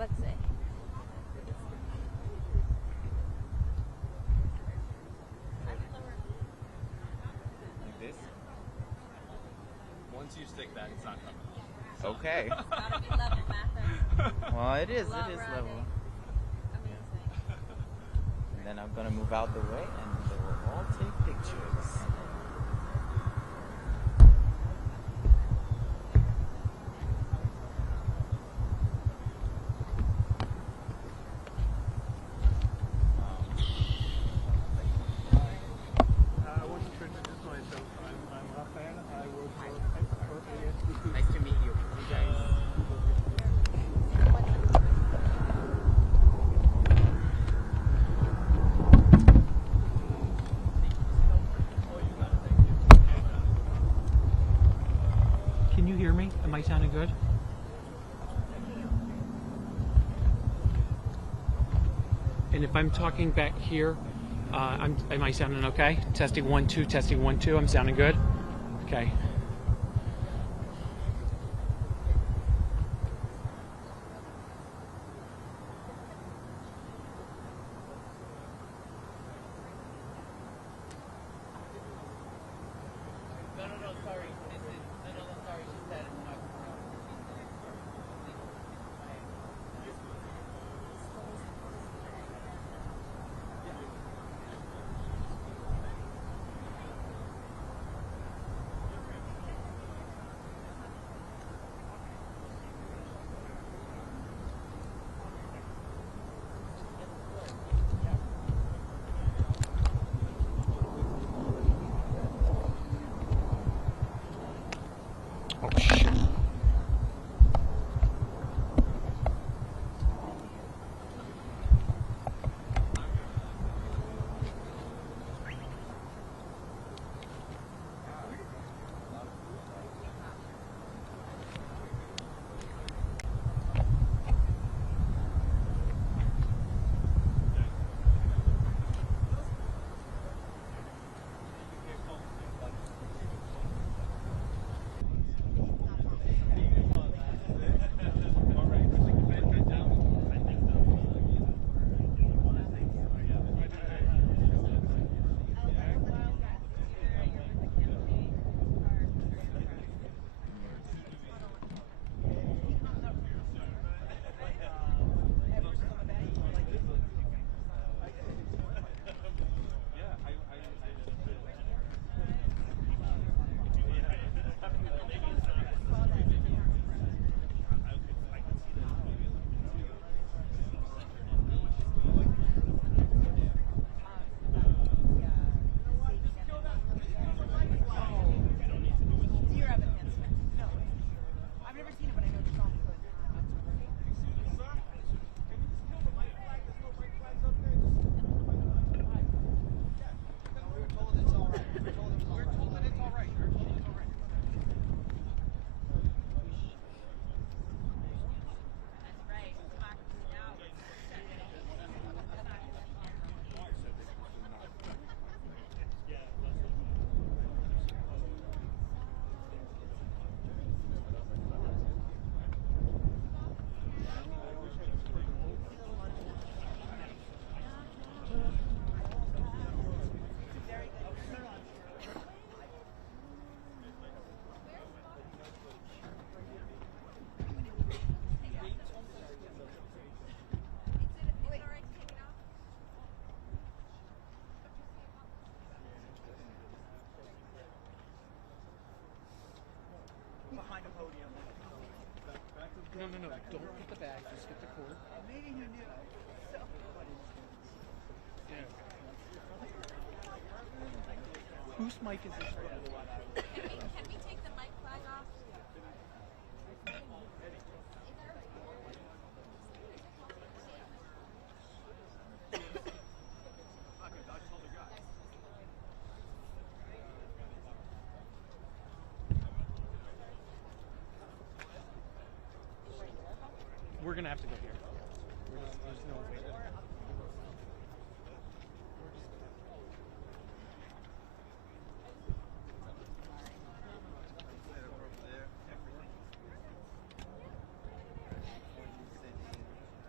Let's see. Like this? Once you stick that, it's not coming. Okay. It's gotta be level, Mather. Well, it is Love level. running. Amazing. And then I'm gonna move out the way and they will all take pictures. I want to introduce myself. I'm Rafael. I work for ASBC. Nice to meet you. Can you hear me? Am I sounding good? And if I'm talking back here, am I sounding okay? Testing 1 2, testing 1 2. I'm sounding good? Okay. Oh, shit. No, don't put the bag, just get the cord. Yeah. Whose mic is this for? Can we take the mic flag off? We're gonna have to go here. There's no way.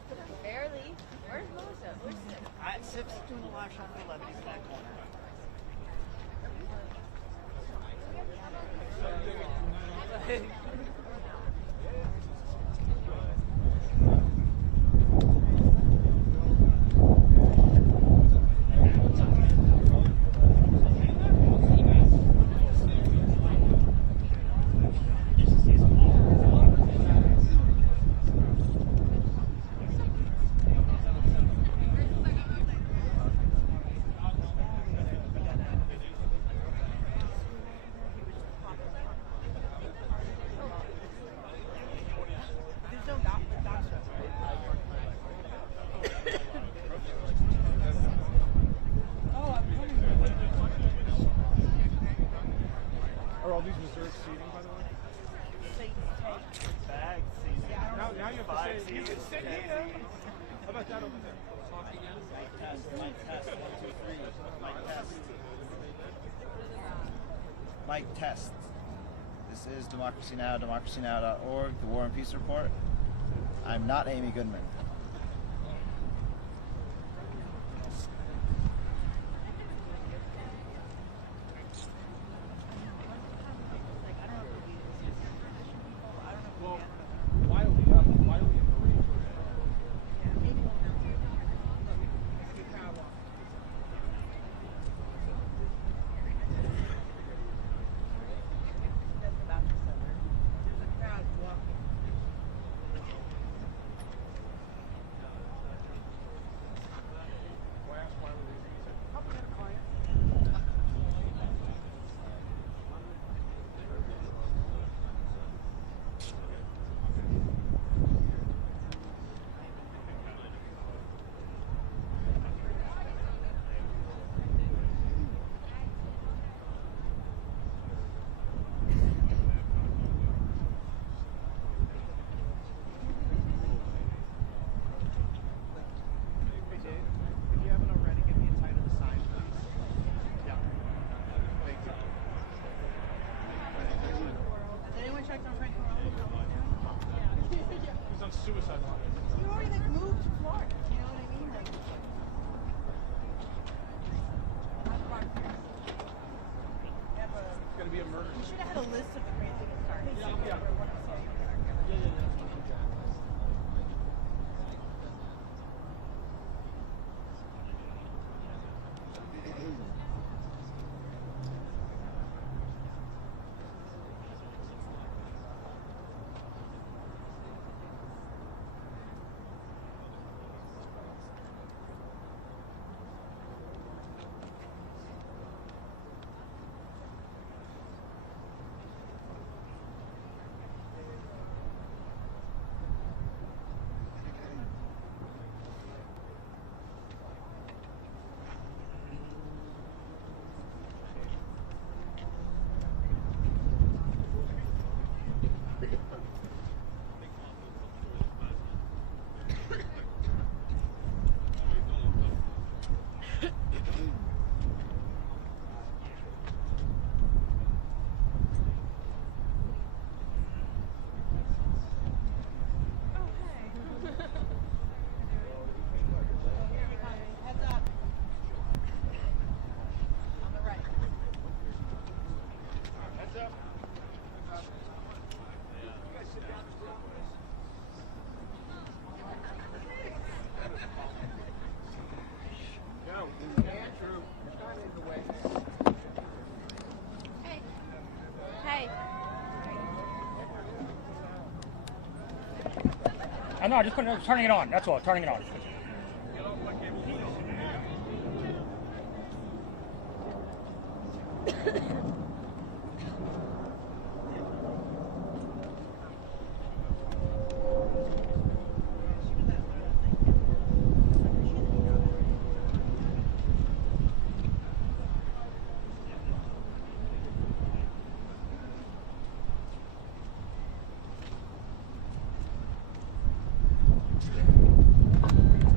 Barely. Where's Melissa? Where's Sid? Sip's doing a live shot for 11. He's in that corner. Are all these reserved seating, by the way? Bag season. Now you have to Five say, you can seats. sit here. How about that over there? Mic test, 1, 2, 3. Mic test. Mic test. This is Democracy Now!, democracynow.org, the War and Peace Report. I'm not Amy Goodman. Well, why are we up? Why are we in the range? Why ask why we're leaving? He said, probably had a client. Hey Dave, if you haven't already, give me a title of the sign, please. Yeah. Thank you. Has anyone checked on Frank Cuomo? He's on suicide watch. You already like moved to Florida. You know what I mean? Like, not far from here. You have a- It's gonna be a murder. you should have had a list of the craziest cars. Yeah. Heads up. On the right. Heads up. Go. Andrew, start in the way. Hey. Hey. No, just turning it on. That's all. Turning it on.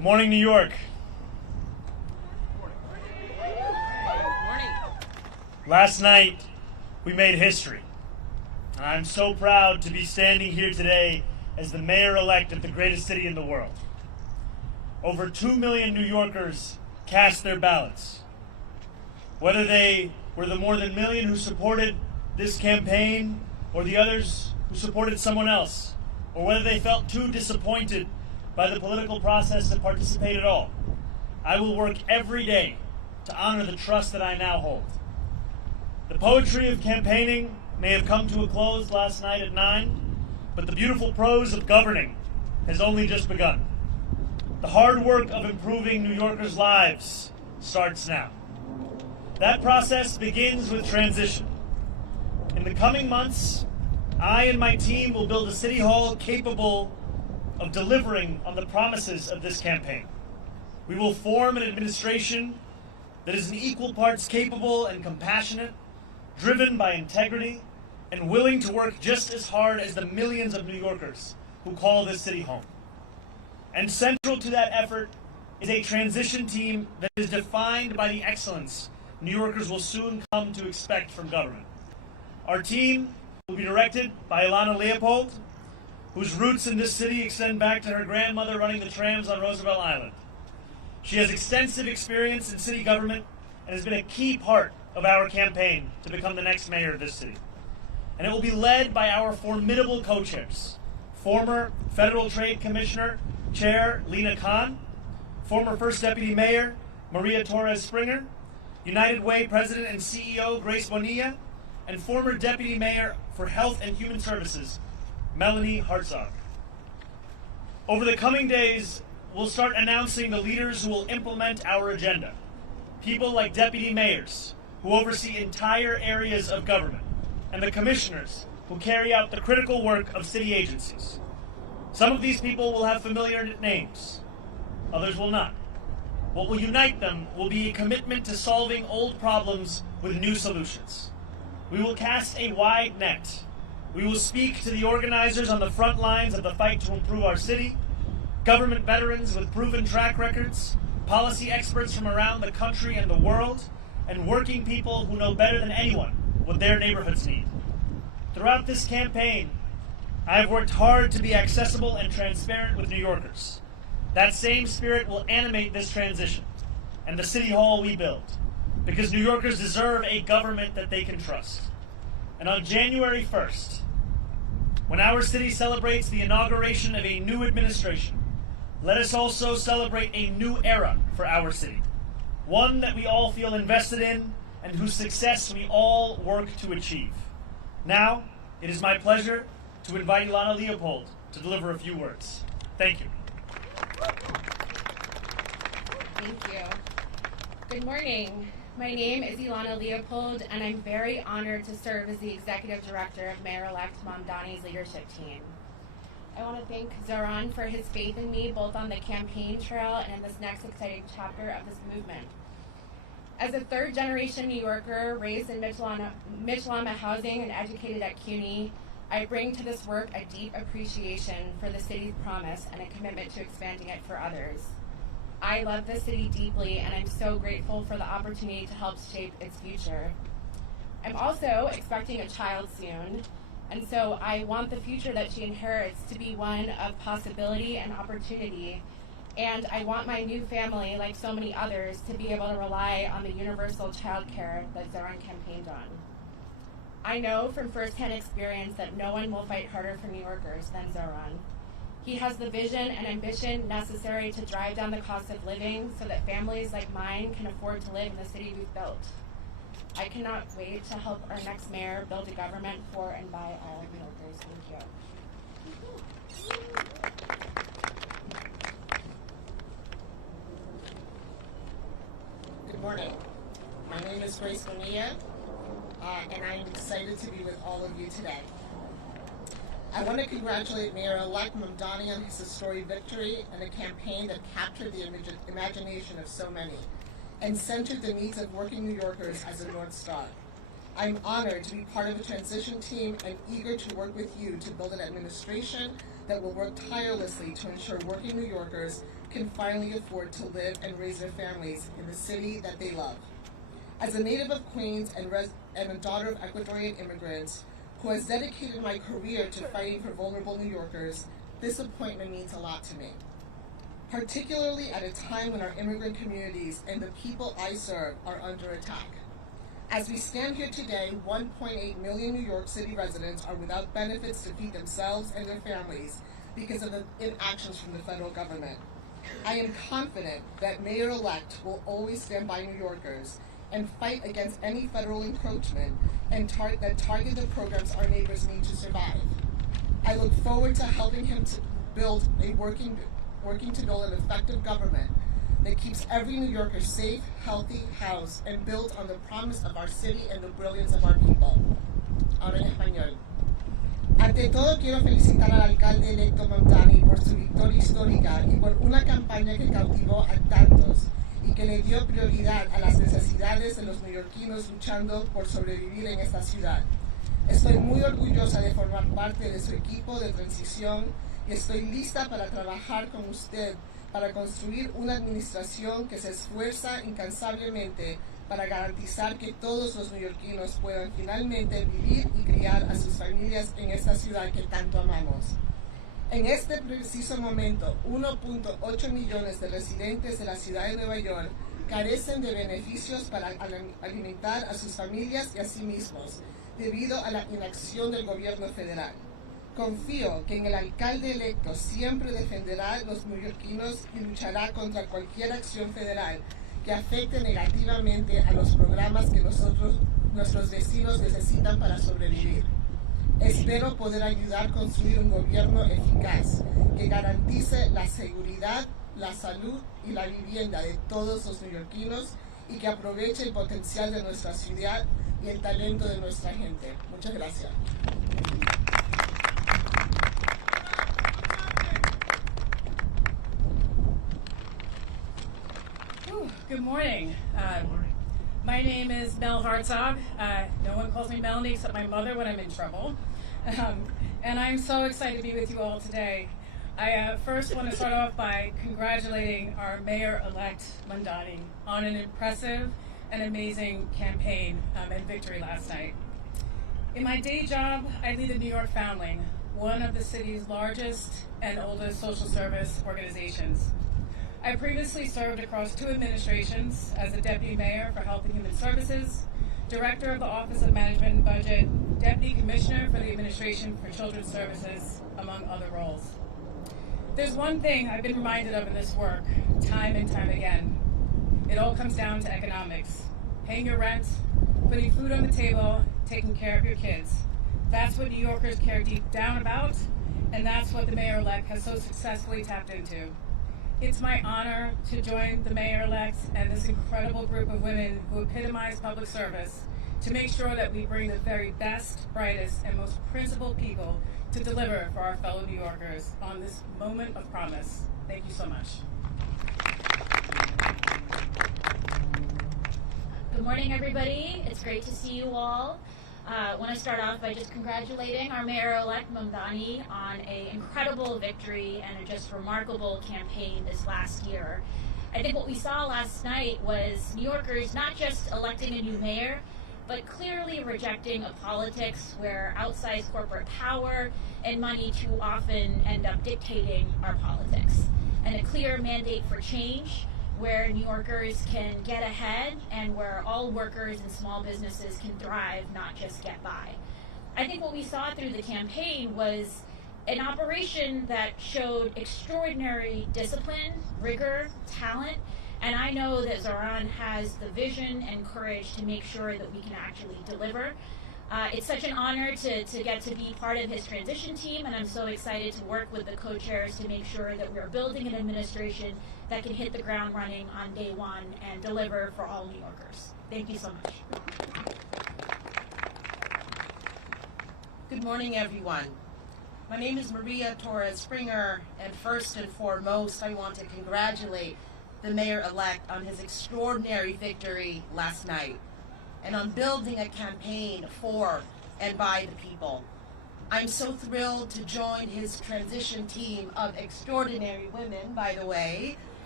Good morning, New York. Morning. Last night, we made history. And I'm so proud to be standing here today as the mayor-elect of the greatest city in the world. Over 2 million New Yorkers cast their ballots. Whether they were the more than million who supported this campaign or the others who supported someone else, or whether they felt too disappointed by the political process to participate at all, I will work every day to honor the trust that I now hold. The poetry of campaigning may have come to a close last night at 9, but the beautiful prose of governing has only just begun. The hard work of improving New Yorkers' lives starts now. That process begins with transition. In the coming months, I and my team will build a city hall capable of delivering on the promises of this campaign. We will form an administration that is in equal parts capable and compassionate, driven by integrity, and willing to work just as hard as the millions of New Yorkers who call this city home. And central to that effort is a transition team that is defined by the excellence New Yorkers will soon come to expect from government. Our team will be directed by Ilana Leopold, whose roots in this city extend back to her grandmother running the trams on Roosevelt Island. She has extensive experience in city government and has been a key part of our campaign to become the next mayor of this city. And it will be led by our formidable co-chairs, former Federal Trade Commissioner Chair Lena Khan, former First Deputy Mayor Maria Torres Springer, United Way President and CEO Grace Bonilla, and former Deputy Mayor for Health and Human Services Melanie Hartzog. Over the coming days, we'll start announcing the leaders who will implement our agenda. People like deputy mayors, who oversee entire areas of government, and the commissioners who carry out the critical work of city agencies. Some of these people will have familiar names, others will not. What will unite them will be a commitment to solving old problems with new solutions. We will cast a wide net. We will speak to the organizers on the front lines of the fight to improve our city, government veterans with proven track records, policy experts from around the country and the world, and working people who know better than anyone what their neighborhoods need. Throughout this campaign, I have worked hard to be accessible and transparent with New Yorkers. That same spirit will animate this transition and the city hall we build, because New Yorkers deserve a government that they can trust. And on January 1st, when our city celebrates the inauguration of a new administration, let us also celebrate a new era for our city, one that we all feel invested in and whose success we all work to achieve. Now, it is my pleasure to invite Ilana Leopold to deliver a few words. Thank you. Thank you. Good morning. My name is Ghazala Leopold, and I'm very honored to serve as the Executive Director of Mayor-elect Mamdani's leadership team. I want to thank Zohran for his faith in me, both on the campaign trail and in this next exciting chapter of this movement. As a third-generation New Yorker, raised in Mitchell-on-the housing and educated at CUNY, I bring to this work a deep appreciation for the city's promise and a commitment to expanding it for others. I love the city deeply, and I'm so grateful for the opportunity to help shape its future. I'm also expecting a child soon, and so I want the future that she inherits to be one of possibility and opportunity, and I want my new family, like so many others, to be able to rely on the universal child care that Zohran campaigned on. I know from firsthand experience that no one will fight harder for New Yorkers than Zohran. He has the vision and ambition necessary to drive down the cost of living so that families like mine can afford to live in the city we've built. I cannot wait to help our next mayor build a government for and by all New Yorkers. Thank you. Good morning. My name is Grace Bonilla, and I'm excited to be with all of you today. I want to congratulate Mayor-elect Mamdani on his historic victory and a campaign that captured the imagination of so many and centered the needs of working New Yorkers as a North Star. I'm honored to be part of a transition team and eager to work with you to build an administration that will work tirelessly to ensure working New Yorkers can finally afford to live and raise their families in the city that they love. As a native of Queens and a daughter of Ecuadorian immigrants who has dedicated my career to fighting for vulnerable New Yorkers, this appointment means a lot to me, particularly at a time when our immigrant communities and the people I serve are under attack. As we stand here today, 1.8 million New York City residents are without benefits to feed themselves and their families because of the inactions from the federal government. I am confident that Mayor-elect will always stand by New Yorkers and fight against any federal encroachment and that target the programs our neighbors need to survive. I look forward to helping him to build a working to build an effective government that keeps every New Yorker safe, healthy, housed, and built on the promise of our city and the brilliance of our people. Ahora en español. Ante todo, quiero felicitar al alcalde electo Mamdani por su victoria histórica y por una campaña que cautivó a tantos y que le dio prioridad a las necesidades de los neoyorquinos luchando por sobrevivir en esta ciudad. Estoy muy orgullosa de formar parte de su equipo de transición y estoy lista para trabajar con usted para construir una administración que se esfuerza incansablemente para garantizar que todos los neoyorquinos puedan finalmente vivir y criar a sus familias en esta ciudad que tanto amamos. En este preciso momento, 1.8 millones de residentes de la ciudad de Nueva York carecen de beneficios para alimentar a sus familias y a sí mismos, debido a la inacción del gobierno federal. Confío que en el alcalde electo siempre defenderá a los neoyorquinos y luchará contra cualquier acción federal que afecte negativamente a los programas que nuestros vecinos necesitan para sobrevivir. Espero poder ayudar a construir un gobierno eficaz que garantice la seguridad, la salud y la vivienda de todos los neoyorquinos y que aproveche el potencial de nuestra ciudad y el talento de nuestra gente. Muchas gracias. Good morning. My name is Mel Hartzog. No one calls me Melanie except my mother when I'm in trouble. And I'm so excited to be with you all today. I first want to start off by congratulating our Mayor-elect Mamdani on an impressive and amazing campaign and victory last night. In my day job, I lead the New York Foundling, one of the city's largest and oldest social service organizations. I previously served across 2 administrations as a deputy mayor for Health and Human Services, director of the Office of Management and Budget, deputy commissioner for the Administration for Children's Services, among other roles. There's one thing I've been reminded of in this work, time and time again. It all comes down to economics. Paying your rent, putting food on the table, taking care of your kids. That's what New Yorkers care deep down about, and that's what the mayor-elect has so successfully tapped into. It's my honor to join the mayor-elect and this incredible group of women who epitomize public service to make sure that we bring the very best, brightest, and most principled people to deliver for our fellow New Yorkers on this moment of promise. Thank you so much. Good morning, everybody. It's great to see you all. I want to start off by just congratulating our Mayor-elect Mamdani on an incredible victory and a just remarkable campaign this last year. I think what we saw last night was New Yorkers not just electing a new mayor, but clearly rejecting a politics where outsized corporate power and money too often end up dictating our politics, and a clear mandate for change where New Yorkers can get ahead and where all workers and small businesses can thrive, not just get by. I think what we saw through the campaign was an operation that showed extraordinary discipline, rigor, talent, and I know that Zohran has the vision and courage to make sure that we can actually deliver. It's such an honor to get to be part of his transition team, and I'm so excited to work with the co-chairs to make sure that we're building an administration that can hit the ground running on day one and deliver for all New Yorkers. Thank you so much. Good morning, everyone. My name is Maria Torres Springer, and first and foremost, I want to congratulate the mayor-elect on his extraordinary victory last night and on building a campaign for and by the people. I'm so thrilled to join his transition team of extraordinary women, by the way,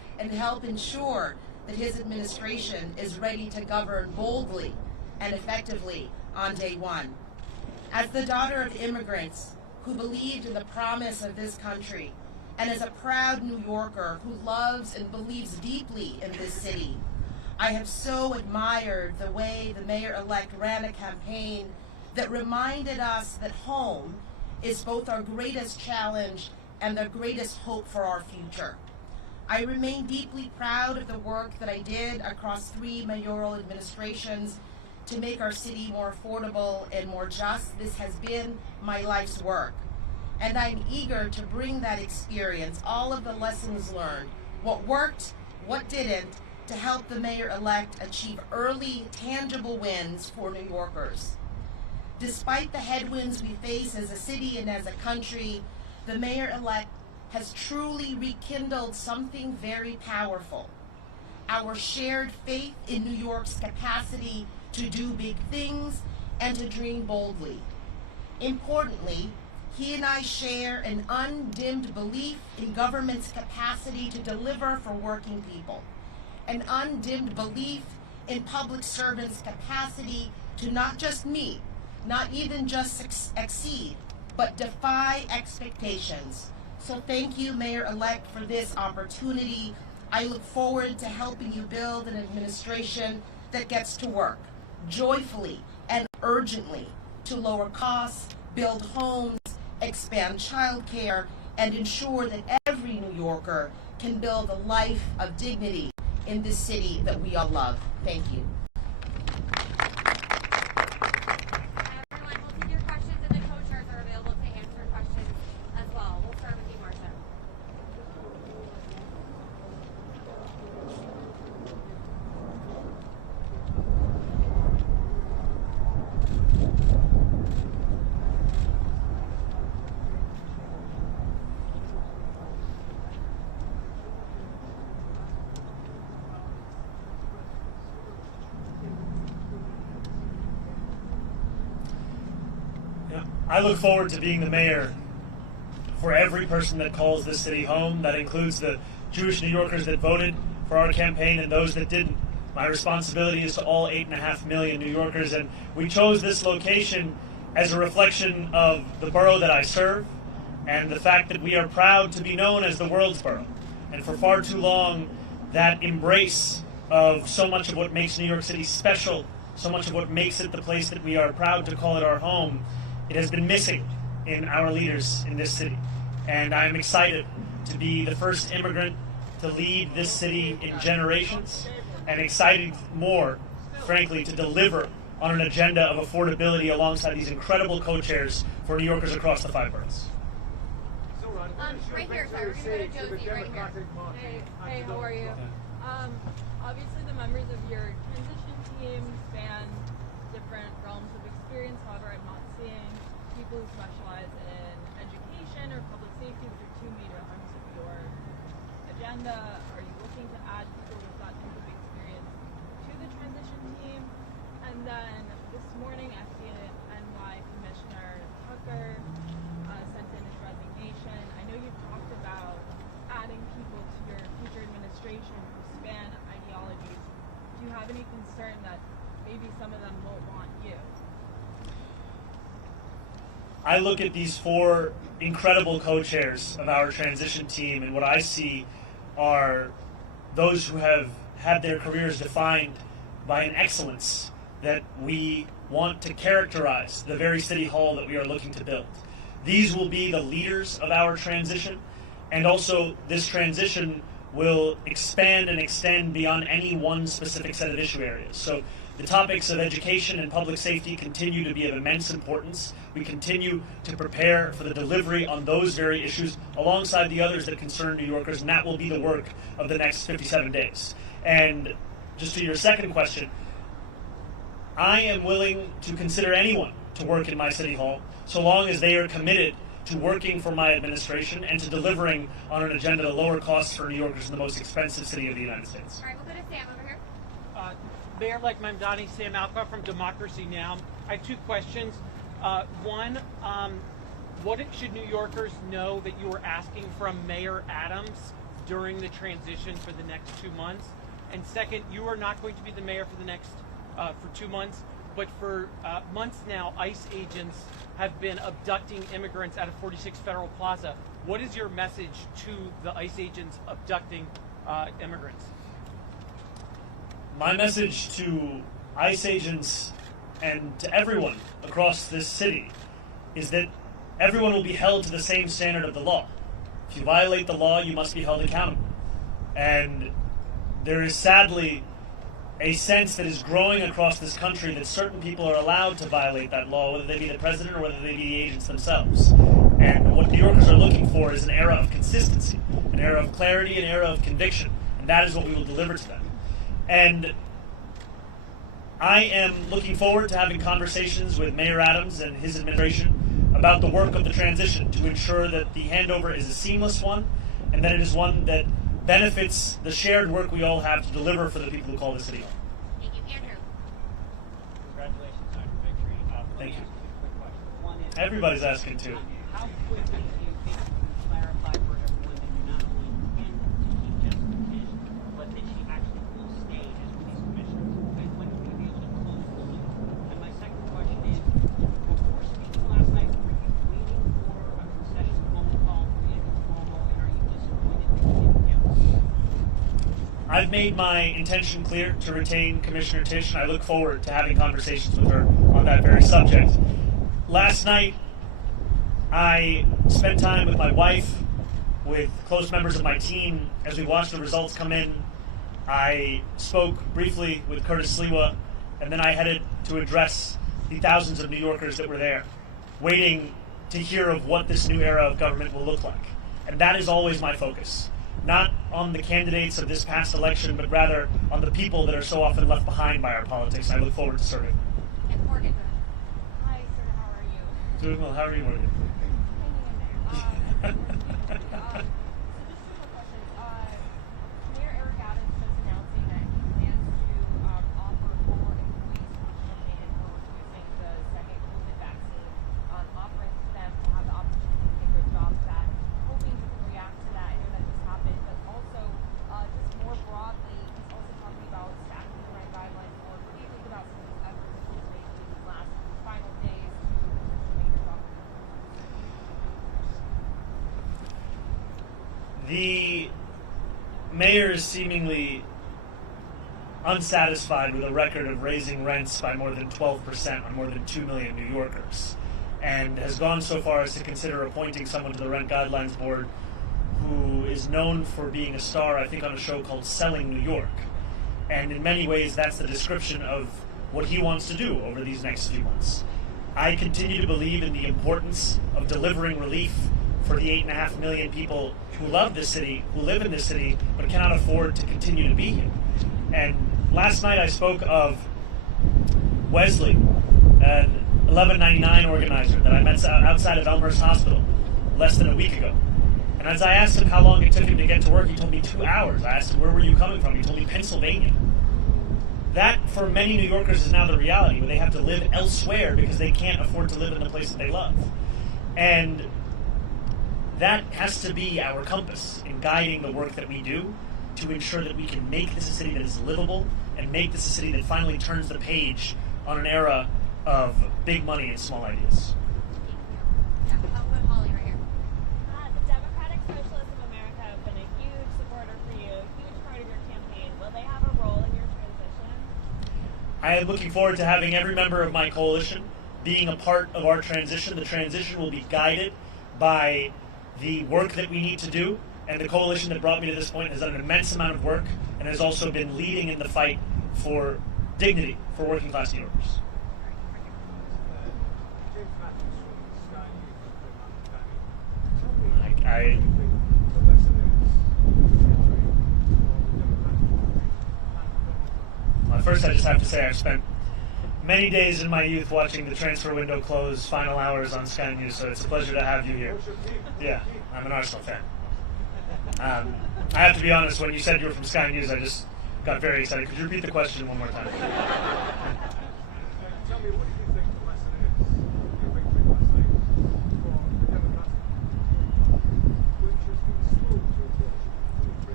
and help ensure that his administration is ready to govern boldly and effectively on day one. As the daughter of immigrants who believed in the promise of this country, and as a proud New Yorker who loves and believes deeply in this city, I have so admired the way the mayor-elect ran a campaign that reminded us that home is both our greatest challenge and the greatest hope for our future. I remain deeply proud of the work that I did across 3 mayoral administrations to make our city more affordable and more just. This has been my life's work. And I'm eager to bring that experience, all of the lessons learned, what worked, what didn't, to help the mayor-elect achieve early, tangible wins for New Yorkers. Despite the headwinds we face as a city and as a country, the mayor-elect has truly rekindled something very powerful: our shared faith in New York's capacity to do big things and to dream boldly. Importantly, he and I share an undimmed belief in government's capacity to deliver for working people, an undimmed belief in public servants' capacity to not just meet, not even just exceed, but defy expectations. So thank you, Mayor-elect, for this opportunity. I look forward to helping you build an administration that gets to work joyfully and urgently to lower costs, build homes, expand childcare, and ensure that every New Yorker can build a life of dignity in this city that we all love. Thank you. Everyone, we'll take your questions, and the co-chairs are available to answer questions as well. We'll start with you, Marcia. I look forward to being the mayor for every person that calls this city home. That includes the Jewish New Yorkers that voted for our campaign and those that didn't. My responsibility is to all 8.5 million New Yorkers, and we chose this location as a reflection of the borough that I serve and the fact that we are proud to be known as the world's borough. And for far too long, that embrace of so much of what makes New York City special, so much of what makes it the place that we are proud to call it our home, it has been missing in our leaders in this city. And I'm excited to be the first immigrant to lead this city in generations, and excited more, frankly, to deliver on an agenda of affordability alongside these incredible co-chairs for New Yorkers across the 5 boroughs. Right here, sorry, we're going to go to Josie right here. Hey, how are you? Obviously the members of your transition team span different realms of experience. However, I'm not seeing people who specialize in education or public safety, which are 2 major arms of your agenda. Are you looking to add people with that type of experience to the transition team? And then this morning, FDNY Commissioner Tucker sent in his resignation. I know you've talked about adding people to your future administration who span ideologies. Do you have any concern that maybe some of them won't want you? I look at these 4 incredible co-chairs of our transition team, and what I see are those who have had their careers defined by an excellence that we want to characterize the very city hall that we are looking to build. These will be the leaders of our transition, and also this transition will expand and extend beyond any one specific set of issue areas. So the topics of education and public safety continue to be of immense importance. We continue to prepare for the delivery on those very issues alongside the others that concern New Yorkers, and that will be the work of the next 57 days. And just to your second question, I am willing to consider anyone to work in my city hall so long as they are committed to working for my administration and to delivering on an agenda to lower costs for New Yorkers in the most expensive city of the United States. All right, we'll go to Sam over here. Mayor-elect Mamdani, Sam Alcoff from Democracy Now! I have 2 questions. One, what should New Yorkers know that you were asking from Mayor Adams during the transition for the next 2 months? And second, you are not going to be the mayor for the next for 2 months, but for months now, ICE agents have been abducting immigrants out of 46 Federal Plaza. What is your message to the ICE agents abducting immigrants? My message to ICE agents and to everyone across this city is that everyone will be held to the same standard of the law. If you violate the law, you must be held accountable. And there is sadly a sense that is growing across this country that certain people are allowed to violate that law, whether they be the president or whether they be the agents themselves. And what New Yorkers are looking for is an era of consistency, an era of clarity, an era of conviction. And that is what we will deliver to them. And I am looking forward to having conversations with Mayor Adams and his administration about the work of the transition to ensure that the handover is a seamless one and that it is one that benefits the shared work we all have to deliver for the people who call the city home. Thank you, Andrew. Congratulations on your victory. Thank you. Quick question. One is, Everybody's asking too. how quickly do you think you can clarify for everyone that you not only intend to keep Jessica Tisch, but that she actually will stay as police commissioner? And when will you be able to close the loop? And my second question is, before speaking last night, were you waiting for a concession phone call from Andrew Cuomo, and are you disappointed that you didn't get one? I've made my intention clear to retain Commissioner Tisch, and I look forward to having conversations with her on that very subject. Last night, I spent time with my wife, with close members of my team. As we watched the results come in, I spoke briefly with Curtis Sliwa, and then I headed to address the thousands of New Yorkers that were there, waiting to hear of what this new era of government will look like. And that is always my focus. Not on the candidates of this past election, but rather on the people that are so often left behind by our politics. I look forward to serving. And Morgan. Hi, sir. How are you? Doing well. How are you, Morgan? Hanging in there. So just two more questions. Mayor Eric Adams just announcing that he plans to offer former employees who participated for refusing the second COVID vaccine, offering them to have the opportunity to get their jobs back. Hoping you can react to that. I know that just happened, but also just more broadly, he's also talking about staffing the right guidelines for. What do you think about some of these efforts that he's making these last final days to make your job? The mayor is seemingly unsatisfied with a record of raising rents by more than 12% on more than 2 million New Yorkers, and has gone so far as to consider appointing someone to the Rent Guidelines Board who is known for being a star, I think, on a show called Selling New York. And in many ways, that's the description of what he wants to do over these next few months. I continue to believe in the importance of delivering relief for the 8.5 million people who love this city, who live in this city, but cannot afford to continue to be here. And last night I spoke of Wesley, an 1199 organizer that I met outside of Elmhurst Hospital less than a week ago. And as I asked him how long it took him to get to work, he told me 2 hours. I asked him, where were you coming from? He told me Pennsylvania. That, for many New Yorkers, is now the reality, where they have to live elsewhere because they can't afford to live in the place that they love. And that has to be our compass in guiding the work that we do to ensure that we can make this a city that is livable and make this a city that finally turns the page on an era of big money and small ideas. Yeah, how about Holly right here? The Democratic Socialists of America have been a huge supporter for you, a huge part of your campaign. Will they have a role in your transition? I am looking forward to having every member of my coalition being a part of our transition. The transition will be guided by the work that we need to do, and the coalition that brought me to this point has done an immense amount of work and has also been leading in the fight for dignity for working class New Yorkers. First, I just have to say I've spent many days in my youth watching the transfer window close, final hours on Sky News, so it's a pleasure to have you here. Yeah, I'm an Arsenal fan. I have to be honest, when you said you were from Sky News, I just got very excited. Could you repeat the question one more time? Tell me, what do you think the lesson is, your victory last night, for the Democratic, which has been slow to approach?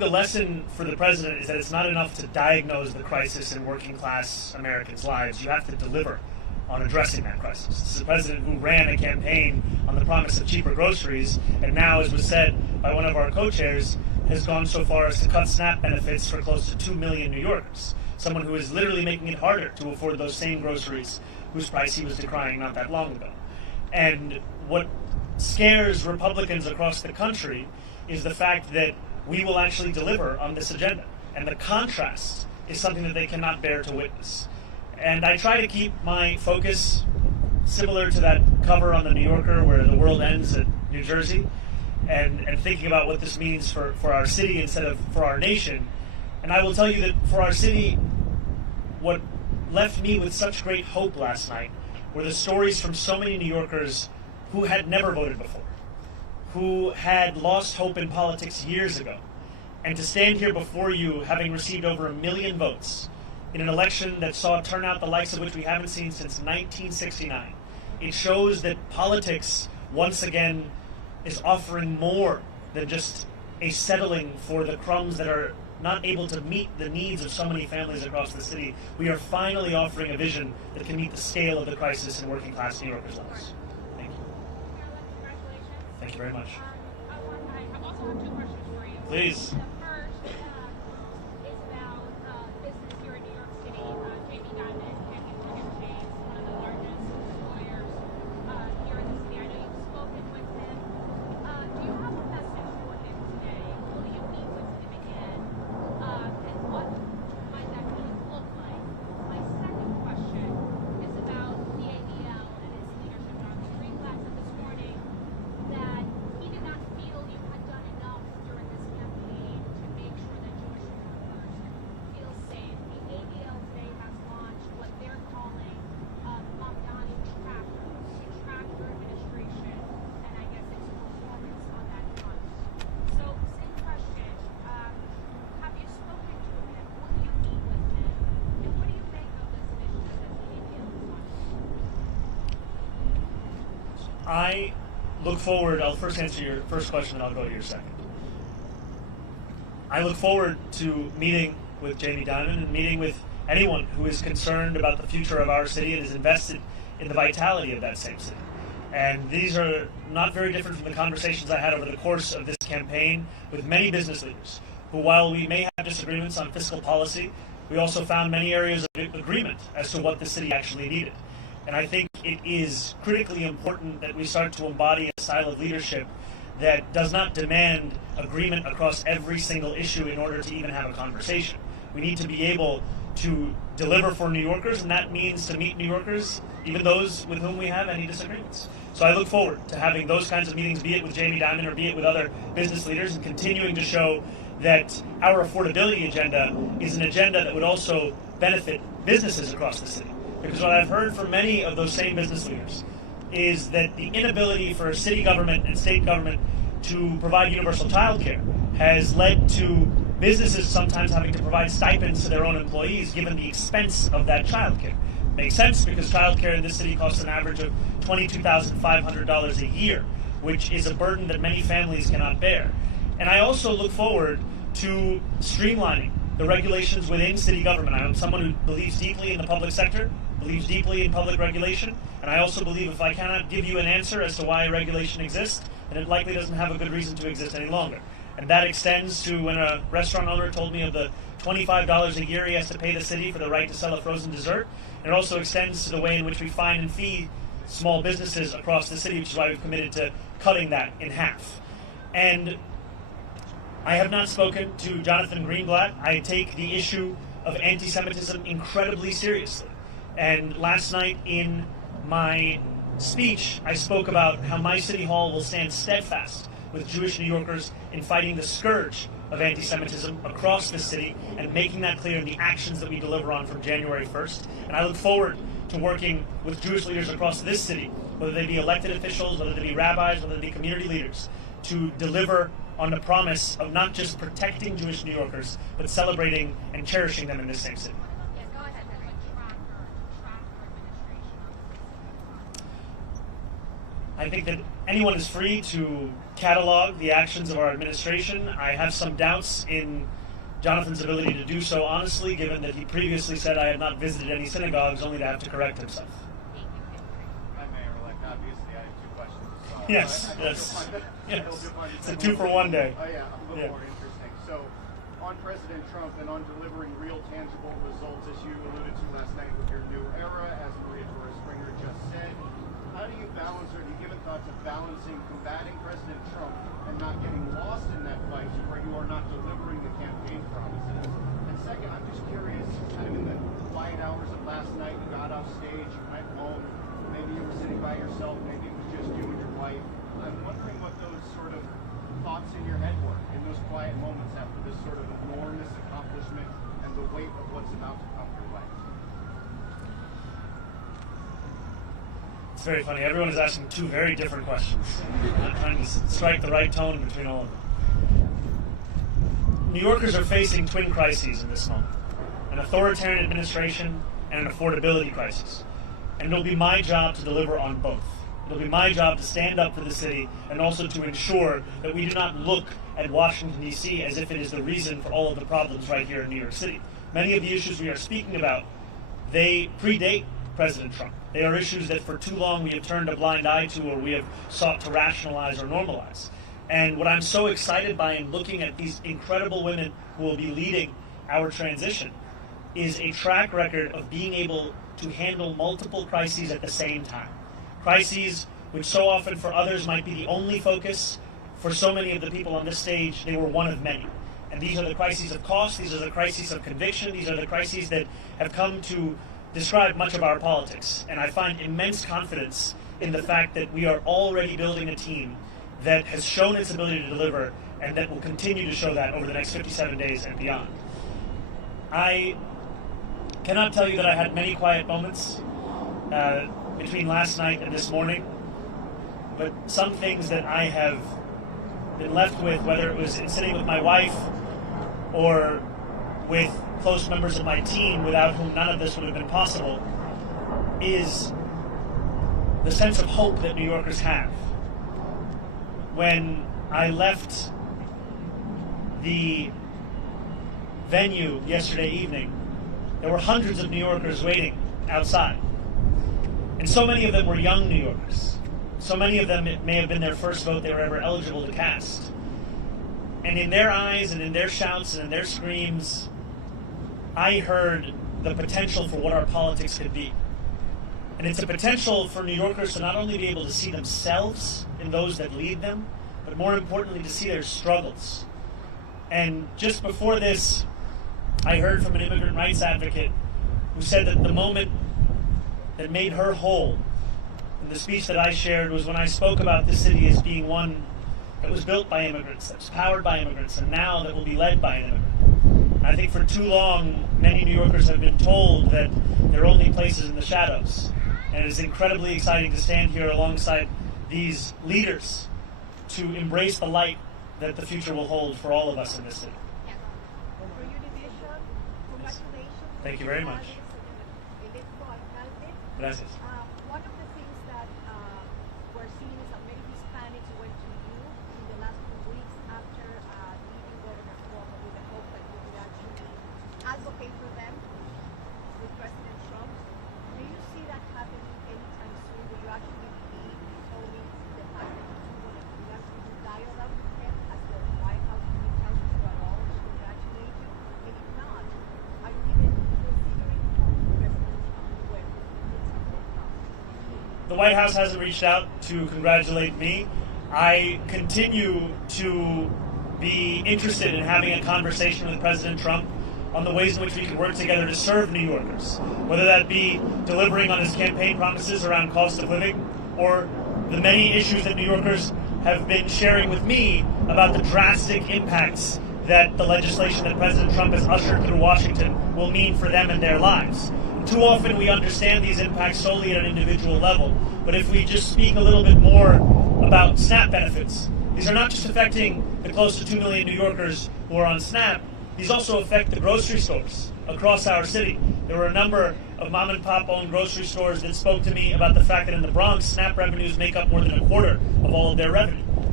the lesson for the president is that it's not enough to diagnose the crisis in working class Americans' lives. You have to deliver on addressing that crisis. This is a president who ran a campaign on the promise of cheaper groceries, and now, as was said by one of our co-chairs, has gone so far as to cut SNAP benefits for close to 2 million New Yorkers. Someone who is literally making it harder to afford those same groceries whose price he was decrying not that long ago. And what scares Republicans across the country is the fact that we will actually deliver on this agenda. And the contrast is something that they cannot bear to witness. And I try to keep my focus similar to that cover on the New Yorker where the world ends at New Jersey, and thinking about what this means for our city instead of for our nation. And I will tell you that for our city, what left me with such great hope last night were the stories from so many New Yorkers who had never voted before, who had lost hope in politics years ago. And to stand here before you, having received over 1 million votes in an election that saw a turnout the likes of which we haven't seen since 1969, it shows that politics, once again, is offering more than just a settling for the crumbs that are not able to meet the needs of so many families across the city. We are finally offering a vision that can meet the scale of the crisis in working class New Yorkers' lives. Thank you. Thank you very much. I also have 2 questions for you. Please. The first is about business here in New York City. Jamie Dimon, N18G, one of the largest employers here in the city. I know you've spoken with him. Do you have a message for him today? Will you meet with him again? And what might that really look like? My second question is about the ADL and its leadership. Jonathan Greenblatt said this morning that he did not feel you had done enough during this campaign to make sure that Jewish workers feel safe. The ADL today has launched what they're calling Mamdani trackers to track your administration and I guess its performance on that front. So, same question. Have you spoken to him? Will you meet with him? And what do you make of this initiative that the ADL is launching? I look forward, I'll first answer your first question and I'll go to your second. I look forward to meeting with Jamie Dimon and meeting with anyone who is concerned about the future of our city and is invested in the vitality of that same city. And these are not very different from the conversations I had over the course of this campaign with many business leaders, who, while we may have disagreements on fiscal policy, we also found many areas of agreement as to what the city actually needed. And I think it is critically important that we start to embody a style of leadership that does not demand agreement across every single issue in order to even have a conversation. We need to be able to deliver for New Yorkers, and that means to meet New Yorkers, even those with whom we have any disagreements. So I look forward to having those kinds of meetings, be it with Jamie Dimon or be it with other business leaders, and continuing to show that our affordability agenda is an agenda that would also benefit businesses across the city. Because what I've heard from many of those same business leaders is that the inability for city government and state government to provide universal child care has led to businesses sometimes having to provide stipends to their own employees given the expense of that child care. Makes sense because child care in this city costs an average of $22,500 a year, which is a burden that many families cannot bear. And I also look forward to streamlining the regulations within city government. I am someone who believes deeply in the public sector, believes deeply in public regulation, and I also believe if I cannot give you an answer as to why regulation exists, then it likely doesn't have a good reason to exist any longer. And that extends to when a restaurant owner told me of the $25 a year he has to pay the city for the right to sell a frozen dessert. And it also extends to the way in which we fine and fee small businesses across the city, which is why we've committed to cutting that in half. And I have not spoken to Jonathan Greenblatt. I take the issue of anti-Semitism incredibly seriously. And last night in my speech, I spoke about how my city hall will stand steadfast with Jewish New Yorkers in fighting the scourge of anti-Semitism across the city and making that clear in the actions that we deliver on from January 1st. And I look forward to working with Jewish leaders across this city, whether they be elected officials, whether they be rabbis, whether they be community leaders, to deliver on the promise of not just protecting Jewish New Yorkers, but celebrating and cherishing them in this same city. Yes, go ahead. Track your administration. I think that anyone is free to catalog the actions of our administration. I have some doubts in Jonathan's ability to do so honestly, given that he previously said I had not visited any synagogues, only to have to correct himself. Hi, Mayor-elect. Obviously, I have two questions. Yes, yes. It's a 2-for-1 day. Oh, yeah, a little more interesting. So, on President Trump and on delivering real, tangible results, as you alluded to last night with your new era, as Maria Torres-Springer just said, how do you balance, or do you give a thought to balancing combating President Trump and not getting lost in that fight where you are not delivering the campaign promises? And second, I'm just curious, kind of in the quiet hours of last night, you got off stage, you went home, maybe you were sitting by yourself, maybe it was just you and your wife. I'm wondering what those sort of thoughts in your head were in those quiet moments after this sort of enormous accomplishment and the weight of what's about to come your way. It's very funny. Everyone is asking two very different questions. I'm trying to strike the right tone between all of them. New Yorkers are facing twin crises in this moment: an authoritarian administration and an affordability crisis. And it'll be my job to deliver on both. It'll be my job to stand up for the city and also to ensure that we do not look at Washington, D.C. as if it is the reason for all of the problems right here in New York City. Many of the issues we are speaking about, they predate President Trump. They are issues that for too long we have turned a blind eye to, or we have sought to rationalize or normalize. And what I'm so excited by in looking at these incredible women who will be leading our transition is a track record of being able to handle multiple crises at the same time. Crises which so often for others might be the only focus. For so many of the people on this stage, they were one of many. And these are the crises of cost, these are the crises of conviction, these are the crises that have come to describe much of our politics. And I find immense confidence in the fact that we are already building a team that has shown its ability to deliver and that will continue to show that over the next 57 days and beyond. I cannot tell you that I had many quiet moments between last night and this morning, but some things that I have been left with, whether it was in sitting with my wife or with close members of my team without whom none of this would have been possible, is the sense of hope that New Yorkers have. When I left the venue yesterday evening, there were hundreds of New Yorkers waiting outside. And so many of them were young New Yorkers. So many of them, it may have been their first vote they were ever eligible to cast. And in their eyes and in their shouts and in their screams, I heard the potential for what our politics could be. And it's a potential for New Yorkers to not only be able to see themselves in those that lead them, but more importantly to see their struggles. And just before this, I heard from an immigrant rights advocate who said that the moment that made her whole in the speech that I shared was when I spoke about this city as being one that was built by immigrants, that was powered by immigrants, and now that will be led by an immigrant. I think for too long, many New Yorkers have been told that there are only places in the shadows. And it is incredibly exciting to stand here alongside these leaders to embrace the light that the future will hold for all of us in this city. For your division, congratulations. Thank you very much. Gracias. One of the things that we're seeing is that many Hispanics went to you in the last 2 weeks after leaving Governor Cuomo with the hope that you would actually advocate for them with President Trump. Do you see that happening anytime soon? Will you actually be holding the fact that you actually do dialogue with him as the White House reaches out to you at all to congratulate you? And if not, are you even considering talking to President Trump when The White House hasn't reached out to congratulate me. I continue to be interested in having a conversation with President Trump on the ways in which we can work together to serve New Yorkers, whether that be delivering on his campaign promises around cost of living, or the many issues that New Yorkers have been sharing with me about the drastic impacts that the legislation that President Trump has ushered through Washington will mean for them and their lives. Too often we understand these impacts solely at an individual level, but if we just speak a little bit more about SNAP benefits, these are not just affecting the close to 2 million New Yorkers who are on SNAP, these also affect the grocery stores across our city. There were a number of mom and pop owned grocery stores that spoke to me about the fact that in the Bronx, SNAP revenues make up more than a quarter of all of their revenue.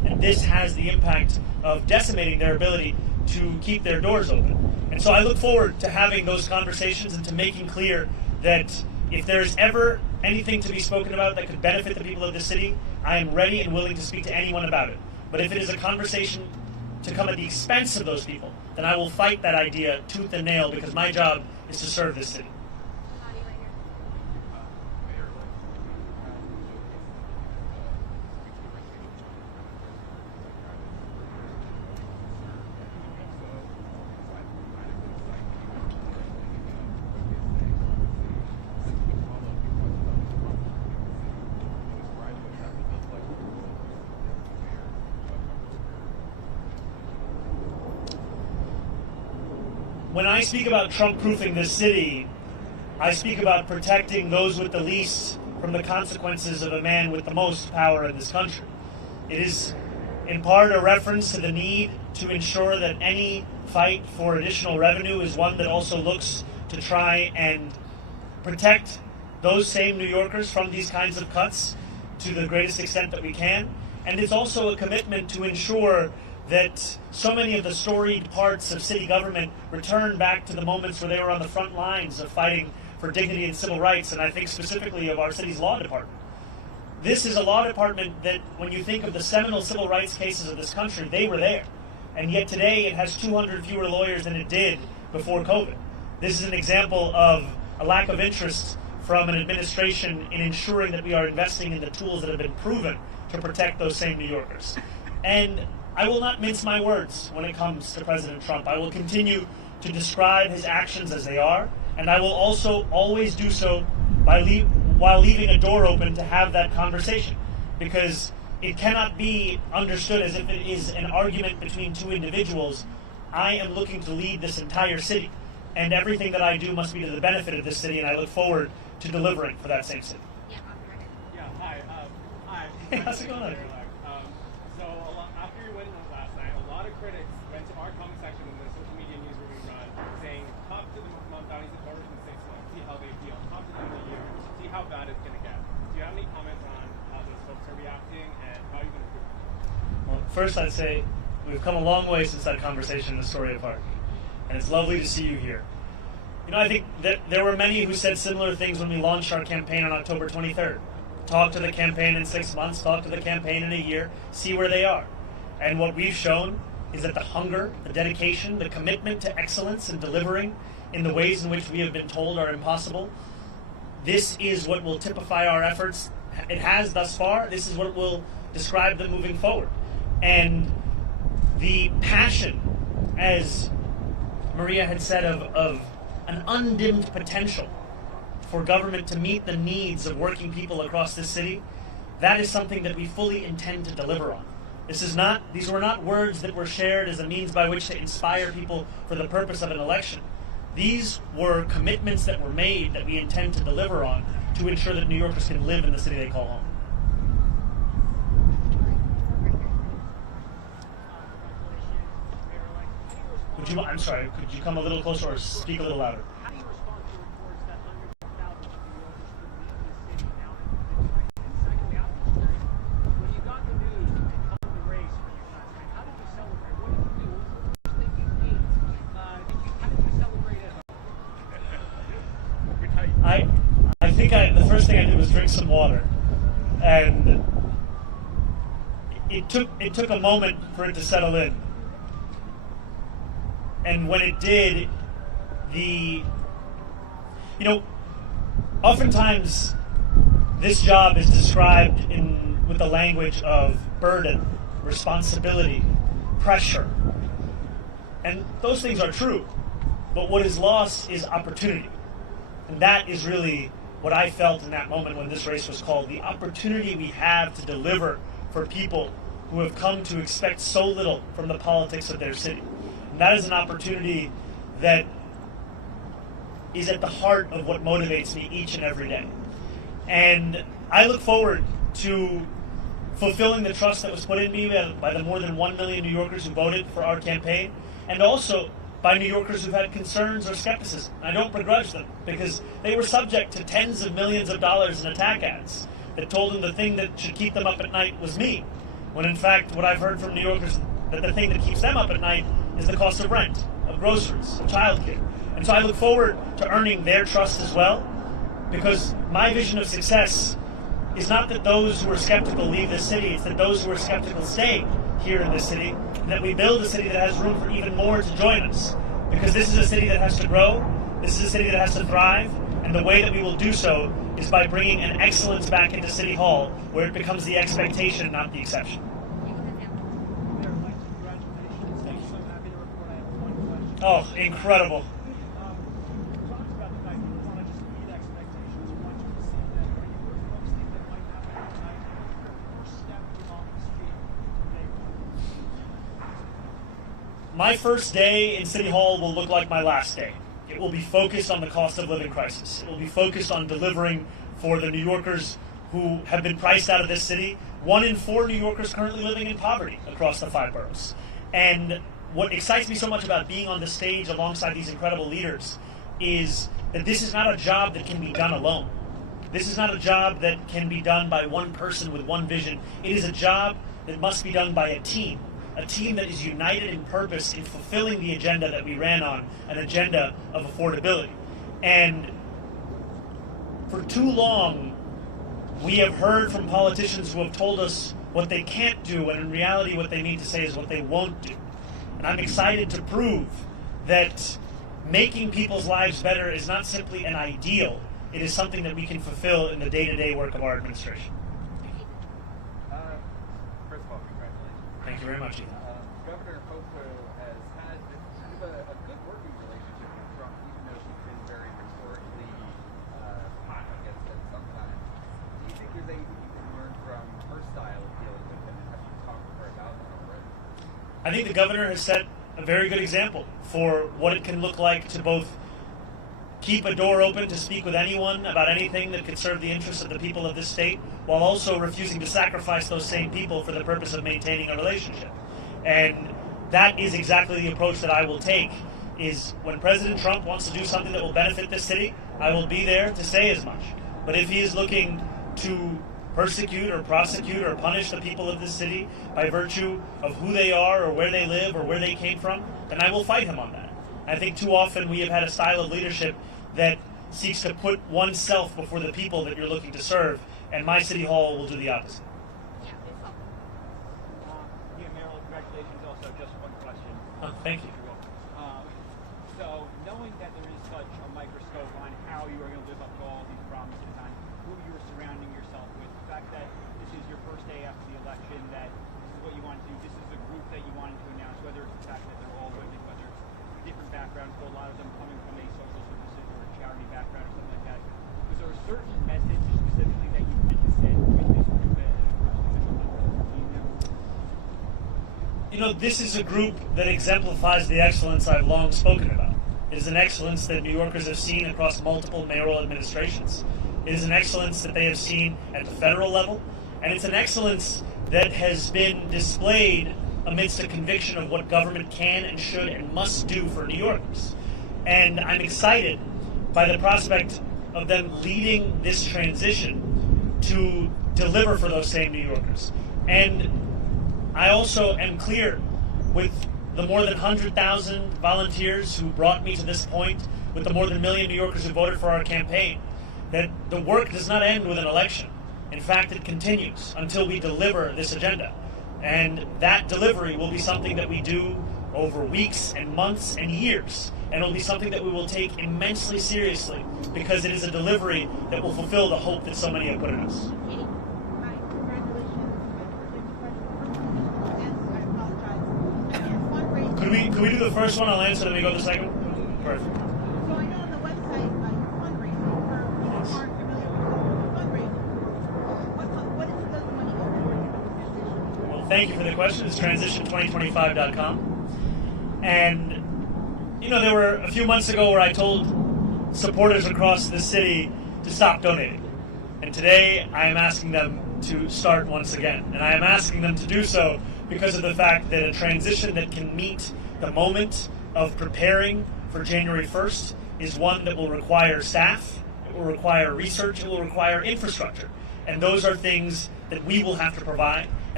and this has the impact of decimating their ability to keep their doors open. And so I look forward to having those conversations and to making clear that if there's ever anything to be spoken about that could benefit the people of the city, I am ready and willing to speak to anyone about it. But if it is a conversation to come at the expense of those people, then I will fight that idea tooth and nail, because my job is to serve this city. When I speak about Trump-proofing this city, I speak about protecting those with the least from the consequences of a man with the most power in this country. It is in part a reference to the need to ensure that any fight for additional revenue is one that also looks to try and protect those same New Yorkers from these kinds of cuts to the greatest extent that we can. And it's also a commitment to ensure that so many of the storied parts of city government return back to the moments where they were on the front lines of fighting for dignity and civil rights, and I think specifically of our city's law department. This is a law department that, when you think of the seminal civil rights cases of this country, they were there. And yet today it has 200 fewer lawyers than it did before COVID. This is an example of a lack of interest from an administration in ensuring that we are investing in the tools that have been proven to protect those same New Yorkers. And I will not mince my words when it comes to President Trump. I will continue to describe his actions as they are, and I will also always do so while leaving a door open to have that conversation, because it cannot be understood as if it is an argument between two individuals. I am looking to lead this entire city, and everything that I do must be to the benefit of this city, and I look forward to delivering for that same city. Yeah, hi. Hey, how's it going on? After your win last night, a lot of critics went to our comment section in the social media news we run, saying, talk to the Mamdani supporters in 6 months, see how they feel. Talk to them in a year, see how bad it's going to get. Do you have any comments on how those folks are reacting and how you're going to do it? Well, first I'd say we've come a long way since that conversation in Astoria Park, and it's lovely to see you here. You know, I think that there were many who said similar things when we launched our campaign on October 23rd. Talk to the campaign in 6 months, talk to the campaign in a year, see where they are. And what we've shown is that the hunger, the dedication, the commitment to excellence and delivering in the ways in which we have been told are impossible, this is what will typify our efforts. It has thus far. This is what will describe them moving forward. And the passion, as Maria had said, of an undimmed potential for government to meet the needs of working people across this city, that is something that we fully intend to deliver on. These were not words that were shared as a means by which to inspire people for the purpose of an election. These were commitments that were made that we intend to deliver on to ensure that New Yorkers can live in the city they call home. I'm sorry, could you come a little closer or speak a little louder? How do you respond to reports that under 1,000 New Yorkers could leave the city now and secondly, I'm curious, when you got the news and covered the race for you last night, how did you celebrate? What did you do? What was the first thing you ate? How did you celebrate it? I think the first thing I did was drink some water, and it took a moment for it to settle in. And when it did, oftentimes this job is described with the language of burden, responsibility, pressure. And those things are true. But what is lost is opportunity. And that is really what I felt in that moment when this race was called. The opportunity we have to deliver for people who have come to expect so little from the politics of their city. And that is an opportunity that is at the heart of what motivates me each and every day. And I look forward to fulfilling the trust that was put in me by the more than 1 million New Yorkers who voted for our campaign, and also by New Yorkers who've had concerns or skepticism. I don't begrudge them, because they were subject to tens of millions of dollars in attack ads that told them the thing that should keep them up at night was me. when in fact what I've heard from New Yorkers, that the thing that keeps them up at night is the cost of rent, of groceries, of childcare. And so I look forward to earning their trust as well, because my vision of success is not that those who are skeptical leave the city, it's that those who are skeptical stay here in this city, and that we build a city that has room for even more to join us. Because this is a city that has to grow, this is a city that has to thrive, and the way that we will do so is by bringing an excellence back into City Hall, where it becomes the expectation, not the exception. Oh, incredible. My first day in City Hall will look like my last day. It will be focused on the cost of living crisis. It will be focused on delivering for the New Yorkers who have been priced out of this city. 1 in 4 New Yorkers currently living in poverty across the 5 boroughs. And what excites me so much about being on the stage alongside these incredible leaders is that this is not a job that can be done alone. This is not a job that can be done by one person with one vision. It is a job that must be done by a team that is united in purpose in fulfilling the agenda that we ran on, an agenda of affordability. And for too long, we have heard from politicians who have told us what they can't do, and in reality what they mean to say is what they won't do. And I'm excited to prove that making people's lives better is not simply an ideal, it is something that we can fulfill in the day-to-day work of our administration. First of all, congratulations. Thank you very much, Ethan. Governor Cuomo has had kind of a good working relationship with Trump, even though she's been very rhetorically hot against him sometimes. Do you think there's anything you can learn from her style of dealing with him, and have you talked to her about that already? I think the governor has set a very good example for what it can look like to both keep a door open to speak with anyone about anything that could serve the interests of the people of this state, while also refusing to sacrifice those same people for the purpose of maintaining a relationship. And that is exactly the approach that I will take, is when President Trump wants to do something that will benefit this city, I will be there to say as much. But if he is looking to persecute or prosecute or punish the people of this city by virtue of who they are or where they live or where they came from, then I will fight him on that. I think too often we have had a style of leadership that seeks to put oneself before the people that you're looking to serve, and my City Hall will do the opposite. Mayoral, congratulations. Also, just one question. Thank you. So, knowing that there is such a microscope on how you are going to live up to all these promises, on who you are surrounding yourself with, the fact that this is your first day after the election, that this is what you want to do, this is the group that you wanted to announce, whether it's the fact that they're all women, whether it's different backgrounds, but a lot of them coming from a social services or a charity background or something like that. Was there a certain message specifically that you wanted to send with this group at first official level? You know, this is a group that exemplifies the excellence I've long spoken about. It is an excellence that New Yorkers have seen across multiple mayoral administrations. It is an excellence that they have seen at the federal level, and it's an excellence that has been displayed amidst a conviction of what government can and should and must do for New Yorkers. And I'm excited by the prospect of them leading this transition to deliver for those same New Yorkers. And I also am clear with the more than 100,000 volunteers who brought me to this point, with the more than 1 million New Yorkers who voted for our campaign, that the work does not end with an election. In fact, it continues until we deliver this agenda. And that delivery will be something that we do over weeks and months and years. And it will be something that we will take immensely seriously, because it is a delivery that will fulfill the hope that so many have put in us. Could we do the first one? I'll answer, then we go to the second one? Perfect. So I know on the website you're fundraising for people who aren't familiar with fundraising. What is the money going to? Well, thank you for the question. It's transition2025.com. And, you know, there were a few months ago where I told supporters across the city to stop donating. And today I am asking them to start once again. And I am asking them to do so because of the fact that a transition that can meet the moment of preparing for January 1st is one that will require staff, it will require research, it will require infrastructure. And those are things that we will have to provide.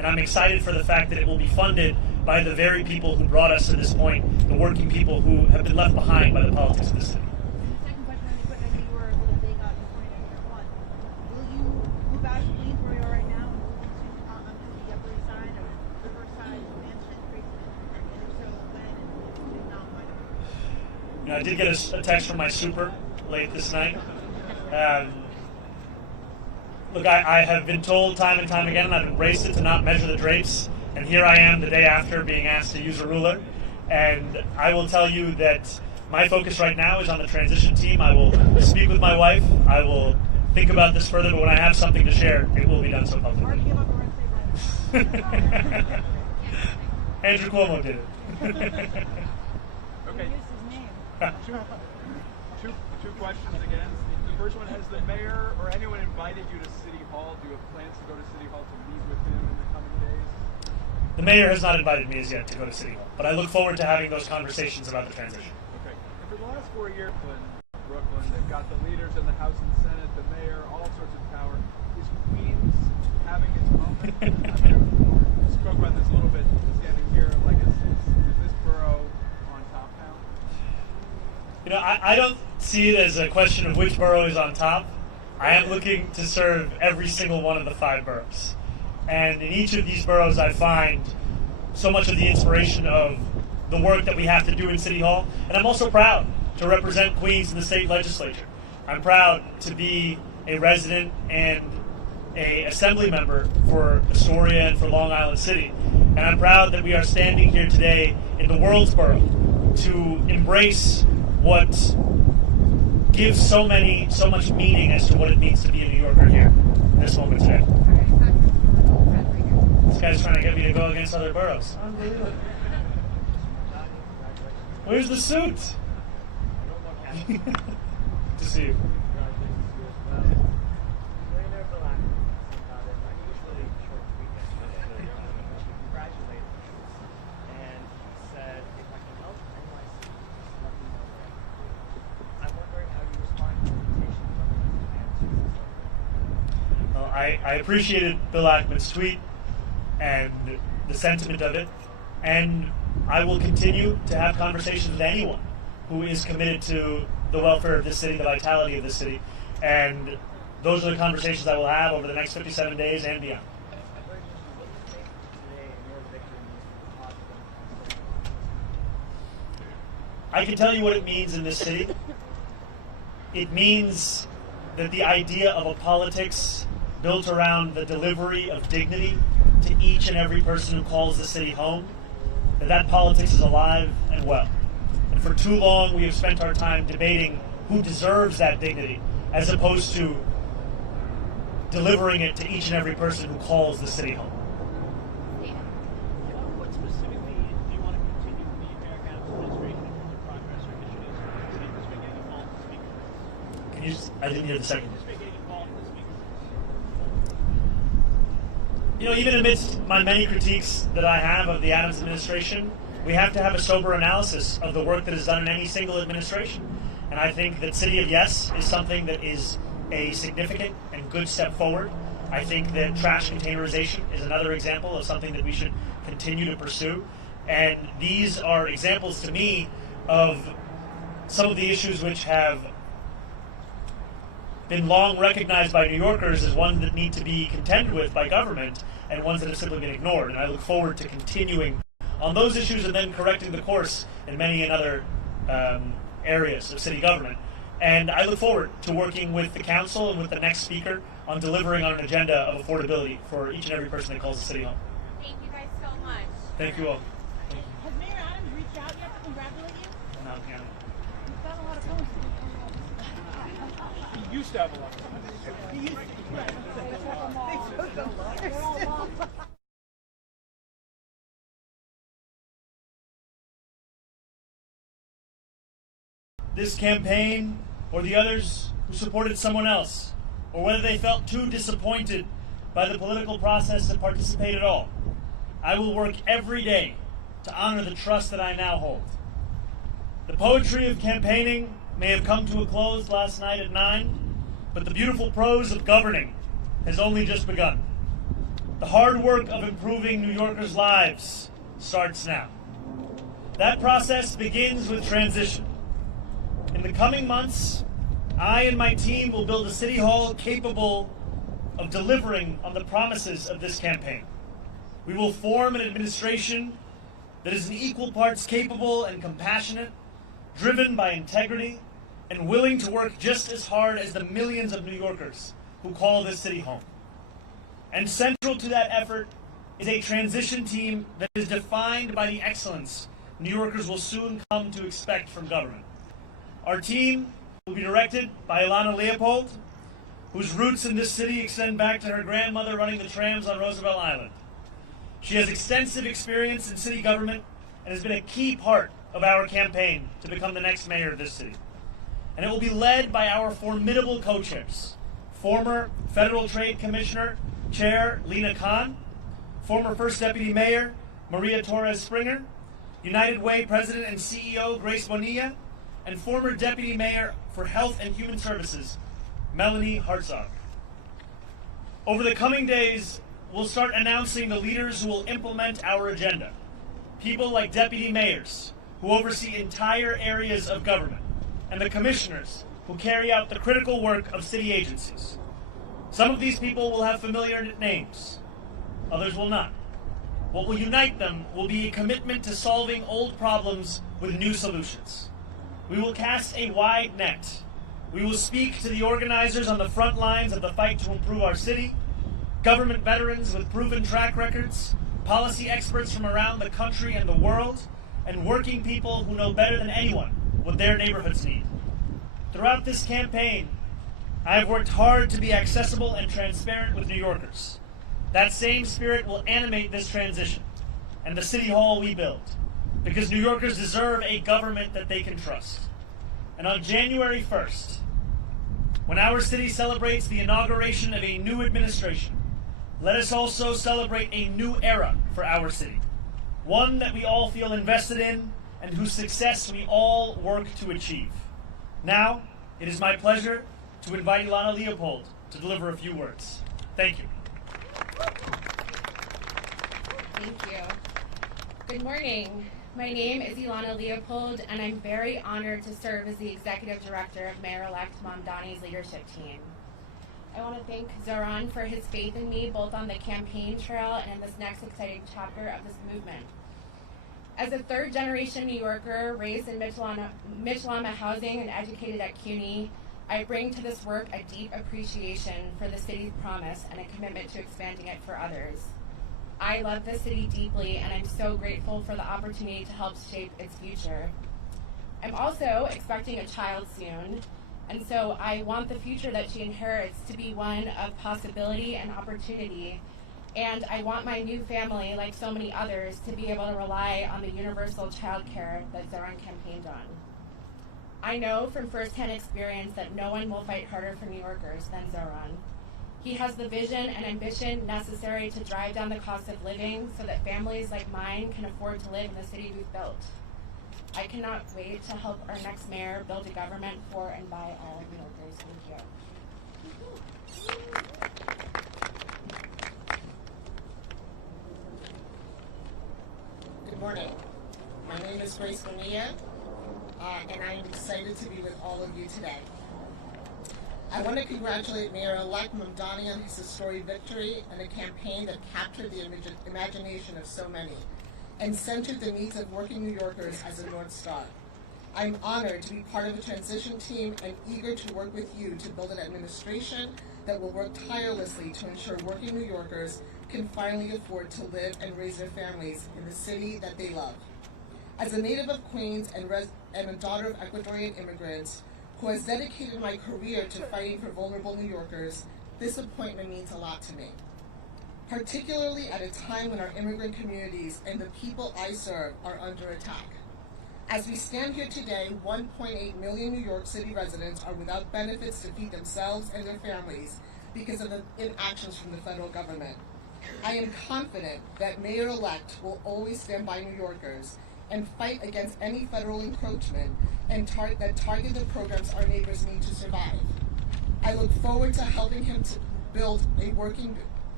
And I'm excited for the fact that it will be funded by the very people who brought us to this point, the working people who have been left behind by the politics of the city. Second question, really quick. I know you were a little big on before you got one. Will you move out of Queens where you are right now and move to the Upper East Side or River Side, Mansion, and if so, when, and if not, when? You know, I did get a text from my super late this night. Look, I have been told time and time again, and I've embraced it, to not measure the drapes. And here I am the day after being asked to use a ruler. And I will tell you that my focus right now is on the transition team. I will speak with my wife. I will think about this further, but when I have something to share, it will be done so publicly. Andrew Cuomo did it. Okay. Two questions again. The first one, has the mayor or anyone invited you to City Hall? Do you have plans to go to City Hall to meet with him in the coming days? The mayor has not invited me as yet to go to City Hall, but I look forward to having those conversations about the transition. Okay. And for the last 4 years in Brooklyn, they've got the leaders in the House and Senate, the mayor, all sorts of power. Is Queens having its moment? We spoke about this a little bit standing here. Like, is this borough on top now? You know, I don't see it as a question of which borough is on top. I am looking to serve every single one of the 5 boroughs. And in each of these boroughs, I find so much of the inspiration of the work that we have to do in City Hall. And I'm also proud to represent Queens in the state legislature. I'm proud to be a resident and an assembly member for Astoria and for Long Island City. And I'm proud that we are standing here today in the world's borough to embrace what gives so much meaning as to what it means to be a New Yorker here in this moment today. This guy's trying to get me to go against other boroughs. Unbelievable. Where's the suit? To see you. I appreciated Bill Ackman's tweet and the sentiment of it, and I will continue to have conversations with anyone who is committed to the welfare of this city, the vitality of this city, and those are the conversations I will have over the next 57 days and beyond. I can tell you what it means in this city. It means that the idea of a politics built around the delivery of dignity to each and every person who calls the city home, that politics is alive and well. And for too long, we have spent our time debating who deserves that dignity, as opposed to delivering it to each and every person who calls the city home. What specifically do you want to continue from the Eric Adams administration in terms of progress or initiatives? Getting involved in speakers? Can you? I didn't hear the second. Getting involved in the speakers. You know, even amidst my many critiques that I have of the Adams administration, we have to have a sober analysis of the work that is done in any single administration. And I think that City of Yes is something that is a significant and good step forward. I think that trash containerization is another example of something that we should continue to pursue. And these are examples to me of some of the issues which have been long recognized by New Yorkers as ones that need to be contended with by government and ones that have simply been ignored. And I look forward to continuing on those issues and then correcting the course in many other areas of city government. And I look forward to working with the council and with the next speaker on delivering on an agenda of affordability for each and every person that calls the city home. Thank you guys so much. Thank you all. Has Mayor Adams reached out yet to congratulate you? No, Canada. You've got a lot of posts. He used to have a lot of time. He used to. This campaign or the others who supported someone else, or whether they felt too disappointed by the political process to participate at all, I will work every day to honor the trust that I now hold. The poetry of campaigning may have come to a close last night at 9, but the beautiful prose of governing has only just begun. The hard work of improving New Yorkers' lives starts now. That process begins with transition. In the coming months, I and my team will build a city hall capable of delivering on the promises of this campaign. We will form an administration that is in equal parts capable and compassionate, driven by integrity, and willing to work just as hard as the millions of New Yorkers who call this city home. And central to that effort is a transition team that is defined by the excellence New Yorkers will soon come to expect from government. Our team will be directed by Ilana Leopold, whose roots in this city extend back to her grandmother running the trams on Roosevelt Island. She has extensive experience in city government and has been a key part of our campaign to become the next mayor of this city. And it will be led by our formidable co-chairs, former Federal Trade Commissioner Chair Lena Khan, former First Deputy Mayor Maria Torres Springer, United Way President and CEO Grace Bonilla, and former Deputy Mayor for Health and Human Services Melanie Hartzog. Over the coming days, we'll start announcing the leaders who will implement our agenda. People like deputy mayors, who oversee entire areas of government, and the commissioners, who carry out the critical work of city agencies. Some of these people will have familiar names, others will not. What will unite them will be a commitment to solving old problems with new solutions. We will cast a wide net. We will speak to the organizers on the front lines of the fight to improve our city, government veterans with proven track records, policy experts from around the country and the world, and working people who know better than anyone what their neighborhoods need. Throughout this campaign, I have worked hard to be accessible and transparent with New Yorkers. That same spirit will animate this transition and the city hall we build, because New Yorkers deserve a government that they can trust. And on January 1st, when our city celebrates the inauguration of a new administration, let us also celebrate a new era for our city, one that we all feel invested in and whose success we all work to achieve. Now, it is my pleasure to invite Ilana Leopold to deliver a few words. Thank you. Thank you. Good morning. My name is Ilana Leopold, and I'm very honored to serve as the Executive Director of Mayor-elect Mamdani's leadership team. I want to thank Zohran for his faith in me, both on the campaign trail and in this next exciting chapter of this movement. As a third-generation New Yorker, raised in Mitchell-Lama housing and educated at CUNY, I bring to this work a deep appreciation for the city's promise and a commitment to expanding it for others. I love this city deeply, and I'm so grateful for the opportunity to help shape its future. I'm also expecting a child soon, and so I want the future that she inherits to be one of possibility and opportunity, and I want my new family, like so many others, to be able to rely on the universal child care that Zohran campaigned on. I know from firsthand experience that no one will fight harder for New Yorkers than Zohran. He has the vision and ambition necessary to drive down the cost of living so that families like mine can afford to live in the city we've built. I cannot wait to help our next mayor build a government for and by all New Yorkers. Thank you. Good morning. My name is Grace Bonilla, and I am excited to be with all of you today. I want to congratulate Mayor-elect Mamdani on his historic victory and a campaign that captured the imagination of so many and centered the needs of working New Yorkers as a North Star. I'm honored to be part of a transition team and eager to work with you to build an administration that will work tirelessly to ensure working New Yorkers can finally afford to live and raise their families in the city that they love. As a native of Queens and a daughter of Ecuadorian immigrants, who has dedicated my career to fighting for vulnerable New Yorkers, this appointment means a lot to me, particularly at a time when our immigrant communities and the people I serve are under attack. As we stand here today, 1.8 million New York City residents are without benefits to feed themselves and their families because of the inactions from the federal government. I am confident that Mayor-elect will always stand by New Yorkers and fight against any federal encroachment and that target the programs our neighbors need to survive. I look forward to helping him to build a working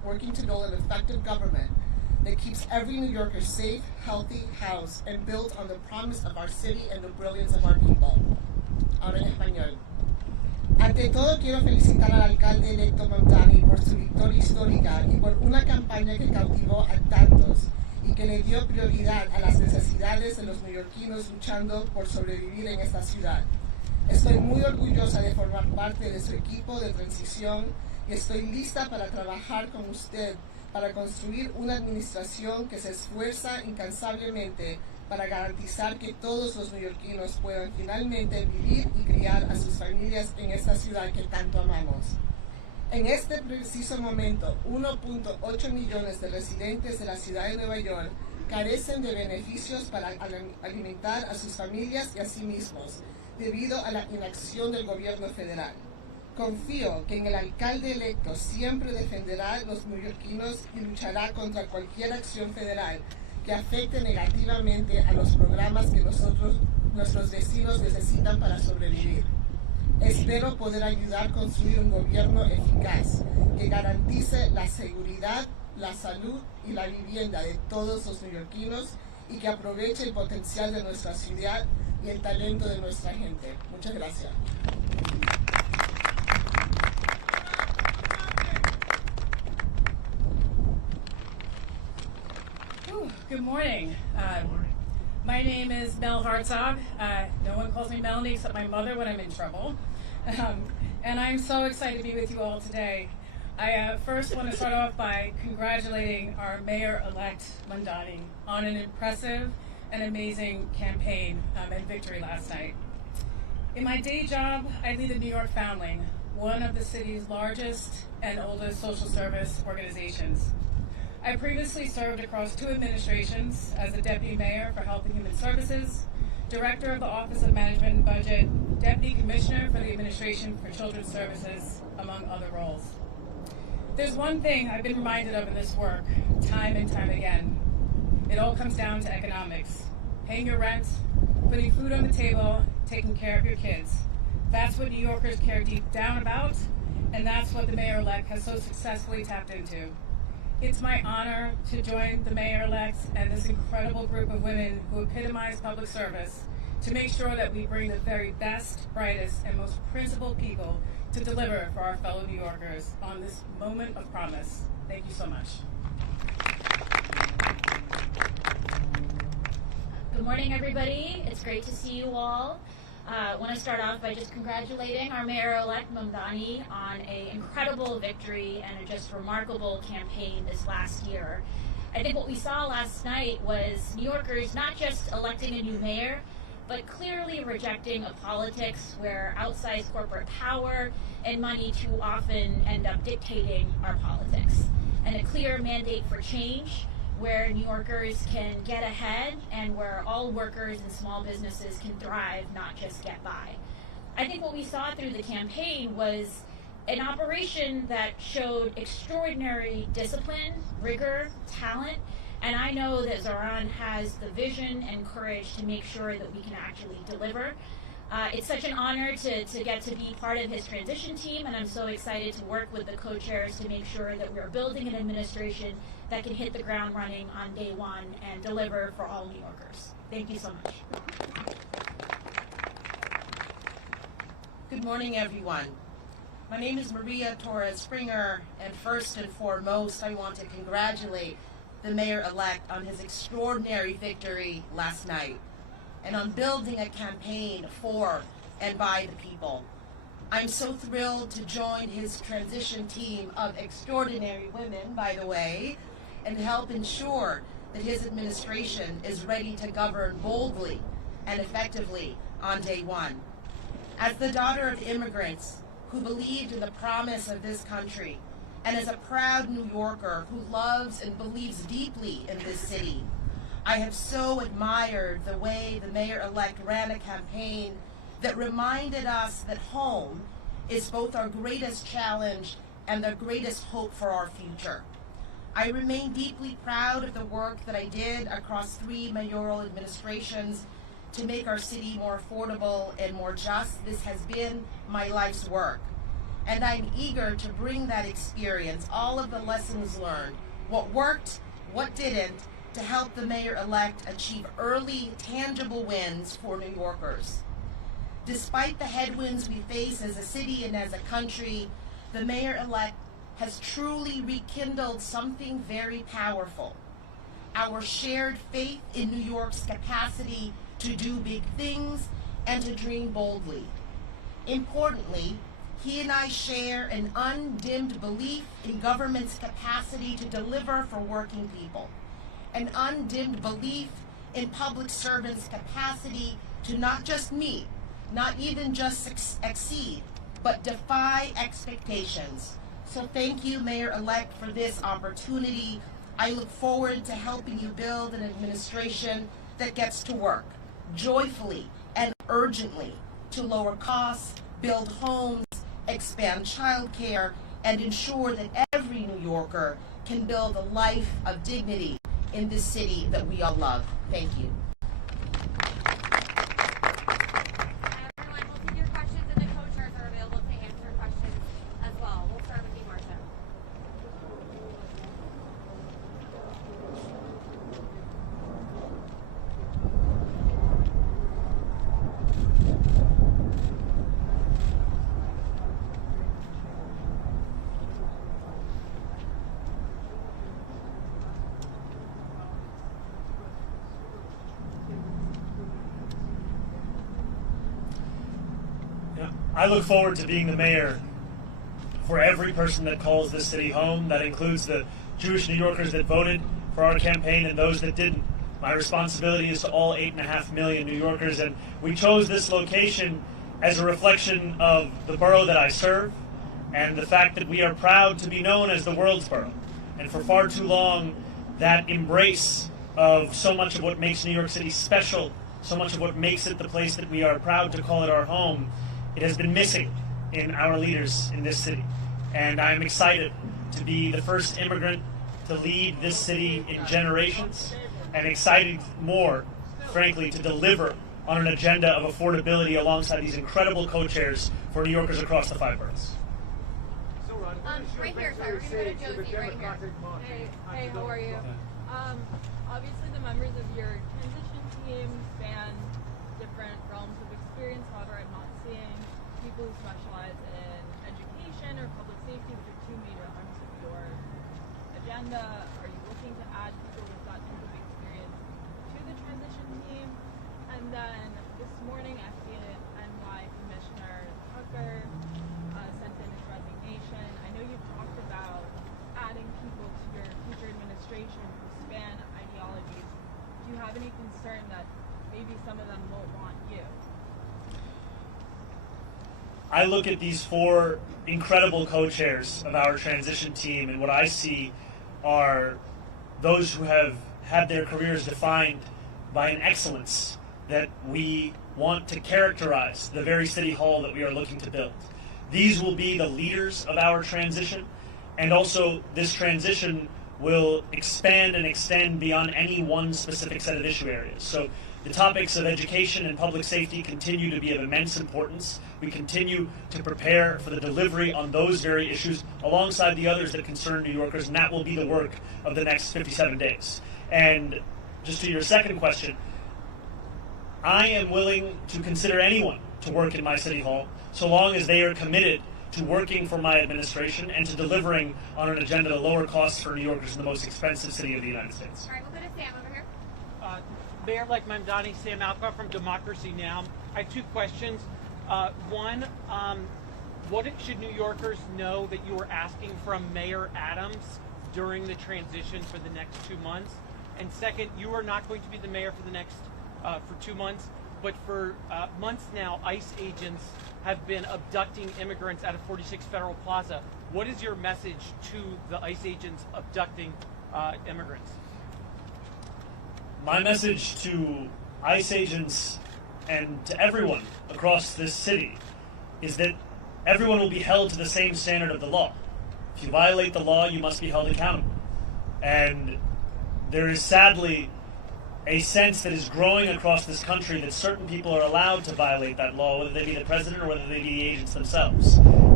working to build an effective government that keeps every New Yorker safe, healthy, housed, and built on the promise of our city and the brilliance of our people. Ahora en español. Ante todo, quiero felicitar al alcalde electo Mamdani por su victoria histórica y por una campaña que cautivó a tantos y que le dio prioridad a las necesidades de los neoyorquinos luchando por sobrevivir en esta ciudad. Estoy muy orgullosa de formar parte de su equipo de transición y estoy lista para trabajar con usted para construir una administración que se esfuerza incansablemente para garantizar que todos los neoyorquinos puedan finalmente vivir y criar a sus familias en esta ciudad que tanto amamos. En este preciso momento, 1.8 millones de residentes de la ciudad de Nueva York carecen de beneficios para alimentar a sus familias y a sí mismos, debido a la inacción del gobierno federal. Confío que en el alcalde electo siempre defenderá a los neoyorquinos y luchará contra cualquier acción federal que afecte negativamente a los programas que nuestros vecinos necesitan para sobrevivir. Espero poder ayudar a construir un gobierno eficaz que garantice la seguridad, la salud y la vivienda de todos los neoyorquinos y que aproveche el potencial de nuestra ciudad y el talento de nuestra gente. Muchas gracias. Good morning. My name is Mel Hartzog. No one calls me Melanie except my mother when I'm in trouble. And I'm so excited to be with you all today. I first want to start off by congratulating our Mayor-elect Mamdani on an impressive and amazing campaign and victory last night. In my day job, I lead the New York Foundling, one of the city's largest and oldest social service organizations. I previously served across 2 administrations as the Deputy Mayor for Health and Human Services, Director of the Office of Management and Budget, Deputy Commissioner for the Administration for Children's Services, among other roles. There's one thing I've been reminded of in this work, time and time again. It all comes down to economics. Paying your rent, putting food on the table, taking care of your kids. That's what New Yorkers care deep down about, and that's what the Mayor-elect has so successfully tapped into. It's my honor to join the Mayor-elect and this incredible group of women who epitomize public service to make sure that we bring the very best, brightest, and most principled people to deliver for our fellow New Yorkers on this moment of promise. Thank you so much. Good morning, everybody. It's great to see you all. I want to start off by just congratulating our Mayor-elect Mamdani on an incredible victory and a just remarkable campaign this last year. I think what we saw last night was New Yorkers not just electing a new mayor, but clearly rejecting a politics where outsized corporate power and money too often end up dictating our politics, and a clear mandate for change where New Yorkers can get ahead and where all workers and small businesses can thrive, not just get by. I think what we saw through the campaign was an operation that showed extraordinary discipline, rigor, talent, and I know that Zohran has the vision and courage to make sure that we can actually deliver. It's such an honor to get to be part of his transition team, and I'm so excited to work with the co-chairs to make sure that we're building an administration that can hit the ground running on day one and deliver for all New Yorkers. Thank you so much. Good morning, everyone. My name is Maria Torres Springer, and first and foremost, I want to congratulate the Mayor-elect on his extraordinary victory last night and on building a campaign for and by the people. I'm so thrilled to join his transition team of extraordinary women, by the way, and help ensure that his administration is ready to govern boldly and effectively on day one. As the daughter of immigrants who believed in the promise of this country, and as a proud New Yorker who loves and believes deeply in this city, I have so admired the way the Mayor-elect ran a campaign that reminded us that home is both our greatest challenge and the greatest hope for our future. I remain deeply proud of the work that I did across 3 mayoral administrations to make our city more affordable and more just. This has been my life's work. and I'm eager to bring that experience, all of the lessons learned, what worked, what didn't, to help the mayor-elect achieve early, tangible wins for New Yorkers. Despite the headwinds we face as a city and as a country, the mayor-elect has truly rekindled something very powerful: our shared faith in New York's capacity to do big things and to dream boldly. Importantly, he and I share an undimmed belief in government's capacity to deliver for working people, an undimmed belief in public servants' capacity to not just meet, not even just exceed, but defy expectations. So thank you, Mayor-elect, for this opportunity. I look forward to helping you build an administration that gets to work joyfully and urgently to lower costs, build homes, expand childcare, and ensure that every New Yorker can build a life of dignity in this city that we all love. Thank you. Everyone, we'll take your questions, and the co-chairs are available to answer questions as well. We'll start with you, Marcia. I look forward to being the mayor for every person that calls this city home. That includes the Jewish New Yorkers that voted for our campaign and those that didn't. My responsibility is to all 8.5 million New Yorkers, and we chose this location as a reflection of the borough that I serve and the fact that we are proud to be known as the world's borough. And for far too long, that embrace of so much of what makes New York City special, so much of what makes it the place that we are proud to call it our home, it has been missing in our leaders in this city. And I'm excited to be the first immigrant to lead this city in generations, and excited more, frankly, to deliver on an agenda of affordability alongside these incredible co-chairs for New Yorkers across the 5 boroughs. Right here, sorry, we're going to go to Josie right here. Hey, how are you? Obviously the members of your transition team span different realms of experience. However, I'm not seeing people who specialize in education or public safety, which are two major arms of your agenda. Are you looking to add people with that type of experience to the transition team? And then this morning, FDNY Commissioner Tucker sent in his resignation. I know you've talked about adding people to your future administration who span ideologies. Do you have any concern that maybe some of them won't want you? I look at these 4 incredible co-chairs of our transition team, and what I see are those who have had their careers defined by an excellence that we want to characterize the very city hall that we are looking to build. These will be the leaders of our transition, and also this transition will expand and extend beyond any one specific set of issue areas. So the topics of education and public safety continue to be of immense importance. We continue to prepare for the delivery on those very issues alongside the others that concern New Yorkers, and that will be the work of the next 57 days. And just to your second question, I am willing to consider anyone to work in my city hall so long as they are committed to working for my administration and to delivering on an agenda to lower costs for New Yorkers in the most expensive city of the United States. All right, we'll go to Sam over here. Mayor-elect Mamdani, Sam Alcoff from Democracy Now! I have 2 questions. One, what should New Yorkers know that you are asking from Mayor Adams during the transition for the next 2 months? And second, you are not going to be the mayor for the next for 2 months, but for months now, ICE agents have been abducting immigrants out of 46 Federal Plaza. What is your message to the ICE agents abducting immigrants? My message to ICE agents and to everyone across this city is that everyone will be held to the same standard of the law. If you violate the law, you must be held accountable. And there is sadly a sense that is growing across this country that certain people are allowed to violate that law, whether they be the president or whether they be the agents themselves.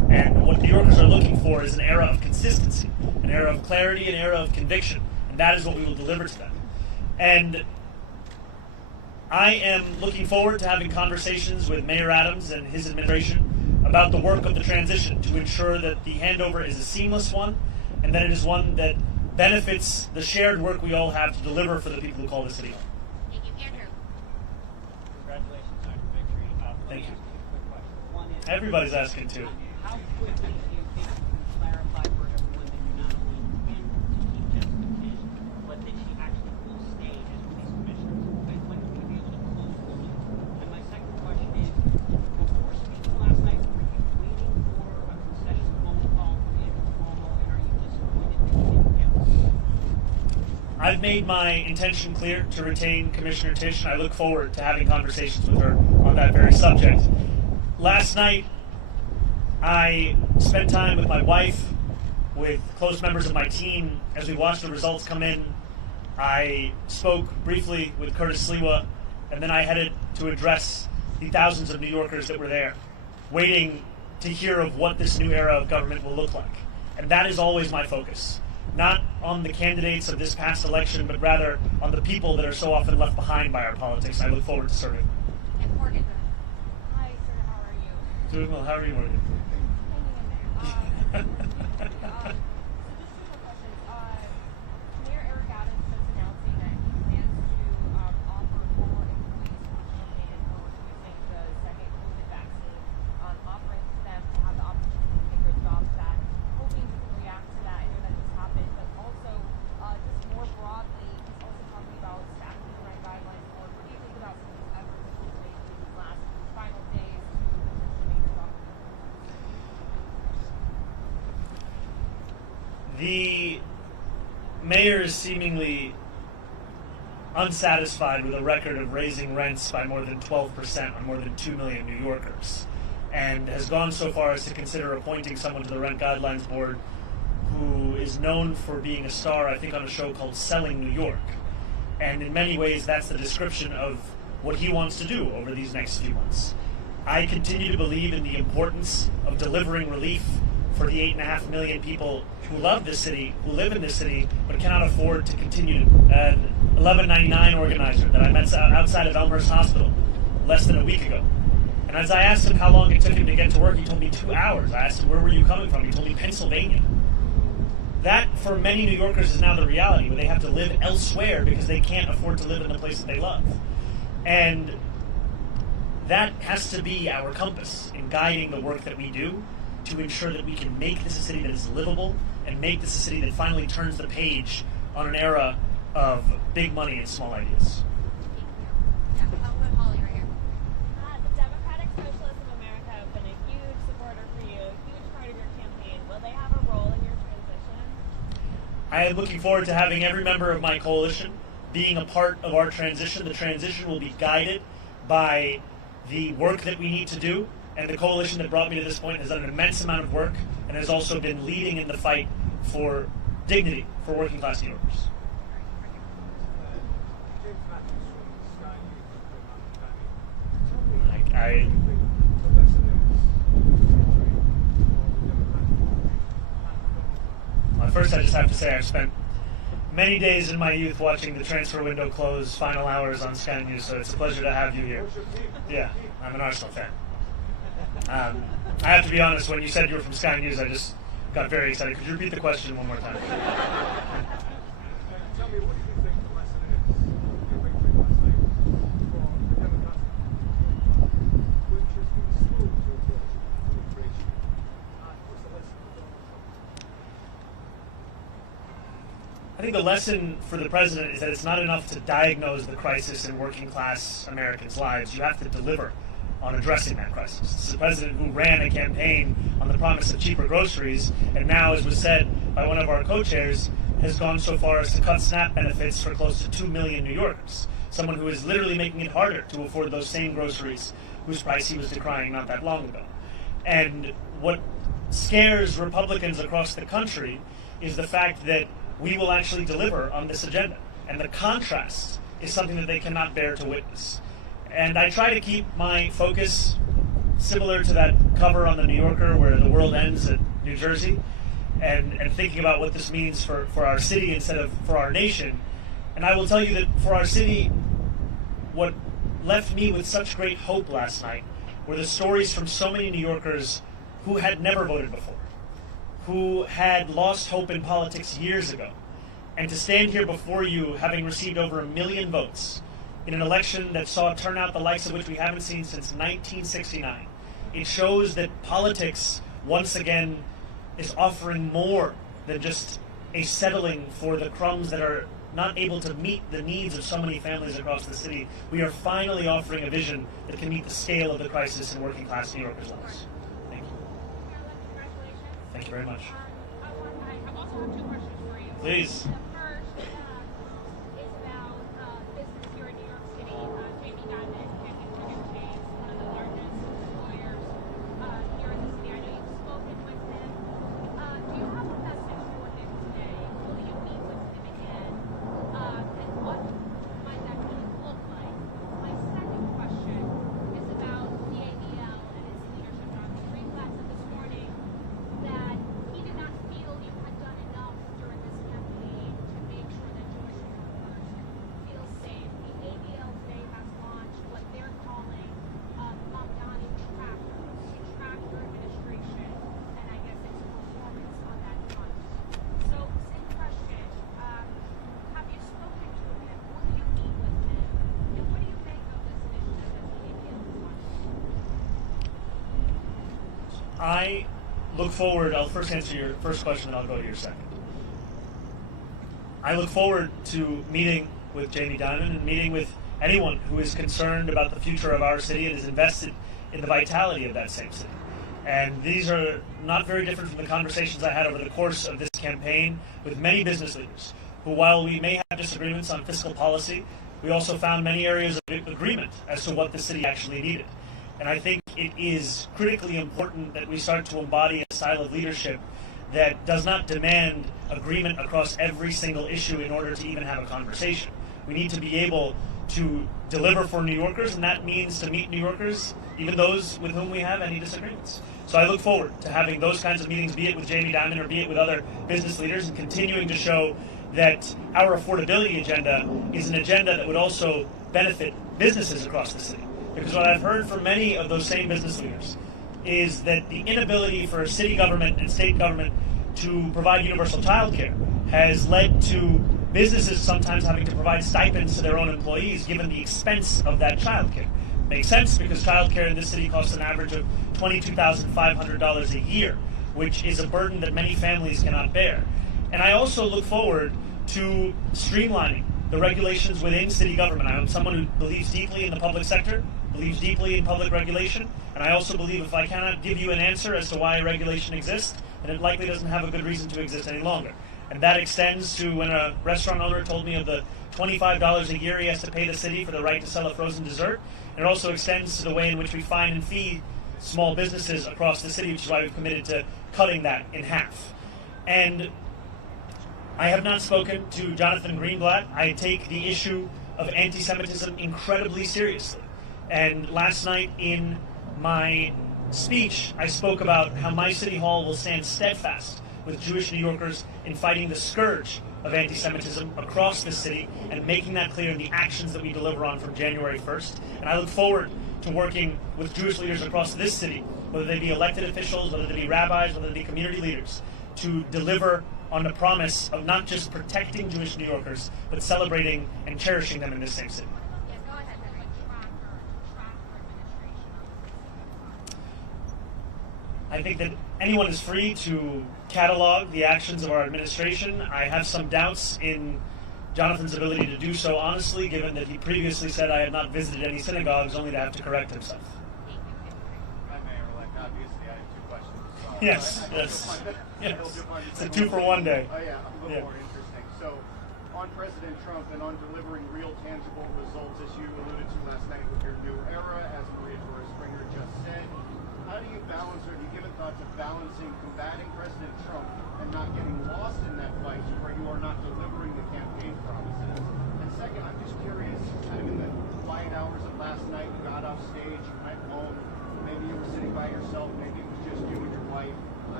And what New Yorkers are looking for is an era of consistency, an era of clarity, an era of conviction. And that is what we will deliver to them. And I am looking forward to having conversations with Mayor Adams and his administration about the work of the transition to ensure that the handover is a seamless one and that it is one that benefits the shared work we all have to deliver for the people who call the city home. Thank you, Andrew. Congratulations on your victory. Thank you. Quick question. One is, Everybody's asking too. how quickly do you think you can clarify for everyone that you not only intend to keep Jessica Tisch, but that she actually will stay as police commissioner? And when will we be able to close the loop? And my second question is, before speaking last night, were you waiting for a concession phone call from Andrew Cuomo, and are you disappointed that you didn't get one? I've made my intention clear to retain Commissioner Tisch, and I look forward to having conversations with her on that very subject. Last night, I spent time with my wife, with close members of my team. As we watched the results come in, I spoke briefly with Curtis Sliwa, and then I headed to address the thousands of New Yorkers that were there, waiting to hear of what this new era of government will look like. And that is always my focus. Not on the candidates of this past election, but rather on the people that are so often left behind by our politics. I look forward to serving. And Morgan. Hi, sir. How are you? Doing well. How are you, Morgan? Hanging in there. So just two more questions. Mayor Eric Adams is announcing that he plans to offer former employees special pay for refusing the second COVID vaccine, offering them to have the opportunity to get their jobs back. Hoping you can react to that. I know that just happened, but also just more broadly, he's also talking about staffing the right guidelines for. What do you think about some of these efforts that he's making these last final days to potentially make your job? The mayor is seemingly unsatisfied with a record of raising rents by more than 12% on more than 2 million New Yorkers, and has gone so far as to consider appointing someone to the Rent Guidelines Board who is known for being a star, I think, on a show called Selling New York. And in many ways, that's the description of what he wants to do over these next few months. I continue to believe in the importance of delivering relief for the 8.5 million people who love this city, who live in this city, but cannot afford to continue. An 1199 organizer that I met outside of Elmhurst Hospital less than a week ago. And as I asked him how long it took him to get to work, he told me 2 hours. I asked him, where were you coming from? He told me Pennsylvania. That, for many New Yorkers, is now the reality, where they have to live elsewhere because they can't afford to live in the place that they love. And that has to be our compass in guiding the work that we do to ensure that we can make this a city that is livable and make this a city that finally turns the page on an era of big money and small ideas. Yeah, I'll put Holly right here. The Democratic Socialists of America have been a huge supporter for you, a huge part of your campaign. Will they have a role in your transition? I am looking forward to having every member of my coalition being a part of our transition. The transition will be guided by the work that we need to do, and the coalition that brought me to this point has done an immense amount of work and has also been leading in the fight for dignity for working class New Yorkers. Well, first I just have to say I've spent many days in my youth watching the transfer window close, final hours on Sky News, so it's a pleasure to have you here. Yeah, I'm an Arsenal fan. I have to be honest, when you said you were from Sky News, I just got very excited. Could you repeat the question one more time? Tell me, what do you think the lesson is in your victory last night for the Democrats, which has been slow to approach immigration? What's the lesson for Donald Trump? I think the lesson for the president is that it's not enough to diagnose the crisis in working class Americans' lives. You have to deliver on addressing that crisis. This is a president who ran a campaign on the promise of cheaper groceries, and now, as was said by one of our co-chairs, has gone so far as to cut SNAP benefits for close to 2 million New Yorkers. Someone who is literally making it harder to afford those same groceries whose price he was decrying not that long ago. And what scares Republicans across the country is the fact that we will actually deliver on this agenda. And the contrast is something that they cannot bear to witness. And I try to keep my focus similar to that cover on the New Yorker where the world ends at New Jersey, and thinking about what this means for our city instead of for our nation. And I will tell you that for our city, what left me with such great hope last night were the stories from so many New Yorkers who had never voted before, who had lost hope in politics years ago. And to stand here before you, having received over 1 million votes in an election that saw a turnout the likes of which we haven't seen since 1969, it shows that politics, once again, is offering more than just a settling for the crumbs that are not able to meet the needs of so many families across the city. We are finally offering a vision that can meet the scale of the crisis in working class New Yorkers' lives. Thank you. Thank you very much. I also have 2 questions for you. Please. The first is about business here in New York City. Jamie Dimon and N18G, one of the largest employers here in the city. I know you've spoken with him. Do you have a message for him today? Will you meet with him again? And what might that really look like? My second question is about the ADL and its leadership. John Green said this morning that he did not feel you had done enough during this campaign to make sure that Jewish workers feel safe. The ADL today has launched what they're calling Mamdani trackers to track your administration and I guess its performance on that front. So, same question. Have you spoken to him? Will you meet with him? And what do you make of this initiative that the ADL has launched? I look forward, I'll first answer your first question and I'll go to your second. I look forward to meeting with Jamie Dimon and meeting with anyone who is concerned about the future of our city and is invested in the vitality of that same city. And these are not very different from the conversations I had over the course of this campaign with many business leaders, who, while we may have disagreements on fiscal policy, we also found many areas of agreement as to what the city actually needed. And I think it is critically important that we start to embody a style of leadership that does not demand agreement across every single issue in order to even have a conversation. We need to be able to deliver for New Yorkers, and that means to meet New Yorkers, even those with whom we have any disagreements. So I look forward to having those kinds of meetings, be it with Jamie Dimon or be it with other business leaders, and continuing to show that our affordability agenda is an agenda that would also benefit businesses across the city. Because what I've heard from many of those same business leaders is that the inability for city government and state government to provide universal child care has led to businesses sometimes having to provide stipends to their own employees given the expense of that child care. Makes sense because child care in this city costs an average of $22,500 a year, which is a burden that many families cannot bear. And I also look forward to streamlining the regulations within city government. I am someone who believes deeply in the public sector, believes deeply in public regulation, and I also believe if I cannot give you an answer as to why regulation exists, then it likely doesn't have a good reason to exist any longer. And that extends to when a restaurant owner told me of the $25 a year he has to pay the city for the right to sell a frozen dessert. And it also extends to the way in which we fine and fee small businesses across the city, which is why we've committed to cutting that in half. And I have not spoken to Jonathan Greenblatt. I take the issue of anti-Semitism incredibly seriously. And last night in my speech, I spoke about how my city hall will stand steadfast with Jewish New Yorkers in fighting the scourge of anti-Semitism across the city and making that clear in the actions that we deliver on from January 1st. And I look forward to working with Jewish leaders across this city, whether they be elected officials, whether they be rabbis, whether they be community leaders, to deliver on the promise of not just protecting Jewish New Yorkers, but celebrating and cherishing them in this same city. I think that anyone is free to catalog the actions of our administration. I have some doubts in Jonathan's ability to do so honestly, given that he previously said I had not visited any synagogues, only to have to correct himself. Hi, Mayor-elect. Obviously, I have 2 questions. Yes, it's a 2-for-1 day. Oh, yeah, a little more interesting. So, on President Trump and on delivering real, tangible results, as you alluded to last night with your new era, as Maria Torres-Springer just said, how do you balance, or have you given thought to balancing combating President Trump and not getting lost in that fight where you are not delivering the campaign promises? And second, I'm just curious, kind of in the quiet hours of last night, you got off stage, you went home, maybe you were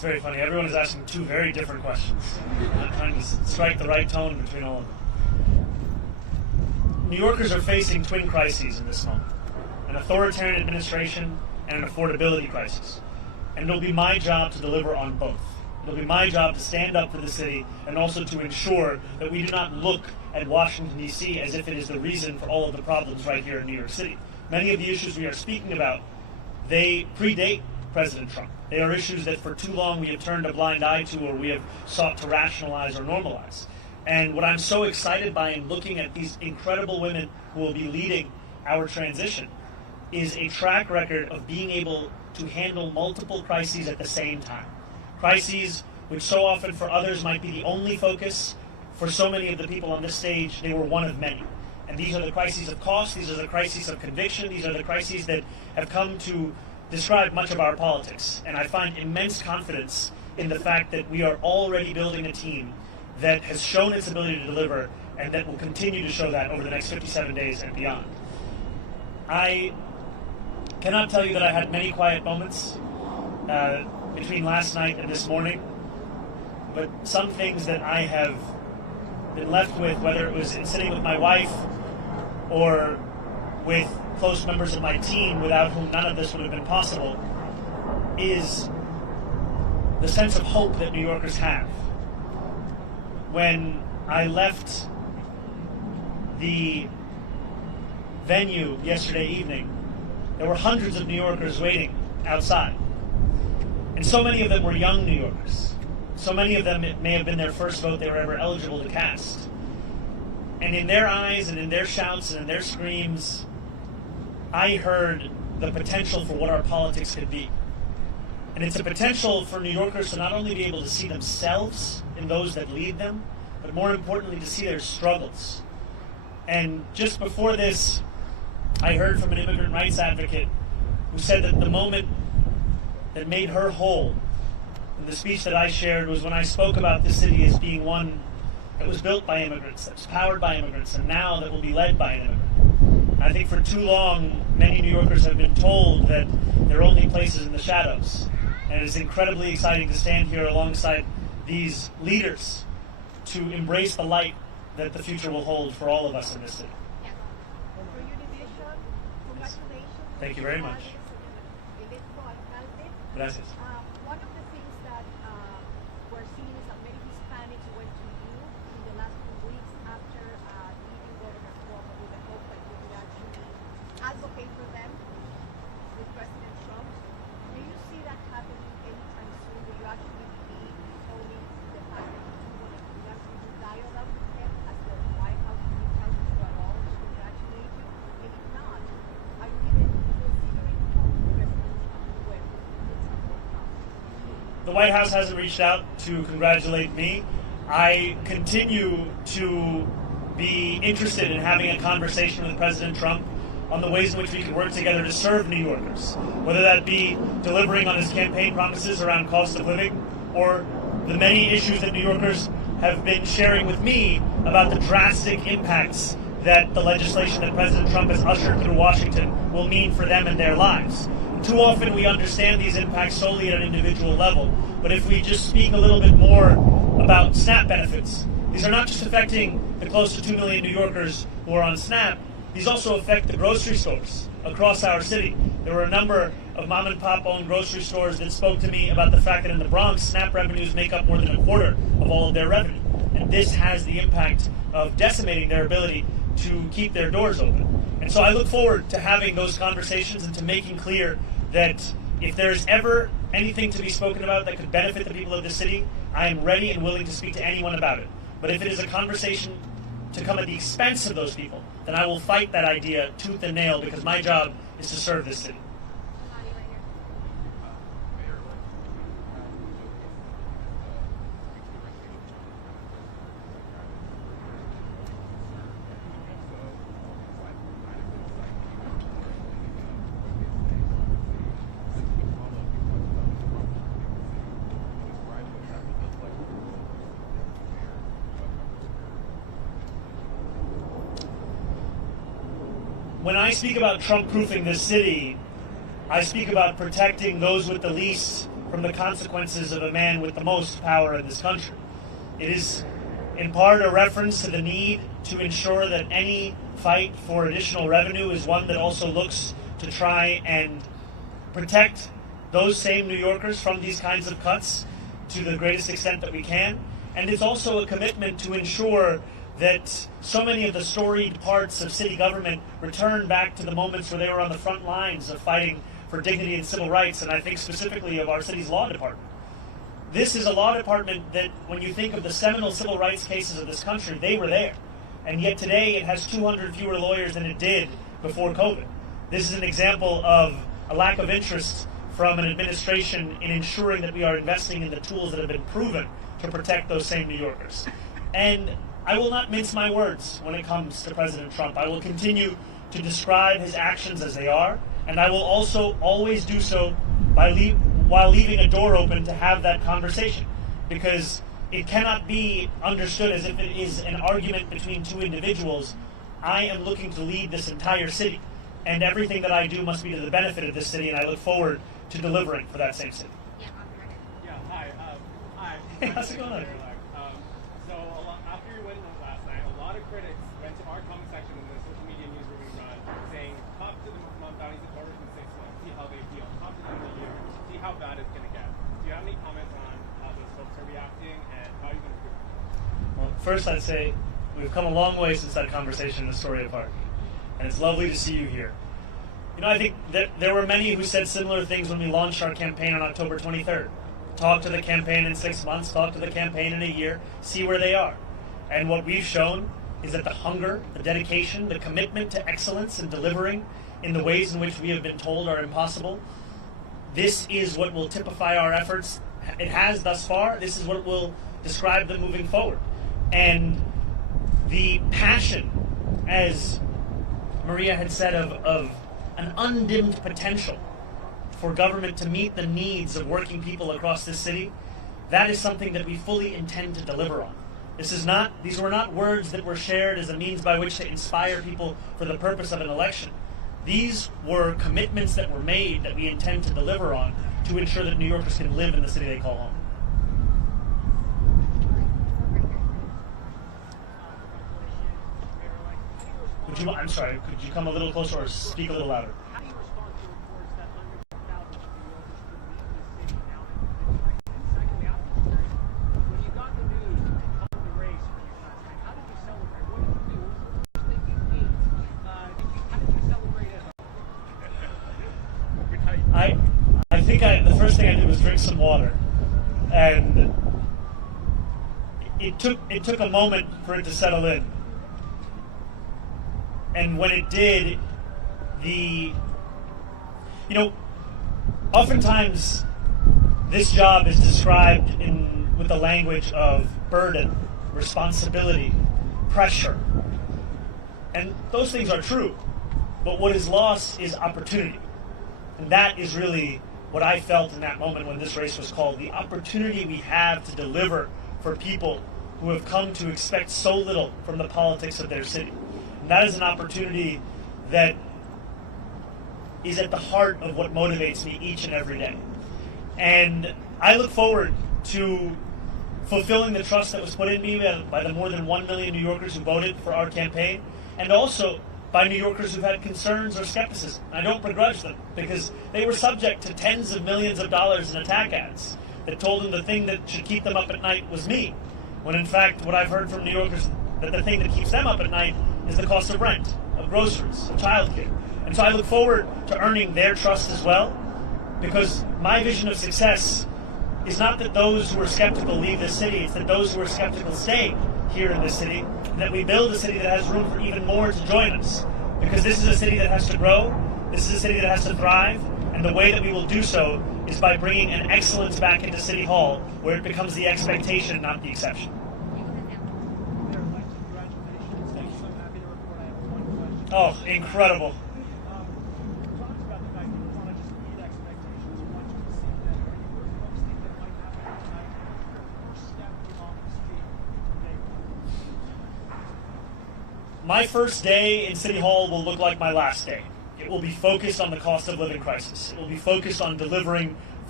It's very funny. Everyone is asking two very different questions. I'm trying to strike the right tone between all of them. New Yorkers are facing twin crises in this moment: an authoritarian administration and an affordability crisis. And it'll be my job to deliver on both. It'll be my job to stand up for the city and also to ensure that we do not look at Washington, D.C. as if it is the reason for all of the problems right here in New York City. Many of the issues we are speaking about, they predate President Trump. They are issues that for too long we have turned a blind eye to, or we have sought to rationalize or normalize. And what I'm so excited by in looking at these incredible women who will be leading our transition is a track record of being able to handle multiple crises at the same time. Crises which so often for others might be the only focus. For so many of the people on this stage, they were one of many. And these are the crises of cost, these are the crises of conviction, these are the crises that have come to describe much of our politics. And I find immense confidence in the fact that we are already building a team that has shown its ability to deliver and that will continue to show that over the next 57 days and beyond. I cannot tell you that I had many quiet moments between last night and this morning, but some things that I have been left with, whether it was in sitting with my wife or with close members of my team without whom none of this would have been possible, is the sense of hope that New Yorkers have. When I left the venue yesterday evening, there were hundreds of New Yorkers waiting outside. And so many of them were young New Yorkers. So many of them, it may have been their first vote they were ever eligible to cast. And in their eyes and in their shouts and in their screams, I heard the potential for what our politics could be. And it's a potential for New Yorkers to not only be able to see themselves in those that lead them, but more importantly to see their struggles. And just before this, I heard from an immigrant rights advocate who said that the moment that made her whole in the speech that I shared was when I spoke about this city as being one that was built by immigrants, that was powered by immigrants, and now that will be led by an immigrant. And I think for too long, many New Yorkers have been told that there are only places in the shadows. And it is incredibly exciting to stand here alongside these leaders to embrace the light that the future will hold for all of us in this city. Thank you very much. Gracias. One of the things that we're seeing is that many Hispanics went to you in the last few weeks after leaving Governor Cuomo with the hope that you would actually advocate for them with President Trump. Do you see that happening anytime soon? Will you actually be only the fact that you want to actually do dialogue with him as the White House reach out to you at all to congratulate you? And if not, are you even considering talking to President Trump with The White House hasn't reached out to congratulate me. I continue to be interested in having a conversation with President Trump on the ways in which we can work together to serve New Yorkers, whether that be delivering on his campaign promises around cost of living, or the many issues that New Yorkers have been sharing with me about the drastic impacts that the legislation that President Trump has ushered through Washington will mean for them and their lives. Too often we understand these impacts solely at an individual level, but if we just speak a little bit more about SNAP benefits, these are not just affecting the close to 2 million New Yorkers who are on SNAP, these also affect the grocery stores across our city. There were a number of mom and pop owned grocery stores that spoke to me about the fact that in the Bronx, SNAP revenues make up more than a quarter of all of their revenue. And this has the impact of decimating their ability to keep their doors open. And so I look forward to having those conversations and to making clear that if there's ever anything to be spoken about that could benefit the people of the city, I am ready and willing to speak to anyone about it. But if it is a conversation to come at the expense of those people, then I will fight that idea tooth and nail, because my job is to serve this city. When I speak about Trump-proofing this city, I speak about protecting those with the least from the consequences of a man with the most power in this country. It is in part a reference to the need to ensure that any fight for additional revenue is one that also looks to try and protect those same New Yorkers from these kinds of cuts to the greatest extent that we can. And it's also a commitment to ensure that so many of the storied parts of city government return back to the moments where they were on the front lines of fighting for dignity and civil rights, and I think specifically of our city's law department. This is a law department that, when you think of the seminal civil rights cases of this country, they were there. And yet today it has 200 fewer lawyers than it did before COVID. This is an example of a lack of interest from an administration in ensuring that we are investing in the tools that have been proven to protect those same New Yorkers. And I will not mince my words when it comes to President Trump. I will continue to describe his actions as they are, and I will also always do so while leaving a door open to have that conversation, because it cannot be understood as if it is an argument between two individuals. I am looking to lead this entire city, and everything that I do must be to the benefit of this city, and I look forward to delivering for that same city. Yeah, hi. Hey, how's it going on? So after your win last night, a lot of critics went to our comment section in the social media news where we run, saying, talk to the Mamdani supporters in 6 months, see how they feel. Talk to them in a year, see how bad it's going to get. Do you have any comments on how those folks are reacting and how you're going to do it? Well, first I'd say we've come a long way since that conversation in Astoria Park, and it's lovely to see you here. You know, I think that there were many who said similar things when we launched our campaign on October 23rd. Talk to the campaign in 6 months, talk to the campaign in a year, see where they are. And what we've shown is that the hunger, the dedication, the commitment to excellence and delivering in the ways in which we have been told are impossible, this is what will typify our efforts. It has thus far. This is what will describe them moving forward. And the passion, as Maria had said, of an undimmed potential for government to meet the needs of working people across this city, that is something that we fully intend to deliver on. These were not words that were shared as a means by which to inspire people for the purpose of an election. These were commitments that were made that we intend to deliver on to ensure that New Yorkers can live in the city they call home. I'm sorry, could you come a little closer or speak a little louder? I think the first thing I did was drink some water, and it took a moment for it to settle in. And when it did, oftentimes this job is described with the language of burden, responsibility, pressure. And those things are true, but what is lost is opportunity. And that is really what I felt in that moment when this race was called, the opportunity we have to deliver for people who have come to expect so little from the politics of their city. And that is an opportunity that is at the heart of what motivates me each and every day. And I look forward to fulfilling the trust that was put in me by the more than 1 million New Yorkers who voted for our campaign, and also by New Yorkers who've had concerns or skepticism. I don't begrudge them, because they were subject to tens of millions of dollars in attack ads that told them the thing that should keep them up at night was me, when in fact what I've heard from New Yorkers, that the thing that keeps them up at night is the cost of rent, of groceries, of childcare. And so I look forward to earning their trust as well, because my vision of success is not that those who are skeptical leave this city, it's that those who are skeptical stay here in this city, and that we build a city that has room for even more to join us. Because this is a city that has to grow, this is a city that has to thrive, and the way that we will do so is by bringing an excellence back into City Hall, where it becomes the expectation, not the exception. Oh, incredible. My first day in City Hall will look like my last day. It will be focused on the cost of living crisis. It will be focused on delivering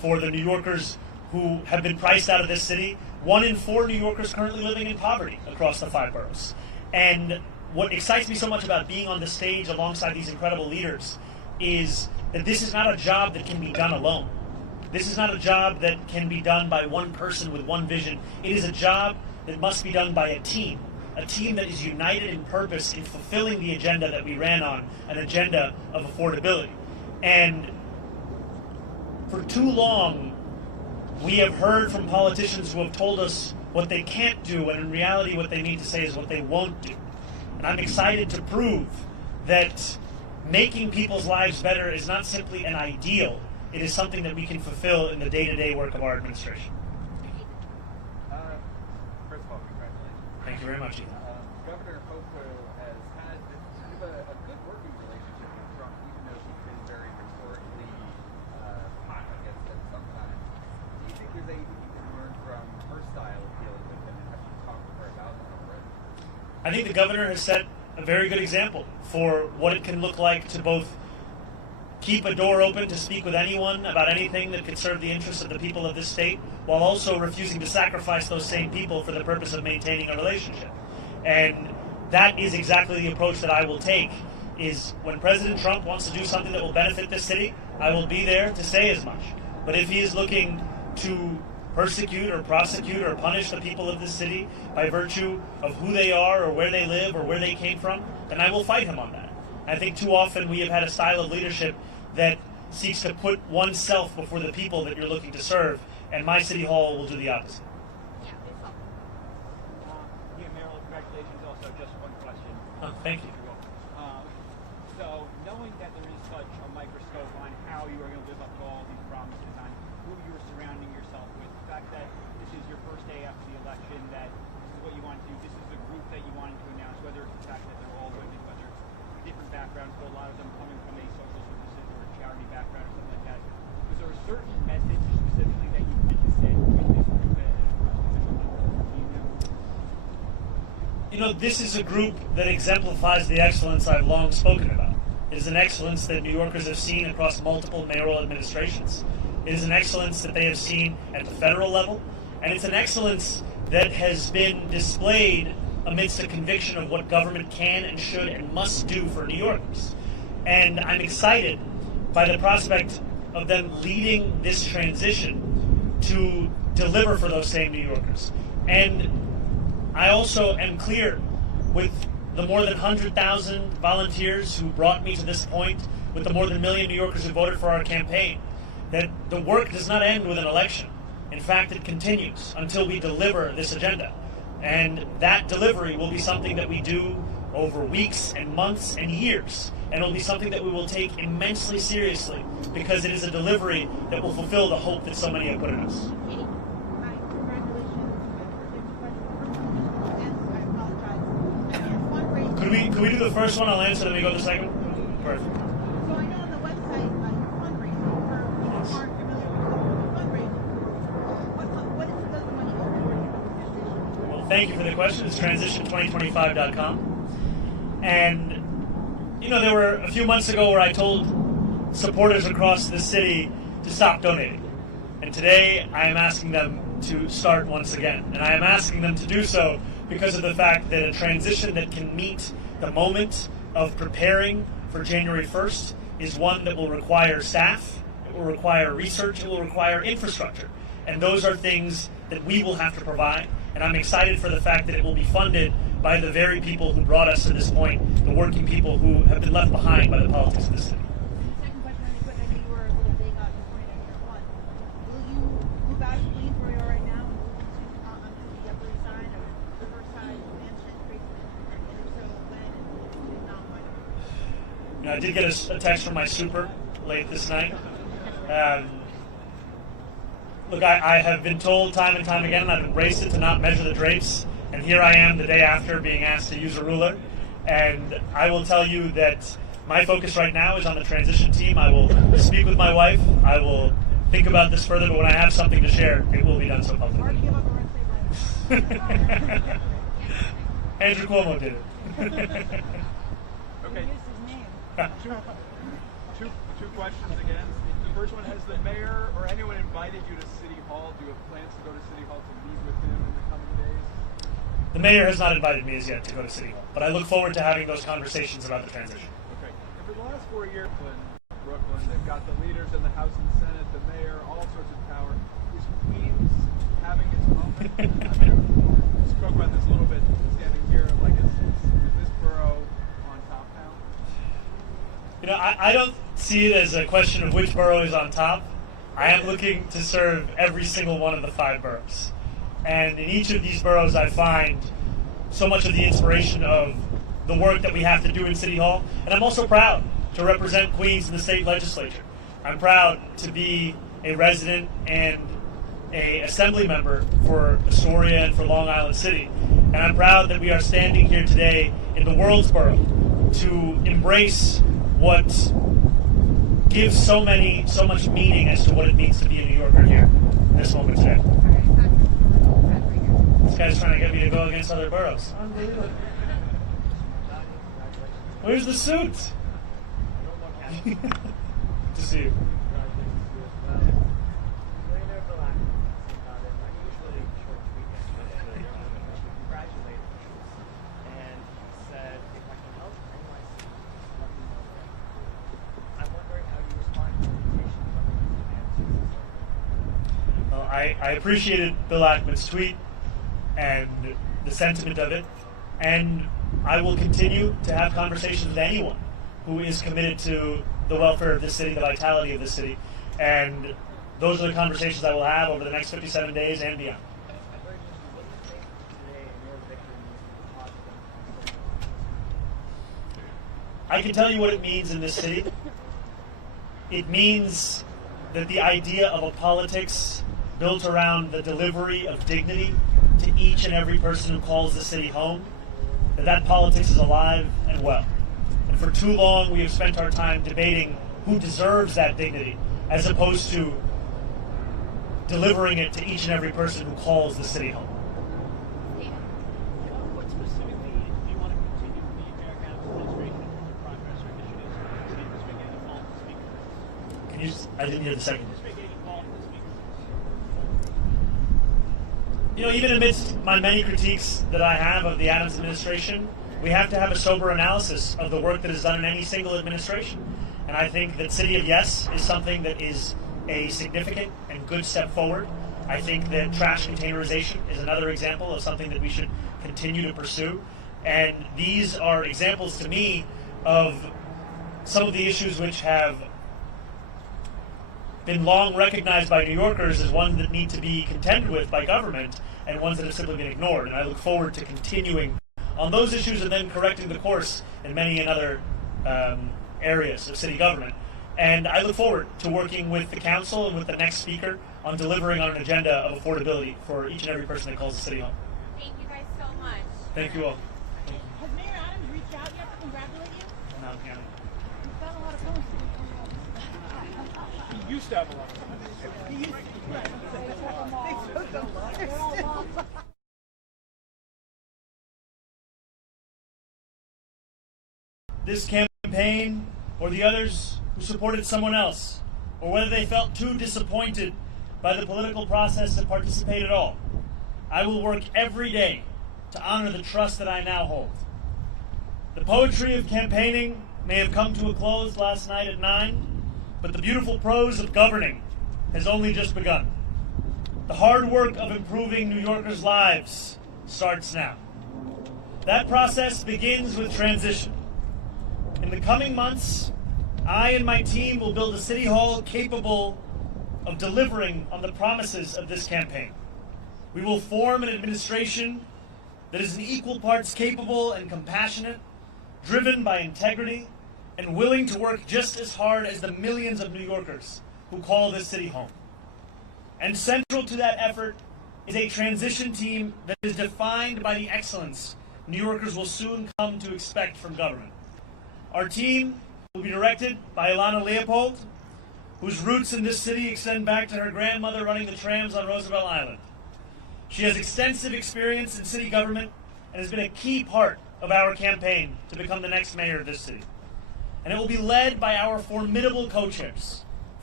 for the New Yorkers who have been priced out of this city. 1 in 4 New Yorkers currently living in poverty across the 5 boroughs. And what excites me so much about being on the stage alongside these incredible leaders is that this is not a job that can be done alone. This is not a job that can be done by one person with one vision. It is a job that must be done by a team that is united in purpose in fulfilling the agenda that we ran on, an agenda of affordability. And for too long, we have heard from politicians who have told us what they can't do, and in reality what they need to say is what they won't do. And I'm excited to prove that making people's lives better is not simply an ideal, it is something that we can fulfill in the day-to-day work of our administration. First of all, congratulations. Thank you very much, Ethan. Governor Cuomo has had kind of a good working relationship with Trump, even though she's been very rhetorically hot against him sometimes. Do you think there's anything you can learn from her style of dealing with him, and have you talked to her about it already? I think the governor has set a very good example for what it can look like to both keep a door open to speak with anyone about anything that could serve the interests of the people of this state, while also refusing to sacrifice those same people for the purpose of maintaining a relationship. And that is exactly the approach that I will take, is when President Trump wants to do something that will benefit this city, I will be there to say as much. But if he is looking to persecute or prosecute or punish the people of this city by virtue of who they are or where they live or where they came from, then I will fight him on that. I think too often we have had a style of leadership that seeks to put oneself before the people that you're looking to serve, and my city hall will do the opposite. Mayoral, congratulations. Also, just one question. Thank you. So, knowing that there is such a microscope on how you are going to live up to all these promises, on who you're surrounding yourself with, the fact that this is your first day after the election, that this is what you want to do, this is the group that you wanted to announce, whether it's the fact that they're all women, whether it's different backgrounds, but a lot of them coming from a social services or a charity background or something like that. Was there a certain message specifically that you wanted to send with this group at a first official level? Do you know? You know, this is a group that exemplifies the excellence I've long spoken about. It is an excellence that New Yorkers have seen across multiple mayoral administrations. It is an excellence that they have seen at the federal level, and it's an excellence that has been displayed amidst a conviction of what government can and should and must do for New Yorkers. And I'm excited by the prospect of them leading this transition to deliver for those same New Yorkers. And I also am clear with the more than 100,000 volunteers who brought me to this point, with the more than 1 million New Yorkers who voted for our campaign, that the work does not end with an election. In fact, it continues until we deliver this agenda. And that delivery will be something that we do over weeks and months and years. And it will be something that we will take immensely seriously, because it is a delivery that will fulfill the hope that so many have put in us. Could we do the first one? I'll answer, then we go to the second one? Perfect. So I know on the website, you're fundraising for people who aren't familiar with fundraising. What does the money go for? Well, thank you for the question. It's transition2025.com. And, you know, there were a few months ago where I told supporters across the city to stop donating. And today I am asking them to start once again. And I am asking them to do so because of the fact that a transition that can meet the moment of preparing for January 1st is one that will require staff, it will require research, it will require infrastructure. And those are things that we will have to provide. And I'm excited for the fact that it will be funded by the very people who brought us to this point, the working people who have been left behind by the politics of the city. Second question, really quick. I know you were a little big on this morning on year one. Will you move out of Queens where you are right now and move onto the Upper East Side or the First Side, Mansion, Craigslist? And if so, when? And if not, why not? You know, I did get a text from my super late this night. Look, I have been told time and time again, and I've embraced it, to not measure the drapes. And here I am the day after being asked to use a ruler. And I will tell you that my focus right now is on the transition team. I will speak with my wife. I will think about this further, but when I have something to share, it will be done so publicly. Andrew Cuomo did it. Okay. Two questions again. First one, has the mayor or anyone invited you to City Hall? Do you have plans to go to City Hall to meet with him in the coming days? The mayor has not invited me as yet to go to City Hall, but I look forward to having those conversations about the transition. Okay. And for the last 4 years in Brooklyn, they've got the leaders in the House and Senate, the mayor, all sorts of power. Is Queens having its moment? I spoke about this a little bit standing here. Like, is this borough on top now? You know, I don't see it as a question of which borough is on top. I am looking to serve every single one of the 5 boroughs. And in each of these boroughs, I find so much of the inspiration of the work that we have to do in City Hall. And I'm also proud to represent Queens in the state legislature. I'm proud to be a resident and an assembly member for Astoria and for Long Island City. And I'm proud that we are standing here today in the world's borough to embrace what gives so much meaning as to what it means to be a New Yorker here in this moment today. This guy's trying to get me to go against other boroughs. Where's the suit? Good to see you. Well, I appreciated Bill Ackman's tweet and the sentiment of it, and I will continue to have conversations with anyone who is committed to the welfare of this city, the vitality of this city, and those are the conversations I will have over the next 57 days and beyond. I can tell you what it means in this city. It means that the idea of a politics built around the delivery of dignity to each and every person who calls the city home, that politics is alive and well. And for too long, we have spent our time debating who deserves that dignity, as opposed to delivering it to each and every person who calls the city home. What specifically do you want to continue from the American administration for progress or initiatives to get involved in speaking? Can you I didn't hear the second. You know, even amidst my many critiques that I have of the Adams administration, we have to have a sober analysis of the work that is done in any single administration. And I think that City of Yes is something that is a significant and good step forward. I think that trash containerization is another example of something that we should continue to pursue. And these are examples to me of some of the issues which have been long recognized by New Yorkers as ones that need to be contended with by government and ones that have simply been ignored. And I look forward to continuing on those issues and then correcting the course in many other areas of city government. And I look forward to working with the council and with the next speaker on delivering on an agenda of affordability for each and every person that calls the city home. Thank you guys so much. Thank you all. Has Mayor Adams reached out yet to congratulate you? No, yeah. You've got a lot of phones. He used to have a lot of fun. He used to. This campaign or the others who supported someone else, or whether they felt too disappointed by the political process to participate at all, I will work every day to honor the trust that I now hold. The poetry of campaigning may have come to a close last night at 9, but the beautiful prose of governing has only just begun. The hard work of improving New Yorkers' lives starts now. That process begins with transition. In the coming months, I and my team will build a city hall capable of delivering on the promises of this campaign. We will form an administration that is in equal parts capable and compassionate, driven by integrity, and willing to work just as hard as the millions of New Yorkers who call this city home. And central to that effort is a transition team that is defined by the excellence New Yorkers will soon come to expect from government. Our team will be directed by Ilana Leopold, whose roots in this city extend back to her grandmother running the trams on Roosevelt Island. She has extensive experience in city government and has been a key part of our campaign to become the next mayor of this city. And it will be led by our formidable co-chairs,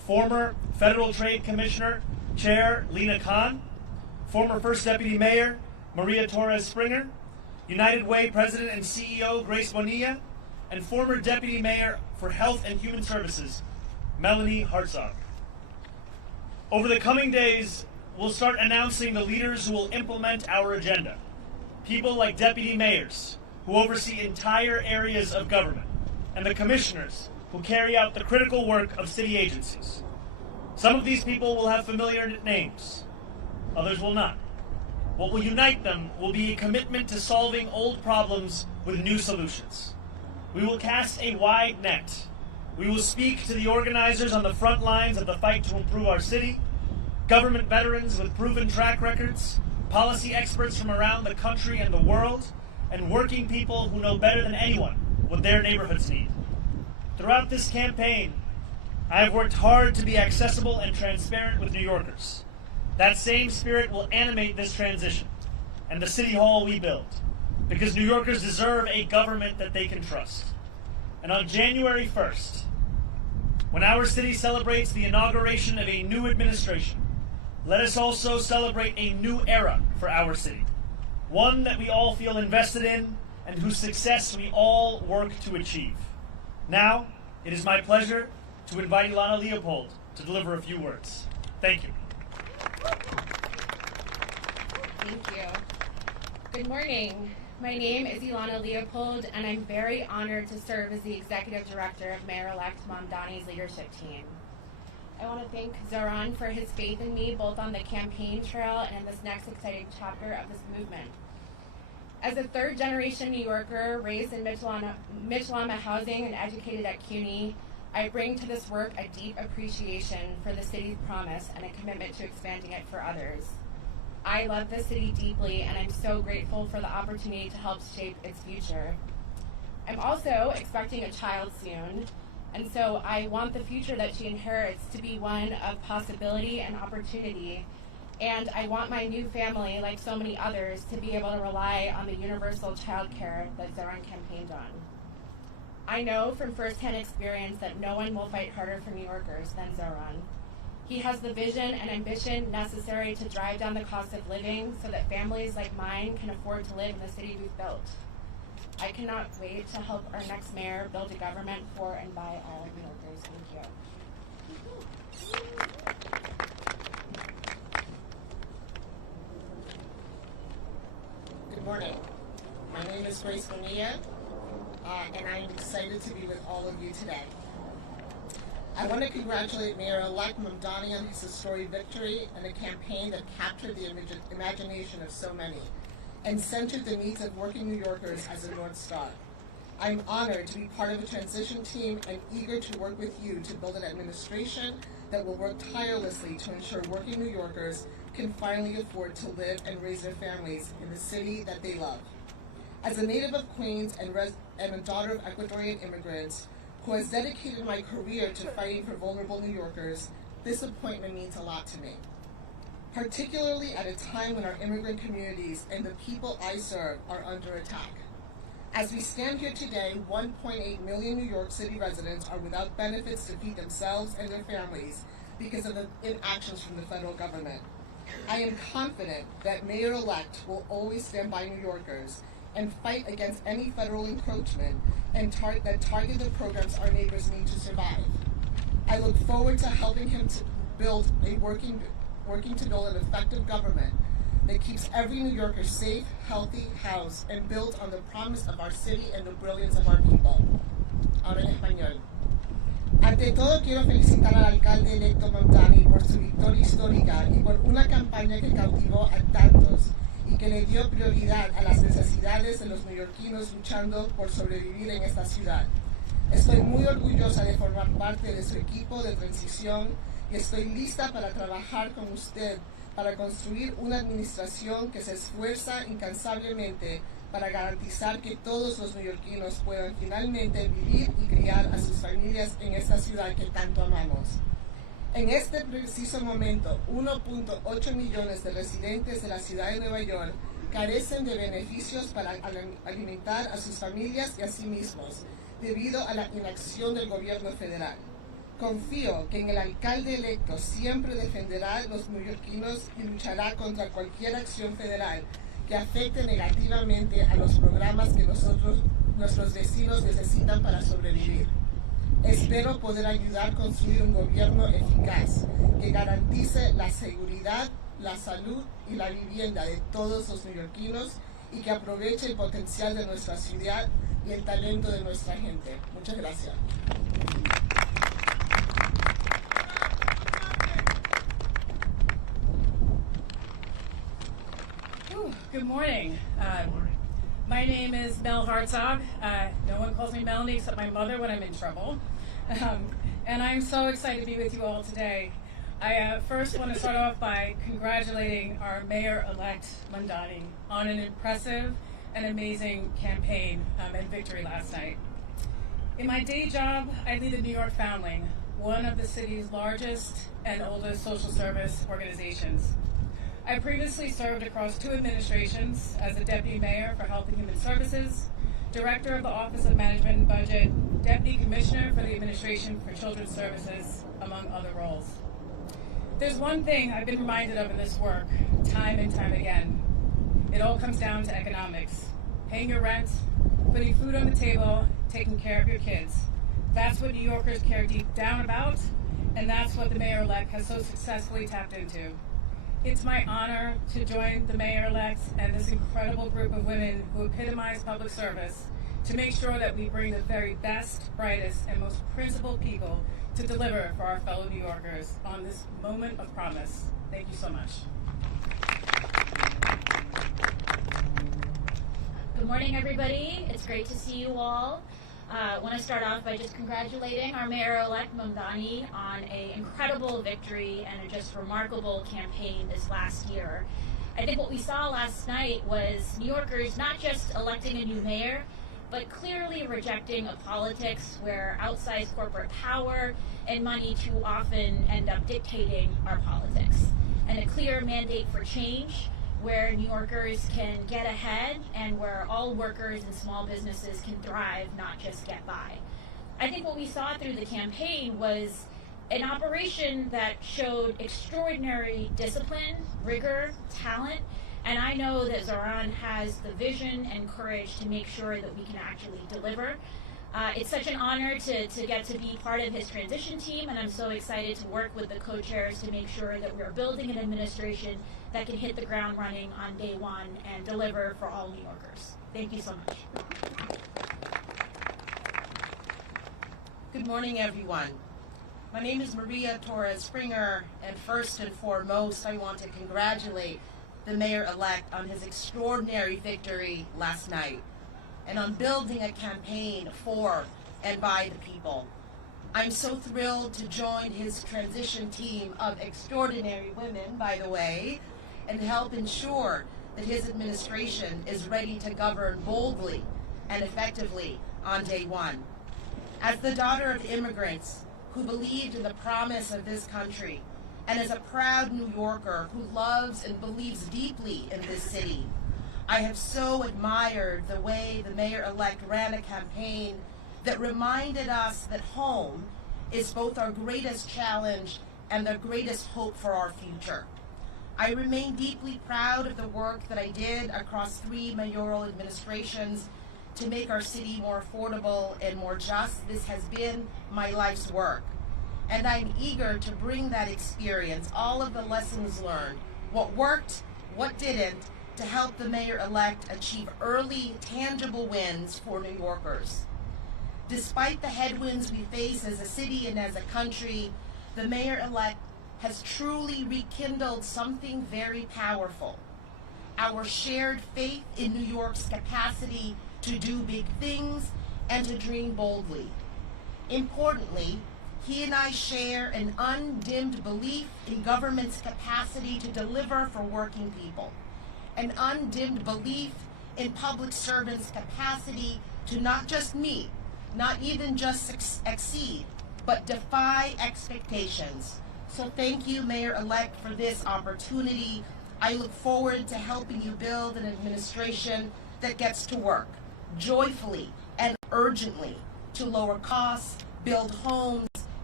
former Federal Trade Commissioner Chair Lena Khan, former First Deputy Mayor Maria Torres Springer, United Way President and CEO Grace Bonilla, and former Deputy Mayor for Health and Human Services Melanie Hartzog. Over the coming days, we'll start announcing the leaders who will implement our agenda. People like deputy mayors, who oversee entire areas of government, and the commissioners, who carry out the critical work of city agencies. Some of these people will have familiar names, others will not. What will unite them will be a commitment to solving old problems with new solutions. We will cast a wide net. We will speak to the organizers on the front lines of the fight to improve our city, government veterans with proven track records, policy experts from around the country and the world, and working people who know better than anyone what their neighborhoods need. Throughout this campaign, I have worked hard to be accessible and transparent with New Yorkers. That same spirit will animate this transition and the city hall we build, because New Yorkers deserve a government that they can trust. And on January 1st, when our city celebrates the inauguration of a new administration, let us also celebrate a new era for our city, one that we all feel invested in and whose success we all work to achieve. Now, it is my pleasure to invite Ilana Leopold to deliver a few words. Thank you. Thank you. Good morning. My name is Ilana Leopold, and I'm very honored to serve as the Executive Director of Mayor-elect Mamdani's leadership team. I want to thank Zohran for his faith in me, both on the campaign trail and in this next exciting chapter of this movement. As a third-generation New Yorker raised in Mitchell-Lama housing and educated at CUNY, I bring to this work a deep appreciation for the city's promise and a commitment to expanding it for others. I love this city deeply, and I'm so grateful for the opportunity to help shape its future. I'm also expecting a child soon, and so I want the future that she inherits to be one of possibility and opportunity, and I want my new family, like so many others, to be able to rely on the universal child care that Zohran campaigned on. I know from firsthand experience that no one will fight harder for New Yorkers than Zohran. He has the vision and ambition necessary to drive down the cost of living so that families like mine can afford to live in the city we've built. I cannot wait to help our next mayor build a government for and by all New Yorkers. Thank you. Good morning. My name is Grace Bonilla, and I'm excited to be with all of you today. I want to congratulate Mayor-elect Mamdani on his historic victory and a campaign that captured the imagination of so many and centered the needs of working New Yorkers as a North Star. I'm honored to be part of a transition team and eager to work with you to build an administration that will work tirelessly to ensure working New Yorkers can finally afford to live and raise their families in the city that they love. As a native of Queens and a daughter of Ecuadorian immigrants, who has dedicated my career to fighting for vulnerable New Yorkers, this appointment means a lot to me, particularly at a time when our immigrant communities and the people I serve are under attack. As we stand here today, 1.8 million New York City residents are without benefits to feed themselves and their families because of the inactions from the federal government. I am confident that Mayor-elect will always stand by New Yorkers and fight against any federal encroachment and that target the programs our neighbors need to survive. I look forward to helping him to build working to build an effective government that keeps every New Yorker safe, healthy, housed, and built on the promise of our city and the brilliance of our people. Ahora en español. Ante todo, quiero felicitar al alcalde electo Mamdani por su victoria histórica y por una campaña que cautivó a tantos y que le dio prioridad a las necesidades de los neoyorquinos luchando por sobrevivir en esta ciudad. Estoy muy orgullosa de formar parte de su equipo de transición y estoy lista para trabajar con usted para construir una administración que se esfuerza incansablemente para garantizar que todos los neoyorquinos puedan finalmente vivir y criar a sus familias en esta ciudad que tanto amamos. En este preciso momento, 1.8 millones de residentes de la ciudad de Nueva York carecen de beneficios para alimentar a sus familias y a sí mismos, debido a la inacción del gobierno federal. Confío que en el alcalde electo siempre defenderá a los neoyorquinos y luchará contra cualquier acción federal que afecte negativamente a los programas que nuestros vecinos necesitan para sobrevivir. Espero poder ayudar a construir un gobierno eficaz que garantice la seguridad, la salud y la vivienda de todos los neoyorquinos y que aproveche el potencial de nuestra ciudad y el talento de nuestra gente. Muchas gracias. Good morning. My name is Mel Hartzog. No one calls me Melanie except my mother when I'm in trouble. And I'm so excited to be with you all today. I first want to start off by congratulating our Mayor-elect Mamdani on an impressive and amazing campaign and victory last night. In my day job, I lead the New York Foundling, one of the city's largest and oldest social service organizations. I previously served across 2 administrations as the Deputy Mayor for Health and Human Services, Director of the Office of Management and Budget, Deputy Commissioner for the Administration for Children's Services, among other roles. There's one thing I've been reminded of in this work, time and time again. It all comes down to economics. Paying your rent, putting food on the table, taking care of your kids. That's what New Yorkers care deep down about, and that's what the Mayor-elect has so successfully tapped into. It's my honor to join the Mayor-elect and this incredible group of women who epitomize public service to make sure that we bring the very best, brightest, and most principled people to deliver for our fellow New Yorkers on this moment of promise. Thank you so much. Good morning, everybody. It's great to see you all. I want to start off by just congratulating our Mayor-elect Mamdani on an incredible victory and a just remarkable campaign this last year. I think what we saw last night was New Yorkers not just electing a new mayor, but clearly rejecting a politics where outsized corporate power and money too often end up dictating our politics, and a clear mandate for change where New Yorkers can get ahead and where all workers and small businesses can thrive, not just get by. I think what we saw through the campaign was an operation that showed extraordinary discipline, rigor, talent, and I know that Zohran has the vision and courage to make sure that we can actually deliver. It's such an honor to get to be part of his transition team, and I'm so excited to work with the co-chairs to make sure that we're building an administration that can hit the ground running on day one and deliver for all New Yorkers. Thank you so much. Good morning, everyone. My name is Maria Torres Springer, and first and foremost, I want to congratulate the Mayor-elect on his extraordinary victory last night and on building a campaign for and by the people. I'm so thrilled to join his transition team of extraordinary women, by the way, and help ensure that his administration is ready to govern boldly and effectively on day one. As the daughter of immigrants who believed in the promise of this country, and as a proud New Yorker who loves and believes deeply in this city, I have so admired the way the Mayor-elect ran a campaign that reminded us that home is both our greatest challenge and the greatest hope for our future. I remain deeply proud of the work that I did across 3 mayoral administrations to make our city more affordable and more just. This has been my life's work. And I'm eager to bring that experience, all of the lessons learned, what worked, what didn't, to help the Mayor-elect achieve early, tangible wins for New Yorkers. Despite the headwinds we face as a city and as a country, the Mayor-elect has truly rekindled something very powerful: our shared faith in New York's capacity to do big things and to dream boldly. Importantly, he and I share an undimmed belief in government's capacity to deliver for working people, an undimmed belief in public servants' capacity to not just meet, not even just exceed, but defy expectations. So thank you, Mayor-elect, for this opportunity. I look forward to helping you build an administration that gets to work joyfully and urgently to lower costs, build homes,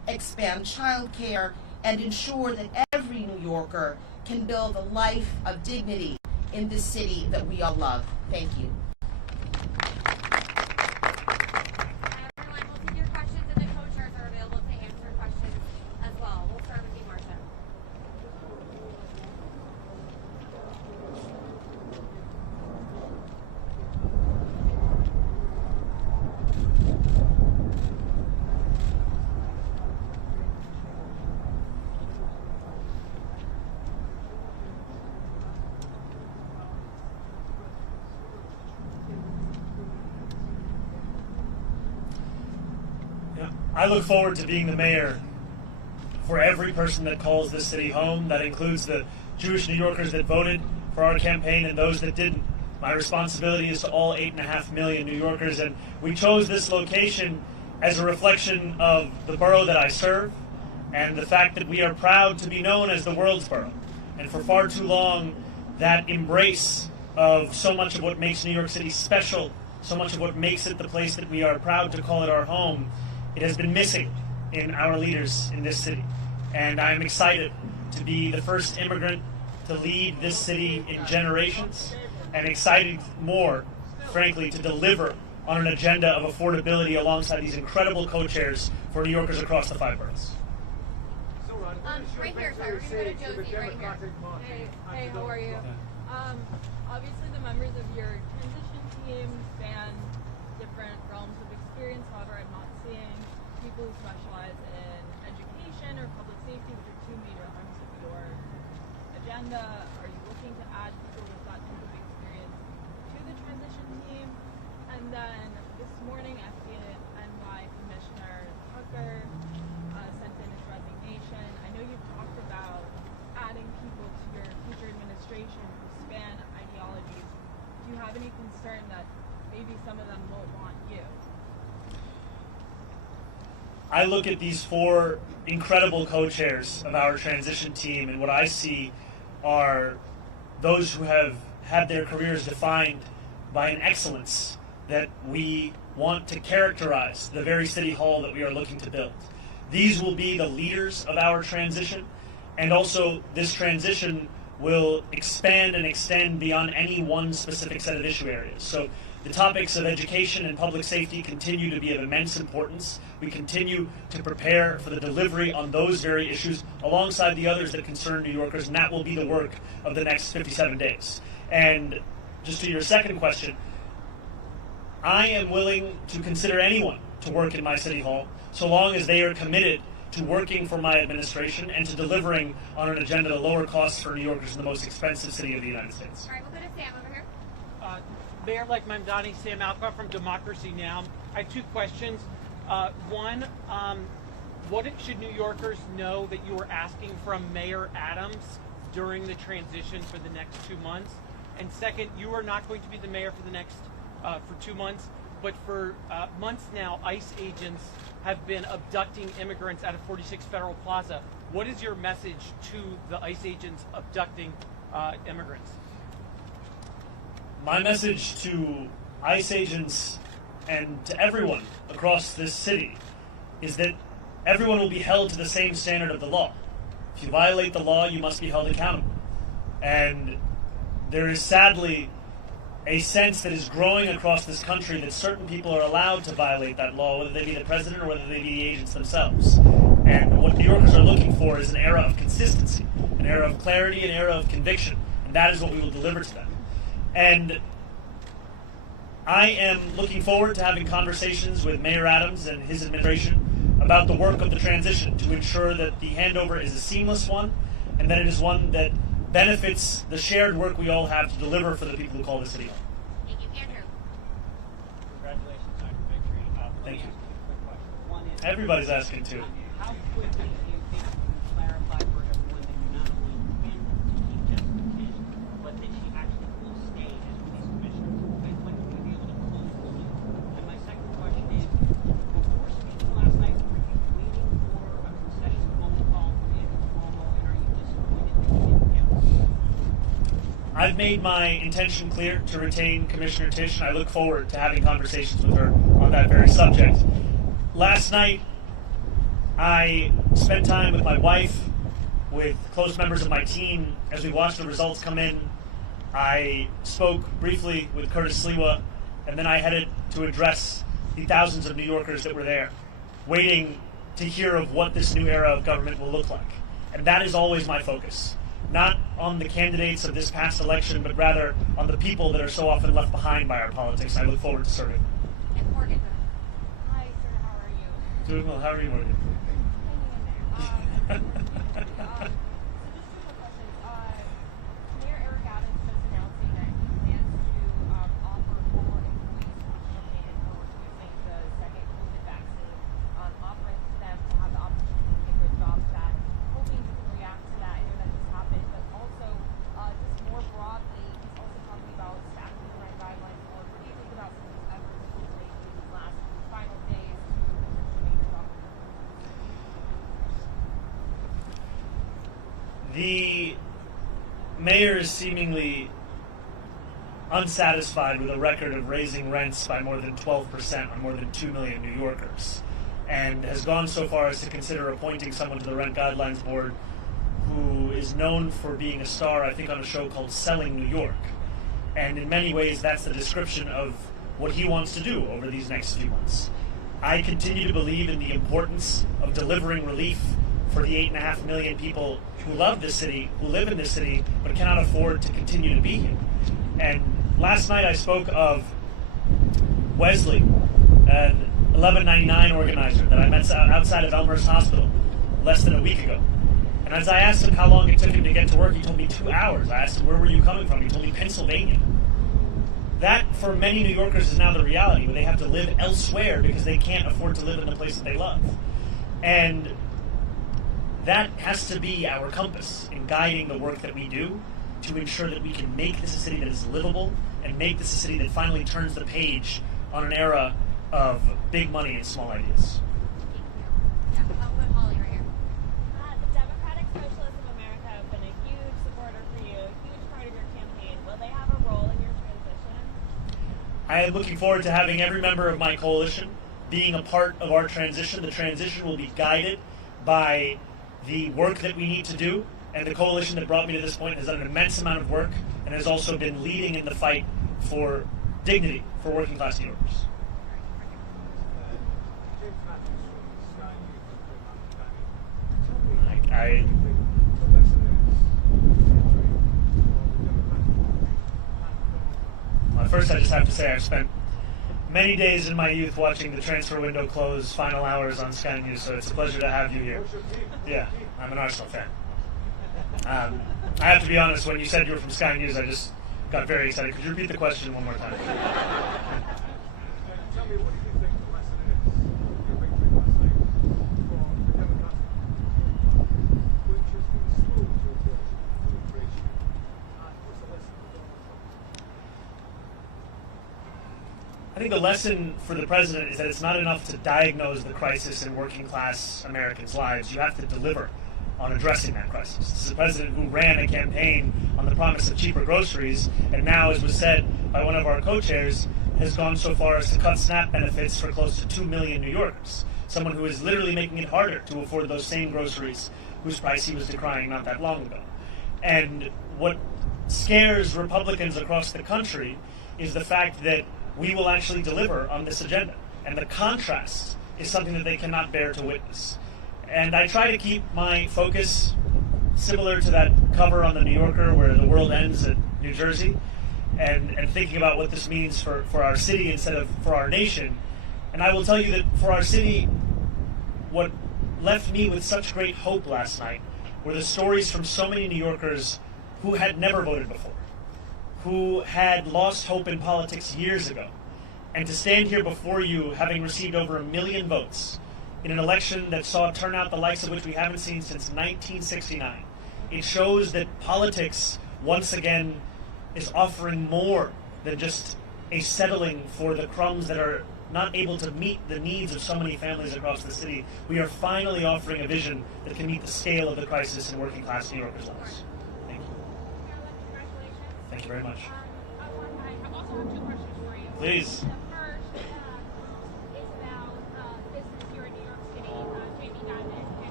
expand childcare, and ensure that every New Yorker can build a life of dignity in this city that we all love. Thank you. Everyone, we'll take your questions, and the co-chairs are available to answer questions as well. We'll start with you, Marcia. I look forward to being the mayor for every person that calls this city home. That includes the Jewish New Yorkers that voted for our campaign and those that didn't. My responsibility is to all 8.5 million New Yorkers, and we chose this location as a reflection of the borough that I serve and the fact that we are proud to be known as the world's borough. And for far too long, that embrace of so much of what makes New York City special, so much of what makes it the place that we are proud to call it our home, it has been missing in our leaders in this city. And I'm excited to be the first immigrant to lead this city in generations, and excited more, frankly, to deliver on an agenda of affordability alongside these incredible co-chairs for New Yorkers across the 5 boroughs. Right here, sorry, we're going to go to Josie right here. Hey, how are you? Obviously the members of your transition team span different realms of experience. However, I'm not seeing people who specialize in education or public safety, which are two major arms of your agenda. Are you looking to add people with that type of experience to the transition team? And then this morning, FDNY Commissioner Tucker sent in his resignation. I know you've talked about adding people to your future administration who span ideologies. Do you have any concern that maybe some of them won't want you? I look at these 4 incredible co-chairs of our transition team, and what I see are those who have had their careers defined by an excellence that we want to characterize the very city hall that we are looking to build. These will be the leaders of our transition, and also this transition will expand and extend beyond any one specific set of issue areas. So the topics of education and public safety continue to be of immense importance. We continue to prepare for the delivery on those very issues alongside the others that concern New Yorkers, and that will be the work of the next 57 days. And just to your second question, I am willing to consider anyone to work in my city hall so long as they are committed to working for my administration and to delivering on an agenda to lower costs for New Yorkers in the most expensive city of the United States. All right, we'll go to Sam over here. Mayor-elect Mamdani, Sam Alcoff from Democracy Now! I have 2 questions. One, what should New Yorkers know that you are asking from Mayor Adams during the transition for the next 2 months? And second, you are not going to be the mayor for the next for 2 months, but for months now, ICE agents have been abducting immigrants out of 46 Federal Plaza. What is your message to the ICE agents abducting immigrants? My message to ICE agents and to everyone across this city is that everyone will be held to the same standard of the law. If you violate the law, you must be held accountable. And there is sadly a sense that is growing across this country that certain people are allowed to violate that law, whether they be the president or whether they be the agents themselves. And what New Yorkers are looking for is an era of consistency, an era of clarity, an era of conviction. And that is what we will deliver to them. And I am looking forward to having conversations with Mayor Adams and his administration about the work of the transition to ensure that the handover is a seamless one and that it is one that benefits the shared work we all have to deliver for the people who call the city home. Thank you, Andrew. Congratulations on your victory. Thank you. Quick question. One is, Everybody's asking too. how quickly do you think you can clarify for everyone that you not only intend to keep Jessica Tisch, but that she actually will stay as police commissioner? When will we be able to close the loop? And my second question is, before speaking last night, were you waiting for a concession phone call from Andrew Cuomo, and are you disappointed that you didn't get one? I've made my intention clear to retain Commissioner Tisch, and I look forward to having conversations with her on that very subject. Last night, I spent time with my wife, with close members of my team as we watched the results come in. I spoke briefly with Curtis Sliwa, and then I headed to address the thousands of New Yorkers that were there, waiting to hear of what this new era of government will look like. And that is always my focus. Not on the candidates of this past election, but rather on the people that are so often left behind by our politics. And I look forward to serving. And Morgan. Hi, sir. How are you? Doing well. How are you, Morgan? Hanging in there. So just two more questions. Mayor Eric Adams is announcing that he plans to offer former employees who participated for refusing the second COVID vaccine, offering them to have the opportunity to get their jobs back. Hoping you can react to that. I know that just happened, but also just more broadly, he's also talking about staffing the right guidelines. Or what do you think about some of these efforts that he's making these last final days to make the job? The mayor is seemingly unsatisfied with a record of raising rents by more than 12% on more than 2 million New Yorkers, and has gone so far as to consider appointing someone to the Rent Guidelines Board who is known for being a star, I think, on a show called Selling New York. And in many ways, that's the description of what he wants to do over these next few months. I continue to believe in the importance of delivering relief for the 8.5 million people who love this city, who live in this city, but cannot afford to continue to be here. And last night I spoke of Wesley, an 1199 organizer that I met outside of Elmhurst Hospital less than a week ago. And as I asked him how long it took him to get to work, he told me 2 hours. I asked him, where were you coming from? He told me Pennsylvania. That, for many New Yorkers, is now the reality, where they have to live elsewhere because they can't afford to live in the place that they love. And that has to be our compass in guiding the work that we do to ensure that we can make this a city that is livable and make this a city that finally turns the page on an era of big money and small ideas. Yeah, with Holly right here. The Democratic Socialists of America have been a huge supporter for you, a huge part of your campaign. Will they have a role in your transition? I am looking forward to having every member of my coalition being a part of our transition. The transition will be guided by the work that we need to do, and the coalition that brought me to this point has done an immense amount of work and has also been leading in the fight for dignity for working class New Yorkers. Well, first I just have to say I've spent many days in my youth watching the transfer window close, final hours on Sky News, so it's a pleasure to have you here. Yeah, I'm an Arsenal fan. I have to be honest, when you said you were from Sky News, I just got very excited. Could you repeat the question one more time? Tell me, what do you think the lesson is, your victory last night, for the Democratic which is the school to immigration? What's the lesson for Donald Trump? I think the lesson for the president is that it's not enough to diagnose the crisis in working class Americans' lives. You have to deliver on addressing that crisis. This is a president who ran a campaign on the promise of cheaper groceries, and now, as was said by one of our co-chairs, has gone so far as to cut SNAP benefits for close to 2 million New Yorkers. Someone who is literally making it harder to afford those same groceries whose price he was decrying not that long ago. And what scares Republicans across the country is the fact that we will actually deliver on this agenda. And the contrast is something that they cannot bear to witness. And I try to keep my focus similar to that cover on the New Yorker where the world ends at New Jersey, and thinking about what this means for our city instead of for our nation. And I will tell you that for our city, what left me with such great hope last night were the stories from so many New Yorkers who had never voted before, who had lost hope in politics years ago. And to stand here before you, having received over 1 million votes, in an election that saw turnout the likes of which we haven't seen since 1969. It shows that politics, once again, is offering more than just a settling for the crumbs that are not able to meet the needs of so many families across the city. We are finally offering a vision that can meet the scale of the crisis in working class New Yorkers' lives. Thank you. Thank you very much. I also have 2 questions for you. Please. The first is about business here in New York City. JP got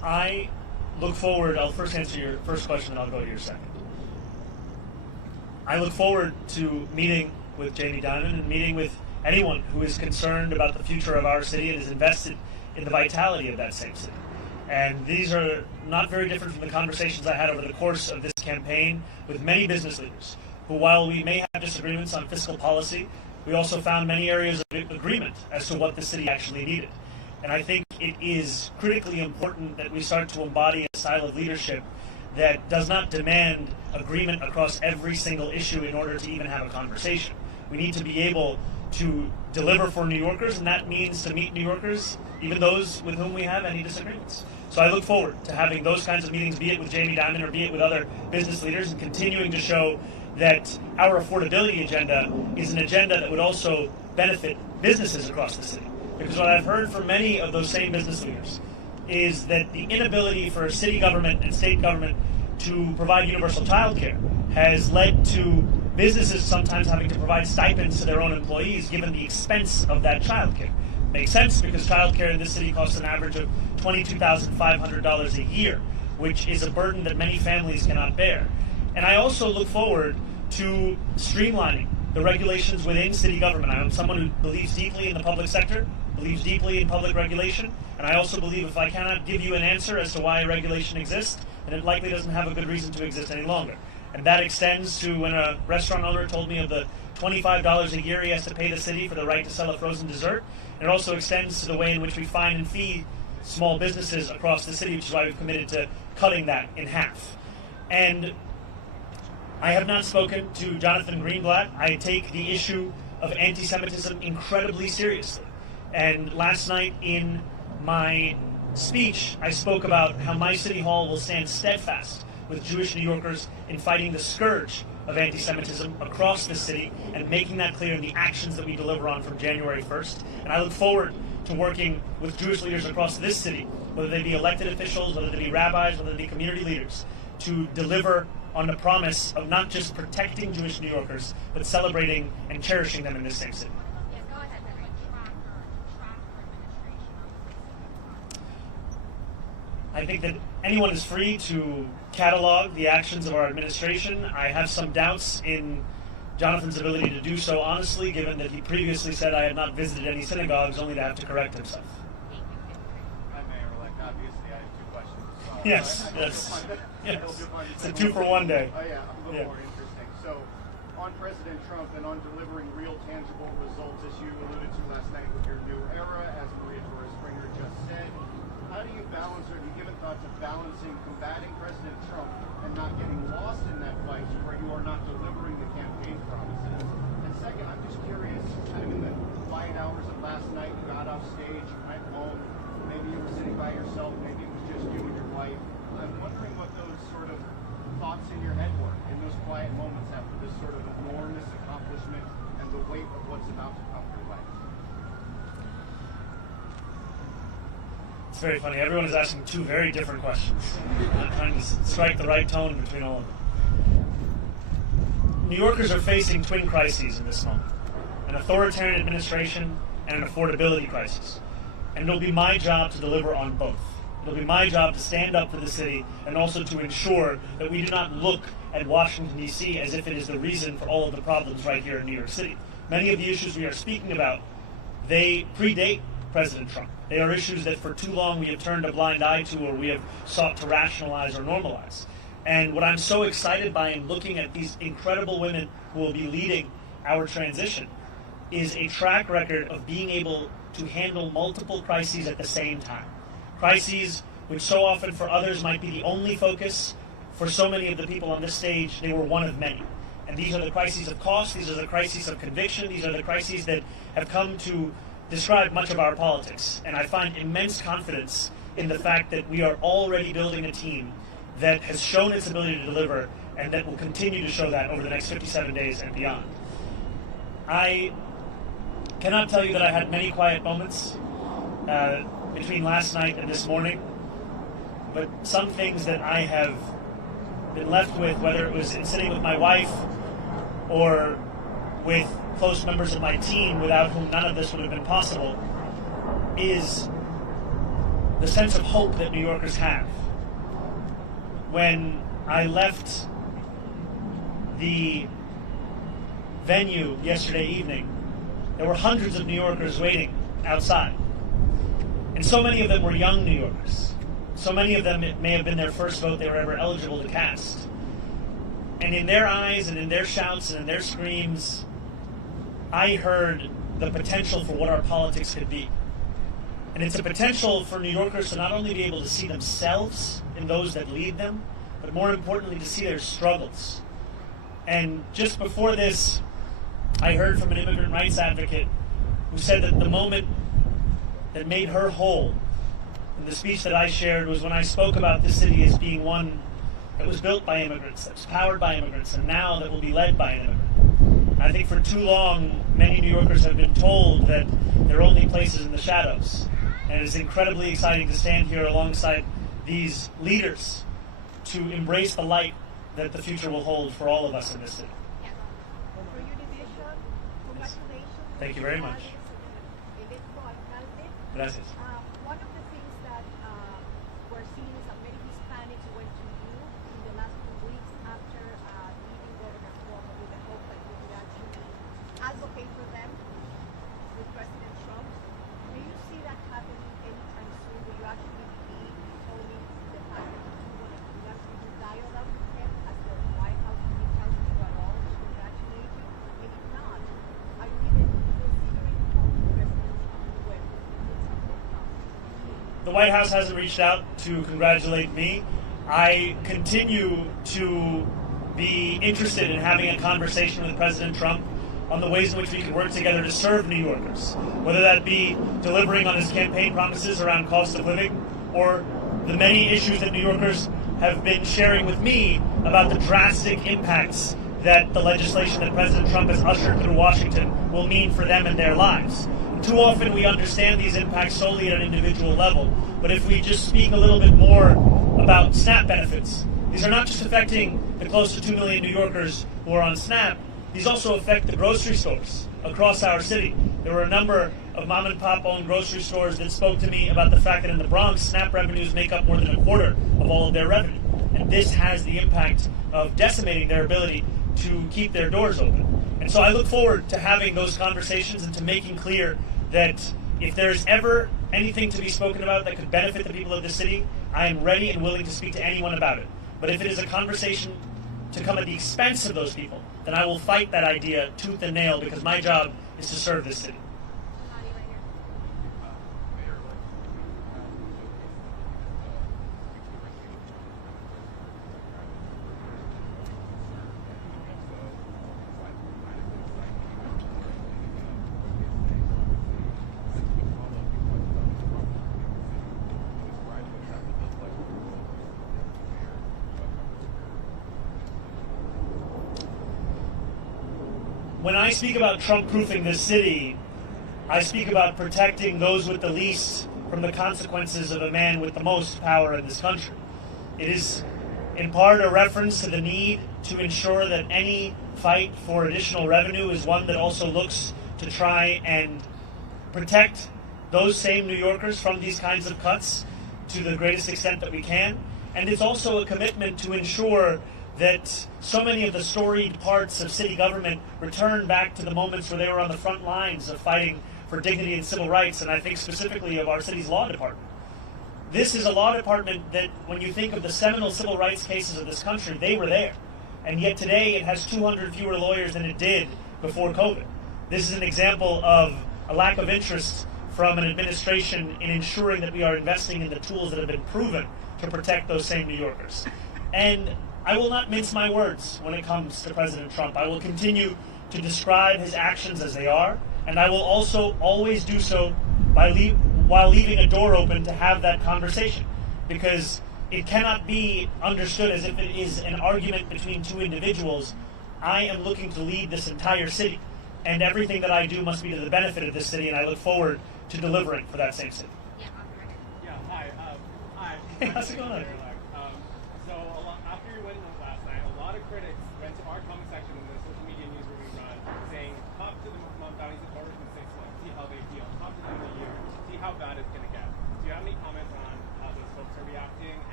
I look forward, I'll first answer your first question and I'll go to your second. I look forward to meeting with Jamie Dimon and meeting with anyone who is concerned about the future of our city and is invested in the vitality of that same city. And these are not very different from the conversations I had over the course of this campaign with many business leaders who, while we may have disagreements on fiscal policy, we also found many areas of agreement as to what the city actually needed. And I think it is critically important that we start to embody a style of leadership that does not demand agreement across every single issue in order to even have a conversation. We need to be able to deliver for New Yorkers, and that means to meet New Yorkers, even those with whom we have any disagreements. So I look forward to having those kinds of meetings, be it with Jamie Dimon or be it with other business leaders, and continuing to show that our affordability agenda is an agenda that would also benefit businesses across the city. Because what I've heard from many of those same business leaders is that the inability for city government and state government to provide universal child care has led to businesses sometimes having to provide stipends to their own employees given the expense of that child care. Makes sense because child care in this city costs an average of $22,500 a year, which is a burden that many families cannot bear. And I also look forward to streamlining the regulations within city government. I'm someone who believes deeply in the public sector, believes deeply in public regulation, and I also believe if I cannot give you an answer as to why regulation exists, then it likely doesn't have a good reason to exist any longer. And that extends to when a restaurant owner told me of the $25 a year he has to pay the city for the right to sell a frozen dessert. And it also extends to the way in which we fine and fee small businesses across the city, which is why we've committed to cutting that in half. And I have not spoken to Jonathan Greenblatt. I take the issue of anti-Semitism incredibly seriously. And last night in my speech, I spoke about how my city hall will stand steadfast with Jewish New Yorkers in fighting the scourge of anti-Semitism across the city and making that clear in the actions that we deliver on from January 1st. And I look forward to working with Jewish leaders across this city, whether they be elected officials, whether they be rabbis, whether they be community leaders, to deliver on the promise of not just protecting Jewish New Yorkers, but celebrating and cherishing them in this same city. I think that anyone is free to catalog the actions of our administration. I have some doubts in Jonathan's ability to do so honestly, given that he previously said I had not visited any synagogues, only to have to correct himself. Hi, Mayor-elect. Obviously, I have two questions. Yes, it's a 2-for-1 day. Oh, yeah, a little more interesting. So, on President Trump and on delivering real, tangible results, as you alluded to last night with your new era, as Maria Torres-Springer just said, how do you balance, or have you given thought to balancing combating President Trump and not getting lost in that fight where you are not delivering the campaign promises? And second, I'm just curious, kind of in the quiet hours of last night, you got off stage, you went home, maybe you were sitting by yourself, maybe it was just you and your wife. I'm wondering what those sort of thoughts in your head were in those quiet moments after this sort of enormous accomplishment and the weight of what's about to come your way. It's very funny. Everyone is asking two very different questions. I'm trying to strike the right tone between all of them. New Yorkers are facing twin crises in this moment: an authoritarian administration and an affordability crisis. And it'll be my job to deliver on both. It'll be my job to stand up for the city and also to ensure that we do not look at Washington, D.C. as if it is the reason for all of the problems right here in New York City. Many of the issues we are speaking about, they predate President Trump. They are issues that for too long we have turned a blind eye to, or we have sought to rationalize or normalize. And what I'm so excited by in looking at these incredible women who will be leading our transition is a track record of being able to handle multiple crises at the same time. Crises which so often for others might be the only focus. For so many of the people on this stage, they were one of many. And these are the crises of cost, these are the crises of conviction, these are the crises that have come to describe much of our politics. And I find immense confidence in the fact that we are already building a team that has shown its ability to deliver and that will continue to show that over the next 57 days and beyond. I cannot tell you that I had many quiet moments between last night and this morning, but some things that I have been left with, whether it was in sitting with my wife or with close members of my team without whom none of this would have been possible, is the sense of hope that New Yorkers have. When I left the venue yesterday evening, there were hundreds of New Yorkers waiting outside. And so many of them were young New Yorkers. So many of them, it may have been their first vote they were ever eligible to cast. And in their eyes and in their shouts and in their screams, I heard the potential for what our politics could be. And it's a potential for New Yorkers to not only be able to see themselves in those that lead them, but more importantly to see their struggles. And just before this, I heard from an immigrant rights advocate who said that the moment that made her whole in the speech that I shared was when I spoke about this city as being one that was built by immigrants, that was powered by immigrants, and now that will be led by an immigrant. I think for too long, many New Yorkers have been told that there are only places in the shadows. And it is incredibly exciting to stand here alongside these leaders to embrace the light that the future will hold for all of us in this city. For your division, congratulations. Thank you very much. Gracias. One of the things that we're seeing is that many Hispanics went to you in the last 2 weeks after leaving Governor Cuomo with the hope that you would actually advocate for them with President Trump. Do you see that happening anytime soon? Will you actually be owning the fact that you want to actually do dialogue with him as the White House reach out to you at all to congratulate you? And if not, are you even considering calling President Trump with The White House hasn't reached out to congratulate me. I continue to be interested in having a conversation with President Trump on the ways in which we can work together to serve New Yorkers, whether that be delivering on his campaign promises around cost of living, or the many issues that New Yorkers have been sharing with me about the drastic impacts that the legislation that President Trump has ushered through Washington will mean for them and their lives. Too often we understand these impacts solely at an individual level, but if we just speak a little bit more about SNAP benefits, these are not just affecting the close to 2 million New Yorkers who are on SNAP, these also affect the grocery stores across our city. There were a number of mom and pop owned grocery stores that spoke to me about the fact that in the Bronx, SNAP revenues make up more than a quarter of all of their revenue. And this has the impact of decimating their ability to keep their doors open. And so I look forward to having those conversations and to making clear that if there's ever anything to be spoken about that could benefit the people of the city, I am ready and willing to speak to anyone about it. But if it is a conversation to come at the expense of those people, then I will fight that idea tooth and nail, because my job is to serve this city. When I speak about Trump-proofing this city, I speak about protecting those with the least from the consequences of a man with the most power in this country. It is in part a reference to the need to ensure that any fight for additional revenue is one that also looks to try and protect those same New Yorkers from these kinds of cuts to the greatest extent that we can. And it's also a commitment to ensure that so many of the storied parts of city government return back to the moments where they were on the front lines of fighting for dignity and civil rights, and I think specifically of our city's law department. This is a law department that, when you think of the seminal civil rights cases of this country, they were there. And yet today it has 200 fewer lawyers than it did before COVID. This is an example of a lack of interest from an administration in ensuring that we are investing in the tools that have been proven to protect those same New Yorkers. And I will not mince my words when it comes to President Trump. I will continue to describe his actions as they are, and I will also always do so while leaving a door open to have that conversation, because it cannot be understood as if it is an argument between two individuals. I am looking to lead this entire city, and everything that I do must be to the benefit of this city, and I look forward to delivering for that same city. Yeah, hi. Hey, how's it going? After your win last night, a lot of critics went to our comment section in the social media news where we run, saying, talk to the Mamdanis that covered in 6 months, see how they feel. Talk to them in a year, see how bad it's going to get. Do you have any comments on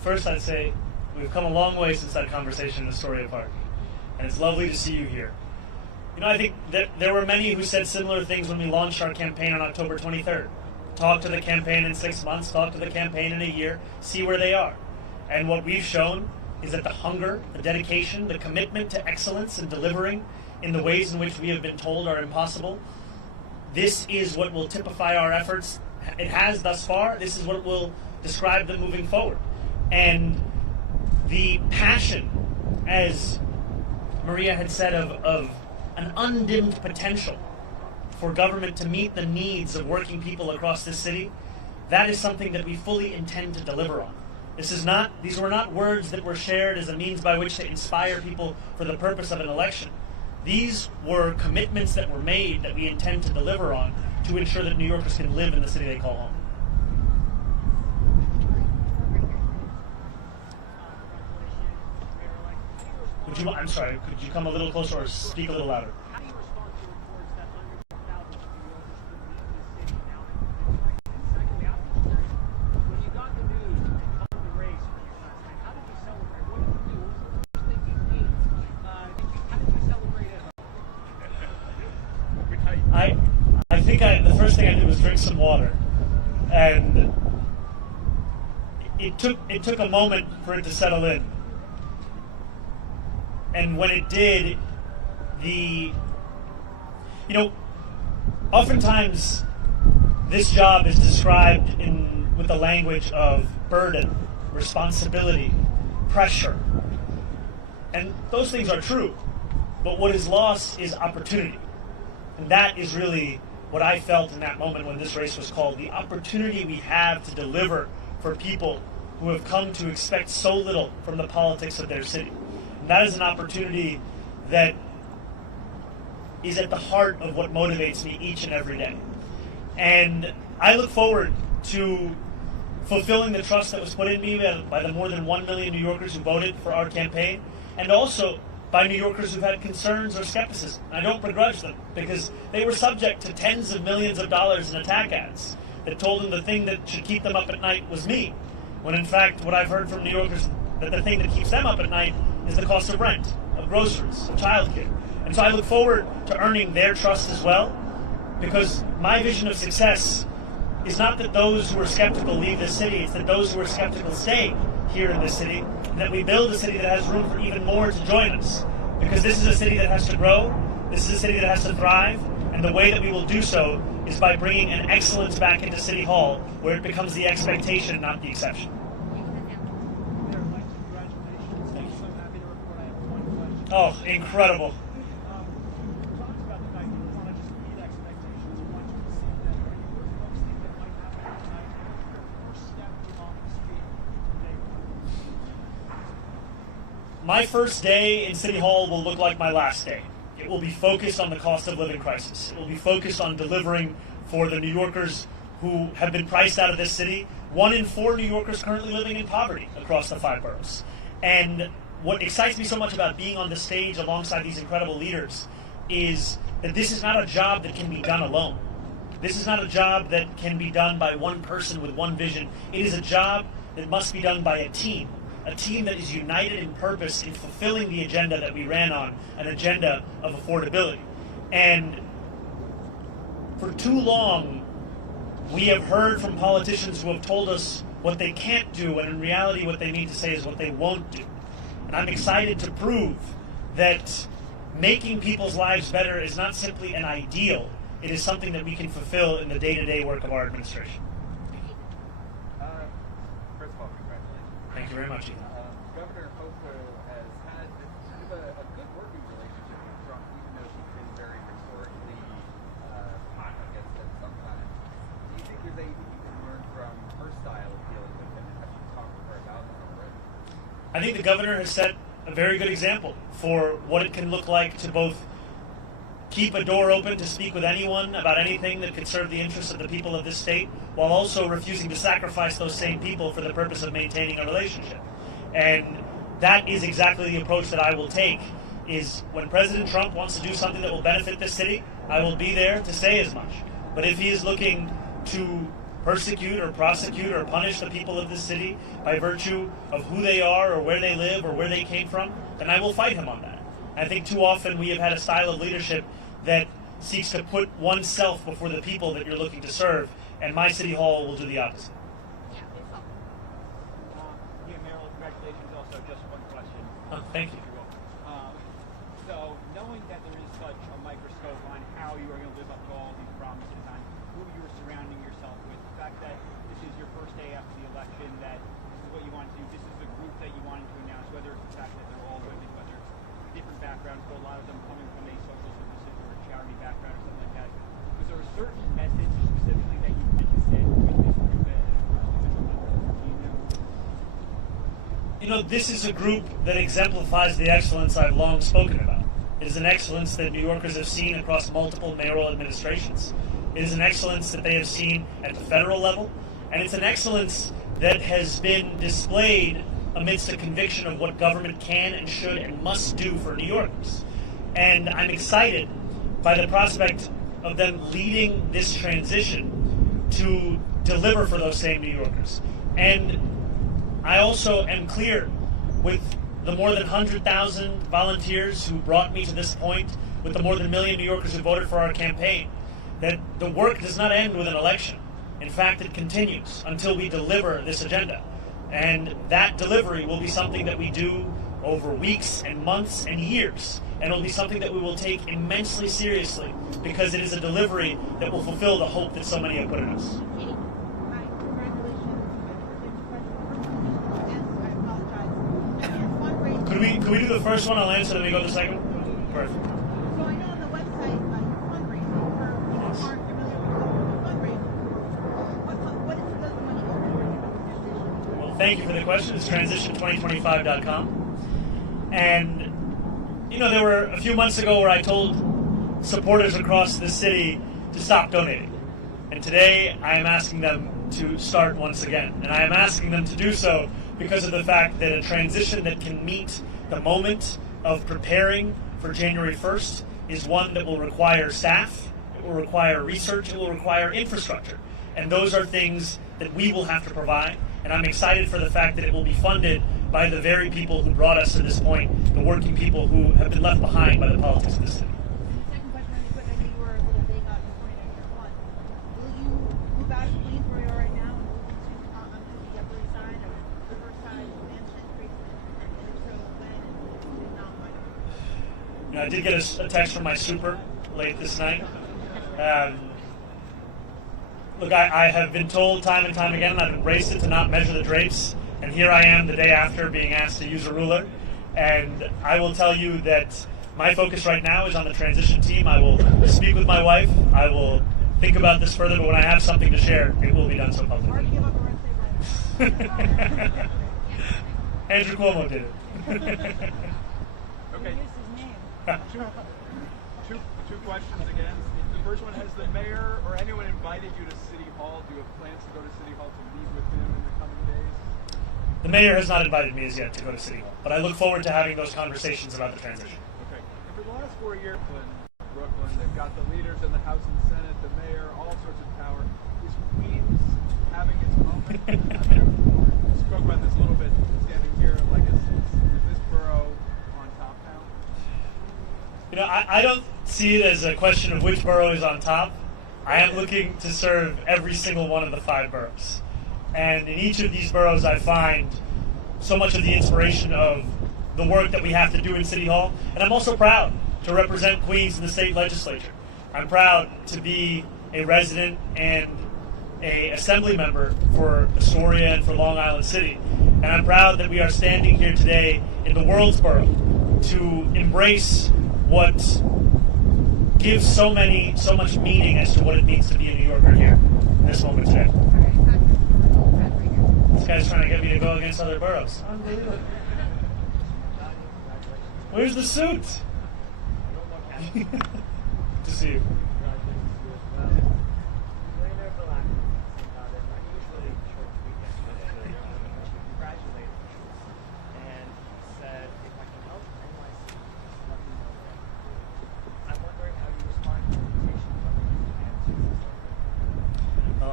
first I'd say we've come a long way since that conversation in Astoria Park, and it's lovely to see you here. You know, I think that there were many who said similar things when we launched our campaign on October 23rd. Talk to the campaign in 6 months, talk to the campaign in a year, see where they are. And what we've shown is that the hunger, the dedication, the commitment to excellence and delivering in the ways in which we have been told are impossible, this is what will typify our efforts. It has thus far. This is what will describe them moving forward. And the passion, as Maria had said, of an undimmed potential for government to meet the needs of working people across this city, that is something that we fully intend to deliver on. These were not words that were shared as a means by which to inspire people for the purpose of an election. These were commitments that were made that we intend to deliver on to ensure that New Yorkers can live in the city they call home. I'm sorry, could you come a little closer or speak a little louder? How do you respond to reports that hundreds of thousands of New Yorkers could leave the city now that it's like? And secondly, I'm just curious, when you got the news that you won the race last night, how did you celebrate? What did you do? What was the first thing you ate? How did you celebrate it? I think the first thing I did was drink some water, and it took a moment for it to settle in. And when it did, oftentimes this job is described with the language of burden, responsibility, pressure. And those things are true. But what is lost is opportunity. And that is really what I felt in that moment when this race was called. The opportunity we have to deliver for people who have come to expect so little from the politics of their city. And that is an opportunity that is at the heart of what motivates me each and every day. And I look forward to fulfilling the trust that was put in me by the more than 1 million New Yorkers who voted for our campaign, and also by New Yorkers who've had concerns or skepticism. I don't begrudge them, because they were subject to tens of millions of dollars in attack ads that told them the thing that should keep them up at night was me, when in fact what I've heard from New Yorkers, that the thing that keeps them up at night is the cost of rent, of groceries, of childcare. And so I look forward to earning their trust as well, because my vision of success is not that those who are skeptical leave this city, it's that those who are skeptical stay here in this city, and that we build a city that has room for even more to join us. Because this is a city that has to grow, this is a city that has to thrive, and the way that we will do so is by bringing an excellence back into City Hall, where it becomes the expectation, not the exception. Oh, incredible. My first day in City Hall will look like my last day. It will be focused on the cost of living crisis. It will be focused on delivering for the New Yorkers who have been priced out of this city. 1 in 4 New Yorkers currently living in poverty across the 5 boroughs. And what excites me so much about being on the stage alongside these incredible leaders is that this is not a job that can be done alone. This is not a job that can be done by one person with one vision. It is a job that must be done by a team that is united in purpose in fulfilling the agenda that we ran on, an agenda of affordability. And for too long, we have heard from politicians who have told us what they can't do, and in reality what they need to say is what they won't do. And I'm excited to prove that making people's lives better is not simply an ideal, it is something that we can fulfill in the day-to-day work of our administration. First of all, congratulations. Thank you very much, Ethan. Governor Cuomo has had kind of a good working relationship with Trump, even though she's been very rhetorically hot against him sometimes. Do you think there's anything you can learn from her style of dealing with him, and have you talked to her about that already? I think the governor has set a very good example for what it can look like to both keep a door open to speak with anyone about anything that could serve the interests of the people of this state, while also refusing to sacrifice those same people for the purpose of maintaining a relationship. And that is exactly the approach that I will take, is when President Trump wants to do something that will benefit this city, I will be there to say as much. But if he is looking to persecute or prosecute or punish the people of this city by virtue of who they are or where they live or where they came from, then I will fight him on that. I think too often we have had a style of leadership that seeks to put oneself before the people that you're looking to serve, and my city hall will do the opposite. Mayoral, congratulations. Also, just one question. Thank you. So, knowing that there is such a microscope on how you are going to live up to all these promises, on who you are surrounding yourself with, the fact that this is your first day after the election, that this is what you want to do, this is the group that you wanted to announce, whether it's the fact that they're all women, whether it's different backgrounds, but a lot of them coming from a social services or a charity background or something like that. Was there a certain message specifically that you wanted to send with this group as official members of the team now? You know, this is a group that exemplifies the excellence I've long spoken about. It is an excellence that New Yorkers have seen across multiple mayoral administrations. It is an excellence that they have seen at the federal level, and it's an excellence that has been displayed amidst a conviction of what government can and should and must do for New Yorkers. And I'm excited by the prospect of them leading this transition to deliver for those same New Yorkers. And I also am clear with the more than 100,000 volunteers who brought me to this point, with the more than 1 million New Yorkers who voted for our campaign, that the work does not end with an election. In fact, it continues until we deliver this agenda. And that delivery will be something that we do over weeks and months and years. And it will be something that we will take immensely seriously, because it is a delivery that will fulfill the hope that so many have put in us. Could we do the first one? I'll answer, then we go to the second one? Perfect. So I know on the website, fundraising, for people who aren't familiar with fundraising, what is the money over? Well, thank you for the question. It's transition2025.com. And, you know, there were a few months ago where I told supporters across the city to stop donating. And today I am asking them to start once again. And I am asking them to do so because of the fact that a transition that can meet the moment of preparing for January 1st is one that will require staff, it will require research, it will require infrastructure. And those are things that we will have to provide. And I'm excited for the fact that it will be funded by the very people who brought us to this point, the working people who have been left behind by the politics of the city. Second question, really quick. I know you were a little big on pointing at year one. Will you move out of Queens where you are right now and move into onto the Upper East Side or Riverside, Mansion, Creekman, and if so, when, and if not, when? You know, I did get a text from my super late this night. Look, I have been told time and time again, and I've embraced it, to not measure the drapes. And here I am the day after being asked to use a ruler. And I will tell you that my focus right now is on the transition team. I will speak with my wife. I will think about this further, but when I have something to share, it will be done so publicly. Andrew Cuomo did it. Okay. Two questions again. The first one, has the mayor or anyone invited you to City Hall? Do you have plans to go to City Hall to meet with him in the coming days? The mayor has not invited me as yet to go to City Hall, but I look forward to having those conversations about the transition. Okay. And for the last 4 years in Brooklyn, they've got the leaders in the House and Senate, the mayor, all sorts of power. Is Queens having its moment? We spoke about this a little bit standing here. Like, is this borough on top now? You know, I don't see it as a question of which borough is on top. I am looking to serve every single one of the 5 boroughs. And in each of these boroughs, I find so much of the inspiration of the work that we have to do in City Hall. And I'm also proud to represent Queens in the state legislature. I'm proud to be a resident and an assembly member for Astoria and for Long Island City. And I'm proud that we are standing here today in the world's borough to embrace what gives so much meaning as to what it means to be a New Yorker here in this moment today. This guy's trying to get me to go against other boroughs. Unbelievable. Where's the suit? To see you.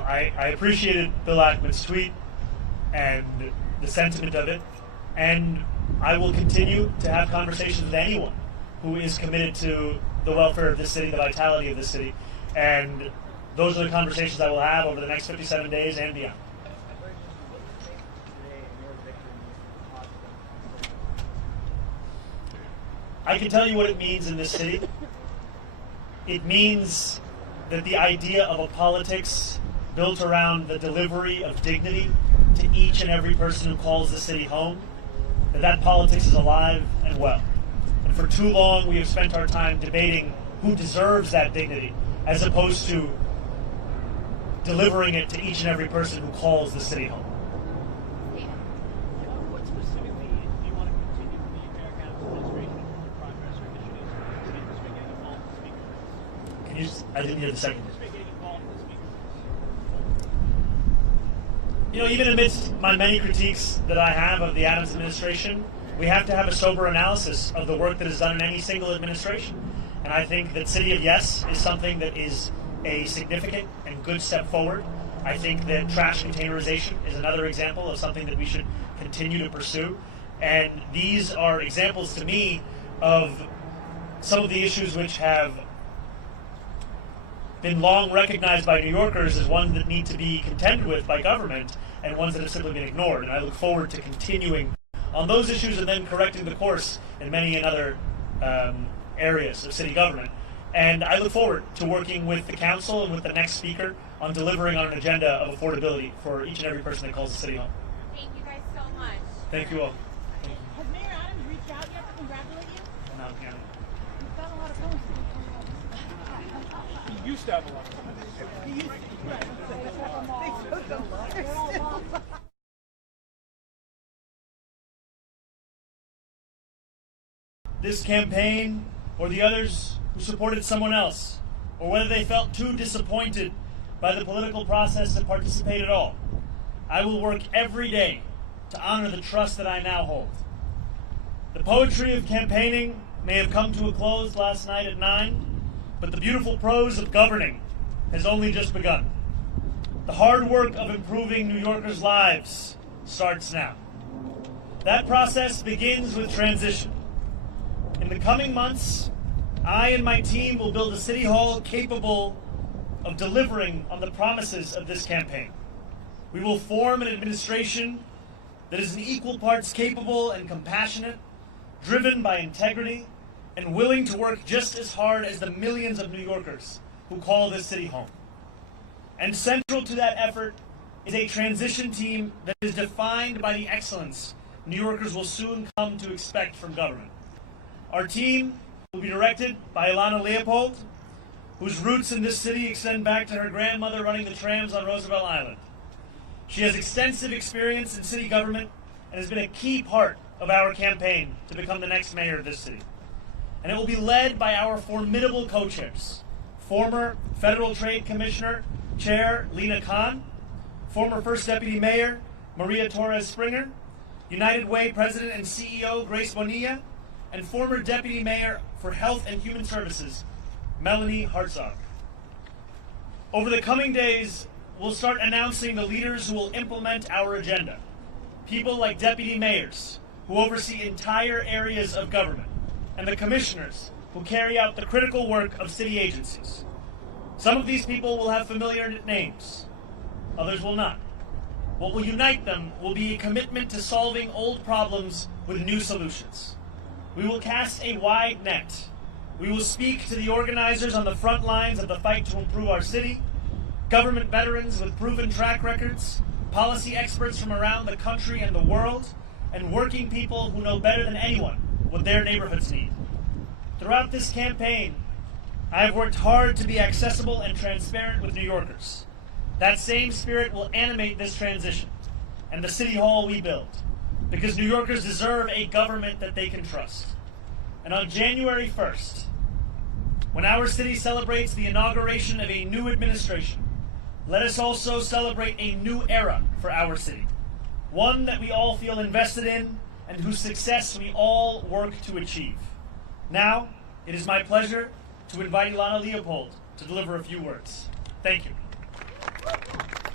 I appreciated Bill Ackman's tweet and the sentiment of it, and I will continue to have conversations with anyone who is committed to the welfare of this city, the vitality of this city, and those are the conversations I will have over the next 57 days and beyond. I can tell you what it means in this city. It means that the idea of a politics built around the delivery of dignity to each and every person who calls the city home, that politics is alive and well. And for too long, we have spent our time debating who deserves that dignity, as opposed to delivering it to each and every person who calls the city home. What specifically do you want to continue from the Mayor Adams administration for progress or initiatives to make this get involved in the speaker race? Can you I didn't hear the second. You know, even amidst my many critiques that I have of the Adams administration, we have to have a sober analysis of the work that is done in any single administration. And I think that City of Yes is something that is a significant and good step forward. I think that trash containerization is another example of something that we should continue to pursue. And these are examples to me of some of the issues which have been long recognized by New Yorkers as ones that need to be contended with by government and ones that have simply been ignored. And I look forward to continuing on those issues and then correcting the course in many other areas of city government. And I look forward to working with the council and with the next speaker on delivering on an agenda of affordability for each and every person that calls the city home. Thank you guys so much. Thank you all. Has Mayor Adams reached out yet to congratulate you? No, Hannah. You've got a lot of comments. He used to have a lot of He used to. This campaign, or the others who supported someone else, or whether they felt too disappointed by the political process to participate at all, I will work every day to honor the trust that I now hold. The poetry of campaigning may have come to a close last night at 9, but the beautiful prose of governing has only just begun. The hard work of improving New Yorkers' lives starts now. That process begins with transition. In the coming months, I and my team will build a city hall capable of delivering on the promises of this campaign. We will form an administration that is in equal parts capable and compassionate, driven by integrity, and willing to work just as hard as the millions of New Yorkers who call this city home. And central to that effort is a transition team that is defined by the excellence New Yorkers will soon come to expect from government. Our team will be directed by Ilana Leopold, whose roots in this city extend back to her grandmother running the trams on Roosevelt Island. She has extensive experience in city government and has been a key part of our campaign to become the next mayor of this city. And it will be led by our formidable co-chairs, former Federal Trade Commissioner Chair Lena Khan, former First Deputy Mayor Maria Torres Springer, United Way President and CEO Grace Bonilla, and former Deputy Mayor for Health and Human Services, Melanie Hartzog. Over the coming days, we'll start announcing the leaders who will implement our agenda. People like deputy mayors, who oversee entire areas of government, and the commissioners, who carry out the critical work of city agencies. Some of these people will have familiar names, others will not. What will unite them will be a commitment to solving old problems with new solutions. We will cast a wide net. We will speak to the organizers on the front lines of the fight to improve our city, government veterans with proven track records, policy experts from around the country and the world, and working people who know better than anyone what their neighborhoods need. Throughout this campaign, I have worked hard to be accessible and transparent with New Yorkers. That same spirit will animate this transition and the city hall we build, because New Yorkers deserve a government that they can trust. And on January 1st, when our city celebrates the inauguration of a new administration, let us also celebrate a new era for our city, one that we all feel invested in and whose success we all work to achieve. Now, it is my pleasure to invite Ilana Leopold to deliver a few words. Thank you.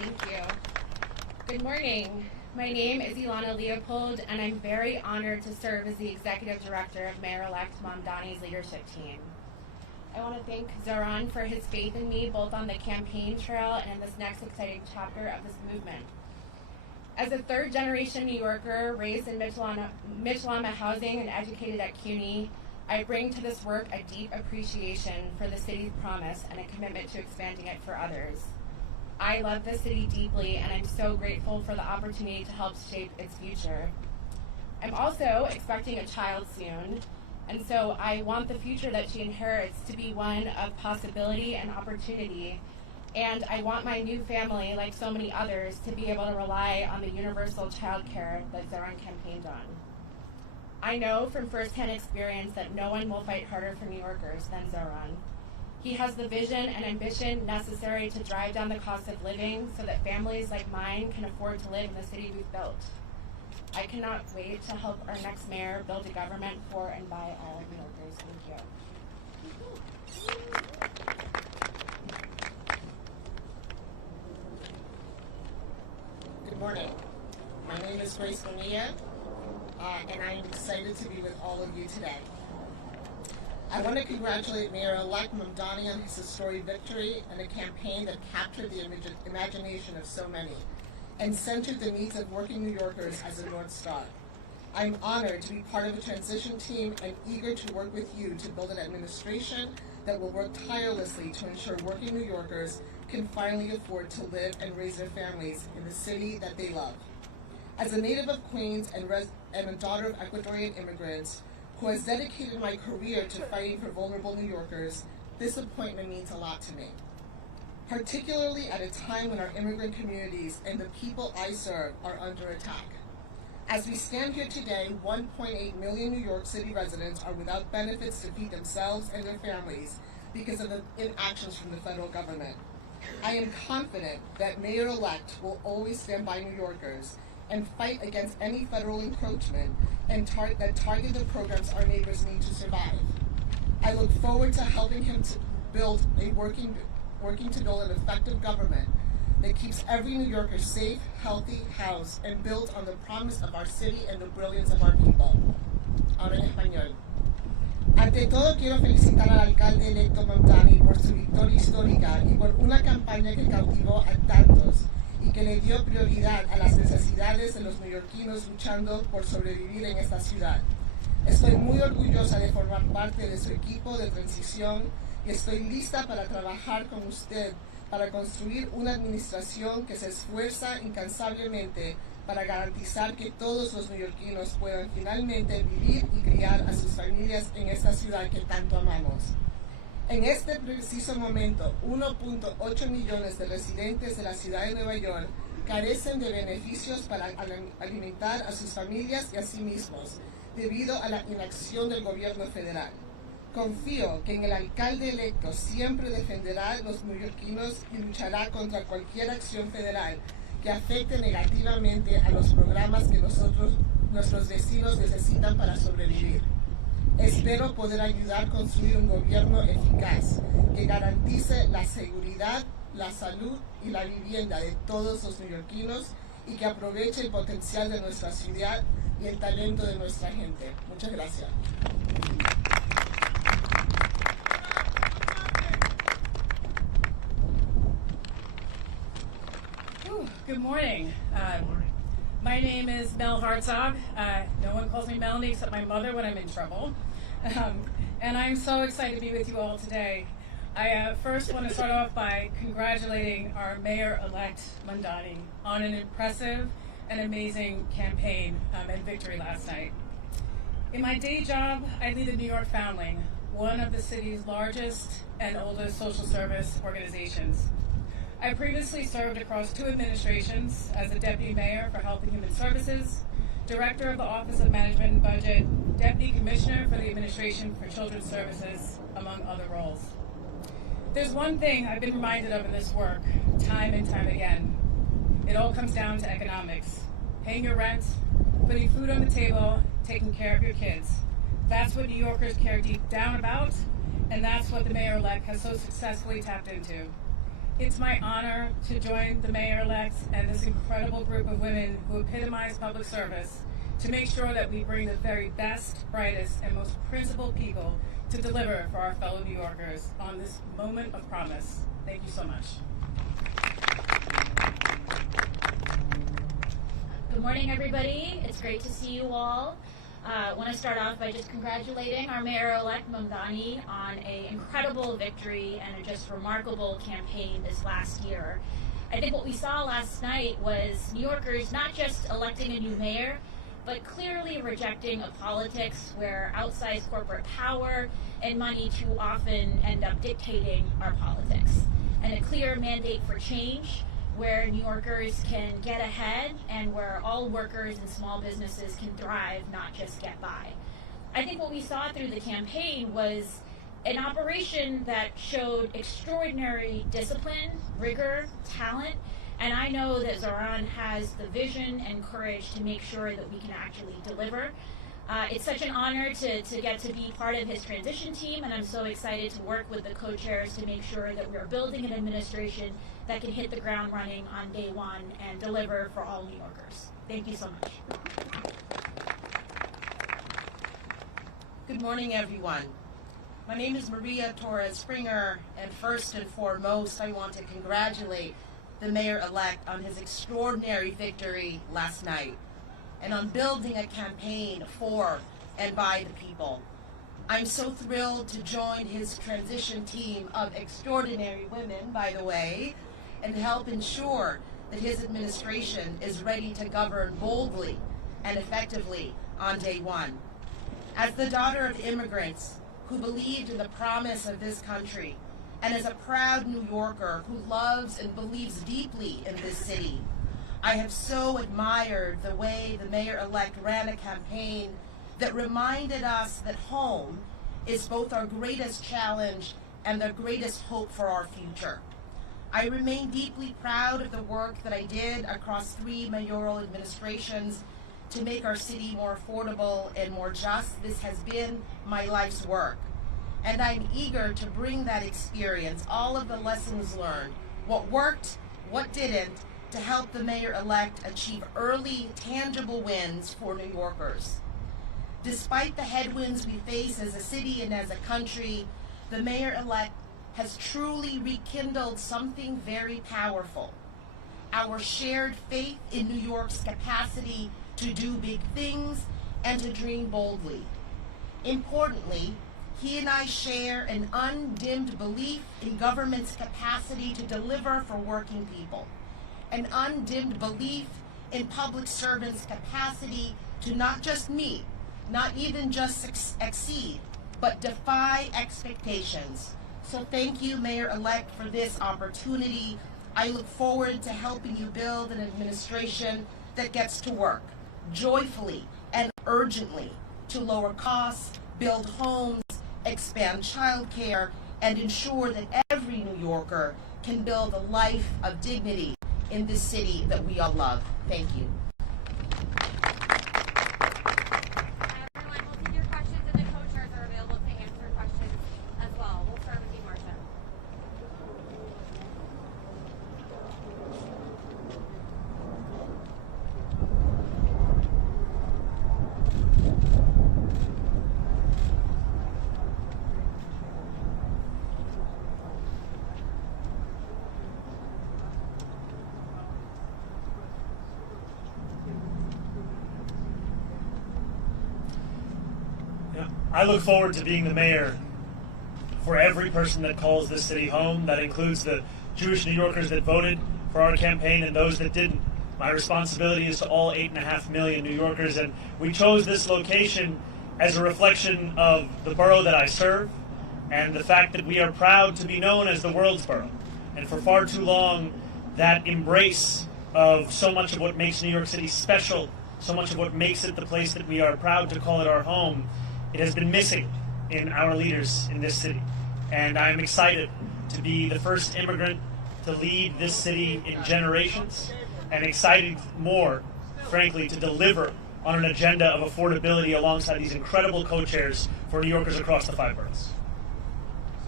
Thank you. Good morning. My name is Ilana Leopold, and I'm very honored to serve as the Executive Director of Mayor-elect Mamdani's leadership team. I want to thank Zohran for his faith in me, both on the campaign trail and in this next exciting chapter of this movement. As a third-generation New Yorker, raised in Mitchell-on-the housing and educated at CUNY, I bring to this work a deep appreciation for the city's promise and a commitment to expanding it for others. I love this city deeply, and I'm so grateful for the opportunity to help shape its future. I'm also expecting a child soon, and so I want the future that she inherits to be one of possibility and opportunity, and I want my new family, like so many others, to be able to rely on the universal child care that Zohran campaigned on. I know from firsthand experience that no one will fight harder for New Yorkers than Zohran. He has the vision and ambition necessary to drive down the cost of living so that families like mine can afford to live in the city we've built. I cannot wait to help our next mayor build a government for and by all New Yorkers. Thank you. Good morning. My name is Grace Bonilla, and I'm excited to be with all of you today. I want to congratulate Mayor-elect Mamdani on his historic victory and a campaign that captured the imagination of so many and centered the needs of working New Yorkers as a North Star. I'm honored to be part of a transition team and eager to work with you to build an administration that will work tirelessly to ensure working New Yorkers can finally afford to live and raise their families in the city that they love. As a native of Queens and a daughter of Ecuadorian immigrants who has dedicated my career to fighting for vulnerable New Yorkers, this appointment means a lot to me, particularly at a time when our immigrant communities and the people I serve are under attack. As we stand here today, 1.8 million New York City residents are without benefits to feed themselves and their families because of the inactions from the federal government. I am confident that Mayor-elect will always stand by New Yorkers and fight against any federal encroachment and that target the programs our neighbors need to survive. I look forward to helping him to build a working to build an effective government that keeps every New Yorker safe, healthy, housed, and built on the promise of our city and the brilliance of our people. Ahora en español. Ante todo, quiero felicitar al alcalde electo Mamdani por su victoria histórica y por una campaña que cautivó a tantos y que le dio prioridad a las necesidades de los neoyorquinos luchando por sobrevivir en esta ciudad. Estoy muy orgullosa de formar parte de su equipo de transición y estoy lista para trabajar con usted para construir una administración que se esfuerza incansablemente para garantizar que todos los neoyorquinos puedan finalmente vivir y criar a sus familias en esta ciudad que tanto amamos. En este preciso momento, 1.8 millones de residentes de la ciudad de Nueva York carecen de beneficios para alimentar a sus familias y a sí mismos, debido a la inacción del gobierno federal. Confío que en el alcalde electo siempre defenderá a los neoyorquinos y luchará contra cualquier acción federal que afecte negativamente a los programas que nuestros vecinos necesitan para sobrevivir. Espero poder ayudar a construir un gobierno eficaz que garantice la seguridad, la salud y la vivienda de todos los neoyorquinos y que aproveche el potencial de nuestra ciudad y el talento de nuestra gente. Muchas gracias. Good morning. My name is Mel Hartzog. No one calls me Melanie except my mother when I'm in trouble. And I'm so excited to be with you all today. I first want to start off by congratulating our Mayor-elect Mamdani on an impressive and amazing campaign and victory last night. In my day job, I lead the New York Foundling, one of the city's largest and oldest social service organizations. I previously served across 2 administrations as the Deputy Mayor for Health and Human Services, Director of the Office of Management and Budget, Deputy Commissioner for the Administration for Children's Services, among other roles. There's one thing I've been reminded of in this work, time and time again. It all comes down to economics. Paying your rent, putting food on the table, taking care of your kids. That's what New Yorkers care deep down about, and that's what the Mayor-elect has so successfully tapped into. It's my honor to join the mayor-elect and this incredible group of women who epitomize public service to make sure that we bring the very best, brightest, and most principled people to deliver for our fellow New Yorkers on this moment of promise. Thank you so much. Good morning, everybody. It's great to see you all. I want to start off by just congratulating our Mayor-elect Mamdani on an incredible victory and a just remarkable campaign this last year. I think what we saw last night was New Yorkers not just electing a new mayor, but clearly rejecting a politics where outsized corporate power and money too often end up dictating our politics, and a clear mandate for change where New Yorkers can get ahead and where all workers and small businesses can thrive, not just get by. I think what we saw through the campaign was an operation that showed extraordinary discipline, rigor, talent, and I know that Zohran has the vision and courage to make sure that we can actually deliver. It's such an honor to get to be part of his transition team, and I'm so excited to work with the co-chairs to make sure that we're building an administration that can hit the ground running on day one and deliver for all New Yorkers. Thank you so much. Good morning, everyone. My name is Maria Torres Springer, and first and foremost, I want to congratulate the mayor-elect on his extraordinary victory last night and on building a campaign for and by the people. I'm so thrilled to join his transition team of extraordinary women, by the way, and help ensure that his administration is ready to govern boldly and effectively on day one. As the daughter of immigrants who believed in the promise of this country, and as a proud New Yorker who loves and believes deeply in this city, I have so admired the way the mayor-elect ran a campaign that reminded us that home is both our greatest challenge and the greatest hope for our future. I remain deeply proud of the work that I did across 3 mayoral administrations to make our city more affordable and more just. This has been my life's work. And I'm eager to bring that experience, all of the lessons learned, what worked, what didn't, to help the mayor-elect achieve early, tangible wins for New Yorkers. Despite the headwinds we face as a city and as a country, the mayor-elect has truly rekindled something very powerful: our shared faith in New York's capacity to do big things and to dream boldly. Importantly, he and I share an undimmed belief in government's capacity to deliver for working people, an undimmed belief in public servants' capacity to not just meet, not even just exceed, but defy expectations. So thank you, Mayor-elect, for this opportunity. I look forward to helping you build an administration that gets to work joyfully and urgently to lower costs, build homes, expand childcare, and ensure that every New Yorker can build a life of dignity in this city that we all love. Thank you. Everyone, we'll take your questions, and the co-chairs are available to answer questions as well. We'll start with you, Marcia. I look forward to being the mayor for every person that calls this city home. That includes the Jewish New Yorkers that voted for our campaign and those that didn't. My responsibility is to all 8.5 million New Yorkers, and we chose this location as a reflection of the borough that I serve and the fact that we are proud to be known as the world's borough. And for far too long, that embrace of so much of what makes New York City special, so much of what makes it the place that we are proud to call it our home, it has been missing in our leaders in this city. And I'm excited to be the first immigrant to lead this city in generations, and excited more, frankly, to deliver on an agenda of affordability alongside these incredible co-chairs for New Yorkers across the 5 boroughs. So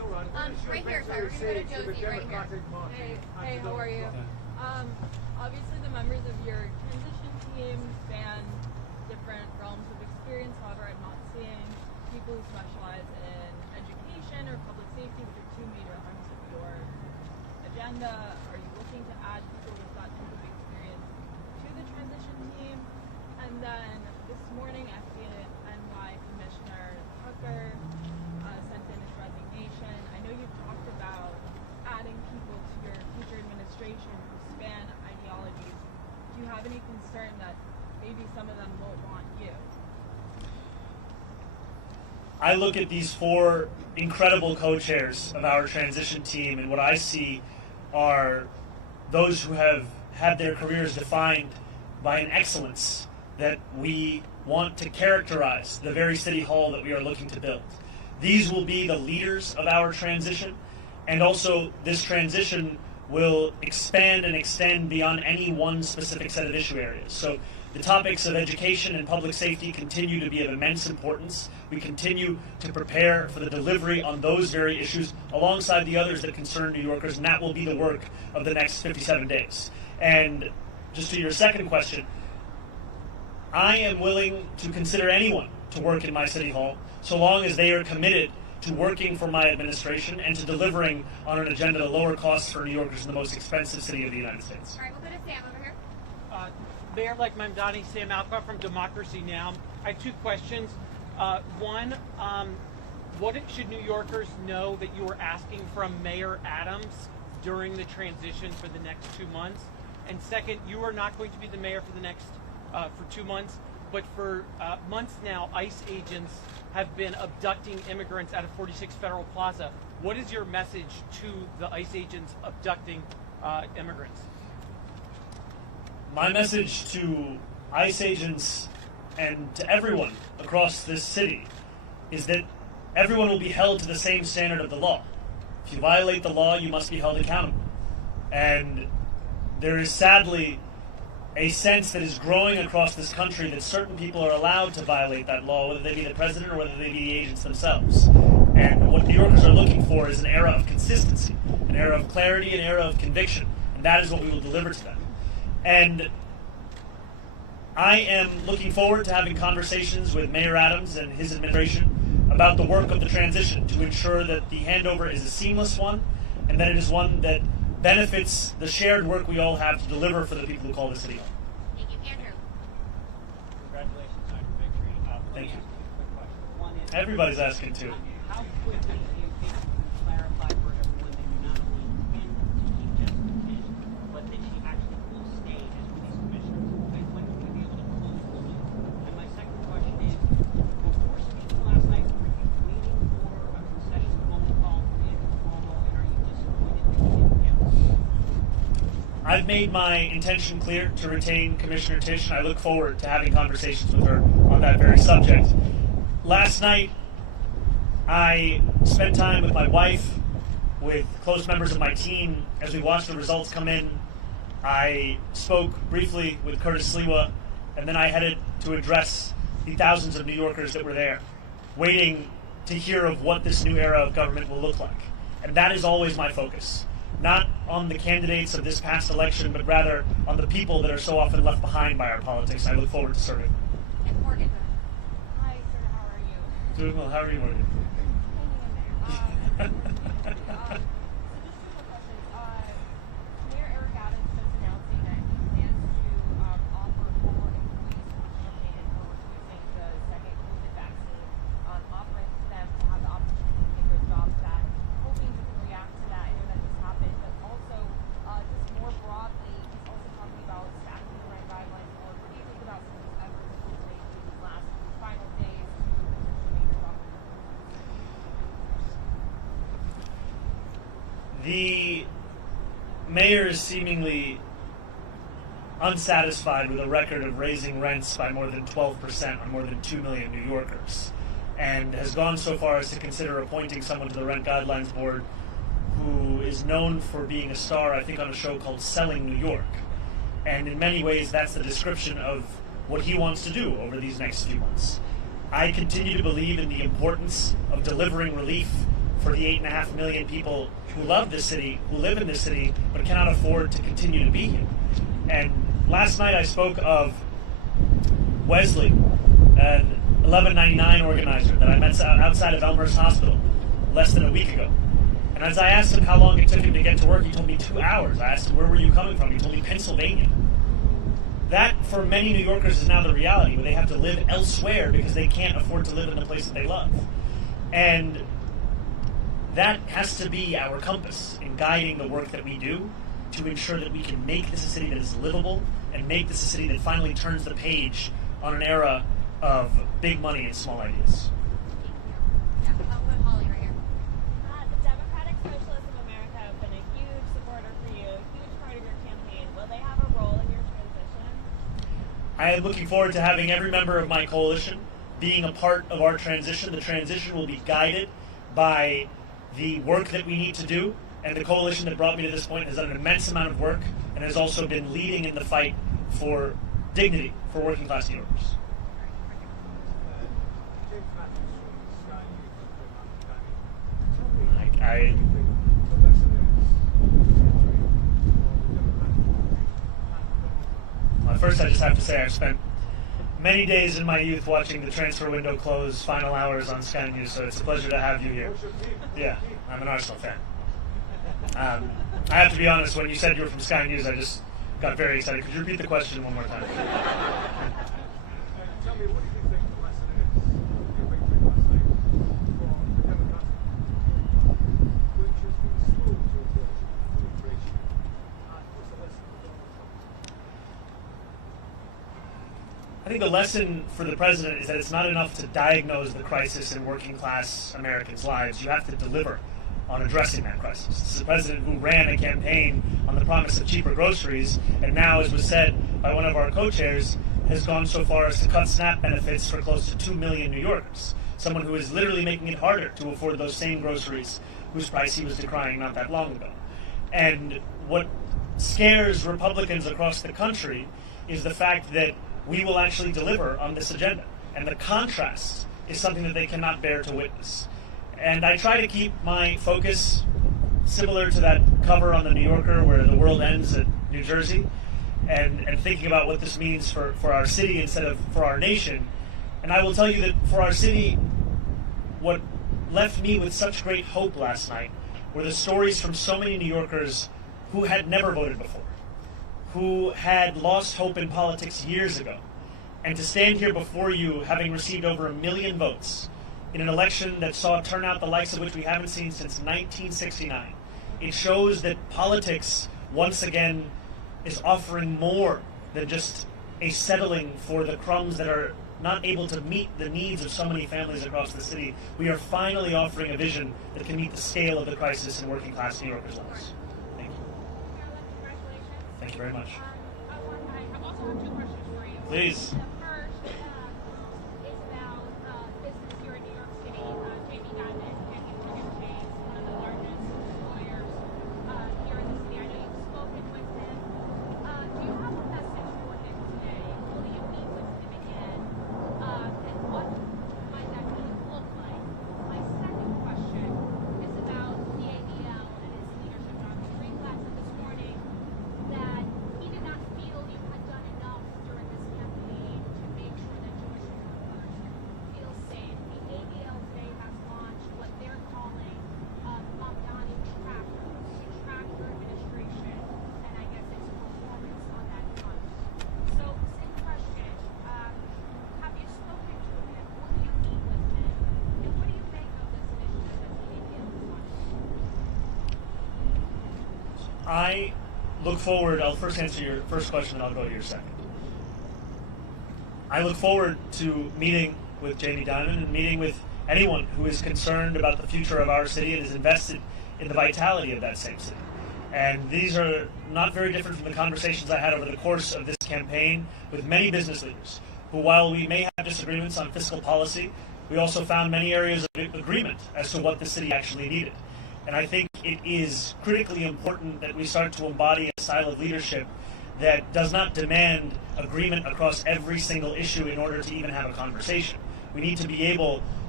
Zohran, what is your Right here, victory sorry, we're gonna say go to the to Josie right here. Democratic Party? Hey, how are you? Obviously the members of your transition team span different realms of experience. However, I'm not seeing people who specialize in education or public safety, which are two major arms of your agenda. Are you looking to add people with that type of experience to the transition team? And then this morning, FDNY Commissioner Tucker sent in his resignation. I know you've talked about adding people to your future administration who span ideologies. Do you have any concern that maybe some of them won't want you? I look at these four incredible co-chairs of our transition team, and what I see are those who have had their careers defined by an excellence that we want to characterize the very city hall that we are looking to build. These will be the leaders of our transition, and also this transition will expand and extend beyond any one specific set of issue areas. So the topics of education and public safety continue to be of immense importance. We continue to prepare for the delivery on those very issues alongside the others that concern New Yorkers, and that will be the work of the next 57 days. And just to your second question, I am willing to consider anyone to work in my city hall so long as they are committed to working for my administration and to delivering on an agenda to lower costs for New Yorkers in the most expensive city of the United States. All right, we'll go to Sam over here. Mayor-elect Mamdani, Sam Alcoa from Democracy Now! I have two questions. One, what should New Yorkers know that you are asking from Mayor Adams during the transition for the next 2 months? And second, you are not going to be the mayor for the next for 2 months, but for months now, ICE agents have been abducting immigrants out of 46 Federal Plaza. What is your message to the ICE agents abducting immigrants? My message to ICE agents and to everyone across this city is that everyone will be held to the same standard of the law. If you violate the law, you must be held accountable. And there is sadly a sense that is growing across this country that certain people are allowed to violate that law, whether they be the president or whether they be the agents themselves. And what New Yorkers are looking for is an era of consistency, an era of clarity, an era of conviction. And that is what we will deliver to them. And I am looking forward to having conversations with Mayor Adams and his administration about the work of the transition to ensure that the handover is a seamless one and that it is one that benefits the shared work we all have to deliver for the people who call the city home. Thank you, Andrew. Congratulations on your victory. Thank you. Quick question. One is, Everybody's asking too. how quickly do you think you can clarify for everyone that you not only intend to keep Jessica in, but that she actually will stay as police commissioner? When will we be able to close the loop? And my second question is, before speaking last night, were you waiting for a concession phone call from Andrew Cuomo, and are you disappointed that you didn't get one? I've made my intention clear to retain Commissioner Tisch, and I look forward to having conversations with her on that very subject. Last night, I spent time with my wife, with close members of my team. As we watched the results come in, I spoke briefly with Curtis Sliwa, and then I headed to address the thousands of New Yorkers that were there, waiting to hear of what this new era of government will look like. And that is always my focus. Not on the candidates of this past election, but rather on the people that are so often left behind by our politics. I look forward to serving. And Morgan. Hi, sir. How are you? Doing well. How are you, Morgan? Hanging in there. So just two more questions. Mayor Eric Adams is announcing that he plans to offer former employees special payment for refusing the second COVID vaccine, offering them to have the opportunity to get their jobs back. Hoping you can react to that. I know that this happened, but also just more broadly, he's also talking about staffing the right guidelines forward. What do you think about some of these efforts that he's made through these last final days to potentially make your job? The mayor is seemingly unsatisfied with a record of raising rents by more than 12% on more than 2 million New Yorkers, and has gone so far as to consider appointing someone to the Rent Guidelines Board who is known for being a star, I think, on a show called Selling New York. And in many ways, that's the description of what he wants to do over these next few months. I continue to believe in the importance of delivering relief for the 8.5 million people who love this city, who live in this city, but cannot afford to continue to be here. And last night I spoke of Wesley, an 1199 organizer that I met outside of Elmhurst Hospital less than a week ago. And as I asked him how long it took him to get to work, he told me 2 hours. I asked him, where were you coming from? He told me Pennsylvania. That, for many New Yorkers, is now the reality, where they have to live elsewhere because they can't afford to live in the place that they love. And that has to be our compass in guiding the work that we do to ensure that we can make this a city that is livable and make this a city that finally turns the page on an era of big money and small ideas. The Democratic Socialists of America have been a huge supporter for you, a huge part of your campaign. Will they have a role in your transition? I am looking forward to having every member of my coalition being a part of our transition. The transition will be guided by the work that we need to do, and the coalition that brought me to this point has done an immense amount of work and has also been leading in the fight for dignity for working class New Yorkers. First, I just have to say I've spent many days in my youth watching the transfer window close, final hours on Sky News, so it's a pleasure to have you here. Yeah, I'm an Arsenal fan. I have to be honest, when you said you were from Sky News, I just got very excited. Could you repeat the question one more time? Tell me, what do you think the lesson is of your victory last night for the Democratic which has been slow to approach immigration? What's the lesson for Donald Trump? I think the lesson for the president is that it's not enough to diagnose the crisis in working class Americans' lives. You have to deliver on addressing that crisis. This is a president who ran a campaign on the promise of cheaper groceries, and now, as was said by one of our co-chairs, has gone so far as to cut SNAP benefits for close to 2 million New Yorkers. Someone who is literally making it harder to afford those same groceries whose price he was decrying not that long ago. And what scares Republicans across the country is the fact that we will actually deliver on this agenda. And the contrast is something that they cannot bear to witness. And I try to keep my focus similar to that cover on the New Yorker where the world ends at New Jersey, and thinking about what this means for our city instead of for our nation. And I will tell you that for our city, what left me with such great hope last night were the stories from so many New Yorkers who had never voted before, who had lost hope in politics years ago. And to stand here before you, having received over 1 million votes in an election that saw a turnout the likes of which we haven't seen since 1969, it shows that politics, once again, is offering more than just a settling for the crumbs that are not able to meet the needs of so many families across the city. We are finally offering a vision that can meet the scale of the crisis in working class New Yorkers' lives. Thank you. Thank you very much. I also have 2 questions for you. Please. The first is about business here in New York City. Jamie Dimon and William Chase, one of the largest employers here in the city. I know you've spoken with him. Do you have a message for him today? Will you meet with him again? And what might that meeting look like? My second question is about the ADL and his leadership. John Street last this morning that he did not feel you had done enough during this campaign to make sure that Jewish workers feel safe. The ADL today has launched what they're calling Mamdani trackers to track your administration and I guess its performance on that front. So, same question. Have you spoken to him? Will you meet with him? And what do you make of this initiative that the ADL is launching? I look forward, I'll first answer your first question and I'll go to your second. I look forward to meeting with Jamie Dimon and meeting with anyone who is concerned about the future of our city and is invested in the vitality of that same city. And these are not very different from the conversations I had over the course of this campaign with many business leaders, who, while we may have disagreements on fiscal policy, we also found many areas of agreement as to what the city actually needed. And I think it is critically important that we start to embody a style of leadership that does not demand agreement across every single issue in order to even have a conversation. We need to be able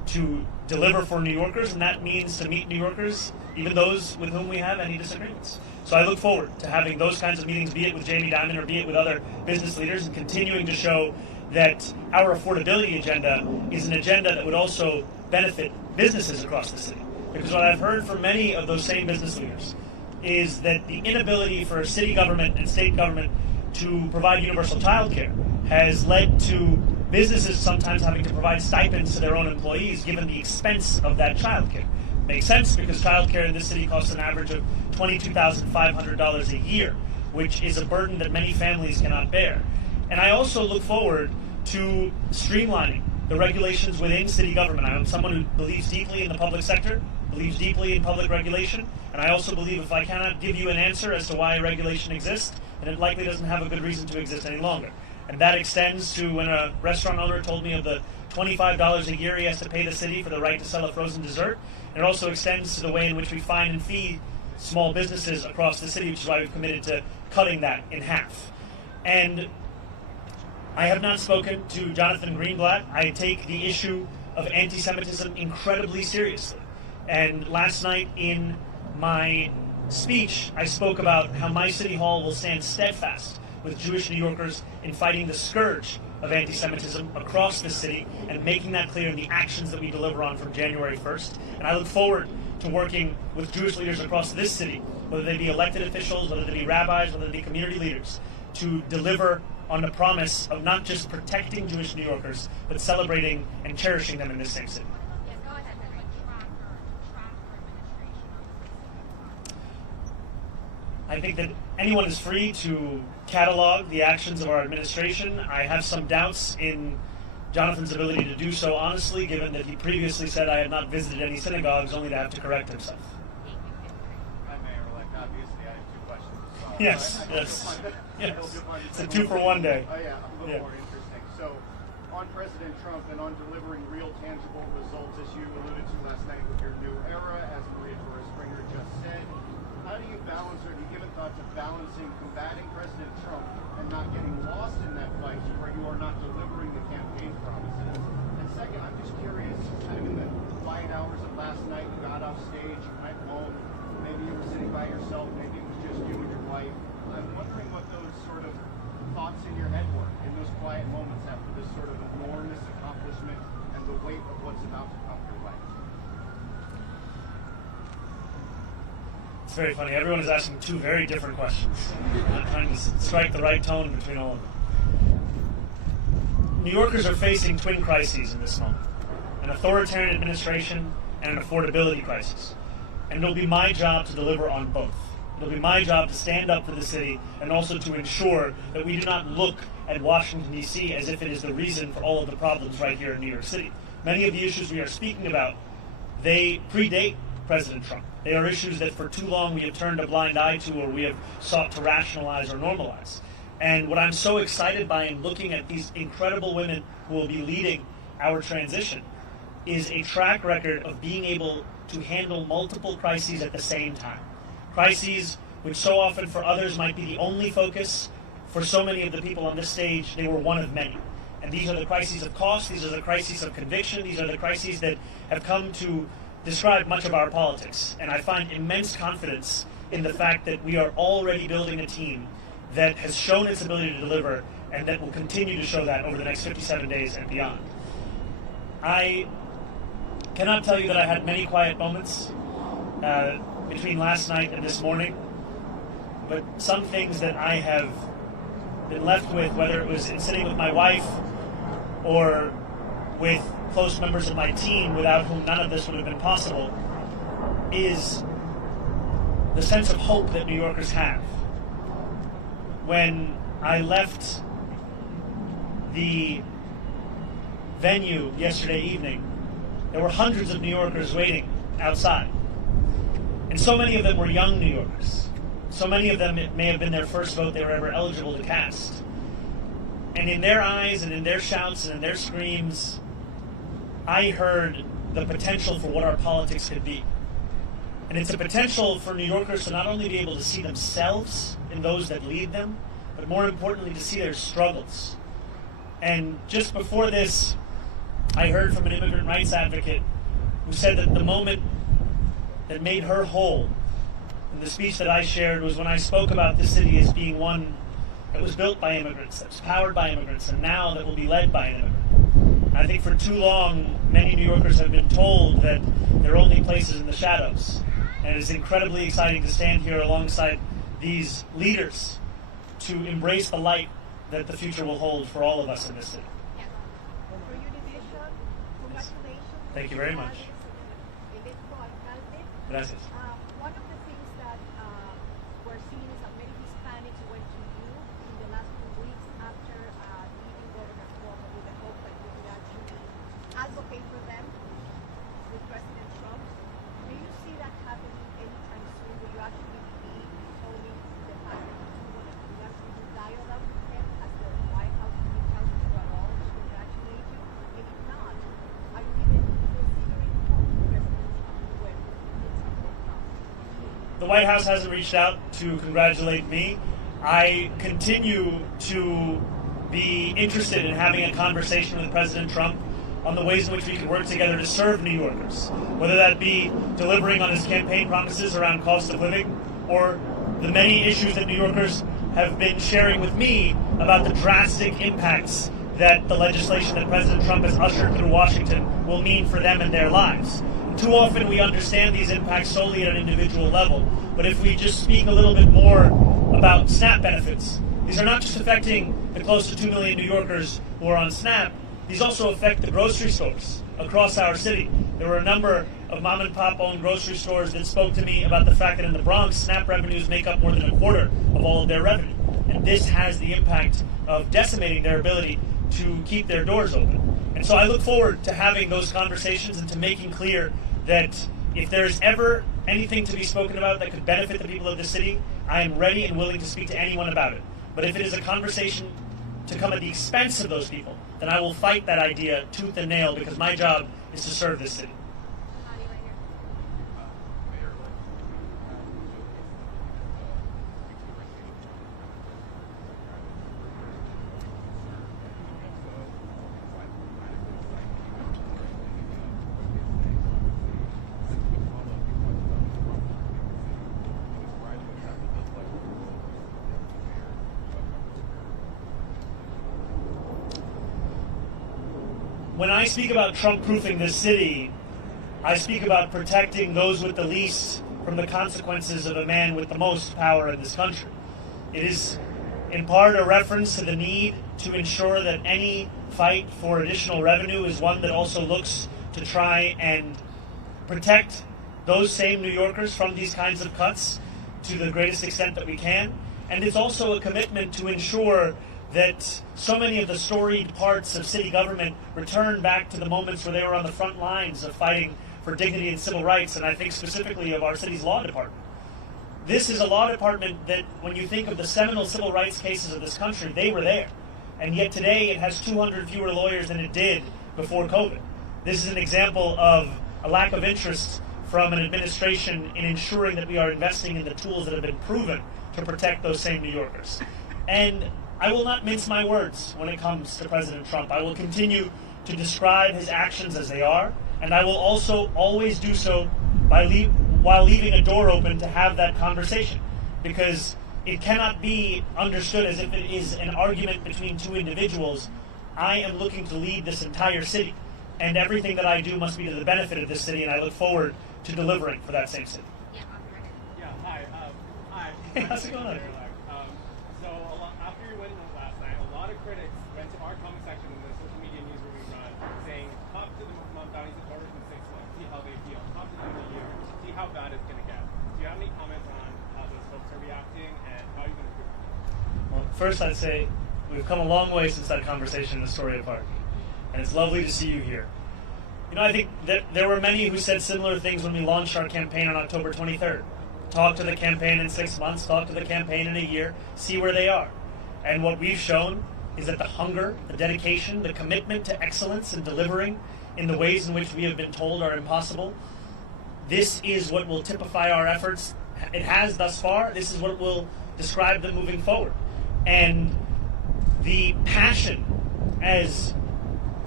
to deliver for New Yorkers, and that means to meet New Yorkers, even those with whom we have any disagreements. So I look forward to having those kinds of meetings, be it with Jamie Dimon or be it with other business leaders, and continuing to show that our affordability agenda is an agenda that would also benefit businesses across the city. Because what I've heard from many of those same business leaders is that the inability for city government and state government to provide universal child care has led to businesses sometimes having to provide stipends to their own employees given the expense of that child care. Makes sense because child care in this city costs an average of $22,500 a year, which is a burden that many families cannot bear. And I also look forward to streamlining the regulations within city government. I am someone who believes deeply in the public sector, believes deeply in public regulation, and I also believe if I cannot give you an answer as to why regulation exists, then it likely doesn't have a good reason to exist any longer. And that extends to when a restaurant owner told me of the $25 a year he has to pay the city for the right to sell a frozen dessert. And it also extends to the way in which we fine and fee small businesses across the city, which is why we've committed to cutting that in half. And I have not spoken to Jonathan Greenblatt. I take the issue of anti-Semitism incredibly seriously. And last night in my speech, I spoke about how my city hall will stand steadfast with Jewish New Yorkers in fighting the scourge of anti-Semitism across the city and making that clear in the actions that we deliver on from January 1st. And I look forward to working with Jewish leaders across this city, whether they be elected officials, whether they be rabbis, whether they be community leaders, to deliver on the promise of not just protecting Jewish New Yorkers, but celebrating and cherishing them in this same city. I think that anyone is free to catalog the actions of our administration. I have some doubts in Jonathan's ability to do so honestly, given that he previously said I had not visited any synagogues, only to have to correct himself. Hi, Mayor-elect. Obviously, I have two questions. Yes, yes. It's a 2-for-1 day. Oh, yeah, a little more interesting. So, on President Trump and on delivering real, tangible results, as you alluded to last night with your new era, as Maria Torres-Springer just said, how do you balance, or have you given thought to balancing combating President Trump and not getting lost in that fight where you are not delivering the campaign promises? And second, I'm just curious, kind of in the quiet hours of last night, you got off stage, you went home, maybe you were sitting by yourself, maybe it was just you and your wife. I'm wondering what those sort of thoughts in your head were in those quiet moments after this sort of enormous accomplishment and the weight of what's about to come your way. It's very funny. Everyone is asking two very different questions. I'm trying to strike the right tone between all of them. New Yorkers are facing twin crises in this moment: an authoritarian administration and an affordability crisis. And it'll be my job to deliver on both. It'll be my job to stand up for the city and also to ensure that we do not look at Washington, D.C. as if it is the reason for all of the problems right here in New York City. Many of the issues we are speaking about, they predate President Trump. They are issues that for too long we have turned a blind eye to, or we have sought to rationalize or normalize. And what I'm so excited by in looking at these incredible women who will be leading our transition is a track record of being able to handle multiple crises at the same time. Crises which so often for others might be the only focus. For so many of the people on this stage, they were one of many. And these are the crises of cost, these are the crises of conviction, these are the crises that have come to describe much of our politics. And I find immense confidence in the fact that we are already building a team that has shown its ability to deliver and that will continue to show that over the next 57 days and beyond. I cannot tell you that I had many quiet moments between last night and this morning, but some things that I have been left with, whether it was in sitting with my wife or with close members of my team without whom none of this would have been possible, is the sense of hope that New Yorkers have. When I left the venue yesterday evening, there were hundreds of New Yorkers waiting outside. And so many of them were young New Yorkers. So many of them, it may have been their first vote they were ever eligible to cast. And in their eyes and in their shouts and in their screams, I heard the potential for what our politics could be. And it's a potential for New Yorkers to not only be able to see themselves in those that lead them, but more importantly to see their struggles. And just before this I heard from an immigrant rights advocate who said that the moment that made her whole in the speech that I shared was when I spoke about this city as being one that was built by immigrants, that was powered by immigrants, and now that will be led by an immigrant. I think for too long, many New Yorkers have been told that there are only places in the shadows. And it is incredibly exciting to stand here alongside these leaders to embrace the light that the future will hold for all of us in this city. For your division, congratulations. Thank you very much. Gracias. One of the things that we're seeing is that many Hispanics went to you in the last few weeks after leaving Governor Cuomo with the hope that you would actually advocate for them with President Trump. Do you see that happening anytime soon? Will you actually be owning the fact that you actually do dialogue with him as the White House reach out to you at all to congratulate you? And if not, are you even considering calling President Trump when it's important? The White House hasn't reached out to congratulate me. I continue to be interested in having a conversation with President Trump on the ways in which we can work together to serve New Yorkers, whether that be delivering on his campaign promises around cost of living or the many issues that New Yorkers have been sharing with me about the drastic impacts that the legislation that President Trump has ushered through Washington will mean for them and their lives. Too often we understand these impacts solely at an individual level, but if we just speak a little bit more about SNAP benefits, these are not just affecting the close to 2 million New Yorkers who are on SNAP, these also affect the grocery stores across our city. There were a number of mom and pop owned grocery stores that spoke to me about the fact that in the Bronx, SNAP revenues make up more than a quarter of all of their revenue. And this has the impact of decimating their ability to keep their doors open. And so I look forward to having those conversations and to making clear that if there's ever anything to be spoken about that could benefit the people of the city, I am ready and willing to speak to anyone about it. But if it is a conversation to come at the expense of those people, then I will fight that idea tooth and nail because my job is to serve this city. When I speak about Trump-proofing this city, I speak about protecting those with the least from the consequences of a man with the most power in this country. It is in part a reference to the need to ensure that any fight for additional revenue is one that also looks to try and protect those same New Yorkers from these kinds of cuts to the greatest extent that we can. And it's also a commitment to ensure that so many of the storied parts of city government return back to the moments where they were on the front lines of fighting for dignity and civil rights, and I think specifically of our city's law department. This is a law department that, when you think of the seminal civil rights cases of this country, they were there. And yet today it has 200 fewer lawyers than it did before COVID. This is an example of a lack of interest from an administration in ensuring that we are investing in the tools that have been proven to protect those same New Yorkers. And I will not mince my words when it comes to President Trump. I will continue to describe his actions as they are, and I will also always do so while leaving a door open to have that conversation, because it cannot be understood as if it is an argument between two individuals. I am looking to lead this entire city, and everything that I do must be to the benefit of this city, and I look forward to delivering for that same city. Yeah, hi. Hey, how's it going on? After your win last night, a lot of critics went to our comment section in the social media news where we run, saying, talk to the Mamdani supporters in 6 months, see how they feel. Talk to them in a year, see how bad it's going to get. Do you have any comments on how those folks are reacting and how you're going to do it? Well, first I'd say we've come a long way since that conversation in Astoria Park, and it's lovely to see you here. You know, I think that there were many who said similar things when we launched our campaign on October 23rd. Talk to the campaign in 6 months, talk to the campaign in a year, see where they are. And what we've shown is that the hunger, the dedication, the commitment to excellence and delivering in the ways in which we have been told are impossible, this is what will typify our efforts. It has thus far. This is what will describe them moving forward. And the passion, as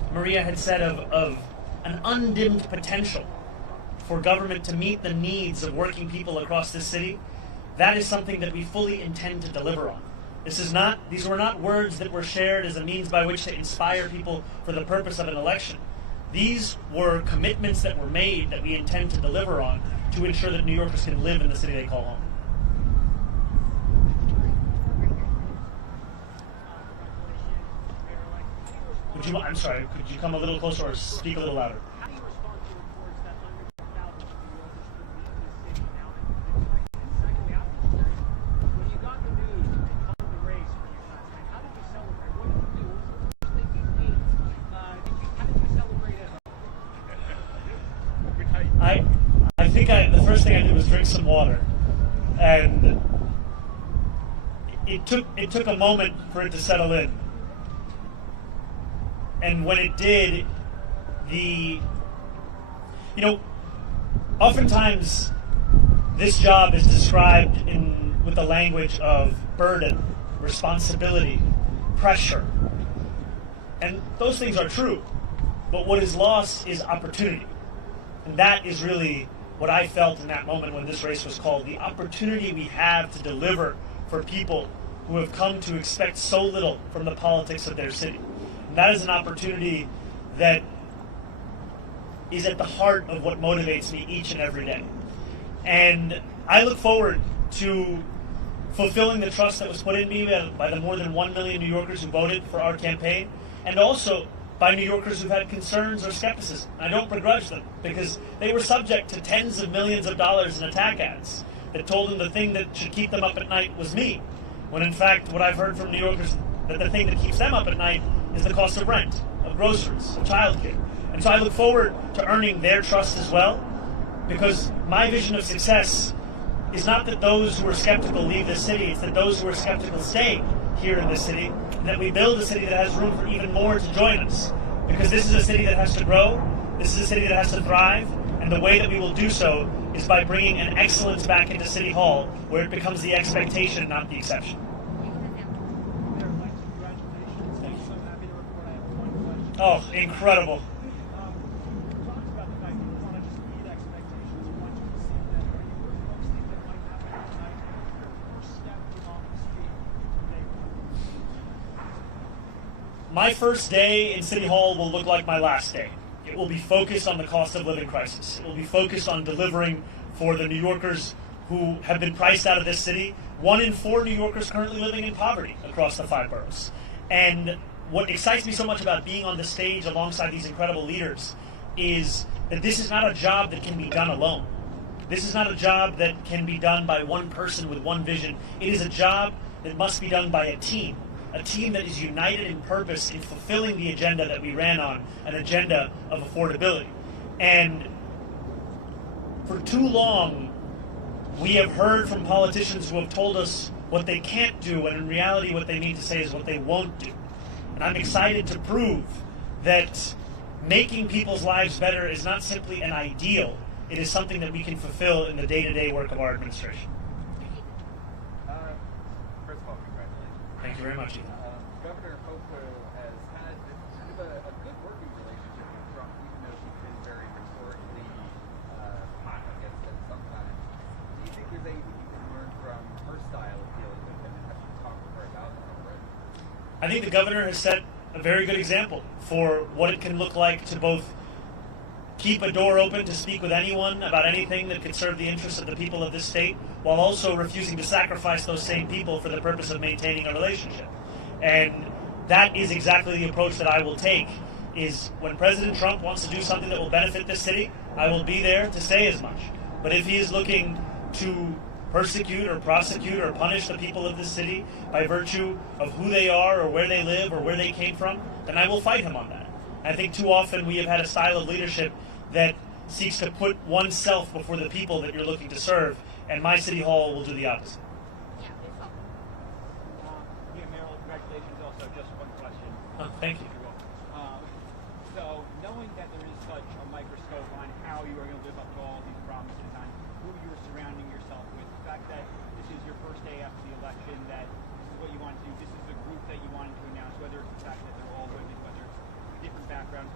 Maria had said of an undimmed potential for government to meet the needs of working people across this city, that is something that we fully intend to deliver on. These were not words that were shared as a means by which to inspire people for the purpose of an election. These were commitments that were made that we intend to deliver on to ensure that New Yorkers can live in the city they call home. I'm sorry, could you come a little closer or speak a little louder? How do you respond to reports that hundreds of thousands of New Yorkers could leave this city now that the big race? And secondly, I'm just curious, when you got the news of the race for you last night, how did you celebrate? What did you do? What was the first thing you ate? How did you celebrate it? I think the first thing I did was drink some water, and it took a moment for it to settle in. And when it did, oftentimes this job is described with the language of burden, responsibility, pressure. And those things are true. But what is lost is opportunity. And that is really what I felt in that moment when this race was called. The opportunity we have to deliver for people who have come to expect so little from the politics of their city. That is an opportunity that is at the heart of what motivates me each and every day. And I look forward to fulfilling the trust that was put in me by the more than 1 million New Yorkers who voted for our campaign, and also by New Yorkers who've had concerns or skepticism. I don't begrudge them, because they were subject to tens of millions of dollars in attack ads that told them the thing that should keep them up at night was me, when in fact what I've heard from New Yorkers, that the thing that keeps them up at night is the cost of rent, of groceries, of childcare. And so I look forward to earning their trust as well, because my vision of success is not that those who are skeptical leave this city, it's that those who are skeptical stay here in this city, and that we build a city that has room for even more to join us. Because this is a city that has to grow, this is a city that has to thrive, and the way that we will do so is by bringing an excellence back into City Hall, where it becomes the expectation, not the exception. Oh, incredible. My first day in City Hall will look like my last day. It will be focused on the cost of living crisis. It will be focused on delivering for the New Yorkers who have been priced out of this city. 1 in 4 New Yorkers currently living in poverty across the 5 boroughs. And what excites me so much about being on the stage alongside these incredible leaders is that this is not a job that can be done alone. This is not a job that can be done by one person with one vision. It is a job that must be done by a team that is united in purpose in fulfilling the agenda that we ran on, an agenda of affordability. And for too long, we have heard from politicians who have told us what they can't do, when in reality what they mean to say is what they won't do. And I'm excited to prove that making people's lives better is not simply an ideal, it is something that we can fulfill in the day-to-day work of our administration. First of all, congratulations. Thank you very much, Ethan. Governor Cuomo has had kind of a good working relationship with Trump, even though she's been very rhetorically hot against him sometimes. Do you think there's anything you can learn from her style of dealing with him, and have you talked to her about it already? I think the governor has set a very good example for what it can look like to both keep a door open to speak with anyone about anything that could serve the interests of the people of this state, while also refusing to sacrifice those same people for the purpose of maintaining a relationship. And that is exactly the approach that I will take, is when President Trump wants to do something that will benefit this city, I will be there to say as much. But if he is looking to persecute or prosecute or punish the people of this city by virtue of who they are or where they live or where they came from, then I will fight him on that. I think too often we have had a style of leadership that seeks to put oneself before the people that you're looking to serve, and my City Hall will do the opposite. Mayoral, congratulations. Also, just one question. Thank you. So, knowing that there is such a microscope on how you are going to live up to all these promises, on who you're surrounding yourself with, the fact that this is your first day after the election, that this is what you want to do, this is the group that you wanted to announce, whether it's the fact that they're all women, whether it's a different background,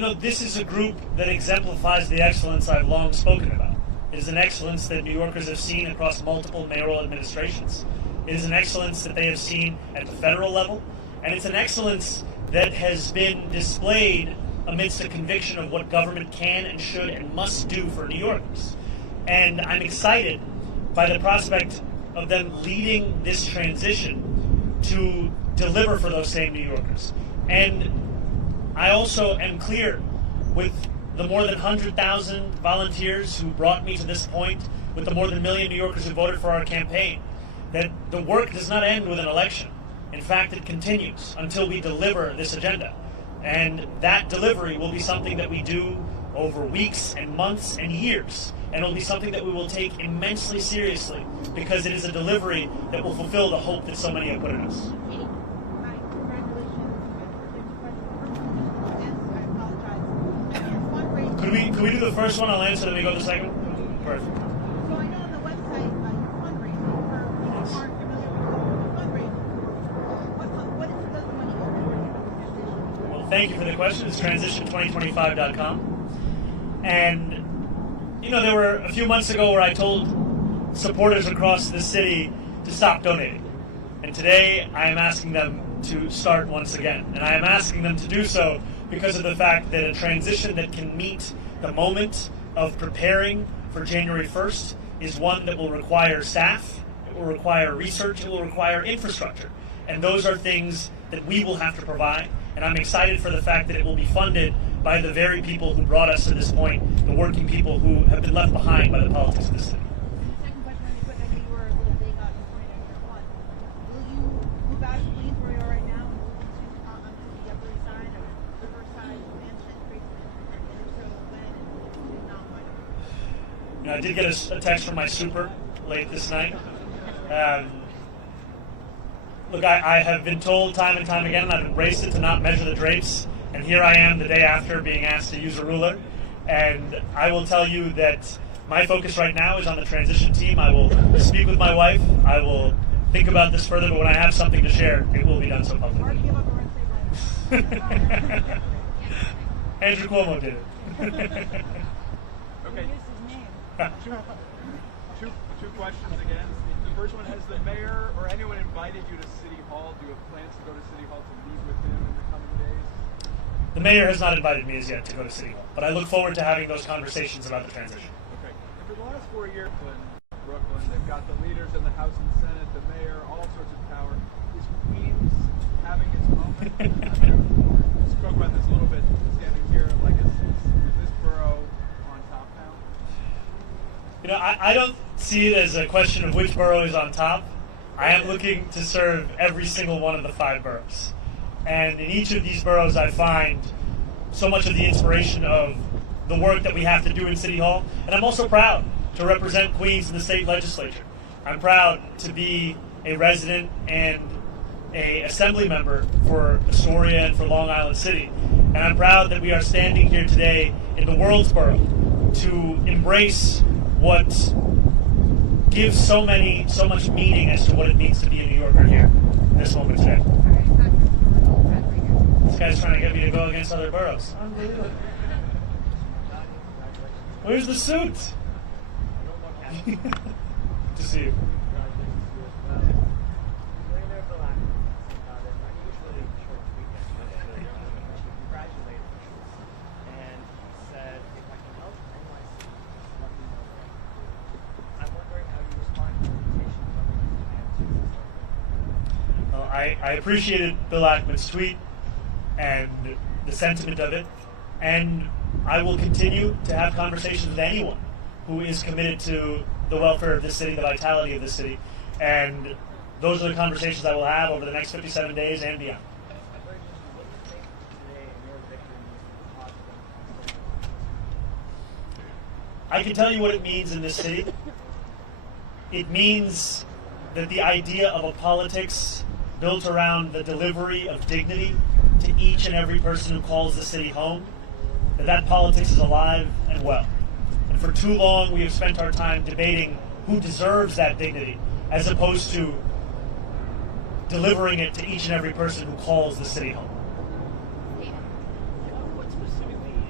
this is a group that exemplifies the excellence I've long spoken about. It is an excellence that New Yorkers have seen across multiple mayoral administrations. It is an excellence that they have seen at the federal level, and it's an excellence that has been displayed amidst a conviction of what government can and should and must do for New Yorkers. And I'm excited by the prospect of them leading this transition to deliver for those same New Yorkers. And I also am clear with the more than 100,000 volunteers who brought me to this point, with the more than 1 million New Yorkers who voted for our campaign, that the work does not end with an election. In fact, it continues until we deliver this agenda. And that delivery will be something that we do over weeks and months and years. And it will be something that we will take immensely seriously, because it is a delivery that will fulfill the hope that so many have put in us. Could we do the first one? I'll answer, then we go to the second one? Perfect. So I know on the website you're fundraising for people who aren't familiar with fundraising. What does the money go for? Well, thank you for the question. It's transition2025.com. And, there were a few months ago where I told supporters across the city to stop donating. And today I am asking them to start once again. And I am asking them to do so because of the fact that a transition that can meet the moment of preparing for January 1st is one that will require staff, it will require research, it will require infrastructure. And those are things that we will have to provide. And I'm excited for the fact that it will be funded by the very people who brought us to this point, the working people who have been left behind by the politics of the city. Second question, really quick. I know you were a little big on reporting on your one. Will you move out of Queens where you are right now and move onto the Upper East Side or River Side, Mansion, Craigslist, and if so, when, and if not, why not? I did get a text from my super late this night. Look, I have been told time and time again, and I've embraced it, to not measure the drapes. And here I am the day after being asked to use a ruler. And I will tell you that my focus right now is on the transition team. I will speak with my wife. I will think about this further, but when I have something to share, it will be done so publicly. Andrew Cuomo did it. Okay. Two questions again. The first one, has the mayor or anyone invited you to City Hall? Do you have plans to go to City Hall to meet with him in the coming days? The mayor has not invited me as yet to go to City Hall, but I look forward to having those conversations about the transition. Okay. And for the last 4 years in Brooklyn, they've got the leaders in the House and Senate, the mayor, all sorts of power. Is Queens having its moment? We spoke about this a little bit standing here. Like, is this borough on top now? I don't see it as a question of which borough is on top. I am looking to serve every single one of the 5 boroughs. And in each of these boroughs, I find so much of the inspiration of the work that we have to do in City Hall. And I'm also proud to represent Queens in the state legislature. I'm proud to be a resident and an assembly member for Astoria and for Long Island City. And I'm proud that we are standing here today in the world's borough to embrace what gives so much meaning as to what it means to be a New Yorker here in this moment today. This guy's trying to get me to go against other boroughs. Unbelievable. Where's the suit? To see you. I appreciated Bill Ackman's tweet and the sentiment of it, and I will continue to have conversations with anyone who is committed to the welfare of this city, the vitality of this city, and those are the conversations I will have over the next 57 days and beyond. I can tell you what it means in this city. It means that the idea of a politics built around the delivery of dignity to each and every person who calls the city home, that politics is alive and well. And for too long, we have spent our time debating who deserves that dignity, as opposed to delivering it to each and every person who calls the city home. What specifically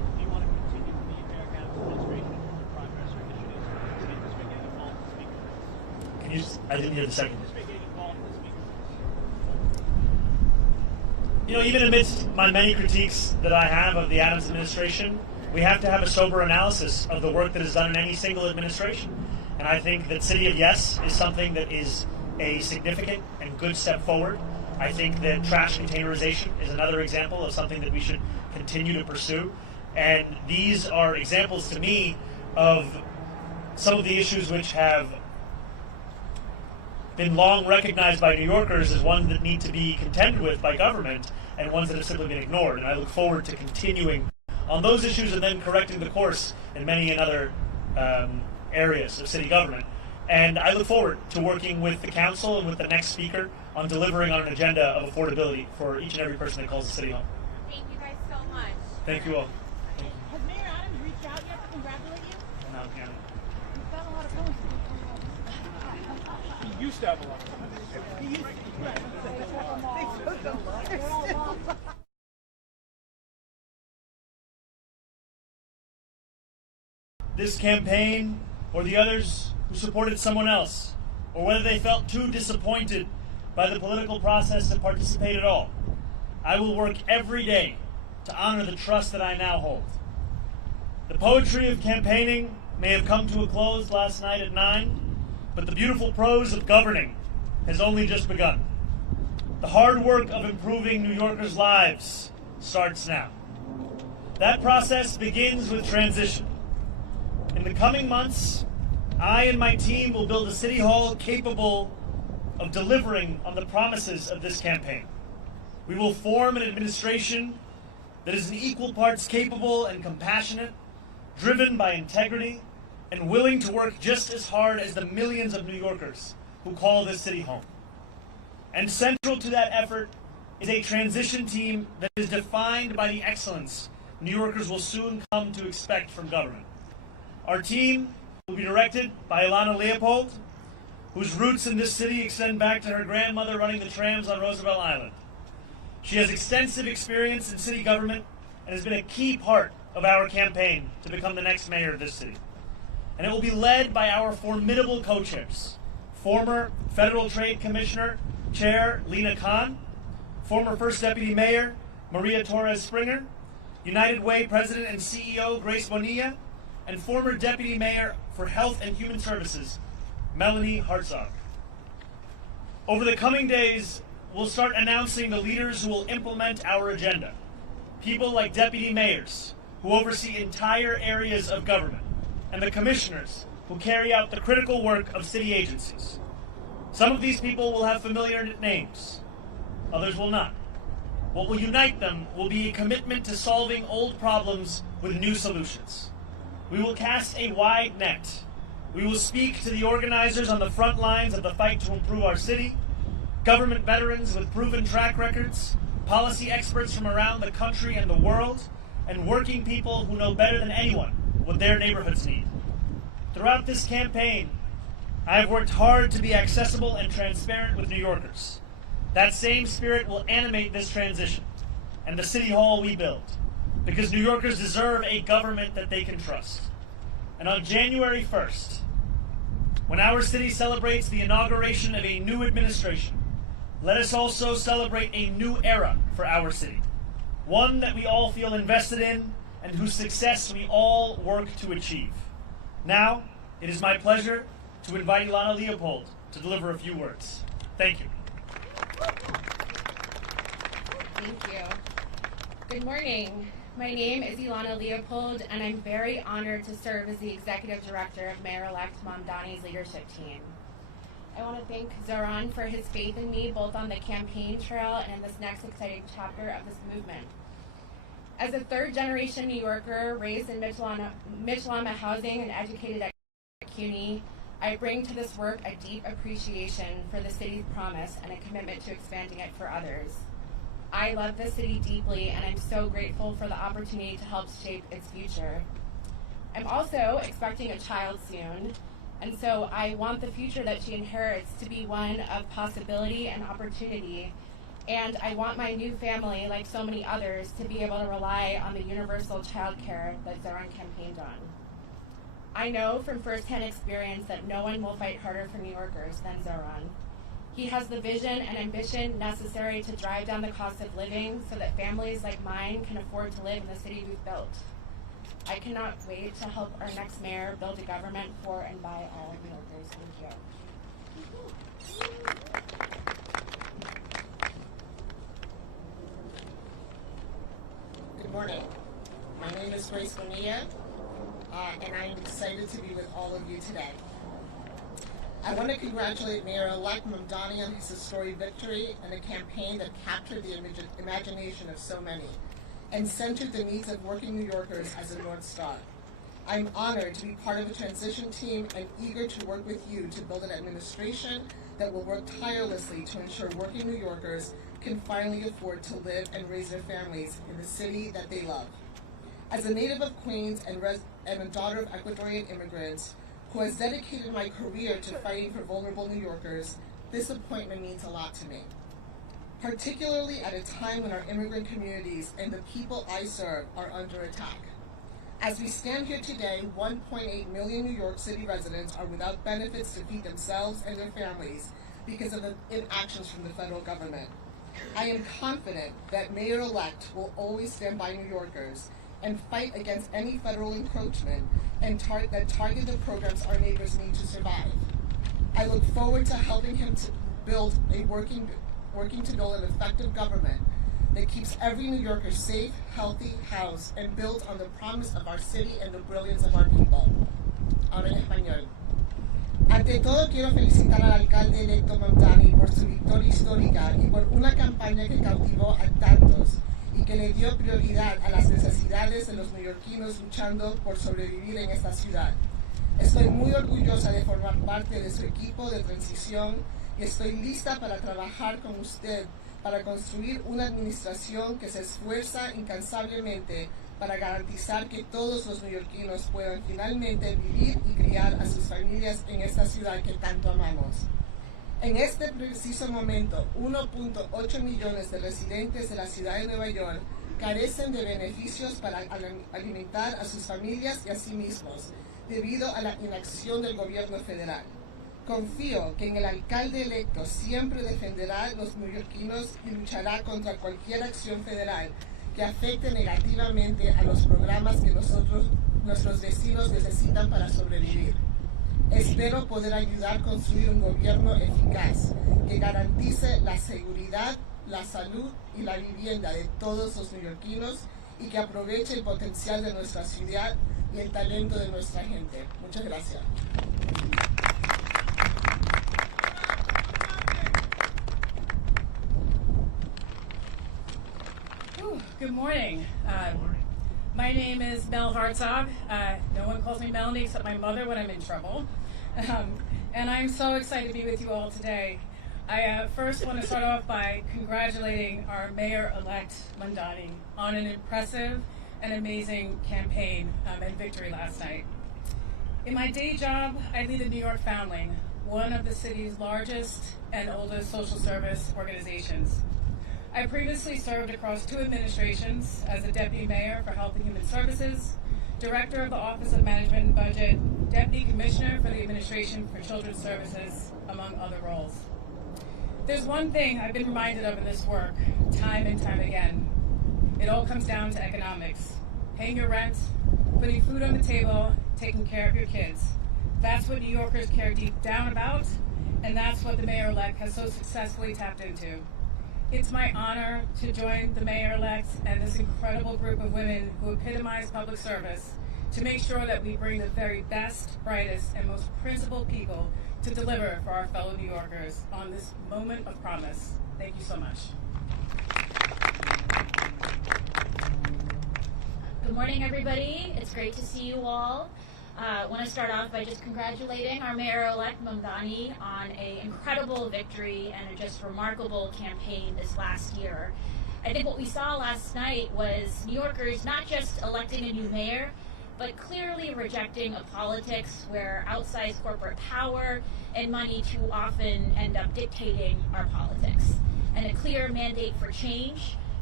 I didn't hear the second. You know, even amidst my many critiques that I have of the Adams administration, we have to have a sober analysis of the work that is done in any single administration. And I think that City of Yes is something that is a significant and good step forward. I think that trash containerization is another example of something that we should continue to pursue. And these are examples to me of some of the issues which have been long recognized by New Yorkers as ones that need to be contended with by government and ones that have simply been ignored. And I look forward to continuing on those issues and then correcting the course in many other areas of city government. And I look forward to working with the council and with the next speaker on delivering on an agenda of affordability for each and every person that calls the city home. Thank you guys so much. Thank you all. Has Mayor Adams reached out yet to congratulate you? No, Canada. You've got a lot of comments. He used to have a lot. He used to. This campaign or the others who supported someone else, or whether they felt too disappointed by the political process to participate at all, I will work every day to honor the trust that I now hold. The poetry of campaigning may have come to a close last night at 9, but the beautiful prose of governing has only just begun. The hard work of improving New Yorkers' lives starts now. That process begins with transition. In the coming months, I and my team will build a city hall capable of delivering on the promises of this campaign. We will form an administration that is in equal parts capable and compassionate, driven by integrity, and willing to work just as hard as the millions of New Yorkers who call this city home. And central to that effort is a transition team that is defined by the excellence New Yorkers will soon come to expect from government. Our team will be directed by Ilana Leopold, whose roots in this city extend back to her grandmother running the trams on Roosevelt Island. She has extensive experience in city government and has been a key part of our campaign to become the next mayor of this city. And it will be led by our formidable co-chairs, former Federal Trade Commissioner Chair Lena Khan, former First Deputy Mayor Maria Torres Springer, United Way President and CEO Grace Bonilla, and former Deputy Mayor for Health and Human Services Melanie Hartzog. Over the coming days, we'll start announcing the leaders who will implement our agenda. People like deputy mayors, who oversee entire areas of government, and the commissioners, who carry out the critical work of city agencies. Some of these people will have familiar names, others will not. What will unite them will be a commitment to solving old problems with new solutions. We will cast a wide net. We will speak to the organizers on the front lines of the fight to improve our city, government veterans with proven track records, policy experts from around the country and the world, and working people who know better than anyone what their neighborhoods need. Throughout this campaign, I have worked hard to be accessible and transparent with New Yorkers. That same spirit will animate this transition and the city hall we build, because New Yorkers deserve a government that they can trust. And on January 1st, when our city celebrates the inauguration of a new administration, let us also celebrate a new era for our city, one that we all feel invested in and whose success we all work to achieve. Now, it is my pleasure to invite Ilana Leopold to deliver a few words. Thank you. Thank you. Good morning. My name is Ilana Leopold, and I'm very honored to serve as the Executive Director of Mayor-elect Mamdani's leadership team. I want to thank Zohran for his faith in me, both on the campaign trail and in this next exciting chapter of this movement. As a third-generation New Yorker raised in Mitchell-on-the housing and educated at CUNY, I bring to this work a deep appreciation for the city's promise and a commitment to expanding it for others. I love this city deeply, and I'm so grateful for the opportunity to help shape its future. I'm also expecting a child soon, and so I want the future that she inherits to be one of possibility and opportunity, and I want my new family, like so many others, to be able to rely on the universal child care that Zohran campaigned on. I know from firsthand experience that no one will fight harder for New Yorkers than Zohran. He has the vision and ambition necessary to drive down the cost of living so that families like mine can afford to live in the city we've built. I cannot wait to help our next mayor build a government for and by all New Yorkers. Thank you. Good morning. My name is Grace Bonilla, and I'm excited to be with all of you today. I want to congratulate Mayor-elect Mamdani on his historic victory and a campaign that captured the imagination of so many and centered the needs of working New Yorkers as a North Star. I'm honored to be part of a transition team and eager to work with you to build an administration that will work tirelessly to ensure working New Yorkers can finally afford to live and raise their families in the city that they love. As a native of Queens and a daughter of Ecuadorian immigrants who has dedicated my career to fighting for vulnerable New Yorkers, this appointment means a lot to me, particularly at a time when our immigrant communities and the people I serve are under attack. As we stand here today, 1.8 million New York City residents are without benefits to feed themselves and their families because of the inactions from the federal government. I am confident that Mayor-elect will always stand by New Yorkers and fight against any federal encroachment and that target the programs our neighbors need to survive. I look forward to helping him to build a working to build an effective government that keeps every New Yorker safe, healthy, housed, and built on the promise of our city and the brilliance of our people. Ahora en español. Ante todo, quiero felicitar al alcalde electo Mamdani por su victoria histórica y por una campaña que cautivó a tantos y que le dio prioridad a las necesidades de los neoyorquinos luchando por sobrevivir en esta ciudad. Estoy muy orgullosa de formar parte de su equipo de transición y estoy lista para trabajar con usted para construir una administración que se esfuerza incansablemente para garantizar que todos los neoyorquinos puedan finalmente vivir y criar a sus familias en esta ciudad que tanto amamos. En este preciso momento, 1.8 millones de residentes de la ciudad de Nueva York carecen de beneficios para alimentar a sus familias y a sí mismos, debido a la inacción del gobierno federal. Confío que en el alcalde electo siempre defenderá a los neoyorquinos y luchará contra cualquier acción federal que afecte negativamente a los programas que nuestros vecinos necesitan para sobrevivir. Espero poder ayudar a construir un gobierno eficaz que garantice la seguridad, la salud y la vivienda de todos los neoyorquinos y que aproveche el potencial de nuestra ciudad y el talento de nuestra gente. Muchas gracias. Good morning. My name is Mel Hartzog. No one calls me Melanie except my mother when I'm in trouble. And I'm so excited to be with you all today. I first want to start off by congratulating our Mayor-elect Mamdani on an impressive and amazing campaign and victory last night. In my day job, I lead the New York Foundling, one of the city's largest and oldest social service organizations. I previously served across 2 administrations as a deputy mayor for Health and Human Services, director of the Office of Management and Budget, deputy commissioner for the Administration for Children's Services, among other roles. There's one thing I've been reminded of in this work, time and time again. It all comes down to economics. Paying your rent, putting food on the table, taking care of your kids. That's what New Yorkers care deep down about, and that's what the mayor-elect has so successfully tapped into. It's my honor to join the mayor-elect and this incredible group of women who epitomize public service to make sure that we bring the very best, brightest, and most principled people to deliver for our fellow New Yorkers on this moment of promise. Thank you so much. Good morning, everybody. It's great to see you all. I want to start off by just congratulating our Mayor-elect Mamdani on an incredible victory and a just remarkable campaign this last year. I think what we saw last night was New Yorkers not just electing a new mayor, but clearly rejecting a politics where outsized corporate power and money too often end up dictating our politics. And a clear mandate for change,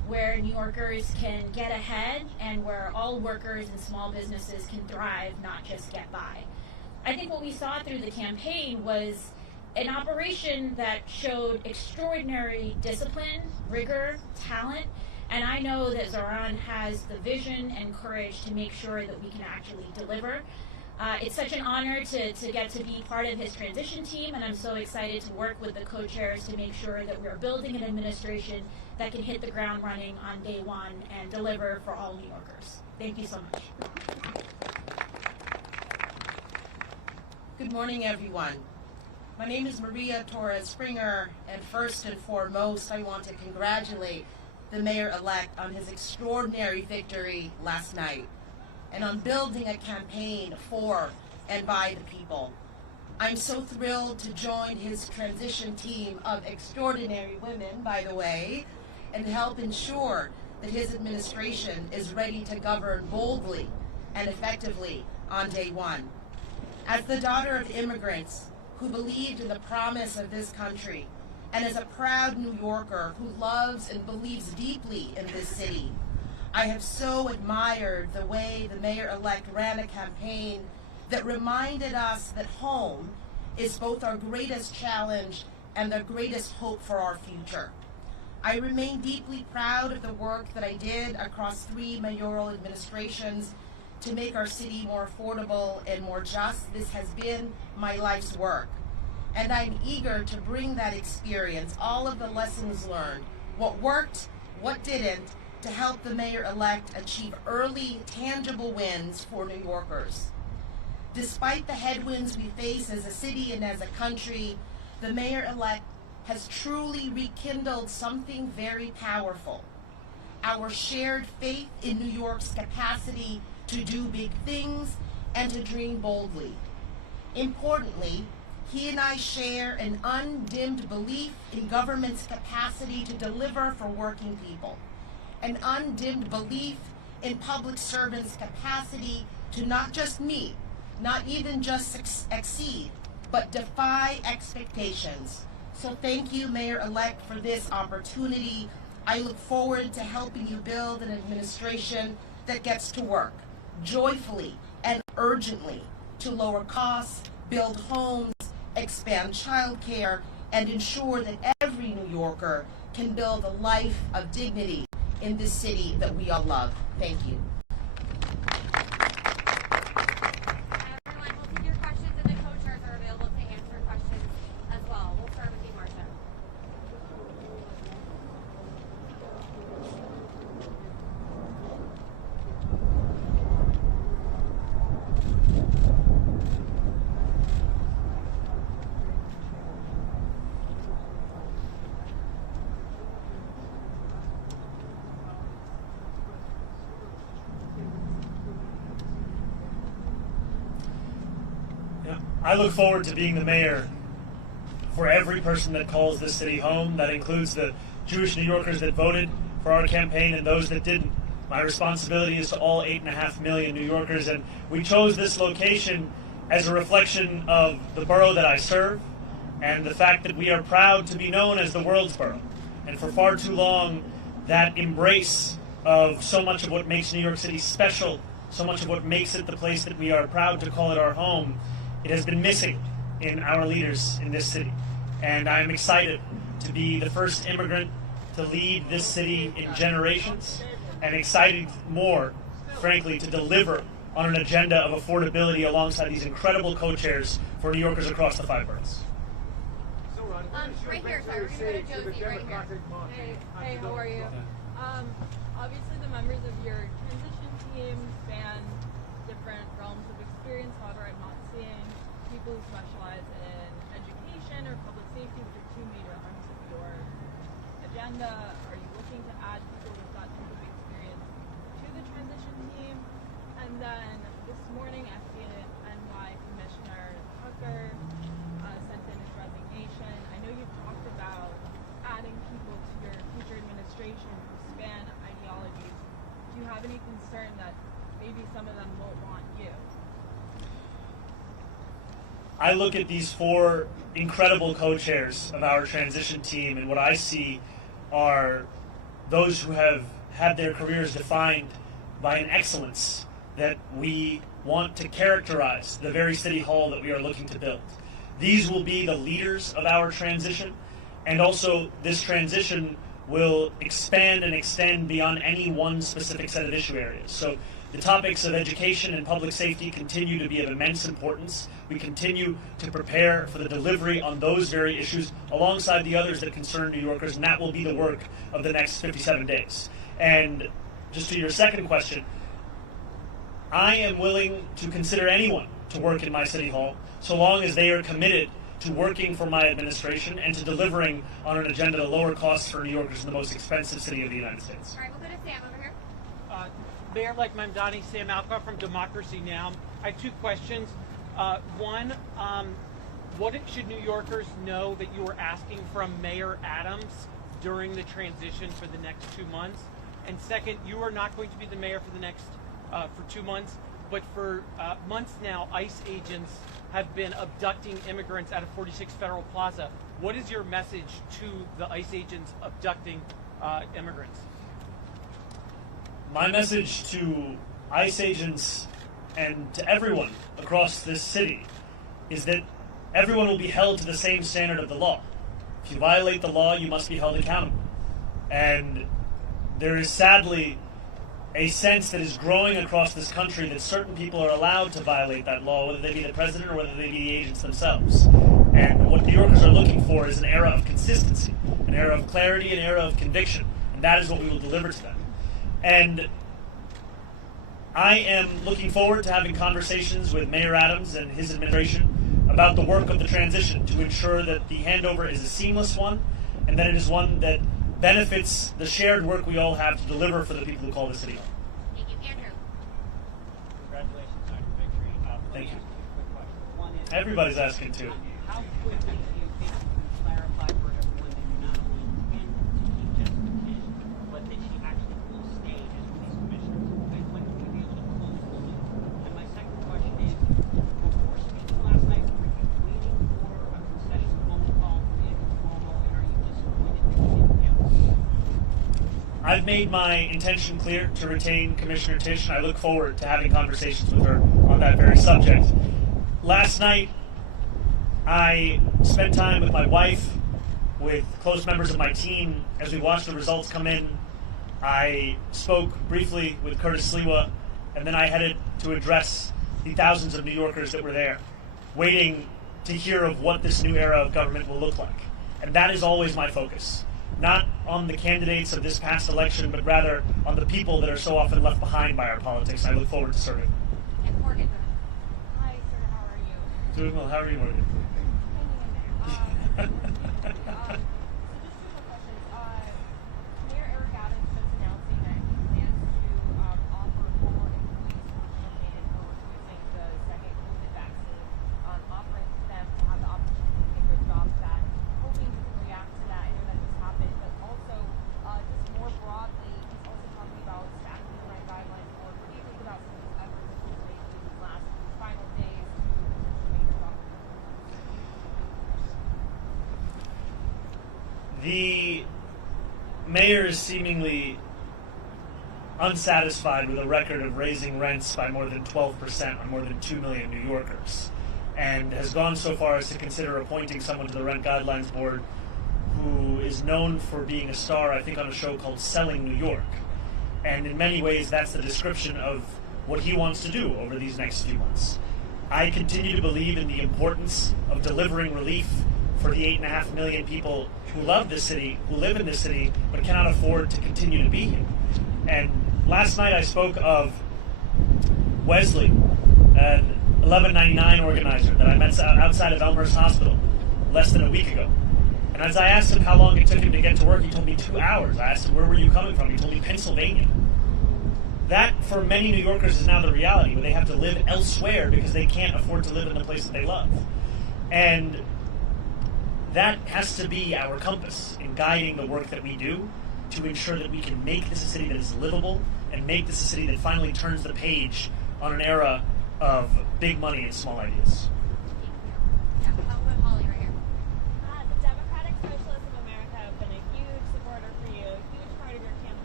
where New Yorkers can get ahead and where all workers and small businesses can thrive, not just get by. I think what we saw through the campaign was an operation that showed extraordinary discipline, rigor, talent, and I know that Zohran has the vision and courage to make sure that we can actually deliver. It's such an honor to get to be part of his transition team, and I'm so excited to work with the co-chairs to make sure that we're building an administration that can hit the ground running on day one and deliver for all New Yorkers. Thank you so much. Good morning, everyone. My name is Maria Torres Springer, and first and foremost, I want to congratulate the mayor-elect on his extraordinary victory last night and on building a campaign for and by the people. I'm so thrilled to join his transition team of extraordinary women, by the way, and help ensure that his administration is ready to govern boldly and effectively on day one. As the daughter of immigrants who believed in the promise of this country, and as a proud New Yorker who loves and believes deeply in this city, I have so admired the way the mayor-elect ran a campaign that reminded us that home is both our greatest challenge and the greatest hope for our future. I remain deeply proud of the work that I did across 3 mayoral administrations to make our city more affordable and more just. This has been my life's work. And I'm eager to bring that experience, all of the lessons learned, what worked, what didn't, to help the mayor-elect achieve early, tangible wins for New Yorkers. Despite the headwinds we face as a city and as a country, the mayor-elect has truly rekindled something very powerful: our shared faith in New York's capacity to do big things and to dream boldly. Importantly, he and I share an undimmed belief in government's capacity to deliver for working people, an undimmed belief in public servants' capacity to not just meet, not even just exceed, but defy expectations. So thank you, Mayor-elect, for this opportunity. I look forward to helping you build an administration that gets to work joyfully and urgently to lower costs, build homes, expand childcare, and ensure that every New Yorker can build a life of dignity in this city that we all love. Thank you. Everyone, we'll take your questions, and the co-chairs are available to answer questions as well. We'll start with you, Marcia. I look forward to being the mayor for every person that calls this city home. That includes the Jewish New Yorkers that voted for our campaign and those that didn't. My responsibility is to all 8.5 million New Yorkers, and we chose this location as a reflection of the borough that I serve and the fact that we are proud to be known as the world's borough. And for far too long, that embrace of so much of what makes New York City special, so much of what makes it the place that we are proud to call it our home, it has been missing in our leaders in this city. And I'm excited to be the first immigrant to lead this city in generations, and excited more, frankly, to deliver on an agenda of affordability alongside these incredible co-chairs for New Yorkers across the 5 boroughs. Right here, sorry, we're going to go to Josie right here. Hey, how are you? Obviously the members of your transition team span different realms of experience. However, I'm not seeing people who specialize in education or public safety, which are 2 major arms of your agenda. Are you looking to add people with that type of experience to the transition team? And then this morning, FDNY Commissioner Tucker sent in his resignation. I know you've talked about adding people to your future administration who span ideologies. Do you have any concern that maybe some of them won't want you? I look at these 4 incredible co-chairs of our transition team, and what I see are those who have had their careers defined by an excellence that we want to characterize the very city hall that we are looking to build. These will be the leaders of our transition, and also this transition will expand and extend beyond any one specific set of issue areas. So the topics of education and public safety continue to be of immense importance. We continue to prepare for the delivery on those very issues alongside the others that concern New Yorkers, and that will be the work of the next 57 days. And just to your second question, I am willing to consider anyone to work in my city hall so long as they are committed to working for my administration and to delivering on an agenda to lower costs for New Yorkers in the most expensive city of the United States. All right, we'll go to Sam over here. Mayor-elect Mamdani, Sam Alcock from Democracy Now! I have two questions. One, what should New Yorkers know that you are asking from Mayor Adams during the transition for the next 2 months? And second, you are not going to be the mayor for the next for 2 months, but for months now, ICE agents have been abducting immigrants out of 46 Federal Plaza. What is your message to the ICE agents abducting immigrants? My message to ICE agents and to everyone across this city is that everyone will be held to the same standard of the law. If you violate the law, you must be held accountable. And there is sadly a sense that is growing across this country that certain people are allowed to violate that law, whether they be the president or whether they be the agents themselves. And what New Yorkers are looking for is an era of consistency, an era of clarity, an era of conviction. And that is what we will deliver to them. And I am looking forward to having conversations with Mayor Adams and his administration about the work of the transition to ensure that the handover is a seamless one and that it is one that benefits the shared work we all have to deliver for the people who call the city home. Thank you, Andrew. Congratulations on your victory. Thank you. Quick question. One is, Everybody's asking too. how quickly do you think you can clarify for everyone that you not only intend to keep Jessica Tisch, but that she actually will stay as police commissioner? And when will we be able to close the loop? And my second question is, before speaking last night, were you waiting for a concession phone call from Andrew Cuomo, and are you disappointed that you didn't get one? I've made my intention clear to retain Commissioner Tisch, and I look forward to having conversations with her on that very subject. Last night, I spent time with my wife, with close members of my team, as we watched the results come in. I spoke briefly with Curtis Sliwa, and then I headed to address the thousands of New Yorkers that were there, waiting to hear of what this new era of government will look like. And that is always my focus. Not on the candidates of this past election, but rather on the people that are so often left behind by our politics. I look forward to serving. And Morgan. Hi, sir. How are you? Doing well. How are you, Morgan? Hanging in there. So just two more questions. Mayor Eric Adams just announcing that he plans to offer former employees who were terminated for refusing the second COVID vaccine, offering them to have the opportunity to get their jobs back. Hoping you can react to that. I know that just happened, but also just more broadly, he's also talking about staffing the right guidelines for. What do you think about some of these efforts that he's making these last final days to make your job? The mayor is seemingly unsatisfied with a record of raising rents by more than 12% on more than 2 million New Yorkers, and has gone so far as to consider appointing someone to the Rent Guidelines Board who is known for being a star, I think, on a show called Selling New York. And in many ways, that's the description of what he wants to do over these next few months. I continue to believe in the importance of delivering relief for the 8.5 million people who love this city, who live in this city, but cannot afford to continue to be here. And last night I spoke of Wesley, an 1199 organizer that I met outside of Elmhurst Hospital less than a week ago. And as I asked him how long it took him to get to work, he told me 2 hours. I asked him, where were you coming from? He told me Pennsylvania. That, for many New Yorkers, is now the reality, where they have to live elsewhere because they can't afford to live in the place that they love. And that has to be our compass in guiding the work that we do to ensure that we can make this a city that is livable and make this a city that finally turns the page on an era of big money and small ideas. Yeah, I'll put Holly right here. The Democratic Socialists of America have been a huge supporter for you, a huge part of your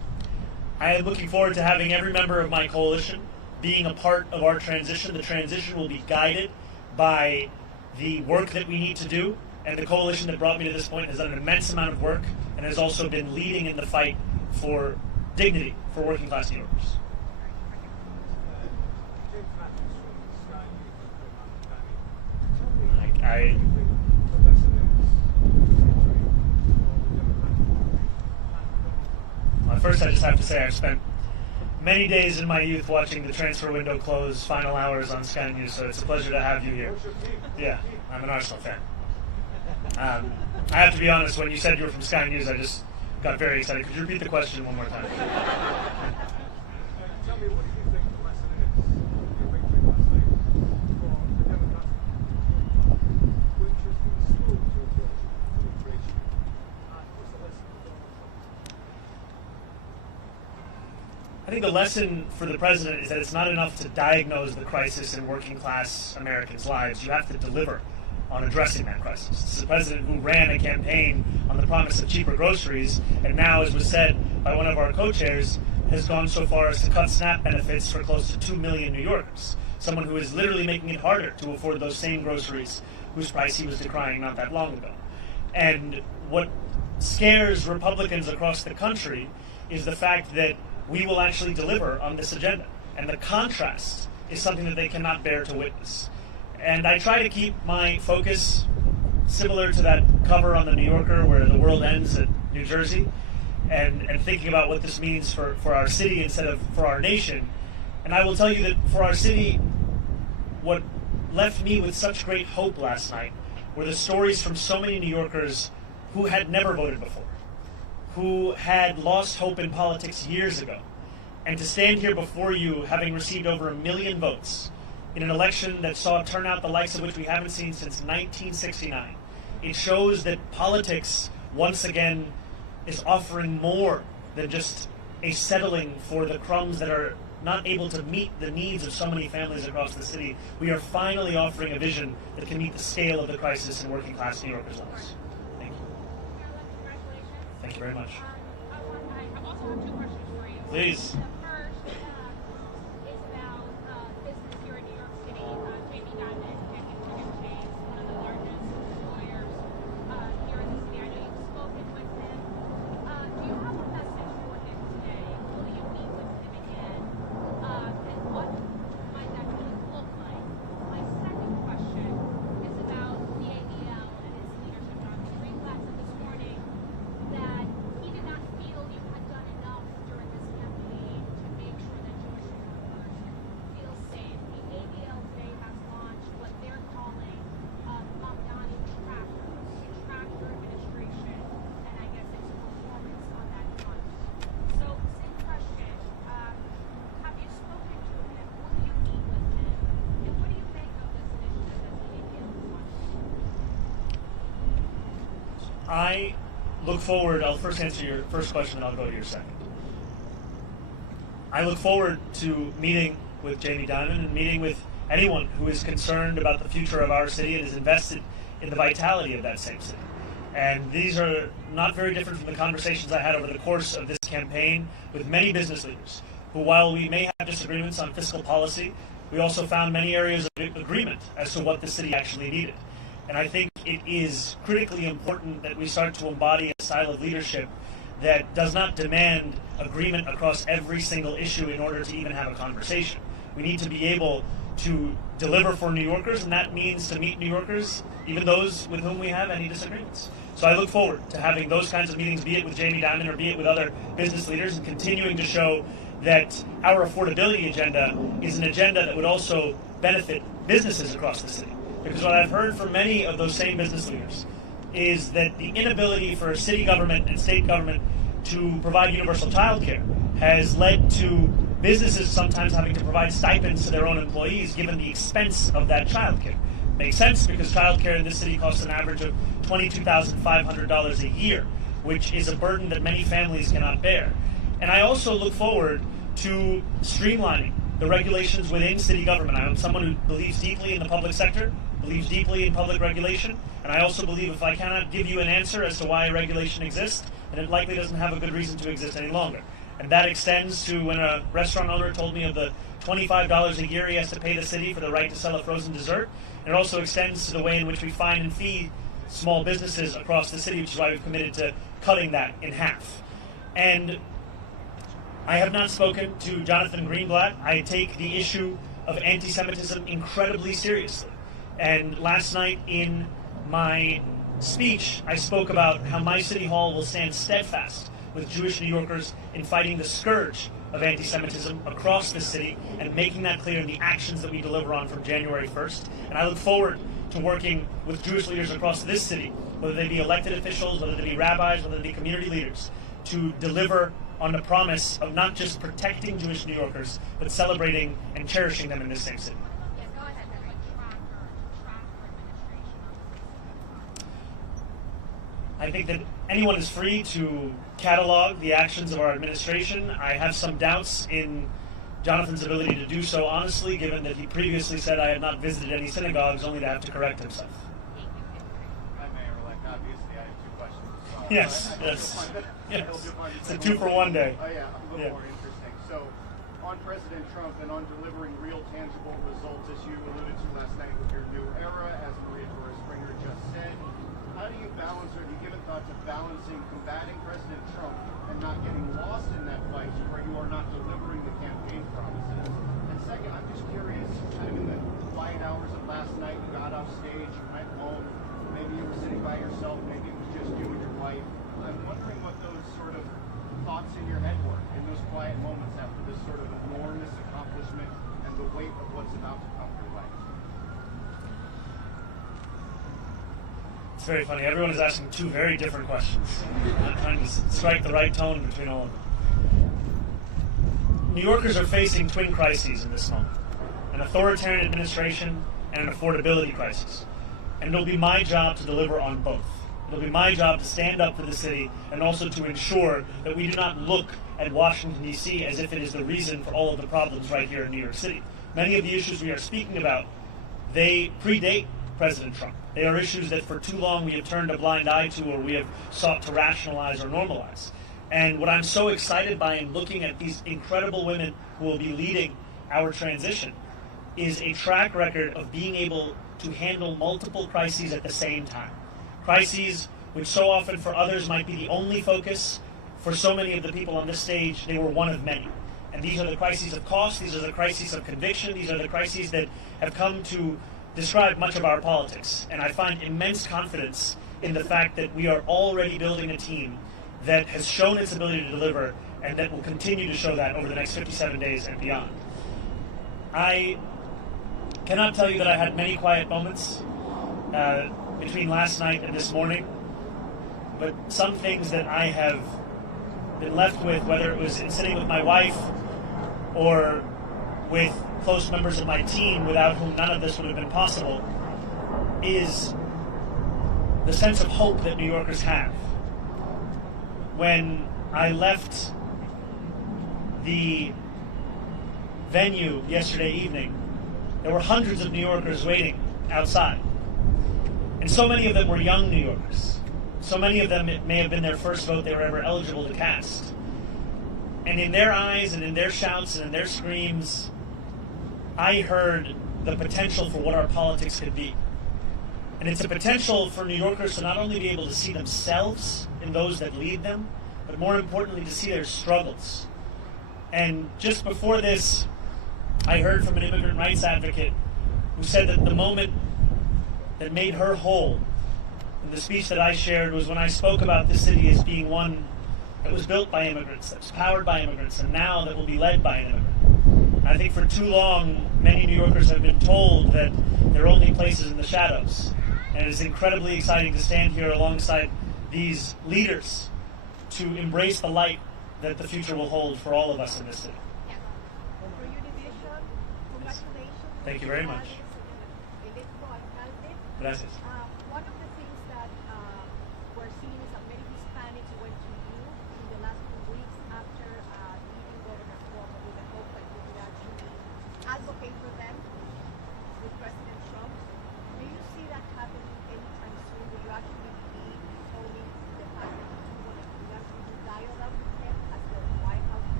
I am looking forward to having every member of my coalition being a part of our transition. The transition will be guided by the work that we need to do, and the coalition that brought me to this point has done an immense amount of work and has also been leading in the fight for dignity for working class New Yorkers. First, I just have to say I've spent many days in my youth watching the transfer window close, final hours on Sky News, so it's a pleasure to have you here. Yeah, I'm an Arsenal fan. I have to be honest, when you said you were from Sky News, I just got very excited. Could you repeat the question one more time? Tell me, what do you think the lesson is your victory last night for the Democratic which has been slow to approach immigration? What's the lesson? I think the lesson for the president is that it's not enough to diagnose the crisis in working class Americans' lives. You have to deliver on addressing that crisis. This is a president who ran a campaign on the promise of cheaper groceries, and now, as was said by one of our co-chairs, has gone so far as to cut SNAP benefits for close to 2 million New Yorkers. Someone who is literally making it harder to afford those same groceries whose price he was decrying not that long ago. And what scares Republicans across the country is the fact that we will actually deliver on this agenda. And the contrast is something that they cannot bear to witness. And I try to keep my focus similar to that cover on the New Yorker where the world ends at New Jersey, and thinking about what this means for our city instead of for our nation. And I will tell you that for our city, what left me with such great hope last night were the stories from so many New Yorkers who had never voted before, who had lost hope in politics years ago. And to stand here before you, having received over 1 million votes, in an election that saw a turnout the likes of which we haven't seen since 1969. It shows that politics, once again, is offering more than just a settling for the crumbs that are not able to meet the needs of so many families across the city. We are finally offering a vision that can meet the scale of the crisis in working class New Yorkers' lives. Thank you. Thank you very much. I also have 2 questions for you. Please. I look forward, I'll first answer your first question and I'll go to your second. I look forward to meeting with Jamie Dimon and meeting with anyone who is concerned about the future of our city and is invested in the vitality of that same city. And these are not very different from the conversations I had over the course of this campaign with many business leaders, who, while we may have disagreements on fiscal policy, we also found many areas of agreement as to what the city actually needed. And I think it is critically important that we start to embody a style of leadership that does not demand agreement across every single issue in order to even have a conversation. We need to be able to deliver for New Yorkers, and that means to meet New Yorkers, even those with whom we have any disagreements. So I look forward to having those kinds of meetings, be it with Jamie Dimon or be it with other business leaders, and continuing to show that our affordability agenda is an agenda that would also benefit businesses across the city. Because what I've heard from many of those same business leaders is that the inability for city government and state government to provide universal child care has led to businesses sometimes having to provide stipends to their own employees given the expense of that child care. Makes sense because child care in this city costs an average of $22,500 a year, which is a burden that many families cannot bear. And I also look forward to streamlining the regulations within city government. I am someone who believes deeply in the public sector, believes deeply in public regulation, and I also believe if I cannot give you an answer as to why regulation exists, then it likely doesn't have a good reason to exist any longer. And that extends to when a restaurant owner told me of the $25 a year he has to pay the city for the right to sell a frozen dessert. And it also extends to the way in which we fine and fee small businesses across the city, which is why we've committed to cutting that in half. And I have not spoken to Jonathan Greenblatt. I take the issue of anti-Semitism incredibly seriously. And last night in my speech, I spoke about how my city hall will stand steadfast with Jewish New Yorkers in fighting the scourge of anti-Semitism across the city and making that clear in the actions that we deliver on from January 1st. And I look forward to working with Jewish leaders across this city, whether they be elected officials, whether they be rabbis, whether they be community leaders, to deliver on the promise of not just protecting Jewish New Yorkers, but celebrating and cherishing them in this same city. I think that anyone is free to catalog the actions of our administration. I have some doubts in Jonathan's ability to do so honestly, given that he previously said I had not visited any synagogues, only to have to correct himself. Hi, Mayor-elect. Obviously, I have two questions as well. Yes, yes. It's a 2-for-1 day. Oh, yeah, a little more interesting. So, on President Trump and on delivering real, tangible results, as you alluded to last night with your new era, as Maria Torres-Springer just said, how do you balance, or do you give a thought to balancing combating President Trump and not getting lost in that fight where you are not delivering the campaign promises? And second, I'm just curious, kind of in the quiet hours of last night, you got off stage, you went home, maybe you were sitting by yourself, maybe it was just you and your wife. I'm wondering what those sort of thoughts in your head were in those quiet moments after this sort of enormous accomplishment and the weight of what's about to come your way. It's very funny. Everyone is asking two very different questions. I'm trying to strike the right tone between all of them. New Yorkers are facing twin crises in this moment: an authoritarian administration and an affordability crisis. And it'll be my job to deliver on both. It'll be my job to stand up for the city and also to ensure that we do not look at Washington, D.C. as if it is the reason for all of the problems right here in New York City. Many of the issues we are speaking about, they predate President Trump. They are issues that for too long we have turned a blind eye to, or we have sought to rationalize or normalize. And what I'm so excited by in looking at these incredible women who will be leading our transition is a track record of being able to handle multiple crises at the same time. Crises which so often for others might be the only focus. For so many of the people on this stage, they were one of many. And these are the crises of cost, these are the crises of conviction, these are the crises that have come to describe much of our politics. And I find immense confidence in the fact that we are already building a team that has shown its ability to deliver and that will continue to show that over the next 57 days and beyond. I cannot tell you that I had many quiet moments between last night and this morning, but some things that I have been left with, whether it was in sitting with my wife or with close members of my team without whom none of this would have been possible, is the sense of hope that New Yorkers have. When I left the venue yesterday evening, there were hundreds of New Yorkers waiting outside. And so many of them were young New Yorkers. So many of them, it may have been their first vote they were ever eligible to cast. And in their eyes and in their shouts and in their screams, I heard the potential for what our politics could be. And it's a potential for New Yorkers to not only be able to see themselves in those that lead them, but more importantly to see their struggles. And just before this, I heard from an immigrant rights advocate who said that the moment that made her whole in the speech that I shared was when I spoke about this city as being one that was built by immigrants, that was powered by immigrants, and now that will be led by an immigrant. I think for too long, many New Yorkers have been told that there are only places in the shadows. And it is incredibly exciting to stand here alongside these leaders to embrace the light that the future will hold for all of us in this city. For your division, congratulations. Thank you very much. Gracias. One of the things that we're seeing is that many Hispanics went to you in the last few weeks after leaving Governor Cuomo with the hope that you would actually advocate for them with President Trump. Do you see that happening anytime soon? Will you actually be holding the fact that you want to actually do dialogue with him as the White House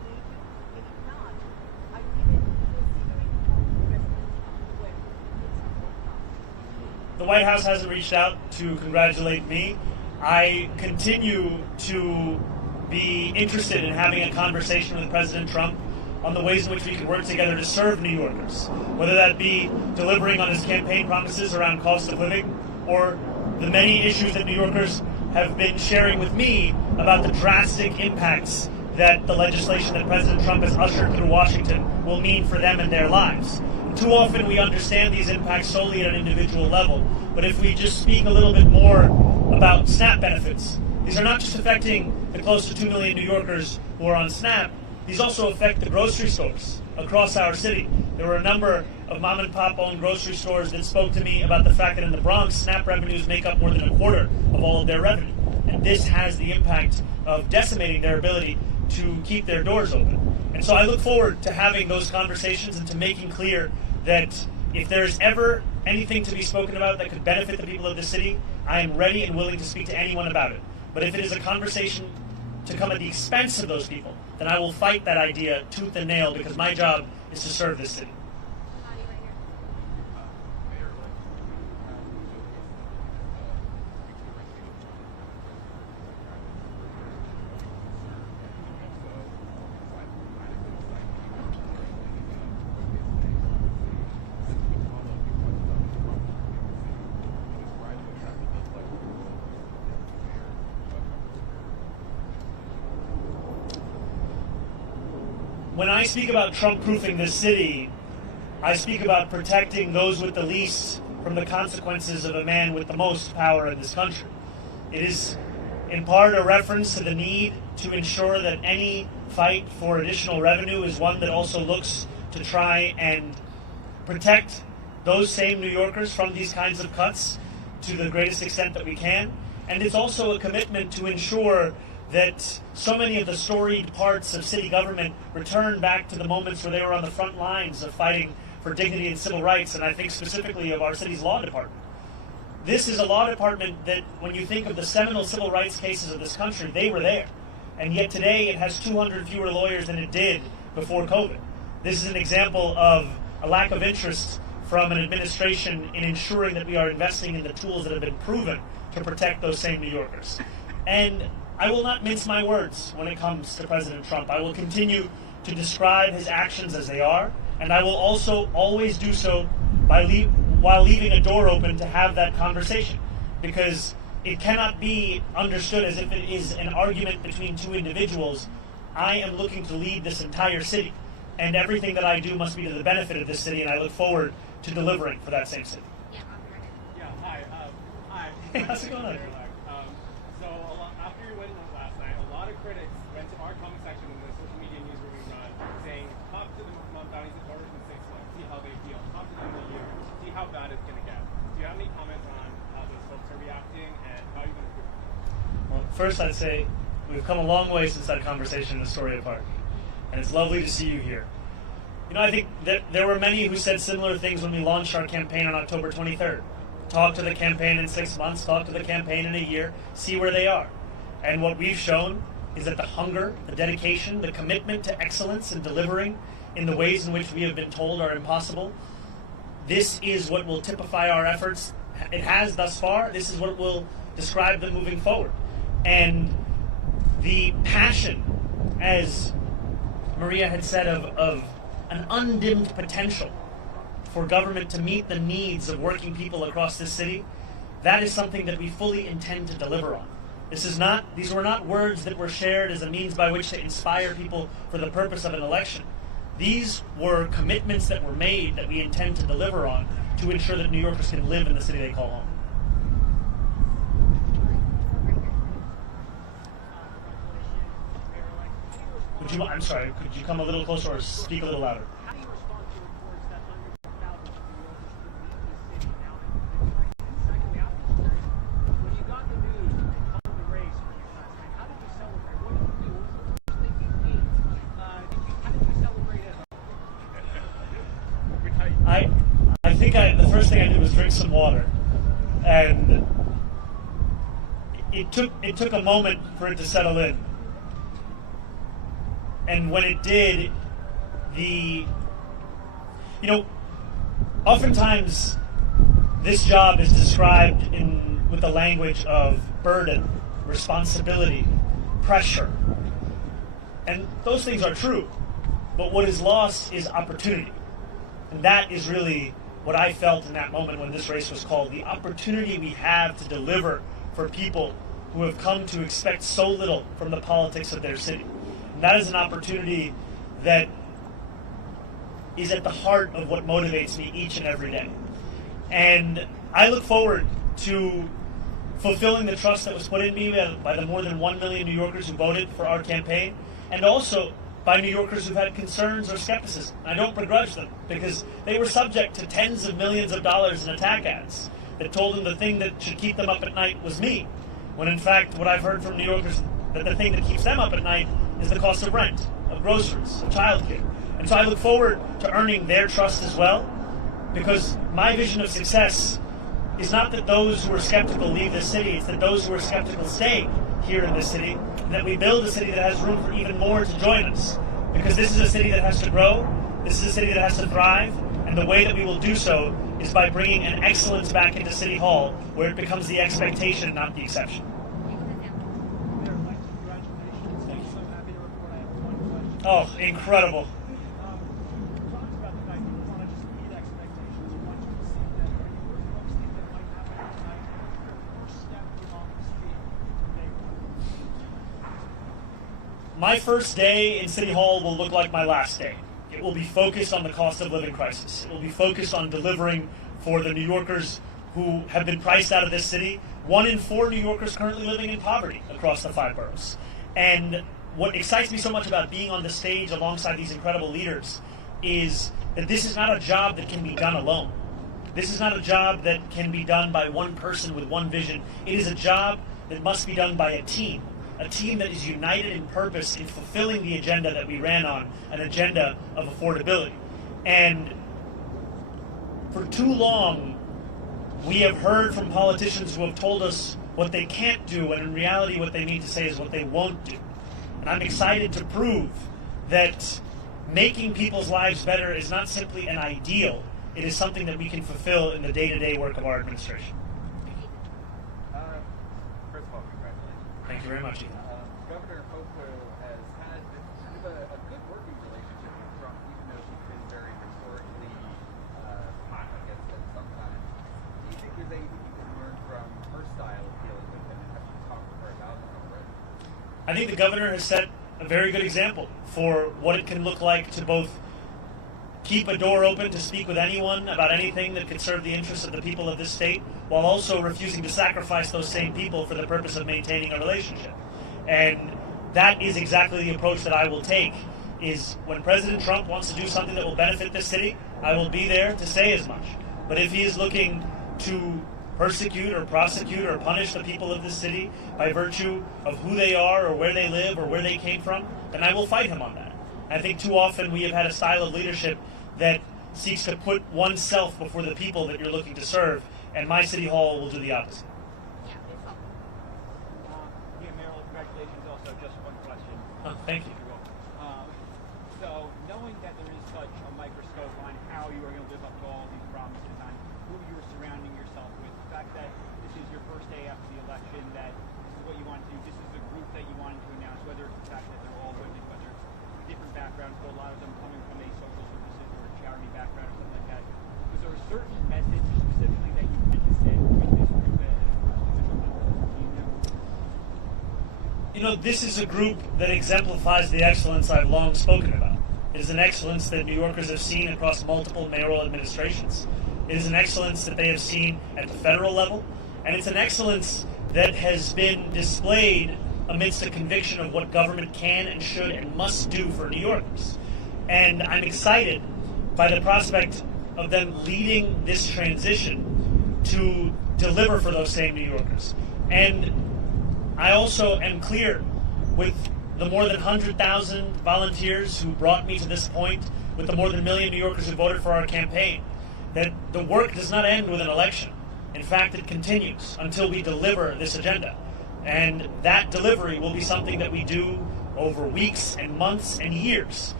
White House hasn't reached out to congratulate me. I continue to be interested in having a conversation with President Trump on the ways in which we can work together to serve New Yorkers, whether that be delivering on his campaign promises around cost of living or the many issues that New Yorkers have been sharing with me about the drastic impacts that the legislation that President Trump has ushered through Washington will mean for them and their lives. Too often we understand these impacts solely at an individual level, but if we just speak a little bit more about SNAP benefits, these are not just affecting the close to 2 million New Yorkers who are on SNAP, these also affect the grocery stores across our city. There were a number of mom and pop owned grocery stores that spoke to me about the fact that in the Bronx, SNAP revenues make up more than a quarter of all of their revenue. And this has the impact of decimating their ability to keep their doors open. And so I look forward to having those conversations and to making clear that if there's ever anything to be spoken about that could benefit the people of the city, I am ready and willing to speak to anyone about it. But if it is a conversation to come at the expense of those people, then I will fight that idea tooth and nail, because my job is to serve this city. When I speak about Trump-proofing this city, I speak about protecting those with the least from the consequences of a man with the most power in this country. It is in part a reference to the need to ensure that any fight for additional revenue is one that also looks to try and protect those same New Yorkers from these kinds of cuts to the greatest extent that we can. And it's also a commitment to ensure that so many of the storied parts of city government return back to the moments where they were on the front lines of fighting for dignity and civil rights, and I think specifically of our city's law department. This is a law department that, when you think of the seminal civil rights cases of this country, they were there. And yet today it has 200 fewer lawyers than it did before COVID. This is an example of a lack of interest from an administration in ensuring that we are investing in the tools that have been proven to protect those same New Yorkers. And I will not mince my words when it comes to President Trump. I will continue to describe his actions as they are, and I will also always do so while leaving a door open to have that conversation, because it cannot be understood as if it is an argument between two individuals. I am looking to lead this entire city, and everything that I do must be to the benefit of this city, and I look forward to delivering for that same city. Yeah, hi. Hey, how's it going on? After your win last night, a lot of critics went to our comment section in the social media news where we run, saying, talk to the Mamdani supporters in 6 months, see how they feel. Talk to them in a year, see how bad it's going to get. Do you have any comments on how those folks are reacting and how you're going to do it? Well, first I'd say we've come a long way since that conversation in Astoria Park, and it's lovely to see you here. You know, I think that there were many who said similar things when we launched our campaign on October 23rd. Talk to the campaign in 6 months, talk to the campaign in a year, see where they are. And what we've shown is that the hunger, the dedication, the commitment to excellence and delivering in the ways in which we have been told are impossible, this is what will typify our efforts. It has thus far. This is what will describe them moving forward. And the passion, as Maria had said, of an undimmed potential for government to meet the needs of working people across this city, that is something that we fully intend to deliver on. These were not words that were shared as a means by which to inspire people for the purpose of an election. These were commitments that were made that we intend to deliver on to ensure that New Yorkers can live in the city they call home. I'm sorry, could you come a little closer or speak a little louder? How do you respond to reports that hundreds of thousands of New Yorkers could leave this city now that it's right? And secondly, I'm just curious, when you got the news of the race for you last night, how did you celebrate? What did you do? What was the first thing you ate? How did you celebrate it? I think the first thing I did was drink some water, and it took a moment for it to settle in. And when it did, oftentimes this job is described with the language of burden, responsibility, pressure. And those things are true. But what is lost is opportunity. And that is really what I felt in that moment when this race was called. The opportunity we have to deliver for people who have come to expect so little from the politics of their city. And that is an opportunity that is at the heart of what motivates me each and every day. And I look forward to fulfilling the trust that was put in me by the more than 1 million New Yorkers who voted for our campaign, and also by New Yorkers who've had concerns or skepticism. I don't begrudge them, because they were subject to tens of millions of dollars in attack ads that told them the thing that should keep them up at night was me, when in fact what I've heard from New Yorkers, that the thing that keeps them up at night is the cost of rent, of groceries, of childcare. And so I look forward to earning their trust as well, because my vision of success is not that those who are skeptical leave this city, it's that those who are skeptical stay here in this city, and that we build a city that has room for even more to join us. Because this is a city that has to grow, this is a city that has to thrive, and the way that we will do so is by bringing an excellence back into City Hall, where it becomes the expectation, not the exception. Oh, incredible. My first day in City Hall will look like my last day. It will be focused on the cost of living crisis. It will be focused on delivering for the New Yorkers who have been priced out of this city. 1 in 4 New Yorkers currently living in poverty across the 5 boroughs. And what excites me so much about being on the stage alongside these incredible leaders is that this is not a job that can be done alone. This is not a job that can be done by one person with one vision. It is a job that must be done by a team that is united in purpose in fulfilling the agenda that we ran on, an agenda of affordability. And for too long, we have heard from politicians who have told us what they can't do, and in reality what they mean to say is what they won't do. And I'm excited to prove that making people's lives better is not simply an ideal, it is something that we can fulfill in the day-to-day work of our administration. First of all, congratulations. Thank you very much, Ethan. Governor Cuomo has had kind of a good working relationship with Trump, even though she's been very historically hot against him sometimes. Do you think there's anything you can learn from her style of dealing with him, and have you talked with her about it already? I think the governor has set a very good example for what it can look like to both keep a door open to speak with anyone about anything that could serve the interests of the people of this state, while also refusing to sacrifice those same people for the purpose of maintaining a relationship. And that is exactly the approach that I will take, is when President Trump wants to do something that will benefit this city, I will be there to say as much. But if he is looking to persecute or prosecute or punish the people of this city by virtue of who they are or where they live or where they came from, then I will fight him on that. I think too often we have had a style of leadership that seeks to put oneself before the people that you're looking to serve, and my City Hall will do the opposite. Mayoral, congratulations. Also, just one question. Thank you. So, knowing that there is such a microscope on how you are going to live up to all these promises, on who you're surrounding yourself with, the fact that this is your first day after the election, that this is what you want to do, this is the group that you wanted to announce, whether it's the fact that they're all women, whether it's different backgrounds, but a lot of them coming from a social services or a charity background or something like that. Was there a certain message specifically that you wanted to send with this group that You know, this is a group that exemplifies the excellence I've long spoken about. It is an excellence that New Yorkers have seen across multiple mayoral administrations. It is an excellence that they have seen at the federal level, and it's an excellence that has been displayed amidst a conviction of what government can and should and must do for New Yorkers. And I'm excited by the prospect of them leading this transition to deliver for those same New Yorkers. And I also am clear with the more than 100,000 volunteers who brought me to this point, with the more than 1 million New Yorkers who voted for our campaign, that the work does not end with an election. In fact, it continues until we deliver this agenda. And that delivery will be something that we do over weeks and months and years.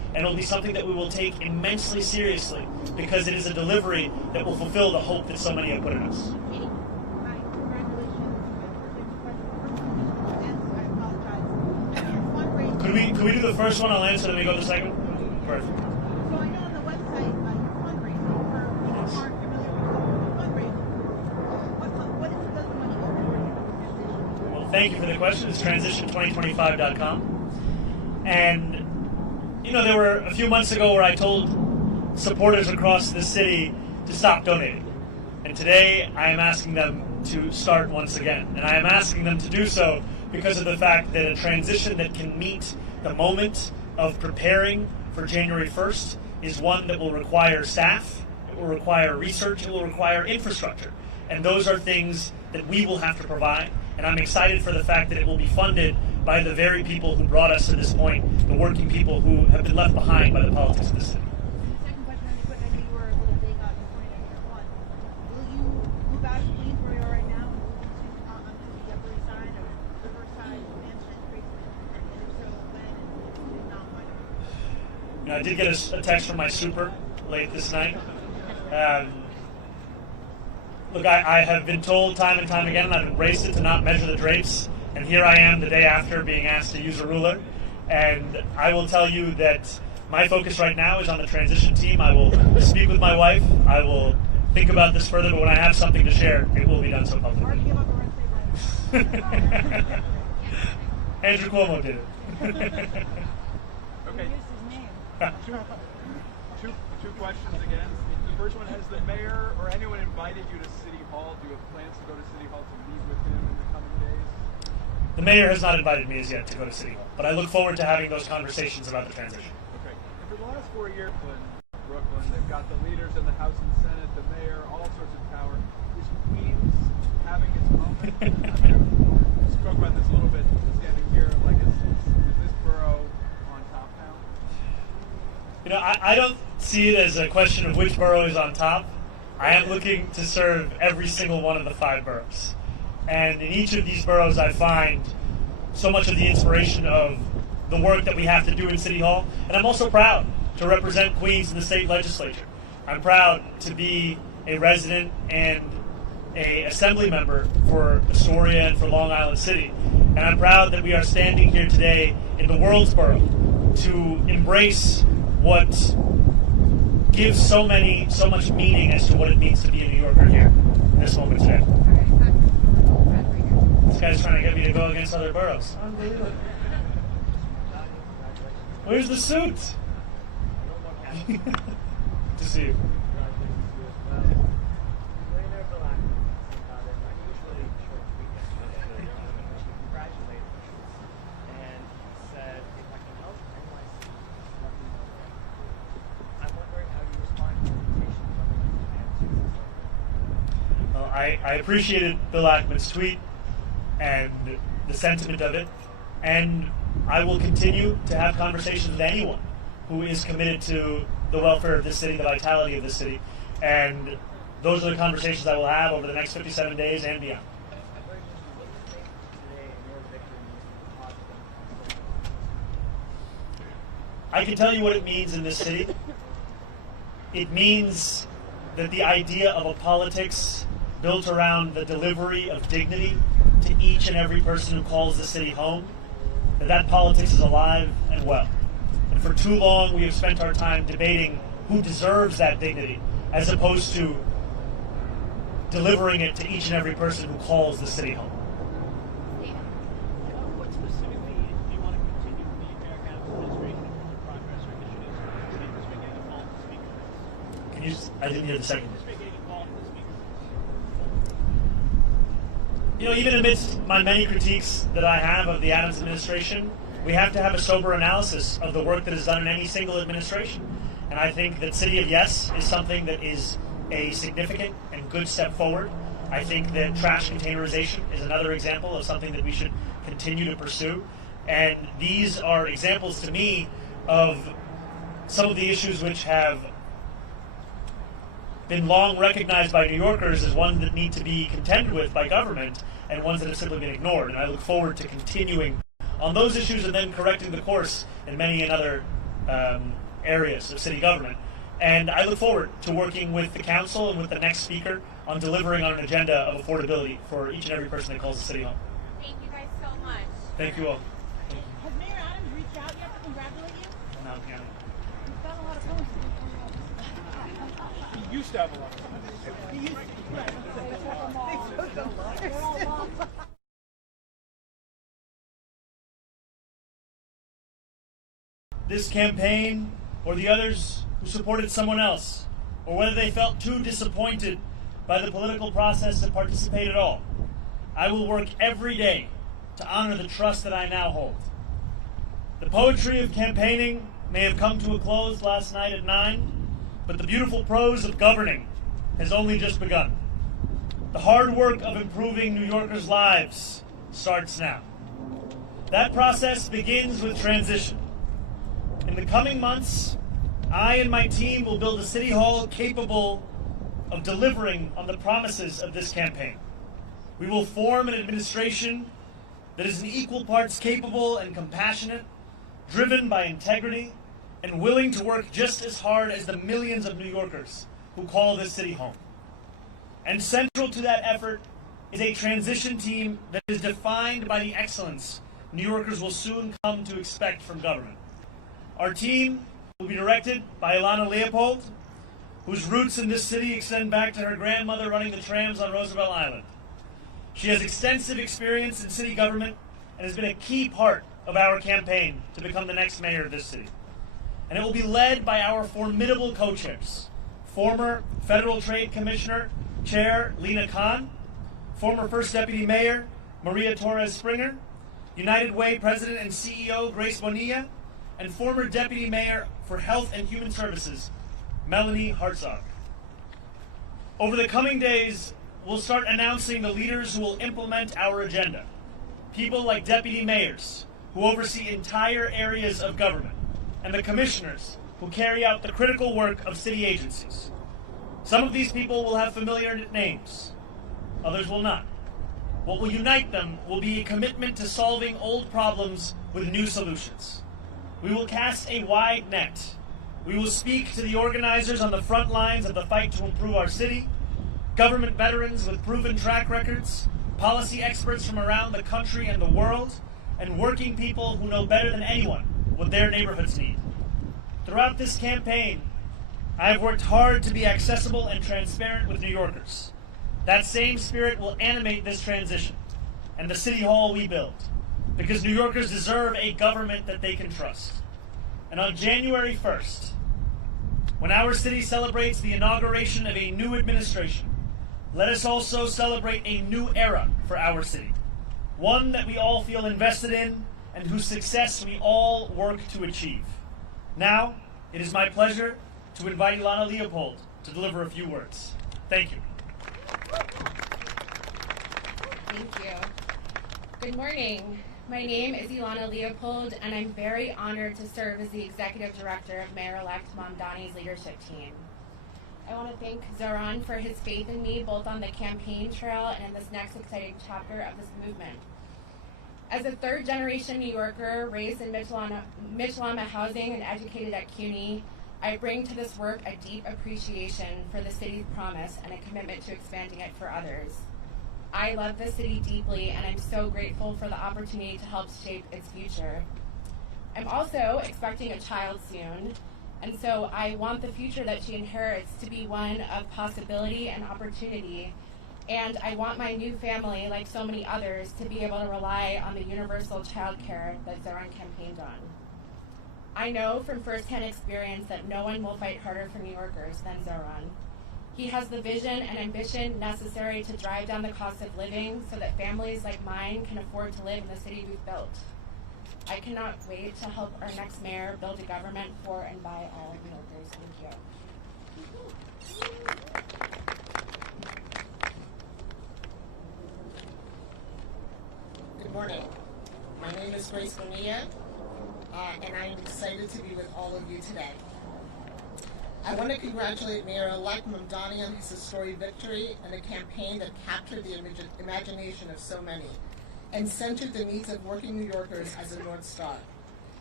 and it'll be something that we will take immensely seriously because it is a delivery that will fulfill the hope that so many have put in us. Could we do the first one? I'll answer, then we go to the second one? Perfect. So I know on the website you're fundraising for people who aren't familiar with fundraising. What does the money go for? Well, thank you for the question. It's transition2025.com. And, you know, there were a few months ago where I told supporters across the city to stop donating. And today I am asking them to start once again. And I am asking them to do so because of the fact that a transition that can meet the moment of preparing for January 1st is one that will require staff, it will require research, it will require infrastructure. And those are things that we will have to provide. And I'm excited for the fact that it will be funded by the very people who brought us to this point, the working people who have been left behind by the politics of the city. Second question, really quick. I know you were a little big on reporting on year one. Will you move out of Queens where you are right now and move onto the Upper East Side or Riverside, Mansion, Graceland? And if so, when and if not, why not? You know, I did get a text from my super late this night. Look, I have been told time and time again, and I've embraced it, to not measure the drapes. And here I am the day after being asked to use a ruler. And I will tell you that my focus right now is on the transition team. I will speak with my wife. I will think about this further, but when I have something to share, it will be done so publicly. Andrew Cuomo did it. Okay. Two questions again. The first one, has the mayor or anyone invited you to City Hall? Do you have plans to go to City Hall to meet with him in the coming days? The mayor has not invited me as yet to go to City Hall, but I look forward to having those conversations about the transition. Okay. And for the last 4 years in Brooklyn, they've got the leaders in the House and Senate, the mayor, all sorts of power. Is Queens having its moment? We spoke about this a little bit standing here. Like, is this borough on top now? You know, I don't see it as a question of which borough is on top. I am looking to serve every single one of the 5 boroughs. And in each of these boroughs, I find so much of the inspiration of the work that we have to do in City Hall. And I'm also proud to represent Queens in the state legislature. I'm proud to be a resident and an assembly member for Astoria and for Long Island City. And I'm proud that we are standing here today in the world's borough to embrace what gives so much meaning as to what it means to be a New Yorker here in this moment today. This guy's trying to get me to go against other boroughs. Unbelievable. Where's the suit? To see you. I appreciated Bill Ackman's tweet and the sentiment of it, and I will continue to have conversations with anyone who is committed to the welfare of this city, the vitality of this city, and those are the conversations I will have over the next 57 days and beyond. I can tell you what it means in this city. It means that the idea of a politics built around the delivery of dignity to each and every person who calls the city home, that politics is alive and well. And for too long, we have spent our time debating who deserves that dignity, as opposed to delivering it to each and every person who calls the city home. What specifically do you want to continue from the American administration of progress or initiatives to make this getting involved in speaker? Can you? I didn't hear the second. You know, even amidst my many critiques that I have of the Adams administration, we have to have a sober analysis of the work that is done in any single administration. And I think that City of Yes is something that is a significant and good step forward. I think that trash containerization is another example of something that we should continue to pursue. And these are examples to me of some of the issues which have been long recognized by New Yorkers as ones that need to be contended with by government and ones that have simply been ignored. And I look forward to continuing on those issues and then correcting the course in many another areas of city government. And I look forward to working with the council and with the next speaker on delivering on an agenda of affordability for each and every person that calls the city home. Thank you guys so much. Thank you all. Has Mayor Adams reached out yet to congratulate you? No, Canada. He's got a lot of posts. He used to have a lot of fun. He used to. This campaign or the others who supported someone else, or whether they felt too disappointed by the political process to participate at all, I will work every day to honor the trust that I now hold. The poetry of campaigning may have come to a close last night at 9, but the beautiful prose of governing has only just begun. The hard work of improving New Yorkers' lives starts now. That process begins with transition. In the coming months, I and my team will build a city hall capable of delivering on the promises of this campaign. We will form an administration that is in equal parts capable and compassionate, driven by integrity, and willing to work just as hard as the millions of New Yorkers who call this city home. And central to that effort is a transition team that is defined by the excellence New Yorkers will soon come to expect from government. Our team will be directed by Ilana Leopold, whose roots in this city extend back to her grandmother running the trams on Roosevelt Island. She has extensive experience in city government and has been a key part of our campaign to become the next mayor of this city. And it will be led by our formidable co-chairs, former Federal Trade Commissioner Chair Lena Khan, former First Deputy Mayor Maria Torres Springer, United Way President and CEO Grace Bonilla, and former Deputy Mayor for Health and Human Services, Melanie Hartzog. Over the coming days, we'll start announcing the leaders who will implement our agenda. People like deputy mayors, who oversee entire areas of government, and the commissioners, who carry out the critical work of city agencies. Some of these people will have familiar names, others will not. What will unite them will be a commitment to solving old problems with new solutions. We will cast a wide net. We will speak to the organizers on the front lines of the fight to improve our city, government veterans with proven track records, policy experts from around the country and the world, and working people who know better than anyone what their neighborhoods need. Throughout this campaign, I have worked hard to be accessible and transparent with New Yorkers. That same spirit will animate this transition and the city hall we build, because New Yorkers deserve a government that they can trust. And on January 1st, when our city celebrates the inauguration of a new administration, let us also celebrate a new era for our city, one that we all feel invested in and whose success we all work to achieve. Now, it is my pleasure to invite Ilana Leopold to deliver a few words. Thank you. Thank you. Good morning. My name is Ilana Leopold, and I'm very honored to serve as the Executive Director of Mayor-elect Mamdani's leadership team. I want to thank Zohran for his faith in me, both on the campaign trail and in this next exciting chapter of this movement. As a third-generation New Yorker, raised in Mitchell-on housing and educated at CUNY, I bring to this work a deep appreciation for the city's promise and a commitment to expanding it for others. I love this city deeply, and I'm so grateful for the opportunity to help shape its future. I'm also expecting a child soon, and so I want the future that she inherits to be one of possibility and opportunity, and I want my new family, like so many others, to be able to rely on the universal child care that Zohran campaigned on. I know from firsthand experience that no one will fight harder for New Yorkers than Zohran. He has the vision and ambition necessary to drive down the cost of living so that families like mine can afford to live in the city we've built. I cannot wait to help our next mayor build a government for and by all New Yorkers. Thank you. Good morning. My name is Grace Bonilla, and I'm excited to be with all of you today. I want to congratulate Mayor-elect Mamdani on his historic victory and a campaign that captured the imagination of so many and centered the needs of working New Yorkers as a North Star.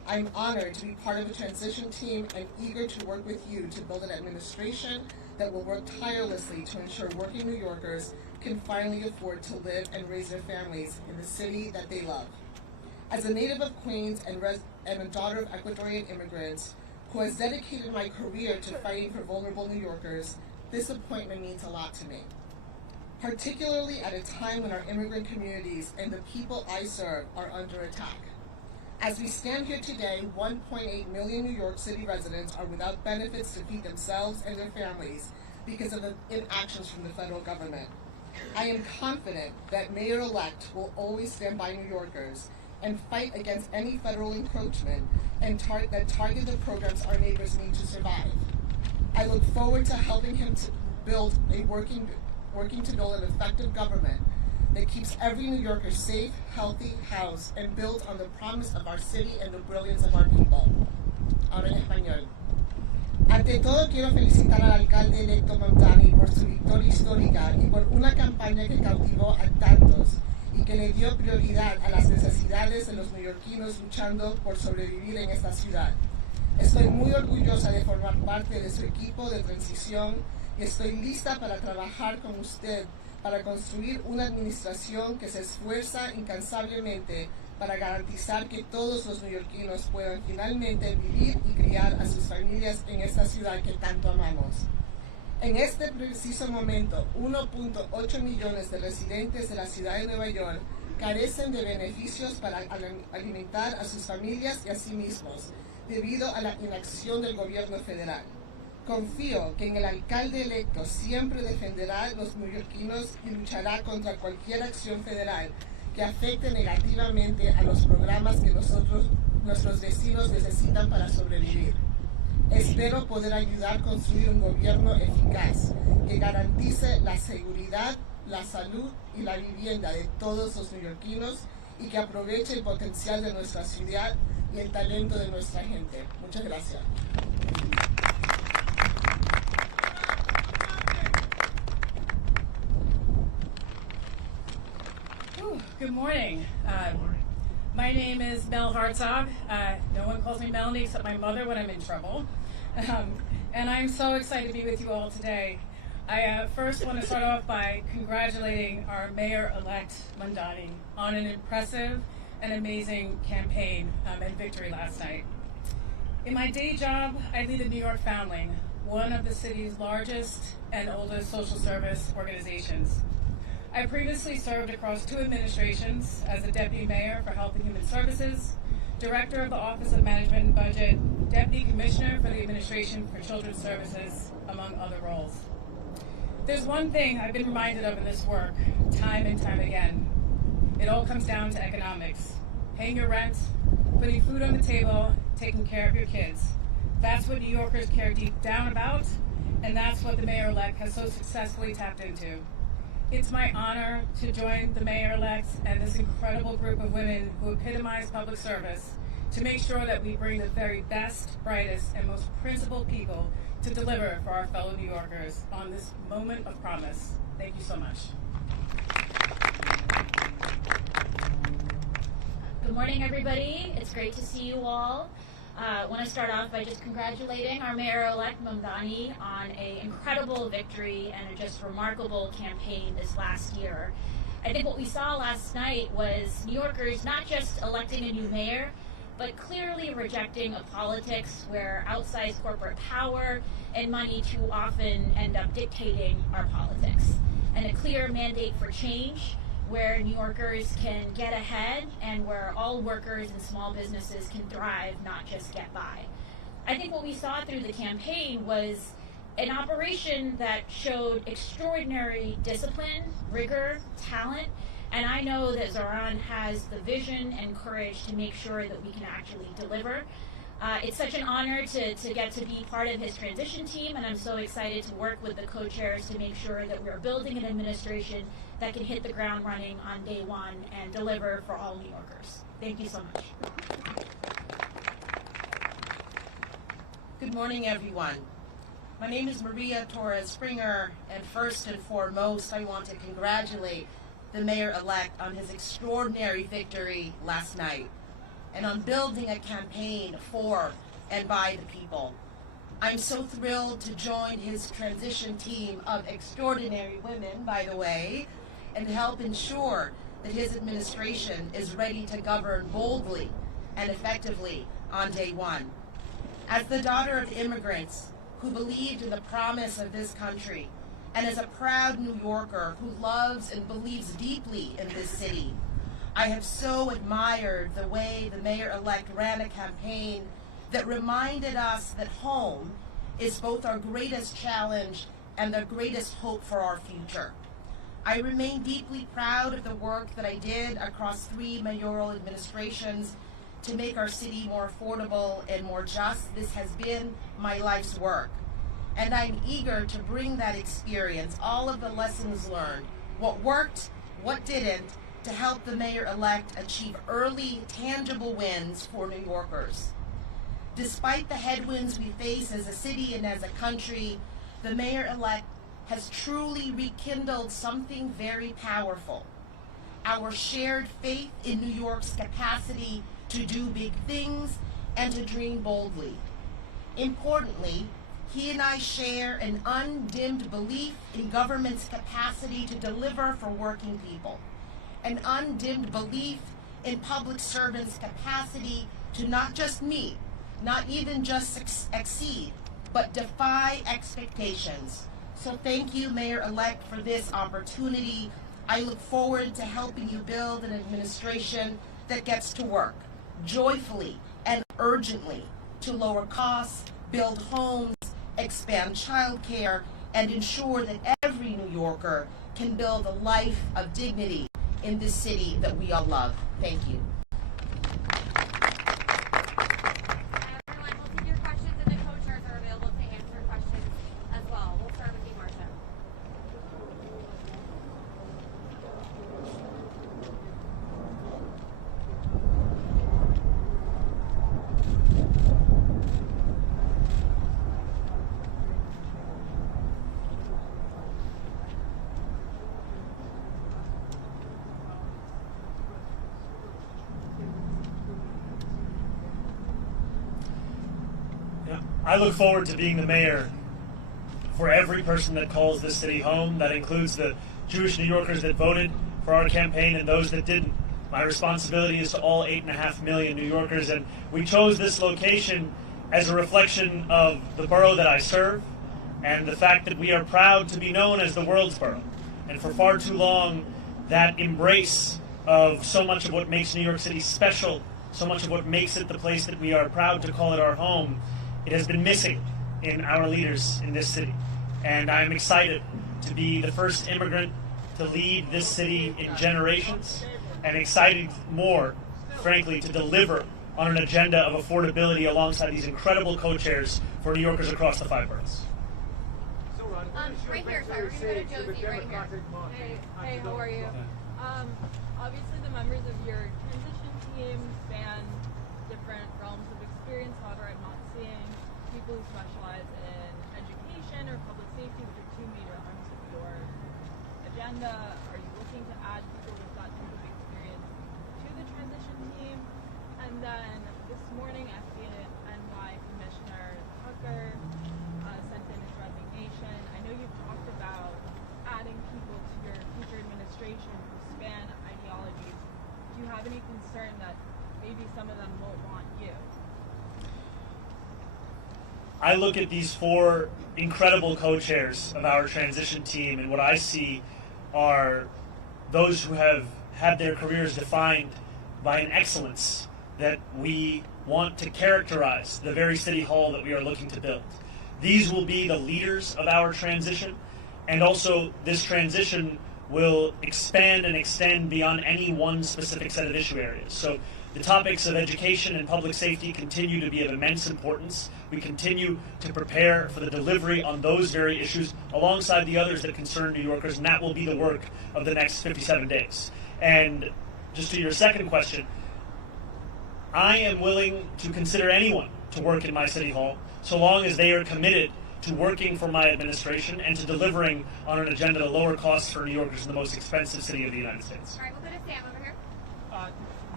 I'm honored to be part of a transition team and eager to work with you to build an administration that will work tirelessly to ensure working New Yorkers can finally afford to live and raise their families in the city that they love. As a native of Queens and a daughter of Ecuadorian immigrants who has dedicated my career to fighting for vulnerable New Yorkers, this appointment means a lot to me, particularly at a time when our immigrant communities and the people I serve are under attack. As we stand here today, 1.8 million New York City residents are without benefits to feed themselves and their families because of the inactions from the federal government. I am confident that Mayor-elect will always stand by New Yorkers and fight against any federal encroachment and that target the programs our neighbors need to survive. I look forward to helping him to build a working to build an effective government that keeps every New Yorker safe, healthy, housed, and built on the promise of our city and the brilliance of our people. Ahora en español. Ante todo, quiero felicitar al alcalde electo Mamdani por su victoria histórica y por una campaña que cautivó a tantos y que le dio prioridad a las necesidades de los neoyorquinos luchando por sobrevivir en esta ciudad. Estoy muy orgullosa de formar parte de su equipo de transición y estoy lista para trabajar con usted para construir una administración que se esfuerza incansablemente para garantizar que todos los neoyorquinos puedan finalmente vivir y criar a sus familias en esta ciudad que tanto amamos. En este preciso momento, 1.8 millones de residentes de la ciudad de Nueva York carecen de beneficios para alimentar a sus familias y a sí mismos, debido a la inacción del gobierno federal. Confío que en el alcalde electo siempre defenderá a los neoyorquinos y luchará contra cualquier acción federal que afecte negativamente a los programas que nuestros vecinos necesitan para sobrevivir. Espero poder ayudar a construir un gobierno eficaz que garantice la seguridad, la salud y la vivienda de todos los neoyorquinos y que aproveche el potencial de nuestra ciudad y el talento de nuestra gente. Muchas gracias. Good morning. My name is Mel Hartzog. No one calls me Melanie except my mother when I'm in trouble. And I'm so excited to be with you all today. I first want to start off by congratulating our Mayor-elect Mamdani on an impressive and amazing campaign and victory last night. In my day job, I lead the New York Foundling, one of the city's largest and oldest social service organizations. I previously served across 2 administrations as the Deputy Mayor for Health and Human Services, Director of the Office of Management and Budget, Deputy Commissioner for the Administration for Children's Services, among other roles. There's one thing I've been reminded of in this work, time and time again. It all comes down to economics. Paying your rent, putting food on the table, taking care of your kids. That's what New Yorkers care deep down about, and that's what the Mayor-elect has so successfully tapped into. It's my honor to join the Mayor-elect and this incredible group of women who epitomize public service to make sure that we bring the very best, brightest, and most principled people to deliver for our fellow New Yorkers on this moment of promise. Thank you so much. Good morning, everybody. It's great to see you all. I want to start off by just congratulating our Mayor-elect Mamdani on an incredible victory and a just remarkable campaign this last year. I think what we saw last night was New Yorkers not just electing a new mayor, but clearly rejecting a politics where outsized corporate power and money too often end up dictating our politics, and a clear mandate for change where New Yorkers can get ahead and where all workers and small businesses can thrive, not just get by. I think what we saw through the campaign was an operation that showed extraordinary discipline, rigor, talent, and I know that Zohran has the vision and courage to make sure that we can actually deliver. It's such an honor to get to be part of his transition team, and I'm so excited to work with the co-chairs to make sure that we're building an administration that can hit the ground running on day one and deliver for all New Yorkers. Thank you so much. Good morning, everyone. My name is Maria Torres Springer, and first and foremost, I want to congratulate the Mayor-elect on his extraordinary victory last night. and on building a campaign for and by the people. I'm so thrilled to join his transition team of extraordinary women, by the way, and help ensure that his administration is ready to govern boldly and effectively on day one. As the daughter of immigrants who believed in the promise of this country, and as a proud New Yorker who loves and believes deeply in this city, I have so admired the way the mayor-elect ran a campaign that reminded us that home is both our greatest challenge and the greatest hope for our future. I remain deeply proud of the work that I did across 3 mayoral administrations to make our city more affordable and more just. This has been my life's work. And I'm eager to bring that experience, all of the lessons learned, what worked, what didn't, to help the mayor-elect achieve early, tangible wins for New Yorkers. Despite the headwinds we face as a city and as a country, the mayor-elect has truly rekindled something very powerful: our shared faith in New York's capacity to do big things and to dream boldly. Importantly, he and I share an undimmed belief in government's capacity to deliver for working people, an undimmed belief in public servants' capacity to not just meet, not even just exceed, but defy expectations. So thank you, Mayor-elect, for this opportunity. I look forward to helping you build an administration that gets to work joyfully and urgently to lower costs, build homes, expand childcare, and ensure that every New Yorker can build a life of dignity in this city that we all love. Thank you. Everyone, we'll take your questions, and the co-chairs are available to answer questions as well. We'll start with you, Marcia. I look forward to being the mayor for every person that calls this city home. That includes the Jewish New Yorkers that voted for our campaign and those that didn't. My responsibility is to all 8.5 million New Yorkers, and we chose this location as a reflection of the borough that I serve and the fact that we are proud to be known as the world's borough. And for far too long, that embrace of so much of what makes New York City special, so much of what makes it the place that we are proud to call it our home, it has been missing in our leaders in this city. And I'm excited to be the first immigrant to lead this city in generations, and excited more, frankly, to deliver on an agenda of affordability alongside these incredible co-chairs for New Yorkers across the 5 boroughs. Right here, sorry, we're going to go to Josie right here. Hey, how are you? Obviously the members of your transition team span different realms of experience. However, I'm not seeing people who specialize in education or public safety, which are 2 major arms of your agenda. Are you looking to add people with that type of experience to the transition team? And then this morning, FDNY Commissioner Tucker sent in his resignation. I know you've talked about adding people to your future administration who span ideologies. Do you have any concern that maybe some of them won't want you? I look at these 4 incredible co-chairs of our transition team, and what I see are those who have had their careers defined by an excellence that we want to characterize the very city hall that we are looking to build. These will be the leaders of our transition, and also this transition will expand and extend beyond any one specific set of issue areas. So the topics of education and public safety continue to be of immense importance. We continue to prepare for the delivery on those very issues alongside the others that concern New Yorkers, and that will be the work of the next 57 days. And just to your second question, I am willing to consider anyone to work in my city hall so long as they are committed to working for my administration and to delivering on an agenda to lower costs for New Yorkers in the most expensive city of the United States. All right, we'll go to Sam over here.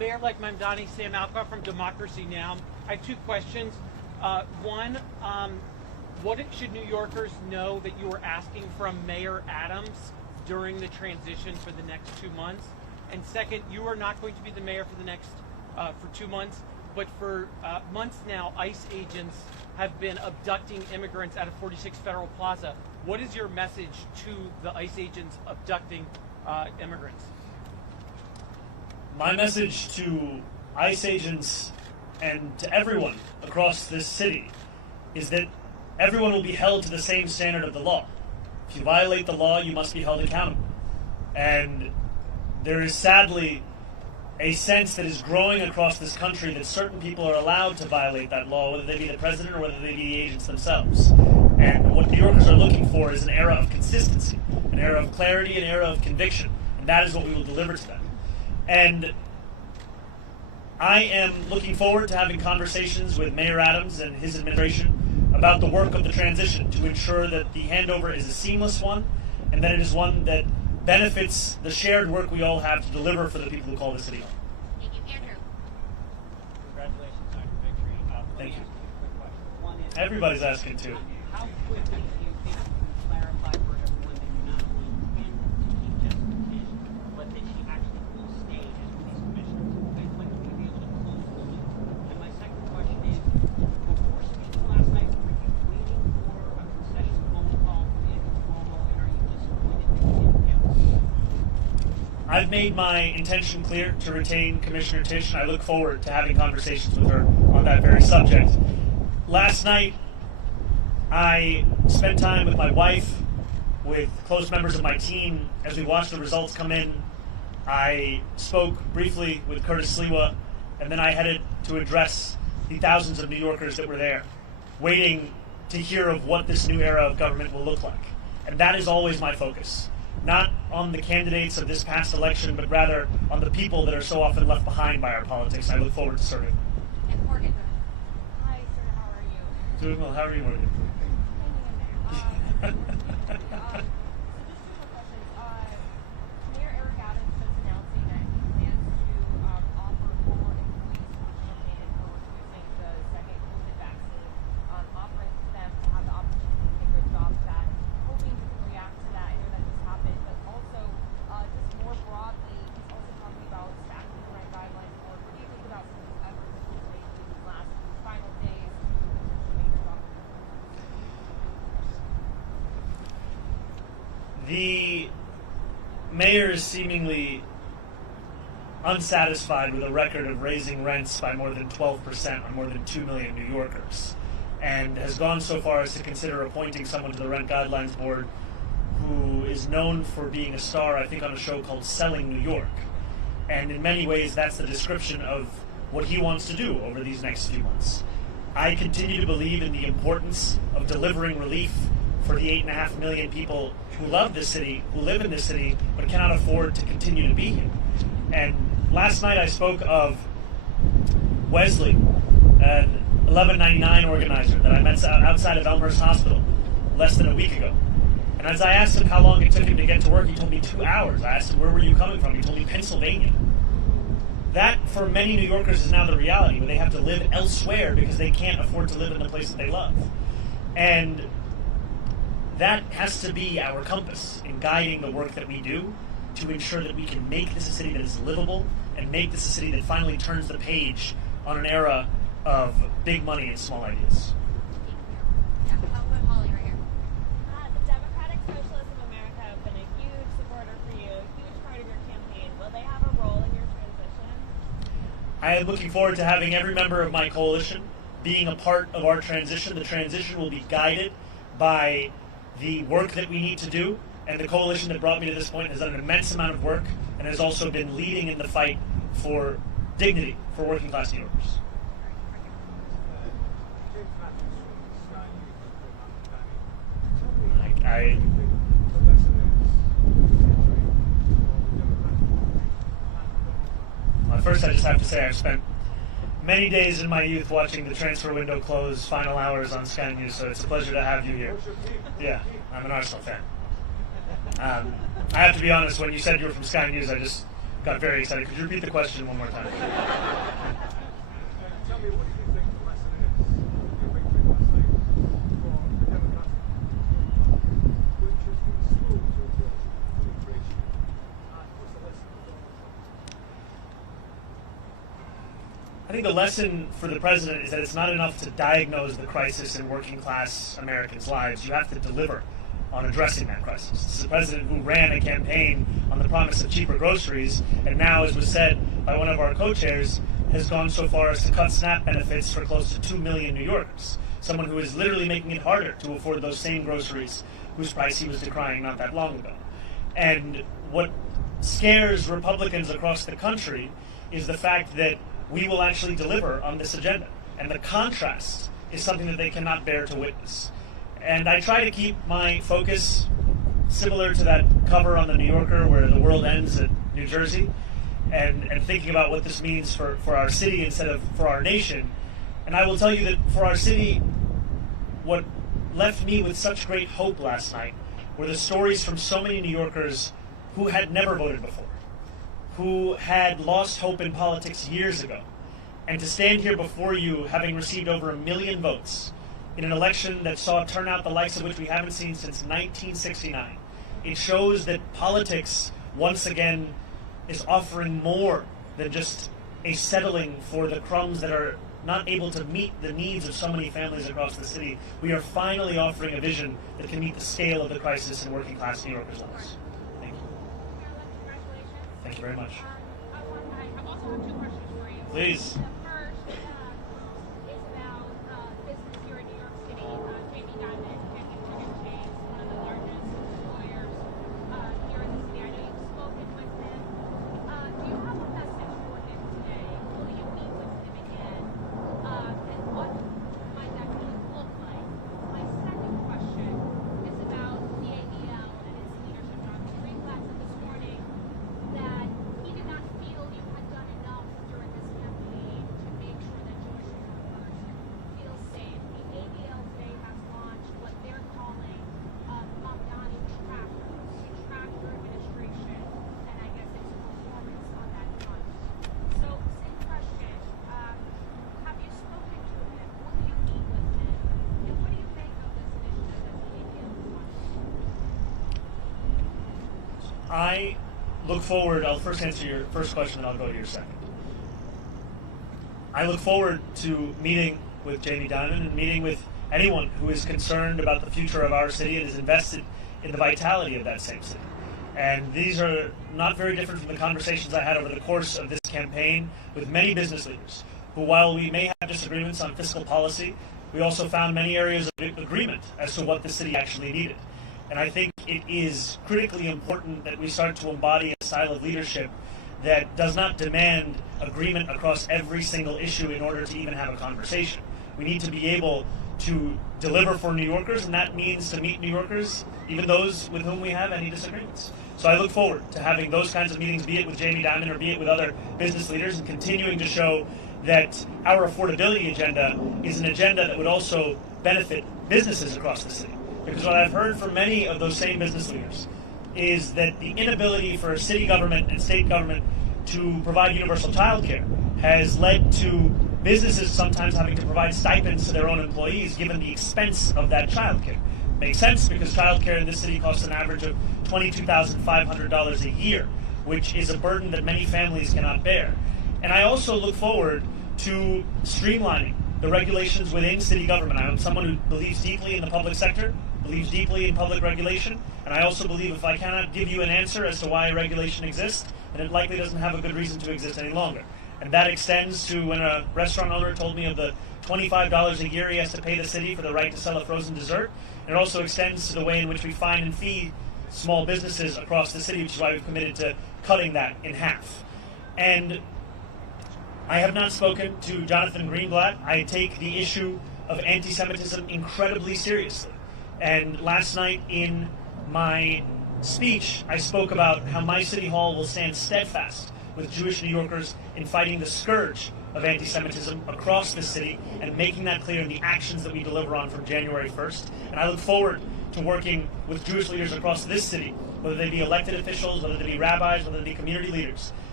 Mayor-elect Mamdani, Sam Alcock from Democracy Now! I have two questions. One, what should New Yorkers know that you were asking from Mayor Adams during the transition for the next 2 months? And second, you are not going to be the mayor for the next for 2 months, but for months now, ICE agents have been abducting immigrants out of 46 Federal Plaza. What is your message to the ICE agents abducting immigrants? My message to ICE agents and to everyone across this city is that everyone will be held to the same standard of the law. If you violate the law, you must be held accountable. And there is sadly a sense that is growing across this country that certain people are allowed to violate that law, whether they be the president or whether they be the agents themselves. And what New Yorkers are looking for is an era of consistency, an era of clarity, an era of conviction. And that is what we will deliver to them. And I am looking forward to having conversations with Mayor Adams and his administration about the work of the transition to ensure that the handover is a seamless one and that it is one that benefits the shared work we all have to deliver for the people who call the city home. Thank you, Andrew. Congratulations on your victory. Thank you. Quick question. One is, Everybody's asking too. how quickly do you think you can clarify for everyone that you not only intend to keep Jessica Tisch, but that she actually will stay as police commissioner? And when will you be able to close the loop? And my second question is, before speaking last night, were you waiting for a concession phone call from Andrew Cuomo, and are you disappointed that you didn't get one? I've made my intention clear to retain Commissioner Tisch, and I look forward to having conversations with her on that very subject. Last night, I spent time with my wife, with close members of my team, as we watched the results come in. I spoke briefly with Curtis Sliwa, and then I headed to address the thousands of New Yorkers that were there, waiting to hear of what this new era of government will look like. And that is always my focus. Not on the candidates of this past election, but rather on the people that are so often left behind by our politics. I look forward to serving. And Morgan. Hi, sir. How are you? Doing well. How are you, Morgan? Hanging in there. So just two more questions. Mayor Eric Adams is announcing that he plans to offer former employees special pay for refusing the second COVID vaccine, offering them to have the opportunity to take their jobs back. Hoping you can react to that. I know that just happened, but also just more broadly, he's also talking about staffing the right guidelines. Or what do you think about some of these efforts that he's made these last final days to make your job? The mayor is seemingly unsatisfied with a record of raising rents by more than 12% on more than 2 million New Yorkers, and has gone so far as to consider appointing someone to the Rent Guidelines Board who is known for being a star, I think, on a show called Selling New York. And in many ways, that's the description of what he wants to do over these next few months. I continue to believe in the importance of delivering relief for the 8.5 million people who love this city, who live in this city, but cannot afford to continue to be here. And last night I spoke of Wesley, an 1199 organizer that I met outside of Elmhurst Hospital less than a week ago. And as I asked him how long it took him to get to work, he told me 2 hours. I asked him, where were you coming from? He told me Pennsylvania. That, for many New Yorkers, is now the reality, where they have to live elsewhere because they can't afford to live in the place that they love. And that has to be our compass in guiding the work that we do to ensure that we can make this a city that is livable and make this a city that finally turns the page on an era of big money and small ideas. Yeah, I'll put Holly right here. The Democratic Socialists of America have been a huge supporter for you, a huge part of your campaign. Will they have a role in your transition? I am looking forward to having every member of my coalition being a part of our transition. The transition will be guided by the work that we need to do, and the coalition that brought me to this point has done an immense amount of work and has also been leading in the fight for dignity for working class New Yorkers. First, I just have to say I've spent many days in my youth watching the transfer window close, final hours on Sky News, so it's a pleasure to have you here. Yeah, I'm an Arsenal fan. I have to be honest, when you said you were from Sky News, I just got very excited. Could you repeat the question one more time? Tell me, what do you think the lesson is, your victory last night, for the Democratic which has been slow to approach immigration? What's the lesson for Donald Trump? I think the lesson for the president is that it's not enough to diagnose the crisis in working class Americans' lives. You have to deliver on addressing that crisis. This is a president who ran a campaign on the promise of cheaper groceries, and now, as was said by one of our co-chairs, has gone so far as to cut SNAP benefits for close to 2 million New Yorkers. Someone who is literally making it harder to afford those same groceries whose price he was decrying not that long ago. And what scares Republicans across the country is the fact that we will actually deliver on this agenda. And the contrast is something that they cannot bear to witness. And I try to keep my focus similar to that cover on the New Yorker where the world ends at New Jersey, and thinking about what this means for our city instead of for our nation. And I will tell you that for our city, what left me with such great hope last night were the stories from so many New Yorkers who had never voted before, who had lost hope in politics years ago. And to stand here before you, having received over 1 million votes, in an election that saw a turnout the likes of which we haven't seen since 1969. It shows that politics, once again, is offering more than just a settling for the crumbs that are not able to meet the needs of so many families across the city. We are finally offering a vision that can meet the scale of the crisis in working class New Yorkers' lives. Thank you. Thank you very much. I also have 2 questions for you. Please. I look forward, I'll first answer your first question and I'll go to your second. I look forward to meeting with Jamie Dimon and meeting with anyone who is concerned about the future of our city and is invested in the vitality of that same city. And these are not very different from the conversations I had over the course of this campaign with many business leaders, who, while we may have disagreements on fiscal policy, we also found many areas of agreement as to what the city actually needed. And I think it is critically important that we start to embody a style of leadership that does not demand agreement across every single issue in order to even have a conversation. We need to be able to deliver for New Yorkers, and that means to meet New Yorkers, even those with whom we have any disagreements. So I look forward to having those kinds of meetings, be it with Jamie Dimon or be it with other business leaders, and continuing to show that our affordability agenda is an agenda that would also benefit businesses across the city. Because what I've heard from many of those same business leaders is that the inability for city government and state government to provide universal child care has led to businesses sometimes having to provide stipends to their own employees given the expense of that child care. Makes sense because child care in this city costs an average of $22,500 a year, which is a burden that many families cannot bear. And I also look forward to streamlining the regulations within city government. I'm someone who believes deeply in the public sector, believes deeply in public regulation, and I also believe if I cannot give you an answer as to why a regulation exists, then it likely doesn't have a good reason to exist any longer. And that extends to when a restaurant owner told me of the $25 a year he has to pay the city for the right to sell a frozen dessert. And it also extends to the way in which we fine and fee small businesses across the city, which is why we've committed to cutting that in half. And I have not spoken to Jonathan Greenblatt. I take the issue of anti-Semitism incredibly seriously. And last night in my speech, I spoke about how my city hall will stand steadfast with Jewish New Yorkers in fighting the scourge of anti-Semitism across the city and making that clear in the actions that we deliver on from January 1st. And I look forward to working with Jewish leaders across this city, whether they be elected officials, whether they be rabbis, whether they be community leaders,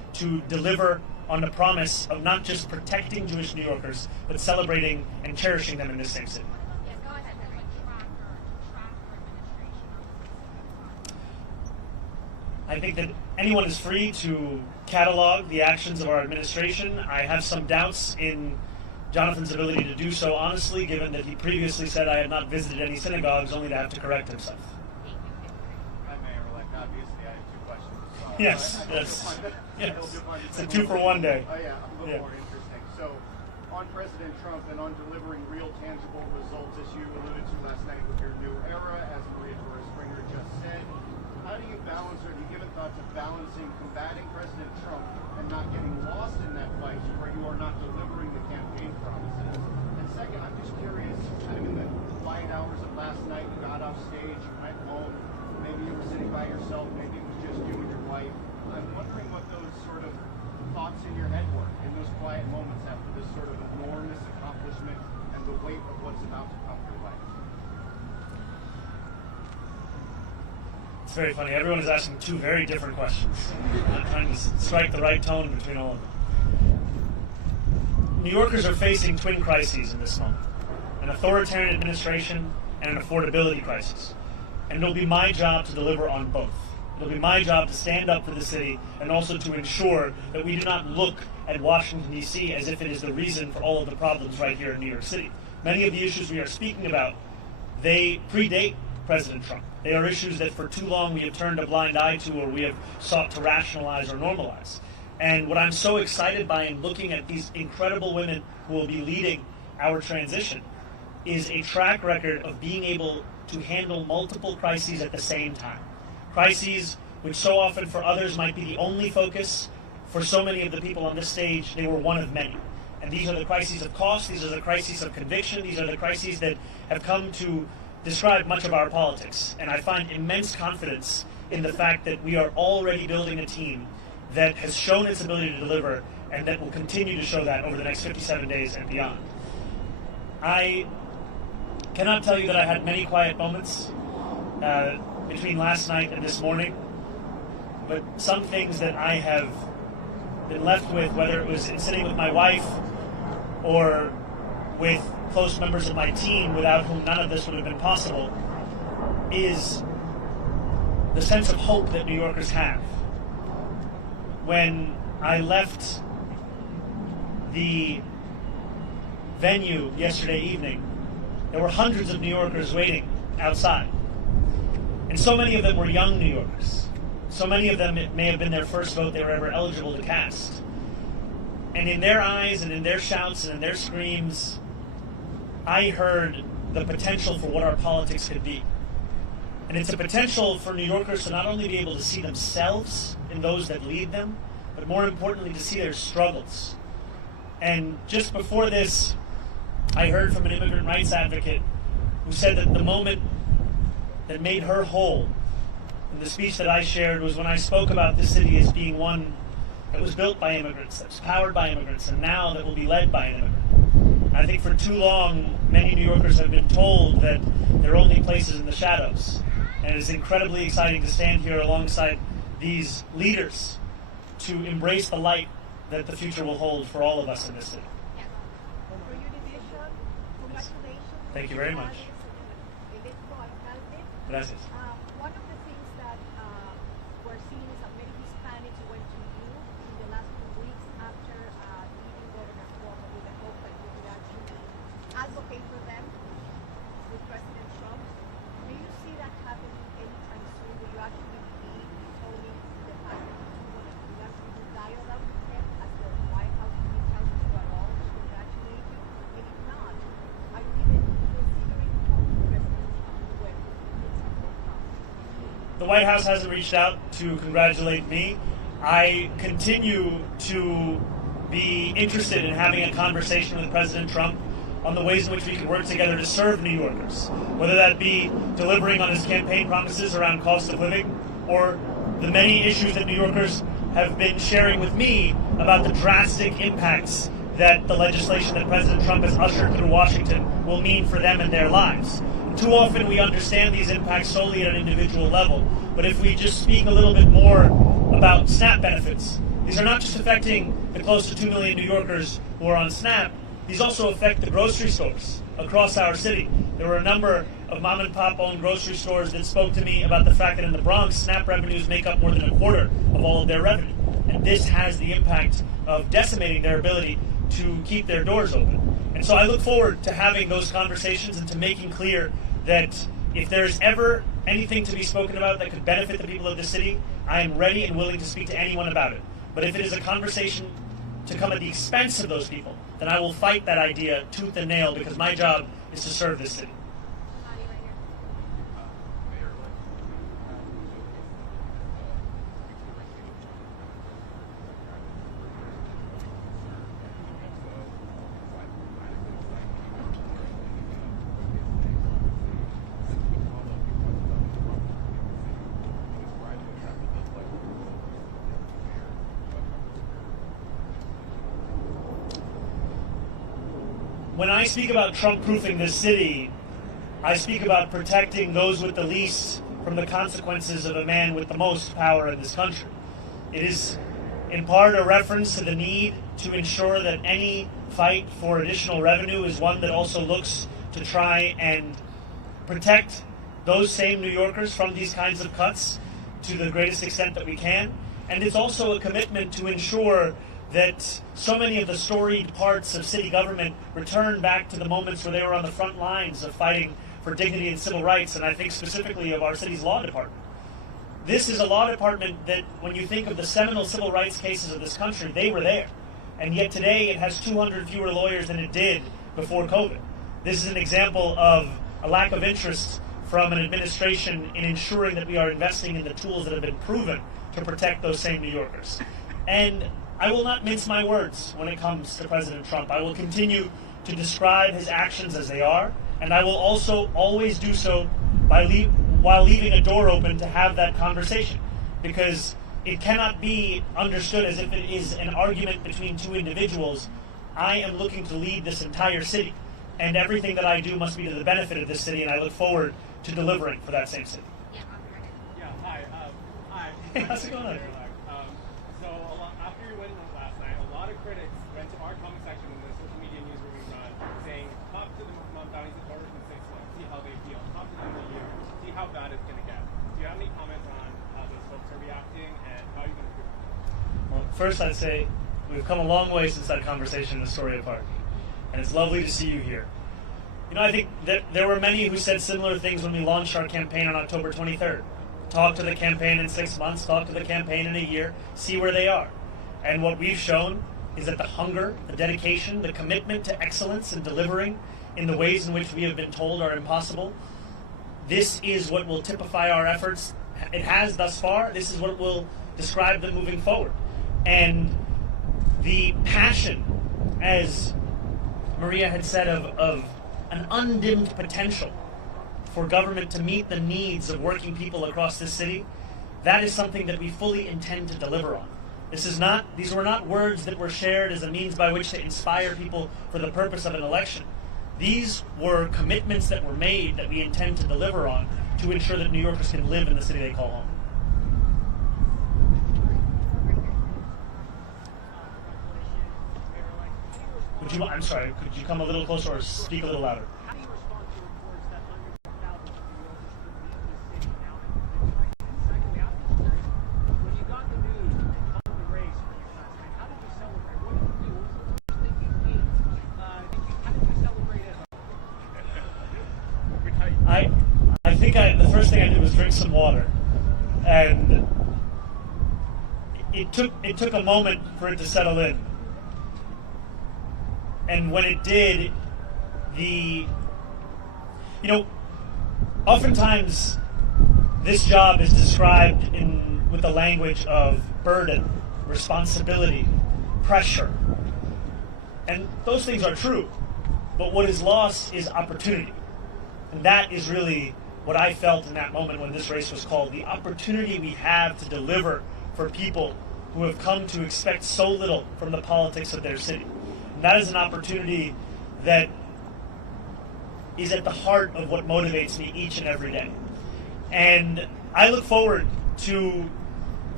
to deliver on the promise of not just protecting Jewish New Yorkers, but celebrating and cherishing them in this same city. I think that anyone is free to catalog the actions of our administration. I have some doubts in Jonathan's ability to do so honestly, given that he previously said I had not visited any synagogues, only to have to correct himself. Hi, Mayor-elect. Obviously, I have two questions. Yes, it's a 2-for-1 day. Yeah, a little more interesting. So, on President Trump and on delivering real tangible results, as you alluded to last night with your new era, as Maria Torres-Springer just said, how do you balance, or do you give a thought to balancing combating President Trump and not getting lost in that fight where you are not delivering the campaign promises? And second, I'm just curious, kind of in the quiet hours of last night, you got off stage, you went home, maybe you were sitting by yourself, maybe it was just you and your wife. I'm wondering what those sort of thoughts in your head were in those quiet moments after this sort of enormous accomplishment and the weight of what's about to come your life. It's very funny. Everyone is asking two very different questions. I'm trying to strike the right tone between all of them. New Yorkers are facing twin crises in this moment: an authoritarian administration and an affordability crisis. And it'll be my job to deliver on both. It'll be my job to stand up for the city and also to ensure that we do not look at Washington, D.C. as if it is the reason for all of the problems right here in New York City. Many of the issues we are speaking about, they predate President Trump. They are issues that for too long we have turned a blind eye to, or we have sought to rationalize or normalize. And what I'm so excited by in looking at these incredible women who will be leading our transition is a track record of being able to handle multiple crises at the same time. Crises which so often for others might be the only focus. For so many of the people on this stage, they were one of many. And these are the crises of cost, these are the crises of conviction, these are the crises that have come to describe much of our politics. And I find immense confidence in the fact that we are already building a team that has shown its ability to deliver and that will continue to show that over the next 57 days and beyond. I cannot tell you that I had many quiet moments between last night and this morning, but some things that I have been left with, whether it was in sitting with my wife or with close members of my team without whom none of this would have been possible, is the sense of hope that New Yorkers have. When I left the venue yesterday evening, there were hundreds of New Yorkers waiting outside. And so many of them were young New Yorkers. So many of them, it may have been their first vote they were ever eligible to cast. And in their eyes and in their shouts and in their screams, I heard the potential for what our politics could be. And it's a potential for New Yorkers to not only be able to see themselves in those that lead them, but more importantly to see their struggles. And just before this, I heard from an immigrant rights advocate who said that the moment that made her whole in the speech that I shared was when I spoke about this city as being one that was built by immigrants, that was powered by immigrants, and now that will be led by an immigrant. I think for too long, many New Yorkers have been told that there are only places in the shadows. And it is incredibly exciting to stand here alongside these leaders to embrace the light that the future will hold for all of us in this city. For your division, congratulations. Thank you very much. Gracias. One of the things that we're seeing is that many Hispanics went to you in the last few weeks after leaving Governor Cuomo with the hope that you would actually advocate for them with President Trump. Do you see that happening anytime soon? Will you actually be owning the fact that you actually do dialogue with them as the White House reaches out to you at all to congratulate you? And if not, are you even considering President Trump when things are going on? The White House hasn't reached out to congratulate me. I continue to be interested in having a conversation with President Trump on the ways in which we can work together to serve New Yorkers, whether that be delivering on his campaign promises around cost of living, or the many issues that New Yorkers have been sharing with me about the drastic impacts that the legislation that President Trump has ushered through Washington will mean for them and their lives. Too often we understand these impacts solely at an individual level, but if we just speak a little bit more about SNAP benefits, these are not just affecting the close to 2 million New Yorkers who are on SNAP, these also affect the grocery stores across our city. There were a number of mom and pop owned grocery stores that spoke to me about the fact that in the Bronx, SNAP revenues make up more than a quarter of all of their revenue. And this has the impact of decimating their ability to keep their doors open. And so I look forward to having those conversations and to making clear that if there is ever anything to be spoken about that could benefit the people of the city, I am ready and willing to speak to anyone about it. But if it is a conversation to come at the expense of those people, then I will fight that idea tooth and nail, because my job is to serve this city. When I speak about Trump-proofing this city, I speak about protecting those with the least from the consequences of a man with the most power in this country. It is in part a reference to the need to ensure that any fight for additional revenue is one that also looks to try and protect those same New Yorkers from these kinds of cuts to the greatest extent that we can. And it's also a commitment to ensure that so many of the storied parts of city government return back to the moments where they were on the front lines of fighting for dignity and civil rights, and I think specifically of our city's law department. This is a law department that, when you think of the seminal civil rights cases of this country, they were there. And yet today it has 200 fewer lawyers than it did before COVID. This is an example of a lack of interest from an administration in ensuring that we are investing in the tools that have been proven to protect those same New Yorkers. And I will not mince my words when it comes to President Trump. I will continue to describe his actions as they are, and I will also always do so while leaving a door open to have that conversation, because it cannot be understood as if it is an argument between two individuals. I am looking to lead this entire city, and everything that I do must be to the benefit of this city, and I look forward to delivering for that same city. Yeah, hi. Hey, how's it going? After your win last night, a lot of critics went to our comment section in the social media news where we run, saying, talk to the Mamdani supporters in 6 months, see how they feel, talk to them in a year, see how bad it's going to get. Do you have any comments on how those folks are reacting and how you're going to do it? Well, first I'd say we've come a long way since that conversation in Astoria Park, and it's lovely to see you here. You know, I think that there were many who said similar things when we launched our campaign on October 23rd. Talk to the campaign in 6 months, talk to the campaign in a year, see where they are. And what we've shown is that the hunger, the dedication, the commitment to excellence and delivering in the ways in which we have been told are impossible, this is what will typify our efforts. It has thus far. This is what will describe them moving forward. And the passion, as Maria had said, of an undimmed potential for government to meet the needs of working people across this city, that is something that we fully intend to deliver on. These were not words that were shared as a means by which to inspire people for the purpose of an election. These were commitments that were made that we intend to deliver on to ensure that New Yorkers can live in the city they call home. I'm sorry, could you come a little closer or speak a little louder? I think the first thing I did was drink some water, and it took a moment for it to settle in. And when it did, oftentimes this job is described with the language of burden, responsibility, pressure. And those things are true. But what is lost is opportunity. And that is really what I felt in that moment when this race was called. The opportunity we have to deliver for people who have come to expect so little from the politics of their city. And that is an opportunity that is at the heart of what motivates me each and every day. And I look forward to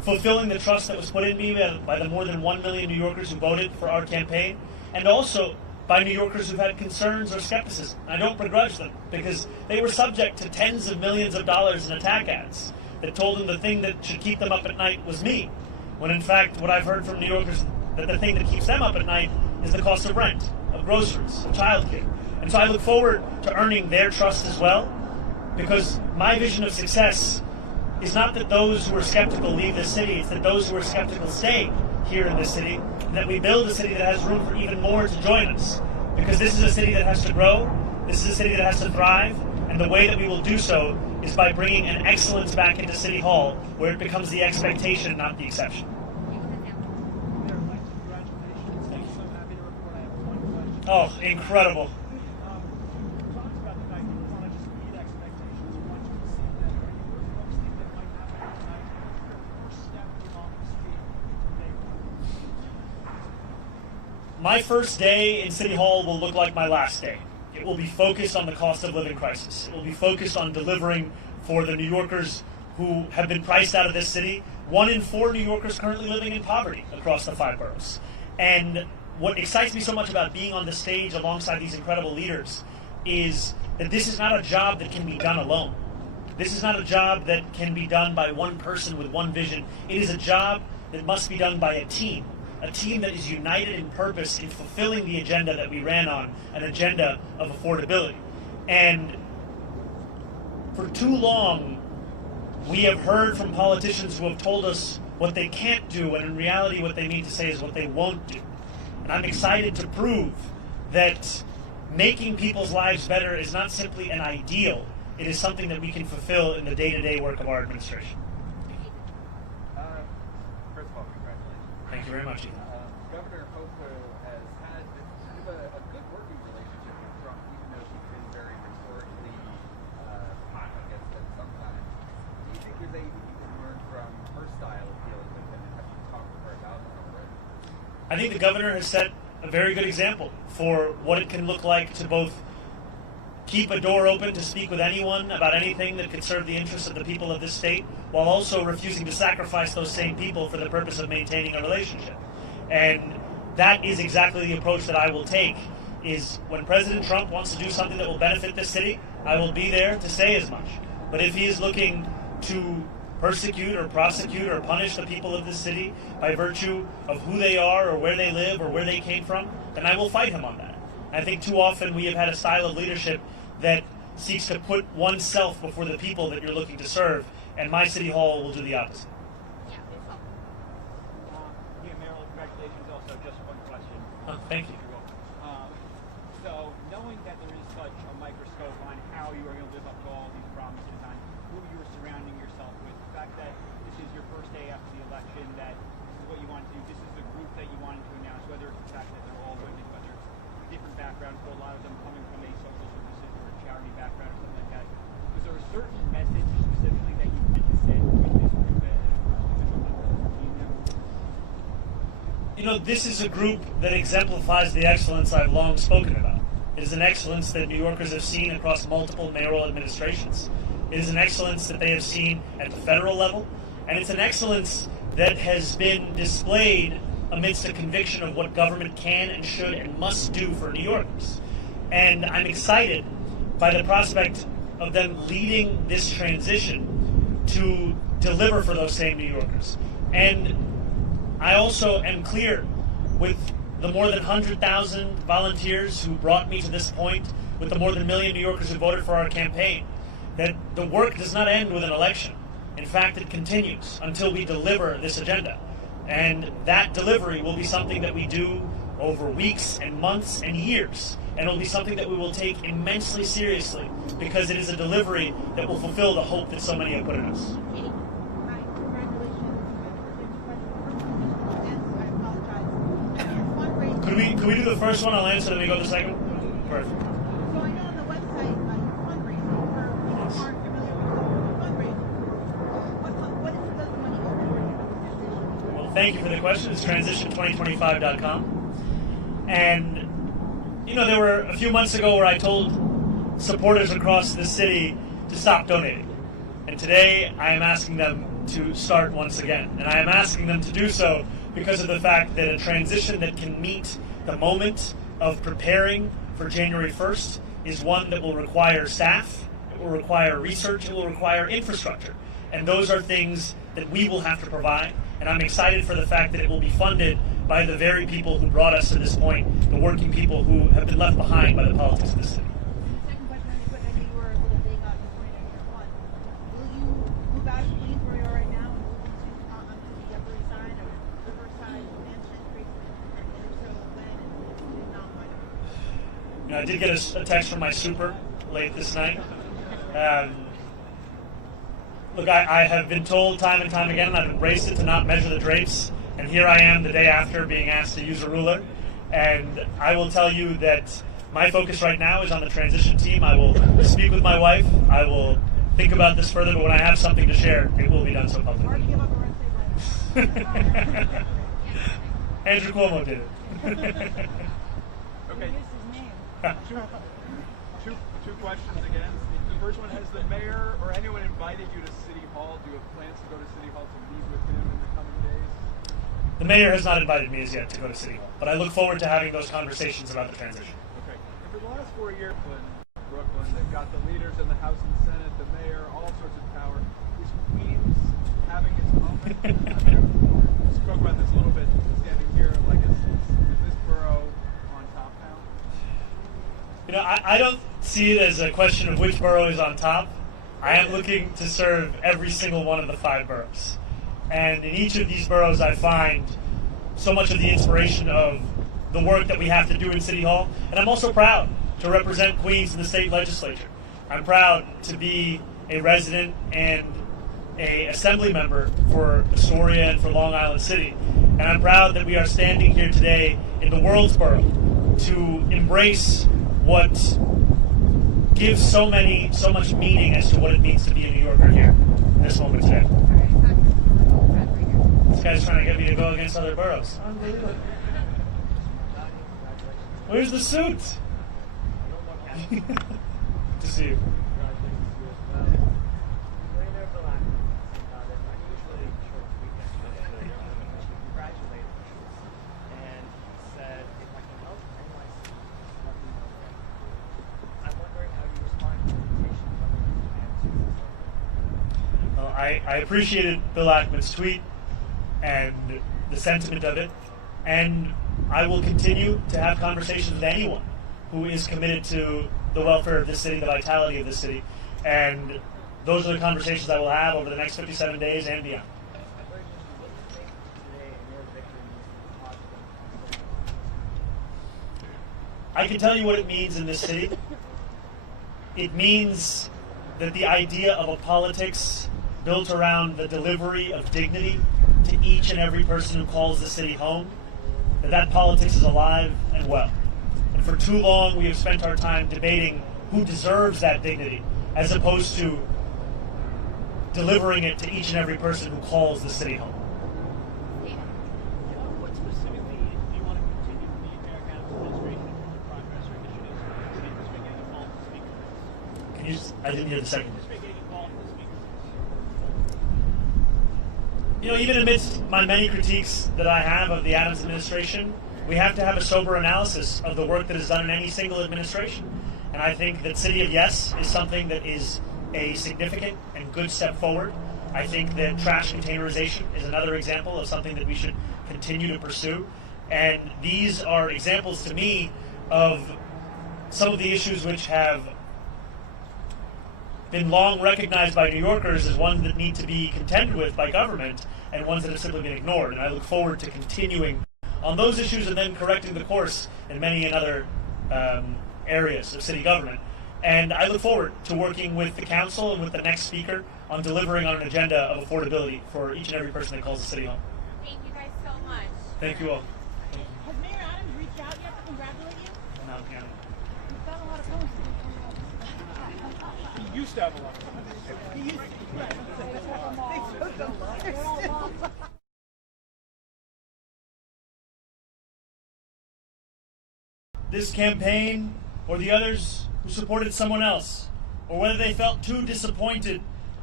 fulfilling the trust that was put in me by the more than 1 million New Yorkers who voted for our campaign, and also by New Yorkers who've had concerns or skepticism. I don't begrudge them, because they were subject to tens of millions of dollars in attack ads that told them the thing that should keep them up at night was me, when in fact what I've heard from New Yorkers, that the thing that keeps them up at night is the cost of rent, of groceries, of childcare. And so I look forward to earning their trust as well, because my vision of success is not that those who are skeptical leave the city, it's that those who are skeptical stay here in this city, and that we build a city that has room for even more to join us. Because this is a city that has to grow, this is a city that has to thrive, and the way that we will do so is by bringing an excellence back into City Hall, where it becomes the expectation, not the exception. Oh, incredible. My first day in City Hall will look like my last day. It will be focused on the cost of living crisis. It will be focused on delivering for the New Yorkers who have been priced out of this city. 1 in 4 New Yorkers currently living in poverty across the 5 boroughs. And what excites me so much about being on the stage alongside these incredible leaders is that this is not a job that can be done alone. This is not a job that can be done by one person with one vision. It is a job that must be done by a team that is united in purpose in fulfilling the agenda that we ran on, an agenda of affordability. And for too long, we have heard from politicians who have told us what they can't do, and in reality what they mean to say is what they won't do. And I'm excited to prove that making people's lives better is not simply an ideal, it is something that we can fulfill in the day-to-day work of our administration. First of all, congratulations. Thank you very much, Ethan. Governor Cuomo has had kind of a good working relationship with Trump, even though she's been very rhetorically hot against him sometimes. Do you think there's anything you can learn from her style of dealing with him, and have you talked with her about it already? I think the governor has set a very good example for what it can look like to both keep a door open to speak with anyone about anything that could serve the interests of the people of this state, while also refusing to sacrifice those same people for the purpose of maintaining a relationship. And that is exactly the approach that I will take, is when President Trump wants to do something that will benefit this city, I will be there to say as much. But if he is looking to persecute or prosecute or punish the people of this city by virtue of who they are or where they live or where they came from, then I will fight him on that. I think too often we have had a style of leadership that seeks to put oneself before the people that you're looking to serve, and my City Hall will do the opposite. Mayoral, congratulations. Also, just one question. Thank you. So, knowing that there is such a microscope on how you are going to live up to all these promises, on who you are surrounding yourself with, the fact that this is your first day after the election, that this is what you want to do, this is the group that you wanted to announce, whether it's the fact that they're all women, whether it's different backgrounds, but a lot of them coming from a social services or a charity background or something like that. Was there a certain message specifically that you wanted to send with this group at a first official level of the team now? You know, this is a group that exemplifies the excellence I've long spoken about. It is an excellence that New Yorkers have seen across multiple mayoral administrations. It is an excellence that they have seen at the federal level, and it's an excellence that has been displayed amidst a conviction of what government can and should and must do for New Yorkers. And I'm excited by the prospect of them leading this transition to deliver for those same New Yorkers. And I also am clear with the more than 100,000 volunteers who brought me to this point, with the more than 1 million New Yorkers who voted for our campaign, that the work does not end with an election. In fact, it continues until we deliver this agenda. And that delivery will be something that we do over weeks and months and years. And it will be something that we will take immensely seriously, because it is a delivery that will fulfill the hope that so many have put in us. Could we do the first one? I'll answer, then we go to the second? Perfect. So I know on the website you're fundraising for people who aren't familiar with fundraising. What does the money go for? Well, thank you for the question. It's transition2025.com. And, you know, there were a few months ago where I told supporters across the city to stop donating. And today I am asking them to start once again. And I am asking them to do so because of the fact that a transition that can meet the moment of preparing for January 1st is one that will require staff, it will require research, it will require infrastructure. And those are things that we will have to provide. And I'm excited for the fact that it will be funded by the very people who brought us to this point, the working people who have been left behind by the politics of the city. Second question on your I know you were a little big on reporting on your one. Will you move out of Queens where you are right now and move into onto the Upper East Side or Riverside, Mansion, Graceland, and if so, when and if not, why not? You know, I did get a text from my super late this night. Look, I have been told time and time again, and I've embraced it, to not measure the drapes. And here I am the day after being asked to use a ruler. And I will tell you that my focus right now is on the transition team. I will speak with my wife. I will think about this further, but when I have something to share, it will be done so publicly. Andrew Cuomo did it. Okay. Two questions again. The first one, has the mayor or anyone invited you to City Hall? Do you have plans to go to City Hall to meet with him in the coming days? The mayor has not invited me as yet to go to City Hall, but I look forward to having those conversations about the transition. Okay. And for the last 4 years in Brooklyn, they've got the leaders in the House and Senate, the mayor, all sorts of power. Is Queens having its moment? We spoke about this a little bit standing here. Like, is this borough on top now? You know, I don't see it as a question of which borough is on top. I am looking to serve every single one of the 5 boroughs. And in each of these boroughs, I find so much of the inspiration of the work that we have to do in City Hall. And I'm also proud to represent Queens in the state legislature. I'm proud to be a resident and an assembly member for Astoria and for Long Island City. And I'm proud that we are standing here today in the world's borough to embrace what gives so much meaning as to what it means to be a New Yorker here in this moment today. This guy's trying to get me to go against other boroughs. Unbelievable. Where's the suit? To see you. I appreciated Bill Ackman's tweet and the sentiment of it, and I will continue to have conversations with anyone who is committed to the welfare of this city, the vitality of this city, and those are the conversations I will have over the next 57 days and beyond. I can tell you what it means in this city. It means that the idea of a politics built around the delivery of dignity to each and every person who calls the city home, that politics is alive and well. And for too long, we have spent our time debating who deserves that dignity, as opposed to delivering it to each and every person who calls the city home. What specifically do you want to continue from the American administration for progress or initiatives? Speakers may get involved in speakers. Can you? I didn't hear the second. You know, even amidst my many critiques that I have of the Adams administration, we have to have a sober analysis of the work that is done in any single administration. And I think that City of Yes is something that is a significant and good step forward. I think that trash containerization is another example of something that we should continue to pursue. And these are examples to me of some of the issues which have been long recognized by New Yorkers as ones that need to be contended with by government and ones that have simply been ignored. And I look forward to continuing on those issues and then correcting the course in many other areas of city government. And I look forward to working with the council and with the next speaker on delivering on an agenda of affordability for each and every person that calls the city home. Thank you guys so much. Thank you all. Has Mayor Adams reached out yet to congratulate you? No, Canada. He's got a lot of posts. He used to have a lot of time. He used to. This campaign or the others who supported someone else, or whether they felt too disappointed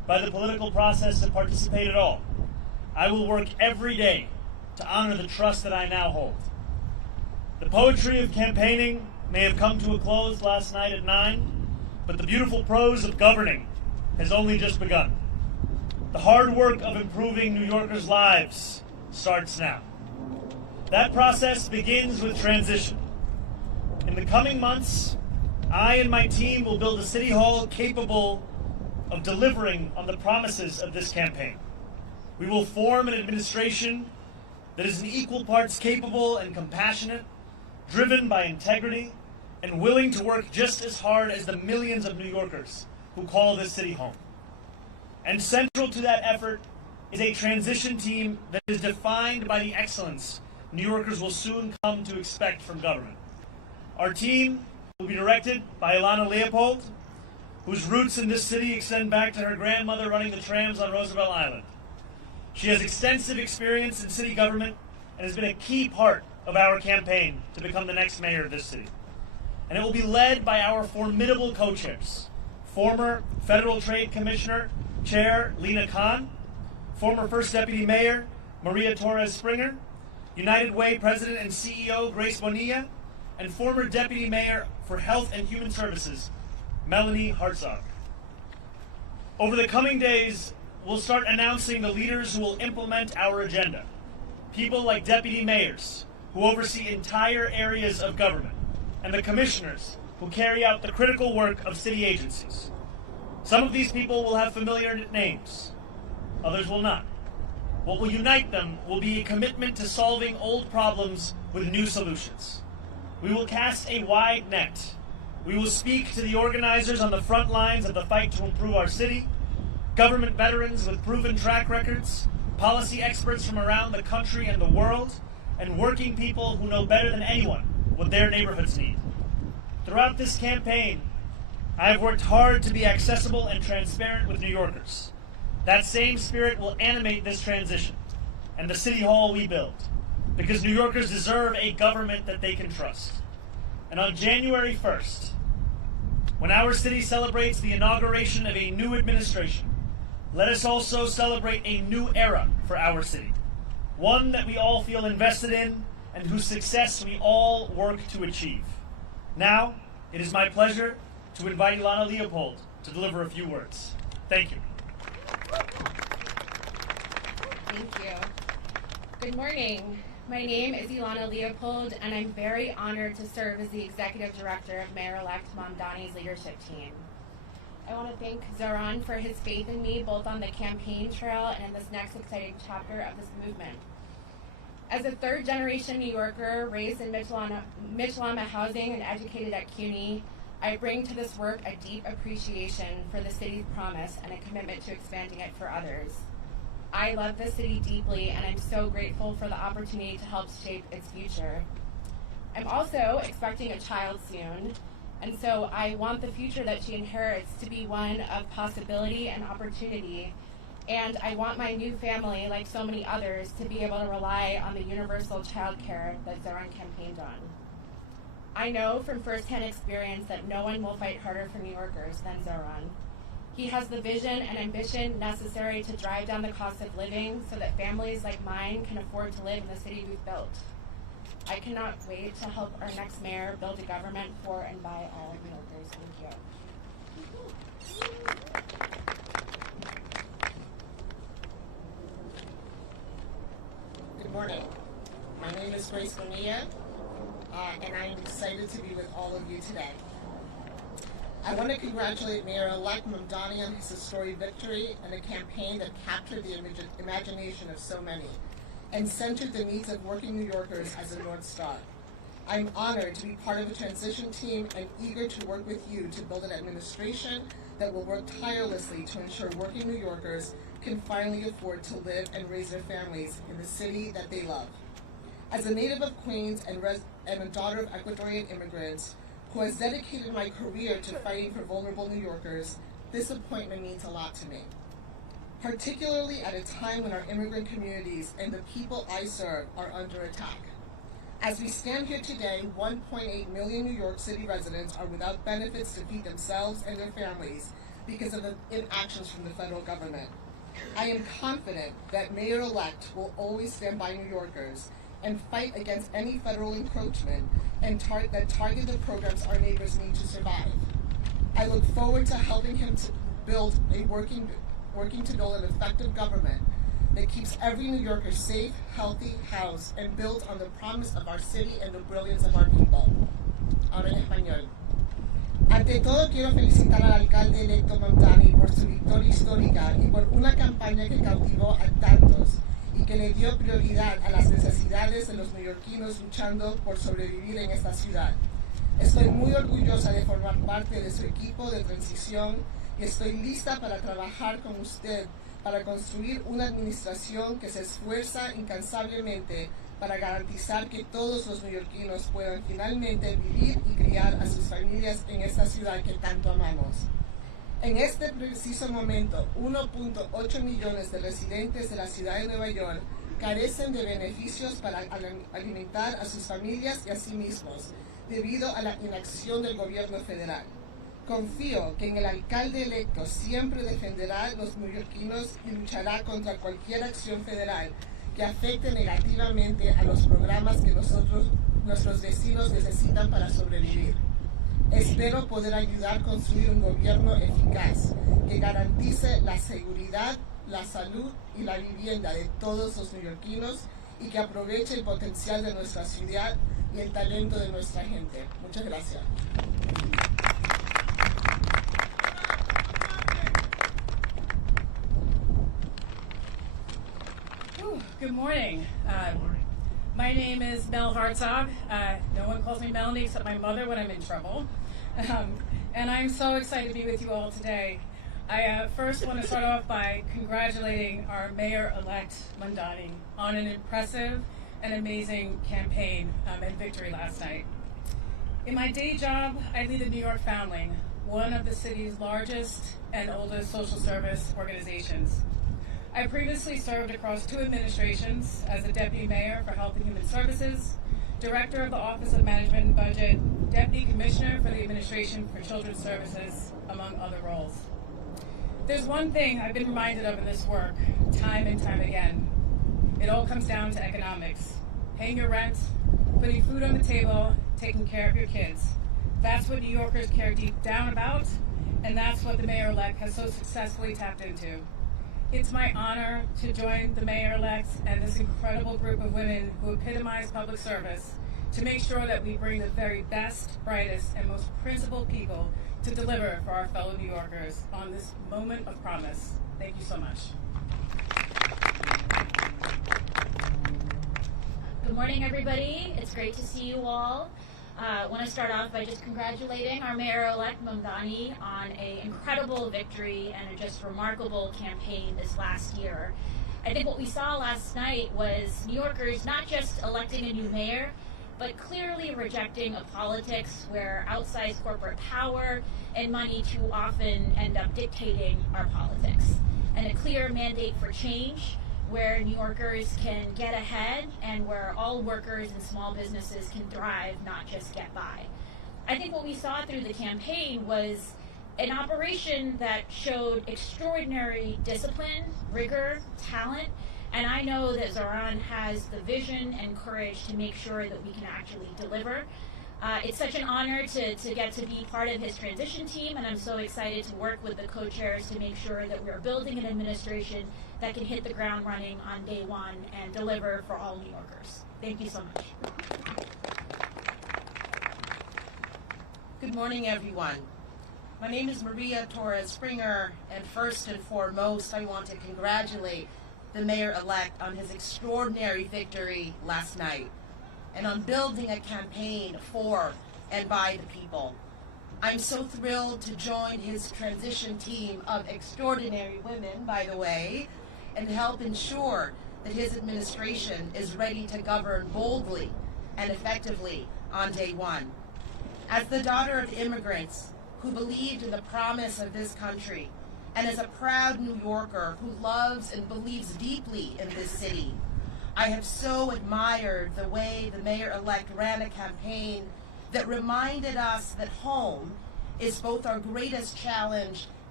by the political process to participate at all, I will work every day to honor the trust that I now hold. The poetry of campaigning may have come to a close last night at 9, but the beautiful prose of governing has only just begun. The hard work of improving New Yorkers' lives starts now. That process begins with transition. In the coming months, I and my team will build a city hall capable of delivering on the promises of this campaign. We will form an administration that is in equal parts capable and compassionate, driven by integrity, and willing to work just as hard as the millions of New Yorkers who call this city home. And central to that effort is a transition team that is defined by the excellence New Yorkers will soon come to expect from government. Our team will be directed by Ilana Leopold, whose roots in this city extend back to her grandmother running the trams on Roosevelt Island. She has extensive experience in city government and has been a key part of our campaign to become the next mayor of this city. And it will be led by our formidable co-chairs, former Federal Trade Commissioner Chair Lena Khan, former First Deputy Mayor Maria Torres Springer, United Way President and CEO Grace Bonilla, and former Deputy Mayor for Health and Human Services Melanie Hartzog. Over the coming days, we'll start announcing the leaders who will implement our agenda. People like deputy mayors, who oversee entire areas of government, and the commissioners who carry out the critical work of city agencies. Some of these people will have familiar names, others will not. What will unite them will be a commitment to solving old problems with new solutions. We will cast a wide net. We will speak to the organizers on the front lines of the fight to improve our city, government veterans with proven track records, policy experts from around the country and the world, and working people who know better than anyone what their neighborhoods need. Throughout this campaign, I have worked hard to be accessible and transparent with New Yorkers. That same spirit will animate this transition and the city hall we build, because New Yorkers deserve a government that they can trust. And on January 1st, when our city celebrates the inauguration of a new administration, let us also celebrate a new era for our city, one that we all feel invested in and whose success we all work to achieve. Now, it is my pleasure to invite Ilana Leopold to deliver a few words. Thank you. Thank you. Good morning. My name is Ilana Leopold, and I'm very honored to serve as the Executive Director of Mayor-elect Mamdani's leadership team. I want to thank Zohran for his faith in me, both on the campaign trail and in this next exciting chapter of this movement. As a third-generation New Yorker raised in Mitchell-on-the housing and educated at CUNY, I bring to this work a deep appreciation for the city's promise and a commitment to expanding it for others. I love this city deeply, and I'm so grateful for the opportunity to help shape its future. I'm also expecting a child soon, and so I want the future that she inherits to be one of possibility and opportunity. And I want my new family, like so many others, to be able to rely on the universal child care that Zohran campaigned on. I know from firsthand experience that no one will fight harder for New Yorkers than Zohran. He has the vision and ambition necessary to drive down the cost of living so that families like mine can afford to live in the city we've built. I cannot wait to help our next mayor build a government for and by all New Yorkers. Thank you. Good morning. My name is Grace Bonilla, and I am excited to be with all of you today. I want to congratulate Mayor-elect Mamdani on his historic victory and a campaign that captured the imagination of so many and centered the needs of working New Yorkers as a North Star. I'm honored to be part of a transition team and eager to work with you to build an administration that will work tirelessly to ensure working New Yorkers can finally afford to live and raise their families in the city that they love. As a native of Queens and a daughter of Ecuadorian immigrants who has dedicated my career to fighting for vulnerable New Yorkers, this appointment means a lot to me, particularly at a time when our immigrant communities and the people I serve are under attack. As we stand here today, 1.8 million New York City residents are without benefits to feed themselves and their families, because of the inactions from the federal government. I am confident that Mayor-elect will always stand by New Yorkers and fight against any federal encroachment and that targeted programs our neighbors need to survive. I look forward to helping him to build a working to build an effective government that keeps every New Yorker safe, healthy, housed, and built on the promise of our city and the brilliance of our people. Ahora en español. Ante todo, quiero felicitar al alcalde electo Mamdani por su victoria histórica y por una campaña que cautivó a tantos y que le dio prioridad a las necesidades de los neoyorquinos luchando por sobrevivir en esta ciudad. Estoy muy orgullosa de formar parte de su equipo de transición y estoy lista para trabajar con usted para construir una administración que se esfuerza incansablemente para garantizar que todos los neoyorquinos puedan finalmente vivir y criar a sus familias en esta ciudad que tanto amamos. En este preciso momento, 1.8 millones de residentes de la ciudad de Nueva York carecen de beneficios para alimentar a sus familias y a sí mismos, debido a la inacción del gobierno federal. Confío que en el alcalde electo siempre defenderá a los neoyorquinos y luchará contra cualquier acción federal que afecte negativamente a los programas que nuestros vecinos necesitan para sobrevivir. Espero poder ayudar a construir un gobierno eficaz que garantice la seguridad, la salud y la vivienda de todos los neoyorquinos y que aproveche el potencial de nuestra ciudad y el talento de nuestra gente. Muchas gracias. Good morning. My name is Mel Hartzog. No one calls me Melanie except my mother when I'm in trouble. And I'm so excited to be with you all today. I first want to start off by congratulating our Mayor-elect Mamdani on an impressive and amazing campaign and victory last night. In my day job, I lead the New York Foundling, one of the city's largest and oldest social service organizations. I previously served across 2 administrations as the Deputy Mayor for Health and Human Services, Director of the Office of Management and Budget, Deputy Commissioner for the Administration for Children's Services, among other roles. There's one thing I've been reminded of in this work, time and time again. It all comes down to economics. Paying your rent, putting food on the table, taking care of your kids. That's what New Yorkers care deep down about, and that's what the Mayor-elect has so successfully tapped into. It's my honor to join the Mayor-elect and this incredible group of women who epitomize public service to make sure that we bring the very best, brightest, and most principled people to deliver for our fellow New Yorkers on this moment of promise. Thank you so much. Good morning, everybody. It's great to see you all. I want to start off by just congratulating our Mayor-elect Mamdani on an incredible victory and a just remarkable campaign this last year. I think what we saw last night was New Yorkers not just electing a new mayor, but clearly rejecting a politics where outsized corporate power and money too often end up dictating our politics, and a clear mandate for change where New Yorkers can get ahead and where all workers and small businesses can thrive, not just get by. I think what we saw through the campaign was an operation that showed extraordinary discipline, rigor, talent, and I know that Zohran has the vision and courage to make sure that we can actually deliver. It's such an honor to get to be part of his transition team, and I'm so excited to work with the co-chairs to make sure that we're building an administration that can hit the ground running on day one and deliver for all New Yorkers. Thank you so much. Good morning, everyone. My name is Maria Torres Springer, and first and foremost, I want to congratulate the Mayor-elect on his extraordinary victory last night, and on building a campaign for and by the people. I'm so thrilled to join his transition team of extraordinary women, by the way, and help ensure that his administration is ready to govern boldly and effectively on day one. As the daughter of immigrants who believed in the promise of this country, and as a proud New Yorker who loves and believes deeply in this city, I have so admired the way the Mayor-elect ran a campaign that reminded us that home is both our greatest challenge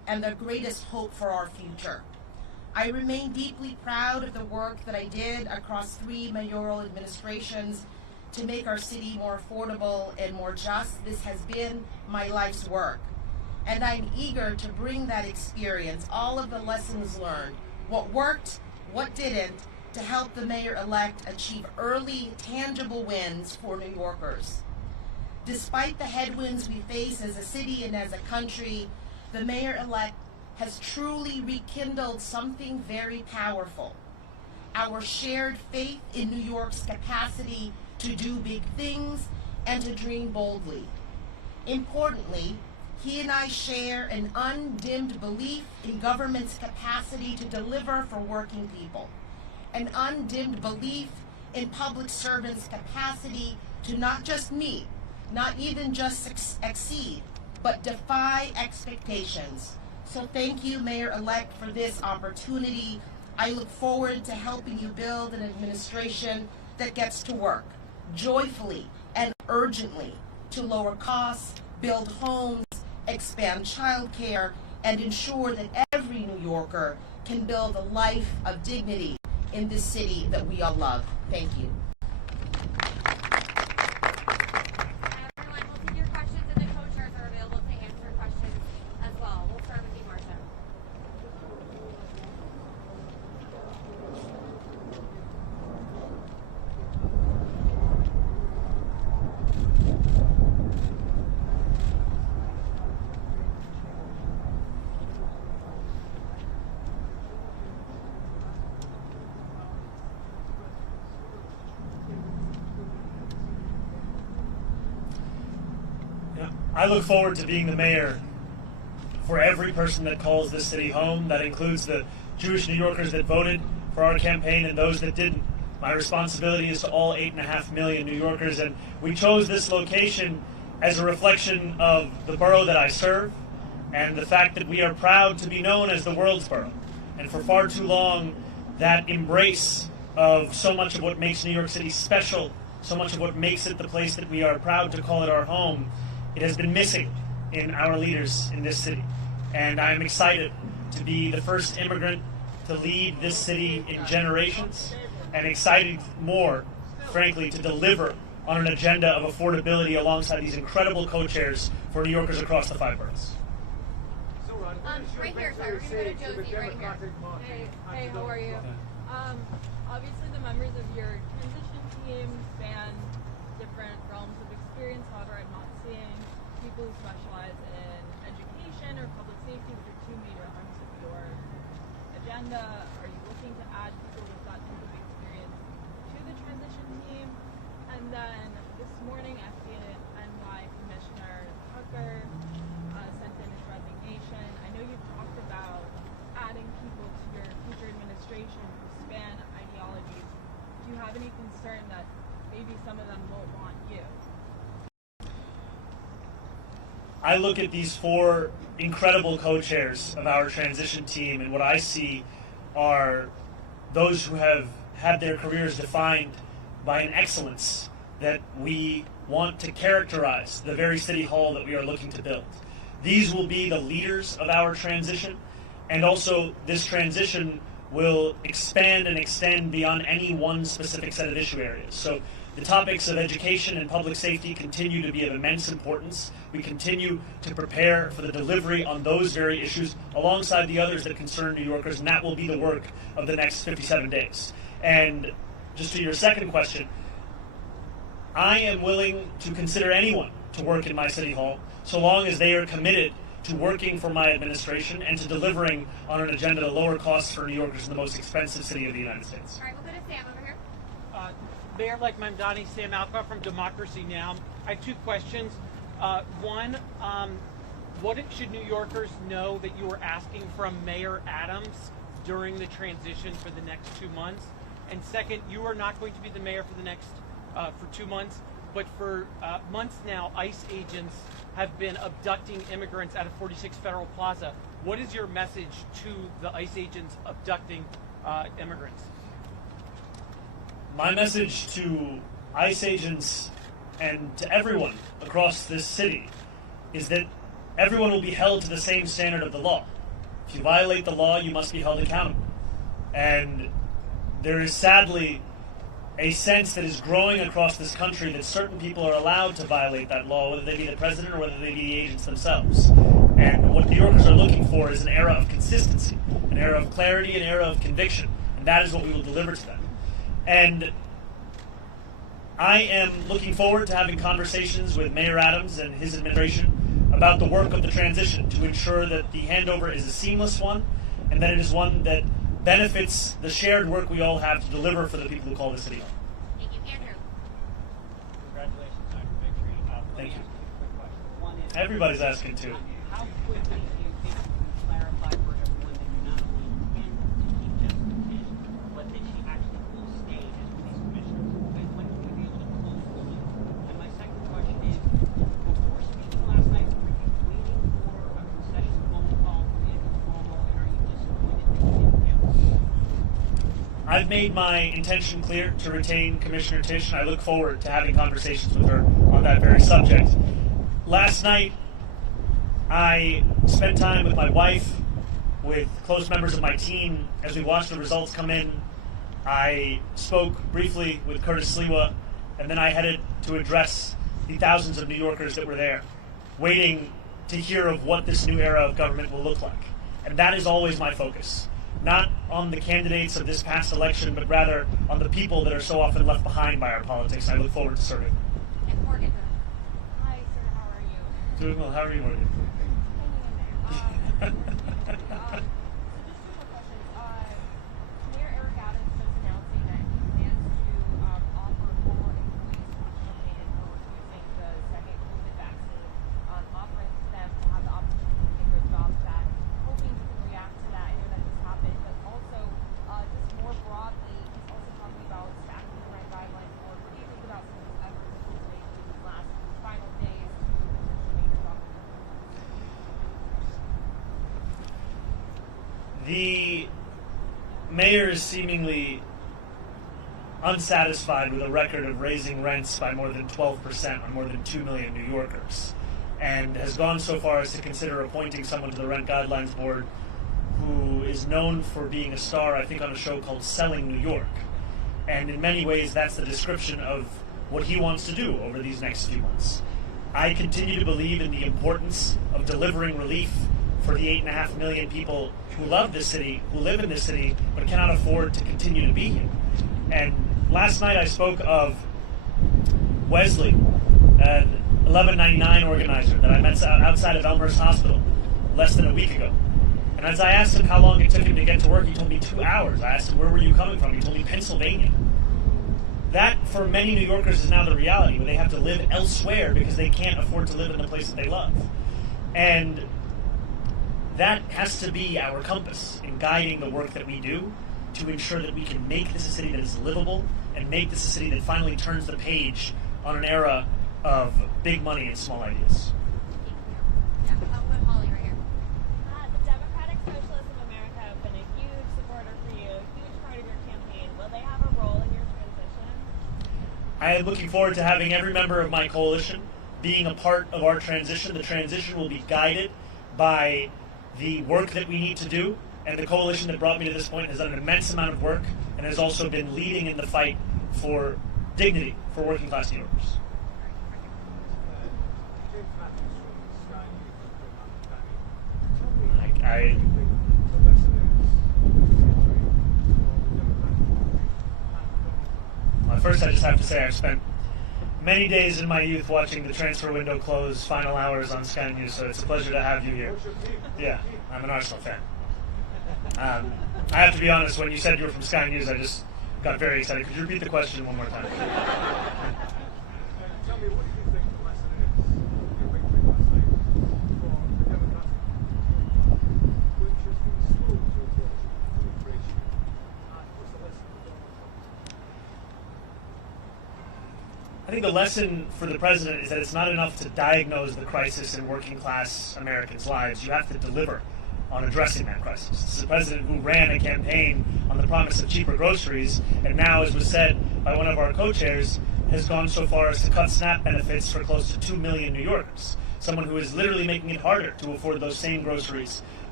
and the greatest hope for our future. I remain deeply proud of the work that I did across 3 mayoral administrations to make our city more affordable and more just. This has been my life's work. And I'm eager to bring that experience, all of the lessons learned, what worked, what didn't, to help the mayor-elect achieve early, tangible wins for New Yorkers. Despite the headwinds we face as a city and as a country, the mayor-elect has truly rekindled something very powerful: our shared faith in New York's capacity to do big things and to dream boldly. Importantly, he and I share an undimmed belief in government's capacity to deliver for working people, an undimmed belief in public servants' capacity to not just meet, not even just exceed, but defy expectations. So thank you, Mayor-elect, for this opportunity. I look forward to helping you build an administration that gets to work joyfully and urgently to lower costs, build homes, expand childcare, and ensure that every New Yorker can build a life of dignity in this city that we all love. Thank you. Everyone, we'll take your questions, and the co-chairs are available to answer questions as well. We'll start with you, Marcia. I look forward to being the mayor for every person that calls this city home. That includes the Jewish New Yorkers that voted for our campaign and those that didn't. My responsibility is to all 8.5 million New Yorkers, and we chose this location as a reflection of the borough that I serve and the fact that we are proud to be known as the world's borough. And for far too long, that embrace of so much of what makes New York City special, so much of what makes it the place that we are proud to call it our home, it has been missing in our leaders in this city. And I'm excited to be the first immigrant to lead this city in generations, and excited more, frankly, to deliver on an agenda of affordability alongside these incredible co-chairs for New Yorkers across the 5 boroughs. Right here, sorry. We're going to go to Josie right here. Hey, how are you? Obviously, the members of your transition team span different realms of experience. However, I'm not seeing people who specialize in education or public safety, which are 2 major arms of your agenda. Are you looking to add people with that type of experience to the transition team? And then this morning, FDNY Commissioner Tucker sent in his resignation. I know you've talked about adding people to your future administration who span ideologies. Do you have any concern that maybe some of them won't want you? I look at these 4 incredible co-chairs of our transition team, and what I see are those who have had their careers defined by an excellence that we want to characterize the very city hall that we are looking to build. These will be the leaders of our transition, and also this transition will expand and extend beyond any one specific set of issue areas. So the topics of education and public safety continue to be of immense importance. We continue to prepare for the delivery on those very issues alongside the others that concern New Yorkers, and that will be the work of the next 57 days. And just to your second question, I am willing to consider anyone to work in my city hall so long as they are committed to working for my administration and to delivering on an agenda to lower costs for New Yorkers in the most expensive city of the United States. All right, we'll go to Sam over here. Mayor-elect Mamdani, Sam Alcoff from Democracy Now! I have 2 questions. One, what should New Yorkers know that you are asking from Mayor Adams during the transition for the next 2 months? And second, you are not going to be the mayor for the next for 2 months, but for months now, ICE agents have been abducting immigrants out of 46 Federal Plaza. What is your message to the ICE agents abducting immigrants? My message to ICE agents and to everyone across this city is that everyone will be held to the same standard of the law. If you violate the law, you must be held accountable. And there is sadly a sense that is growing across this country that certain people are allowed to violate that law, whether they be the president or whether they be the agents themselves. And what New Yorkers are looking for is an era of consistency, an era of clarity, an era of conviction. And that is what we will deliver to them. And I am looking forward to having conversations with Mayor Adams and his administration about the work of the transition to ensure that the handover is a seamless one and that it is one that benefits the shared work we all have to deliver for the people who call the city home. Thank you, Andrew. Congratulations on your victory. Thank you. Quick question. One is, Everybody's asking too. how quickly do you think you can clarify for everyone that you not only intend to keep Jessica Tisch, but that she actually will stay as police commissioner? When will you be able to close the loop? And my second question is, before speaking last night, were you waiting for a concession phone call from Andrew Cuomo, and are you disappointed that you didn't get one? I've made my intention clear to retain Commissioner Tisch, and I look forward to having conversations with her on that very subject. Last night, I spent time with my wife, with close members of my team. As we watched the results come in, I spoke briefly with Curtis Sliwa, and then I headed to address the thousands of New Yorkers that were there, waiting to hear of what this new era of government will look like. And that is always my focus. Not on the candidates of this past election, but rather on the people that are so often left behind by our politics, and I look forward to serving. And Morgan. Hi, sir. How are you? Doing well. How are you, Morgan? Hanging in there. So just two more questions. Mayor Eric Adams is announcing that he plans to offer former employees who donated for refusing the second COVID vaccine, offering them to have the opportunity to get their jobs back. Hoping you can react to that. I know that just happened, but also just more broadly, he's also talking about staffing the right guidelines for. What do you think about some of his efforts that he's made through these last final days to potentially make a job? The mayor is seemingly unsatisfied with a record of raising rents by more than 12% on more than 2 million New Yorkers, and has gone so far as to consider appointing someone to the Rent Guidelines Board who is known for being a star, I think, on a show called Selling New York. And in many ways, that's the description of what he wants to do over these next few months. I continue to believe in the importance of delivering relief for the 8.5 million people who love this city, who live in this city, but cannot afford to continue to be here. And last night I spoke of Wesley, an 1199 organizer that I met outside of Elmhurst Hospital less than a week ago. And as I asked him how long it took him to get to work, he told me 2 hours. I asked him, where were you coming from? He told me Pennsylvania. That, for many New Yorkers, is now the reality, where they have to live elsewhere because they can't afford to live in the place that they love. And that has to be our compass in guiding the work that we do to ensure that we can make this a city that is livable and make this a city that finally turns the page on an era of big money and small ideas. Yeah, I'll put Holly right here. The Democratic Socialists of America have been a huge supporter for you, a huge part of your campaign. Will they have a role in your transition? I am looking forward to having every member of my coalition being a part of our transition. The transition will be guided by the work that we need to do, and the coalition that brought me to this point has done an immense amount of work and has also been leading in the fight for dignity for working class New Yorkers. Well, first I just have to say I've spent many days in my youth watching the transfer window close, final hours on Sky News, so it's a pleasure to have you here. Yeah, I'm an Arsenal fan. I have to be honest, when you said you were from Sky News, I just got very excited. Could you repeat the question one more time? Tell me, what do you think the lesson is of your victory last night for the Democratic which has been slow to approach immigration? What's the lesson for Donald Trump? I think the lesson for the president is that it's not enough to diagnose the crisis in working class Americans' lives. You have to deliver on addressing that crisis. This is a president who ran a campaign on the promise of cheaper groceries, and now, as was said by one of our co-chairs, has gone so far as to cut SNAP benefits for close to 2 million New Yorkers. Someone who is literally making it harder to afford those same groceries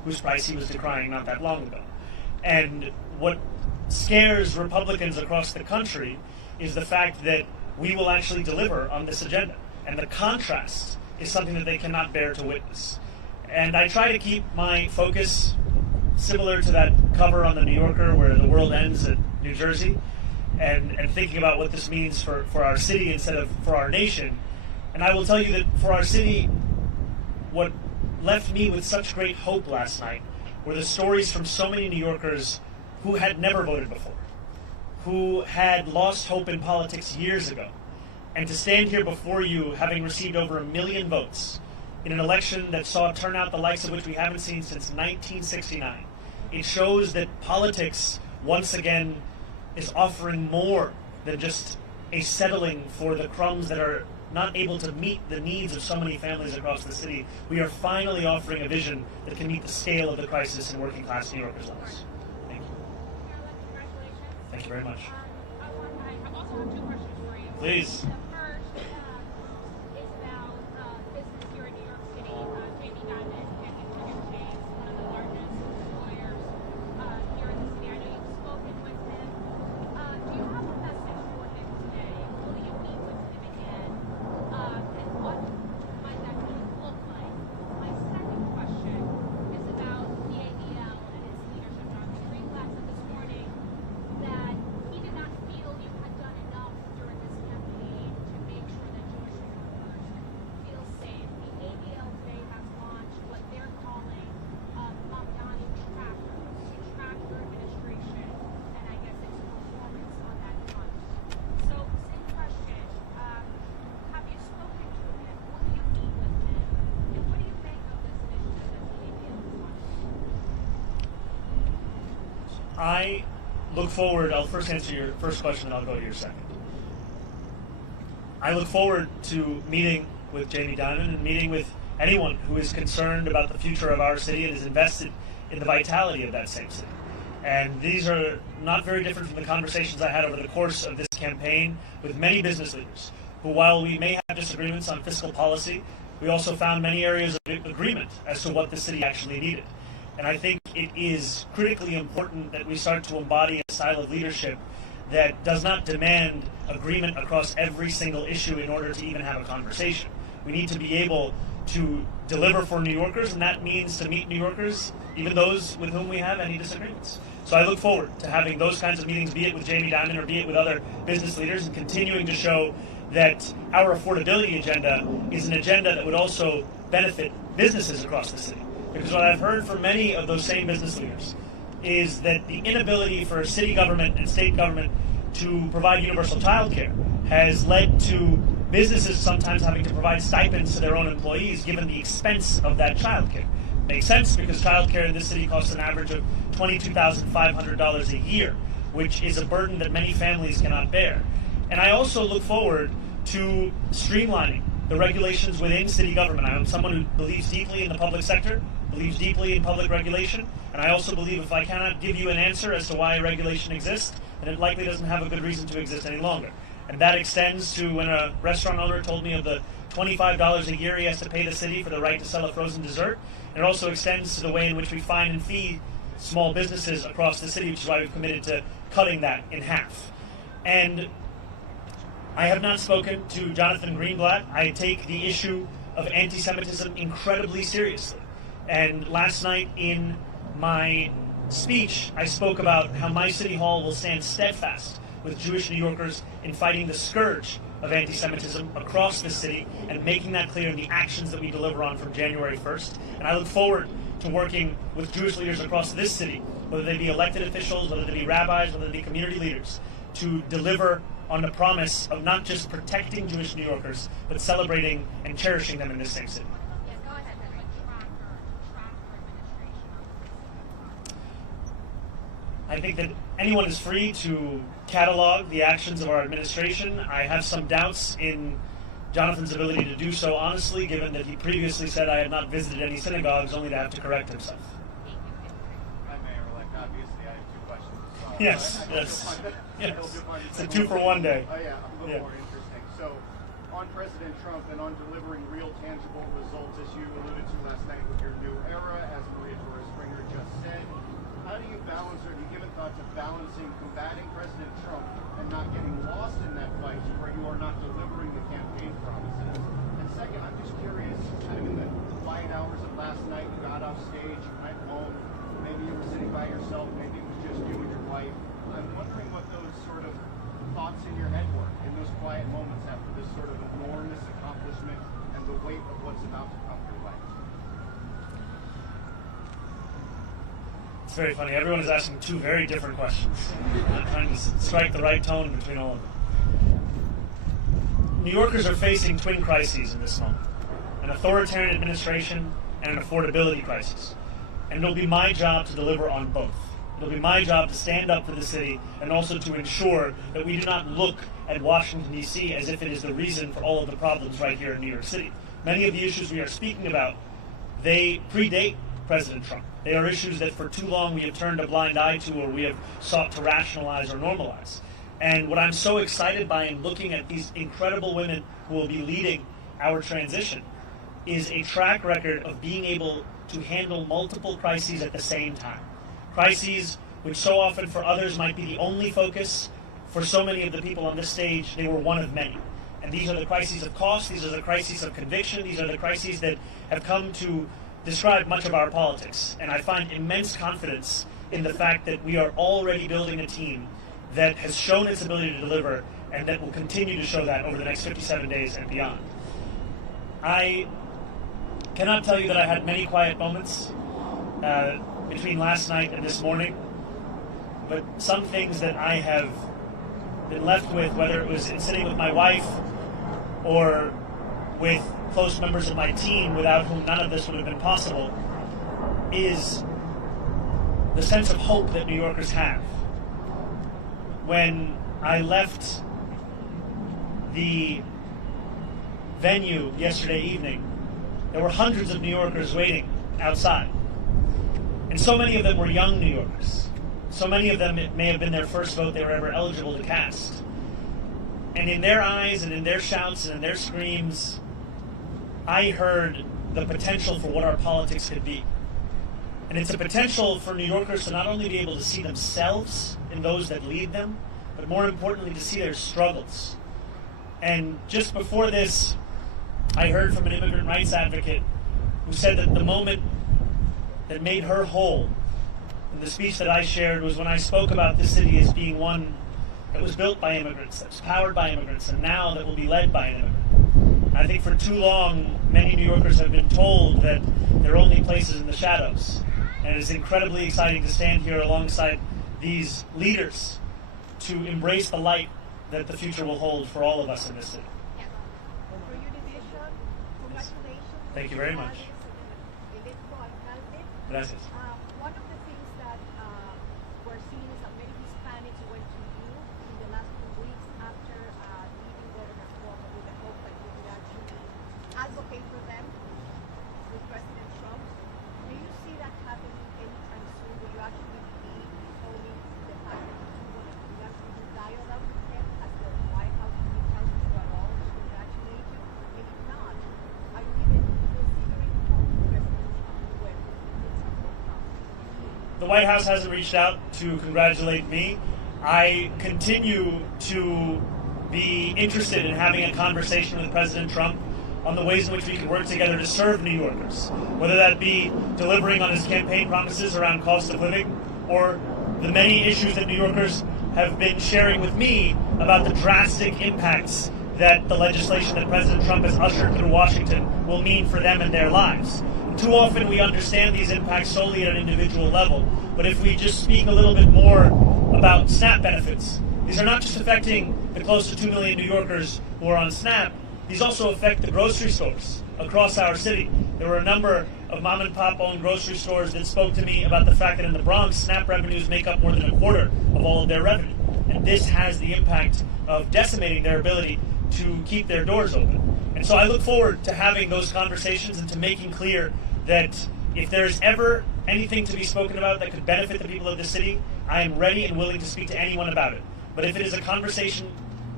whose price he was decrying not that long ago. And what scares Republicans across the country is the fact that we will actually deliver on this agenda. And the contrast is something that they cannot bear to witness. And I try to keep my focus similar to that cover on the New Yorker where the world ends at New Jersey, and thinking about what this means for our city instead of for our nation. And I will tell you that for our city, what left me with such great hope last night were the stories from so many New Yorkers who had never voted before, who had lost hope in politics years ago. And to stand here before you, having received over 1 million votes in an election that saw turnout the likes of which we haven't seen since 1969, it shows that politics, once again, is offering more than just a settling for the crumbs that are not able to meet the needs of so many families across the city. We are finally offering a vision that can meet the scale of the crisis in working class New Yorkers' lives. Thank you. Thank you very much. I also have 2 questions for you. Please. The first is about business here in New York City. Jamie Dimon and N18G, one of the largest employers here in the city. I know you've spoken with him. Do you have a message for him today? Will you meet with him again? And what might that meeting look like? My second question is about the ADL and his leadership. Jonathan Greenblatt said this morning that he did not feel you had done enough during this campaign to make sure that Jewish workers feel safe. The ADL today has launched what they're calling Mamdani trackers to track your administration and I guess its performance on that front. So, same question. Have you spoken to him? Will you meet with him? And what do you make of this initiative that the ADL is launching? I look forward, I'll first answer your first question and I'll go to your second. I look forward to meeting with Jamie Dimon and meeting with anyone who is concerned about the future of our city and is invested in the vitality of that same city. And these are not very different from the conversations I had over the course of this campaign with many business leaders, who, while we may have disagreements on fiscal policy, we also found many areas of agreement as to what the city actually needed. And I think it is critically important that we start to embody a style of leadership that does not demand agreement across every single issue in order to even have a conversation. We need to be able to deliver for New Yorkers, and that means to meet New Yorkers, even those with whom we have any disagreements. So I look forward to having those kinds of meetings, be it with Jamie Dimon or be it with other business leaders, and continuing to show that our affordability agenda is an agenda that would also benefit businesses across the city. Because what I've heard from many of those same business leaders is that the inability for city government and state government to provide universal child care has led to businesses sometimes having to provide stipends to their own employees given the expense of that child care. Makes sense because child care in this city costs an average of $22,500 a year, which is a burden that many families cannot bear. And I also look forward to streamlining the regulations within city government. I'm someone who believes deeply in the public sector, believes deeply in public regulation, and I also believe if I cannot give you an answer as to why regulation exists, then it likely doesn't have a good reason to exist any longer. And that extends to when a restaurant owner told me of the $25 a year he has to pay the city for the right to sell a frozen dessert. And it also extends to the way in which we fine and fee small businesses across the city, which is why we've committed to cutting that in half. And I have not spoken to Jonathan Greenblatt. I take the issue of anti-Semitism incredibly seriously. And last night in my speech, I spoke about how my city hall will stand steadfast with Jewish New Yorkers in fighting the scourge of anti-Semitism across the city and making that clear in the actions that we deliver on from January 1st. And I look forward to working with Jewish leaders across this city, whether they be elected officials, whether they be rabbis, whether they be community leaders, to deliver on the promise of not just protecting Jewish New Yorkers, but celebrating and cherishing them in this same city. I think that anyone is free to catalog the actions of our administration. I have some doubts in Jonathan's ability to do so honestly, given that he previously said I had not visited any synagogues, only to have to correct himself. Hi, Mayor-elect. Obviously, I have 2 questions as well. Yes, yes. It's a 2-for-1 day. Oh, yeah, a little more interesting. So, on President Trump and on delivering real tangible results, as you alluded to last night with your new era, as Maria Torres-Springer just said. How do you balance, or have you given thought to balancing combating President Trump and not getting lost in that fight where you are not delivering the campaign promises? And second, I'm just curious, kind of in the quiet hours of last night, you got off stage, you went home, maybe you were sitting by yourself, maybe it was just you and your wife. I'm wondering what those sort of thoughts in your head were in those quiet moments after this sort of enormous accomplishment and the weight of what's about to come your way. It's very funny. Everyone is asking two very different questions. I'm trying to strike the right tone between all of them. New Yorkers are facing twin crises in this moment: an authoritarian administration and an affordability crisis. And it'll be my job to deliver on both. It'll be my job to stand up for the city and also to ensure that we do not look at Washington, D.C. as if it is the reason for all of the problems right here in New York City. Many of the issues we are speaking about, they predate President Trump. They are issues that for too long we have turned a blind eye to, or we have sought to rationalize or normalize. And what I'm so excited by in looking at these incredible women who will be leading our transition is a track record of being able to handle multiple crises at the same time. Crises which so often for others might be the only focus. For so many of the people on this stage, they were one of many. And these are the crises of cost, these are the crises of conviction, these are the crises that have come to describe much of our politics. And I find immense confidence in the fact that we are already building a team that has shown its ability to deliver and that will continue to show that over the next 57 days and beyond. I cannot tell you that I had many quiet moments between last night and this morning, but some things that I have been left with, whether it was in sitting with my wife or with close members of my team without whom none of this would have been possible, is the sense of hope that New Yorkers have. When I left the venue yesterday evening, there were hundreds of New Yorkers waiting outside. And so many of them were young New Yorkers. So many of them, it may have been their first vote they were ever eligible to cast. And in their eyes and in their shouts and in their screams, I heard the potential for what our politics could be. And it's a potential for New Yorkers to not only be able to see themselves in those that lead them, but more importantly to see their struggles. And just before this, I heard from an immigrant rights advocate who said that the moment that made her whole in the speech that I shared was when I spoke about this city as being one that was built by immigrants, that was powered by immigrants, and now that will be led by an immigrant. I think for too long, many New Yorkers have been told that there are only places in the shadows. And it is incredibly exciting to stand here alongside these leaders to embrace the light that the future will hold for all of us in this city. For your division, congratulations. Thank you very much. Gracias. One of the things that we're seeing is that many Hispanics went to you in the last 2 weeks after leaving Governor Cuomo with the hope that you would actually advocate for them with President Trump. Do you see that happening anytime soon? Will you actually be owning the fact that you actually do dialogue with him as the White House reaches out to you at all to congratulate you? And if not, are you even considering calling President Trump when it's The White House hasn't reached out to congratulate me. I continue to be interested in having a conversation with President Trump on the ways in which we can work together to serve New Yorkers, whether that be delivering on his campaign promises around cost of living, or the many issues that New Yorkers have been sharing with me about the drastic impacts that the legislation that President Trump has ushered through Washington will mean for them and their lives. Too often we understand these impacts solely at an individual level, but if we just speak a little bit more about SNAP benefits, these are not just affecting the close to 2 million New Yorkers who are on SNAP, these also affect the grocery stores across our city. There were a number of mom and pop owned grocery stores that spoke to me about the fact that in the Bronx, SNAP revenues make up more than a quarter of all of their revenue. And this has the impact of decimating their ability to keep their doors open. And so I look forward to having those conversations and to making clear that if there's ever anything to be spoken about that could benefit the people of the city, I am ready and willing to speak to anyone about it. But if it is a conversation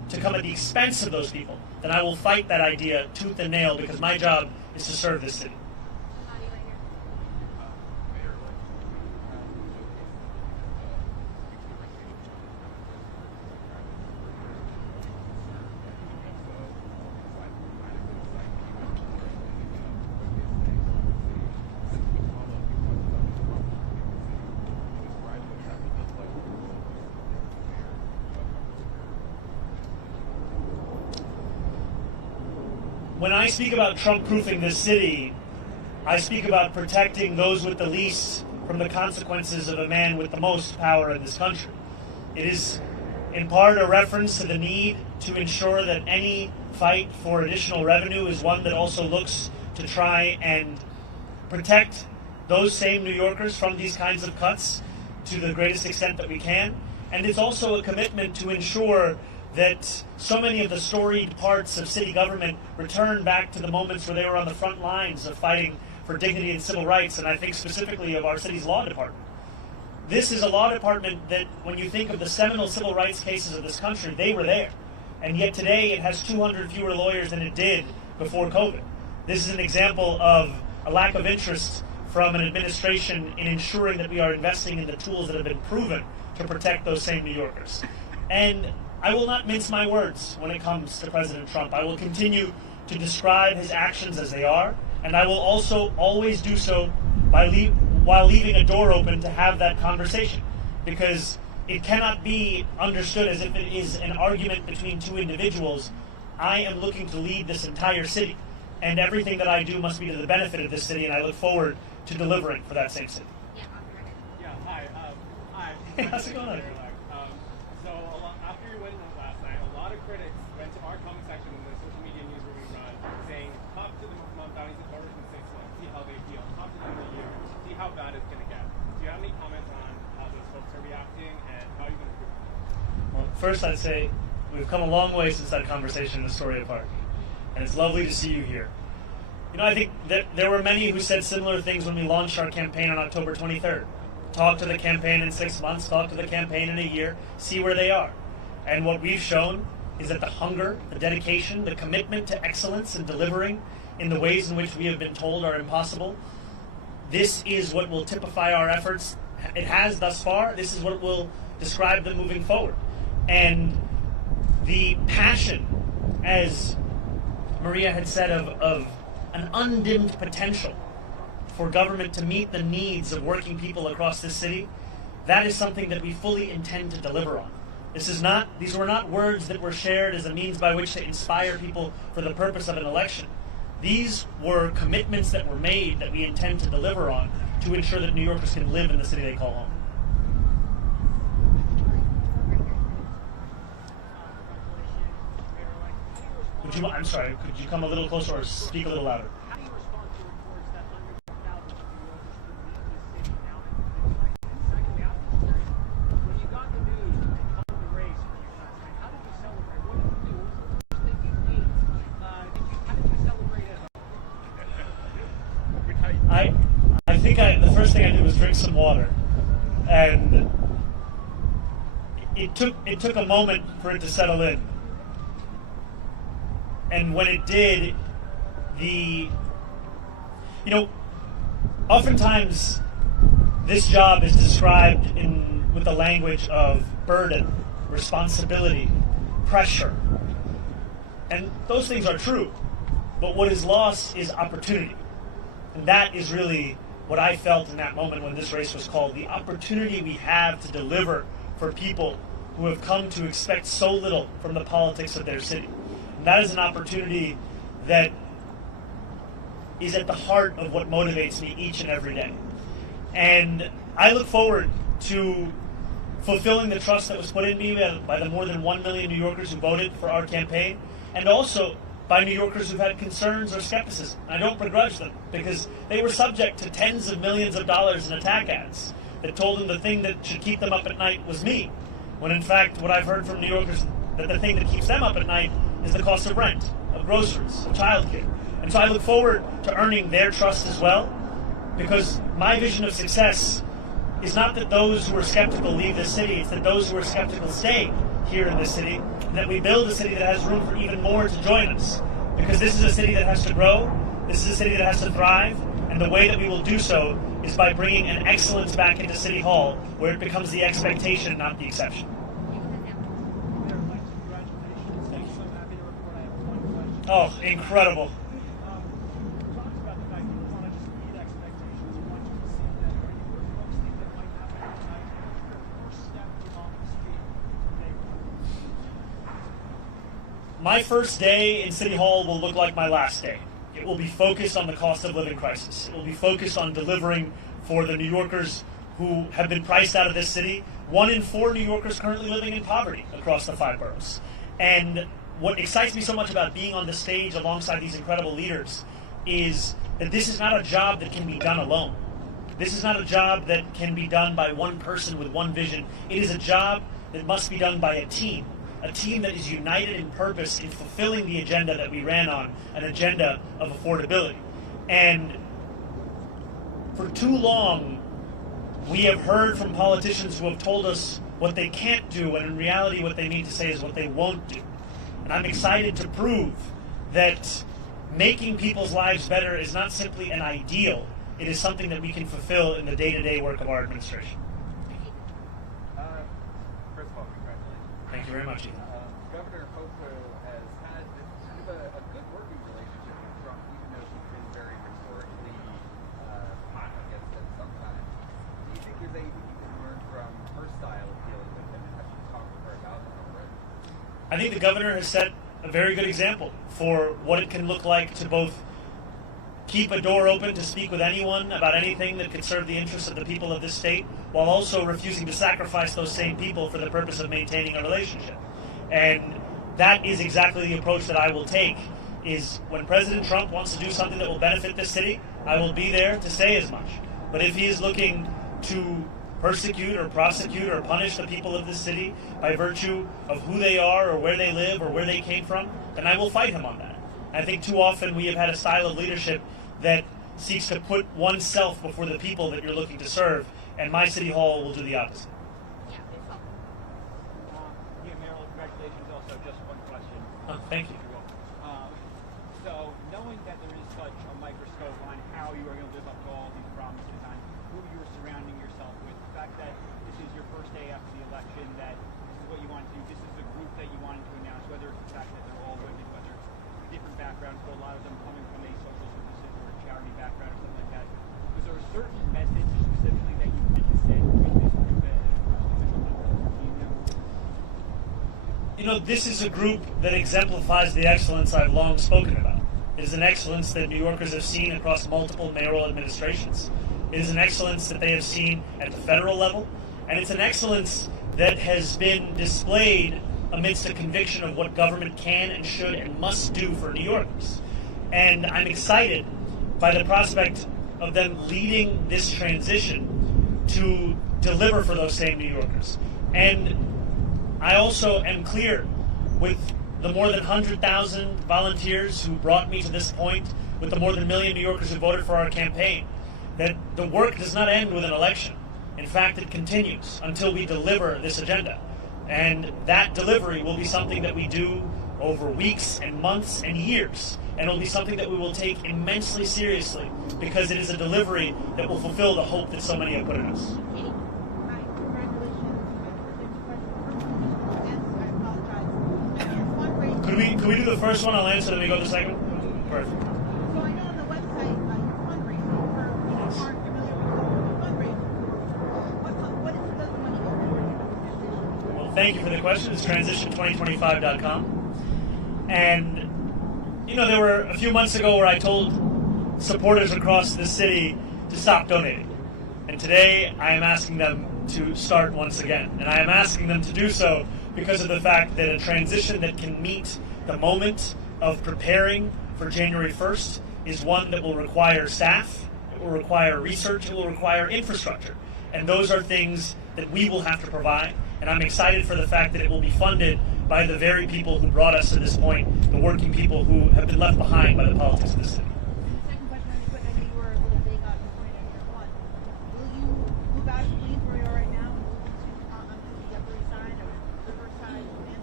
to come at the expense of those people, then I will fight that idea tooth and nail, because my job is to serve this city. When I speak about Trump-proofing this city, I speak about protecting those with the least from the consequences of a man with the most power in this country. It is in part a reference to the need to ensure that any fight for additional revenue is one that also looks to try and protect those same New Yorkers from these kinds of cuts to the greatest extent that we can. And it's also a commitment to ensure that so many of the storied parts of city government return back to the moments where they were on the front lines of fighting for dignity and civil rights, and I think specifically of our city's law department. This is a law department that, when you think of the seminal civil rights cases of this country, they were there. And yet today it has 200 fewer lawyers than it did before COVID. This is an example of a lack of interest from an administration in ensuring that we are investing in the tools that have been proven to protect those same New Yorkers. And I will not mince my words when it comes to President Trump. I will continue to describe his actions as they are, and I will also always do so while leaving a door open to have that conversation, because it cannot be understood as if it is an argument between two individuals. I am looking to lead this entire city, and everything that I do must be to the benefit of this city, and I look forward to delivering for that same city. Yeah, hi. Hey, how's it going? After your win last night, a lot of critics went to our comment section in the social media news where we run, saying, talk to the Mamdani supporters in 6 months, see how they feel. Talk to them in a year, see how bad it's going to get. Do you have any comments on how those folks are reacting and how you're going to prove it? Well, first I'd say we've come a long way since that conversation in Astoria Park, and it's lovely to see you here. You know, I think that there were many who said similar things when we launched our campaign on October 23rd. Talk to the campaign in 6 months, talk to the campaign in a year, see where they are. And what we've shown is that the hunger, the dedication, the commitment to excellence and delivering in the ways in which we have been told are impossible, this is what will typify our efforts. It has thus far. This is what will describe them moving forward. And the passion, as Maria had said, of an undimmed potential for government to meet the needs of working people across this city, that is something that we fully intend to deliver on. These were not words that were shared as a means by which to inspire people for the purpose of an election. These were commitments that were made that we intend to deliver on to ensure that New Yorkers can live in the city they call home. I'm sorry, could you come a little closer or speak a little louder? The first thing I did was drink some water, and it took a moment for it to settle in. And when it did, oftentimes this job is described with the language of burden, responsibility, pressure. And those things are true, but what is lost is opportunity. And that is really what I felt in that moment when this race was called, the opportunity we have to deliver for people who have come to expect so little from the politics of their city. And that is an opportunity that is at the heart of what motivates me each and every day. And I look forward to fulfilling the trust that was put in me by the more than 1 million New Yorkers who voted for our campaign, and also by New Yorkers who've had concerns or skepticism. I don't begrudge them, because they were subject to tens of millions of dollars in attack ads that told them the thing that should keep them up at night was me, when in fact what I've heard from New Yorkers, that the thing that keeps them up at night is the cost of rent, of groceries, of childcare. And so I look forward to earning their trust as well, because my vision of success is not that those who are skeptical leave the city, it's that those who are skeptical stay here in this city, and that we build a city that has room for even more to join us. Because this is a city that has to grow, this is a city that has to thrive, and the way that we will do so is by bringing an excellence back into City Hall, where it becomes the expectation, not the exception. Oh, incredible. My first day in City Hall will look like my last day. It will be focused on the cost of living crisis. It will be focused on delivering for the New Yorkers who have been priced out of this city. 1 in 4 New Yorkers currently living in poverty across the 5 boroughs. And what excites me so much about being on the stage alongside these incredible leaders is that this is not a job that can be done alone. This is not a job that can be done by one person with one vision. It is a job that must be done by a team that is united in purpose in fulfilling the agenda that we ran on, an agenda of affordability. And for too long, we have heard from politicians who have told us what they can't do, when in reality what they need to say is what they won't do. And I'm excited to prove that making people's lives better is not simply an ideal, it is something that we can fulfill in the day-to-day work of our administration. First of all, congratulations. Thank you very much, Ethan. Governor Cuomo has had kind of a good working relationship with Trump, even though she's been very rhetorically hot against him sometimes. Do you think there's anything you can learn from her style of dealing with him, and have you talked with her about it already? I think the governor has set a very good example for what it can look like to both keep a door open to speak with anyone about anything that could serve the interests of the people of this state, while also refusing to sacrifice those same people for the purpose of maintaining a relationship. And that is exactly the approach that I will take, is when President Trump wants to do something that will benefit this city, I will be there to say as much. But if he is looking to persecute or prosecute or punish the people of this city by virtue of who they are or where they live or where they came from, then I will fight him on that. I think too often we have had a style of leadership that seeks to put oneself before the people that you're looking to serve, and my City Hall will do the opposite. Mayoral, congratulations. Also, just one question. Thank you. So, knowing that there is such a microscope on how you are going to live up to all these promises, on who you're surrounding yourself with, the fact that this is your first day after the election, that this is what you want to do, this is the group that you wanted to announce, whether it's the fact that they're all women, whether it's different backgrounds, but a lot of them coming from a social services or a charity background or something like that. Was there a certain message specifically that you wanted to send with this group at the first official level of your team now? You know, this is a group that exemplifies the excellence I've long spoken about. It is an excellence that New Yorkers have seen across multiple mayoral administrations. It is an excellence that they have seen at the federal level, and it's an excellence that has been displayed amidst a conviction of what government can and should and must do for New Yorkers. And I'm excited by the prospect of them leading this transition to deliver for those same New Yorkers. And I also am clear with the more than 100,000 volunteers who brought me to this point, with the more than 1 million New Yorkers who voted for our campaign, that the work does not end with an election. In fact, it continues until we deliver this agenda. And that delivery will be something that we do over weeks and months and years. And it will be something that we will take immensely seriously, because it is a delivery that will fulfill the hope that so many have put in us. Could we do the first one? I'll answer, then we go to the second one? Perfect. So I know on the website, you're fundraising for people who aren't familiar with fundraising. What is the money going to? Well, thank you for the question. It's transition2025.com. And, you know, there were a few months ago where I told supporters across the city to stop donating. And today I am asking them to start once again. And I am asking them to do so because of the fact that a transition that can meet the moment of preparing for January 1st is one that will require staff, it will require research, it will require infrastructure. And those are things that we will have to provide. And I'm excited for the fact that it will be funded by the very people who brought us to this point, the working people who have been left behind by the politics of the city. Second question, really quick. I know you were a little big on point in your one. Will you move out of Queens where you are right now and move to onto the Upper East Side or the Riverside?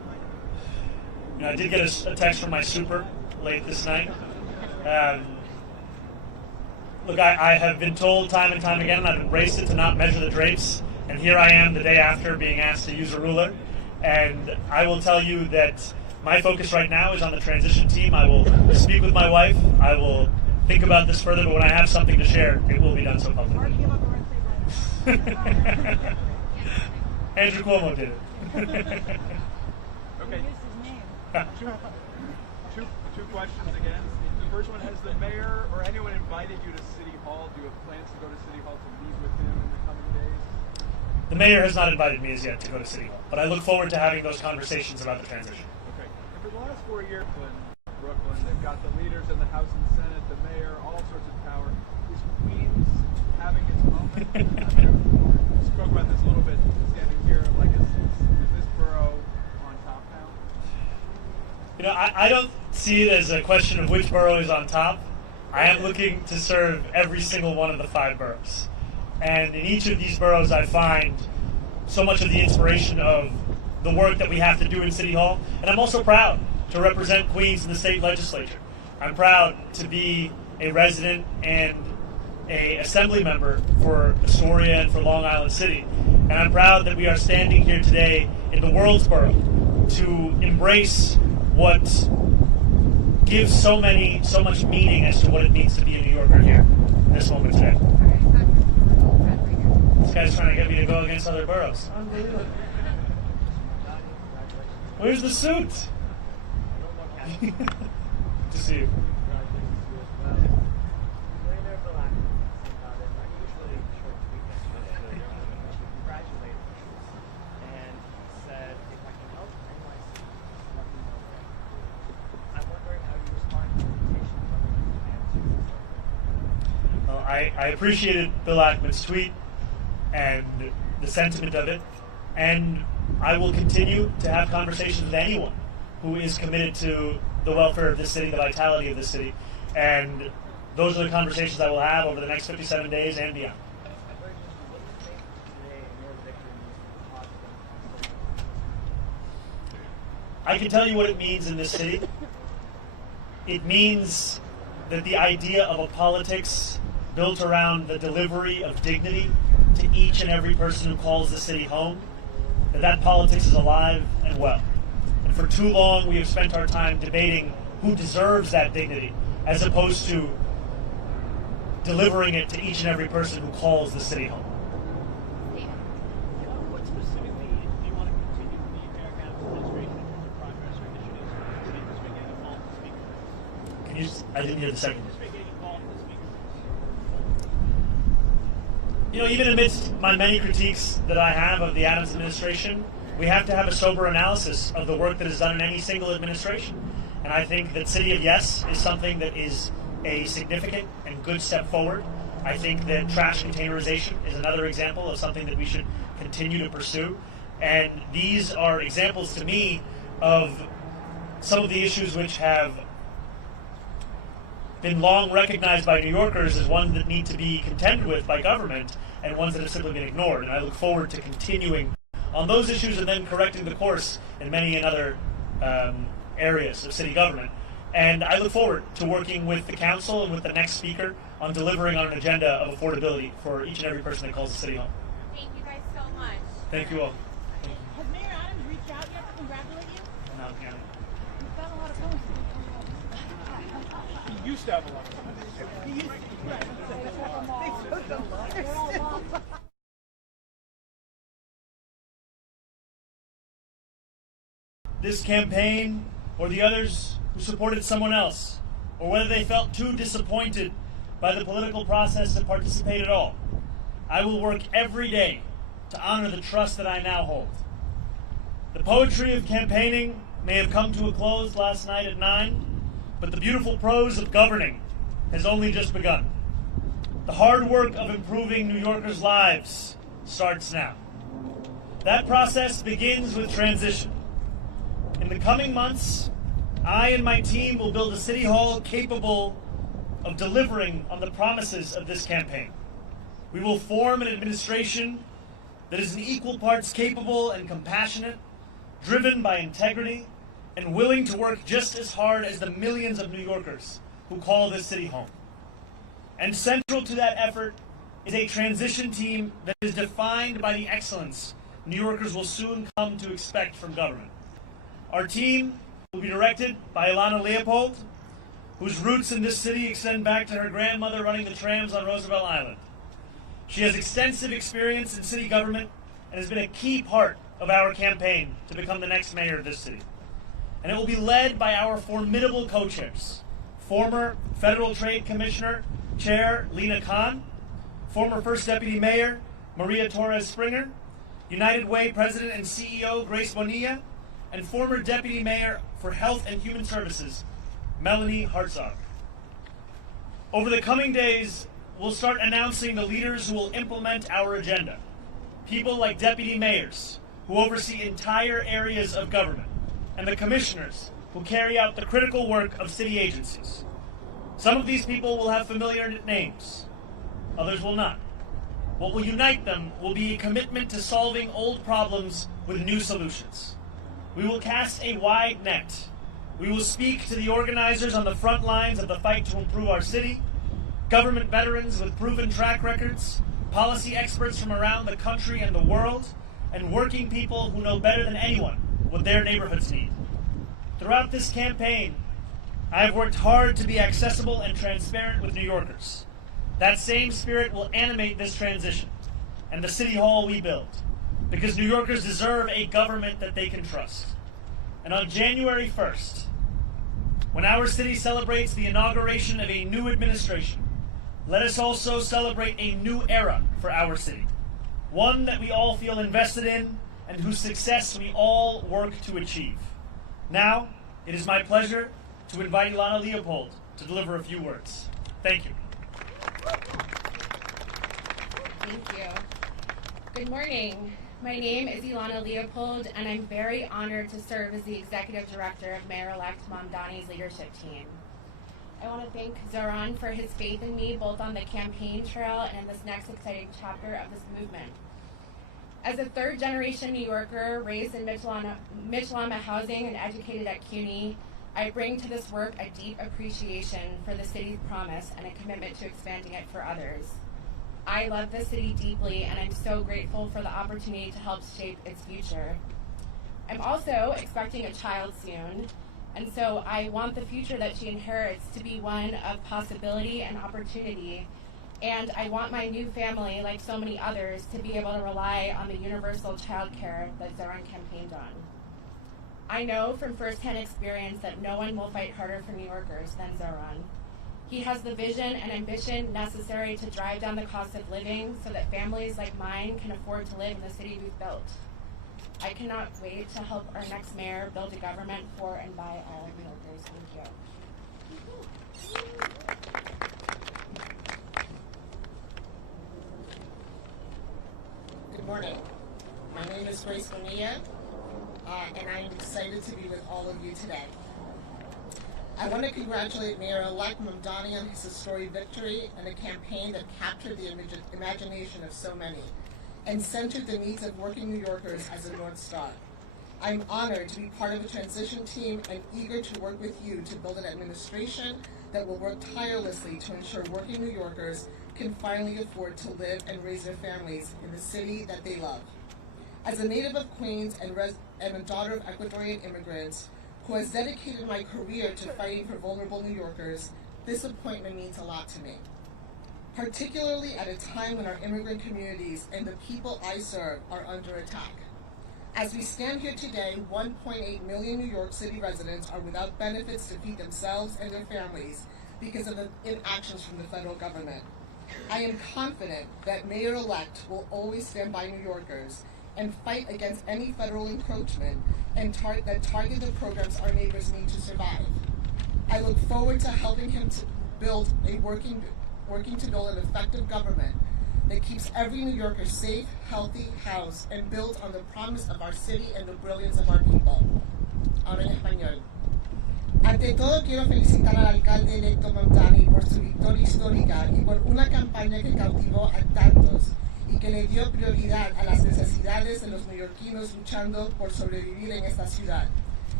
I did get a text from my super late this night. Look, I have been told time and time again, and I've embraced it, to not measure the drapes. And here I am the day after being asked to use a ruler. And I will tell you that my focus right now is on the transition team. I will speak with my wife. I will think about this further, but when I have something to share, it will be done so publicly. Andrew Cuomo did it. Okay. Two questions again. The first one, has the mayor or anyone invited you to City Hall? Do you have plans to go to City Hall to meet with him in the coming days? The mayor has not invited me as yet to go to City Hall, but I look forward to having those conversations about the transition. Okay. And for the last 4 years in Brooklyn, they've got the leaders in the House and Senate, the mayor, all sorts of power. Is Queens having its moment? I mean, we spoke about this a little bit standing here. Like, is this borough on top now? You know, I don't see it as a question of which borough is on top. I am looking to serve every single one of the 5 boroughs. And in each of these boroughs, I find so much of the inspiration of the work that we have to do in City Hall. And I'm also proud to represent Queens in the state legislature. I'm proud to be a resident and an assembly member for Astoria and for Long Island City. And I'm proud that we are standing here today in the world's borough to embrace what gives so much meaning as to what it means to be a New Yorker here in this moment today. This guy's trying to get me to go against other boroughs. Unbelievable. Where's the suit? Good to see you. Well, I appreciated Bill Ackman's tweet and the sentiment of it, and I will continue to have conversations with anyone who is committed to the welfare of this city, the vitality of this city, and those are the conversations I will have over the next 57 days and beyond. I can tell you what it means in this city. It means that the idea of a politics built around the delivery of dignity to each and every person who calls the city home, that politics is alive and well. And for too long, we have spent our time debating who deserves that dignity, as opposed to delivering it to each and every person who calls the city home. What specifically do you want to continue from the American administration in terms of progress or initiatives to make this weekend involved in the speaker? Can you? I didn't hear the second. You know, even amidst my many critiques that I have of the Adams administration, we have to have a sober analysis of the work that is done in any single administration. And I think that City of Yes is something that is a significant and good step forward. I think that trash containerization is another example of something that we should continue to pursue. And these are examples to me of some of the issues which have been long recognized by New Yorkers as ones that need to be contended with by government and ones that have simply been ignored. And I look forward to continuing on those issues and then correcting the course in many other areas of city government. And I look forward to working with the council and with the next speaker on delivering on an agenda of affordability for each and every person that calls the city home. Thank you guys so much. Thank you all. Has Mayor Adams reached out yet to congratulate you? No, yeah. You've got a lot of comments. He used to have a lot of He used to. This campaign or the others who supported someone else, or whether they felt too disappointed by the political process to participate at all, I will work every day to honor the trust that I now hold. The poetry of campaigning may have come to a close last night at 9, but the beautiful prose of governing has only just begun. The hard work of improving New Yorkers' lives starts now. That process begins with transition. In the coming months, I and my team will build a city hall capable of delivering on the promises of this campaign. We will form an administration that is in equal parts capable and compassionate, driven by integrity, and willing to work just as hard as the millions of New Yorkers who call this city home. And central to that effort is a transition team that is defined by the excellence New Yorkers will soon come to expect from government. Our team will be directed by Ilana Leopold, whose roots in this city extend back to her grandmother running the trams on Roosevelt Island. She has extensive experience in city government and has been a key part of our campaign to become the next mayor of this city. And it will be led by our formidable co-chairs, former Federal Trade Commissioner Chair Lena Khan, former First Deputy Mayor Maria Torres Springer, United Way President and CEO Grace Bonilla, and former Deputy Mayor for Health and Human Services Melanie Hartzog. Over the coming days, we'll start announcing the leaders who will implement our agenda. People like deputy mayors, who oversee entire areas of government, and the commissioners, who carry out the critical work of city agencies. Some of these people will have familiar names, others will not. What will unite them will be a commitment to solving old problems with new solutions. We will cast a wide net. We will speak to the organizers on the front lines of the fight to improve our city, government veterans with proven track records, policy experts from around the country and the world, and working people who know better than anyone what their neighborhoods need. Throughout this campaign, I have worked hard to be accessible and transparent with New Yorkers. That same spirit will animate this transition and the city hall we build, because New Yorkers deserve a government that they can trust. And on January 1st, when our city celebrates the inauguration of a new administration, let us also celebrate a new era for our city, one that we all feel invested in and whose success we all work to achieve. Now, it is my pleasure to invite Ilana Leopold to deliver a few words. Thank you. Thank you. Good morning. My name is Ilana Leopold, and I'm very honored to serve as the Executive Director of Mayor-elect Mamdani's leadership team. I want to thank Zohran for his faith in me, both on the campaign trail and in this next exciting chapter of this movement. As a third-generation New Yorker raised in Mitchell-on-the housing and educated at CUNY, I bring to this work a deep appreciation for the city's promise and a commitment to expanding it for others. I love the city deeply, and I'm so grateful for the opportunity to help shape its future. I'm also expecting a child soon, and so I want the future that she inherits to be one of possibility and opportunity, and I want my new family, like so many others, to be able to rely on the universal child care that Zohran campaigned on. I know from firsthand experience that no one will fight harder for New Yorkers than Zohran. He has the vision and ambition necessary to drive down the cost of living so that families like mine can afford to live in the city we've built. I cannot wait to help our next mayor build a government for and by all New Yorkers. Thank you. Good morning. My name is Grace Bonilla, and I'm excited to be with all of you today. I want to congratulate Mayor-elect Mamdani on his historic victory and a campaign that captured the imagination of so many and centered the needs of working New Yorkers as a North Star. I'm honored to be part of a transition team and eager to work with you to build an administration that will work tirelessly to ensure working New Yorkers can finally afford to live and raise their families in the city that they love. As a native of Queens and a daughter of Ecuadorian immigrants who has dedicated my career to fighting for vulnerable New Yorkers, this appointment means a lot to me, particularly at a time when our immigrant communities and the people I serve are under attack. As we stand here today, 1.8 million New York City residents are without benefits to feed themselves and their families because of the inactions from the federal government. I am confident that Mayor-elect will always stand by New Yorkers and fight against any federal encroachment and that target the programs our neighbors need to survive. I look forward to helping him to build a working to build an effective government that keeps every New Yorker safe, healthy, housed, and built on the promise of our city and the brilliance of our people. Ahora en español. Ante todo, quiero felicitar al alcalde electo Mamdani por su victoria histórica y por una campaña que cautivó a tantos y que le dio prioridad a las necesidades de los neoyorquinos luchando por sobrevivir en esta ciudad.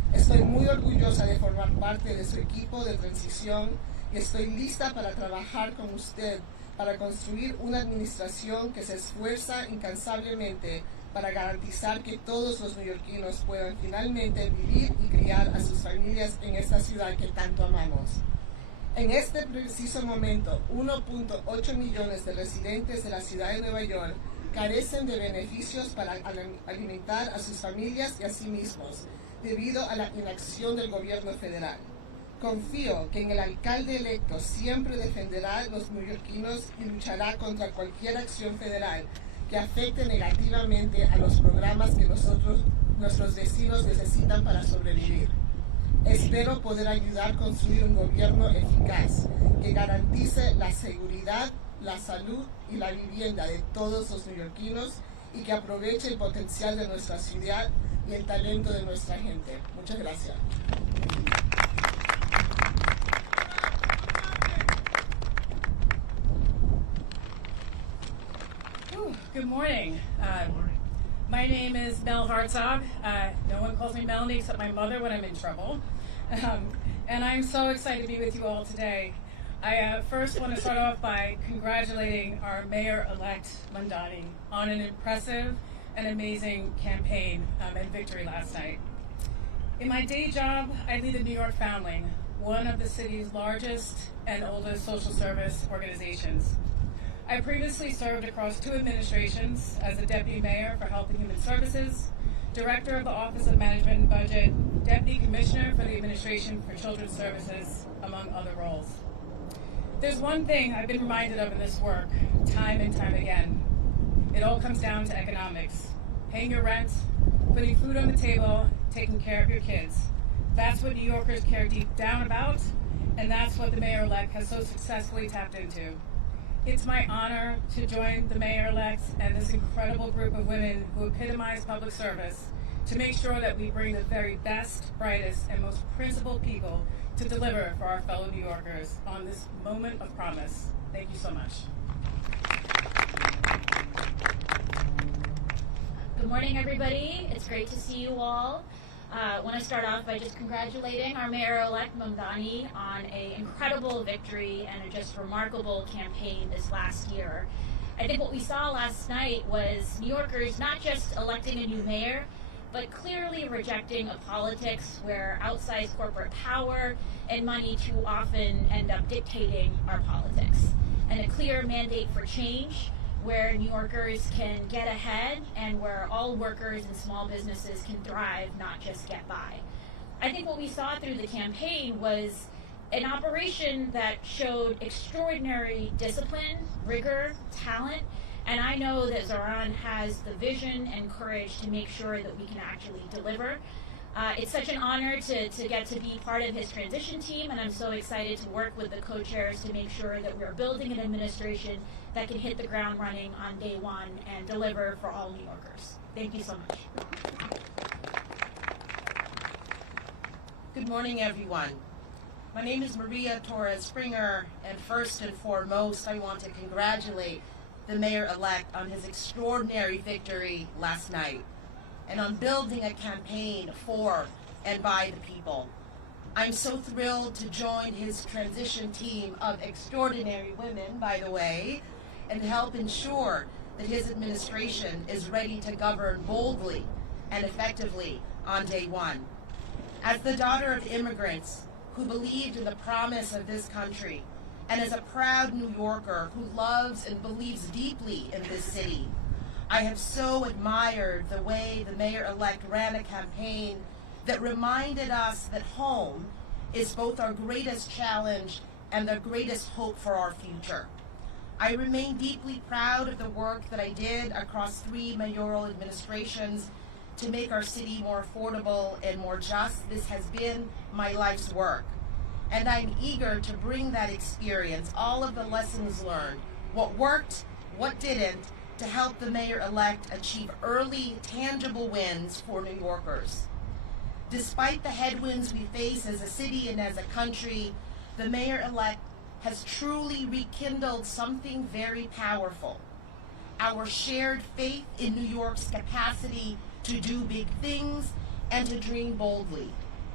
Estoy muy orgullosa de formar parte de su equipo de transición y estoy lista para trabajar con usted para construir una administración que se esfuerza incansablemente para garantizar que todos los neoyorquinos puedan finalmente vivir y criar a sus familias en esta ciudad que tanto amamos. En este preciso momento, 1.8 millones de residentes de la ciudad de Nueva York carecen de beneficios para alimentar a sus familias y a sí mismos, debido a la inacción del gobierno federal. Confío que en el alcalde electo siempre defenderá a los neoyorquinos y luchará contra cualquier acción federal que afecte negativamente a los programas que nuestros vecinos necesitan para sobrevivir. Espero poder ayudar a construir un gobierno eficaz que garantice la seguridad, la salud y la vivienda de todos los neoyorquinos y que aproveche el potencial de nuestra ciudad y el talento de nuestra gente. Muchas gracias. Good morning. My name is Mel Hartzog. No one calls me Melanie except my mother when I'm in trouble. And I'm so excited to be with you all today. I first want to start off by congratulating our Mayor-elect Mamdani on an impressive and amazing campaign and victory last night. In my day job, I lead the New York Foundling, one of the city's largest and oldest social service organizations. I previously served across 2 administrations as the Deputy Mayor for Health and Human Services, Director of the Office of Management and Budget, Deputy Commissioner for the Administration for Children's Services, among other roles. There's one thing I've been reminded of in this work, time and time again. It all comes down to economics. Paying your rent, putting food on the table, taking care of your kids. That's what New Yorkers care deep down about, and that's what the Mayor-elect has so successfully tapped into. It's my honor to join the Mayor-elect and this incredible group of women who epitomize public service to make sure that we bring the very best, brightest, and most principled people to deliver for our fellow New Yorkers on this moment of promise. Thank you so much. Good morning, everybody. It's great to see you all. I want to start off by just congratulating our Mayor-elect Mamdani on an incredible victory and a just remarkable campaign this last year. I think what we saw last night was New Yorkers not just electing a new mayor, but clearly rejecting a politics where outsized corporate power and money too often end up dictating our politics, and a clear mandate for change where New Yorkers can get ahead and where all workers and small businesses can thrive, not just get by. I think what we saw through the campaign was an operation that showed extraordinary discipline, rigor, talent, and I know that Zohran has the vision and courage to make sure that we can actually deliver. It's such an honor to get to be part of his transition team, and I'm so excited to work with the co-chairs to make sure that we're building an administration that can hit the ground running on day one and deliver for all New Yorkers. Thank you so much. Good morning, everyone. My name is Maria Torres Springer, and first and foremost, I want to congratulate the Mayor-elect on his extraordinary victory last night and on building a campaign for and by the people. I'm so thrilled to join his transition team of extraordinary women, by the way, and help ensure that his administration is ready to govern boldly and effectively on day one. As the daughter of immigrants who believed in the promise of this country, and as a proud New Yorker who loves and believes deeply in this city, I have so admired the way the Mayor-elect ran a campaign that reminded us that home is both our greatest challenge and the greatest hope for our future. I remain deeply proud of the work that I did across 3 mayoral administrations to make our city more affordable and more just. This has been my life's work. And I'm eager to bring that experience, all of the lessons learned, what worked, what didn't, to help the Mayor-elect achieve early, tangible wins for New Yorkers. Despite the headwinds we face as a city and as a country, the Mayor-elect has truly rekindled something very powerful. Our shared faith in New York's capacity to do big things and to dream boldly.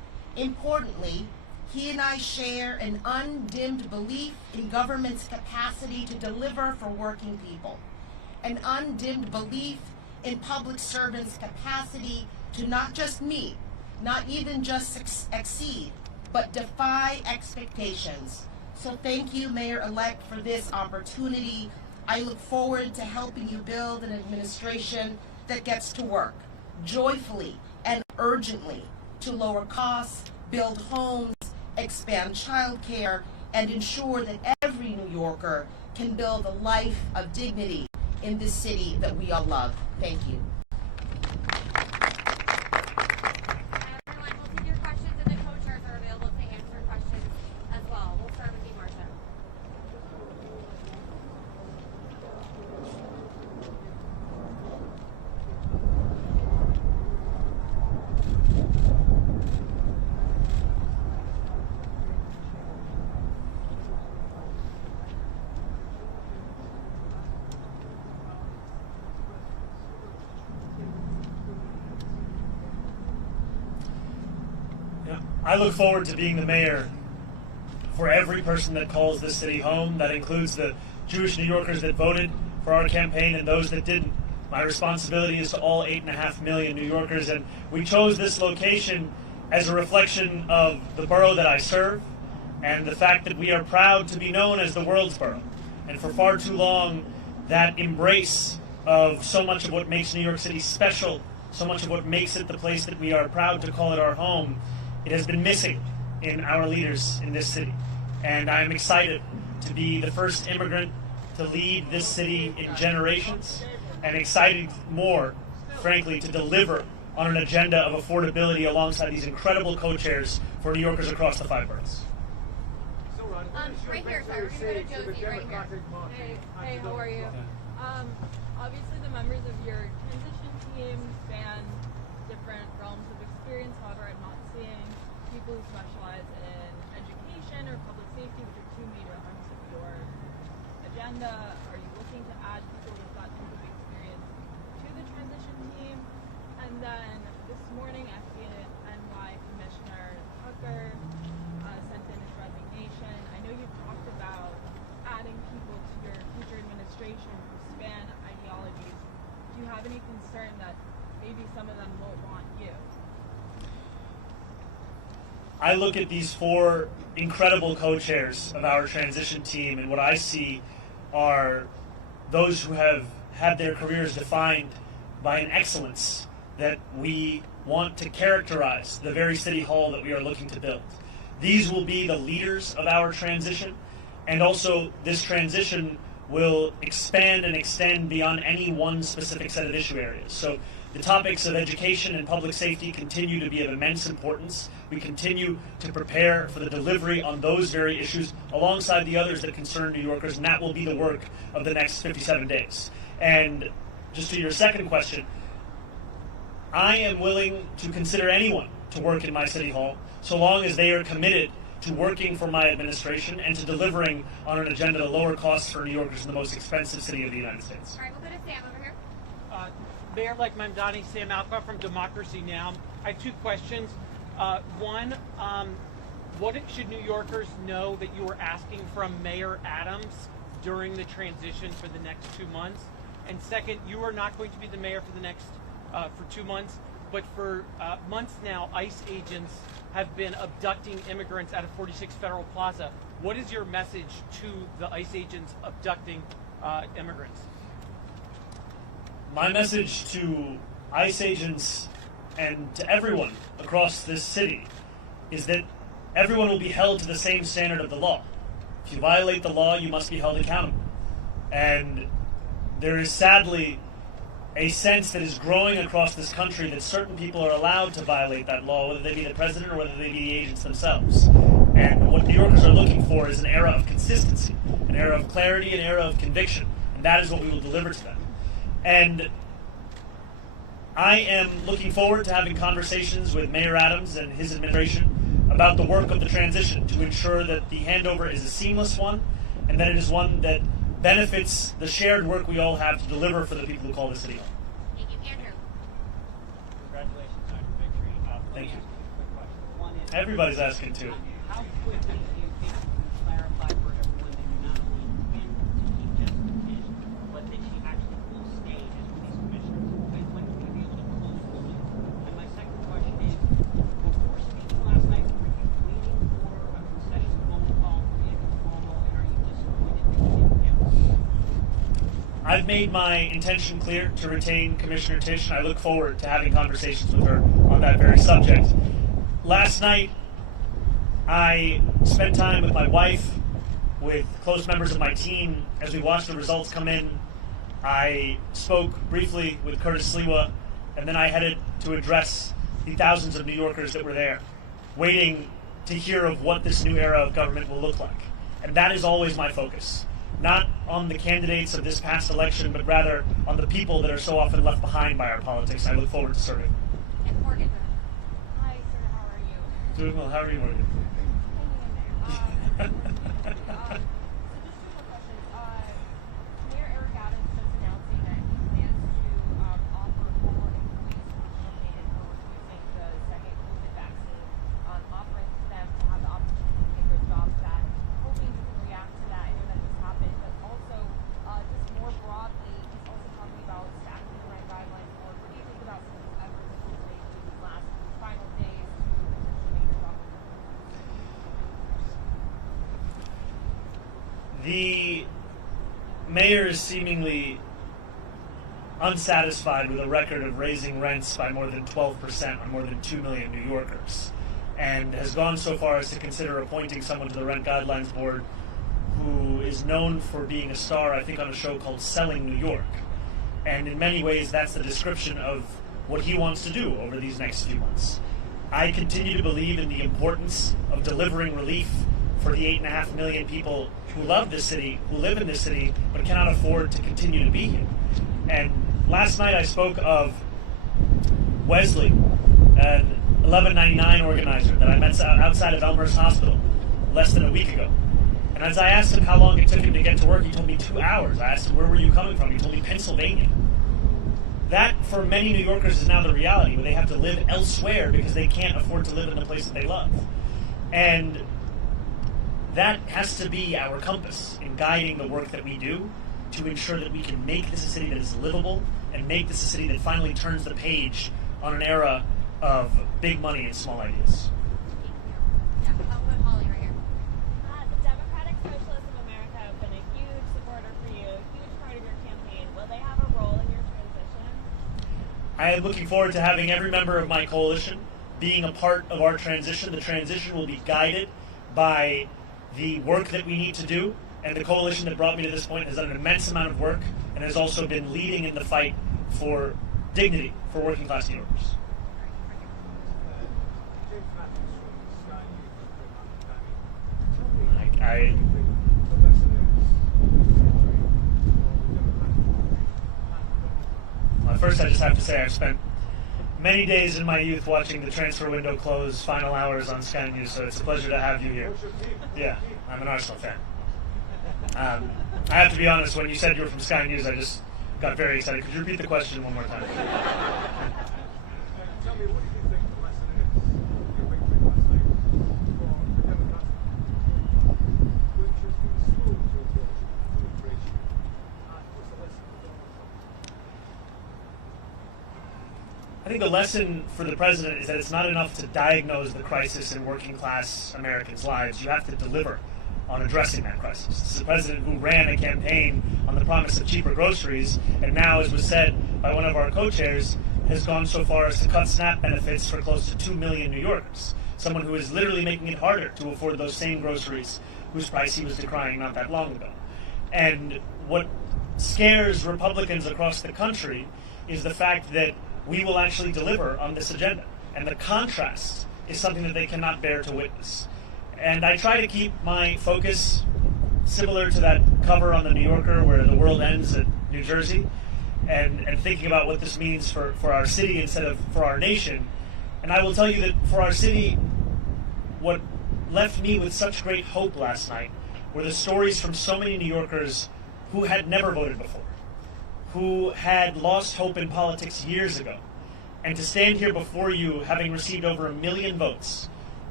Importantly, he and I share an undimmed belief in government's capacity to deliver for working people, an undimmed belief in public servants' capacity to not just meet, not even just exceed, but defy expectations. So thank you, Mayor-elect, for this opportunity. I look forward to helping you build an administration that gets to work joyfully and urgently to lower costs, build homes, expand childcare, and ensure that every New Yorker can build a life of dignity in this city that we all love. Thank you. Everyone, we'll take your questions, and the co-chairs are available to answer questions as well. We'll start with you, Marcia. I look forward to being the mayor for every person that calls this city home. That includes the Jewish New Yorkers that voted for our campaign and those that didn't. My responsibility is to all 8.5 million New Yorkers, and we chose this location as a reflection of the borough that I serve and the fact that we are proud to be known as the world's borough. And for far too long, that embrace of so much of what makes New York City special, so much of what makes it the place that we are proud to call it our home, it has been missing in our leaders in this city. And I'm excited to be the first immigrant to lead this city in generations, and excited more, frankly, to deliver on an agenda of affordability alongside these incredible co-chairs for New Yorkers across the 5 boroughs. Right here, sorry, we're going to go to Josie right here. Hey, how are you? Obviously the members of your transition team span different realms of experience. However, I'm not seeing people who specialize in education or public safety, which are two major arms of your agenda. Are you looking to add people with that type of experience to the transition team? And then this morning, FDNY Commissioner Tucker sent in his resignation. I know you've talked about adding people to your future administration who span ideologies. Do you have any concern that maybe some of them won't want you? I look at these 4 incredible co-chairs of our transition team, and what I see are those who have had their careers defined by an excellence that we want to characterize the very city hall that we are looking to build. These will be the leaders of our transition, and also this transition will expand and extend beyond any one specific set of issue areas. So the topics of education and public safety continue to be of immense importance. We continue to prepare for the delivery on those very issues alongside the others that concern New Yorkers, and that will be the work of the next 57 days. And just to your second question, I am willing to consider anyone to work in my city hall so long as they are committed to working for my administration and to delivering on an agenda to lower costs for New Yorkers in the most expensive city of the United States. All right, we'll go to Sam over here. Mayor-elect Mamdani, Sam Alcoff from Democracy Now! I have 2 questions. One, what should New Yorkers know that you are asking from Mayor Adams during the transition for the next 2 months? And second, you are not going to be the mayor for the next for 2 months, but for months now, ICE agents have been abducting immigrants out of 46 Federal Plaza. What is your message to the ICE agents abducting immigrants? My message to ICE agents and to everyone across this city is that everyone will be held to the same standard of the law. If you violate the law, you must be held accountable. And there is sadly a sense that is growing across this country that certain people are allowed to violate that law, whether they be the president or whether they be the agents themselves. And what New Yorkers are looking for is an era of consistency, an era of clarity, an era of conviction. And that is what we will deliver to them. And I am looking forward to having conversations with Mayor Adams and his administration about the work of the transition to ensure that the handover is a seamless one and that it is one that benefits the shared work we all have to deliver for the people who call the city home. Thank you, Andrew. Congratulations on your victory. Thank you. Quick question. One is, Everybody's asking too. How quickly do you think you can clarify for everyone that you not only intend to keep Jessica in, but that she actually will stay as police commissioner? And when will you be able to close the loop? And my second question is, before speaking last night, were you waiting for a concession phone call from Andrew Cuomo, and are you disappointed that you didn't get one? I've made my intention clear to retain Commissioner Tisch, and I look forward to having conversations with her on that very subject. Last night, I spent time with my wife, with close members of my team. As we watched the results come in, I spoke briefly with Curtis Sliwa, and then I headed to address the thousands of New Yorkers that were there, waiting to hear of what this new era of government will look like. And that is always my focus. Not on the candidates of this past election, but rather on the people that are so often left behind by our politics. I look forward to serving. And Morgan. Hi, sir. How are you? Doing well. How are you, Morgan? So just two more questions. Mayor Eric Adams just announcing that he plans to offer former employees special payment for refusing the second COVID vaccine, offering them to have the opportunity to get their jobs back. Hoping you can react to that. I know that just happened, but also just more broadly, he's also talking about stacking the rent guidelines forward. What do you think about some of these efforts that he's making these last final days to potentially make your job? The mayor is seemingly unsatisfied with a record of raising rents by more than 12% on more than 2 million New Yorkers, and has gone so far as to consider appointing someone to the Rent Guidelines Board who is known for being a star, I think, on a show called Selling New York. And in many ways, that's the description of what he wants to do over these next few months. I continue to believe in the importance of delivering relief for the 8.5 million people who love this city, who live in this city, but cannot afford to continue to be here. And last night I spoke of Wesley, an 1199 organizer that I met outside of Elmhurst Hospital less than a week ago. And as I asked him how long it took him to get to work, he told me 2 hours. I asked him, where were you coming from? He told me Pennsylvania. That, for many New Yorkers, is now the reality, where they have to live elsewhere because they can't afford to live in the place that they love. And that has to be our compass in guiding the work that we do to ensure that we can make this a city that is livable and make this a city that finally turns the page on an era of big money and small ideas. Yeah, how about Holly right here? The Democratic Socialists of America have been a huge supporter for you, a huge part of your campaign. Will they have a role in your transition? I am looking forward to having every member of my coalition being a part of our transition. The transition will be guided by the work that we need to do, and the coalition that brought me to this point has done an immense amount of work and has also been leading in the fight for dignity for working class New Yorkers. Well, first I just have to say I've spent many days in my youth watching the transfer window close, final hours on Sky News, so it's a pleasure to have you here. Yeah, I'm an Arsenal fan. I have to be honest, when you said you were from Sky News, I just got very excited. Could you repeat the question one more time? Tell me, what do you think the lesson is of your victory last night for the Democratic which has been slow to approach immigration? What's the lesson for Donald Trump? I think the lesson for the president is that it's not enough to diagnose the crisis in working class Americans' lives. You have to deliver on addressing that crisis. This is a president who ran a campaign on the promise of cheaper groceries, and now, as was said by one of our co-chairs, has gone so far as to cut SNAP benefits for close to 2 million New Yorkers. Someone who is literally making it harder to afford those same groceries whose price he was decrying not that long ago. And what scares Republicans across the country is the fact that we will actually deliver on this agenda. And the contrast is something that they cannot bear to witness. And I try to keep my focus similar to that cover on the New Yorker where the world ends at New Jersey, and thinking about what this means for our city instead of for our nation. And I will tell you that for our city, what left me with such great hope last night were the stories from so many New Yorkers who had never voted before, who had lost hope in politics years ago. And to stand here before you, having received over 1 million votes,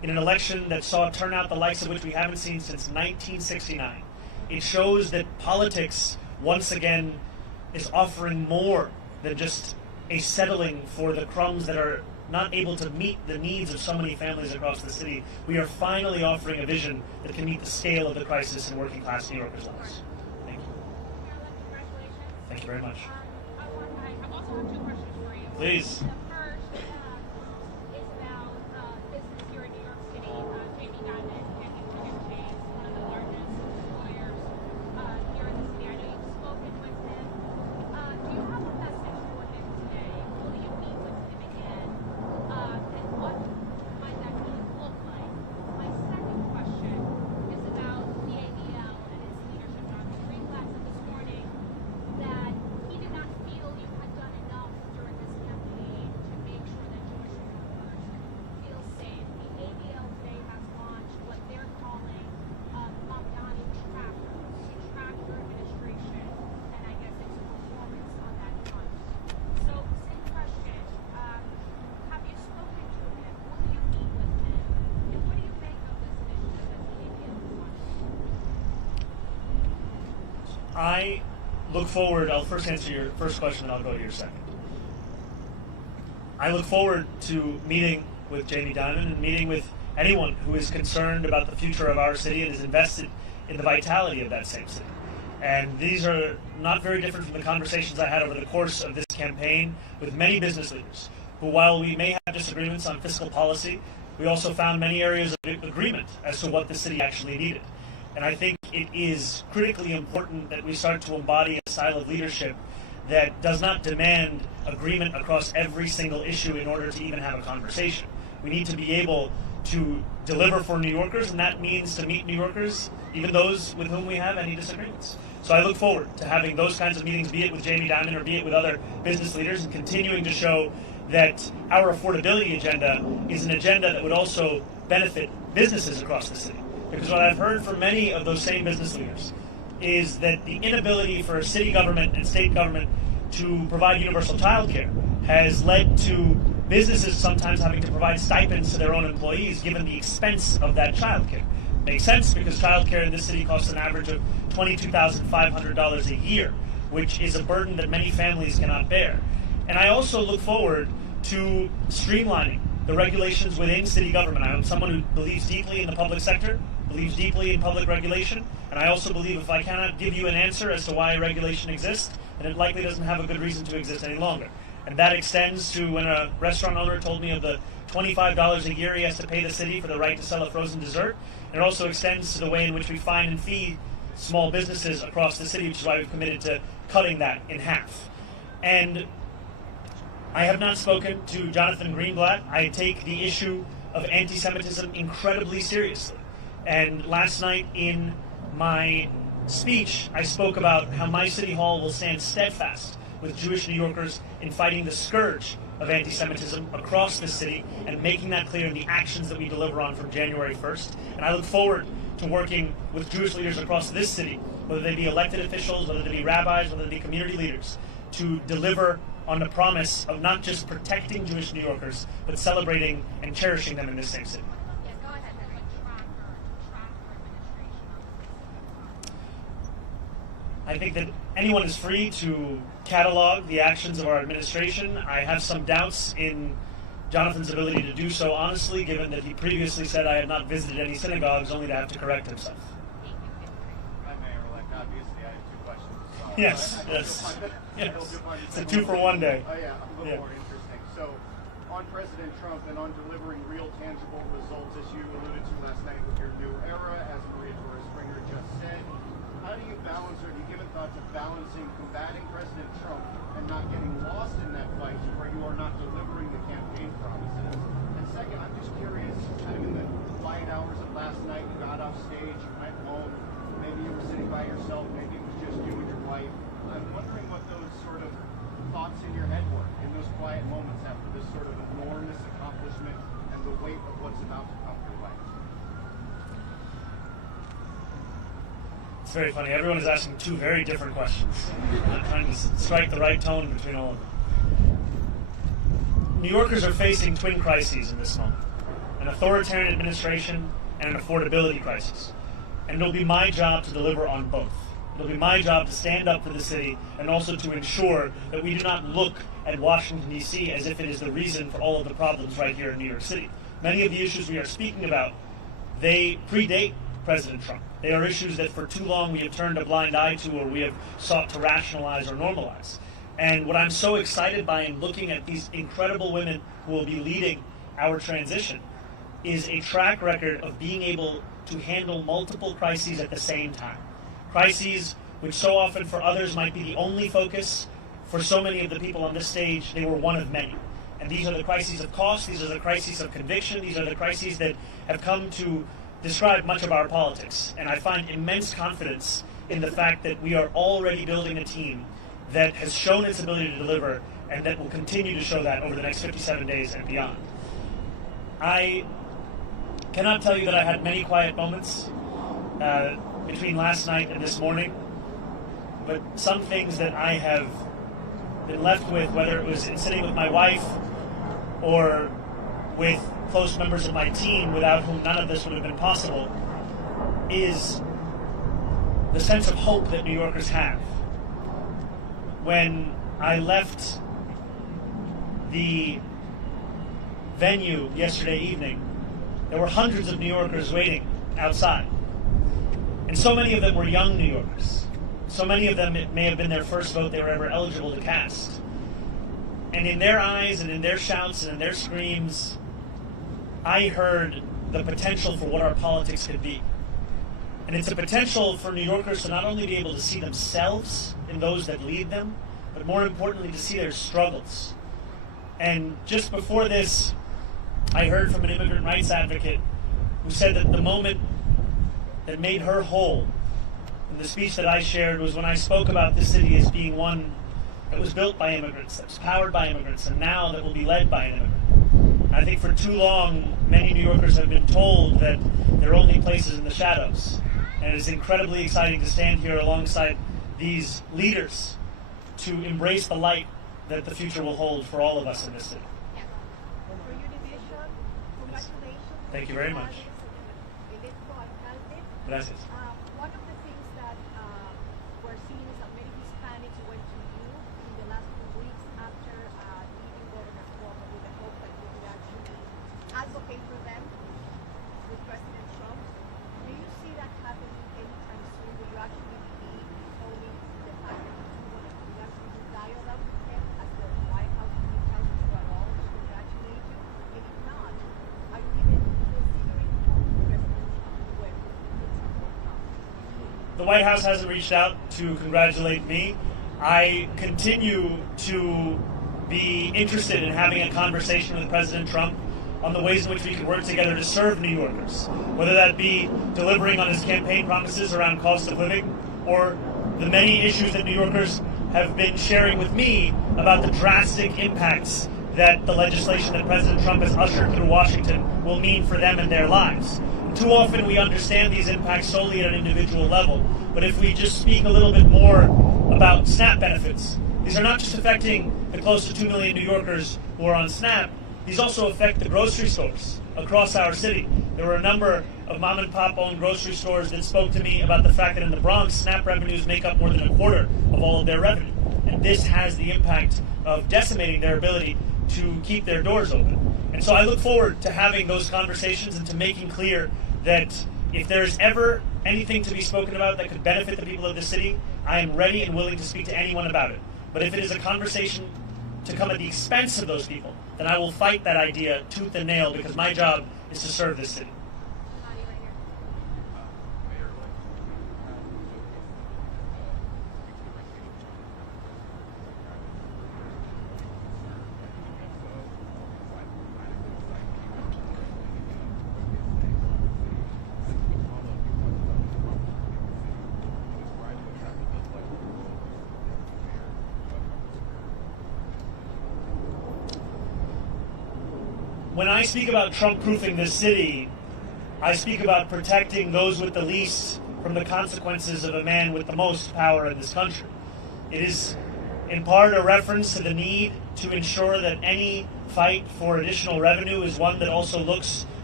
in an election that saw a turnout the likes of which we haven't seen since 1969. It shows that politics, once again, is offering more than just a settling for the crumbs that are not able to meet the needs of so many families across the city. We are finally offering a vision that can meet the scale of the crisis in working class New Yorkers' lives. Thank you. Thank you very much. I also have two questions for you. Please. The first is about business here in New York City. Jamie Dimon and N18G, one of the largest employers here in the city. I know you've spoken with him. Do you have a message for him today? Will you meet with him again? And what might that meeting look like? My second question is about the ADL and its leadership. Jonathan Green said this morning that he did not feel you had done enough during this campaign to make sure that Jewish workers feel safe. The ADL today has launched what they're calling Mamdani trackers to track your administration and I guess its performance on that front. So, same question. Have you spoken to him? Will you meet with him? And what do you make of this initiative that the ADL is launching? I look forward, I'll first answer your first question and I'll go to your second. I look forward to meeting with Jamie Dimon and meeting with anyone who is concerned about the future of our city and is invested in the vitality of that same city. And these are not very different from the conversations I had over the course of this campaign with many business leaders, who, while we may have disagreements on fiscal policy, we also found many areas of agreement as to what the city actually needed. And I think it is critically important that we start to embody a style of leadership that does not demand agreement across every single issue in order to even have a conversation. We need to be able to deliver for New Yorkers, and that means to meet New Yorkers, even those with whom we have any disagreements. So I look forward to having those kinds of meetings, be it with Jamie Dimon or be it with other business leaders, and continuing to show that our affordability agenda is an agenda that would also benefit businesses across the city. Because what I've heard from many of those same business leaders is that the inability for city government and state government to provide universal child care has led to businesses sometimes having to provide stipends to their own employees given the expense of that child care. Makes sense because child care in this city costs an average of $22,500 a year, which is a burden that many families cannot bear. And I also look forward to streamlining the regulations within city government. I am someone who believes deeply in the public sector, believes deeply in public regulation, and I also believe if I cannot give you an answer as to why regulation exists, then it likely doesn't have a good reason to exist any longer. And that extends to when a restaurant owner told me of the $25 a year he has to pay the city for the right to sell a frozen dessert. And it also extends to the way in which we fine and fee small businesses across the city, which is why we've committed to cutting that in half. And I have not spoken to Jonathan Greenblatt. I take the issue of anti-Semitism incredibly seriously. And last night in my speech, I spoke about how my city hall will stand steadfast with Jewish New Yorkers in fighting the scourge of anti-Semitism across the city and making that clear in the actions that we deliver on from January 1st. And I look forward to working with Jewish leaders across this city, whether they be elected officials, whether they be rabbis, whether they be community leaders, to deliver on the promise of not just protecting Jewish New Yorkers, but celebrating and cherishing them in this same city. Yes, go ahead. Track your administration on this. I think that anyone is free to catalog the actions of our administration. I have some doubts in Jonathan's ability to do so honestly, given that he previously said I had not visited any synagogues, only to have to correct himself. Hi, Mayor-elect. Obviously, I have two questions. Yes. It's a 2-for-1 day. Oh, yeah, a little more interesting. So, on President Trump and on delivering real, tangible results, as you alluded to last night with your new era, as Maria Torres-Springer just said, how do you balance, or do you give a thought to balancing combating President Trump and not getting lost in that fight where you are not delivering the campaign promises? And second, I'm just curious, kind of in the quiet hours of last night, you got off stage, you went home, maybe you were sitting by yourself, maybe it was just you and your wife. I'm wondering what those sort of thoughts in your head were in those quiet moments after this sort of enormous accomplishment and the weight of what's about to come your way. It's very funny. Everyone is asking two very different questions. I'm trying to strike the right tone between all of them. New Yorkers are facing twin crises in this moment. an authoritarian administration, and an affordability crisis. And it'll be my job to deliver on both. It'll be my job to stand up for the city and also to ensure that we do not look at Washington, D.C. as if it is the reason for all of the problems right here in New York City. Many of the issues we are speaking about, they predate President Trump. They are issues that for too long we have turned a blind eye to, or we have sought to rationalize or normalize. And what I'm so excited by in looking at these incredible women who will be leading our transition is a track record of being able to handle multiple crises at the same time. Crises which so often for others might be the only focus. For so many of the people on this stage, they were one of many. And these are the crises of cost, these are the crises of conviction, these are the crises that have come to describe much of our politics. And I find immense confidence in the fact that we are already building a team that has shown its ability to deliver and that will continue to show that over the next 57 days and beyond. I cannot tell you that I had many quiet moments between last night and this morning, but some things that I have been left with, whether it was in sitting with my wife or with close members of my team without whom none of this would have been possible, is the sense of hope that New Yorkers have. When I left the venue yesterday evening, there were hundreds of New Yorkers waiting outside. And so many of them were young New Yorkers. So many of them, it may have been their first vote they were ever eligible to cast. And in their eyes and in their shouts and in their screams, I heard the potential for what our politics could be. And it's a potential for New Yorkers to not only be able to see themselves in those that lead them, but more importantly to see their struggles. And just before this, I heard from an immigrant rights advocate who said that the moment that made her whole in the speech that I shared was when I spoke about this city as being one that was built by immigrants, that was powered by immigrants, and now that will be led by an immigrant. And I think for too long, many New Yorkers have been told that there are only places in the shadows. And it is incredibly exciting to stand here alongside these leaders to embrace the light that the future will hold for all of us in this city. For your division, congratulations. Thank you very much. Gracias. One of the things that we're seeing is that many Hispanics went to you in the last few weeks after leaving Governor Cuomo with the hope that you would actually advocate for them with President Trump. Do you see that happening anytime soon? Will you actually be holding the fact that you want to actually do dialogue with him as the White House reach out to you at all to congratulate you? And if not, are you even considering calling President Trump when the White House hasn't reached out to congratulate me. I continue to be interested in having a conversation with President Trump on the ways in which we can work together to serve New Yorkers, whether that be delivering on his campaign promises around cost of living, or the many issues that New Yorkers have been sharing with me about the drastic impacts that the legislation that President Trump has ushered through Washington will mean for them and their lives. Too often we understand these impacts solely at an individual level, but if we just speak a little bit more about SNAP benefits, these are not just affecting the close to 2 million New Yorkers who are on SNAP, these also affect the grocery stores across our city. There were a number of mom and pop owned grocery stores that spoke to me about the fact that in the Bronx, SNAP revenues make up more than a quarter of all of their revenue. And this has the impact of decimating their ability to keep their doors open. And so I look forward to having those conversations and to making clear that if there's ever anything to be spoken about that could benefit the people of the city, I am ready and willing to speak to anyone about it. But if it is a conversation to come at the expense of those people, then I will fight that idea tooth and nail, because my job is to serve this city. When I speak about Trump-proofing this city, I speak about protecting those with the least from the consequences of a man with the most power in this country. It is in part a reference to the need to ensure that any fight for additional revenue is one that also looks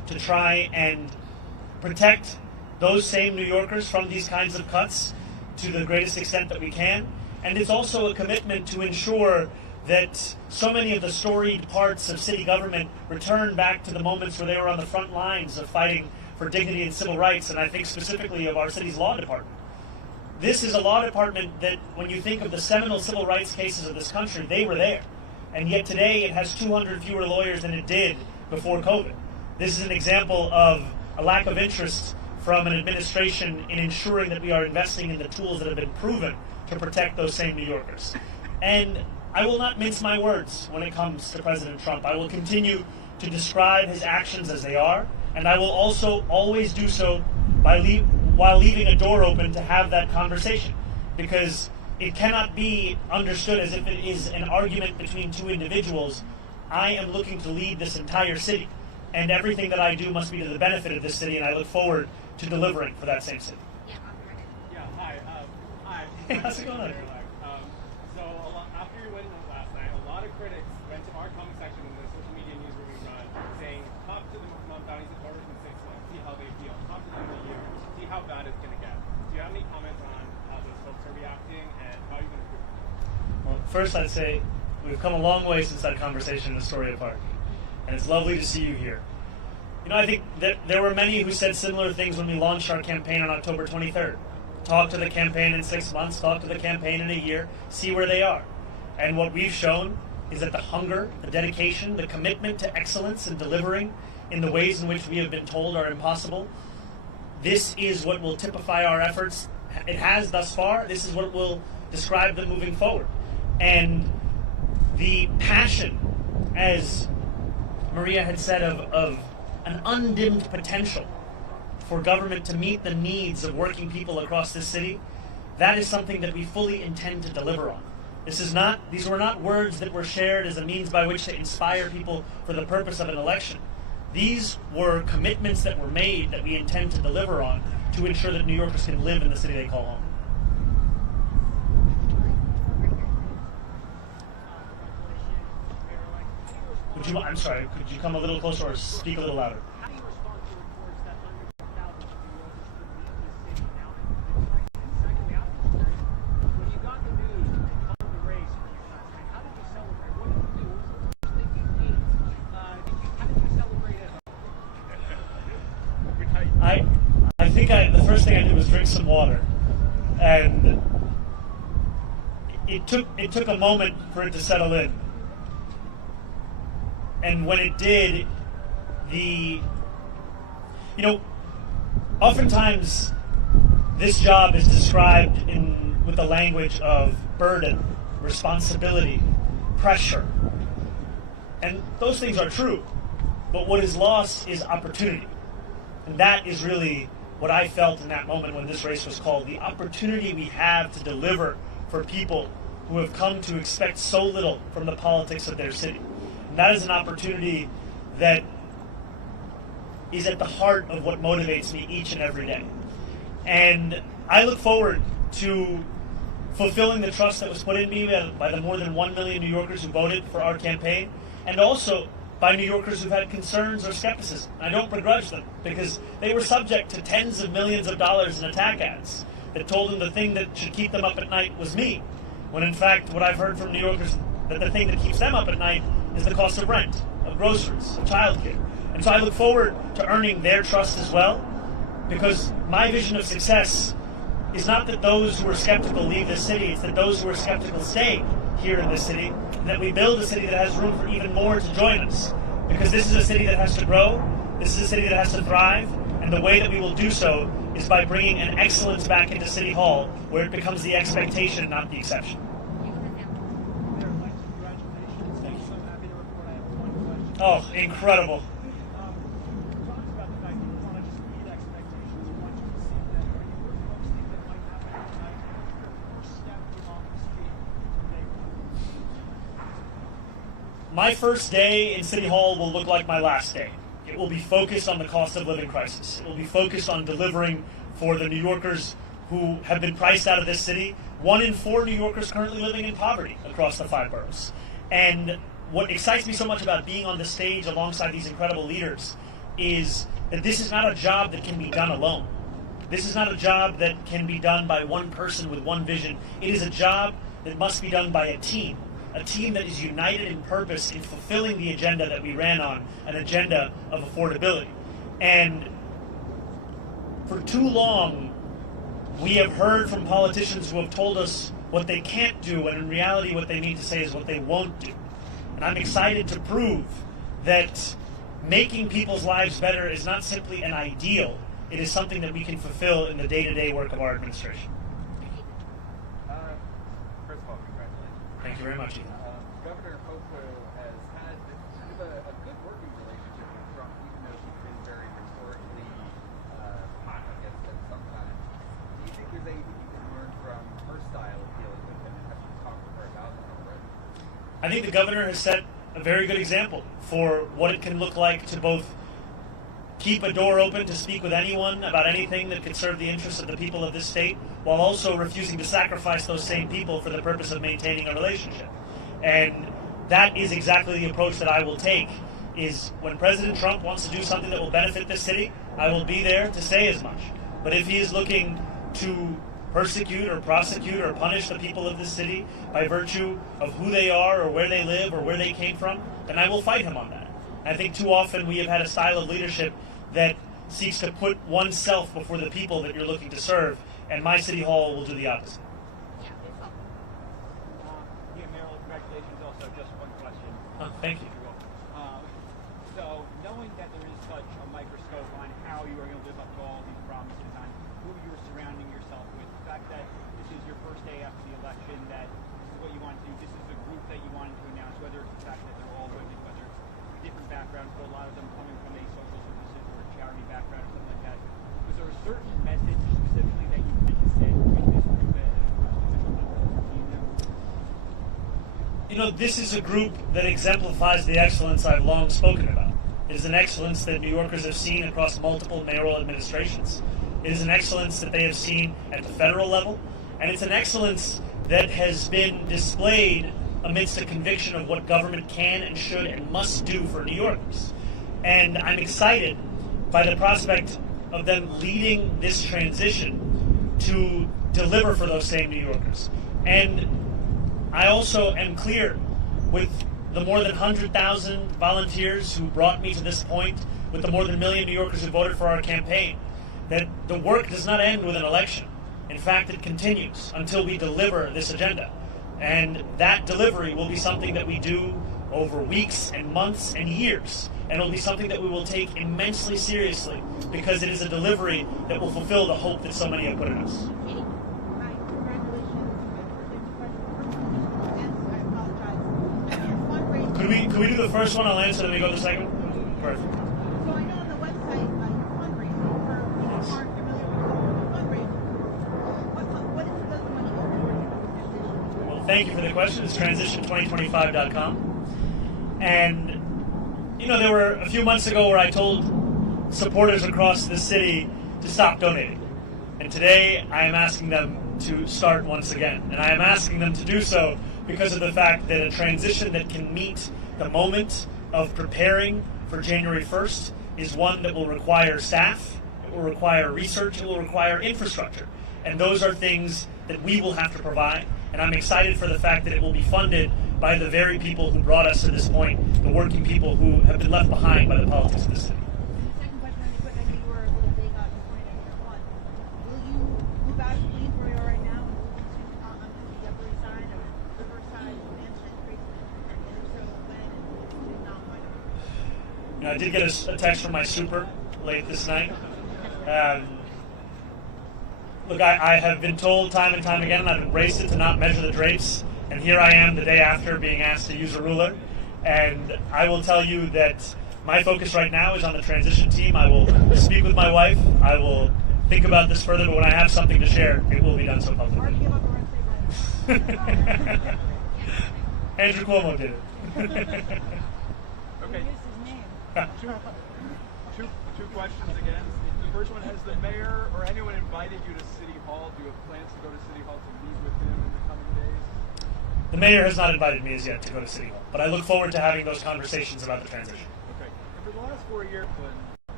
to try and protect those same New Yorkers from these kinds of cuts to the greatest extent that we can. And it's also a commitment to ensure that so many of the storied parts of city government return back to the moments where they were on the front lines of fighting for dignity and civil rights, and I think specifically of our city's law department. This is a law department that, when you think of the seminal civil rights cases of this country, they were there. And yet today it has 200 fewer lawyers than it did before COVID. This is an example of a lack of interest from an administration in ensuring that we are investing in the tools that have been proven to protect those same New Yorkers. And I will not mince my words when it comes to President Trump. I will continue to describe his actions as they are, and I will also always do so while leaving a door open to have that conversation, because it cannot be understood as if it is an argument between two individuals. I am looking to lead this entire city, and everything that I do must be to the benefit of this city, and I look forward to delivering for that same city. Yeah, hi. Hey, how's it going on? After your win last night, a lot of critics went to our comment section in the social media news where we run, saying, talk to the Mamdani supporters in 6 months, see how they feel. Talk to them in a year, see how bad it's going to get. Do you have any comments on how those folks are reacting and how you're going to prove it? Well, first I'd say we've come a long way since that conversation in Astoria Park, and it's lovely to see you here. You know, I think that there were many who said similar things when we launched our campaign on October 23rd. Talk to the campaign in 6 months, talk to the campaign in a year, see where they are. And what we've shown is that the hunger, the dedication, the commitment to excellence and delivering in the ways in which we have been told are impossible, this is what will typify our efforts. It has thus far. This is what will describe them moving forward. And the passion, as Maria had said, of an undimmed potential for government to meet the needs of working people across this city, that is something that we fully intend to deliver on. These were not words that were shared as a means by which to inspire people for the purpose of an election. These were commitments that were made that we intend to deliver on to ensure that New Yorkers can live in the city they call home. I'm sorry, could you come a little closer or speak a little louder? I think the first thing I did was drink some water, and it took a moment for it to settle in. And when it did, oftentimes this job is described with the language of burden, responsibility, pressure. And those things are true, but what is lost is opportunity. And that is really what I felt in that moment when this race was called, the opportunity we have to deliver for people who have come to expect so little from the politics of their city. And that is an opportunity that is at the heart of what motivates me each and every day. And I look forward to fulfilling the trust that was put in me by the more than 1 million New Yorkers who voted for our campaign, and also by New Yorkers who've had concerns or skepticism. I don't begrudge them, because they were subject to tens of millions of dollars in attack ads that told them the thing that should keep them up at night was me, when in fact what I've heard from New Yorkers, that the thing that keeps them up at night is the cost of rent, of groceries, of childcare. And so I look forward to earning their trust as well, because my vision of success is not that those who are skeptical leave this city, it's that those who are skeptical stay here in this city, and that we build a city that has room for even more to join us. Because this is a city that has to grow, this is a city that has to thrive, and the way that we will do so is by bringing an excellence back into City Hall, where it becomes the expectation, not the exception. Oh, incredible. My first day in City Hall will look like my last day. It will be focused on the cost of living crisis. It will be focused on delivering for the New Yorkers who have been priced out of this city. 1 in 4 New Yorkers currently living in poverty across the 5 boroughs. And what excites me so much about being on the stage alongside these incredible leaders is that this is not a job that can be done alone. This is not a job that can be done by one person with one vision. It is a job that must be done by a team that is united in purpose in fulfilling the agenda that we ran on, an agenda of affordability. And for too long, we have heard from politicians who have told us what they can't do, when in reality what they need to say is what they won't do. And I'm excited to prove that making people's lives better is not simply an ideal, it is something that we can fulfill in the day-to-day work of our administration. First of all, congratulations. Thank you very much, Ethan. Governor Cuomo has had kind of a good working relationship with Trump, even though she's been very rhetorically hot against him sometimes. Do you think there's anything you can learn from her style of dealing with him, and have you talked to her about it already? I think the governor has set a very good example for what it can look like to both keep a door open to speak with anyone about anything that could serve the interests of the people of this state, while also refusing to sacrifice those same people for the purpose of maintaining a relationship. And that is exactly the approach that I will take, is when President Trump wants to do something that will benefit this city, I will be there to say as much. But if he is looking to persecute or prosecute or punish the people of this city by virtue of who they are or where they live or where they came from, then I will fight him on that. I think too often we have had a style of leadership that seeks to put oneself before the people that you're looking to serve, and my city hall will do the opposite. Mayoral, congratulations. Also, just one question. Thank you. So, knowing that there is such a microscope on how you are going to live up to all these promises, on who you're surrounding yourself with, the fact that this is your first day after the election, that this is what you want to do, this is the group that you wanted to announce, whether it's the fact that they're all women, whether it's different backgrounds, but a lot of them coming from a social services or a charity background or something like that. Was there a certain message specifically that you wanted to send with this group at official level? Do you know? You know, this is a group that exemplifies the excellence I've long spoken about. It is an excellence that New Yorkers have seen across multiple mayoral administrations. It is an excellence that they have seen at the federal level, and it's an excellence that has been displayed amidst a conviction of what government can and should and must do for New Yorkers. And I'm excited by the prospect of them leading this transition to deliver for those same New Yorkers. And I also am clear with the more than 100,000 volunteers who brought me to this point, with the more than 1 million New Yorkers who voted for our campaign, that the work does not end with an election. In fact, it continues until we deliver this agenda. And that delivery will be something that we do over weeks and months and years. And it will be something that we will take immensely seriously, because it is a delivery that will fulfill the hope that so many have put in us. Could we do the first one? I'll answer, then we go to the second one? Perfect. So I know on the website you're fundraising for people who aren't familiar with fundraising. What is the money going for? Well, thank you for the question. It's transition2025.com. And, you know, there were a few months ago where I told supporters across the city to stop donating. And today I am asking them to start once again. And I am asking them to do so because of the fact that a transition that can meet the moment of preparing for January 1st is one that will require staff, it will require research, it will require infrastructure. And those are things that we will have to provide. And I'm excited for the fact that it will be funded by the very people who brought us to this point, the working people who have been left behind by the politics of the city. Second question, really quick. I know you were a little big on this point in year one. Will you move out of Queens where you are right now and move onto the Upper East Side or the First Side, Mansion, Grayson, and if so, when and not when? You know, I did get a text from my super late this night. Look, I have been told time and time again, and I've embraced it, to not measure the drapes. And here I am the day after being asked to use a ruler. And I will tell you that my focus right now is on the transition team. I will speak with my wife. I will think about this further, but when I have something to share, it will be done so publicly. Andrew Cuomo did it. Okay. Two questions again. The first one, has the mayor or anyone invited you to City Hall? Do you have plans to go to City Hall to meet with him in the coming days? The mayor has not invited me as yet to go to City Hall, but I look forward to having those conversations about the transition. Okay. And for the last 4 years,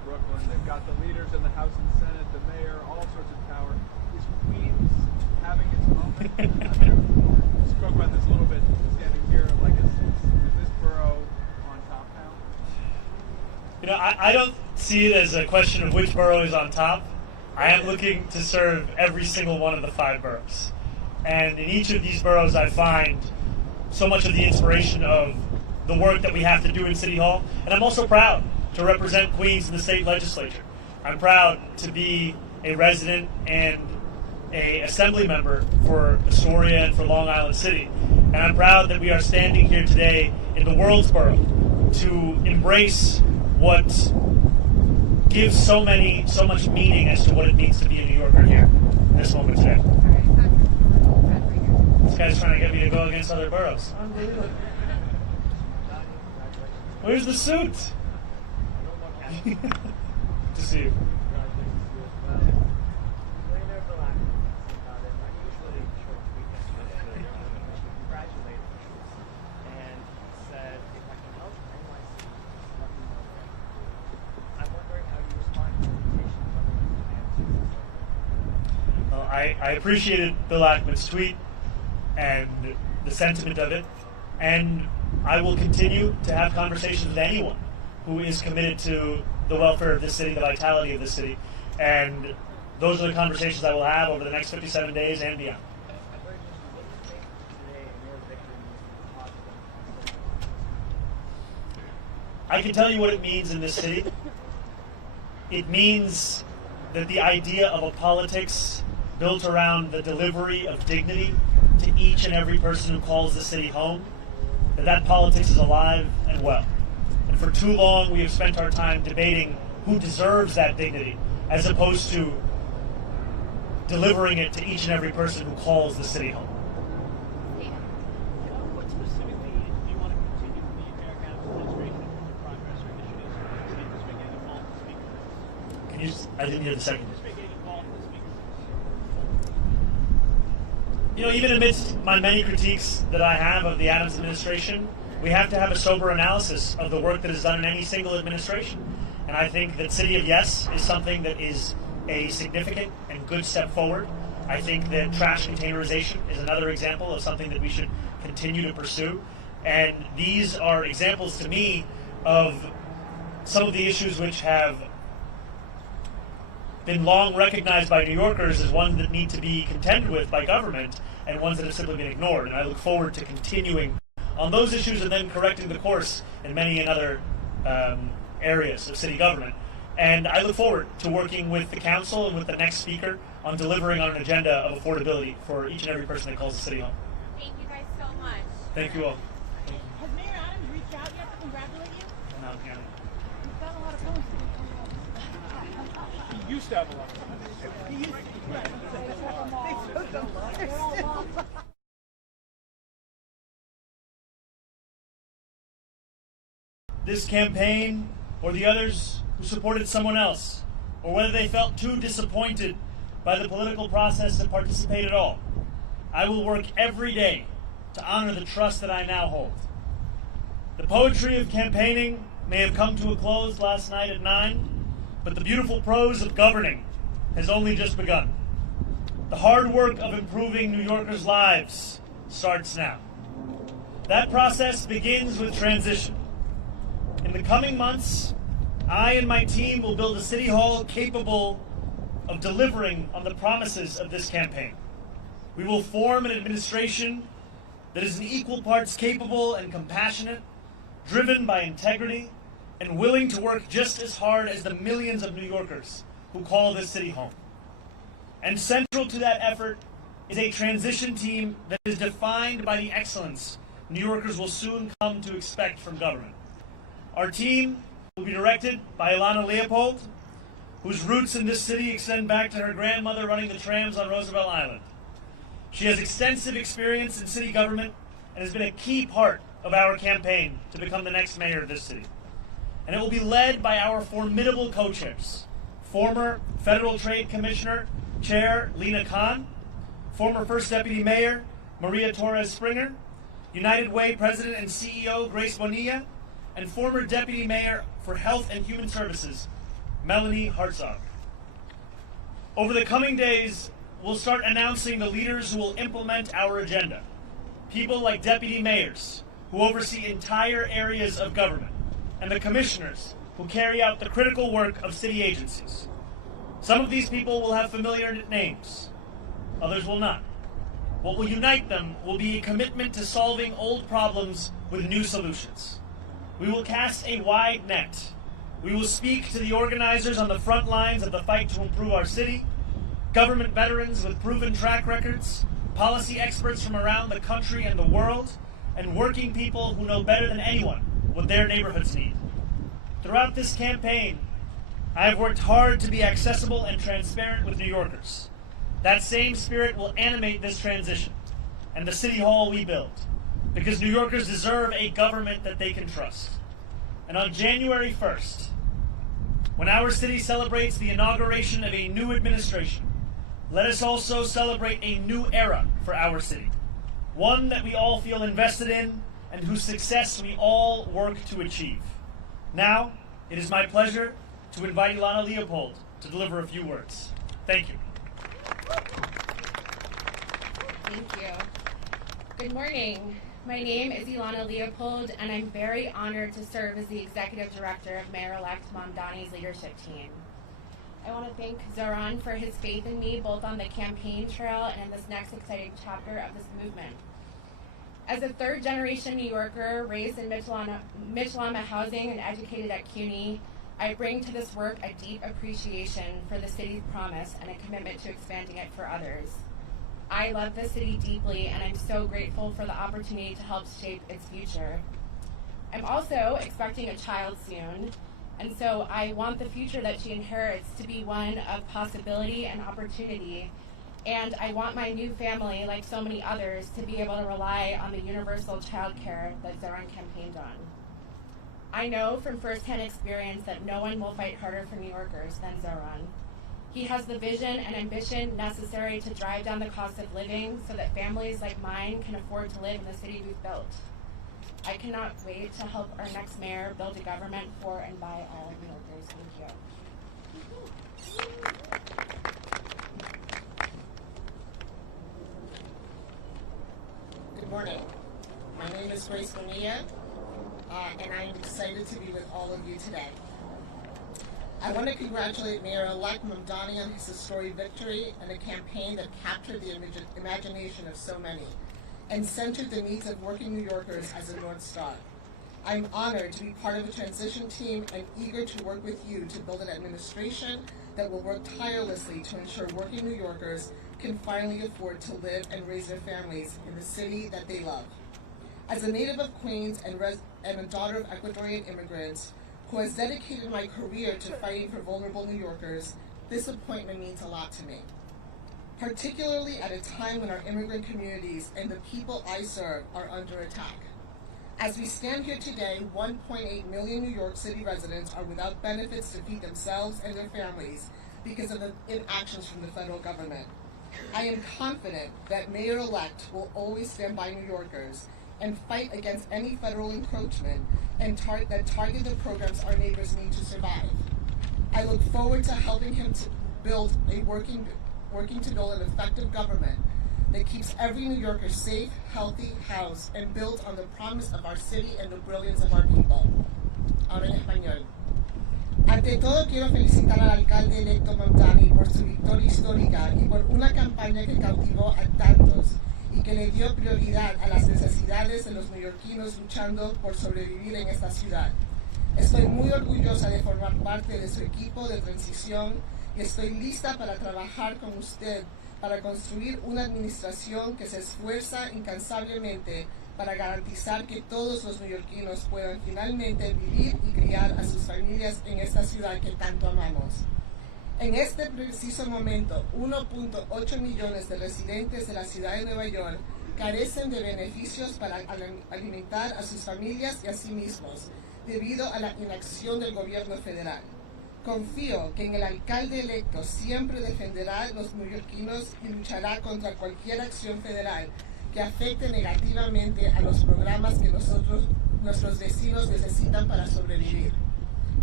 Brooklyn. They've got the leaders in the House and Senate, the mayor, all sorts of power. Is Queens having its moment? I spoke about this a little bit standing here. Like, is this borough on top now? You know, I don't see it as a question of which borough is on top. I am looking to serve every single one of the 5 boroughs. And in each of these boroughs, I find so much of the inspiration of the work that we have to do in City Hall. And I'm also proud to represent Queens in the state legislature. I'm proud to be a resident and an assembly member for Astoria and for Long Island City. And I'm proud that we are standing here today in the world's borough to embrace what gives so much meaning as to what it means to be a New Yorker here in this moment today. This guy's trying to get me to go against other boroughs. Unbelievable. Where's the suit? To see you. I appreciated Bill Ackman's tweet and the sentiment of it, and I will continue to have conversations with anyone who is committed to the welfare of this city, the vitality of this city, and those are the conversations I will have over the next 57 days and beyond. I can tell you what it means in this city. It means that the idea of a politics built around the delivery of dignity to each and every person who calls the city home, that politics is alive and well. And for too long, we have spent our time debating who deserves that dignity, as opposed to delivering it to each and every person who calls the city home. What specifically do you want to continue from the American administration for progress or initiatives to get involved in the speaker? Can you? I didn't hear the second. You know, even amidst my many critiques that I have of the Adams administration, we have to have a sober analysis of the work that is done in any single administration. And I think that City of Yes is something that is a significant and good step forward. I think that trash containerization is another example of something that we should continue to pursue. And these are examples to me of some of the issues which have been long recognized by New Yorkers as ones that need to be contended with by government and ones that have simply been ignored. And I look forward to continuing on those issues and then correcting the course in many and other areas of city government. And I look forward to working with the council and with the next speaker on delivering on an agenda of affordability for each and every person that calls the city home. Thank you guys so much. Thank you all. Has Mayor Adams reached out yet to congratulate you? No, Karen. He's got a lot of phones. He used to have a lot of fun. He used to. This campaign or the others who supported someone else, or whether they felt too disappointed by the political process to participate at all, I will work every day to honor the trust that I now hold. The poetry of campaigning may have come to a close last night at 9, but the beautiful prose of governing has only just begun. The hard work of improving New Yorkers' lives starts now. That process begins with transition. In the coming months, I and my team will build a city hall capable of delivering on the promises of this campaign. We will form an administration that is in equal parts capable and compassionate, driven by integrity, and willing to work just as hard as the millions of New Yorkers who call this city home. And central to that effort is a transition team that is defined by the excellence New Yorkers will soon come to expect from government. Our team will be directed by Ilana Leopold, whose roots in this city extend back to her grandmother running the trams on Roosevelt Island. She has extensive experience in city government and has been a key part of our campaign to become the next mayor of this city. And it will be led by our formidable co-chairs, former Federal Trade Commissioner Chair Lena Khan, former First Deputy Mayor Maria Torres Springer, United Way President and CEO Grace Bonilla, and former Deputy Mayor for Health and Human Services Melanie Hartzog. Over the coming days, we'll start announcing the leaders who will implement our agenda. People like deputy mayors, who oversee entire areas of government, and the commissioners, who carry out the critical work of city agencies. Some of these people will have familiar names, others will not. What will unite them will be a commitment to solving old problems with new solutions. We will cast a wide net. We will speak to the organizers on the front lines of the fight to improve our city, government veterans with proven track records, policy experts from around the country and the world, and working people who know better than anyone what their neighborhoods need. Throughout this campaign, I have worked hard to be accessible and transparent with New Yorkers. That same spirit will animate this transition and the city hall we build, because New Yorkers deserve a government that they can trust. And on January 1st, when our city celebrates the inauguration of a new administration, let us also celebrate a new era for our city, one that we all feel invested in and whose success we all work to achieve. Now, it is my pleasure to invite Ilana Leopold to deliver a few words. Thank you. Thank you. Good morning. My name is Ilana Leopold, and I'm very honored to serve as the Executive Director of Mayor-elect Mamdani's leadership team. I want to thank Zohran for his faith in me, both on the campaign trail and in this next exciting chapter of this movement. As a third-generation New Yorker, raised in Mitchell-on-the housing and educated at CUNY, I bring to this work a deep appreciation for the city's promise and a commitment to expanding it for others. I love the city deeply, and I'm so grateful for the opportunity to help shape its future. I'm also expecting a child soon, and so I want the future that she inherits to be one of possibility and opportunity, and I want my new family, like so many others, to be able to rely on the universal child care that Zohran campaigned on. I know from firsthand experience that no one will fight harder for New Yorkers than Zohran. He has the vision and ambition necessary to drive down the cost of living so that families like mine can afford to live in the city we've built. I cannot wait to help our next mayor build a government for and by all New Yorkers. Thank you. Good morning. My name is Grace Bonilla, and I'm excited to be with all of you today. I want to congratulate Mayor-elect Mamdani on his historic victory and a campaign that captured the imagination of so many and centered the needs of working New Yorkers as a North Star. I'm honored to be part of a transition team and eager to work with you to build an administration that will work tirelessly to ensure working New Yorkers can finally afford to live and raise their families in the city that they love. As a native of Queens and a daughter of Ecuadorian immigrants, who has dedicated my career to fighting for vulnerable New Yorkers, this appointment means a lot to me, particularly at a time when our immigrant communities and the people I serve are under attack. As we stand here today, 1.8 million New York City residents are without benefits to feed themselves and their families because of the inactions from the federal government. I am confident that Mayor-elect will always stand by New Yorkers and fight against any federal encroachment and that target the programs our neighbors need to survive. I look forward to helping him to build a working to build an effective government that keeps every New Yorker safe, healthy, housed, and built on the promise of our city and the brilliance of our people. Ahora en español. Ante todo, quiero felicitar al alcalde electo Mamdani por su victoria histórica y por una campaña que cautivó a tantos y que le dio prioridad a las necesidades de los neoyorquinos luchando por sobrevivir en esta ciudad. Estoy muy orgullosa de formar parte de su equipo de transición y estoy lista para trabajar con usted para construir una administración que se esfuerza incansablemente para garantizar que todos los neoyorquinos puedan finalmente vivir y criar a sus familias en esta ciudad que tanto amamos. En este preciso momento, 1.8 millones de residentes de la ciudad de Nueva York carecen de beneficios para alimentar a sus familias y a sí mismos, debido a la inacción del gobierno federal. Confío que en el alcalde electo siempre defenderá a los neoyorquinos y luchará contra cualquier acción federal que afecte negativamente a los programas que nuestros vecinos necesitan para sobrevivir.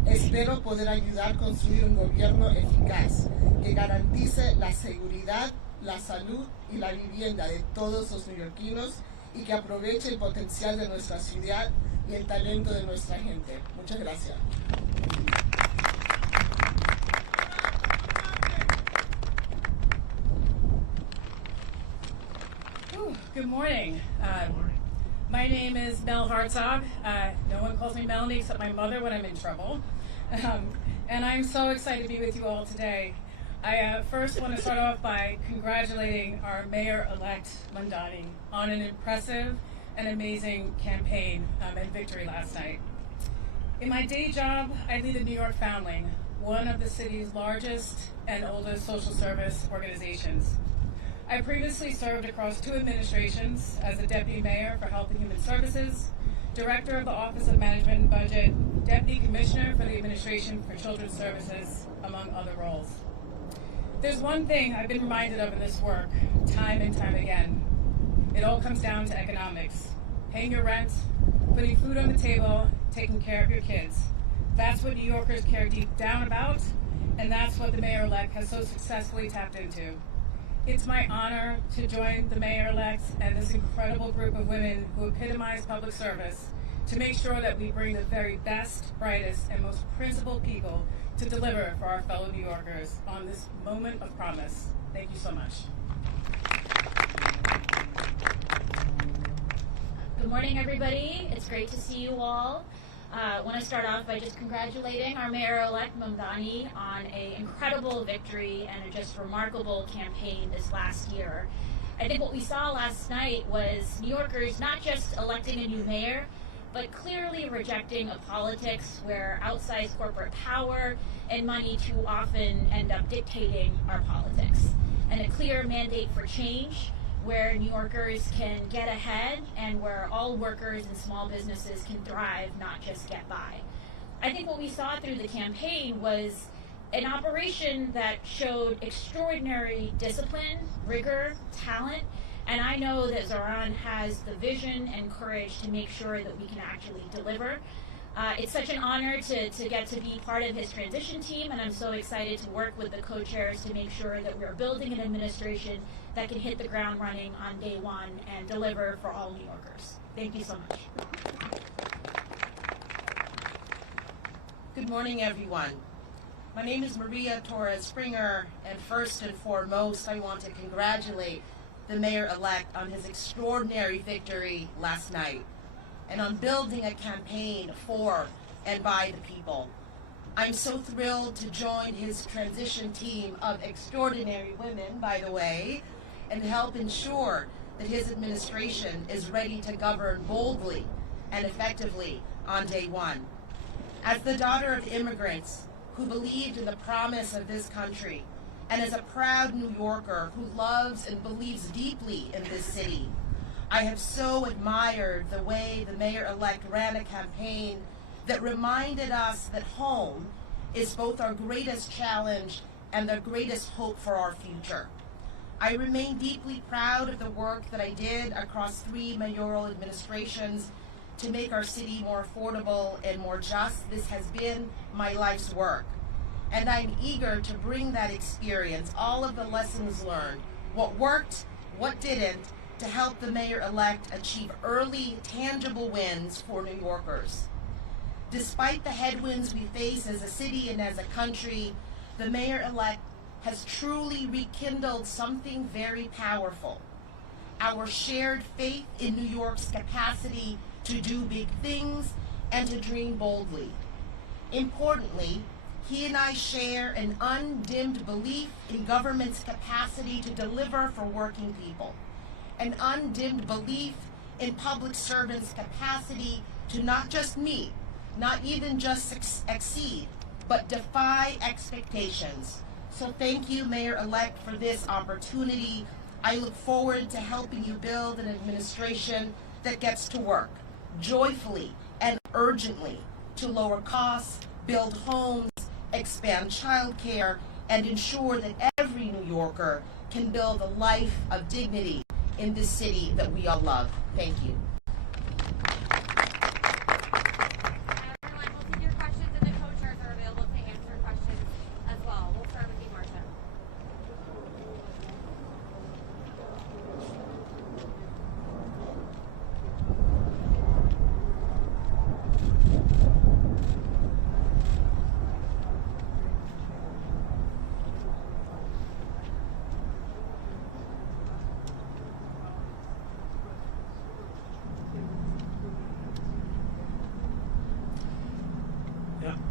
Espero poder ayudar a construir un gobierno eficaz que garantice la seguridad, la salud y la vivienda de todos los neoyorquinos y que aproveche el potencial de nuestra ciudad y el talento de nuestra gente. Muchas gracias. Good morning. My name is Mel Hartzog. No one calls me Melanie except my mother when I'm in trouble. And I'm so excited to be with you all today. I first want to start off by congratulating our Mayor-elect Mamdani on an impressive and amazing campaign and victory last night. In my day job, I lead the New York Foundling, one of the city's largest and oldest social service organizations. I previously served across 2 administrations as the Deputy Mayor for Health and Human Services, Director of the Office of Management and Budget, Deputy Commissioner for the Administration for Children's Services, among other roles. There's one thing I've been reminded of in this work, time and time again. It all comes down to economics. Paying your rent, putting food on the table, taking care of your kids. That's what New Yorkers care deep down about, and that's what the Mayor-elect has so successfully tapped into. It's my honor to join the Mayor-elect and this incredible group of women who epitomize public service to make sure that we bring the very best, brightest, and most principled people to deliver for our fellow New Yorkers on this moment of promise. Thank you so much. Good morning, everybody. It's great to see you all. I want to start off by just congratulating our Mayor-elect Mamdani on an incredible victory and a just remarkable campaign this last year. I think what we saw last night was New Yorkers not just electing a new mayor, but clearly rejecting a politics where outsized corporate power and money too often end up dictating our politics, and a clear mandate for change where New Yorkers can get ahead and where all workers and small businesses can thrive, not just get by. I think what we saw through the campaign was an operation that showed extraordinary discipline, rigor, talent, and I know that Zohran has the vision and courage to make sure that we can actually deliver. It's such an honor to get to be part of his transition team, and I'm so excited to work with the co-chairs to make sure that we're building an administration that can hit the ground running on day one and deliver for all New Yorkers. Thank you so much. Good morning, everyone. My name is Maria Torres Springer, and first and foremost, I want to congratulate the Mayor-elect on his extraordinary victory last night and on building a campaign for and by the people. I'm so thrilled to join his transition team of extraordinary women, by the way, and help ensure that his administration is ready to govern boldly and effectively on day one. As the daughter of immigrants who believed in the promise of this country, and as a proud New Yorker who loves and believes deeply in this city, I have so admired the way the Mayor-elect ran a campaign that reminded us that home is both our greatest challenge and the greatest hope for our future. I remain deeply proud of the work that I did across 3 mayoral administrations to make our city more affordable and more just. This has been my life's work. And I'm eager to bring that experience, all of the lessons learned, what worked, what didn't, to help the Mayor-elect achieve early, tangible wins for New Yorkers. Despite the headwinds we face as a city and as a country, the Mayor-elect has truly rekindled something very powerful: our shared faith in New York's capacity to do big things and to dream boldly. Importantly, he and I share an undimmed belief in government's capacity to deliver for working people, an undimmed belief in public servants' capacity to not just meet, not even just exceed, but defy expectations. So thank you, Mayor-elect, for this opportunity. I look forward to helping you build an administration that gets to work joyfully and urgently to lower costs, build homes, expand childcare, and ensure that every New Yorker can build a life of dignity in this city that we all love. Thank you. Everyone, we'll take your questions and the co-chairs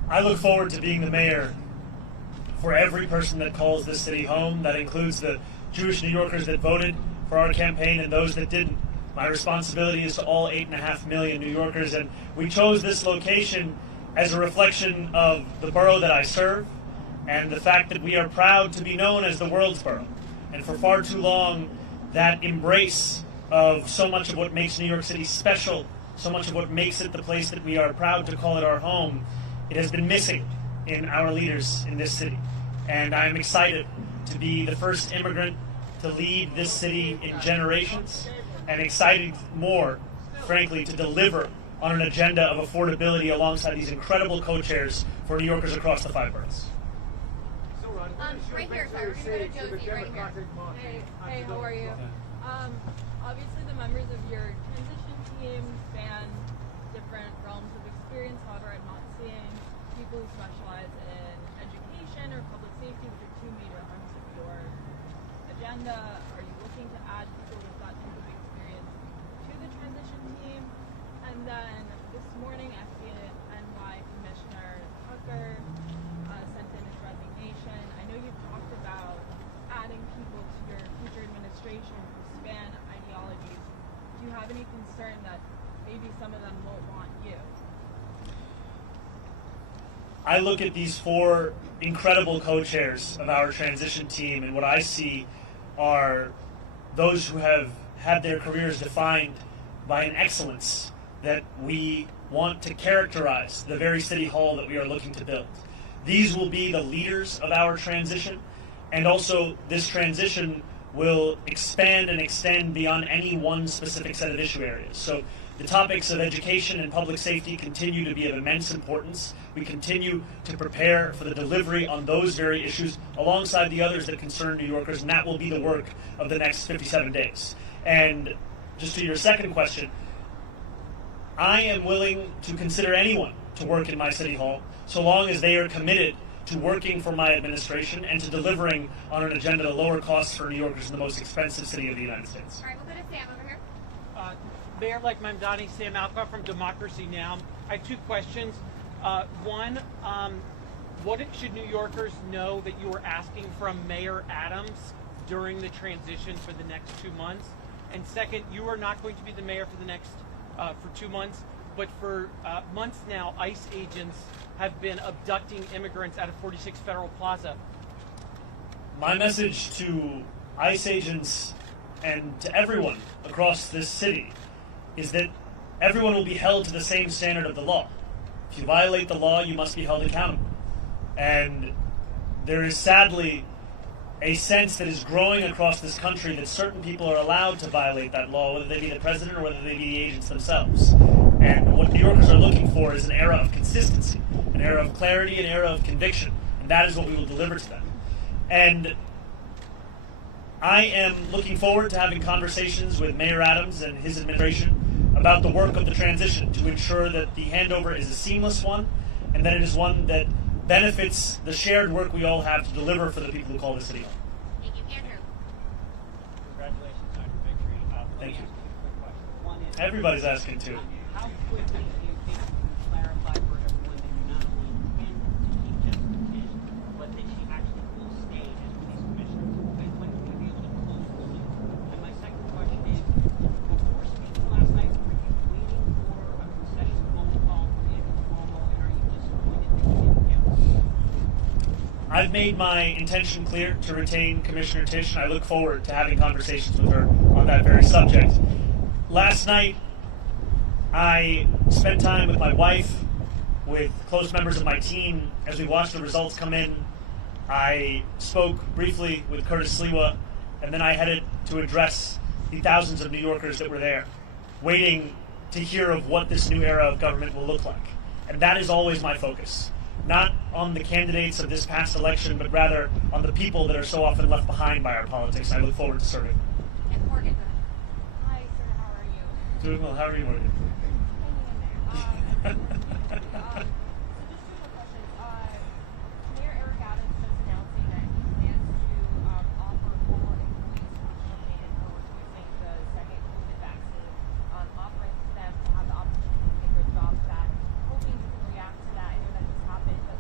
I look forward to being the mayor for every person that calls this city home. That includes the Jewish New Yorkers that voted for our campaign and those that didn't. My responsibility is to all 8.5 million New Yorkers, and we chose this location as a reflection of the borough that I serve and the fact that we are proud to be known as the world's borough. And for far too long, that embrace of so much of what makes New York City special, so much of what makes it the place that we are proud to call it our home, it has been missing in our leaders in this city. And I am excited to be the first immigrant to lead this city in generations, and excited more, frankly, to deliver on an agenda of affordability alongside these incredible co-chairs for New Yorkers across the 5 boroughs. Right here, sorry, we're going to go to Josie right here. Hey, how are you? Obviously the members of your transition team span different realms of experience. However, I'm not seeing people who specialize in education or public safety, which are 2 major arms of your agenda. Are you looking to add people with that type of experience to the transition team? And then this morning, FDNY Commissioner Tucker sent in his resignation. I know you've talked about adding people to your future administration who span ideologies. Do you have any concern that maybe some of them won't want you? I look at these 4 incredible co-chairs of our transition team, and what I see are those who have had their careers defined by an excellence that we want to characterize the very city hall that we are looking to build. These will be the leaders of our transition, and also this transition will expand and extend beyond any one specific set of issue areas. So the topics of education and public safety continue to be of immense importance. We continue to prepare for the delivery on those very issues alongside the others that concern New Yorkers, and that will be the work of the next 57 days. And just to your second question, I am willing to consider anyone to work in my city hall so long as they are committed to working for my administration and to delivering on an agenda to lower costs for New Yorkers in the most expensive city of the United States. All right, we'll go to Sam over here. Mayor-elect Mamdani, Sam Alcock from Democracy Now! I have 2 questions. One, what should New Yorkers know that you were asking from Mayor Adams during the transition for the next 2 months? And second, you are not going to be the mayor for the next for 2 months, but for months now, ICE agents have been abducting immigrants out of 46 Federal Plaza. My message to ICE agents and to everyone across this city is that everyone will be held to the same standard of the law. If you violate the law, you must be held accountable. And there is sadly a sense that is growing across this country that certain people are allowed to violate that law, whether they be the president or whether they be the agents themselves. And what New Yorkers are looking for is an era of consistency, an era of clarity, an era of conviction. And that is what we will deliver to them. And I am looking forward to having conversations with Mayor Adams and his administration about the work of the transition to ensure that the handover is a seamless one and that it is one that benefits the shared work we all have to deliver for the people who call the city home. Thank you, Andrew. Congratulations on your victory. Thank you. Let me ask you a quick question. One is, Everybody's asking too. how quickly do you think you can clarify for everyone that you not only intend to keep Jessica Tisch, but that she actually will stay as police commissioner? And when will we be able to close the loop? And my second question is, before speaking last night, were you waiting for a concession phone call from Andrew Cuomo, and are you disappointed that you didn't get one? I've made my intention clear to retain Commissioner Tisch, and I look forward to having conversations with her on that very subject. Last night, I spent time with my wife, with close members of my team, as we watched the results come in. I spoke briefly with Curtis Sliwa, and then I headed to address the thousands of New Yorkers that were there, waiting to hear of what this new era of government will look like. And that is always my focus. Not on the candidates of this past election, but rather on the people that are so often left behind by our politics. I look forward to serving. And Morgan. Hi, sir. How are you? Doing well. How are you, Morgan? Hanging in there. So just 2 quick questions. Mayor Eric Adams is announcing that he plans to offer forward employees functional aid for refusing the second COVID vaccine, offering them to have the opportunity to get their jobs back. Hoping you can react to that. I know that just happened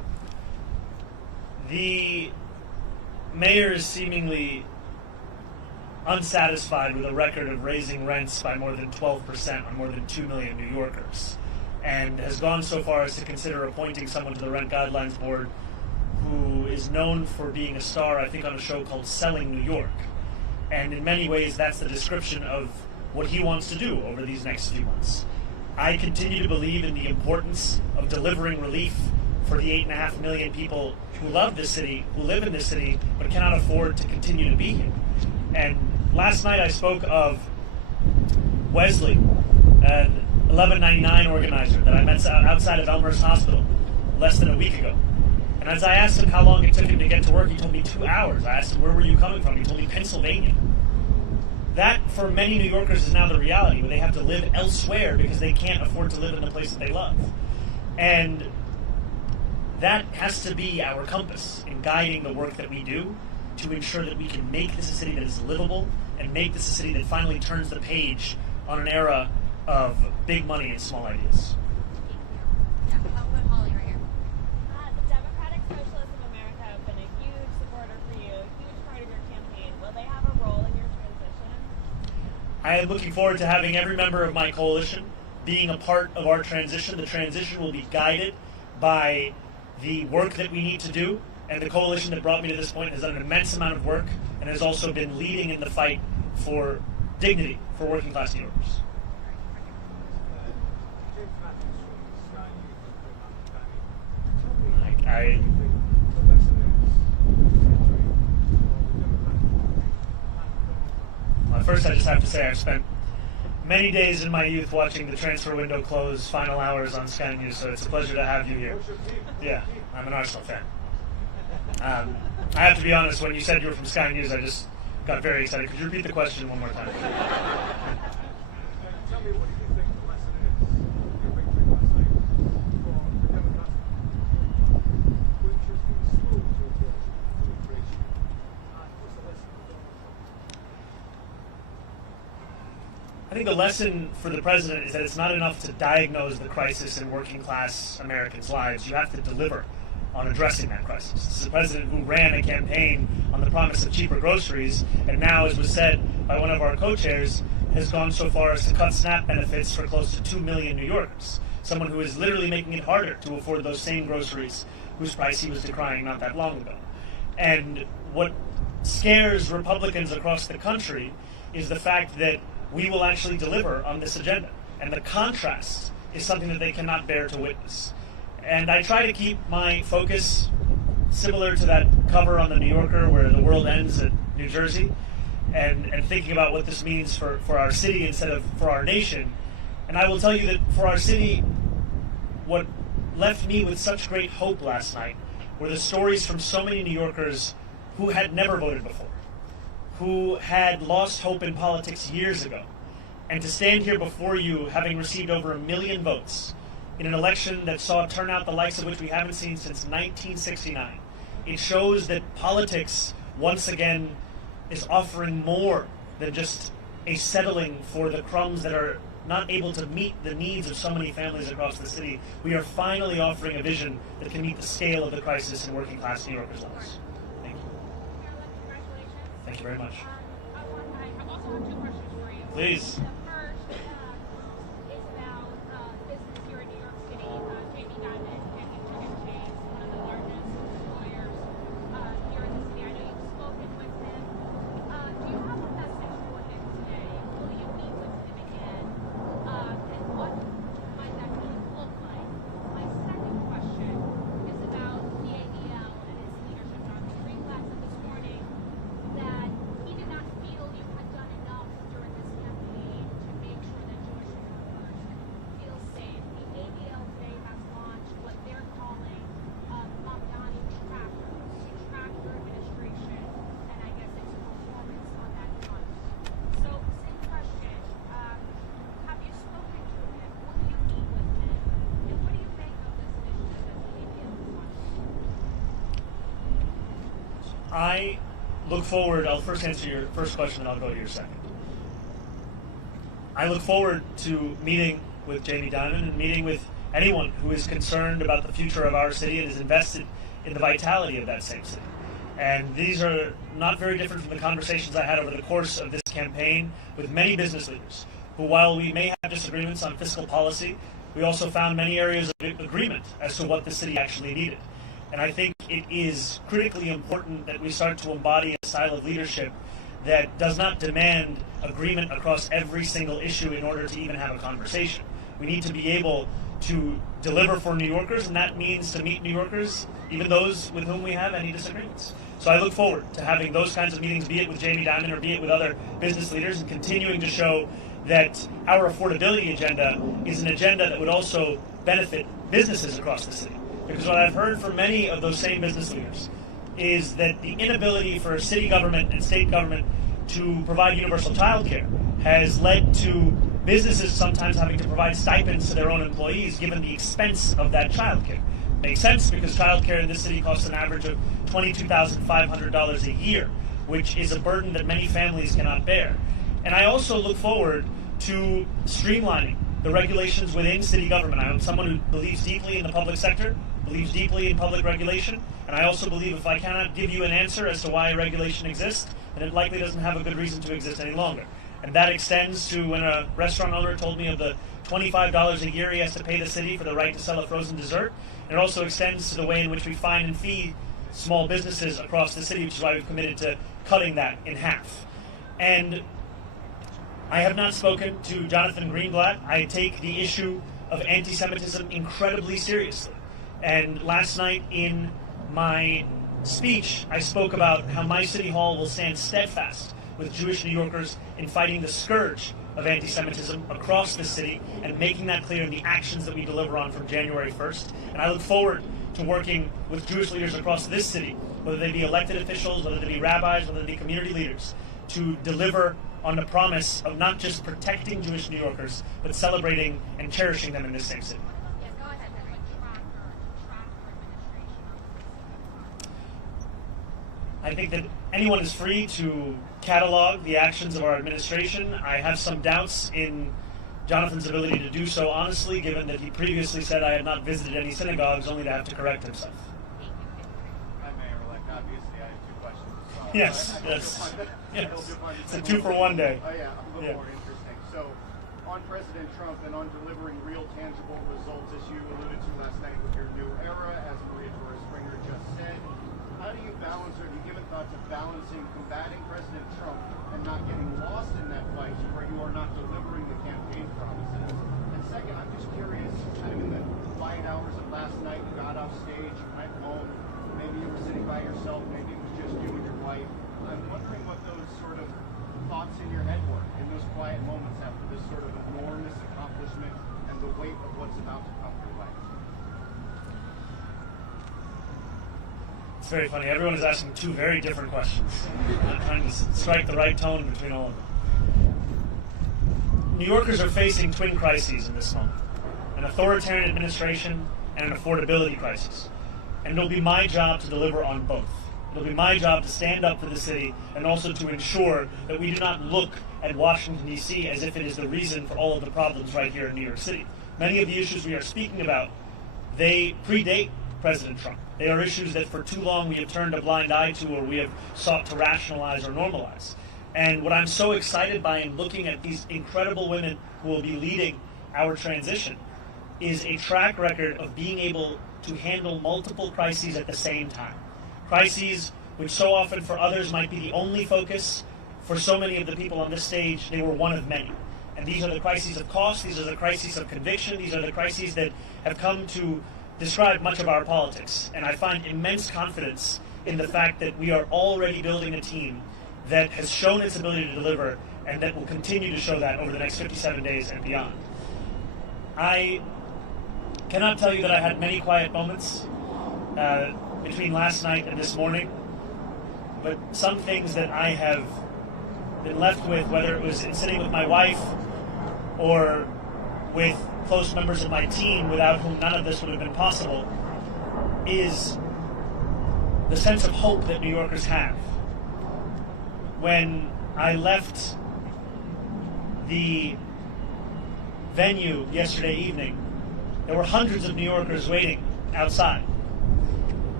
The mayor is seemingly unsatisfied with a record of raising rents by more than 12% on more than 2 million New Yorkers, and has gone so far as to consider appointing someone to the Rent Guidelines Board who is known for being a star, I think, on a show called Selling New York. And in many ways, that's the description of what he wants to do over these next few months. I continue to believe in the importance of delivering relief for the 8.5 million people who love this city, who live in this city, but cannot afford to continue to be here. And last night I spoke of Wesley, an 1199 organizer that I met outside of Elmhurst Hospital less than a week ago. And as I asked him how long it took him to get to work, he told me 2 hours. I asked him, where were you coming from? He told me Pennsylvania. That, for many New Yorkers, is now the reality, where they have to live elsewhere because they can't afford to live in the place that they love. And that has to be our compass in guiding the work that we do to ensure that we can make this a city that is livable and make this a city that finally turns the page on an era of big money and small ideas. Yeah, I'll put Holly right here. The Democratic Socialists of America have been a huge supporter for you, a huge part of your campaign. Will they have a role in your transition? I am looking forward to having every member of my coalition being a part of our transition. The transition will be guided by the work that we need to do, and the coalition that brought me to this point has done an immense amount of work and has also been leading in the fight for dignity for working class New Yorkers. First, I just have to say I've spent many days in my youth watching the transfer window close, final hours on Sky News, so it's a pleasure to have you here. Yeah, I'm an Arsenal fan. I have to be honest, when you said you were from Sky News, I just got very excited. Could you repeat the question one more time? Tell me, what do you think the lesson is, your victory last night, for the Democratic which has been slow to address immigration? What's the lesson for them? I think the lesson for the president is that it's not enough to diagnose the crisis in working class Americans' lives. You have to deliver on addressing that crisis. This is a president who ran a campaign on the promise of cheaper groceries, and now, as was said by one of our co-chairs, has gone so far as to cut SNAP benefits for close to 2 million New Yorkers. Someone who is literally making it harder to afford those same groceries whose price he was decrying not that long ago. And what scares Republicans across the country is the fact that we will actually deliver on this agenda. And the contrast is something that they cannot bear to witness. And I try to keep my focus similar to that cover on the New Yorker where the world ends at New Jersey, and thinking about what this means for our city instead of for our nation. And I will tell you that for our city, what left me with such great hope last night were the stories from so many New Yorkers who had never voted before, who had lost hope in politics years ago. And to stand here before you, having received over 1 million votes in an election that saw a turnout the likes of which we haven't seen since 1969, it shows that politics, once again, is offering more than just a settling for the crumbs that are not able to meet the needs of so many families across the city. We are finally offering a vision that can meet the scale of the crisis in working class New Yorkers' lives. Thank you. Thank you very much. I also have 2 questions for you. Please. The first is about business here in New York City. Jamie Dimon, Kenny Chicken Chase, one of the largest employers here in the city. I know you've spoken with him. Do you have a message for him today? Will you meet with him again? And what might that really look like? My second question is about CAEL and his leadership. Jonathan Green said this morning that he did not feel you had done enough during this campaign to make sure that Jewish workers feel safe. The ADL today has launched what they're calling Mamdani trackers to track your administration and I guess its performance on that front. So, same question. Have you spoken to him? Will you meet with him? And what do you make of this initiative that the ADL is launching? I look forward, I'll first answer your first question and I'll go to your second. I look forward to meeting with Jamie Dimon and meeting with anyone who is concerned about the future of our city and is invested in the vitality of that same city. And these are not very different from the conversations I had over the course of this campaign with many business leaders, who, while we may have disagreements on fiscal policy, we also found many areas of agreement as to what the city actually needed. And I think it is critically important that we start to embody a style of leadership that does not demand agreement across every single issue in order to even have a conversation. We need to be able to deliver for New Yorkers, and that means to meet New Yorkers, even those with whom we have any disagreements. So I look forward to having those kinds of meetings, be it with Jamie Dimon or be it with other business leaders, and continuing to show that our affordability agenda is an agenda that would also benefit businesses across the city. Because what I've heard from many of those same business leaders is that the inability for city government and state government to provide universal child care has led to businesses sometimes having to provide stipends to their own employees given the expense of that child care. Makes sense, because child care in this city costs an average of $22,500 a year, which is a burden that many families cannot bear. And I also look forward to streamlining the regulations within city government. I am someone who believes deeply in the public sector, believes deeply in public regulation, and I also believe if I cannot give you an answer as to why regulation exists, then it likely doesn't have a good reason to exist any longer. And that extends to when a restaurant owner told me of the $25 a year he has to pay the city for the right to sell a frozen dessert. And it also extends to the way in which we fine and fee small businesses across the city, which is why we've committed to cutting that in half. And I have not spoken to Jonathan Greenblatt. I take the issue of anti-Semitism incredibly seriously. And last night in my speech, I spoke about how my city hall will stand steadfast with Jewish New Yorkers in fighting the scourge of anti-Semitism across the city and making that clear in the actions that we deliver on from January 1st. And I look forward to working with Jewish leaders across this city, whether they be elected officials, whether they be rabbis, whether they be community leaders, to deliver on the promise of not just protecting Jewish New Yorkers, but celebrating and cherishing them in this same city. I think that anyone is free to catalog the actions of our administration. I have some doubts in Jonathan's ability to do so honestly, given that he previously said I had not visited any synagogues, only to have to correct himself. Hi, Mayor-elect. Obviously, I have two questions. Yes. It's a 2-for-1 day. Oh, yeah, a little more interesting. So, on President Trump and on delivering real, tangible results, as you alluded to last night with your new era, as Maria Torres-Springer just said, how do you balance, or have you given thought to balancing combating President Trump and not getting lost in that fight where you are not delivering the campaign promises? And second, I'm just curious, kind of in the quiet hours of last night, you got off stage, you went home, maybe you were sitting by yourself, maybe it was just you and your wife. I'm wondering what those sort of thoughts in your head were in those quiet moments after this sort of enormous accomplishment and the weight of what's about to come your way. It's very funny. Everyone is asking two very different questions. I'm trying to strike the right tone between all of them. New Yorkers are facing twin crises in this moment: an authoritarian administration and an affordability crisis. And it'll be my job to deliver on both. It'll be my job to stand up for the city and also to ensure that we do not look at Washington, D.C. as if it is the reason for all of the problems right here in New York City. Many of the issues we are speaking about, they predate President Trump. They are issues that for too long we have turned a blind eye to, or we have sought to rationalize or normalize. And what I'm so excited by in looking at these incredible women who will be leading our transition is a track record of being able to handle multiple crises at the same time. Crises which so often for others might be the only focus. For so many of the people on this stage, they were one of many. And these are the crises of cost, these are the crises of conviction, these are the crises that have come to describe much of our politics. And I find immense confidence in the fact that we are already building a team that has shown its ability to deliver and that will continue to show that over the next 57 days and beyond. I cannot tell you that I had many quiet moments between last night and this morning, but some things that I have been left with, whether it was in sitting with my wife or with close members of my team without whom none of this would have been possible, is the sense of hope that New Yorkers have. When I left the venue yesterday evening, there were hundreds of New Yorkers waiting outside.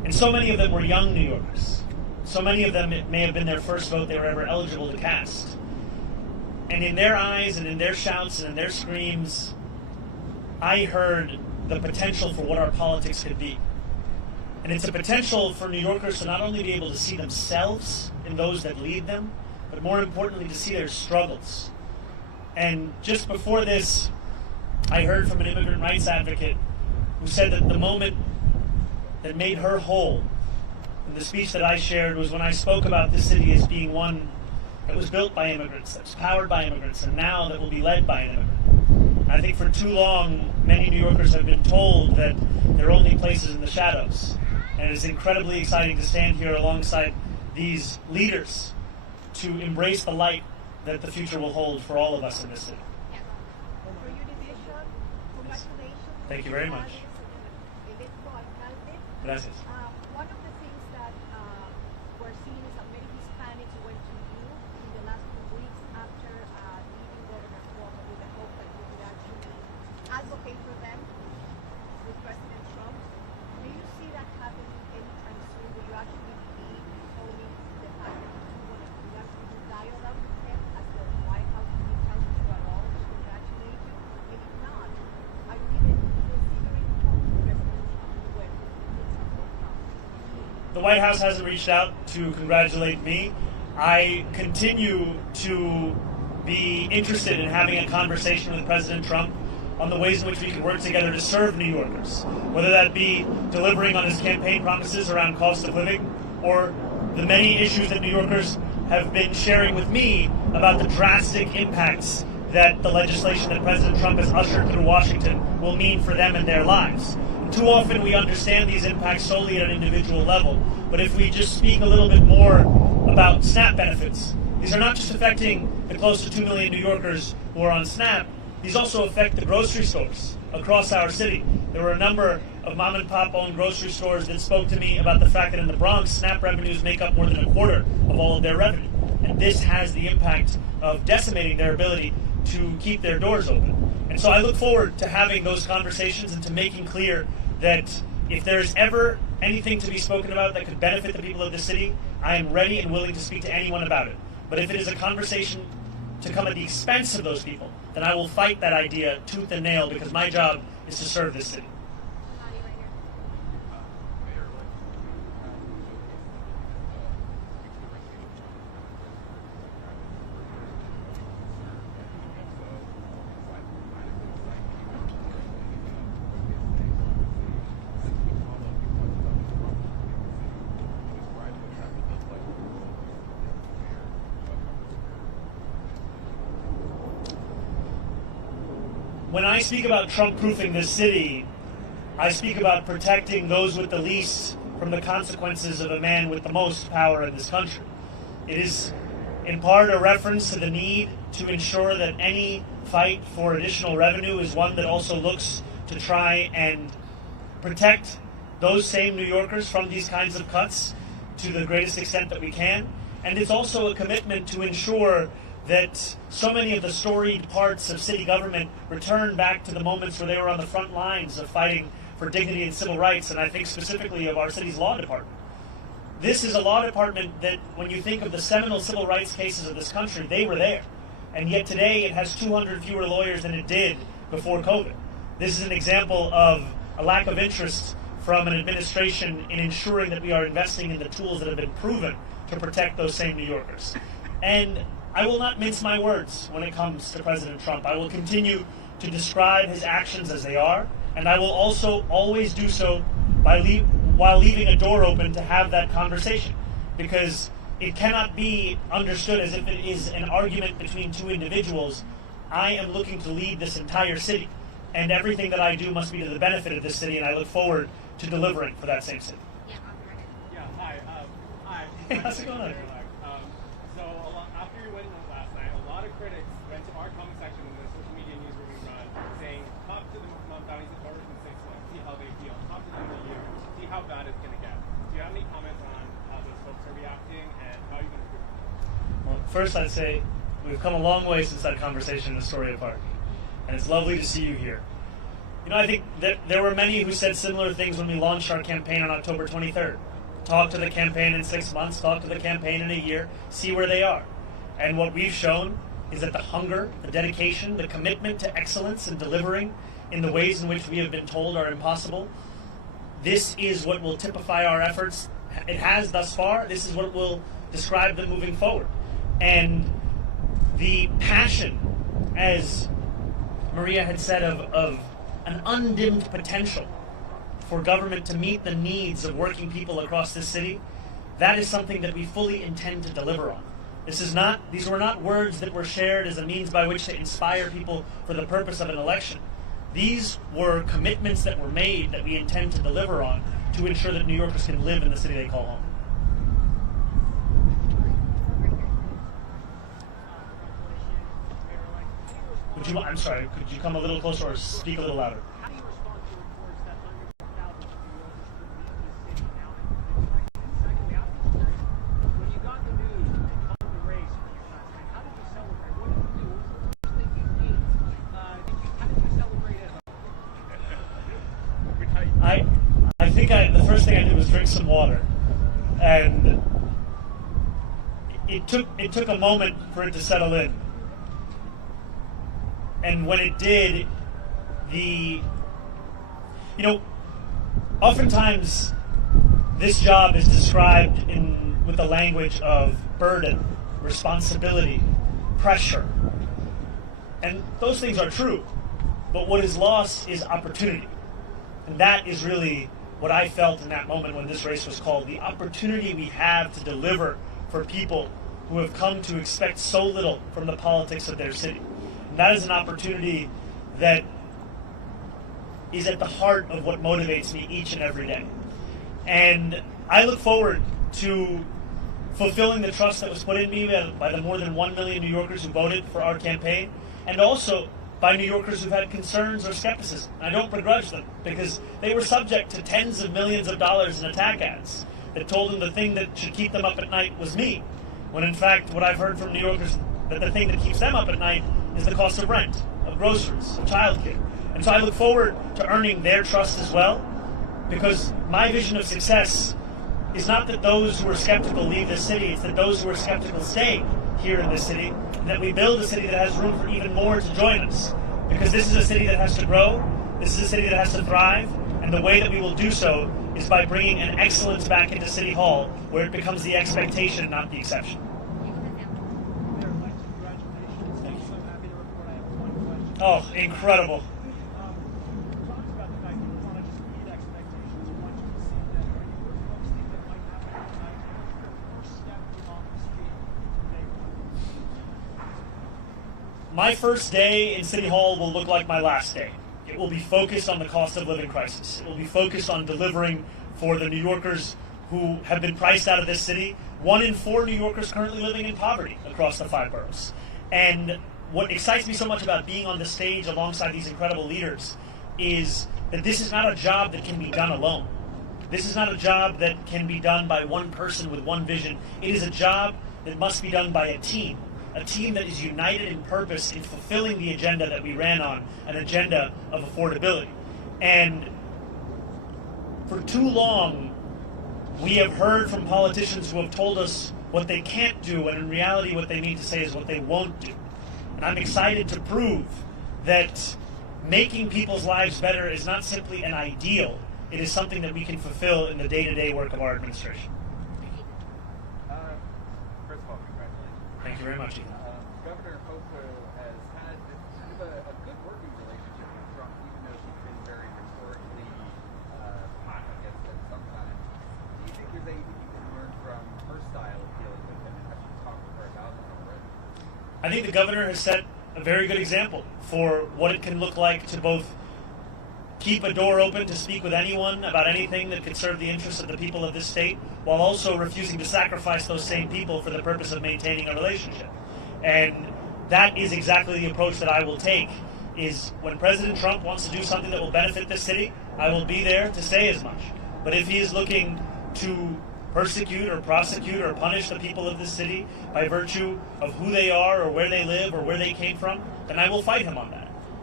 And so many of them were young New Yorkers. So many of them, it may have been their first vote they were ever eligible to cast. And in their eyes and in their shouts and in their screams, I heard the potential for what our politics could be. And it's a potential for New Yorkers to not only be able to see themselves in those that lead them, but more importantly to see their struggles. And just before this, I heard from an immigrant rights advocate who said that the moment that made her whole in the speech that I shared was when I spoke about this city as being one that was built by immigrants, that was powered by immigrants, and now that will be led by an immigrant. I think for too long, many New Yorkers have been told that there are only places in the shadows. And it is incredibly exciting to stand here alongside these leaders to embrace the light that the future will hold for all of us in this city. For your division, congratulations. Thank you very much. Gracias. One of the things that we're seeing is that many Hispanics went to you in the last few weeks after leaving Governor Cuomo with the hope that you would actually advocate for them with President Trump. Do you see that happening anytime soon? Will you actually be owning the fact that you want to actually do dialogue with him as the White House reaches out to you at all to congratulate you? And if not, are you even considering President Trump when things are going on? The White House hasn't reached out to congratulate me. I continue to be interested in having a conversation with President Trump on the ways in which we can work together to serve New Yorkers, whether that be delivering on his campaign promises around cost of living or the many issues that New Yorkers have been sharing with me about the drastic impacts that the legislation that President Trump has ushered through Washington will mean for them and their lives. Too often we understand these impacts solely at an individual level, but if we just speak a little bit more about SNAP benefits, these are not just affecting the close to 2 million New Yorkers who are on SNAP, these also affect the grocery stores across our city. There were a number of mom and pop owned grocery stores that spoke to me about the fact that in the Bronx, SNAP revenues make up more than a quarter of all of their revenue. And this has the impact of decimating their ability to keep their doors open. And so I look forward to having those conversations and to making clear that if there's ever anything to be spoken about that could benefit the people of the city, I am ready and willing to speak to anyone about it. But if it is a conversation to come at the expense of those people, then I will fight that idea tooth and nail because my job is to serve this city. When I speak about Trump-proofing this city, I speak about protecting those with the least from the consequences of a man with the most power in this country. It is in part a reference to the need to ensure that any fight for additional revenue is one that also looks to try and protect those same New Yorkers from these kinds of cuts to the greatest extent that we can. And it's also a commitment to ensure that so many of the storied parts of city government return back to the moments where they were on the front lines of fighting for dignity and civil rights, and I think specifically of our city's law department. This is a law department that, when you think of the seminal civil rights cases of this country, they were there. And yet today it has 200 fewer lawyers than it did before COVID. This is an example of a lack of interest from an administration in ensuring that we are investing in the tools that have been proven to protect those same New Yorkers. And I will not mince my words when it comes to President Trump. I will continue to describe his actions as they are, and I will also always do so while leaving a door open to have that conversation, because it cannot be understood as if it is an argument between two individuals. I am looking to lead this entire city, and everything that I do must be to the benefit of this city, and I look forward to delivering for that same city. Yeah, hi. Hey, how's it going on? After your win last night, a lot of critics went to our comment section in the social media news where we run, saying, talk to the Mamdani supporters in 6 months, see how they feel. Talk to them in a year, see how bad it's going to get. Do you have any comments on how those folks are reacting and how you're going to do it? Well, first I'd say we've come a long way since that conversation in Astoria Park, and it's lovely to see you here. I think that there were many who said similar things when we launched our campaign on October 23rd. Talk to the campaign in 6 months, talk to the campaign in a year, see where they are. And what we've shown is that the hunger, the dedication, the commitment to excellence and delivering in the ways in which we have been told are impossible, this is what will typify our efforts. It has thus far. This is what will describe them moving forward. And the passion, as Maria had said, of an undimmed potential for government to meet the needs of working people across this city, that is something that we fully intend to deliver on. These were not words that were shared as a means by which to inspire people for the purpose of an election. These were commitments that were made that we intend to deliver on to ensure that New Yorkers can live in the city they call home. I'm sorry, could you come a little closer or speak a little louder? How do you respond to reports that hundreds of thousands of New Yorkers could leave the city now that you've been right? And secondly, I'm just curious, when you got the news of the race for you last night, how did you celebrate? What did you do? What was the first thing you ate? How did you celebrate it? I think the first thing I did was drink some water, and it took a moment for it to settle in. And when it did, oftentimes this job is described with the language of burden, responsibility, pressure. And those things are true. But what is lost is opportunity. And that is really what I felt in that moment when this race was called. The opportunity we have to deliver for people who have come to expect so little from the politics of their city. And that is an opportunity that is at the heart of what motivates me each and every day. And I look forward to fulfilling the trust that was put in me by the more than 1 million New Yorkers who voted for our campaign, and also by New Yorkers who've had concerns or skepticism. I don't begrudge them, because they were subject to tens of millions of dollars in attack ads that told them the thing that should keep them up at night was me, when in fact what I've heard from New Yorkers, that the thing that keeps them up at night is the cost of rent, of groceries, of childcare. And so I look forward to earning their trust as well, because my vision of success is not that those who are skeptical leave the city, it's that those who are skeptical stay here in this city, and that we build a city that has room for even more to join us. Because this is a city that has to grow, this is a city that has to thrive, and the way that we will do so is by bringing an excellence back into City Hall, where it becomes the expectation, not the exception. Oh, incredible. My first day in City Hall will look like my last day. It will be focused on the cost of living crisis. It will be focused on delivering for the New Yorkers who have been priced out of this city. 1 in 4 New Yorkers currently living in poverty across the 5 boroughs. And what excites me so much about being on the stage alongside these incredible leaders is that this is not a job that can be done alone. This is not a job that can be done by one person with one vision. It is a job that must be done by a team that is united in purpose in fulfilling the agenda that we ran on, an agenda of affordability. And for too long, we have heard from politicians who have told us what they can't do, and in reality what they mean to say is what they won't do. And I'm excited to prove that making people's lives better is not simply an ideal, it is something that we can fulfill in the day-to-day work of our administration. First of all, congratulations. Thank you very much, Ethan. Governor Cuomo has had kind of a good working relationship with Trump, even though she's been very rhetorically hot against him sometimes. Do you think there's anything you can learn from her style of dealing with him, and have you talked with her about it already? I think the governor has set a very good example for what it can look like to both keep a door open to speak with anyone about anything that could serve the interests of the people of this state, while also refusing to sacrifice those same people for the purpose of maintaining a relationship. And that is exactly the approach that I will take, is when President Trump wants to do something that will benefit this city, I will be there to say as much. But if he is looking to persecute or prosecute or punish the people of this city by virtue of who they are or where they live or where they came from, then I will fight him on that.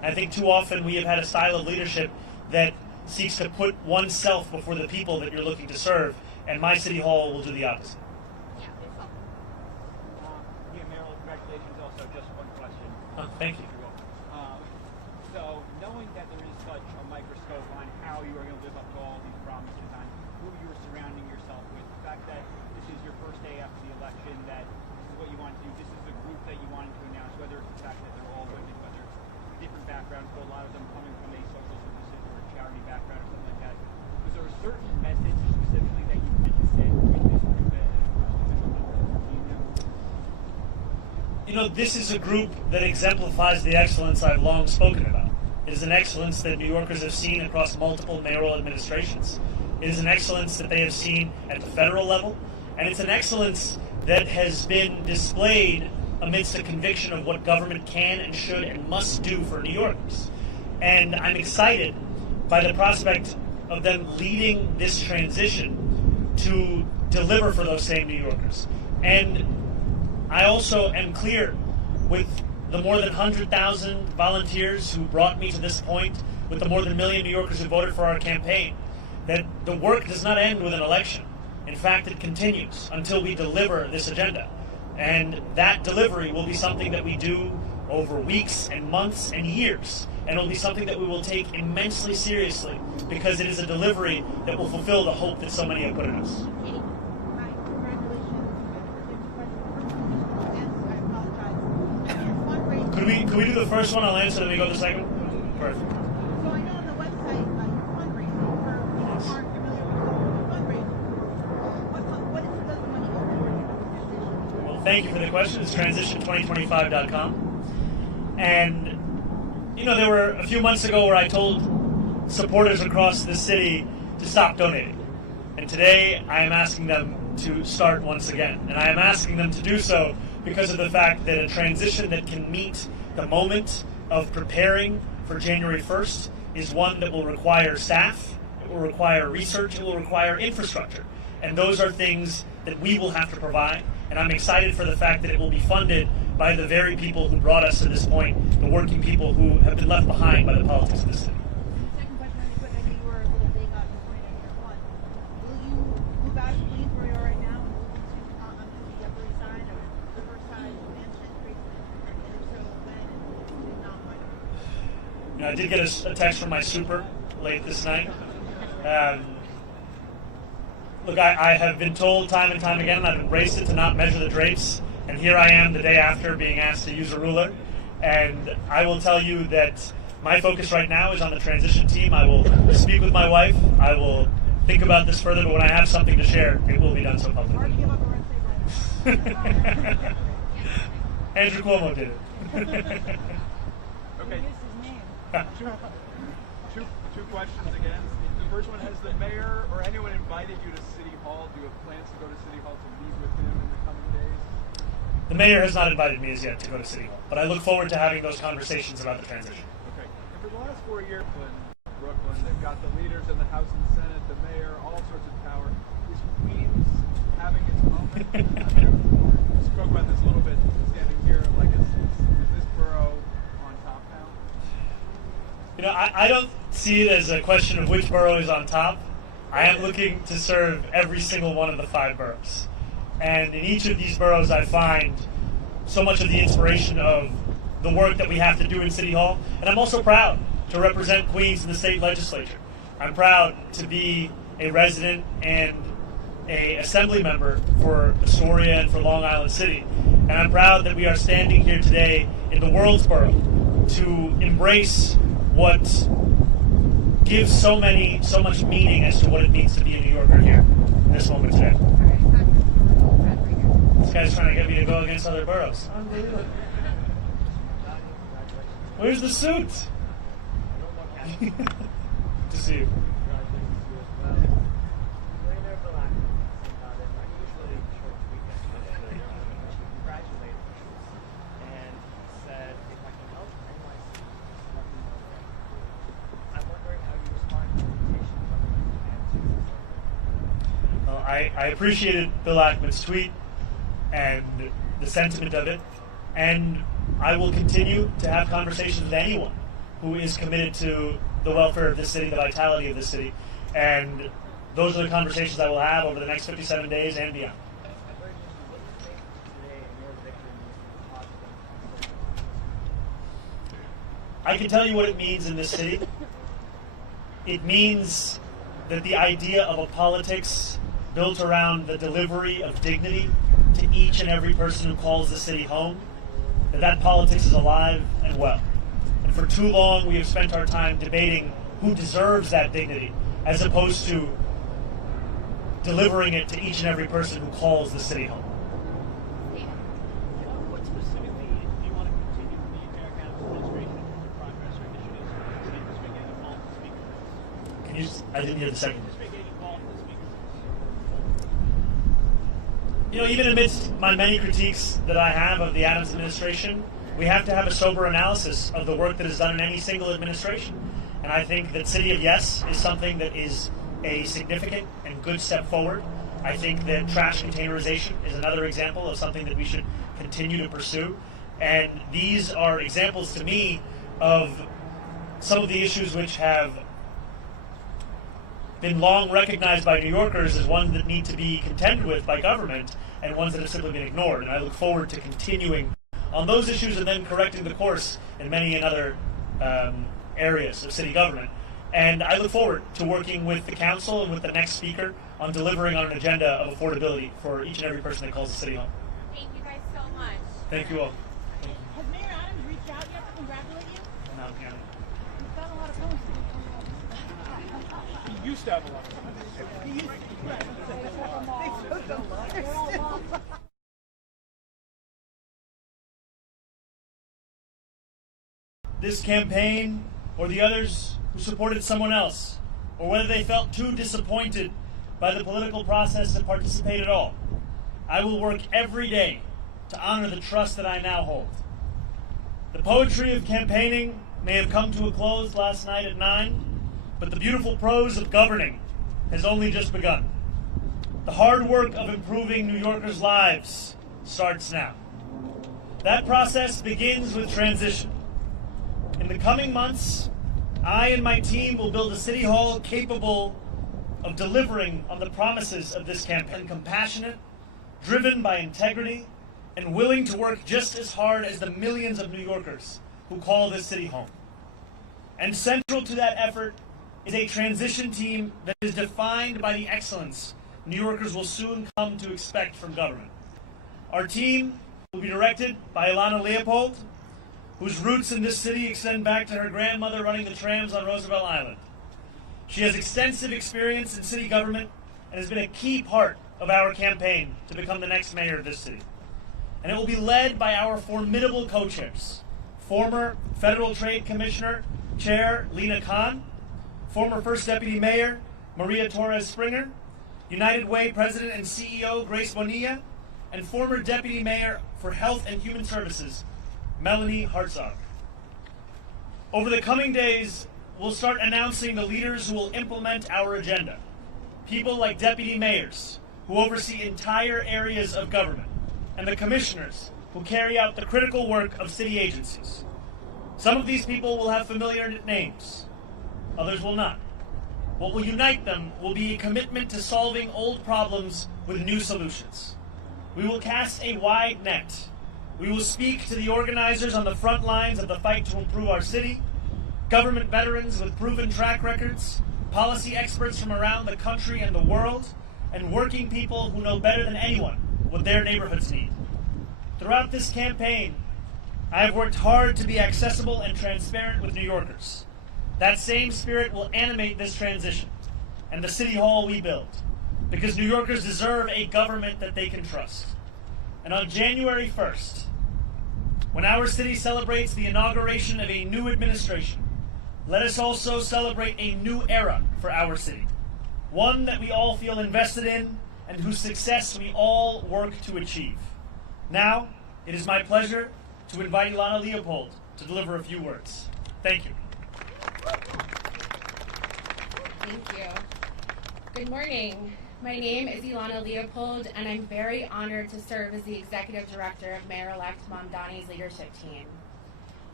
I think too often we have had a style of leadership that seeks to put oneself before the people that you're looking to serve, and my city hall will do the opposite. Mayoral, congratulations. Also, just one question. Thank you. So, knowing that there is such a microscope on how you are going to live up to all these promises, on who you are surrounding yourself with, the fact that this is your first day after the election, that this is what you want to do, this is the group that you wanted to announce, whether it's the fact that they're all women, whether it's different backgrounds, but a lot of them coming from a social services or a charity background or something like that. Was there a certain message specifically that you wanted to send with this group as official members of your team now? You know, this is a group that exemplifies the excellence I've long spoken about. It is an excellence that New Yorkers have seen across multiple mayoral administrations. It is an excellence that they have seen at the federal level, and it's an excellence that has been displayed amidst a conviction of what government can and should and must do for New Yorkers. And I'm excited by the prospect of them leading this transition to deliver for those same New Yorkers. And I also am clear with the more than 100,000 volunteers who brought me to this point, with the more than 1 million New Yorkers who voted for our campaign, that the work does not end with an election. In fact, it continues until we deliver this agenda. And that delivery will be something that we do over weeks and months and years. And it will be something that we will take immensely seriously, because it is a delivery that will fulfill the hope that so many have put in us. Could we do the first one? I'll answer, then we go to the second one? Perfect. So I know on the website you're fundraising for people who aren't familiar with fundraising. What does the money go for? Well, thank you for the question. It's transition2025.com. And, you know, there were a few months ago where I told supporters across the city to stop donating. And today I am asking them to start once again. And I am asking them to do so because of the fact that a transition that can meet the moment of preparing for January 1st is one that will require staff, it will require research, it will require infrastructure. And those are things that we will have to provide. And I'm excited for the fact that it will be funded by the very people who brought us to this point, the working people who have been left behind by the politics of the city. Second question, really quick. I know you were a little big on point in year one. Will you move out of Queens where you are right now and move into onto the Upper East Side or Riverside, Mansion, Graceland? And if so, when and if not, when? You know, I did get a text from my super late this night. Look, I have been told time and time again, and I've embraced it, to not measure the drapes. And here I am the day after being asked to use a ruler. And I will tell you that my focus right now is on the transition team. I will speak with my wife. I will think about this further, but when I have something to share, it will be done so publicly. Andrew Cuomo did it. Okay. Two questions again. The first one, has the mayor or anyone invited you to City Hall? Do you have plans to go to City Hall to meet with him in the coming days? The mayor has not invited me as yet to go to City Hall, but I look forward to having those conversations about the transition. Okay. And for the last 4 years in Brooklyn, they've got the leaders in the House and Senate, the mayor, all sorts of power. Is Queens having its moment? We spoke about this a little bit standing here. Like, is this borough on top now? You know, I don't see it as a question of which borough is on top. I am looking to serve every single one of the 5 boroughs. And in each of these boroughs, I find so much of the inspiration of the work that we have to do in City Hall. And I'm also proud to represent Queens in the state legislature. I'm proud to be a resident and an assembly member for Astoria and for Long Island City. And I'm proud that we are standing here today in the world's borough to embrace what gives so much meaning as to what it means to be a New Yorker here in this moment today. This guy's trying to get me to go against other boroughs. Unbelievable. Where's the suit? To see you. I appreciated Bill Ackman's tweet and the sentiment of it, and I will continue to have conversations with anyone who is committed to the welfare of this city, the vitality of this city. And those are the conversations I will have over the next 57 days and beyond. I can tell you what it means in this city. It means that the idea of a politics built around the delivery of dignity to each and every person who calls the city home, that politics is alive and well. And for too long, we have spent our time debating who deserves that dignity, as opposed to delivering it to each and every person who calls the city home. What specifically do you want to continue from the Eric Adams administration for progress or initiatives for getting involved in speaker race? Can you? I didn't hear the second. Getting involved in the speaker race. You know, even amidst my many critiques that I have of the Adams administration, we have to have a sober analysis of the work that is done in any single administration. And I think that City of Yes is something that is a significant and good step forward. I think that trash containerization is another example of something that we should continue to pursue. And these are examples to me of some of the issues which have been long recognized by New Yorkers as ones that need to be contended with by government and ones that have simply been ignored. And I look forward to continuing on those issues and then correcting the course in many other areas of city government. And I look forward to working with the council and with the next speaker on delivering on an agenda of affordability for each and every person that calls the city home. Thank you guys so much. Thank you all. Has Mayor Adams reached out yet to congratulate you? No, Karen. He's got a lot of posts. He used to have a lot of time. He used to. They're all long. This campaign or the others who supported someone else, or whether they felt too disappointed by the political process to participate at all, I will work every day to honor the trust that I now hold. The poetry of campaigning may have come to a close last night at 9, but the beautiful prose of governing has only just begun. The hard work of improving New Yorkers' lives starts now. That process begins with transition. In the coming months, I and my team will build a city hall capable of delivering on the promises of this campaign, compassionate, driven by integrity, and willing to work just as hard as the millions of New Yorkers who call this city home. And central to that effort is a transition team that is defined by the excellence New Yorkers will soon come to expect from government. Our team will be directed by Ilana Leopold, whose roots in this city extend back to her grandmother running the trams on Roosevelt Island. She has extensive experience in city government and has been a key part of our campaign to become the next mayor of this city. And it will be led by our formidable co-chairs, former Federal Trade Commissioner Chair Lena Khan, former First Deputy Mayor Maria Torres Springer, United Way President and CEO Grace Bonilla, and former Deputy Mayor for Health and Human Services Melanie Hartzog. Over the coming days, we'll start announcing the leaders who will implement our agenda. People like deputy mayors, who oversee entire areas of government, and the commissioners, who carry out the critical work of city agencies. Some of these people will have familiar names, others will not. What will unite them will be a commitment to solving old problems with new solutions. We will cast a wide net. We will speak to the organizers on the front lines of the fight to improve our city, government veterans with proven track records, policy experts from around the country and the world, and working people who know better than anyone what their neighborhoods need. Throughout this campaign, I have worked hard to be accessible and transparent with New Yorkers. That same spirit will animate this transition and the city hall we build, because New Yorkers deserve a government that they can trust. And on January 1st, when our city celebrates the inauguration of a new administration, let us also celebrate a new era for our city, one that we all feel invested in and whose success we all work to achieve. Now, it is my pleasure to invite Ilana Leopold to deliver a few words. Thank you. Thank you. Good morning. My name is Ghazala Leopold, and I'm very honored to serve as the Executive Director of Mayor-elect Mamdani's leadership team.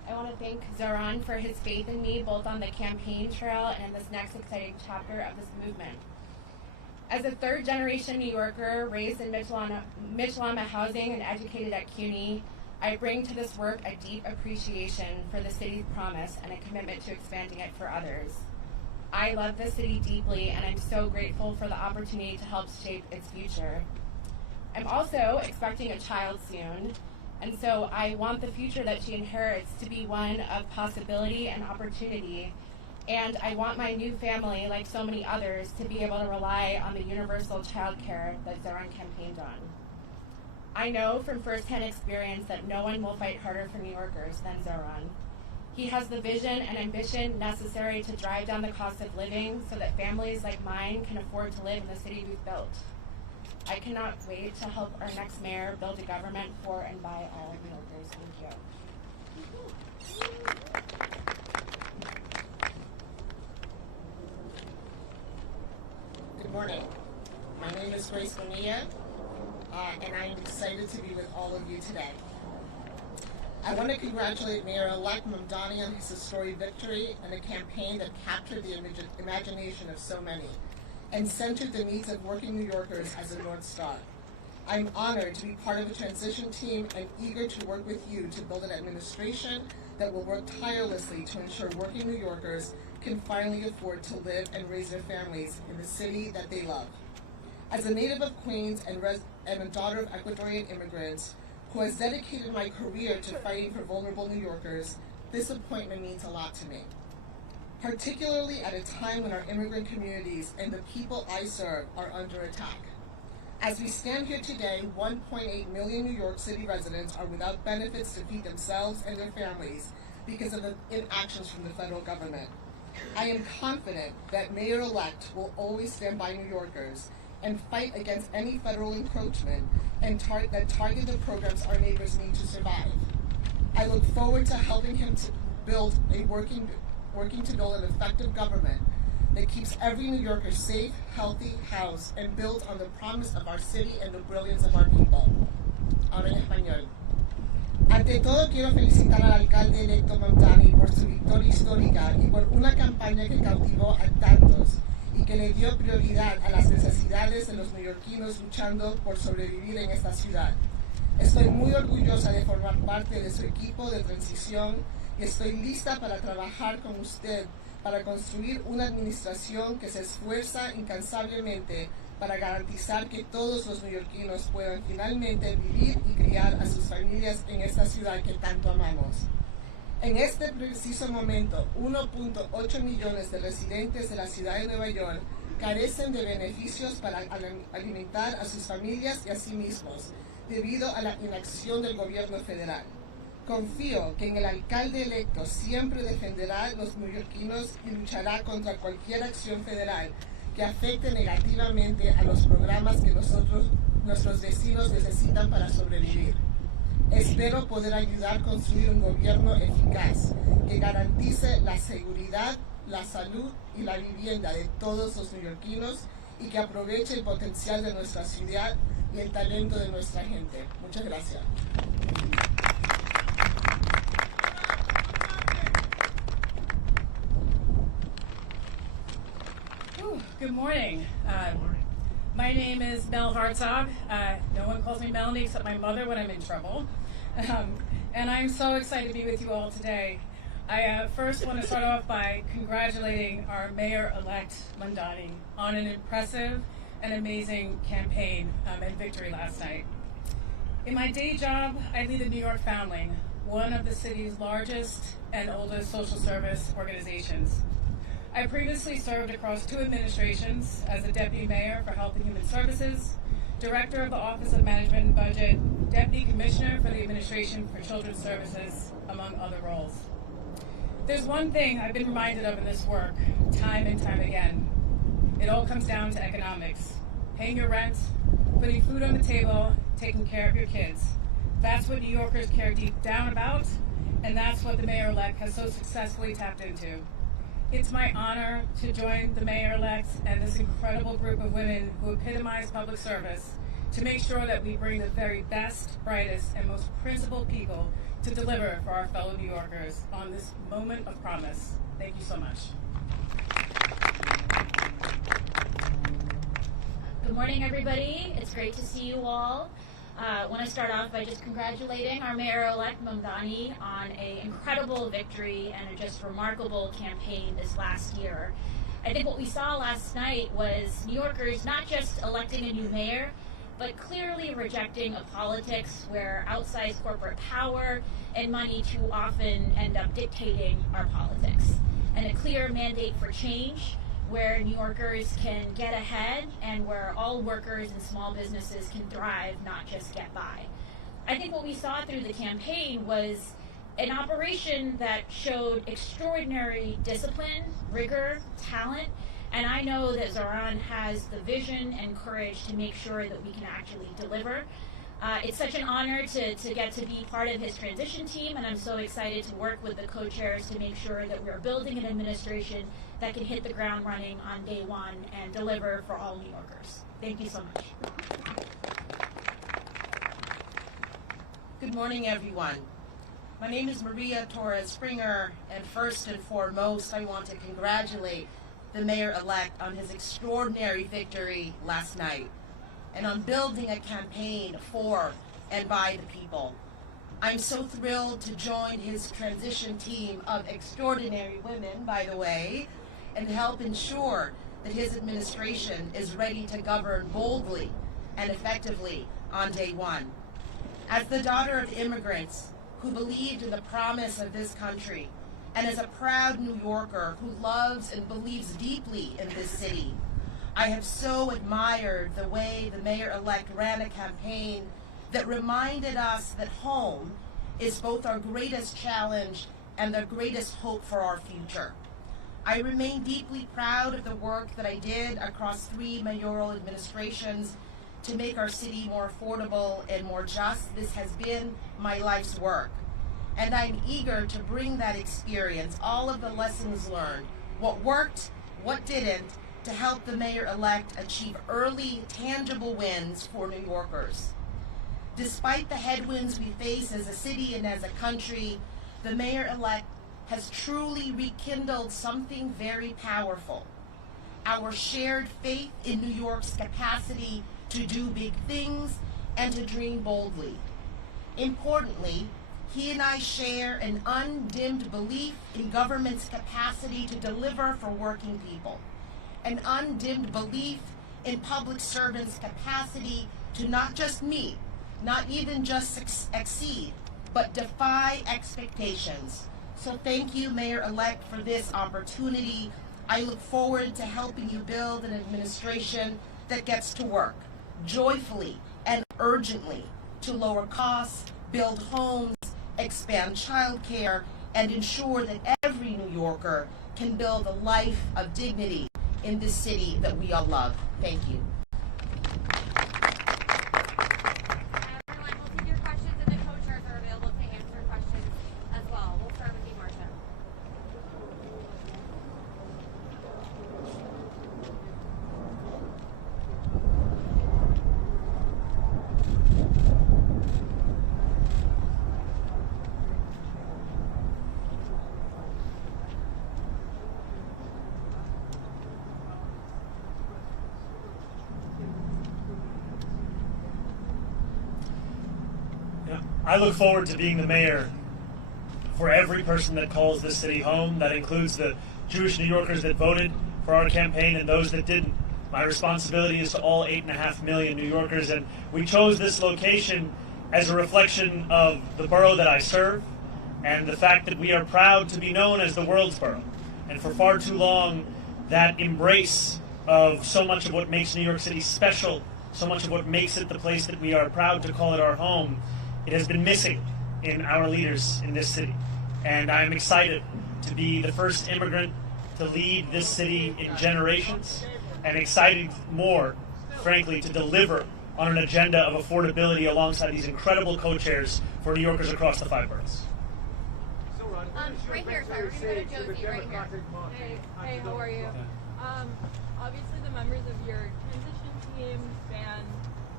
I want to thank Zohran for his faith in me, both on the campaign trail and in this next exciting chapter of this movement. As a third-generation New Yorker raised in Mitchell-on housing and educated at CUNY, I bring to this work a deep appreciation for the city's promise and a commitment to expanding it for others. I love this city deeply, and I'm so grateful for the opportunity to help shape its future. I'm also expecting a child soon, and so I want the future that she inherits to be one of possibility and opportunity. And I want my new family, like so many others, to be able to rely on the universal child care that Zohran campaigned on. I know from firsthand experience that no one will fight harder for New Yorkers than Zohran. He has the vision and ambition necessary to drive down the cost of living so that families like mine can afford to live in the city we've built. I cannot wait to help our next mayor build a government for and by all New Yorkers. Thank you. Good morning. My name is Grace Bonilla, and I'm excited to be with all of you today. I want to congratulate Mayor-elect Mamdani on his historic victory and a campaign that captured the imagination of so many and centered the needs of working New Yorkers as a North Star. I'm honored to be part of a transition team and eager to work with you to build an administration that will work tirelessly to ensure working New Yorkers can finally afford to live and raise their families in the city that they love. As a native of Queens and a daughter of Ecuadorian immigrants who has dedicated my career to fighting for vulnerable New Yorkers, this appointment means a lot to me, particularly at a time when our immigrant communities and the people I serve are under attack. As we stand here today, 1.8 million New York City residents are without benefits to feed themselves and their families because of the inactions from the federal government. I am confident that Mayor-elect will always stand by New Yorkers and fight against any federal encroachment and that target the programs our neighbors need to survive. I look forward to helping him to build a working to build an effective government that keeps every New Yorker safe, healthy, housed, and built on the promise of our city and the brilliance of our people. Ahora en español. Ante todo, quiero felicitar al alcalde electo Mamdani por su victoria histórica y por una campaña que cautivó a tantos y que le dio prioridad a las necesidades de los neoyorquinos luchando por sobrevivir en esta ciudad. Estoy muy orgullosa de formar parte de su equipo de transición y estoy lista para trabajar con usted para construir una administración que se esfuerza incansablemente para garantizar que todos los neoyorquinos puedan finalmente vivir y criar a sus familias en esta ciudad que tanto amamos. En este preciso momento, 1.8 millones de residentes de la ciudad de Nueva York carecen de beneficios para alimentar a sus familias y a sí mismos, debido a la inacción del gobierno federal. Confío que en el alcalde electo siempre defenderá a los neoyorquinos y luchará contra cualquier acción federal que afecte negativamente a los programas que nuestros vecinos necesitan para sobrevivir. Espero poder ayudar a construir un gobierno eficaz que garantice la seguridad, la salud y la vivienda de todos los neoyorquinos y que aproveche el potencial de nuestra ciudad y el talento de nuestra gente. Muchas gracias. Good morning. My name is Mel Hartzog. No one calls me Melanie except my mother when I'm in trouble. And I'm so excited to be with you all today. I first want to start off by congratulating our Mayor-elect Mamdani on an impressive and amazing campaign and victory last night. In my day job, I lead the New York Family, one of the city's largest and oldest social service organizations. I previously served across 2 administrations as the Deputy Mayor for Health and Human Services, Director of the Office of Management and Budget, Deputy Commissioner for the Administration for Children's Services, among other roles. There's one thing I've been reminded of in this work, time and time again. It all comes down to economics. Paying your rent, putting food on the table, taking care of your kids. That's what New Yorkers care deep down about, and that's what the Mayor-elect has so successfully tapped into. It's my honor to join the Mayor-elect and this incredible group of women who epitomize public service to make sure that we bring the very best, brightest, and most principled people to deliver for our fellow New Yorkers on this moment of promise. Thank you so much. Good morning, everybody. It's great to see you all. I want to start off by just congratulating our Mayor-elect Mamdani on an incredible victory and a just remarkable campaign this last year. I think what we saw last night was New Yorkers not just electing a new mayor, but clearly rejecting a politics where outsized corporate power and money too often end up dictating our politics, and a clear mandate for change where New Yorkers can get ahead and where all workers and small businesses can thrive, not just get by. I think what we saw through the campaign was an operation that showed extraordinary discipline, rigor, talent, and I know that Zohran has the vision and courage to make sure that we can actually deliver. It's such an honor to get to be part of his transition team, and I'm so excited to work with the co-chairs to make sure that we're building an administration that can hit the ground running on day one and deliver for all New Yorkers. Thank you so much. Good morning, everyone. My name is Maria Torres Springer, and first and foremost, I want to congratulate the mayor-elect on his extraordinary victory last night and on building a campaign for and by the people. I'm so thrilled to join his transition team of extraordinary women, by the way, and help ensure that his administration is ready to govern boldly and effectively on day one. As the daughter of immigrants who believed in the promise of this country, and as a proud New Yorker who loves and believes deeply in this city, I have so admired the way the mayor-elect ran a campaign that reminded us that home is both our greatest challenge and the greatest hope for our future. I remain deeply proud of the work that I did across 3 mayoral administrations to make our city more affordable and more just. This has been my life's work. And I'm eager to bring that experience, all of the lessons learned, what worked, what didn't, to help the mayor-elect achieve early, tangible wins for New Yorkers. Despite the headwinds we face as a city and as a country, the mayor-elect has truly rekindled something very powerful: our shared faith in New York's capacity to do big things and to dream boldly. Importantly, he and I share an undimmed belief in government's capacity to deliver for working people, an undimmed belief in public servants' capacity to not just meet, not even just exceed, but defy expectations. So thank you, Mayor-elect, for this opportunity. I look forward to helping you build an administration that gets to work joyfully and urgently to lower costs, build homes, expand childcare, and ensure that every New Yorker can build a life of dignity in this city that we all love. Thank you. Everyone, we'll take your questions, and the co-chairs are available to answer questions as well. We'll start with you, Marcia. I look forward to being the mayor for every person that calls this city home. That includes the Jewish New Yorkers that voted for our campaign and those that didn't. My responsibility is to all 8.5 million New Yorkers, and we chose this location as a reflection of the borough that I serve and the fact that we are proud to be known as the world's borough. And for far too long, that embrace of so much of what makes New York City special, so much of what makes it the place that we are proud to call it our home, it has been missing in our leaders in this city. And I'm excited to be the first immigrant to lead this city in generations, and excited more, frankly, to deliver on an agenda of affordability alongside these incredible co-chairs for New Yorkers across the 5 boroughs. Right here, sorry, we're going to go to Josie right here. Hey, how are you? Obviously the members of your transition team span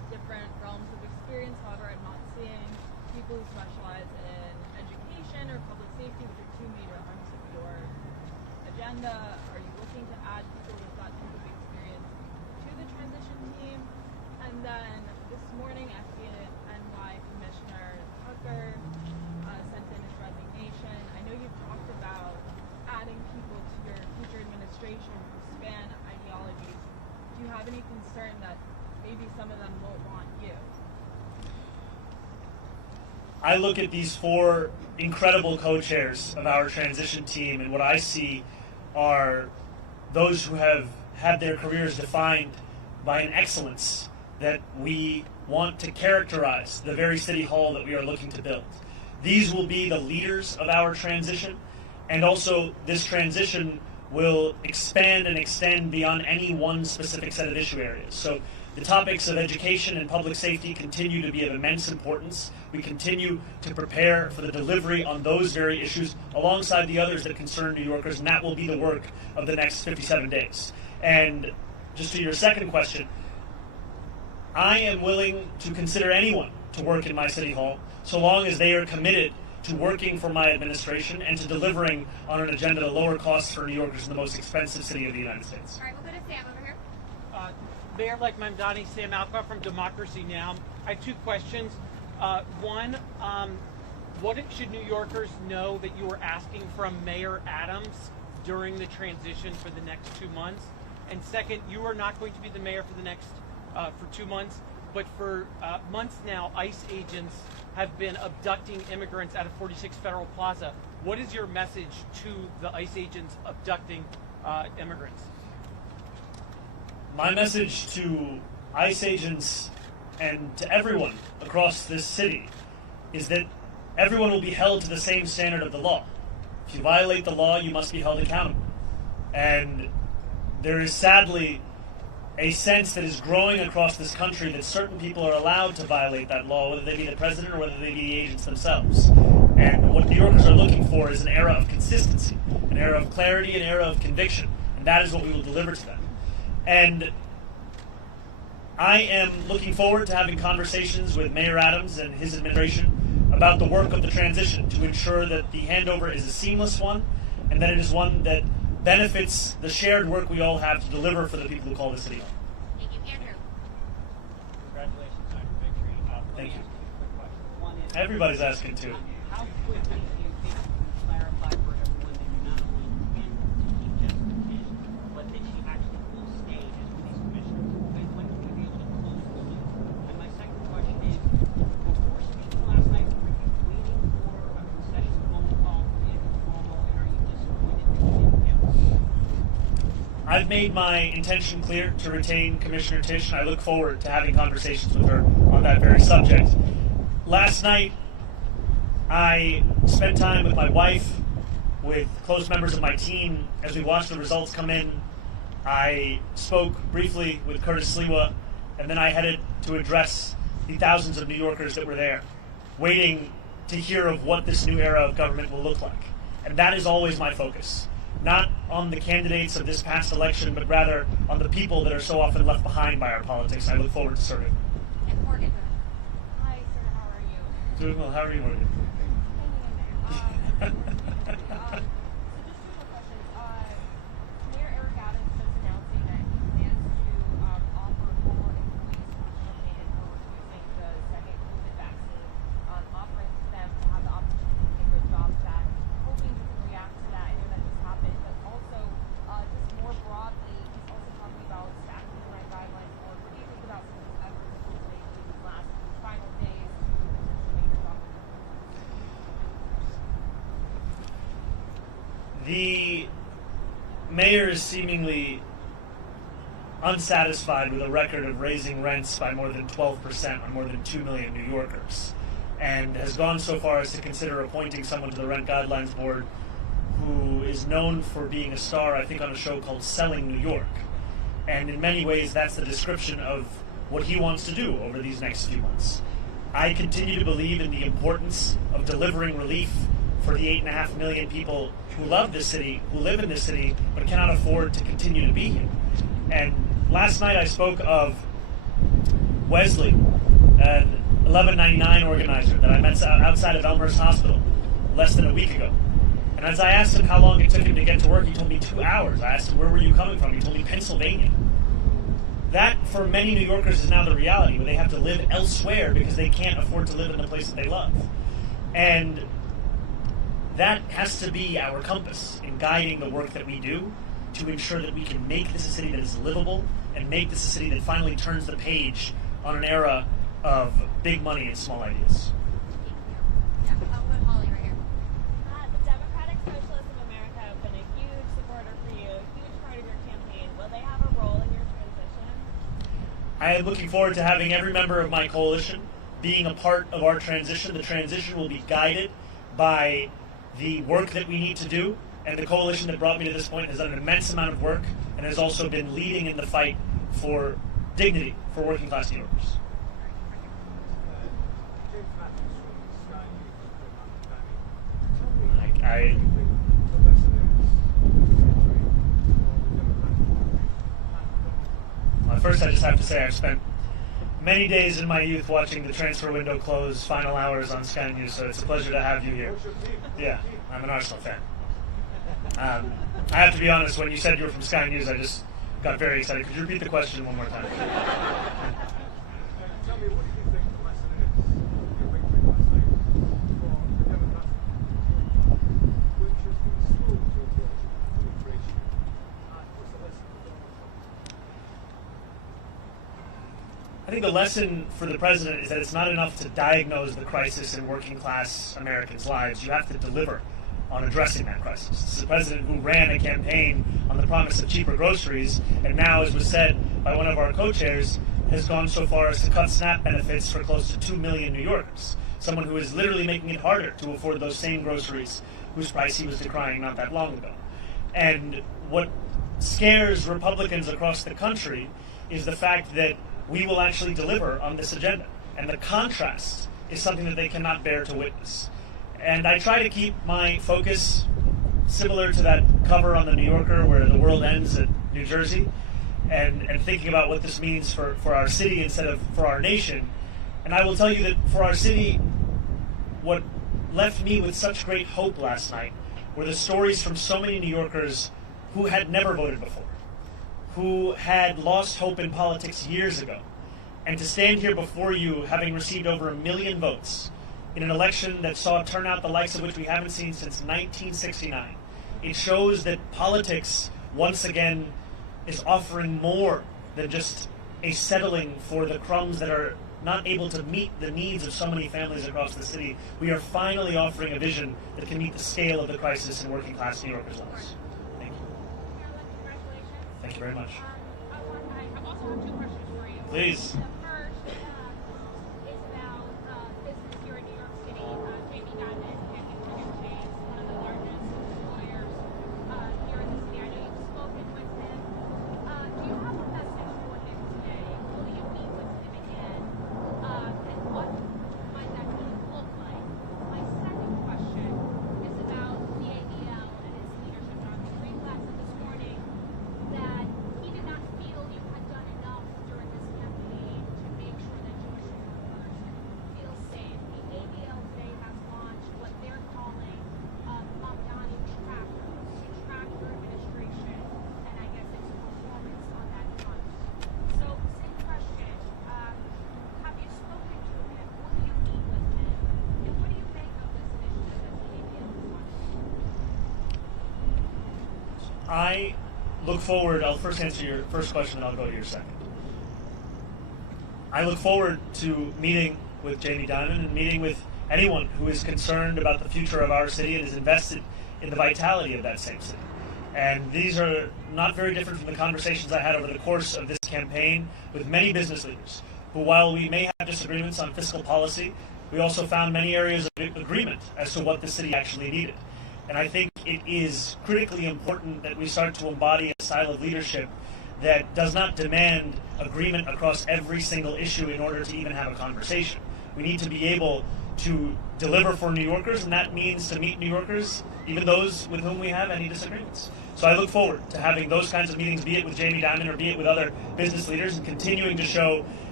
different realms of experience. However, I'm not seeing people who specialize in education or public safety, which are two major arms of your agenda. Are you looking to add people with that type of experience to the transition team? And then this morning, FDNY Commissioner Tucker sent in his resignation. I know you've talked about adding people to your future administration who span ideologies. Do you have any concern that maybe some of them won't want you? I look at these four incredible co-chairs of our transition team, and what I see are those who have had their careers defined by an excellence that we want to characterize the very city hall that we are looking to build. These will be the leaders of our transition, and also this transition will expand and extend beyond any one specific set of issue areas. So the topics of education and public safety continue to be of immense importance. We continue to prepare for the delivery on those very issues alongside the others that concern New Yorkers, and that will be the work of the next 57 days. And just to your second question, I am willing to consider anyone to work in my city hall so long as they are committed to working for my administration and to delivering on an agenda to lower costs for New Yorkers in the most expensive city of the United States. All right, we'll go to Sam over here. Mayor-elect Mamdani, Sam Alcock from Democracy Now! I have two questions. One, what should New Yorkers know that you are asking from Mayor Adams during the transition for the next 2 months? And second, you are not going to be the mayor for the next for 2 months, but for months now, ICE agents have been abducting immigrants out of 46 Federal Plaza. What is your message to the ICE agents abducting immigrants? My message to ICE agents and to everyone across this city is that everyone will be held to the same standard of the law. If you violate the law, you must be held accountable. And there is sadly a sense that is growing across this country that certain people are allowed to violate that law, whether they be the president or whether they be the agents themselves. And what New Yorkers are looking for is an era of consistency, an era of clarity, an era of conviction. And that is what we will deliver to them. And I am looking forward to having conversations with Mayor Adams and his administration about the work of the transition to ensure that the handover is a seamless one and that it is one that benefits the shared work we all have to deliver for the people who call the city home. Thank you, Andrew. Congratulations on your victory. Thank you. Quick question. One is, Everybody's asking too. how quickly do you think you can clarify for everyone that you're not only intend to keep Jessica Tisch, but that she actually will stay as police commissioner? And when will we be able to close the loop? And my second question is, before speaking last night, were you waiting for a concession phone call from Andrew Cuomo, and are you disappointed that you didn't get one? I've made my intention clear to retain Commissioner Tisch, and I look forward to having conversations with her on that very subject. Last night, I spent time with my wife, with close members of my team, as we watched the results come in. I spoke briefly with Curtis Sliwa, and then I headed to address the thousands of New Yorkers that were there, waiting to hear of what this new era of government will look like. And that is always my focus. Not on the candidates of this past election, but rather on the people that are so often left behind by our politics. I look forward to serving. And Morgan. Hi, sir. How are you? Doing well. How are you, Morgan? Hanging in there. So just two more questions. Mayor Eric Adams just announcing that he plans to offer former employees who were terminated for refusing the second COVID vaccine, offering them to have the opportunity to get their jobs back. Hoping you can react to that. I know that just happened, but also just more broadly, he's also talking about staffing the right guidelines. Or what do you think about some of these efforts that he's making these last final days to potentially make your job? The mayor is seemingly unsatisfied with a record of raising rents by more than 12% on more than 2 million New Yorkers, and has gone so far as to consider appointing someone to the Rent Guidelines Board who is known for being a star, I think, on a show called Selling New York. And in many ways, that's the description of what he wants to do over these next few months. I continue to believe in the importance of delivering relief for the 8.5 million people who love this city, who live in this city, but cannot afford to continue to be here. And last night I spoke of Wesley, an 1199 organizer that I met outside of Elmhurst Hospital less than a week ago. And as I asked him how long it took him to get to work, he told me 2 hours. I asked him, where were you coming from? He told me Pennsylvania. That, for many New Yorkers, is now the reality, where they have to live elsewhere because they can't afford to live in the place that they love. And that has to be our compass in guiding the work that we do to ensure that we can make this a city that is livable and make this a city that finally turns the page on an era of big money and small ideas. Yeah, I'll put Holly right here. The Democratic Socialists of America have been a huge supporter for you, a huge part of your campaign. Will they have a role in your transition? I am looking forward to having every member of my coalition being a part of our transition. The transition will be guided by the work that we need to do, and the coalition that brought me to this point has done an immense amount of work and has also been leading in the fight for dignity for working class New Yorkers. First, I just have to say I've spent many days in my youth watching the transfer window close, final hours on Sky News, so it's a pleasure to have you here. Yeah, I'm an Arsenal fan. I have to be honest, when you said you were from Sky News, I just got very excited. Could you repeat the question one more time? Tell me, what do you think the lesson is your victory last night for the Democrats, which has been slow to approach immigration? What's the lesson for Donald Trump? I think the lesson for the president is that it's not enough to diagnose the crisis in working class Americans' lives. You have to deliver on addressing that crisis. This is a president who ran a campaign on the promise of cheaper groceries, and now, as was said by one of our co-chairs, has gone so far as to cut SNAP benefits for close to 2 million New Yorkers. Someone who is literally making it harder to afford those same groceries whose price he was decrying not that long ago. And what scares Republicans across the country is the fact that we will actually deliver on this agenda. And the contrast is something that they cannot bear to witness. And I try to keep my focus similar to that cover on the New Yorker where the world ends at New Jersey, and thinking about what this means for our city instead of for our nation. And I will tell you that for our city, what left me with such great hope last night were the stories from so many New Yorkers who had never voted before, who had lost hope in politics years ago. And to stand here before you, having received over 1 million votes in an election that saw a turnout the likes of which we haven't seen since 1969, it shows that politics, once again, is offering more than just a settling for the crumbs that are not able to meet the needs of so many families across the city. We are finally offering a vision that can meet the scale of the crisis in working class New Yorkers' lives. Thank you. Thank you very much. I also have 2 questions for you. Please. The first is about business here in New York City. Jamie Dimon and N18G, one of the largest employers here in the city. I know you've spoken with him. Do you have a message for him today? Will you meet with him again? And what might that meeting look like? My second question is about the ADL and its leadership. John McCree said this morning that he did not feel you had done enough during this campaign to make sure that Jewish workers feel safe. The ADL today has launched what they're calling Mamdani trackers to track your administration and I guess its performance on that front. So, same question. Have you spoken to him? Will you meet with him? And what do you make of this initiative that the ADL is launching? I look forward, I'll first answer your first question and I'll go to your second. I look forward to meeting with Jamie Dimon and meeting with anyone who is concerned about the future of our city and is invested in the vitality of that same city. And these are not very different from the conversations I had over the course of this campaign with many business leaders, who, while we may have disagreements on fiscal policy, we also found many areas of agreement as to what the city actually needed. And I think it is critically important that we start to embody a style of leadership that does not demand agreement across every single issue in order to even have a conversation. We need to be able to deliver for New Yorkers, and that means to meet New Yorkers, even those with whom we have any disagreements. So I look forward to having those kinds of meetings, be it with Jamie Dimon or be it with other business leaders, and continuing to show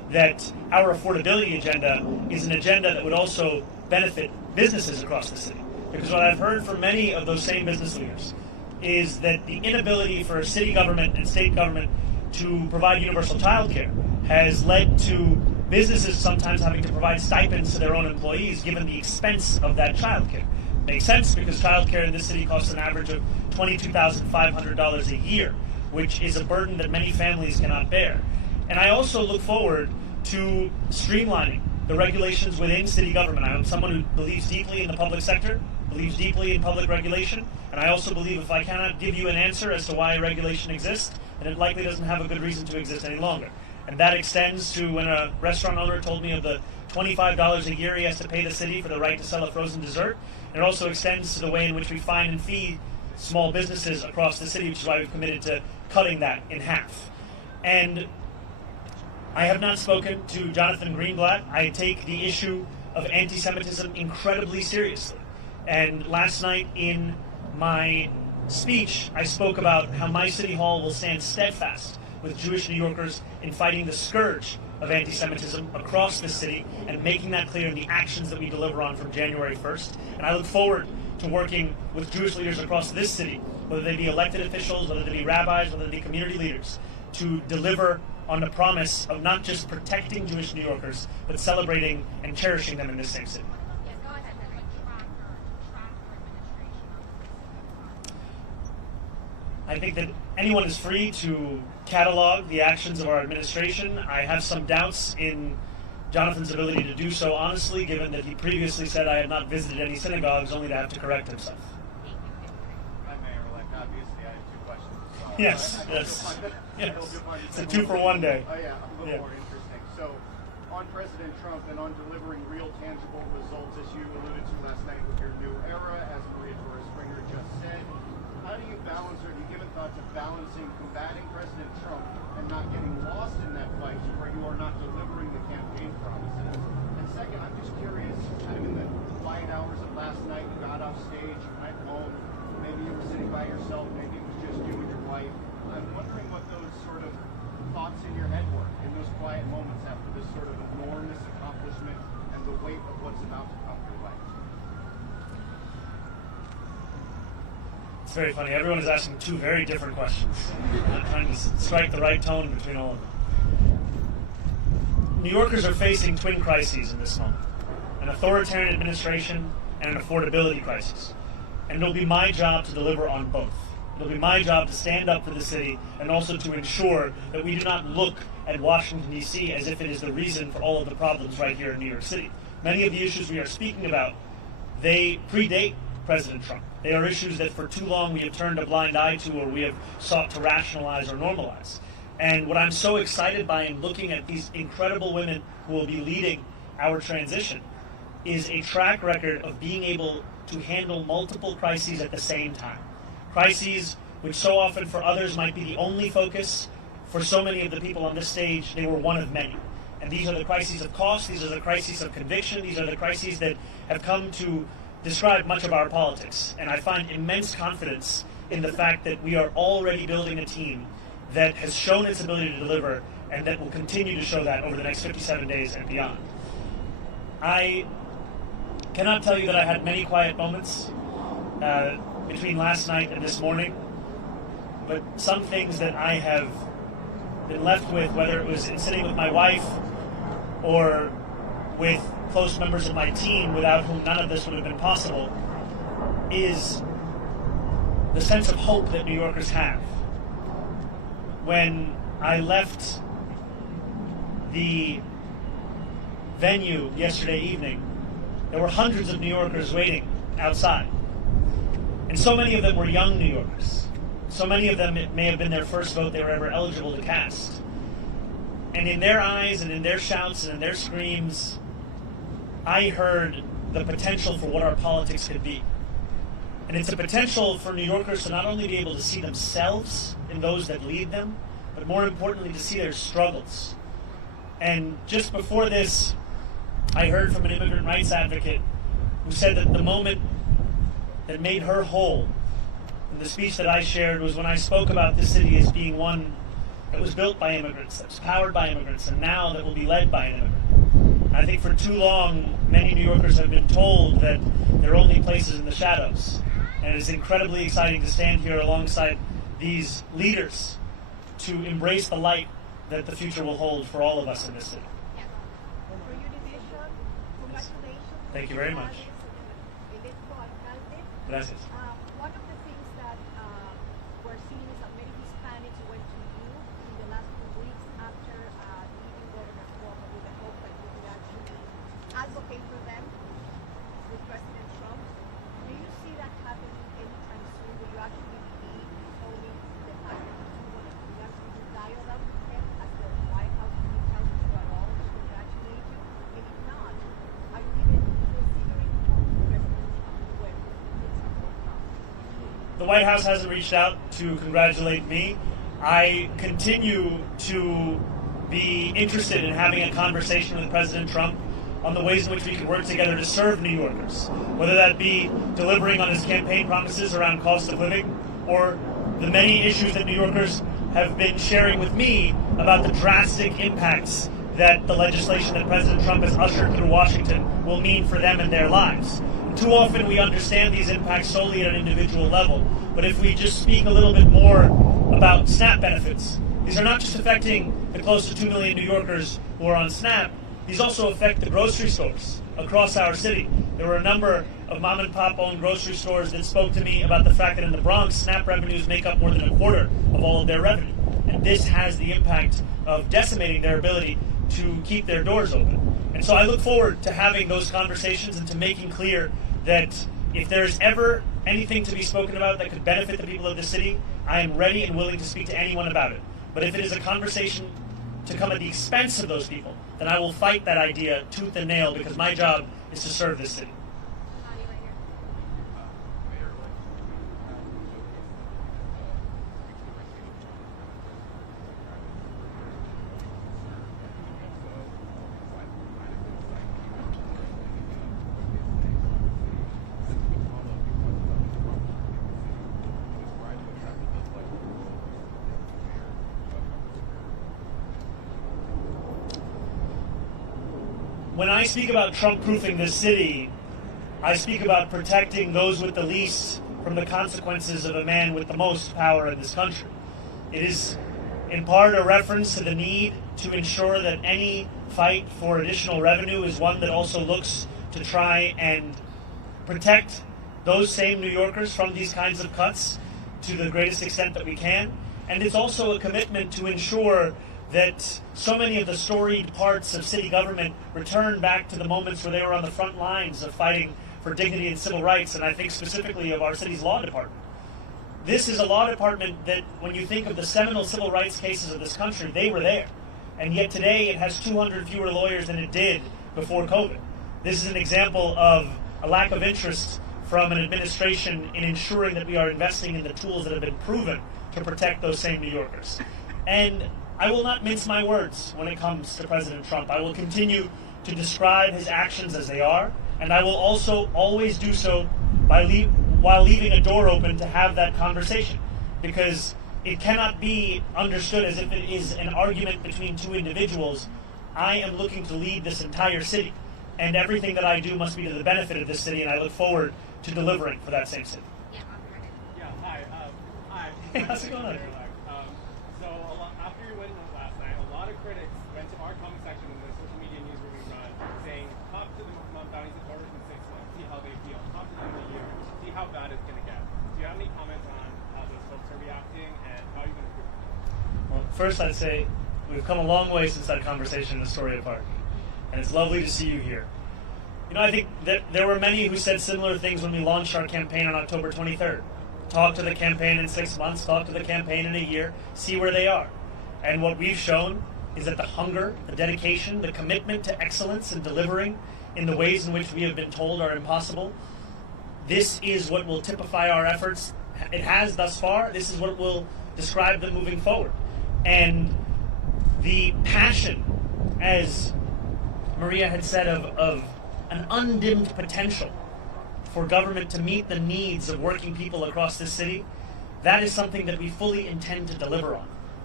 that our affordability agenda is an agenda that would also benefit businesses across the city. Because what I've heard from many of those same business leaders is that the inability for city government and state government to provide universal child care has led to businesses sometimes having to provide stipends to their own employees given the expense of that child care. Makes sense because child care in this city costs an average of $22,500 a year, which is a burden that many families cannot bear. And I also look forward to streamlining the regulations within city government. I am someone who believes deeply in the public sector, believes deeply in public regulation, and I also believe if I cannot give you an answer as to why regulation exists, then it likely doesn't have a good reason to exist any longer. And that extends to when a restaurant owner told me of the $25 a year he has to pay the city for the right to sell a frozen dessert. And it also extends to the way in which we fine and fee small businesses across the city, which is why we've committed to cutting that in half. And I have not spoken to Jonathan Greenblatt. I take the issue of anti-Semitism incredibly seriously. And last night in my speech, I spoke about how my city hall will stand steadfast with Jewish New Yorkers in fighting the scourge of anti-Semitism across the city and making that clear in the actions that we deliver on from January 1st. And I look forward to working with Jewish leaders across this city, whether they be elected officials, whether they be rabbis, whether they be community leaders, to deliver on the promise of not just protecting Jewish New Yorkers, but celebrating and cherishing them in this same city. I think that anyone is free to catalog the actions of our administration. I have some doubts in Jonathan's ability to do so honestly, given that he previously said I had not visited any synagogues, only to have to correct himself. Hi, Mayor-elect. Obviously, I have two questions. Yes. It's a 2-for-1 day. Oh, yeah, a little more interesting. So, on President Trump and on delivering real tangible results, as you alluded to last night with your new era, as Maria Torres-Springer just said, how do you balance, or do you give a thought to balancing combating President Trump and not getting lost in that fight where you are not delivering the campaign promises? And second, I'm just curious, kind of in the quiet hours of last night, you got off stage, you went home, maybe you were sitting by yourself, maybe it was just you and your wife. I'm wondering what those sort of thoughts in your head were in those quiet moments after this sort of enormous accomplishment and the weight of what's about to come your way. It's very funny. Everyone is asking two very different questions. I'm trying to strike the right tone between all of them. New Yorkers are facing twin crises in this moment: an authoritarian administration and an affordability crisis. And it'll be my job to deliver on both. It'll be my job to stand up for the city and also to ensure that we do not look at Washington, D.C. as if it is the reason for all of the problems right here in New York City. Many of the issues we are speaking about, they predate President Trump. They are issues that for too long we have turned a blind eye to, or we have sought to rationalize or normalize. And what I'm so excited by in looking at these incredible women who will be leading our transition is a track record of being able to handle multiple crises at the same time. Crises which so often for others might be the only focus. For so many of the people on this stage, they were one of many. And these are the crises of cost, these are the crises of conviction, these are the crises that have come to describe much of our politics. And I find immense confidence in the fact that we are already building a team that has shown its ability to deliver and that will continue to show that over the next 57 days and beyond. I cannot tell you that I had many quiet moments between last night and this morning, but some things that I have been left with, whether it was in sitting with my wife or with close members of my team without whom none of this would have been possible, is the sense of hope that New Yorkers have. When I left the venue yesterday evening, there were hundreds of New Yorkers waiting outside. And so many of them were young New Yorkers. So many of them, it may have been their first vote they were ever eligible to cast. And in their eyes and in their shouts and in their screams, I heard the potential for what our politics could be. And it's a potential for New Yorkers to not only be able to see themselves in those that lead them, but more importantly to see their struggles. And just before this, I heard from an immigrant rights advocate who said that the moment that made her whole in the speech that I shared was when I spoke about this city as being one that was built by immigrants, that was powered by immigrants, and now that will be led by an immigrant. I think for too long, many New Yorkers have been told that there are only places in the shadows. And it is incredibly exciting to stand here alongside these leaders to embrace the light that the future will hold for all of us in this city. For your division, congratulations. Thank you very much. Gracias. One of the things that we're seeing is that many Hispanics went to you in the last few weeks after leaving Governor Cuomo with the hope that you could actually advocate for them with President Trump. Do you see that happening anytime soon? Will you actually be holding the fact that you actually do dialogue with them as the White House reaches out to you at all to congratulate you? And if not, are you even considering talking to President Trump when it's a full process? The White House hasn't reached out to congratulate me. I continue to be interested in having a conversation with President Trump on the ways in which we can work together to serve New Yorkers, whether that be delivering on his campaign promises around cost of living, or the many issues that New Yorkers have been sharing with me about the drastic impacts that the legislation that President Trump has ushered through Washington will mean for them and their lives. Too often we understand these impacts solely at an individual level, but if we just speak a little bit more about SNAP benefits, these are not just affecting the close to 2 million New Yorkers who are on SNAP, these also affect the grocery stores across our city. There were a number of mom and pop owned grocery stores that spoke to me about the fact that in the Bronx, SNAP revenues make up more than a quarter of all of their revenue. And this has the impact of decimating their ability to keep their doors open. And so I look forward to having those conversations and to making clear that if there's ever anything to be spoken about that could benefit the people of the city, I am ready and willing to speak to anyone about it. But if it is a conversation to come at the expense of those people, then I will fight that idea tooth and nail, because my job is to serve this city. When I speak about Trump-proofing this city, I speak about protecting those with the least from the consequences of a man with the most power in this country. It is in part a reference to the need to ensure that any fight for additional revenue is one that also looks to try and protect those same New Yorkers from these kinds of cuts to the greatest extent that we can. And it's also a commitment to ensure that so many of the storied parts of city government return back to the moments where they were on the front lines of fighting for dignity and civil rights, and I think specifically of our city's law department. This is a law department that, when you think of the seminal civil rights cases of this country, they were there. And yet today it has 200 fewer lawyers than it did before COVID. This is an example of a lack of interest from an administration in ensuring that we are investing in the tools that have been proven to protect those same New Yorkers. And I will not mince my words when it comes to President Trump. I will continue to describe his actions as they are, and I will also always do so while leaving a door open to have that conversation, because it cannot be understood as if it is an argument between two individuals. I am looking to lead this entire city, and everything that I do must be to the benefit of this city, and I look forward to delivering for that same city. Yeah, hi. Hey, how's it going? After your win last night, a lot of critics went to our comment section in the social media news where we run, saying, talk to the Mamdani supporters in 6 months, see how they feel. Talk to them in a year, see how bad it's going to get. Do you have any comments on how those folks are reacting and how you're going to prove it? Well, first I'd say we've come a long way since that conversation in Astoria Park, and it's lovely to see you here. You know, I think that there were many who said similar things when we launched our campaign on October 23rd. Talk to the campaign in 6 months, talk to the campaign in a year, see where they are. And what we've shown is that the hunger, the dedication, the commitment to excellence and delivering in the ways in which we have been told are impossible, this is what will typify our efforts. It has thus far. This is what will describe them moving forward. And the passion, as Maria had said, of an undimmed potential for government to meet the needs of working people across this city, that is something that we fully intend to deliver on.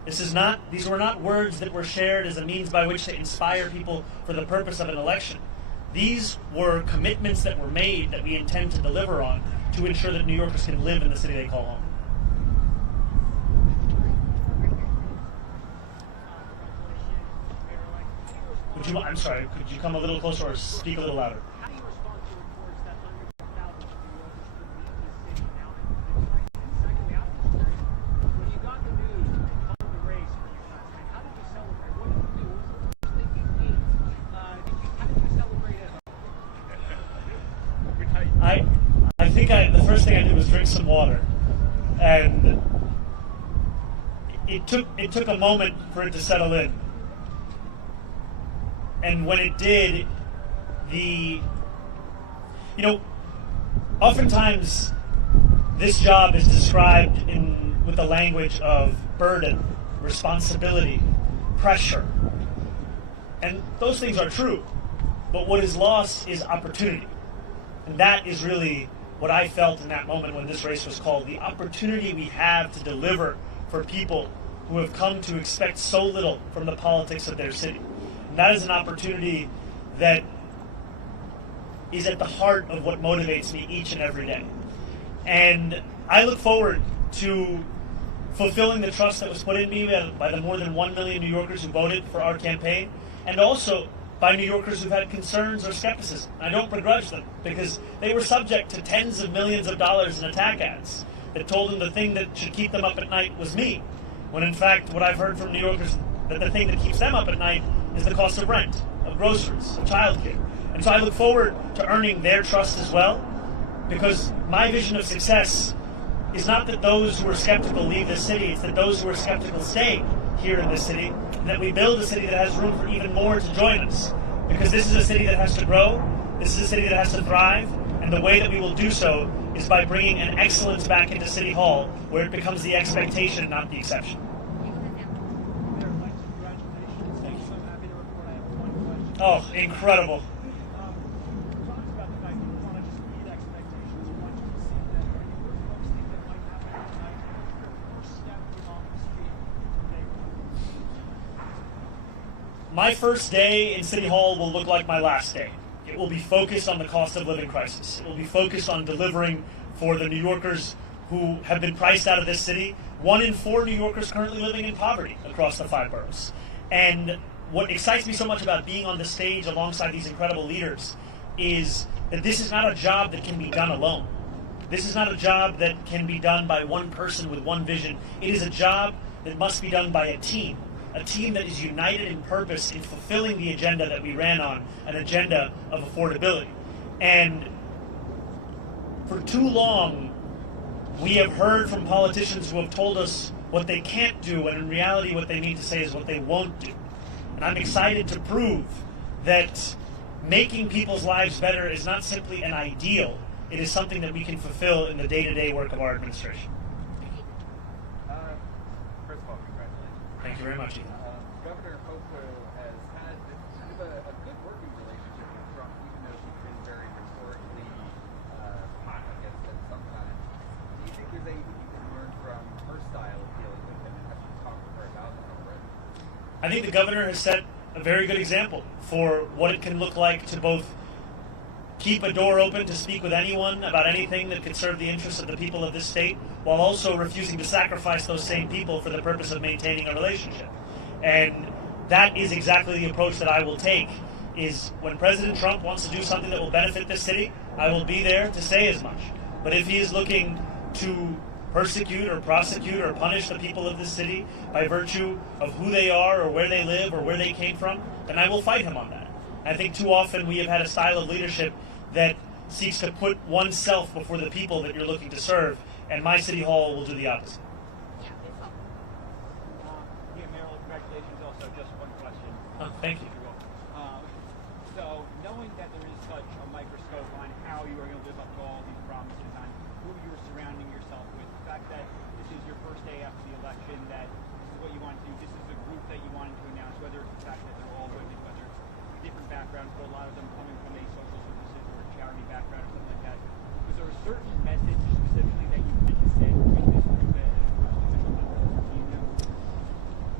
These were not words that were shared as a means by which to inspire people for the purpose of an election. These were commitments that were made that we intend to deliver on to ensure that New Yorkers can live in the city they call home. I'm sorry, could you come a little closer or speak a little louder? How do you respond to reports that hundreds of thousands of New Yorkers could leave the city now in the next night? And secondly, I'm just curious, when you got the news of the race for you last night, how did you celebrate? What did you do? What was the first thing you did? How did you celebrate at home? I think the first thing I did was drink some water, and it took a moment for it to settle in. And when it did, oftentimes this job is described with the language of burden, responsibility, pressure. And those things are true. But what is lost is opportunity. And that is really what I felt in that moment when this race was called. The opportunity we have to deliver for people who have come to expect so little from the politics of their city. And that is an opportunity that is at the heart of what motivates me each and every day. And I look forward to fulfilling the trust that was put in me by the more than 1 million New Yorkers who voted for our campaign, and also by New Yorkers who've had concerns or skepticism. I don't begrudge them, because they were subject to tens of millions of dollars in attack ads that told them the thing that should keep them up at night was me, when in fact what I've heard from New Yorkers, that the thing that keeps them up at night is the cost of rent, of groceries, of childcare. And so I look forward to earning their trust as well, because my vision of success is not that those who are skeptical leave the city, it's that those who are skeptical stay here in this city, and that we build a city that has room for even more to join us. Because this is a city that has to grow, this is a city that has to thrive, and the way that we will do so is by bringing an excellence back into City Hall, where it becomes the expectation, not the exception. Oh, incredible. My first day in City Hall will look like my last day. It will be focused on the cost of living crisis. It will be focused on delivering for the New Yorkers who have been priced out of this city. 1 in 4 New Yorkers currently living in poverty across the 5 boroughs. And what excites me so much about being on the stage alongside these incredible leaders is that this is not a job that can be done alone. This is not a job that can be done by one person with one vision. It is a job that must be done by a team that is united in purpose in fulfilling the agenda that we ran on, an agenda of affordability. And for too long, we have heard from politicians who have told us what they can't do, and in reality what they mean to say is what they won't do. And I'm excited to prove that making people's lives better is not simply an ideal, it is something that we can fulfill in the day-to-day work of our administration. First of all, congratulations. Thank you very much, Ethan. Governor Cuomo has had kind of a good working relationship with Trump, even though she's been very rhetorically hot against it sometimes. Do you think there's anything you can learn from her style of dealing with him, and have you talked to her about that already? I think the governor has set a very good example for what it can look like to both keep a door open to speak with anyone about anything that could serve the interests of the people of this state, while also refusing to sacrifice those same people for the purpose of maintaining a relationship. And that is exactly the approach that I will take, is when President Trump wants to do something that will benefit this city, I will be there to say as much. But if he is looking to persecute or prosecute or punish the people of this city by virtue of who they are or where they live or where they came from, then I will fight him on that. I think too often we have had a style of leadership that seeks to put oneself before the people that you're looking to serve, and my City Hall will do the opposite. Mayoral, congratulations. Also, just one question. Thank you. So, knowing that there is such a microscope on how you are going to live up to all these promises, on who you're surrounding yourself with, the fact that this is your first day after the election, that this is what you want to do, this is the group that you wanted to announce, whether it's the fact that they're all women, whether it's different backgrounds, but a lot of them coming from a social services or a charity background or something like that. Was there a certain message specifically that you wanted to send with this group as official members of the team now?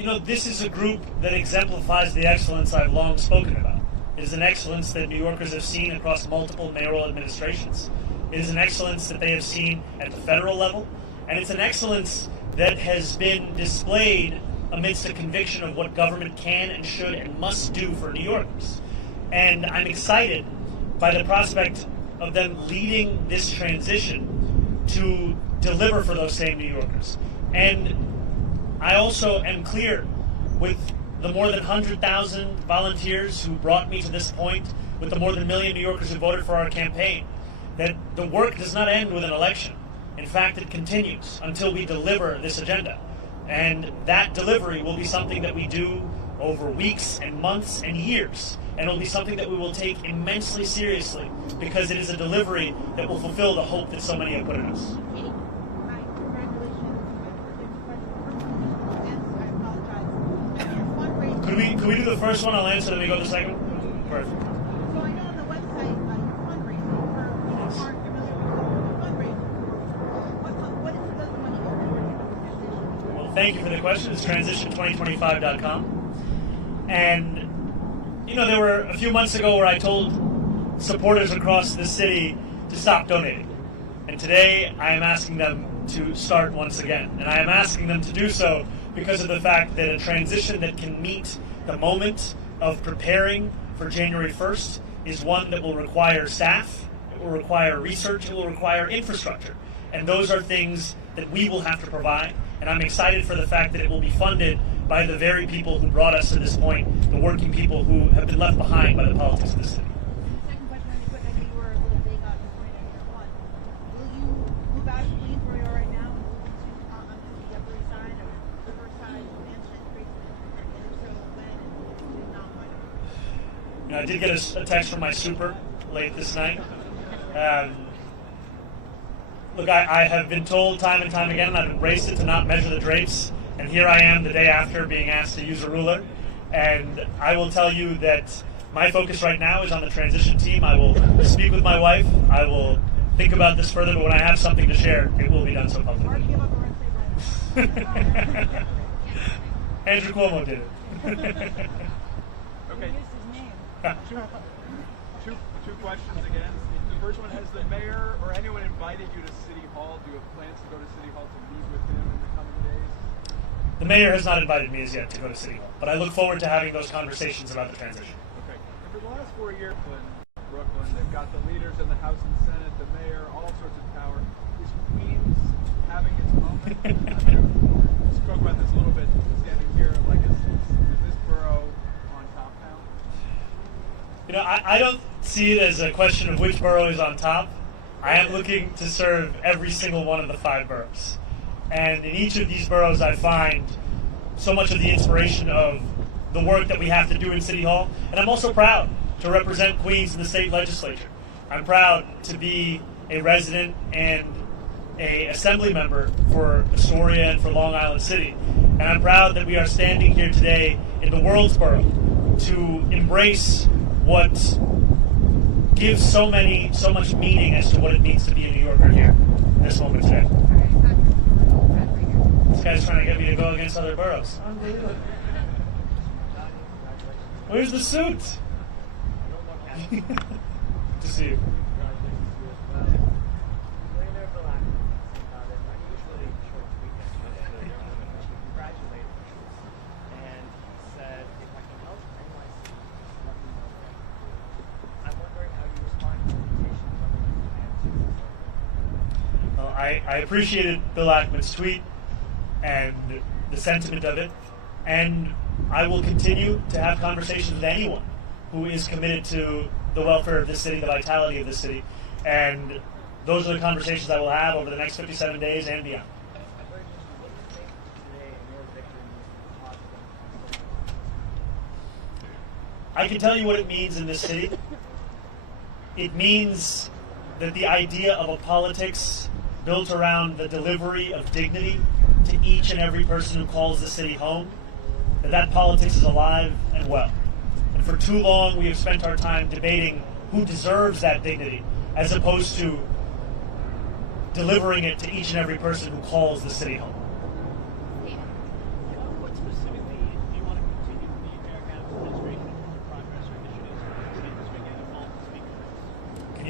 this is a group that exemplifies the excellence I've long spoken about. It is an excellence that New Yorkers have seen across multiple mayoral administrations. It is an excellence that they have seen at the federal level, and it's an excellence that has been displayed amidst a conviction of what government can and should and must do for New Yorkers. And I'm excited by the prospect of them leading this transition to deliver for those same New Yorkers. And I also am clear with the more than 100,000 volunteers who brought me to this point, with the more than 1 million New Yorkers who voted for our campaign, that the work does not end with an election. In fact, it continues until we deliver this agenda. And that delivery will be something that we do over weeks and months and years. And it will be something that we will take immensely seriously, because it is a delivery that will fulfill the hope that so many have put in us. Could we do the first one? I'll answer, then we go to the second one? Perfect. So I know on the website you're fundraising for aren't familiar with fundraising. What does the money go for? Well, thank you for the question. It's transition2025.com. And, there were a few months ago where I told supporters across the city to stop donating. And today I am asking them to start once again. And I am asking them to do so because of the fact that a transition that can meet the moment of preparing for January 1st is one that will require staff, it will require research, it will require infrastructure. And those are things that we will have to provide. And I'm excited for the fact that it will be funded by the very people who brought us to this point, the working people who have been left behind by the politics of the city. Second question, really quick. I know you were a little big on this point in your one. Will you move out of Queens where you are right now and move onto the Upper East Side or the First Side, Mansion, Grayson, and if so, when and if not, when? I did get a text from my super late this night. Look, I have been told time and time again, and I've embraced it, to not measure the drapes. And here I am the day after being asked to use a ruler. And I will tell you that my focus right now is on the transition team. I will speak with my wife. I will think about this further, but when I have something to share, it will be done so publicly. Andrew Cuomo did it. Okay. Two questions again. The first one, has the mayor or anyone invited you to City Hall? Do you have plans to go to City Hall to meet with him in the coming days? The mayor has not invited me as yet to go to City Hall, but I look forward to having those conversations about the transition. Okay. And for the last 4 years in Brooklyn, they've got the leaders in the House and Senate, the mayor, all sorts of power. Is Queens having its moment? We spoke about this a little bit standing here. Like, is this borough on top now? I don't see it as a question of which borough is on top. I am looking to serve every single one of the 5 boroughs. And in each of these boroughs, I find so much of the inspiration of the work that we have to do in City Hall. And I'm also proud to represent Queens in the state legislature. I'm proud to be a resident and an assembly member for Astoria and for Long Island City. And I'm proud that we are standing here today in the world's borough to embrace what gives so much meaning as to what it means to be a New Yorker here in this moment today. This guy's trying to get me to go against other boroughs. Unbelievable. Where's the suit? To see you. I appreciated Bill Ackman's tweet and the sentiment of it, and I will continue to have conversations with anyone who is committed to the welfare of this city, the vitality of this city, and those are the conversations I will have over the next 57 days and beyond. I can tell you what it means in this city. It means that the idea of a politics built around the delivery of dignity to each and every person who calls the city home, that politics is alive and well. And for too long, we have spent our time debating who deserves that dignity, as opposed to delivering it to each and every person who calls the city home. What specifically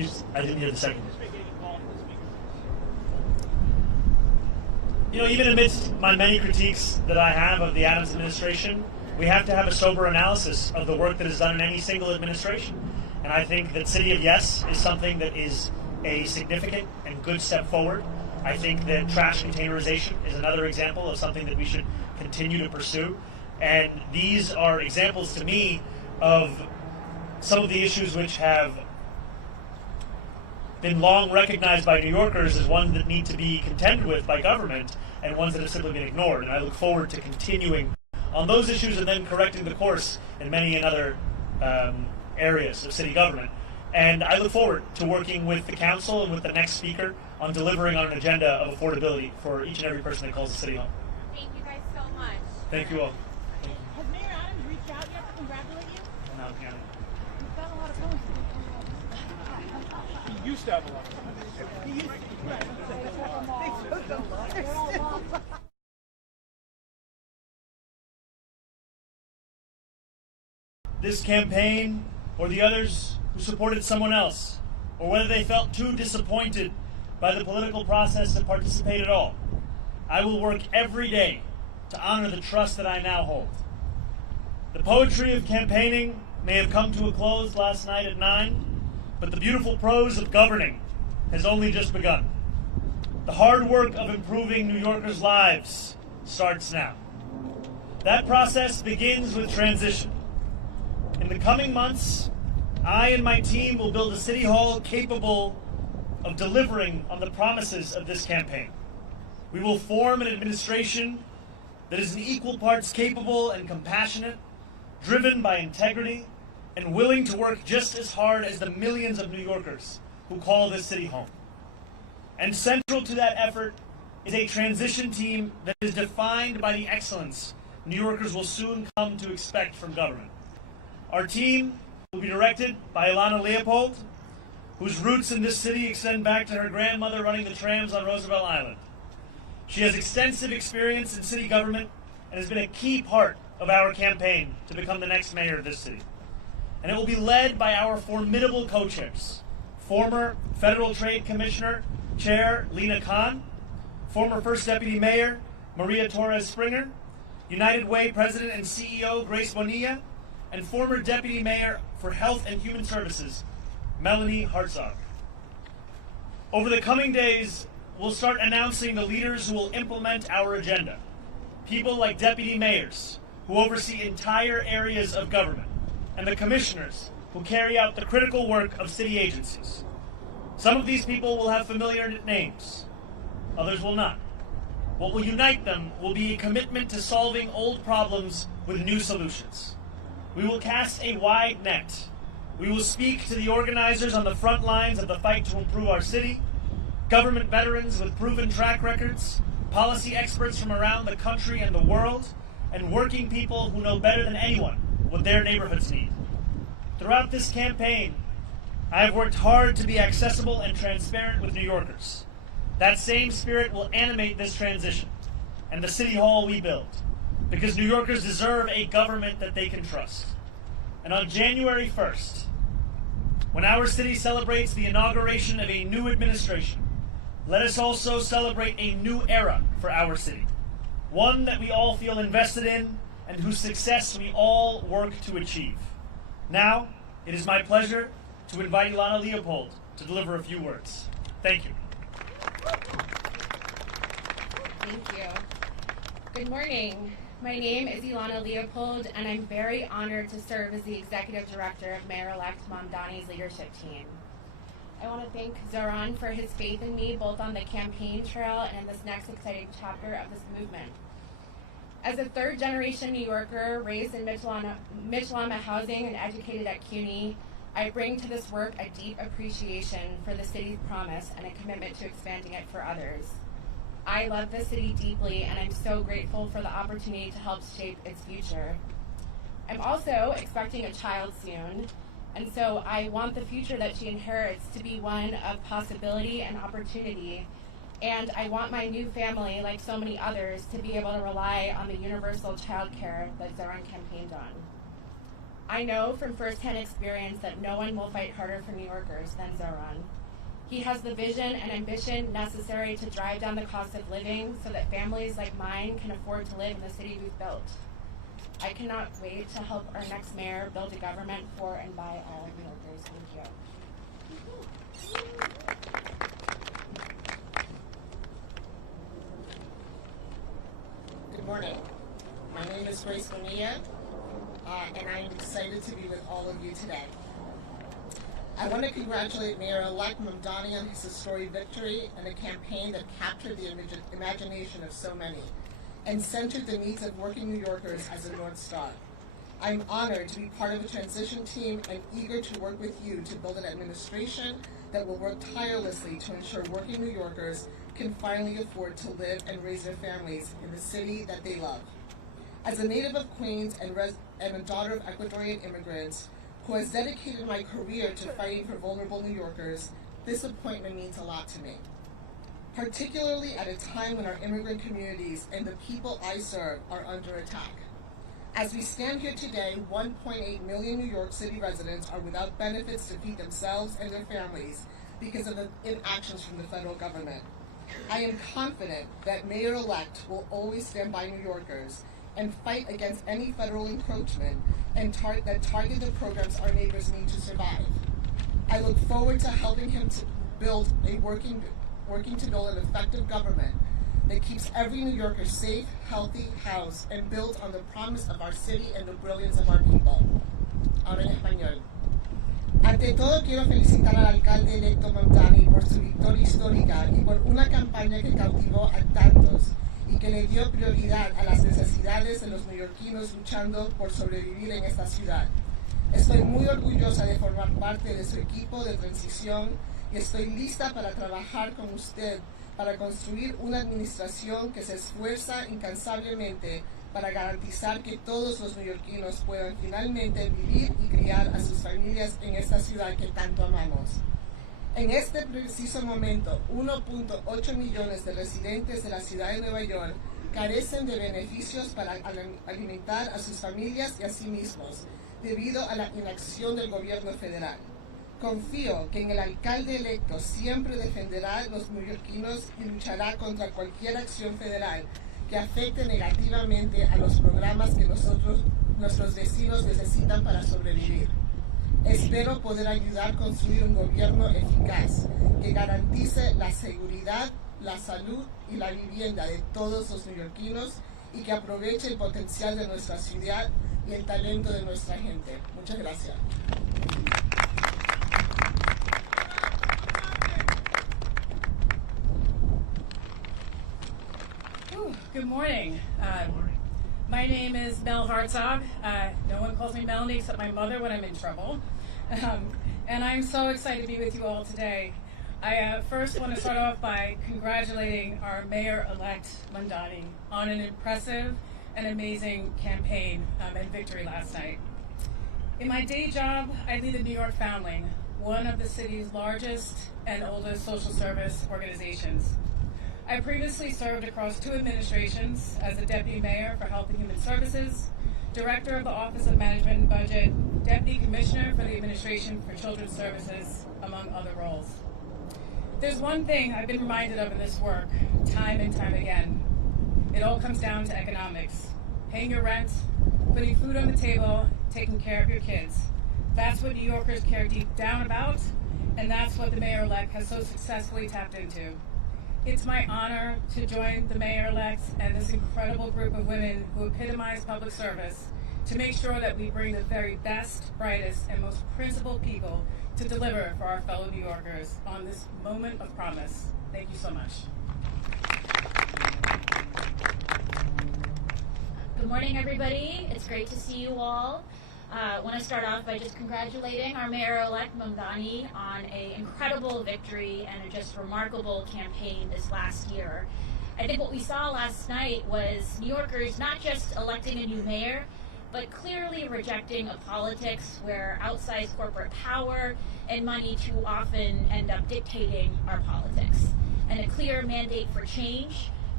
I didn't hear the second. You know, even amidst my many critiques that I have of the Adams administration, we have to have a sober analysis of the work that is done in any single administration. And I think that City of Yes is something that is a significant and good step forward. I think that trash containerization is another example of something that we should continue to pursue. And these are examples to me of some of the issues which have been long recognized by New Yorkers as ones that need to be contended with by government and ones that have simply been ignored. And I look forward to continuing on those issues and then correcting the course in many other areas of city government. And I look forward to working with the council and with the next speaker on delivering on an agenda of affordability for each and every person that calls the city home. Thank you guys so much. Thank you all. Has Mayor Adams reached out yet to congratulate you? No, County. You've got a lot of posts. He used to have a lot of time. He used to. This campaign or the others who supported someone else, or whether they felt too disappointed by the political process to participate at all, I will work every day to honor the trust that I now hold. The poetry of campaigning may have come to a close last night at 9, but the beautiful prose of governing has only just begun. The hard work of improving New Yorkers' lives starts now. That process begins with transition. In the coming months, I and my team will build a city hall capable of delivering on the promises of this campaign. We will form an administration that is in equal parts capable and compassionate, driven by integrity, and willing to work just as hard as the millions of New Yorkers who call this city home. And central to that effort is a transition team that is defined by the excellence New Yorkers will soon come to expect from government. Our team will be directed by Ilana Leopold, whose roots in this city extend back to her grandmother running the trams on Roosevelt Island. She has extensive experience in city government and has been a key part of our campaign to become the next mayor of this city. And it will be led by our formidable co-chairs, former Federal Trade Commissioner Chair Lena Khan, former First Deputy Mayor Maria Torres Springer, United Way President and CEO Grace Bonilla, and former Deputy Mayor for Health and Human Services, Melanie Hartzog. Over the coming days, we'll start announcing the leaders who will implement our agenda. People like deputy mayors, who oversee entire areas of government, and the commissioners, who carry out the critical work of city agencies. Some of these people will have familiar names, others will not. What will unite them will be a commitment to solving old problems with new solutions. We will cast a wide net. We will speak to the organizers on the front lines of the fight to improve our city, government veterans with proven track records, policy experts from around the country and the world, and working people who know better than anyone what their neighborhoods need. Throughout this campaign, I have worked hard to be accessible and transparent with New Yorkers. That same spirit will animate this transition and the city hall we build, because New Yorkers deserve a government that they can trust. And on January 1st, when our city celebrates the inauguration of a new administration, let us also celebrate a new era for our city, one that we all feel invested in and whose success we all work to achieve. Now, it is my pleasure to invite Ilana Leopold to deliver a few words. Thank you. Thank you. Good morning. My name is Ilana Leopold, and I'm very honored to serve as the Executive Director of Mayor-elect Mamdani's leadership team. I want to thank Zohran for his faith in me, both on the campaign trail and in this next exciting chapter of this movement. As a third-generation New Yorker raised in Mitchell-on-the housing and educated at CUNY, I bring to this work a deep appreciation for the city's promise and a commitment to expanding it for others. I love this city deeply, and I'm so grateful for the opportunity to help shape its future. I'm also expecting a child soon, and so I want the future that she inherits to be one of possibility and opportunity, and I want my new family, like so many others, to be able to rely on the universal child care that Zohran campaigned on. I know from firsthand experience that no one will fight harder for New Yorkers than Zohran. He has the vision and ambition necessary to drive down the cost of living so that families like mine can afford to live in the city we've built. I cannot wait to help our next mayor build a government for and by all New Yorkers. Thank you. Good morning. My name is Grace Bonilla, and I'm excited to be with all of you today. I want to congratulate Mayor-elect Mamdani on his historic victory and a campaign that captured the imagination of so many and centered the needs of working New Yorkers as a North Star. I'm honored to be part of a transition team and eager to work with you to build an administration that will work tirelessly to ensure working New Yorkers can finally afford to live and raise their families in the city that they love. As a native of Queens and a daughter of Ecuadorian immigrants who has dedicated my career to fighting for vulnerable New Yorkers, this appointment means a lot to me, particularly at a time when our immigrant communities and the people I serve are under attack. As we stand here today, 1.8 million New York City residents are without benefits to feed themselves and their families because of the inactions from the federal government. I am confident that Mayor-elect will always stand by New Yorkers and fight against any federal encroachment and that target the programs our neighbors need to survive. I look forward to helping him to build a working to build an effective government that keeps every New Yorker safe, healthy, housed, and built on the promise of our city and the brilliance of our people. Ahora en español. Ante todo, quiero felicitar al alcalde electo Mamdani por su victoria histórica y por una campaña que cautivó a tantos y que le dio prioridad a las necesidades de los neoyorquinos luchando por sobrevivir en esta ciudad. Estoy muy orgullosa de formar parte de su equipo de transición y estoy lista para trabajar con usted para construir una administración que se esfuerza incansablemente para garantizar que todos los neoyorquinos puedan finalmente vivir y criar a sus familias en esta ciudad que tanto amamos. En este preciso momento, 1.8 millones de residentes de la ciudad de Nueva York carecen de beneficios para alimentar a sus familias y a sí mismos, debido a la inacción del gobierno federal. Confío que en el alcalde electo siempre defenderá a los neoyorquinos y luchará contra cualquier acción federal que afecte negativamente a los programas que nuestros vecinos necesitan para sobrevivir. Espero poder ayudar a construir un gobierno eficaz que garantice la seguridad, la salud y la vivienda de todos los neoyorquinos y que aproveche el potencial de nuestra ciudad y el talento de nuestra gente. Muchas gracias. Good morning. My name is Mel Hartzog. No one calls me Melanie except my mother when I'm in trouble. And I'm so excited to be with you all today. I first want to start off by congratulating our Mayor-elect Mamdani on an impressive and amazing campaign and victory last night. In my day job, I lead the New York Foundling, one of the city's largest and oldest social service organizations. I previously served across 2 administrations as a deputy mayor for Health and Human Services, director of the Office of Management and Budget, deputy commissioner for the Administration for Children's Services, among other roles. There's one thing I've been reminded of in this work, time and time again. It all comes down to economics. Paying your rent, putting food on the table, taking care of your kids. That's what New Yorkers care deep down about, and that's what the mayor-elect has so successfully tapped into. It's my honor to join the mayor-elect and this incredible group of women who epitomize public service to make sure that we bring the very best, brightest, and most principled people to deliver for our fellow New Yorkers on this moment of promise. Thank you so much. Good morning, everybody. It's great to see you all. I want to start off by just congratulating our Mayor-elect Mamdani on an incredible victory and a just remarkable campaign this last year. I think what we saw last night was New Yorkers not just electing a new mayor, but clearly rejecting a politics where outsized corporate power and money too often end up dictating our politics, and a clear mandate for change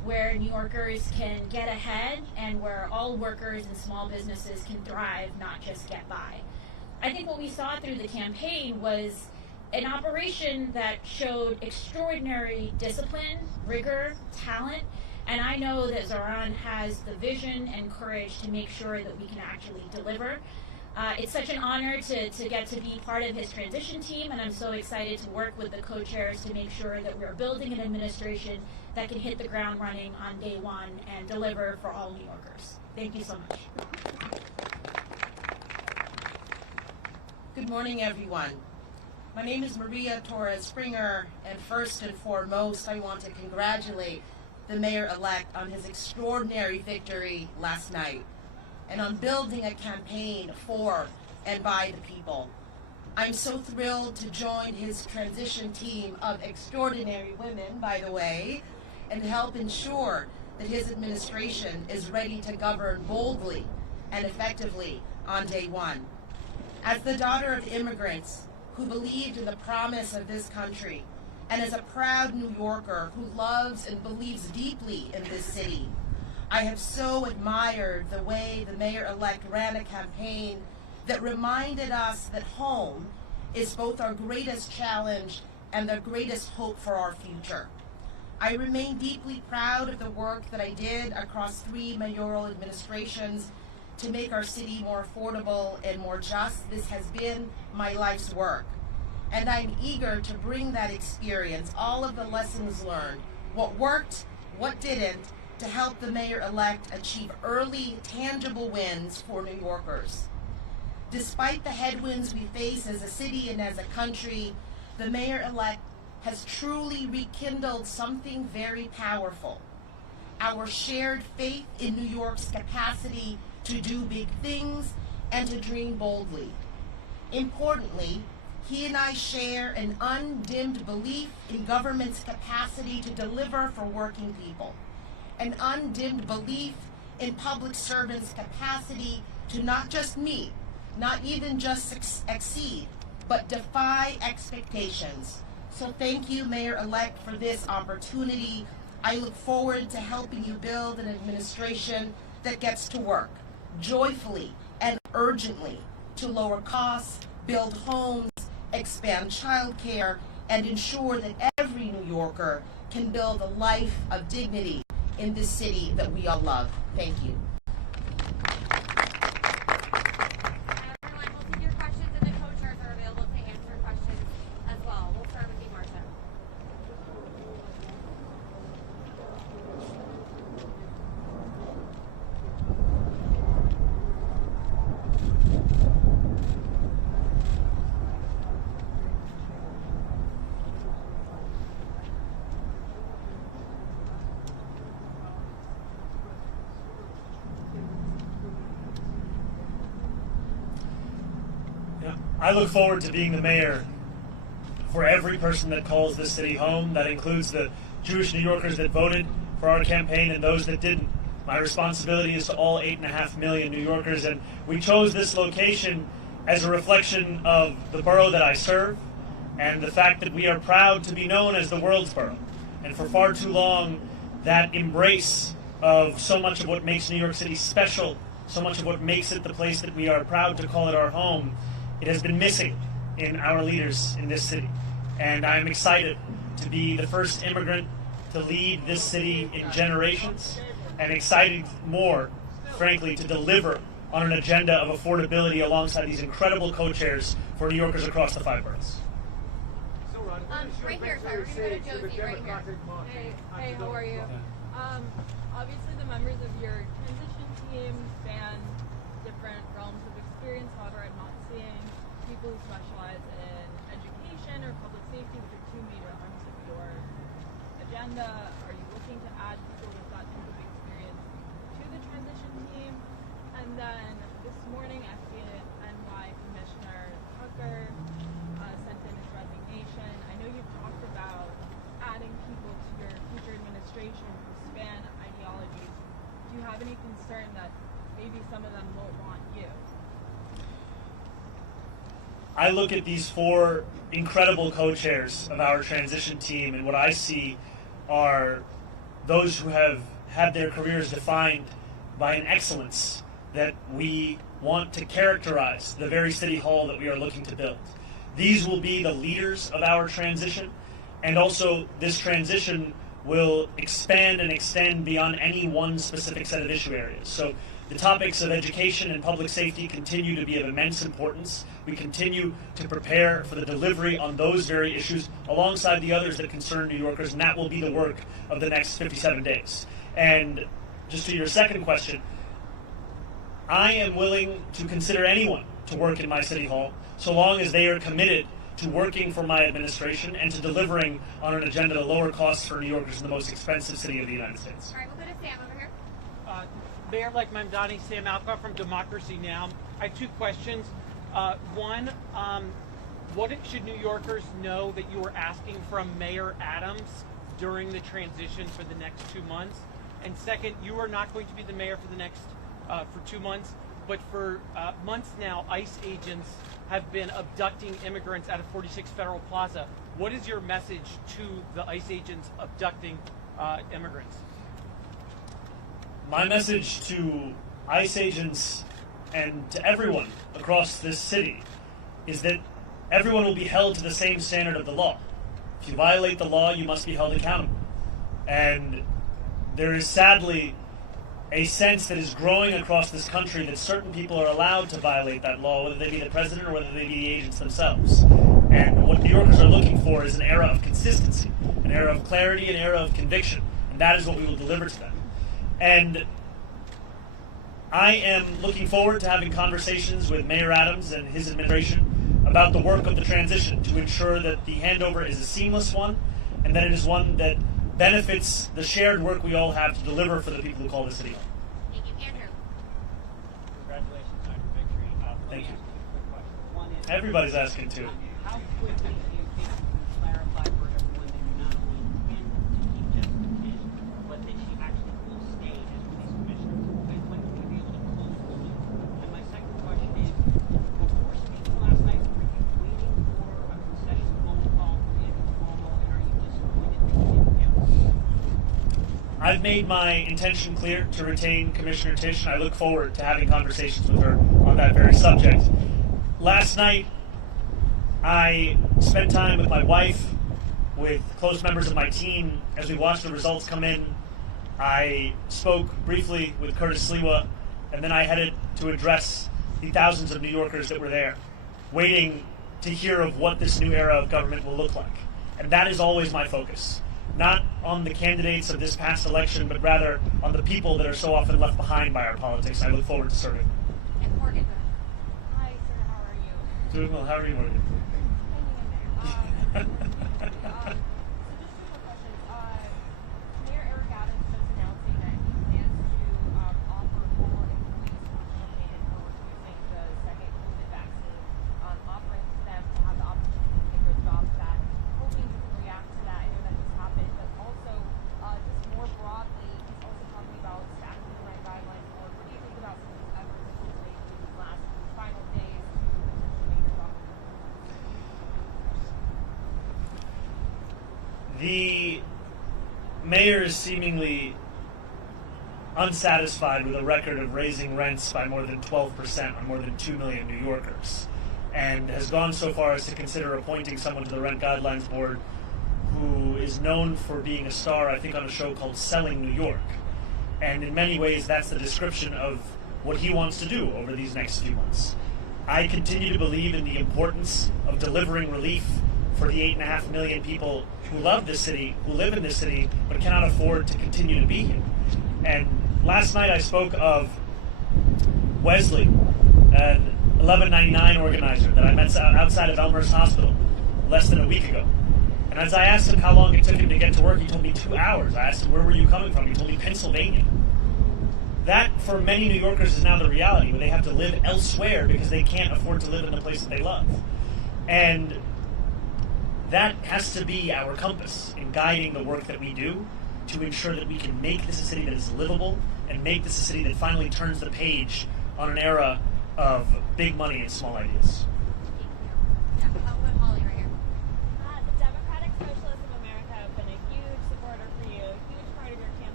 where New Yorkers can get ahead and where all workers and small businesses can thrive, not just get by. I think what we saw through the campaign was an operation that showed extraordinary discipline, rigor, talent, and I know that Zohran has the vision and courage to make sure that we can actually deliver. It's such an honor to get to be part of his transition team, and I'm so excited to work with the co-chairs to make sure that we're building an administration that can hit the ground running on day one and deliver for all New Yorkers. Thank you so much. Good morning, everyone. My name is Maria Torres Springer, and first and foremost, I want to congratulate the mayor-elect on his extraordinary victory last night and on building a campaign for and by the people. I'm so thrilled to join his transition team of extraordinary women, by the way, and help ensure that his administration is ready to govern boldly and effectively on day one. As the daughter of immigrants who believed in the promise of this country, and as a proud New Yorker who loves and believes deeply in this city, I have so admired the way the mayor-elect ran a campaign that reminded us that home is both our greatest challenge and the greatest hope for our future. I remain deeply proud of the work that I did across 3 mayoral administrations to make our city more affordable and more just. This has been my life's work. And I'm eager to bring that experience, all of the lessons learned, what worked, what didn't, to help the mayor-elect achieve early, tangible wins for New Yorkers. Despite the headwinds we face as a city and as a country, the mayor-elect has truly rekindled something very powerful: our shared faith in New York's capacity to do big things and to dream boldly. Importantly, he and I share an undimmed belief in government's capacity to deliver for working people, an undimmed belief in public servants' capacity to not just meet, not even just exceed, but defy expectations. So thank you, Mayor-elect, for this opportunity. I look forward to helping you build an administration that gets to work joyfully and urgently to lower costs, build homes, expand childcare, and ensure that every New Yorker can build a life of dignity in this city that we all love. Thank you. Everyone, we'll take your questions, and the co-chairs are available to answer questions as well. We'll start with you, Marcia. I look forward to being the mayor for every person that calls this city home. That includes the Jewish New Yorkers that voted for our campaign and those that didn't. My responsibility is to all 8.5 million New Yorkers, and we chose this location as a reflection of the borough that I serve and the fact that we are proud to be known as the world's borough. And for far too long, that embrace of so much of what makes New York City special, so much of what makes it the place that we are proud to call it our home, it has been missing in our leaders in this city. And I'm excited to be the first immigrant to lead this city in generations, and excited more, frankly, to deliver on an agenda of affordability alongside these incredible co-chairs for New Yorkers across the 5 boroughs. Right here, sorry, we're going to go to Josie right here. Hey, how are you? Obviously the members of your transition team span different realms of experience. However, I'm not seeing people who specialize in education or public safety, which are 2 major arms of your agenda. Are you looking to add people with that type of experience to the transition team? And then this morning, FDNY Commissioner Tucker sent in his resignation. I know you've talked about adding people to your future administration who span ideologies. Do you have any concern that maybe some of them won't want you? I look at these 4 incredible co-chairs of our transition team, and what I see are those who have had their careers defined by an excellence that we want to characterize the very city hall that we are looking to build. These will be the leaders of our transition, and also this transition will expand and extend beyond any one specific set of issue areas. So the topics of education and public safety continue to be of immense importance. We continue to prepare for the delivery on those very issues alongside the others that concern New Yorkers, and that will be the work of the next 57 days. And just to your second question, I am willing to consider anyone to work in my city hall so long as they are committed to working for my administration and to delivering on an agenda to lower costs for New Yorkers in the most expensive city of the United States. All right, we'll go to Sam over here. Mayor-elect Mamdani, Sam Alcock from Democracy Now! I have two questions. One, what should New Yorkers know that you are asking from Mayor Adams during the transition for the next 2 months? And second, you are not going to be the mayor for the next for 2 months, but for months now, ICE agents have been abducting immigrants out of 46 Federal Plaza. What is your message to the ICE agents abducting immigrants? My message to ICE agents and to everyone across this city is that everyone will be held to the same standard of the law. If you violate the law, you must be held accountable. And there is sadly a sense that is growing across this country that certain people are allowed to violate that law, whether they be the president or whether they be the agents themselves. And what New Yorkers are looking for is an era of consistency, an era of clarity, an era of conviction. And that is what we will deliver to them. And I am looking forward to having conversations with Mayor Adams and his administration about the work of the transition to ensure that the handover is a seamless one and that it is one that benefits the shared work we all have to deliver for the people who call the city home. Thank you, Andrew. Congratulations on your victory. Thank you. Quick question. One is, Everybody's asking too. how quickly do you think you can clarify for everyone that you're not only intend to keep Jessica Tisch, but that she actually will stay as police commissioner? And when will we be able to close the loop? And my second question is, before speaking last night, were you waiting for a concession phone call from Andrew Cuomo, and are you disappointed that you didn't get one? I've made my intention clear to retain Commissioner Tisch, and I look forward to having conversations with her on that very subject. Last night, I spent time with my wife, with close members of my team, as we watched the results come in. I spoke briefly with Curtis Sliwa, and then I headed to address the thousands of New Yorkers that were there, waiting to hear of what this new era of government will look like. And that is always my focus. Not on the candidates of this past election, but rather on the people that are so often left behind by our politics. I look forward to serving. And Morgan. Hi, sir. How are you? Doing well. How are you, Morgan? Hanging in there. So just two more questions. Mayor Eric Adams just announcing that he plans to offer forward employees personal pay for refusing the second COVID vaccine, offering them to have the opportunity to take their jobs back. Hoping you can react to that. I know that just happened, but also just more broadly, he's also talking about staffing the right guidelines for. What do you think about some of these efforts that he's made in these last final days to potentially make your job? The mayor is seemingly unsatisfied with a record of raising rents by more than 12% on more than 2 million New Yorkers, and has gone so far as to consider appointing someone to the Rent Guidelines Board who is known for being a star, I think, on a show called Selling New York. And in many ways, that's the description of what he wants to do over these next few months. I continue to believe in the importance of delivering relief for the 8.5 million people who love this city, who live in this city, but cannot afford to continue to be here. And last night I spoke of Wesley, an 1199 organizer that I met outside of Elmhurst Hospital less than a week ago. And as I asked him how long it took him to get to work, he told me 2 hours. I asked him, where were you coming from? He told me Pennsylvania. That, for many New Yorkers, is now the reality, where they have to live elsewhere because they can't afford to live in the place that they love. And that has to be our compass in guiding the work that we do to ensure that we can make this a city that is livable and make this a city that finally turns the page on an era of big money and small ideas. Yeah, I'll put Holly right here. The Democratic Socialists of America have been a huge supporter for you, a huge part of your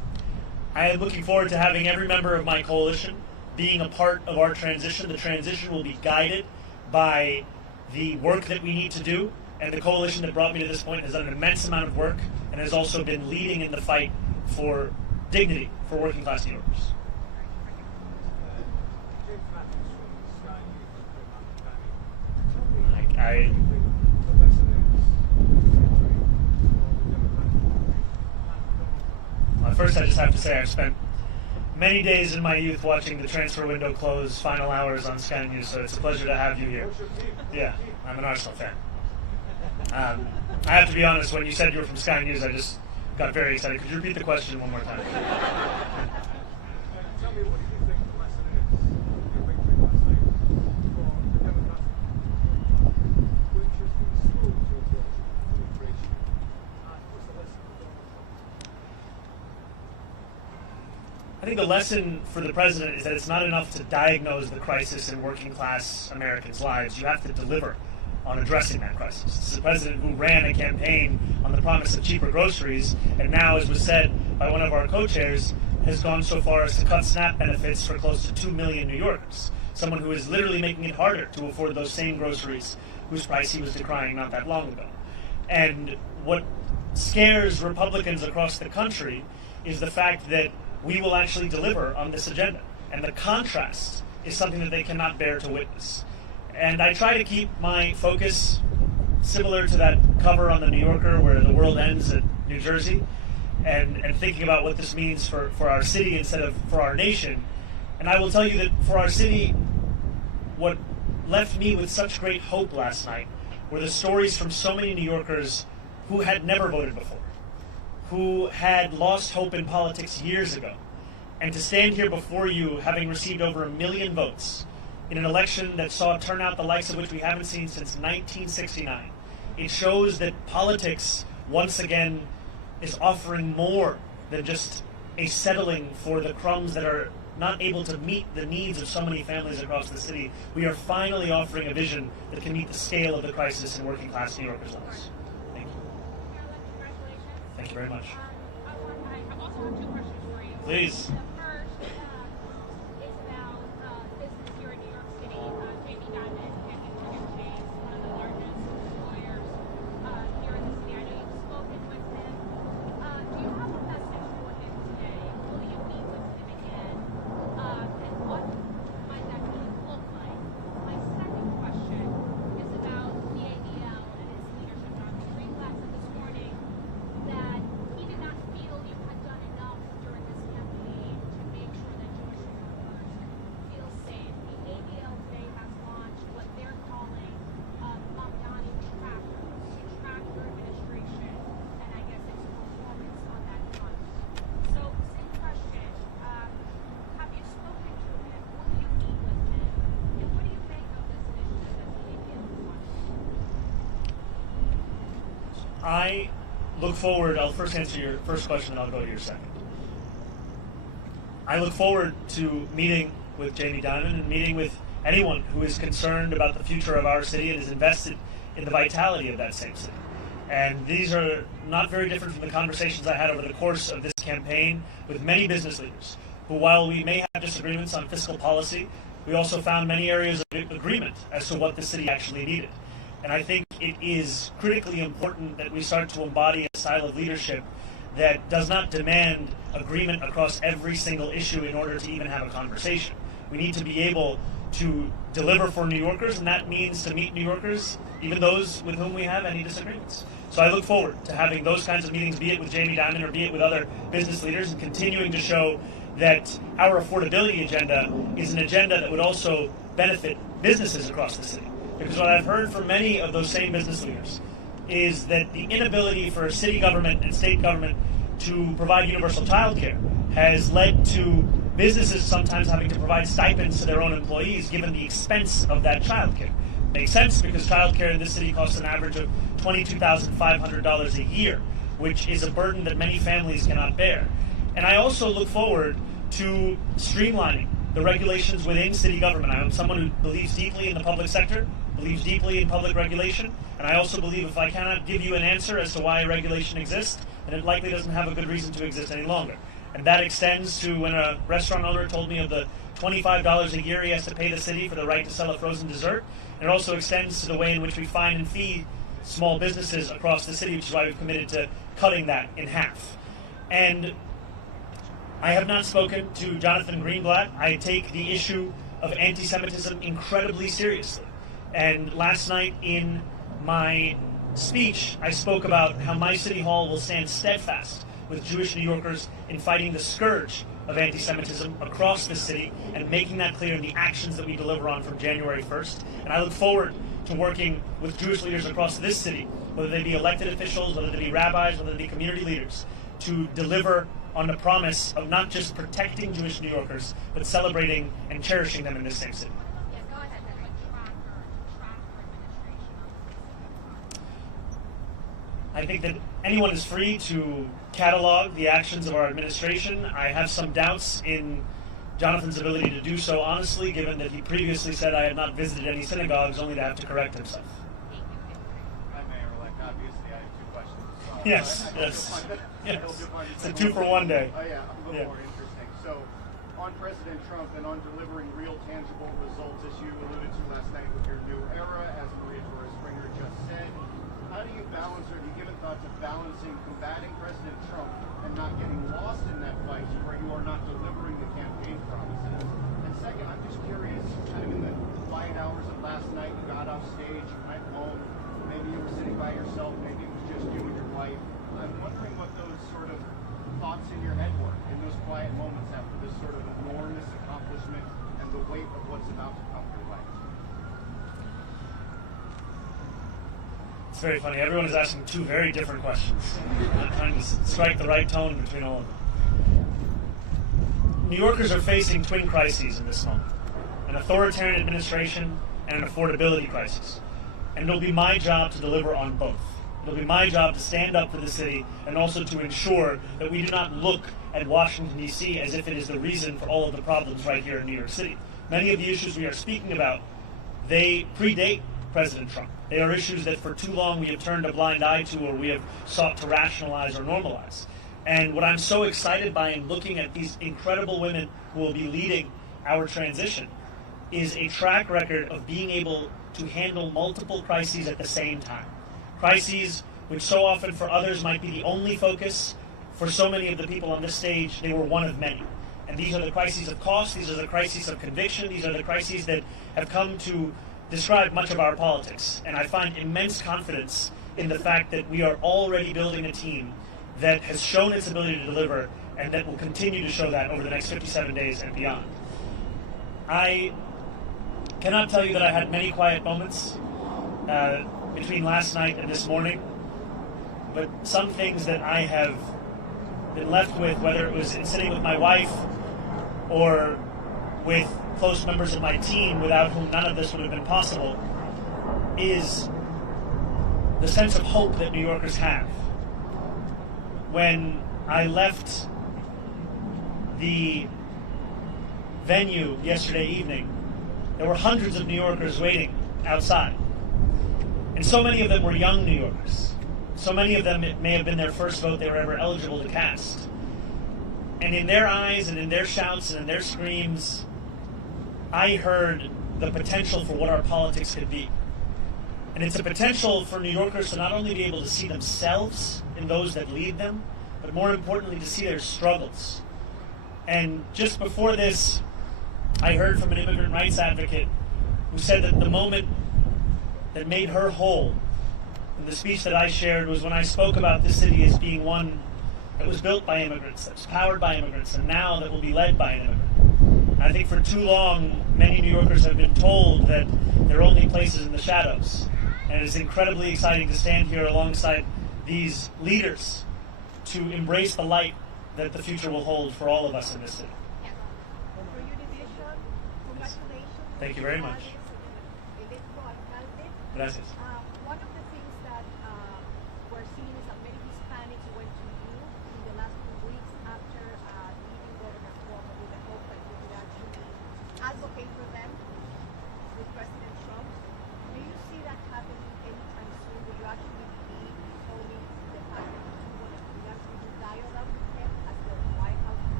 I am looking forward to having every member of my coalition being a part of our transition. The transition will be guided by the work that we need to do, and the coalition that brought me to this point has done an immense amount of work and has also been leading in the fight for dignity for working class New Yorkers. First, I just have to say I've spent many days in my youth watching the transfer window close, final hours on Sky News, so it's a pleasure to have you here. Yeah, I'm an Arsenal fan. I have to be honest, when you said you were from Sky News, I just got very excited. Could you repeat the question one more time? Tell me, what do you think the lesson is, your victory last night, for the Democratic which is the slow to immigration? What's the lesson for Donald Trump? I think the lesson for the president is that it's not enough to diagnose the crisis in working class Americans' lives. You have to deliver on addressing that crisis. This is a president who ran a campaign on the promise of cheaper groceries, and now, as was said by one of our co-chairs, has gone so far as to cut SNAP benefits for close to 2 million New Yorkers. Someone who is literally making it harder to afford those same groceries whose price he was decrying not that long ago. And what scares Republicans across the country is the fact that we will actually deliver on this agenda. And the contrast is something that they cannot bear to witness. And I try to keep my focus similar to that cover on the New Yorker where the world ends at New Jersey, and thinking about what this means for our city instead of for our nation. And I will tell you that for our city, what left me with such great hope last night were the stories from so many New Yorkers who had never voted before, who had lost hope in politics years ago. And to stand here before you, having received over 1 million votes, in an election that saw turnout the likes of which we haven't seen since 1969. It shows that politics, once again, is offering more than just a settling for the crumbs that are not able to meet the needs of so many families across the city. We are finally offering a vision that can meet the scale of the crisis in working class New Yorkers' lives. Thank you. Thank you very much. I also have 2 questions for you. Please. I look forward, I'll first answer your first question and I'll go to your second. I look forward to meeting with Jamie Dimon and meeting with anyone who is concerned about the future of our city and is invested in the vitality of that same city. And these are not very different from the conversations I had over the course of this campaign with many business leaders who, while we may have disagreements on fiscal policy, we also found many areas of agreement as to what the city actually needed. And I think it is critically important that we start to embody a style of leadership that does not demand agreement across every single issue in order to even have a conversation. We need to be able to deliver for New Yorkers, and that means to meet New Yorkers, even those with whom we have any disagreements. So I look forward to having those kinds of meetings, be it with Jamie Dimon or be it with other business leaders, and continuing to show that our affordability agenda is an agenda that would also benefit businesses across the city. Because what I've heard from many of those same business leaders is that the inability for city government and state government to provide universal child care has led to businesses sometimes having to provide stipends to their own employees given the expense of that child care. Makes sense because child care in this city costs an average of $22,500 a year, which is a burden that many families cannot bear. And I also look forward to streamlining the regulations within city government. I am someone who believes deeply in the public sector, believes deeply in public regulation, and I also believe if I cannot give you an answer as to why regulation exists, then it likely doesn't have a good reason to exist any longer. And that extends to when a restaurant owner told me of the $25 a year he has to pay the city for the right to sell a frozen dessert. And it also extends to the way in which we fine and fee small businesses across the city, which is why we've committed to cutting that in half. And I have not spoken to Jonathan Greenblatt. I take the issue of anti-Semitism incredibly seriously. And last night in my speech, I spoke about how my city hall will stand steadfast with Jewish New Yorkers in fighting the scourge of anti-Semitism across the city and making that clear in the actions that we deliver on from January 1st. And I look forward to working with Jewish leaders across this city, whether they be elected officials, whether they be rabbis, whether they be community leaders, to deliver on the promise of not just protecting Jewish New Yorkers, but celebrating and cherishing them in this same city. I think that anyone is free to catalog the actions of our administration. I have some doubts in Jonathan's ability to do so honestly, given that he previously said I had not visited any synagogues, only to have to correct himself. Hi, Mayor-elect. Obviously, I have two questions as well. Yes, yes. It's a 2-for-1 day. Oh, yeah, a little more interesting. So, on President Trump and on delivering real, tangible results, as you alluded to last night with your new era, as Maria Torres-Springer just said, how do you balance, or have you given thought to balancing combating President Trump and not getting lost in that fight where you are not delivering the campaign promises? And second, I'm just curious, kind of in the quiet hours of last night, you got off stage, you went home, maybe you were sitting by yourself, maybe it was just you and your wife. I'm wondering what those sort of thoughts in your head were in those quiet moments after this sort of enormous accomplishment and the weight of what's about to come your life. It's very funny. Everyone is asking two very different questions. I'm trying to strike the right tone between all of them. New Yorkers are facing twin crises in this moment: an authoritarian administration and an affordability crisis. And it'll be my job to deliver on both. It'll be my job to stand up for the city and also to ensure that we do not look at Washington, D.C. as if it is the reason for all of the problems right here in New York City. Many of the issues we are speaking about, they predate President Trump. They are issues that for too long we have turned a blind eye to, or we have sought to rationalize or normalize. And what I'm so excited by in looking at these incredible women who will be leading our transition is a track record of being able to handle multiple crises at the same time. Crises which so often for others might be the only focus. For so many of the people on this stage, they were one of many. And these are the crises of cost, these are the crises of conviction, these are the crises that have come to describe much of our politics. And I find immense confidence in the fact that we are already building a team that has shown its ability to deliver and that will continue to show that over the next 57 days and beyond. I cannot tell you that I had many quiet moments between last night and this morning, but some things that I have been left with, whether it was in sitting with my wife or with close members of my team without whom none of this would have been possible, is the sense of hope that New Yorkers have. When I left the venue yesterday evening, there were hundreds of New Yorkers waiting outside. And so many of them were young New Yorkers. So many of them, it may have been their first vote they were ever eligible to cast. And in their eyes and in their shouts and in their screams, I heard the potential for what our politics could be. And it's a potential for New Yorkers to not only be able to see themselves in those that lead them, but more importantly to see their struggles. And just before this, I heard from an immigrant rights advocate who said that the moment that made her whole in the speech that I shared was when I spoke about this city as being one that was built by immigrants, that was powered by immigrants, and now that will be led by an immigrant. I think for too long, many New Yorkers have been told that there are only places in the shadows. And it is incredibly exciting to stand here alongside these leaders to embrace the light that the future will hold for all of us in this city. Thank you very much. Gracias. One of the things that we're seeing is that many Hispanics went to you in the last few weeks after leaving Governor Cuomo with the hope that you would actually advocate for them with President Trump. Do you see that happening anytime soon? Will you actually be only the fact that you want to actually do dialogue with him as the White House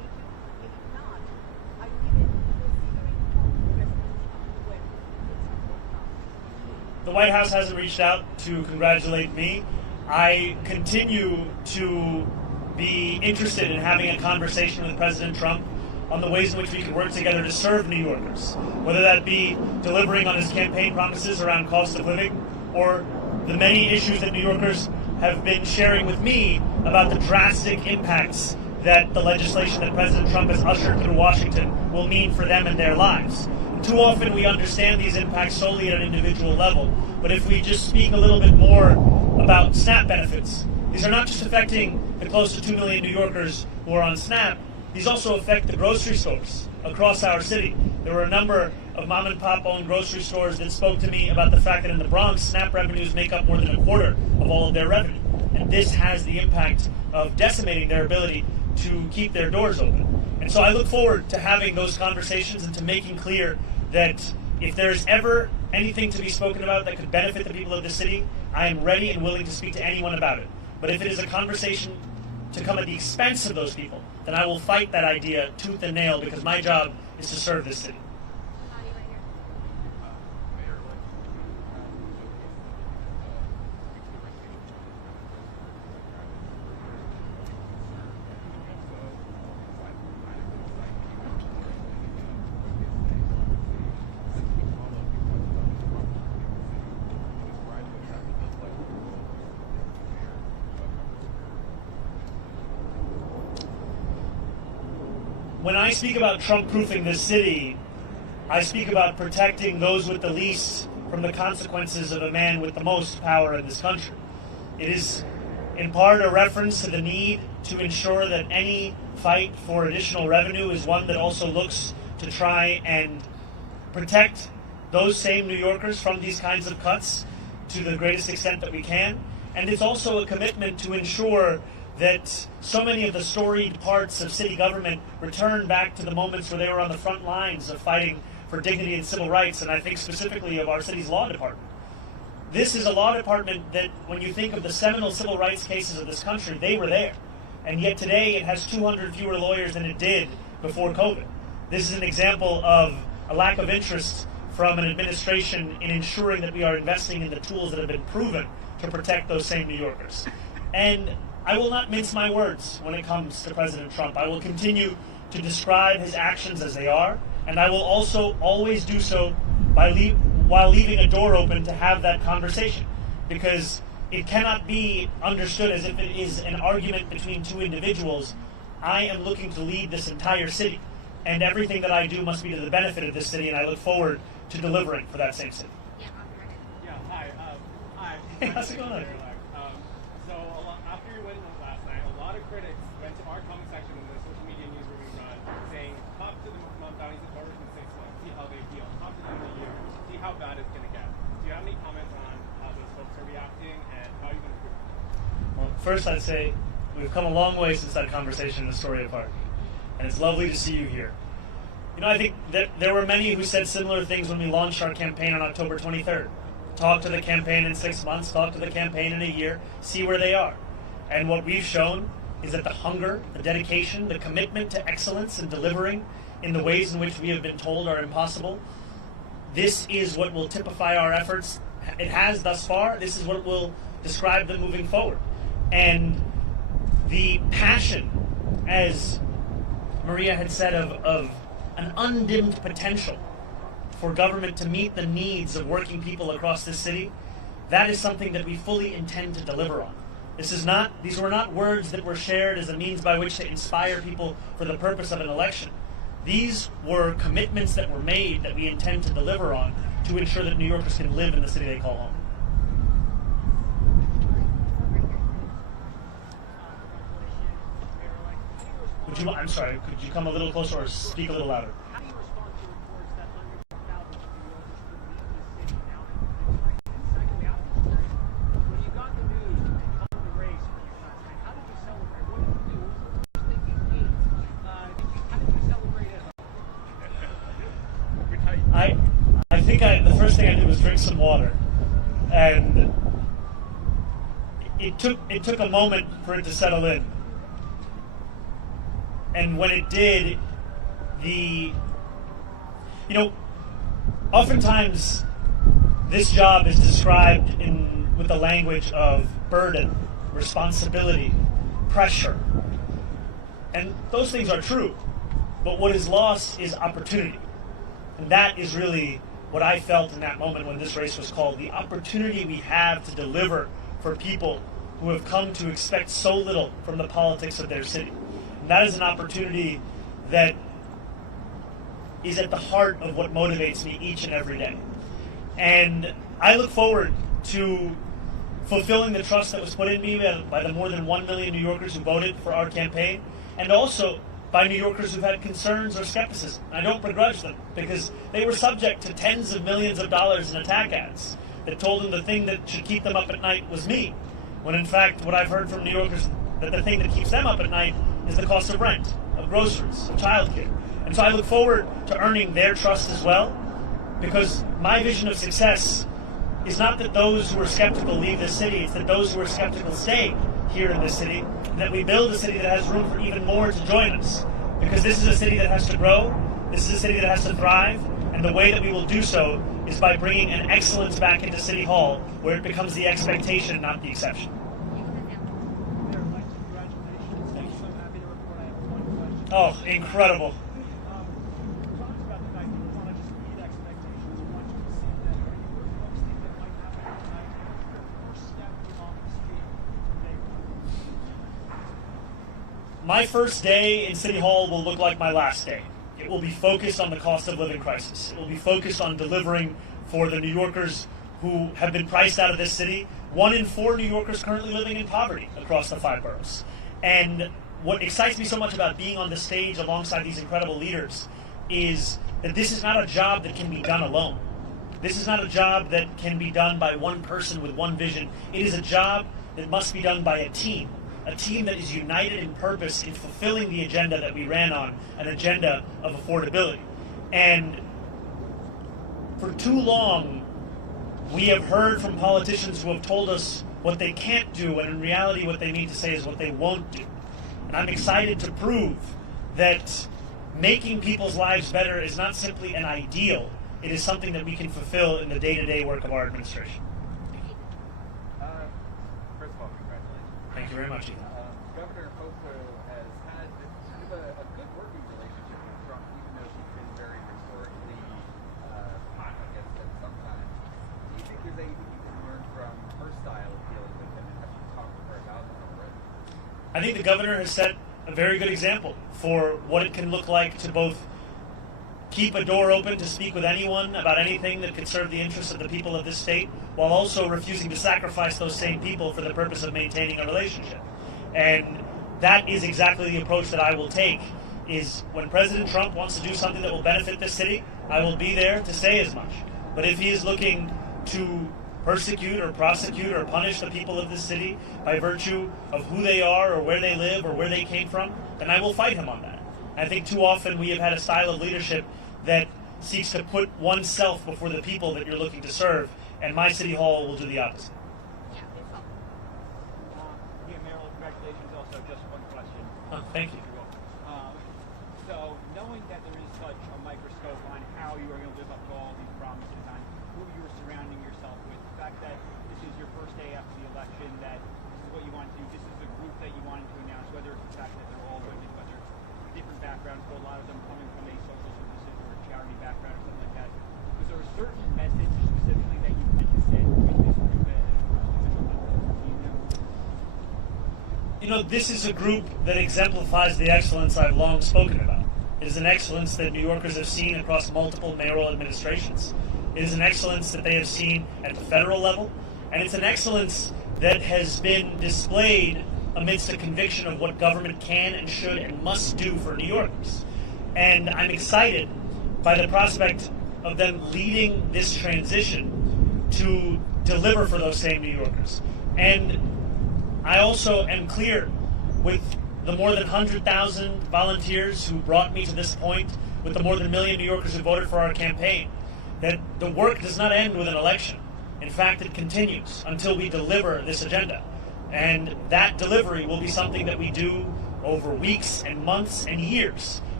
White House hasn't reached out to congratulate me. I continue to be interested in having a conversation with President Trump on the ways in which we can work together to serve New Yorkers, whether that be delivering on his campaign promises around cost of living or the many issues that New Yorkers have been sharing with me about the drastic impacts that the legislation that President Trump has ushered through Washington will mean for them and their lives. Too often we understand these impacts solely at an individual level, but if we just speak a little bit more about SNAP benefits, these are not just affecting the close to 2 million New Yorkers who are on SNAP, these also affect the grocery stores across our city. There were a number of mom and pop owned grocery stores that spoke to me about the fact that in the Bronx, SNAP revenues make up more than a quarter of all of their revenue. And this has the impact of decimating their ability to keep their doors open. And so I look forward to having those conversations and to making clear that if there's ever anything to be spoken about that could benefit the people of the city, I am ready and willing to speak to anyone about it. But if it is a conversation to come at the expense of those people, then I will fight that idea tooth and nail, because my job is to serve this city. When I speak about Trump-proofing this city, I speak about protecting those with the least from the consequences of a man with the most power in this country. It is in part a reference to the need to ensure that any fight for additional revenue is one that also looks to try and protect those same New Yorkers from these kinds of cuts to the greatest extent that we can. And it's also a commitment to ensure that so many of the storied parts of city government return back to the moments where they were on the front lines of fighting for dignity and civil rights, and I think specifically of our city's law department. This is a law department that, when you think of the seminal civil rights cases of this country, they were there. And yet today it has 200 fewer lawyers than it did before COVID. This is an example of a lack of interest from an administration in ensuring that we are investing in the tools that have been proven to protect those same New Yorkers. And I will not mince my words when it comes to President Trump. I will continue to describe his actions as they are, and I will also always do so while leaving a door open to have that conversation, because it cannot be understood as if it is an argument between two individuals. I am looking to lead this entire city, and everything that I do must be to the benefit of this city, and I look forward to delivering for that same city. Yeah, hi. Hi. Hey, how's it going? After your win last night, a lot of critics went to our comment section in the social media news where we run, saying, talk to the Mamdanis and voters in 6 months, see how they feel. Talk to them in a year, see how bad it's going to get. Do you have any comments on how those folks are reacting and how you're going to prove it? Well, first I'd say we've come a long way since that conversation in Astoria Park, and it's lovely to see you here. You know, I think that there were many who said similar things when we launched our campaign on October 23rd. Talk to the campaign in 6 months, talk to the campaign in a year, see where they are. And what we've shown is that the hunger, the dedication, the commitment to excellence and delivering in the ways in which we have been told are impossible, this is what will typify our efforts. It has thus far. This is what will describe them moving forward. And the passion, as Maria had said, of an undimmed potential for government to meet the needs of working people across this city, that is something that we fully intend to deliver on. These were not words that were shared as a means by which to inspire people for the purpose of an election. These were commitments that were made that we intend to deliver on to ensure that New Yorkers can live in the city they call home. I'm sorry, could you come a little closer or speak a little louder? I think the first thing I did was drink some water, and it took a moment for it to settle in. And when it did, oftentimes this job is described with the language of burden, responsibility, pressure. And those things are true. But what is lost is opportunity. And that is really what I felt in that moment when this race was called. The opportunity we have to deliver for people who have come to expect so little from the politics of their city. And that is an opportunity that is at the heart of what motivates me each and every day. And I look forward to fulfilling the trust that was put in me by the more than 1 million New Yorkers who voted for our campaign, and also by New Yorkers who've had concerns or skepticism. I don't begrudge them, because they were subject to tens of millions of dollars in attack ads that told them the thing that should keep them up at night was me, when in fact what I've heard from New Yorkers, that the thing that keeps them up at night is the cost of rent, of groceries, of childcare. And so I look forward to earning their trust as well, because my vision of success is not that those who are skeptical leave this city, it's that those who are skeptical stay here in this city, and that we build a city that has room for even more to join us. Because this is a city that has to grow, this is a city that has to thrive, and the way that we will do so is by bringing an excellence back into City Hall, where it becomes the expectation, not the exception. Oh, incredible. My first day in City Hall will look like my last day. It will be focused on the cost of living crisis. It will be focused on delivering for the New Yorkers who have been priced out of this city. 1 in 4 New Yorkers currently living in poverty across the 5 boroughs. And what excites me so much about being on the stage alongside these incredible leaders is that this is not a job that can be done alone. This is not a job that can be done by one person with one vision. It is a job that must be done by a team that is united in purpose in fulfilling the agenda that we ran on, an agenda of affordability. And for too long, we have heard from politicians who have told us what they can't do, and in reality what they mean to say is what they won't do. And I'm excited to prove that making people's lives better is not simply an ideal, it is something that we can fulfill in the day-to-day work of our administration. First of all, congratulations. Thank you very much, Ethan. Governor Cuomo has had kind of a good working relationship with Trump, even though she's been very rhetorically hot against him sometimes. Do you think there's anything you can learn from her style of dealing with him, and have you talked to her about it already? I think the governor has set a very good example for what it can look like to both keep a door open to speak with anyone about anything that could serve the interests of the people of this state, while also refusing to sacrifice those same people for the purpose of maintaining a relationship. And that is exactly the approach that I will take, is when President Trump wants to do something that will benefit this city, I will be there to say as much. But if he is looking to persecute or prosecute or punish the people of this city by virtue of who they are or where they live or where they came from, then I will fight him on that. I think too often we have had a style of leadership that seeks to put oneself before the people that you're looking to serve, and my City Hall will do the opposite. Mayoral, congratulations. Also, just one question. Thank you. So, knowing that there is such a microscope on how you are going to live up to all these promises, on who you're surrounding yourself with, the fact that this is your first day after the election, that this is what you want to do, this is the group that you wanted to announce, whether it's the fact that they're all women, whether it's different backgrounds, but a lot of them coming from a social services or a charity background or something like that. Was there a certain message specifically that you wanted to send with this group at You know, this is a group that exemplifies the excellence I've long spoken about. It is an excellence that New Yorkers have seen across multiple mayoral administrations. It is an excellence that they have seen at the federal level, and it's an excellence that has been displayed amidst a conviction of what government can and should and must do for New Yorkers. And I'm excited by the prospect of them leading this transition to deliver for those same New Yorkers. And I also am clear with the more than 100,000 volunteers who brought me to this point, with the more than 1 million New Yorkers who voted for our campaign, that the work does not end with an election. In fact, it continues until we deliver this agenda. And that delivery will be something that we do over weeks and months and years.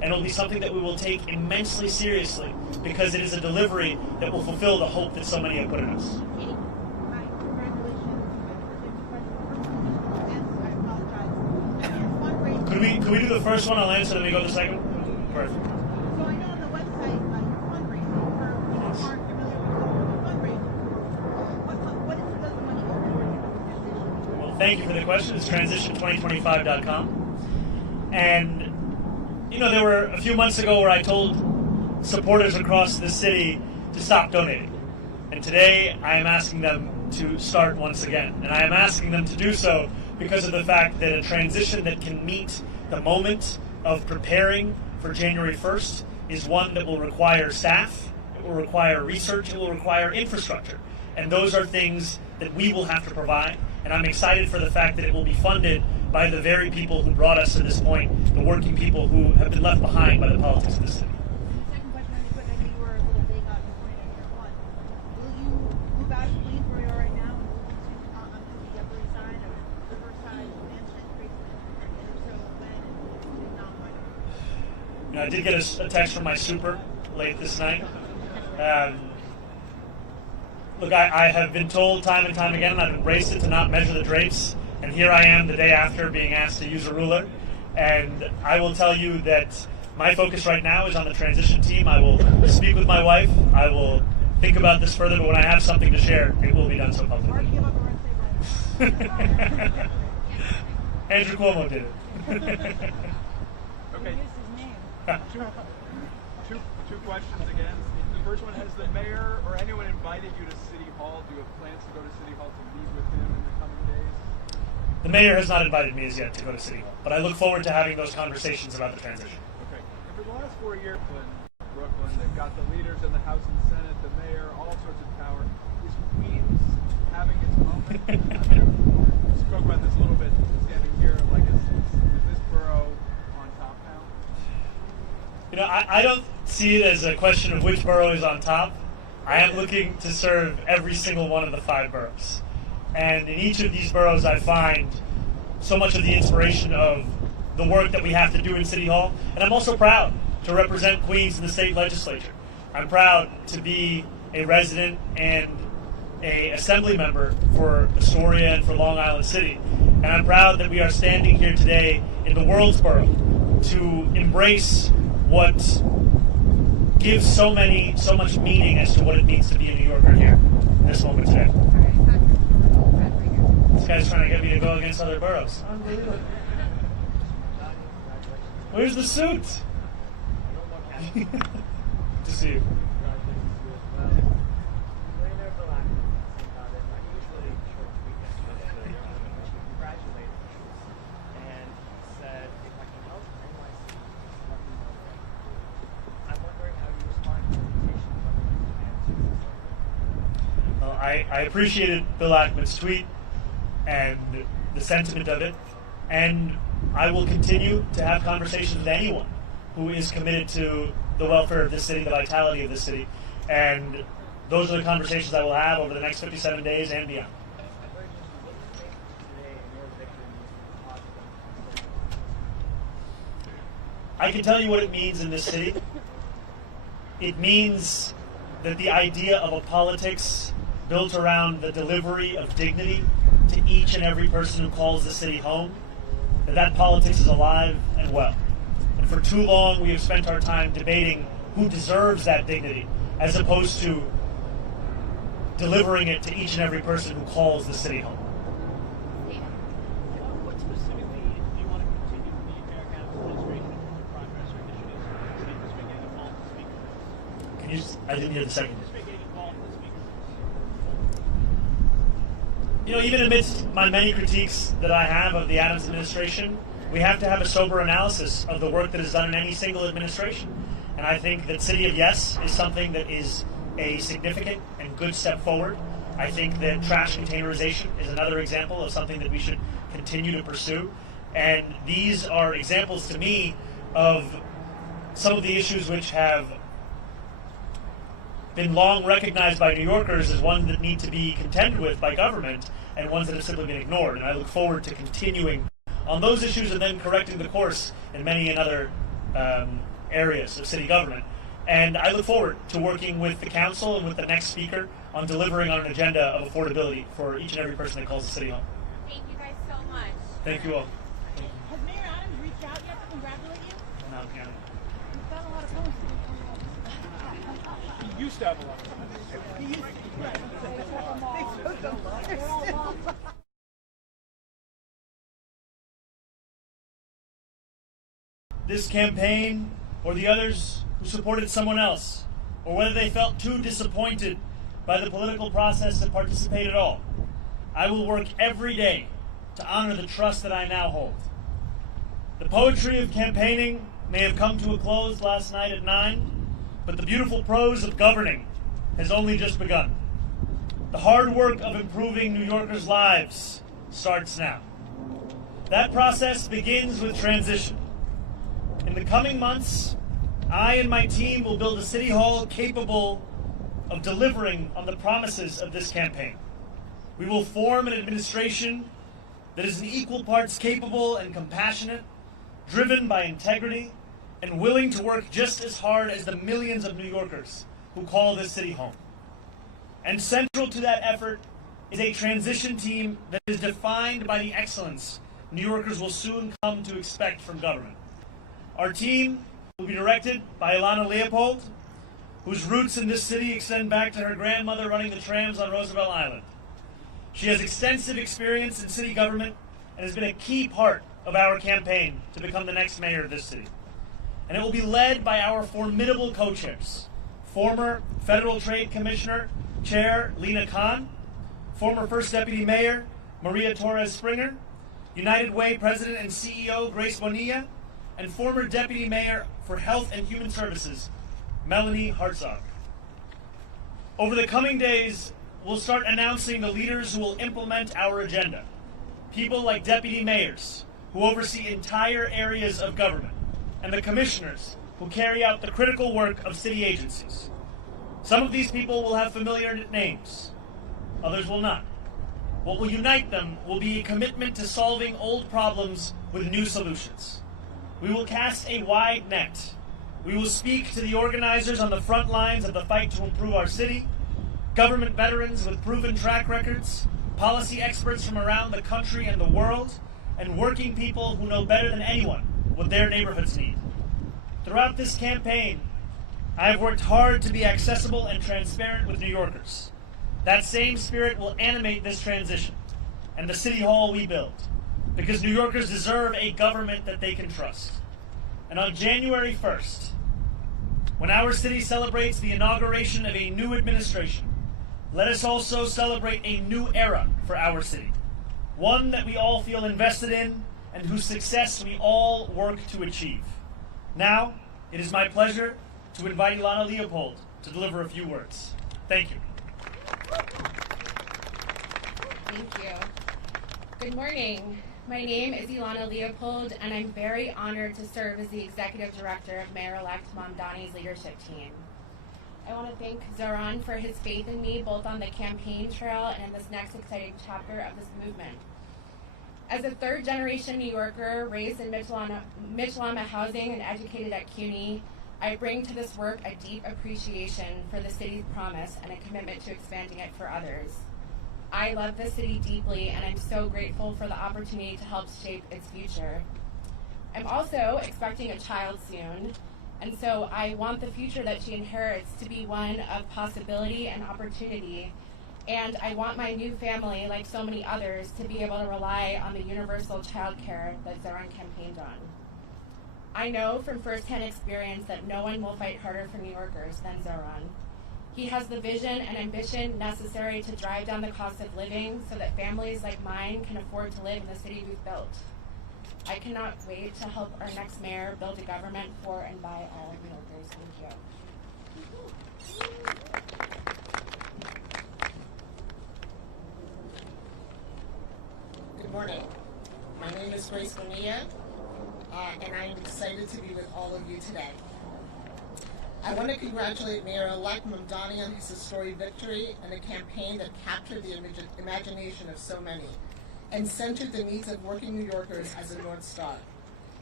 and it will be something that we will take immensely seriously because it is a delivery that will fulfill the hope that so many have put in us. Could we do the first one? I'll answer, then we go to the second one? Perfect. So I know on the website you're fundraising for people who aren't familiar with fundraising. What is the money going for? Well, thank you for the question. It's transition2025.com. And, you know, there were a few months ago where I told supporters across the city to stop donating. And today I am asking them to start once again. And I am asking them to do so because of the fact that a transition that can meet the moment of preparing for January 1st is one that will require staff, it will require research, it will require infrastructure. And those are things that we will have to provide. And I'm excited for the fact that it will be funded by the very people who brought us to this point, the working people who have been left behind by the politics of the city. Second question, really quick. I know you were a little big on point in your one. Will you move out of Queens where you are right now and move to onto the Upper East Side or the First Side Mansion, Graceland? And if so, when and not when? You know, I did get a text from my super late this night. Look, I have been told time and time again, and I've embraced it, to not measure the drapes. And here I am the day after being asked to use a ruler. And I will tell you that my focus right now is on the transition team. I will speak with my wife. I will think about this further, but when I have something to share, it will be done so publicly. Andrew Cuomo did it. Okay. Two questions again. The first one, has the mayor or anyone invited you to City Hall? Do you have plans to go to City Hall to meet with him in the coming days? The mayor has not invited me as yet to go to City Hall, but I look forward to having those conversations about the transition. Okay. And for the last 4 years in Brooklyn, they've got the leaders in the House and Senate, the mayor, all sorts of power. Is Queens having its moment? We spoke about this a little bit standing here. Like, is this borough on top now? You know, I don't see it as a question of which borough is on top. I am looking to serve every single one of the 5 boroughs. And in each of these boroughs, I find so much of the inspiration of the work that we have to do in City Hall. And I'm also proud to represent Queens in the state legislature. I'm proud to be a resident and an assembly member for Astoria and for Long Island City. And I'm proud that we are standing here today in the world's borough to embrace what gives so much meaning as to what it means to be a New Yorker here in this moment today. This guy's trying to get me to go against other boroughs. Unbelievable. Where's the suit? To see you. I appreciated Bill Ackman's tweet and the sentiment of it, and I will continue to have conversations with anyone who is committed to the welfare of this city, the vitality of this city, and those are the conversations I will have over the next 57 days and beyond. I can tell you what it means in this city. It means that the idea of a politics built around the delivery of dignity to each and every person who calls the city home, that politics is alive and well. And for too long, we have spent our time debating who deserves that dignity, as opposed to delivering it to each and every person who calls the city home. What specifically do you want to continue with the Mayor Adams administration for progress or initiatives to make this big getting involved with speakers? Can you I didn't hear the second. You know, even amidst my many critiques that I have of the Adams administration, we have to have a sober analysis of the work that is done in any single administration. And I think that City of Yes is something that is a significant and good step forward. I think that trash containerization is another example of something that we should continue to pursue. And these are examples to me of some of the issues which have been long recognized by New Yorkers as ones that need to be contended with by government and ones that have simply been ignored. And I look forward to continuing on those issues and then correcting the course in many another areas of city government. And I look forward to working with the council and with the next speaker on delivering on an agenda of affordability for each and every person that calls the city home. Thank you guys so much. Thank you all. Has Mayor Adams reached out yet to congratulate you? No, County. You've got a lot of posts. He used to have a lot of time. He used to. Right. This campaign or the others who supported someone else, or whether they felt too disappointed by the political process to participate at all, I will work every day to honor the trust that I now hold. The poetry of campaigning may have come to a close last night at 9, but the beautiful prose of governing has only just begun. The hard work of improving New Yorkers' lives starts now. That process begins with transition. In the coming months, I and my team will build a city hall capable of delivering on the promises of this campaign. We will form an administration that is in equal parts capable and compassionate, driven by integrity, and willing to work just as hard as the millions of New Yorkers who call this city home. And central to that effort is a transition team that is defined by the excellence New Yorkers will soon come to expect from government. Our team will be directed by Ilana Leopold, whose roots in this city extend back to her grandmother running the trams on Roosevelt Island. She has extensive experience in city government and has been a key part of our campaign to become the next mayor of this city. And it will be led by our formidable co-chairs, former Federal Trade Commissioner Chair Lena Khan, former First Deputy Mayor Maria Torres Springer, United Way President and CEO Grace Bonilla, and former Deputy Mayor for Health and Human Services Melanie Hartzog. Over the coming days, we'll start announcing the leaders who will implement our agenda. People like deputy mayors, who oversee entire areas of government, and the commissioners, who carry out the critical work of city agencies. Some of these people will have familiar names, others will not. What will unite them will be a commitment to solving old problems with new solutions. We will cast a wide net. We will speak to the organizers on the front lines of the fight to improve our city, government veterans with proven track records, policy experts from around the country and the world, and working people who know better than anyone what their neighborhoods need. Throughout this campaign, I have worked hard to be accessible and transparent with New Yorkers. That same spirit will animate this transition and the city hall we build, because New Yorkers deserve a government that they can trust. And on January 1st, when our city celebrates the inauguration of a new administration, let us also celebrate a new era for our city, one that we all feel invested in and whose success we all work to achieve. Now, it is my pleasure to invite Ilana Leopold to deliver a few words. Thank you. Thank you. Good morning. My name is Ilana Leopold, and I'm very honored to serve as the Executive Director of Mayor-elect Mamdani's leadership team. I want to thank Zohran for his faith in me, both on the campaign trail and in this next exciting chapter of this movement. As a third-generation New Yorker, raised in Mitchell-on-the housing and educated at CUNY, I bring to this work a deep appreciation for the city's promise and a commitment to expanding it for others. I love this city deeply, and I'm so grateful for the opportunity to help shape its future. I'm also expecting a child soon, and so I want the future that she inherits to be one of possibility and opportunity, and I want my new family, like so many others, to be able to rely on the universal child care that Zohran campaigned on. I know from firsthand experience that no one will fight harder for New Yorkers than Zohran. He has the vision and ambition necessary to drive down the cost of living so that families like mine can afford to live in the city we've built. I cannot wait to help our next mayor build a government for and by all New Yorkers. Thank you. Good morning. My name is Grace Bonilla, and I'm excited to be with all of you today. I want to congratulate Mayor-elect Mamdani on his historic victory and a campaign that captured the imagination of so many and centered the needs of working New Yorkers as a North Star.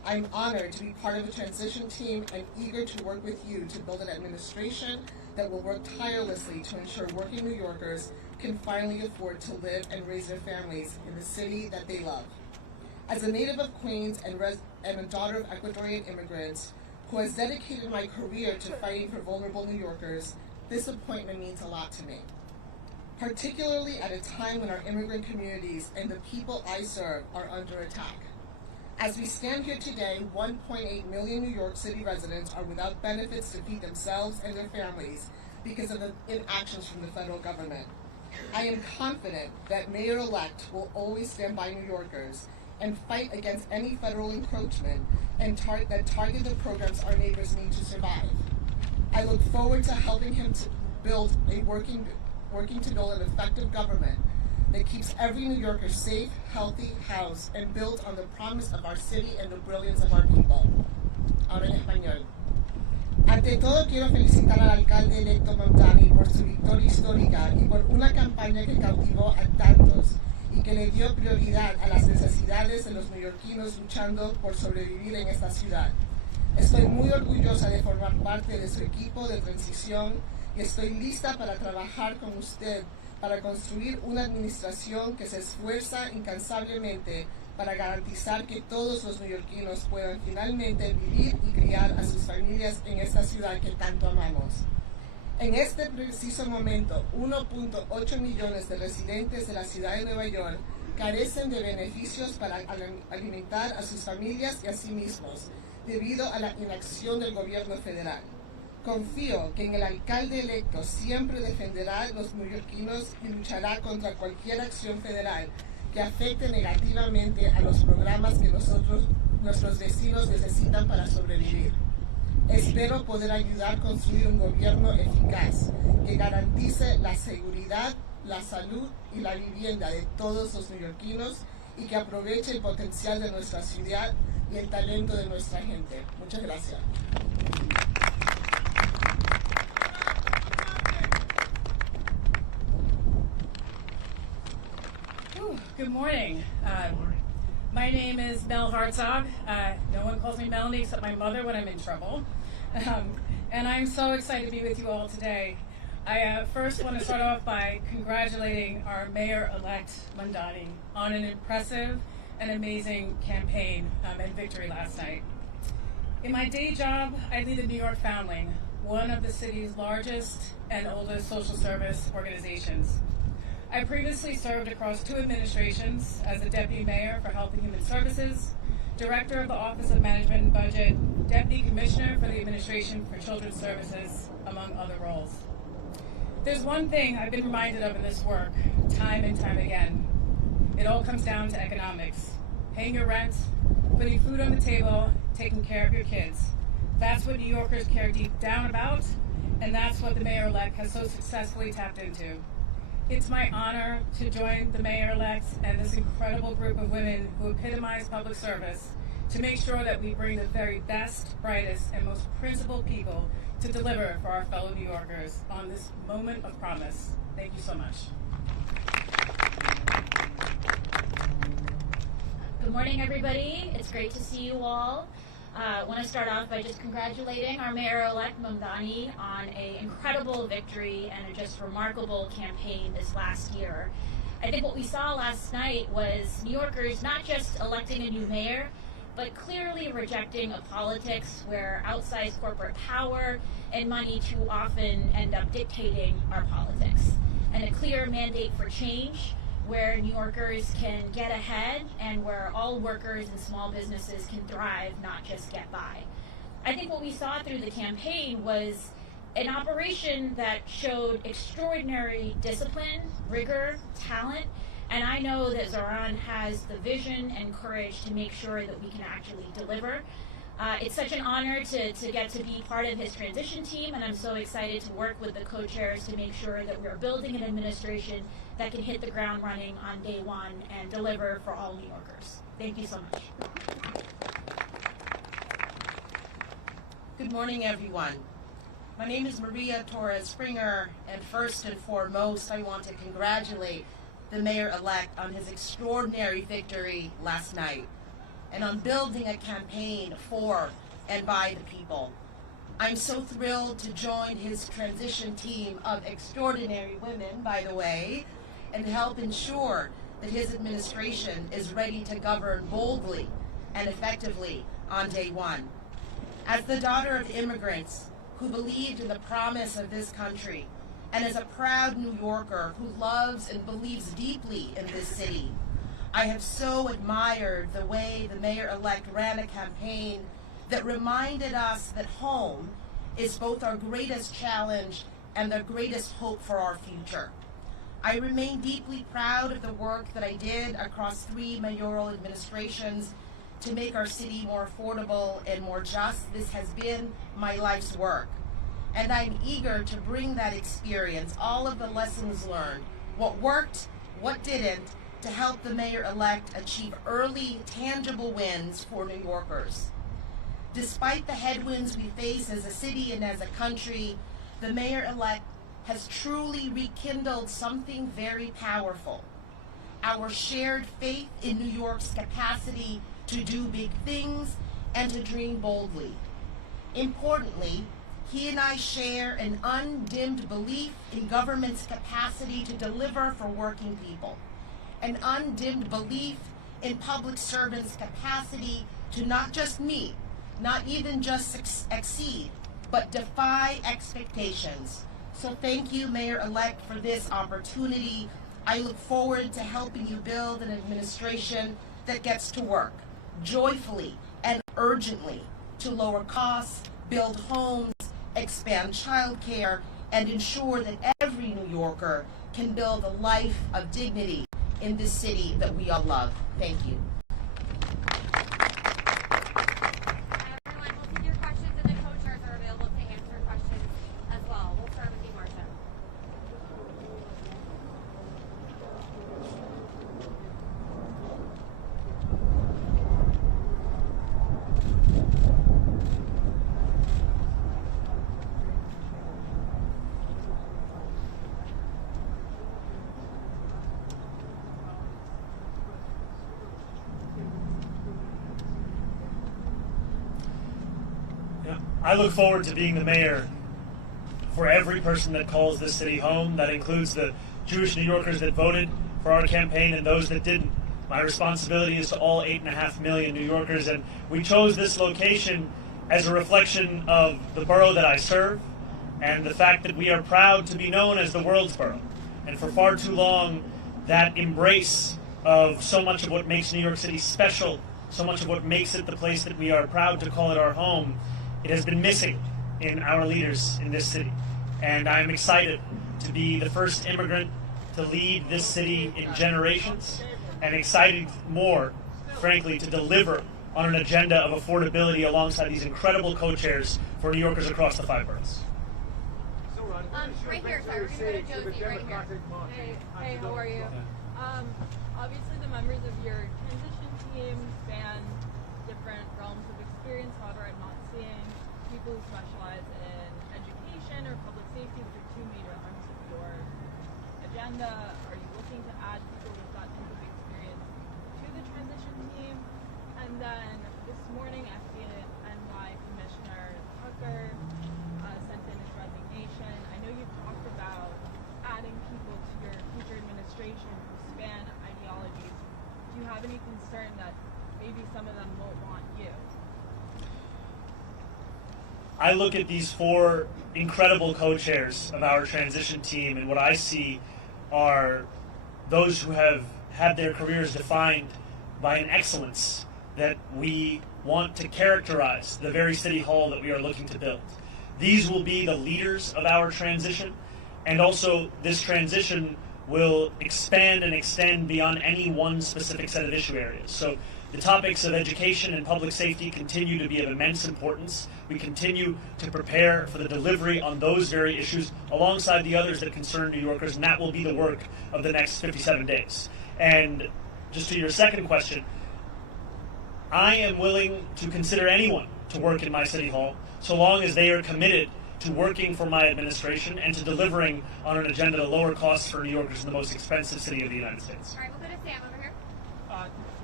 I'm honored to be part of a transition team and eager to work with you to build an administration that will work tirelessly to ensure working New Yorkers can finally afford to live and raise their families in the city that they love. As a native of Queens and a daughter of Ecuadorian immigrants who has dedicated my career to fighting for vulnerable New Yorkers, this appointment means a lot to me, particularly at a time when our immigrant communities and the people I serve are under attack. As we stand here today, 1.8 million New York City residents are without benefits to feed themselves and their families because of the inactions from the federal government. I am confident that Mayor-elect will always stand by New Yorkers and fight against any federal encroachment and that target the programs our neighbors need to survive. I look forward to helping him to build a working to build an effective government that keeps every New Yorker safe, healthy, housed, and built on the promise of our city and the brilliance of our people. Ahora en español. Ante todo, quiero felicitar al alcalde electo Mamdani por su victoria histórica y por una campaña que cautivó a tantos y que le dio prioridad a las necesidades de los neoyorquinos luchando por sobrevivir en esta ciudad. Estoy muy orgullosa de formar parte de su equipo de transición y estoy lista para trabajar con usted para construir una administración que se esfuerza incansablemente para garantizar que todos los neoyorquinos puedan finalmente vivir y criar a sus familias en esta ciudad que tanto amamos. En este preciso momento, 1.8 millones de residentes de la ciudad de Nueva York carecen de beneficios para alimentar a sus familias y a sí mismos, debido a la inacción del gobierno federal. Confío que en el alcalde electo siempre defenderá a los neoyorquinos y luchará contra cualquier acción federal que afecte negativamente a los programas que nuestros vecinos necesitan para sobrevivir. Espero poder ayudar a construir un gobierno eficaz que garantice la seguridad, la salud y la vivienda de todos los neoyorquinos y que aproveche el potencial de nuestra ciudad y el talento de nuestra gente. Muchas gracias. Good morning. My name is Mel Hartzog. No one calls me Melanie except my mother when I'm in trouble. And I'm so excited to be with you all today. I first want to start off by congratulating our Mayor-elect Mamdani on an impressive and amazing campaign and victory last night. In my day job, I lead the New York Foundling, one of the city's largest and oldest social service organizations. I previously served across 2 administrations as the Deputy Mayor for Health and Human Services, Director of the Office of Management and Budget, Deputy Commissioner for the Administration for Children's Services, among other roles. There's one thing I've been reminded of in this work, time and time again. It all comes down to economics. Paying your rent, putting food on the table, taking care of your kids. That's what New Yorkers care deep down about, and that's what the Mayor-elect has so successfully tapped into. It's my honor to join the Mayor-elect and this incredible group of women who epitomize public service to make sure that we bring the very best, brightest, and most principled people to deliver for our fellow New Yorkers on this moment of promise. Thank you so much. Good morning, everybody. It's great to see you all. I want to start off by just congratulating our Mayor-elect Mamdani on an incredible victory and a just remarkable campaign this last year. I think what we saw last night was New Yorkers not just electing a new mayor, but clearly rejecting a politics where outsized corporate power and money too often end up dictating our politics, and a clear mandate for change where New Yorkers can get ahead and where all workers and small businesses can thrive, not just get by. I think what we saw through the campaign was an operation that showed extraordinary discipline, rigor, talent, and I know that Zohran has the vision and courage to make sure that we can actually deliver. It's such an honor to get to be part of his transition team, and I'm so excited to work with the co-chairs to make sure that we're building an administration that can hit the ground running on day one and deliver for all New Yorkers. Thank you so much. Good morning, everyone. My name is Maria Torres Springer, and first and foremost, I want to congratulate the Mayor-elect on his extraordinary victory last night. and on building a campaign for and by the people. I'm so thrilled to join his transition team of extraordinary women, by the way, and help ensure that his administration is ready to govern boldly and effectively on day one. As the daughter of immigrants who believed in the promise of this country, and as a proud New Yorker who loves and believes deeply in this city, I have so admired the way the mayor-elect ran a campaign that reminded us that home is both our greatest challenge and the greatest hope for our future. I remain deeply proud of the work that I did across 3 mayoral administrations to make our city more affordable and more just. This has been my life's work. And I'm eager to bring that experience, all of the lessons learned, what worked, what didn't, to help the mayor-elect achieve early, tangible wins for New Yorkers. Despite the headwinds we face as a city and as a country, the mayor-elect has truly rekindled something very powerful: our shared faith in New York's capacity to do big things and to dream boldly. Importantly, he and I share an undimmed belief in government's capacity to deliver for working people, an undimmed belief in public servants' capacity to not just meet, not even just exceed, but defy expectations. So thank you, Mayor-elect, for this opportunity. I look forward to helping you build an administration that gets to work joyfully and urgently to lower costs, build homes, expand childcare, and ensure that every New Yorker can build a life of dignity in this city that we all love. Thank you. Everyone, we'll take your questions, and the co-chairs are available to answer questions as well. We'll start with you, Marcia. I look forward to being the mayor for every person that calls this city home. That includes the Jewish New Yorkers that voted for our campaign and those that didn't. My responsibility is to all 8.5 million New Yorkers, and we chose this location as a reflection of the borough that I serve and the fact that we are proud to be known as the world's borough. And for far too long, that embrace of so much of what makes New York City special, so much of what makes it the place that we are proud to call it our home, it has been missing in our leaders in this city. And I'm excited to be the first immigrant to lead this city in generations, and excited more, frankly, to deliver on an agenda of affordability alongside these incredible co-chairs for New Yorkers across the 5 boroughs. Right here, sorry, we're going to go to Josie right here. Hey, how are you? Obviously the members of your transition team span different realms of experience. However, I'm not seeing people who specialize in education or public safety, which are 2 major arms of your agenda. Are you looking to add people with that type of experience to the transition team? And then this morning, FDNY Commissioner Tucker sent in his resignation. I know you've talked about adding people to your future administration who span ideologies. Do you have any concern that maybe some of them won't want you? I look at these 4 incredible co-chairs of our transition team, and what I see are those who have had their careers defined by an excellence that we want to characterize the very city hall that we are looking to build. These will be the leaders of our transition, and also this transition will expand and extend beyond any one specific set of issue areas. So the topics of education and public safety continue to be of immense importance. We continue to prepare for the delivery on those very issues alongside the others that concern New Yorkers, and that will be the work of the next 57 days. And just to your second question, I am willing to consider anyone to work in my city hall so long as they are committed to working for my administration and to delivering on an agenda to lower costs for New Yorkers in the most expensive city of the United States. All right, we'll go to Sam over here.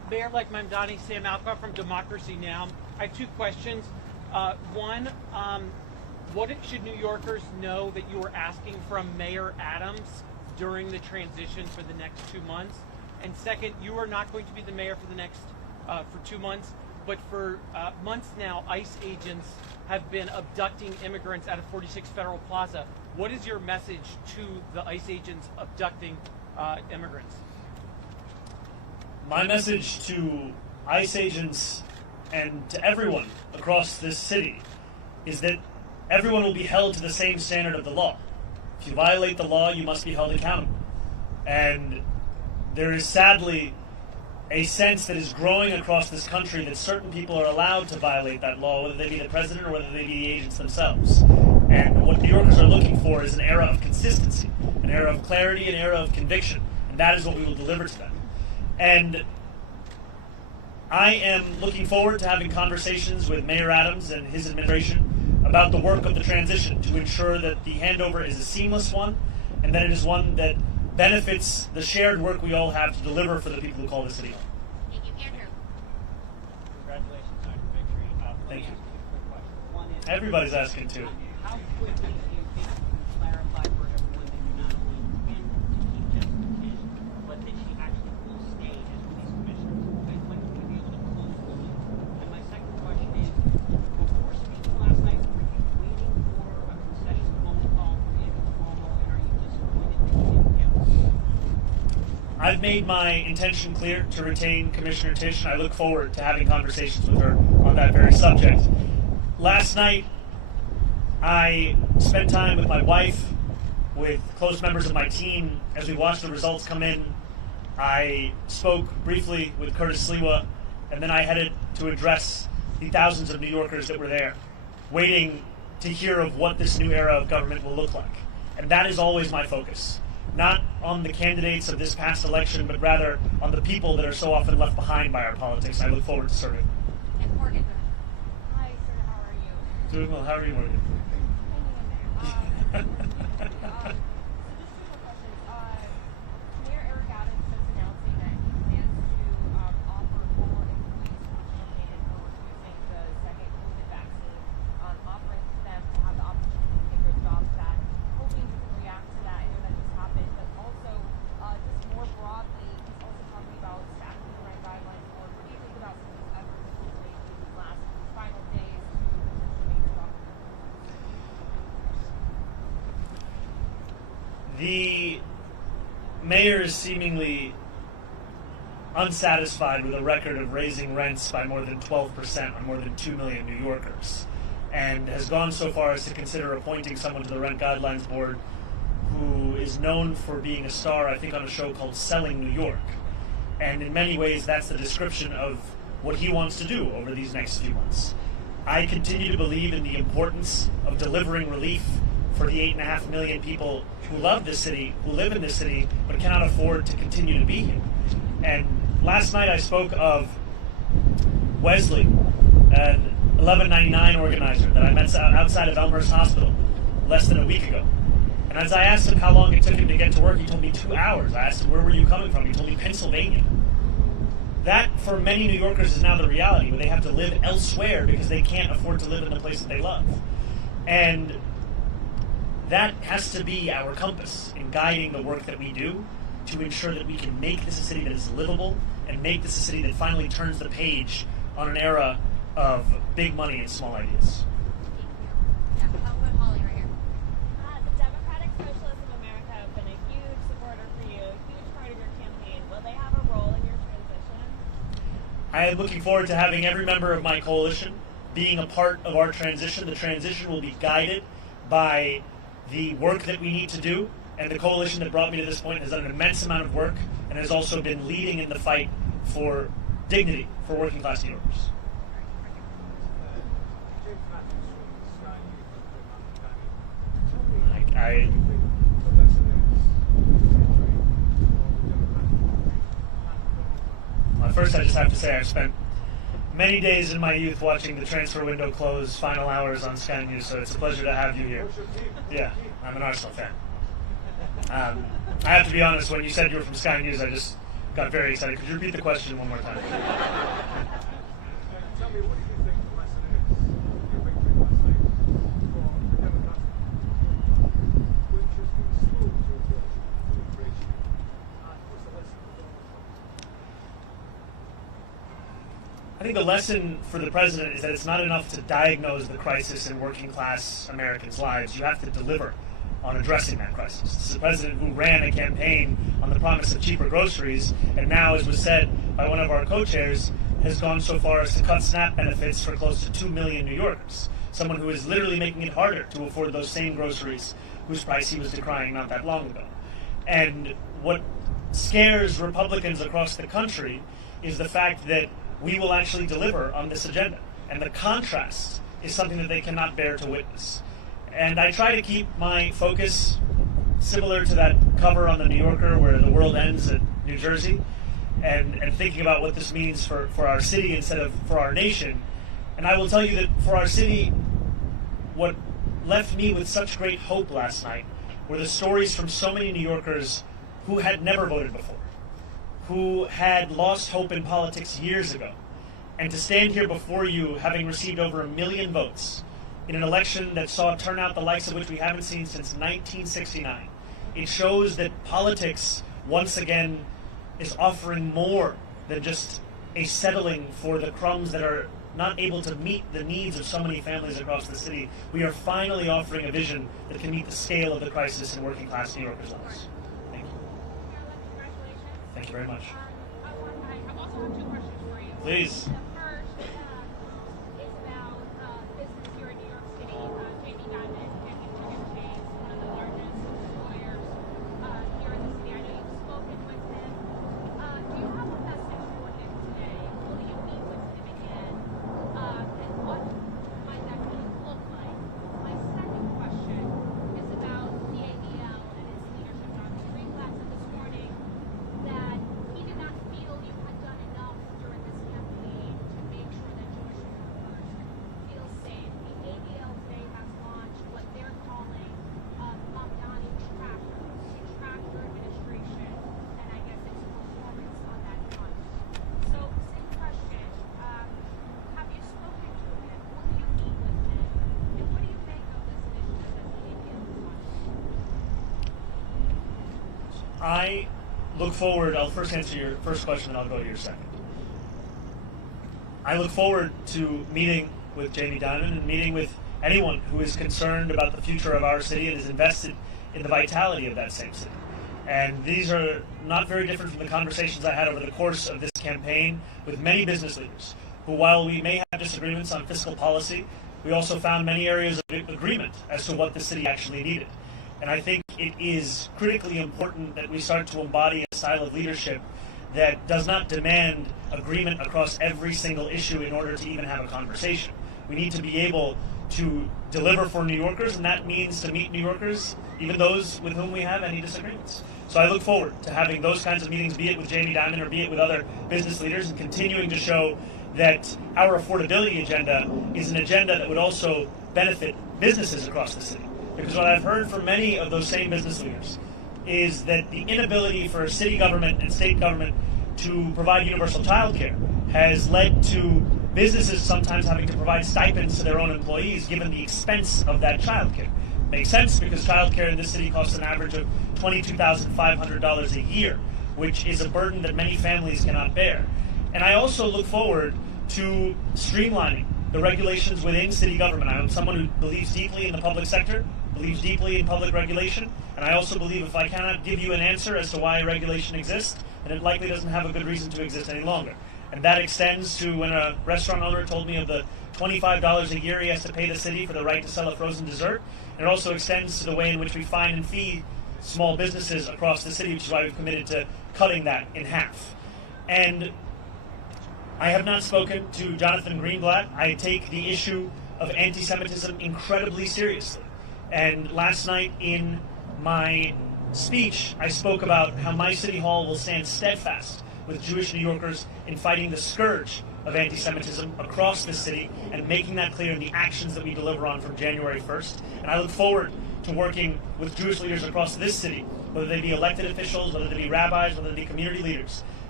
Mayor-elect Mamdani, Sam Alcott from Democracy Now! I have two questions. One, what should New Yorkers know that you were asking from Mayor Adams during the transition for the next 2 months? And second, you are not going to be the mayor for the next for 2 months, but for months now, ICE agents have been abducting immigrants out of 46 Federal Plaza. What is your message to the ICE agents abducting immigrants? My message to ICE agents and to everyone across this city is that everyone will be held to the same standard of the law. If you violate the law, you must be held accountable. And there is sadly a sense that is growing across this country that certain people are allowed to violate that law, whether they be the president or whether they be the agents themselves. And what New Yorkers are looking for is an era of consistency, an era of clarity, an era of conviction. And that is what we will deliver to them. And I am looking forward to having conversations with Mayor Adams and his administration about the work of the transition to ensure that the handover is a seamless one and that it is one that benefits the shared work we all have to deliver for the people who call the city home. Thank you, Andrew. Congratulations on your victory. Thank you. One is, Everybody's asking too. how quickly do you think you can clarify for everyone that you not only intend to keep Jessica Tisch, but that she actually will stay as police commissioner? And when will you be able to close the loop? And my second question is, before speaking last night, were you waiting for a concession phone call from Andrew Cuomo, and are you disappointed that you didn't get one? I've made my intention clear to retain Commissioner Tisch, and I look forward to having conversations with her on that very subject. Last night, I spent time with my wife, with close members of my team. As we watched the results come in, I spoke briefly with Curtis Sliwa, and then I headed to address the thousands of New Yorkers that were there, waiting to hear of what this new era of government will look like. And that is always my focus. Not on the candidates of this past election, but rather on the people that are so often left behind by our politics. I look forward to serving. And Morgan. Hi, sir. How are you? Doing well. How are you, Morgan? So just two more questions. Mayor Eric Adams is announcing that he plans to offer former employees who were terminated for refusing the second COVID vaccine, offering them to have the opportunity to get their jobs back. Hoping you can react to that. I know that just happened, but also just more broadly, he's also talking about staffing the right guidelines board. What do you think about some of these efforts that he's making these last final days to potentially make your job? The mayor is seemingly unsatisfied with a record of raising rents by more than 12% on more than 2 million New Yorkers, and has gone so far as to consider appointing someone to the Rent Guidelines Board who is known for being a star, I think, on a show called Selling New York. And in many ways, that's the description of what he wants to do over these next few months. I continue to believe in the importance of delivering relief for the 8.5 million people who love this city, who live in this city, but cannot afford to continue to be here. And last night I spoke of Wesley, an 1199 organizer that I met outside of Elmhurst Hospital less than a week ago. And as I asked him how long it took him to get to work, he told me 2 hours. I asked him, where were you coming from? He told me Pennsylvania. That, for many New Yorkers, is now the reality, where they have to live elsewhere because they can't afford to live in the place that they love. And that has to be our compass in guiding the work that we do to ensure that we can make this a city that is livable and make this a city that finally turns the page on an era of big money and small ideas. Yeah, how about Holly right here? The Democratic Socialists of America have been a huge supporter for you, a huge part of your campaign. Will they have a role in your transition? I am looking forward to having every member of my coalition being a part of our transition. The transition will be guided by the work that we need to do, and the coalition that brought me to this point has done an immense amount of work and has also been leading in the fight for dignity for working class New Yorkers. First, I just have to say I've spent many days in my youth watching the transfer window close, final hours on Sky News, so it's a pleasure to have you here. Yeah, I'm an Arsenal fan. I have to be honest, when you said you were from Sky News, I just got very excited. Could you repeat the question one more time? Tell me, what do you think the lesson is, your victory last night, for the Democratic which has been slow to address immigration? What's the lesson for Donald Trump? I think the lesson for the president is that it's not enough to diagnose the crisis in working class Americans' lives. You have to deliver on addressing that crisis. This is a president who ran a campaign on the promise of cheaper groceries, and now, as was said by one of our co-chairs, has gone so far as to cut SNAP benefits for close to 2 million New Yorkers. Someone who is literally making it harder to afford those same groceries whose price he was decrying not that long ago. And what scares Republicans across the country is the fact that we will actually deliver on this agenda. And the contrast is something that they cannot bear to witness. And I try to keep my focus similar to that cover on the New Yorker where the world ends at New Jersey, and thinking about what this means for our city instead of for our nation. And I will tell you that for our city, what left me with such great hope last night were the stories from so many New Yorkers who had never voted before, who had lost hope in politics years ago. And to stand here before you, having received over 1 million votes, in an election that saw a turnout the likes of which we haven't seen since 1969. It shows that politics, once again, is offering more than just a settling for the crumbs that are not able to meet the needs of so many families across the city. We are finally offering a vision that can meet the scale of the crisis in working class New Yorkers' lives. Thank you. Thank you very much. I also have 2 questions for you. Please. The first is about business here in New York City. Jamie Dimon and Chicken Chase, one of the largest employers here in the city. I know you've spoken with him. Do you have a message for him today? Will you meet with him again? And what might that meeting look like? My second question is about the ADL and its leadership. Dr. Greenblatt said this morning that he did not feel you had done enough during this campaign to make sure that Jewish workers feel safe. The ADL today has launched what they're calling Mamdani trackers to track your administration and I guess its performance on that front. So, same question. Have you spoken to him? Will you meet with him? And what do you make of this initiative that the ADL is launching? I look forward, I'll first answer your first question and I'll go to your second. I look forward to meeting with Jamie Dimon and meeting with anyone who is concerned about the future of our city and is invested in the vitality of that same city. And these are not very different from the conversations I had over the course of this campaign with many business leaders, who, while we may have disagreements on fiscal policy, we also found many areas of agreement as to what the city actually needed. And I think it is critically important that we start to embody a style of leadership that does not demand agreement across every single issue in order to even have a conversation. We need to be able to deliver for New Yorkers, and that means to meet New Yorkers, even those with whom we have any disagreements. So I look forward to having those kinds of meetings, be it with Jamie Dimon or be it with other business leaders, and continuing to show that our affordability agenda is an agenda that would also benefit businesses across the city. Because what I've heard from many of those same business leaders is that the inability for city government and state government to provide universal child care has led to businesses sometimes having to provide stipends to their own employees given the expense of that child care. Makes sense because child care in this city costs an average of $22,500 a year, which is a burden that many families cannot bear. And I also look forward to streamlining the regulations within city government. I am someone who believes deeply in the public sector, believes deeply in public regulation, and I also believe if I cannot give you an answer as to why a regulation exists, then it likely doesn't have a good reason to exist any longer. And that extends to when a restaurant owner told me of the $25 a year he has to pay the city for the right to sell a frozen dessert. And it also extends to the way in which we fine and fee small businesses across the city, which is why we've committed to cutting that in half. And I have not spoken to Jonathan Greenblatt. I take the issue of anti-Semitism incredibly seriously. And last night in my speech, I spoke about how my city hall will stand steadfast with Jewish New Yorkers in fighting the scourge of anti-Semitism across the city and making that clear in the actions that we deliver on from January 1st. And I look forward to working with Jewish leaders across this city, whether they be elected officials, whether they be rabbis, whether they be community leaders,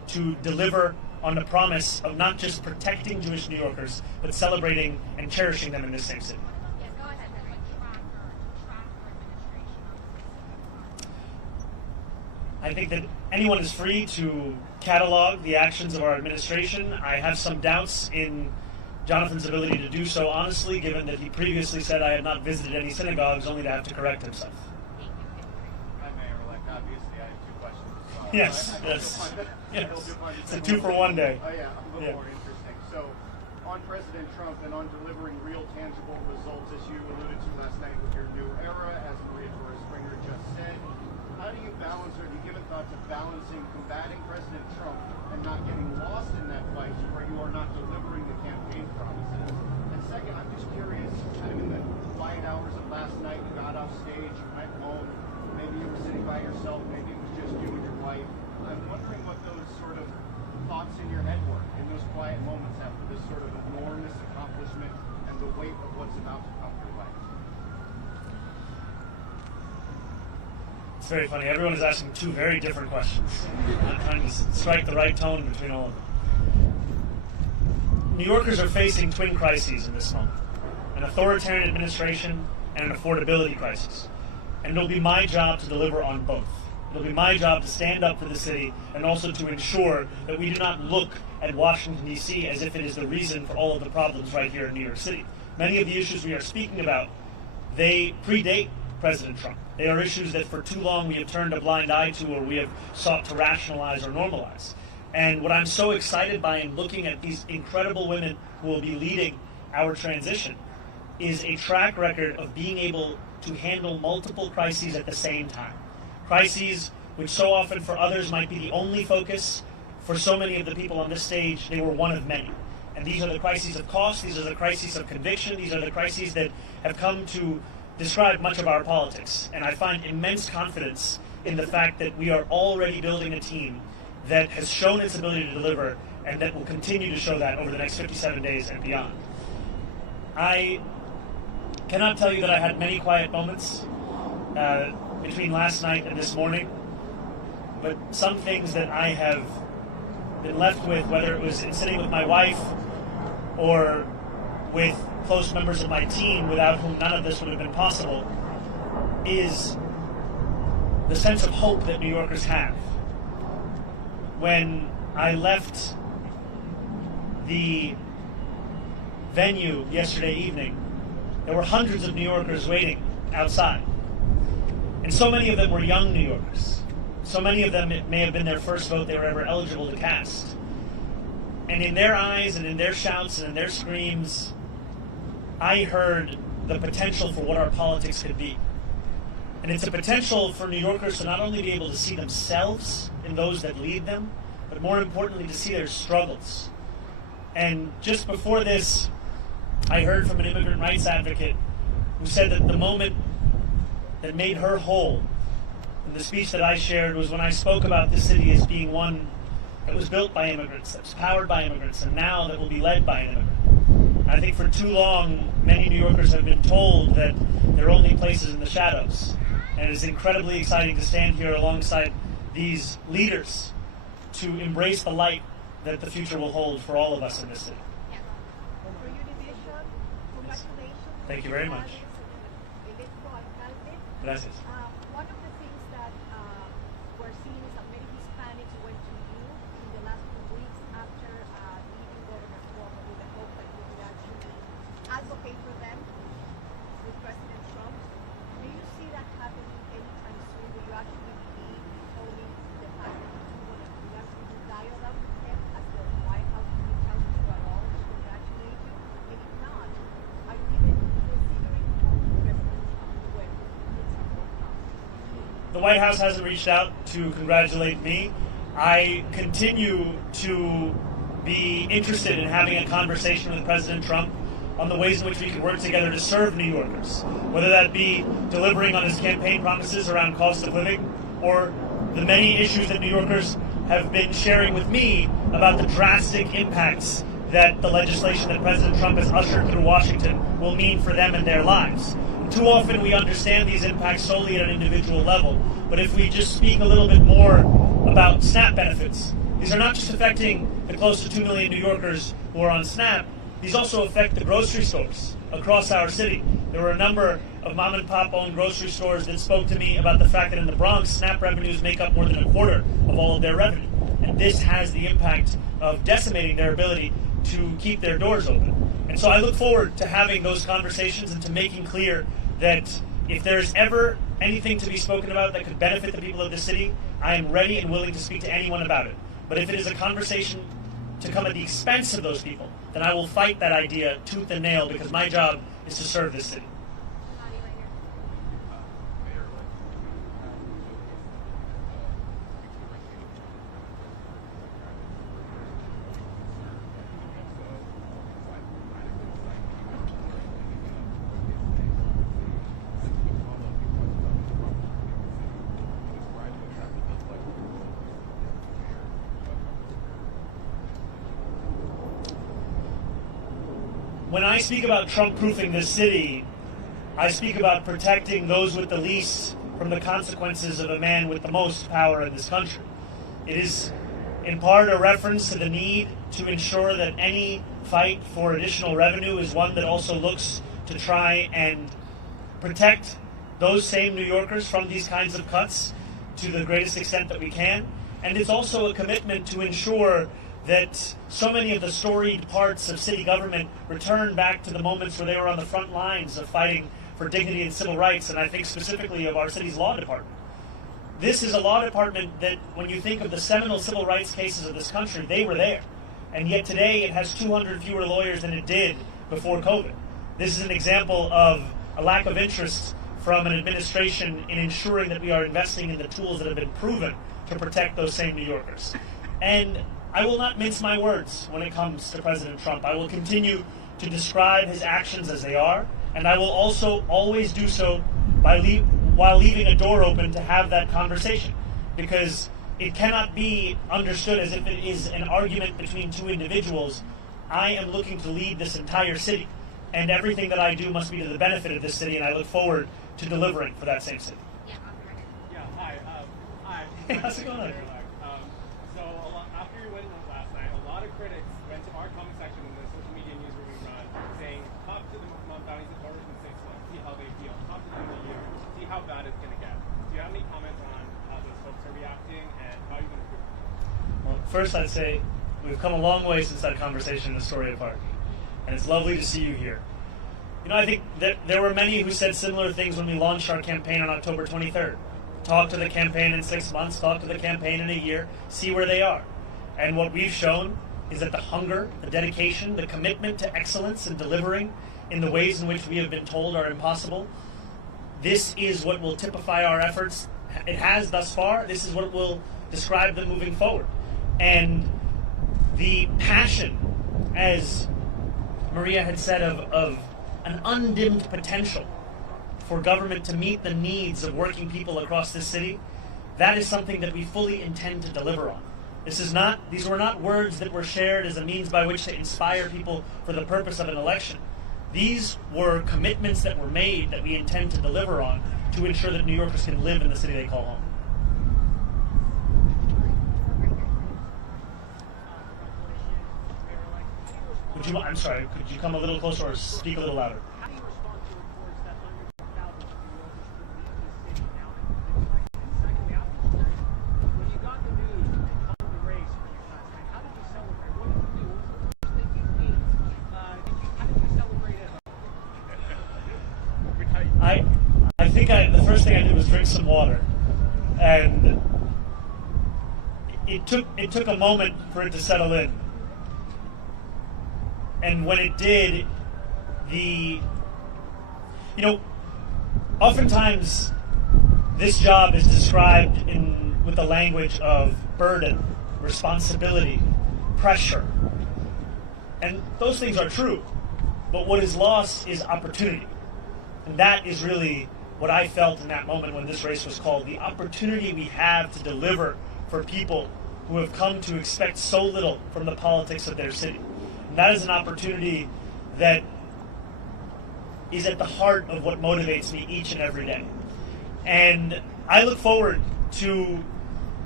to deliver on the promise of not just protecting Jewish New Yorkers, but celebrating and cherishing them in this same city. I think that anyone is free to catalog the actions of our administration. I have some doubts in Jonathan's ability to do so honestly, given that he previously said I had not visited any synagogues, only to have to correct himself. Hi, Mayor-elect. Obviously, I have two questions. Yes, it's a 2-for-1 day. Oh, yeah, a little more interesting. So, on President Trump and on delivering real, tangible results, as you alluded to last night with your new era, as Maria Torres-Springer just said, how do you balance, or have you given thought to balancing combating President Trump and not getting lost in that fight where you are not delivering the campaign promises? And second, I'm just curious, kind of in the quiet hours of last night, you got off stage, you went home, maybe you were sitting by yourself, maybe it was just you and your wife. I'm wondering what those sort of thoughts in your head were in those quiet moments after this sort of enormous accomplishment and the weight of what's about to come your way. It's very funny. Everyone is asking two very different questions. I'm trying to strike the right tone between all of them. New Yorkers are facing twin crises in this moment: an authoritarian administration and an affordability crisis. And it'll be my job to deliver on both. It'll be my job to stand up for the city and also to ensure that we do not look at Washington, D.C. as if it is the reason for all of the problems right here in New York City. Many of the issues we are speaking about, they predate President Trump. They are issues that for too long we have turned a blind eye to, or we have sought to rationalize or normalize. And what I'm so excited by in looking at these incredible women who will be leading our transition is a track record of being able to handle multiple crises at the same time. Crises which so often for others might be the only focus. For so many of the people on this stage, they were one of many. And these are the crises of cost, these are the crises of conviction, these are the crises that have come to describe much of our politics. And I find immense confidence in the fact that we are already building a team that has shown its ability to deliver and that will continue to show that over the next 57 days and beyond. I cannot tell you that I had many quiet moments between last night and this morning, but some things that I have been left with, whether it was in sitting with my wife or with close members of my team without whom none of this would have been possible, is the sense of hope that New Yorkers have. When I left the venue yesterday evening, there were hundreds of New Yorkers waiting outside. And so many of them were young New Yorkers. So many of them, it may have been their first vote they were ever eligible to cast. And in their eyes and in their shouts and in their screams, I heard the potential for what our politics could be. And it's a potential for New Yorkers to not only be able to see themselves in those that lead them, but more importantly to see their struggles. And just before this, I heard from an immigrant rights advocate who said that the moment that made her whole in the speech that I shared was when I spoke about this city as being one that was built by immigrants, that was powered by immigrants, and now that will be led by an immigrant. I think for too long, many New Yorkers have been told that there are only places in the shadows. And it is incredibly exciting to stand here alongside these leaders to embrace the light that the future will hold for all of us in this city. For your division, congratulations. Thank you very much. Gracias. One of the things that we're seeing is that many Hispanics went to you in the last few weeks after leaving Governor Cuomo with the hope that you would actually advocate for them with President Trump. Do you see that happening anytime soon? Do you actually believe holding the fact that you want to actually do dialogue with them as the White House reach out to you at all to congratulate you? And if not, are you even considering calling President Trump when it's important? The White House hasn't reached out to congratulate me. I continue to be interested in having a conversation with President Trump on the ways in which we can work together to serve New Yorkers, whether that be delivering on his campaign promises around cost of living, or the many issues that New Yorkers have been sharing with me about the drastic impacts that the legislation that President Trump has ushered through Washington will mean for them and their lives. Too often we understand these impacts solely at an individual level, but if we just speak a little bit more about SNAP benefits, these are not just affecting the close to 2 million New Yorkers who are on SNAP, these also affect the grocery stores across our city. There were a number of mom and pop owned grocery stores that spoke to me about the fact that in the Bronx, SNAP revenues make up more than a quarter of all of their revenue. And this has the impact of decimating their ability to keep their doors open. And so I look forward to having those conversations and to making clear that if there's ever anything to be spoken about that could benefit the people of the city, I am ready and willing to speak to anyone about it. But if it is a conversation to come at the expense of those people, then I will fight that idea tooth and nail, because my job is to serve this city. When I speak about Trump-proofing this city, I speak about protecting those with the least from the consequences of a man with the most power in this country. It is in part a reference to the need to ensure that any fight for additional revenue is one that also looks to try and protect those same New Yorkers from these kinds of cuts to the greatest extent that we can. And it's also a commitment to ensure that so many of the storied parts of city government return back to the moments where they were on the front lines of fighting for dignity and civil rights, and I think specifically of our city's law department. This is a law department that, when you think of the seminal civil rights cases of this country, they were there. And yet today it has 200 fewer lawyers than it did before COVID. This is an example of a lack of interest from an administration in ensuring that we are investing in the tools that have been proven to protect those same New Yorkers. And I will not mince my words when it comes to President Trump. I will continue to describe his actions as they are, and I will also always do so while leaving a door open to have that conversation, because it cannot be understood as if it is an argument between two individuals. I am looking to lead this entire city, and everything that I do must be to the benefit of this city, and I look forward to delivering for that same city. Yeah, hi. Hey, how's it going on? Critics went to our comment section in the social media news where we run, saying, talk to the Mamdani's authorities in 6 months, see how they feel, talk to them in a year, see how bad it's going to get. Do you have any comments on how those folks are reacting and how you're going to do it? Well, first I'd say we've come a long way since that conversation in Astoria Park, and it's lovely to see you here. You know, I think that there were many who said similar things when we launched our campaign on October 23rd. Talk to the campaign in 6 months, talk to the campaign in a year, see where they are. And what we've shown is that the hunger, the dedication, the commitment to excellence and delivering in the ways in which we have been told are impossible, this is what will typify our efforts. It has thus far. This is what will describe them moving forward. And the passion, as Maria had said, of an undimmed potential for government to meet the needs of working people across this city, that is something that we fully intend to deliver on. These were not words that were shared as a means by which to inspire people for the purpose of an election. These were commitments that were made that we intend to deliver on to ensure that New Yorkers can live in the city they call home. I'm sorry, could you come a little closer or speak a little louder? The first thing I did was drink some water, and it took a moment for it to settle in. And when it did, oftentimes this job is described with the language of burden, responsibility, pressure. And those things are true, but what is lost is opportunity. And that is really what I felt in that moment when this race was called, the opportunity we have to deliver for people who have come to expect so little from the politics of their city. And that is an opportunity that is at the heart of what motivates me each and every day. And I look forward to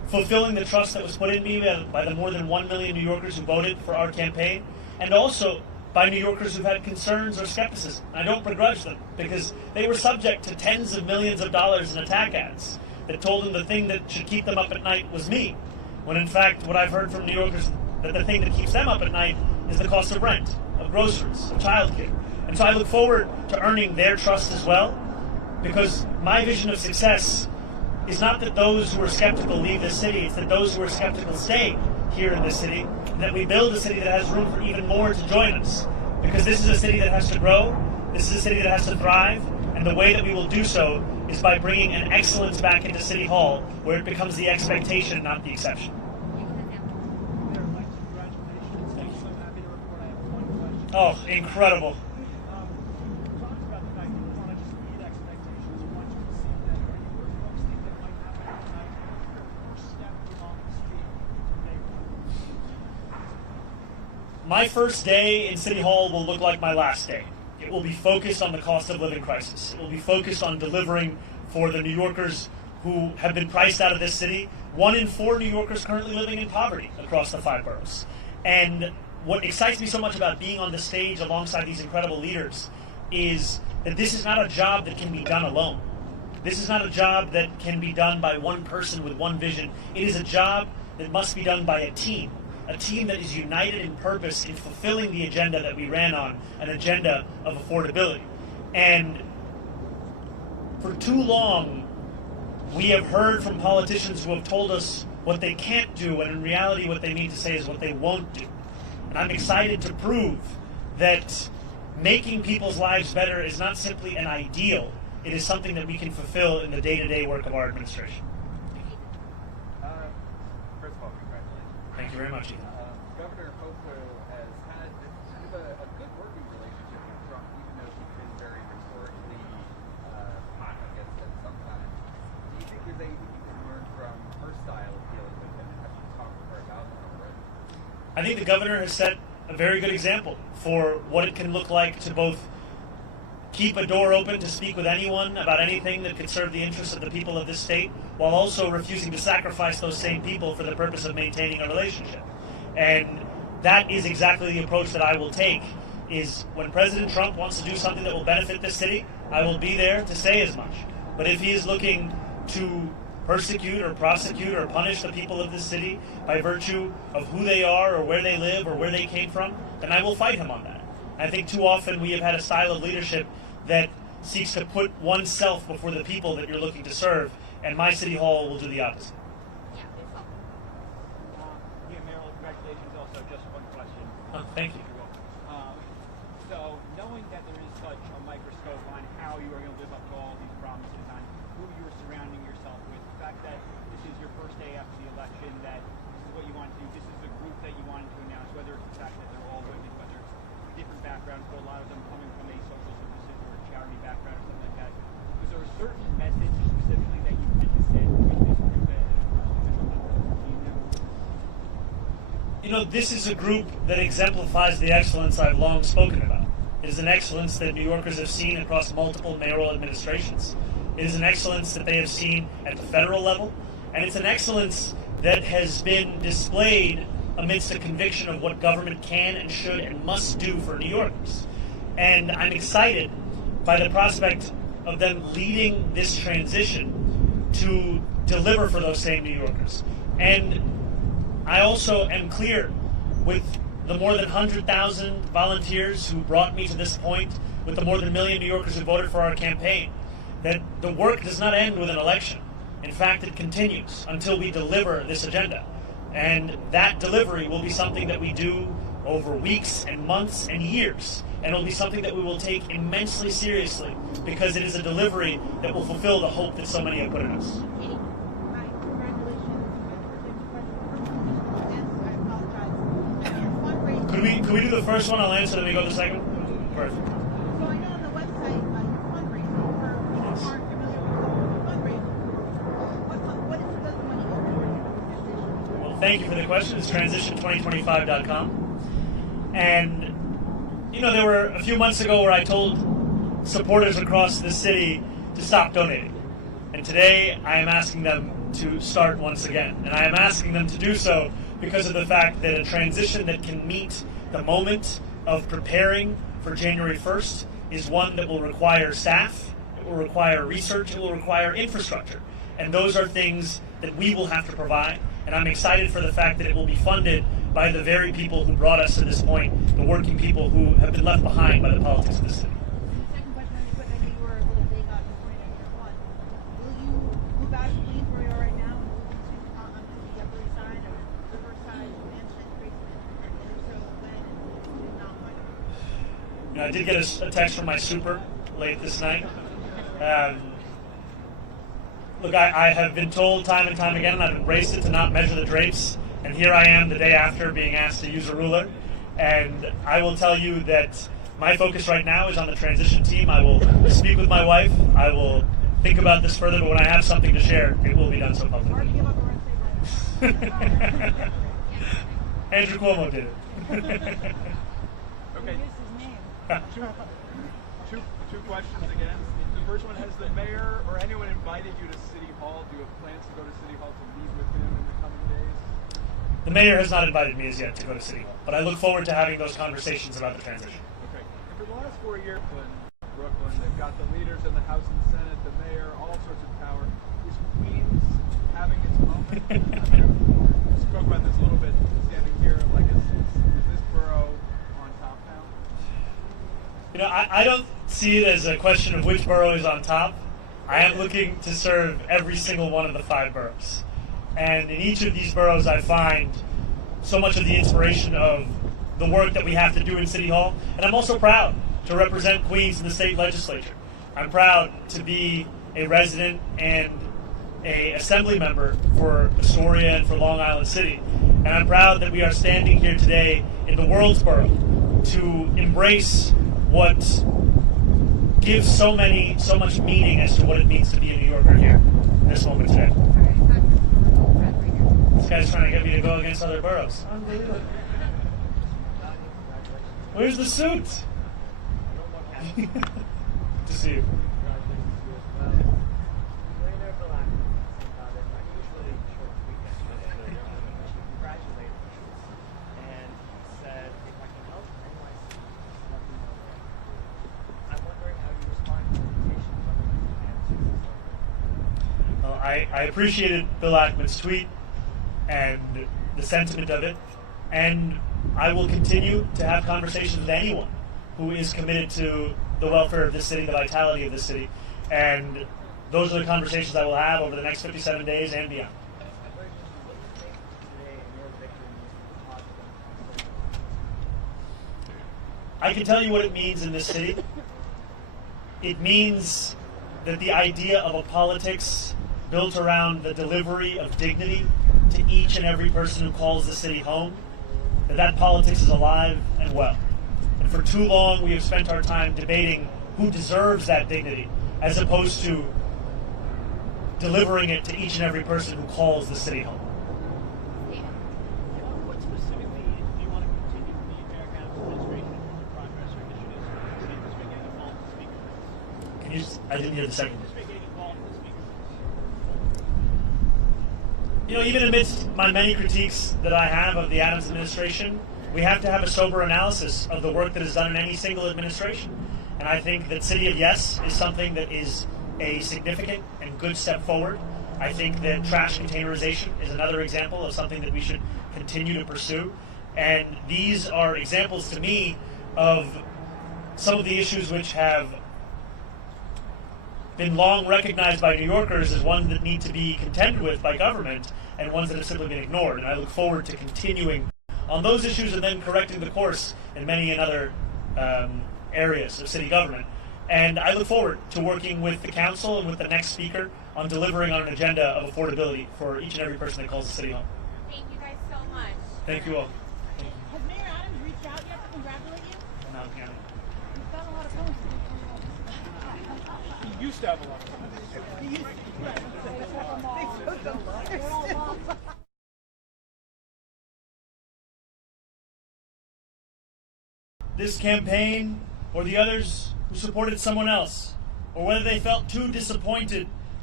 fulfilling the trust that was put in me by the more than 1 million New Yorkers who voted for our campaign, and also by New Yorkers who've had concerns or skepticism. I don't begrudge them, because they were subject to tens of millions of dollars in attack ads that told them the thing that should keep them up at night was me, when in fact what I've heard from New Yorkers, that the thing that keeps them up at night is the cost of rent, of groceries, of childcare. And so I look forward to earning their trust as well, because my vision of success is not that those who are skeptical leave this city, it's that those who are skeptical stay here in this city, and that we build a city that has room for even more to join us. Because this is a city that has to grow, this is a city that has to thrive, and the way that we will do so is by bringing an excellence back into City Hall, where it becomes the expectation, not the exception. Oh, incredible. My first day in City Hall will look like my last day. It will be focused on the cost of living crisis. It will be focused on delivering for the New Yorkers who have been priced out of this city. 1 in 4 New Yorkers currently living in poverty across the 5 boroughs. And what excites me so much about being on the stage alongside these incredible leaders is that this is not a job that can be done alone. This is not a job that can be done by one person with one vision. It is a job that must be done by a team that is united in purpose in fulfilling the agenda that we ran on, an agenda of affordability. And for too long, we have heard from politicians who have told us what they can't do, and in reality what they mean to say is what they won't do. And I'm excited to prove that making people's lives better is not simply an ideal, it is something that we can fulfill in the day-to-day work of our administration. First of all, congratulations. Thank you very much, Ethan. Governor Cuomo has had kind of a good working relationship with Trump, even though she's been very rhetorically hot against him sometimes. Do you think there's anything you can learn from her style of dealing with him, and have you talked with her about it already? I think the governor has set a very good example for what it can look like to both keep a door open to speak with anyone about anything that could serve the interests of the people of this state, while also refusing to sacrifice those same people for the purpose of maintaining a relationship. And that is exactly the approach that I will take, is when President Trump wants to do something that will benefit this city, I will be there to say as much. But if he is looking to persecute or prosecute or punish the people of this city by virtue of who they are or where they live or where they came from, then I will fight him on that. I think too often we have had a style of leadership that seeks to put oneself before the people that you're looking to serve, and my City Hall will do the opposite. Mayoral, congratulations. Also, just one question. Thank you. So, knowing that there is such a microscope on how you are going to live up to all these promises, on who you are surrounding yourself with, the fact that this is your first day after the election, that this is what you want to do, this is the group that you wanted to announce, whether it's the fact that they're all women, whether it's different backgrounds, but a lot of them coming from a social services or a charity background or something like that. Was there a certain message specifically that you had to send with this group at official level? You know, this is a group that exemplifies the excellence I've long spoken about. It is an excellence that New Yorkers have seen across multiple mayoral administrations. It is an excellence that they have seen at the federal level, and it's an excellence that has been displayed amidst a conviction of what government can and should and must do for New Yorkers. And I'm excited by the prospect of them leading this transition to deliver for those same New Yorkers. And I also am clear with the more than 100,000 volunteers who brought me to this point, with the more than 1 million New Yorkers who voted for our campaign, that the work does not end with an election. In fact, it continues until we deliver this agenda. And that delivery will be something that we do over weeks and months and years. And it will be something that we will take immensely seriously, because it is a delivery that will fulfill the hope that so many have put in us. Could we do the first one? I'll answer, then we go to the second one? Perfect. So I know on the website you're fundraising for people who aren't familiar with fundraising. What does the money go to? Well, thank you for the question. It's transition2025.com. And, you know, there were a few months ago where I told supporters across the city to stop donating. And today I am asking them to start once again. And I am asking them to do so because of the fact that a transition that can meet the moment of preparing for January 1st is one that will require staff, it will require research, it will require infrastructure. And those are things that we will have to provide. And I'm excited for the fact that it will be funded by the very people who brought us to this point, the working people who have been left behind by the politics of the city. Second question, really quick. I know you were a little big on reporting on year one. Will you move out of Queens where you are right now and move into onto the Upper East Side or Riverside, Mansion, Graceland, and if so, when and not when? You know, I did get a text from my super late this night. Look, I have been told time and time again, and I've embraced it, to not measure the drapes. And here I am the day after being asked to use a ruler. And I will tell you that my focus right now is on the transition team. I will speak with my wife. I will think about this further, but when I have something to share, it will be done so publicly. Andrew Cuomo did it. Okay. Two questions again. The first one, has the mayor or anyone invited you to City Hall? Do you have plans to go to City Hall to meet with him in the coming days? The mayor has not invited me as yet to go to City Hall, but I look forward to having those conversations about the transition. Okay. And for the last 4 years in Brooklyn, they've got the leaders in the House and Senate, the mayor, all sorts of power. Is Queens having its moment? We spoke about this a little bit standing here. Like, is this borough on top now? You know, I don't see it as a question of which borough is on top. I am looking to serve every single one of the 5 boroughs. And in each of these boroughs, I find so much of the inspiration of the work that we have to do in City Hall. And I'm also proud to represent Queens in the state legislature. I'm proud to be a resident and an assembly member for Astoria and for Long Island City. And I'm proud that we are standing here today in the world's borough to embrace what gives so much meaning as to what it means to be a New Yorker here in this moment today. This guy's trying to get me to go against other boroughs. Unbelievable. Where's the suit? Good to see you. I appreciated Bill Ackman's tweet and the sentiment of it, and I will continue to have conversations with anyone who is committed to the welfare of this city, the vitality of this city, and those are the conversations I will have over the next 57 days and beyond. I can tell you what it means in this city. It means that the idea of a politics built around the delivery of dignity to each and every person who calls the city home, that politics is alive and well. And for too long, we have spent our time debating who deserves that dignity, as opposed to delivering it to each and every person who calls the city home. What specifically do you want to continue from the American administration in terms of progress or initiatives to get involved in the speaker? Can you I didn't hear the second. You know, even amidst my many critiques that I have of the Adams administration, we have to have a sober analysis of the work that is done in any single administration. And I think that City of Yes is something that is a significant and good step forward. I think that trash containerization is another example of something that we should continue to pursue. And these are examples to me of some of the issues which have been long recognized by New Yorkers as ones that need to be contended with by government and ones that have simply been ignored. And I look forward to continuing on those issues and then correcting the course in many and other areas of city government. And I look forward to working with the council and with the next speaker on delivering on an agenda of affordability for each and every person that calls the city home. Thank you guys so much. Thank you all. Has Mayor Adams reached out yet to congratulate you? No, County. He's got a lot of comments. He used to have a lot of time. This campaign or the others who supported someone else, or whether they felt too disappointed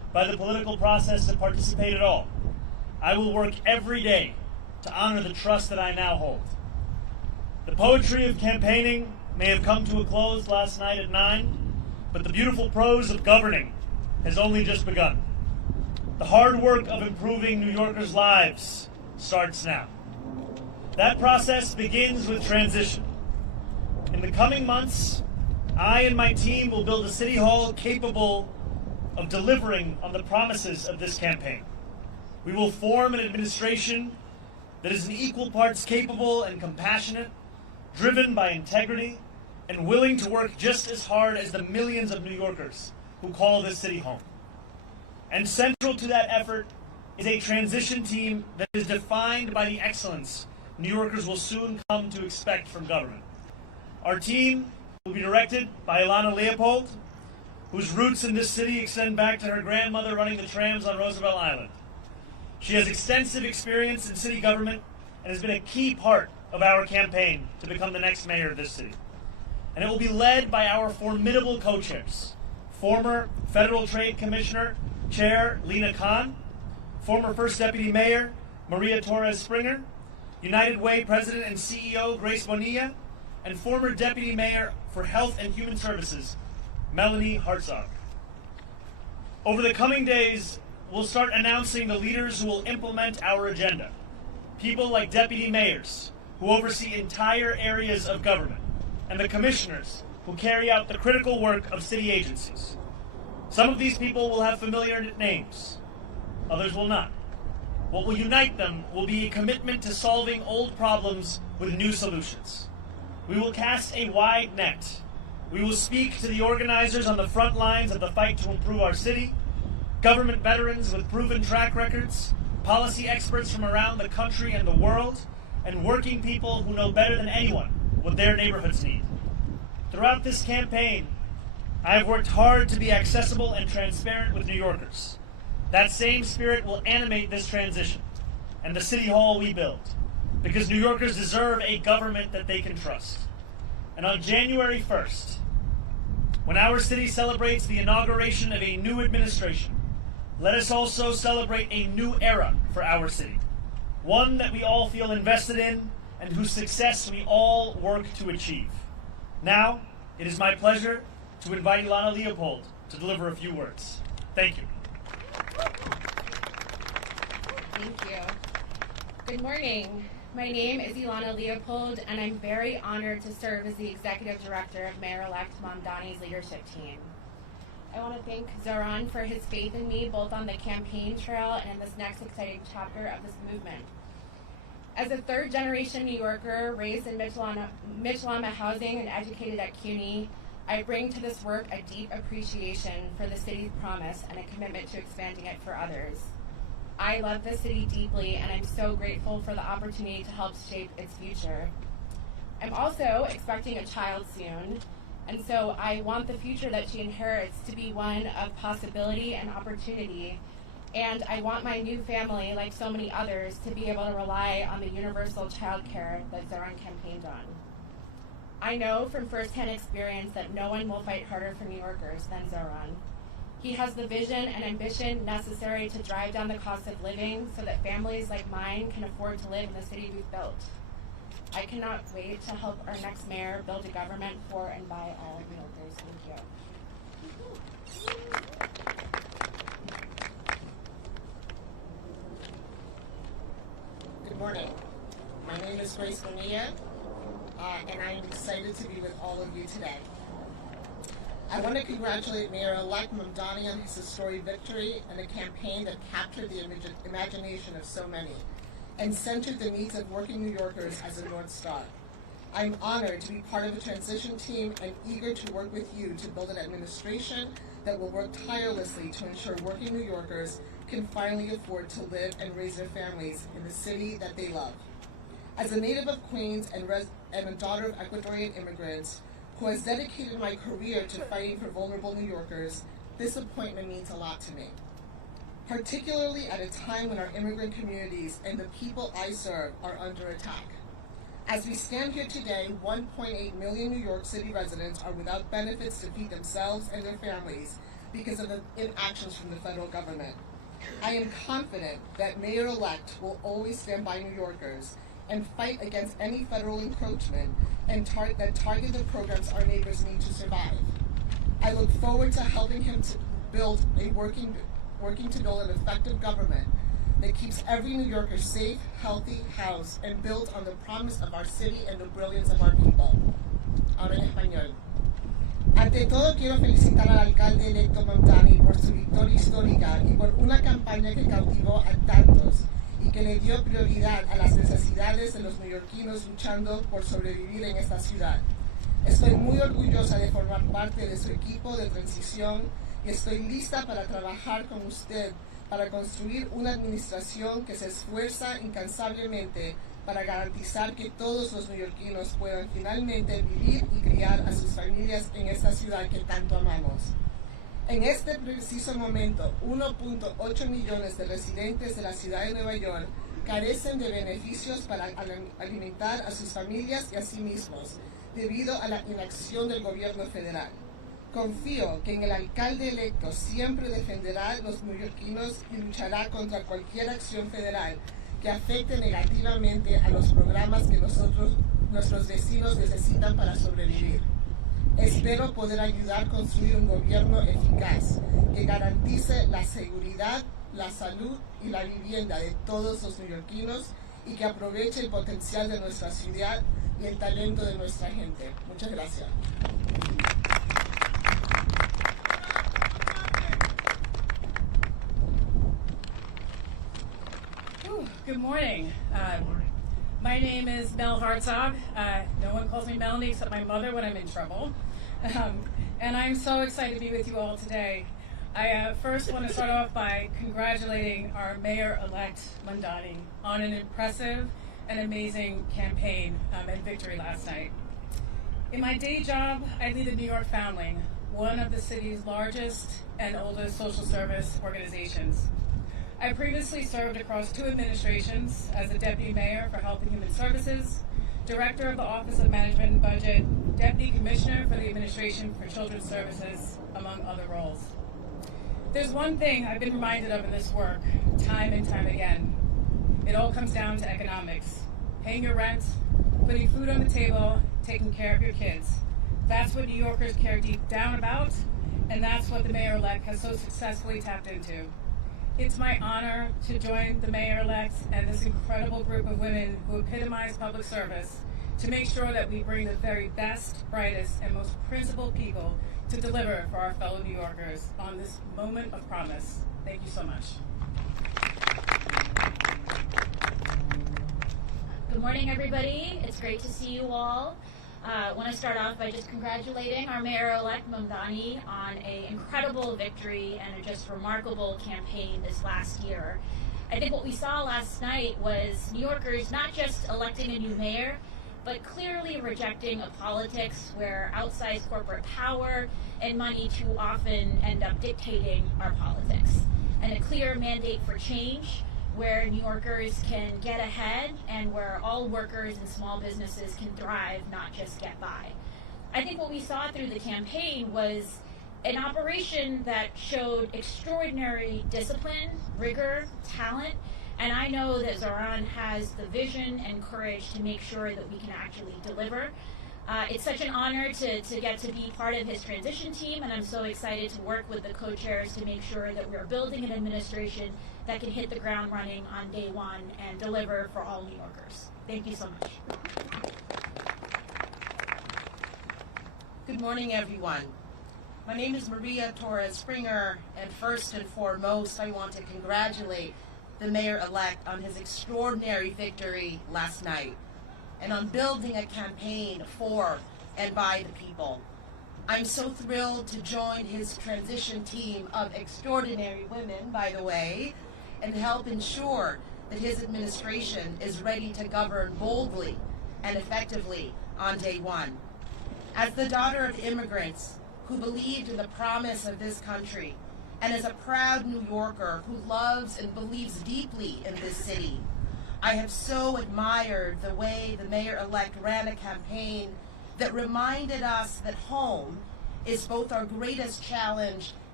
by the political process to participate at all, I will work every day to honor the trust that I now hold. The poetry of campaigning may have come to a close last night at 9, but the beautiful prose of governing has only just begun. The hard work of improving New Yorkers' lives starts now. That process begins with transition. In the coming months, I and my team will build a city hall capable of delivering on the promises of this campaign. We will form an administration that is in equal parts capable and compassionate, driven by integrity, and willing to work just as hard as the millions of New Yorkers who call this city home. And central to that effort is a transition team that is defined by the excellence New Yorkers will soon come to expect from government. Our team will be directed by Ilana Leopold, whose roots in this city extend back to her grandmother running the trams on Roosevelt Island. She has extensive experience in city government and has been a key part of our campaign to become the next mayor of this city. And it will be led by our formidable co-chairs, former Federal Trade Commissioner Chair Lena Khan, former First Deputy Mayor Maria Torres Springer, United Way President and CEO Grace Bonilla, and former Deputy Mayor for Health and Human Services Melanie Hartzog. Over the coming days, we'll start announcing the leaders who will implement our agenda. People like deputy mayors, who oversee entire areas of government, and the commissioners who carry out the critical work of city agencies. Some of these people will have familiar names, others will not. What will unite them will be a commitment to solving old problems with new solutions. We will cast a wide net. We will speak to the organizers on the front lines of the fight to improve our city, government veterans with proven track records, policy experts from around the country and the world, and working people who know better than anyone what their neighborhoods need. Throughout this campaign, I have worked hard to be accessible and transparent with New Yorkers. That same spirit will animate this transition and the city hall we build, because New Yorkers deserve a government that they can trust. And on January 1st, when our city celebrates the inauguration of a new administration, let us also celebrate a new era for our city, one that we all feel invested in and whose success we all work to achieve. Now, it is my pleasure to invite Ilana Leopold to deliver a few words. Thank you. Thank you. Good morning. My name is Ilana Leopold, and I'm very honored to serve as the Executive Director of Mayor-elect Mamdani's leadership team. I want to thank Zohran for his faith in me, both on the campaign trail and in this next exciting chapter of this movement. As a third-generation New Yorker, raised in Mitchell-Lama housing and educated at CUNY, I bring to this work a deep appreciation for the city's promise and a commitment to expanding it for others. I love the city deeply, and I'm so grateful for the opportunity to help shape its future. I'm also expecting a child soon, and so I want the future that she inherits to be one of possibility and opportunity, and I want my new family, like so many others, to be able to rely on the universal child care that Zohran campaigned on. I know from firsthand experience that no one will fight harder for New Yorkers than Zohran. He has the vision and ambition necessary to drive down the cost of living so that families like mine can afford to live in the city we've built. I cannot wait to help our next mayor build a government for and by all New Yorkers. Thank you. Good morning. My name is Grace Bonilla, and I am excited to be with all of you today. I want to congratulate Mayor-elect Mamdani on his historic victory and a campaign that captured the imagination of so many and centered the needs of working New Yorkers as a North Star. I'm honored to be part of a transition team and eager to work with you to build an administration that will work tirelessly to ensure working New Yorkers can finally afford to live and raise their families in the city that they love. As a native of Queens and a daughter of Ecuadorian immigrants, who has dedicated my career to fighting for vulnerable New Yorkers, this appointment means a lot to me, particularly at a time when our immigrant communities and the people I serve are under attack. As we stand here today, 1.8 million New York City residents are without benefits to feed themselves and their families because of the inactions from the federal government. I am confident that Mayor-elect will always stand by New Yorkers and fight against any federal encroachment and that targeted programs our neighbors need to survive. I look forward to helping him to build a working to build an effective government that keeps every New Yorker safe, healthy, housed, and built on the promise of our city and the brilliance of our people. Ahora en español. Ante todo, quiero felicitar al alcalde electo Mamdani por su victoria histórica y por una campaña que cautivó a tantos y que le dio prioridad a las necesidades de los neoyorquinos luchando por sobrevivir en esta ciudad. Estoy muy orgullosa de formar parte de su equipo de transición y estoy lista para trabajar con usted para construir una administración que se esfuerza incansablemente para garantizar que todos los neoyorquinos puedan finalmente vivir y criar a sus familias en esta ciudad que tanto amamos. En este preciso momento, 1.8 millones de residentes de la ciudad de Nueva York carecen de beneficios para alimentar a sus familias y a sí mismos, debido a la inacción del gobierno federal. Confío que en el alcalde electo siempre defenderá a los neoyorquinos y luchará contra cualquier acción federal que afecte negativamente a los programas que nuestros vecinos necesitan para sobrevivir. Espero poder ayudar a construir un gobierno eficaz que garantice la seguridad, la salud y la vivienda de todos los neoyorquinos y que aproveche el potencial de nuestra ciudad y el talento de nuestra gente. Muchas gracias. Good morning. My name is Mel Hartzog. No one calls me Melanie except my mother when I'm in trouble. And I'm so excited to be with you all today. I first want to start off by congratulating our Mayor-elect Mamdani on an impressive and amazing campaign and victory last night. In my day job, I lead the New York Family, one of the city's largest and oldest social service organizations. I previously served across 2 administrations as the Deputy Mayor for Health and Human Services, Director of the Office of Management and Budget, Deputy Commissioner for the Administration for Children's Services, among other roles. There's one thing I've been reminded of in this work, time and time again. It all comes down to economics. Paying your rent, putting food on the table, taking care of your kids. That's what New Yorkers care deep down about, and that's what the Mayor-elect has so successfully tapped into. It's my honor to join the Mayor-elect and this incredible group of women who epitomize public service to make sure that we bring the very best, brightest, and most principled people to deliver for our fellow New Yorkers on this moment of promise. Thank you so much. Good morning, everybody. It's great to see you all. I want to start off by just congratulating our Mayor-elect Mamdani on an incredible victory and a just remarkable campaign this last year. I think what we saw last night was New Yorkers not just electing a new mayor, but clearly rejecting a politics where outsized corporate power and money too often end up dictating our politics, and a clear mandate for change where New Yorkers can get ahead and where all workers and small businesses can thrive, not just get by. I think what we saw through the campaign was an operation that showed extraordinary discipline, rigor, talent, and I know that Zohran has the vision and courage to make sure that we can actually deliver. It's such an honor to get to be part of his transition team, and I'm so excited to work with the co-chairs to make sure that we're building an administration that can hit the ground running on day one and deliver for all New Yorkers. Thank you so much. Good morning, everyone. My name is Maria Torres Springer, and first and foremost, I want to congratulate the Mayor-elect on his extraordinary victory last night and on building a campaign for and by the people. I'm so thrilled to join his transition team of extraordinary women, by the way, and help ensure that his administration is ready to govern boldly and effectively on day one. As the daughter of immigrants who believed in the promise of this country, and as a proud New Yorker who loves and believes deeply in this city, I have so admired the way the Mayor-elect ran a campaign that reminded us that home is both our greatest challenge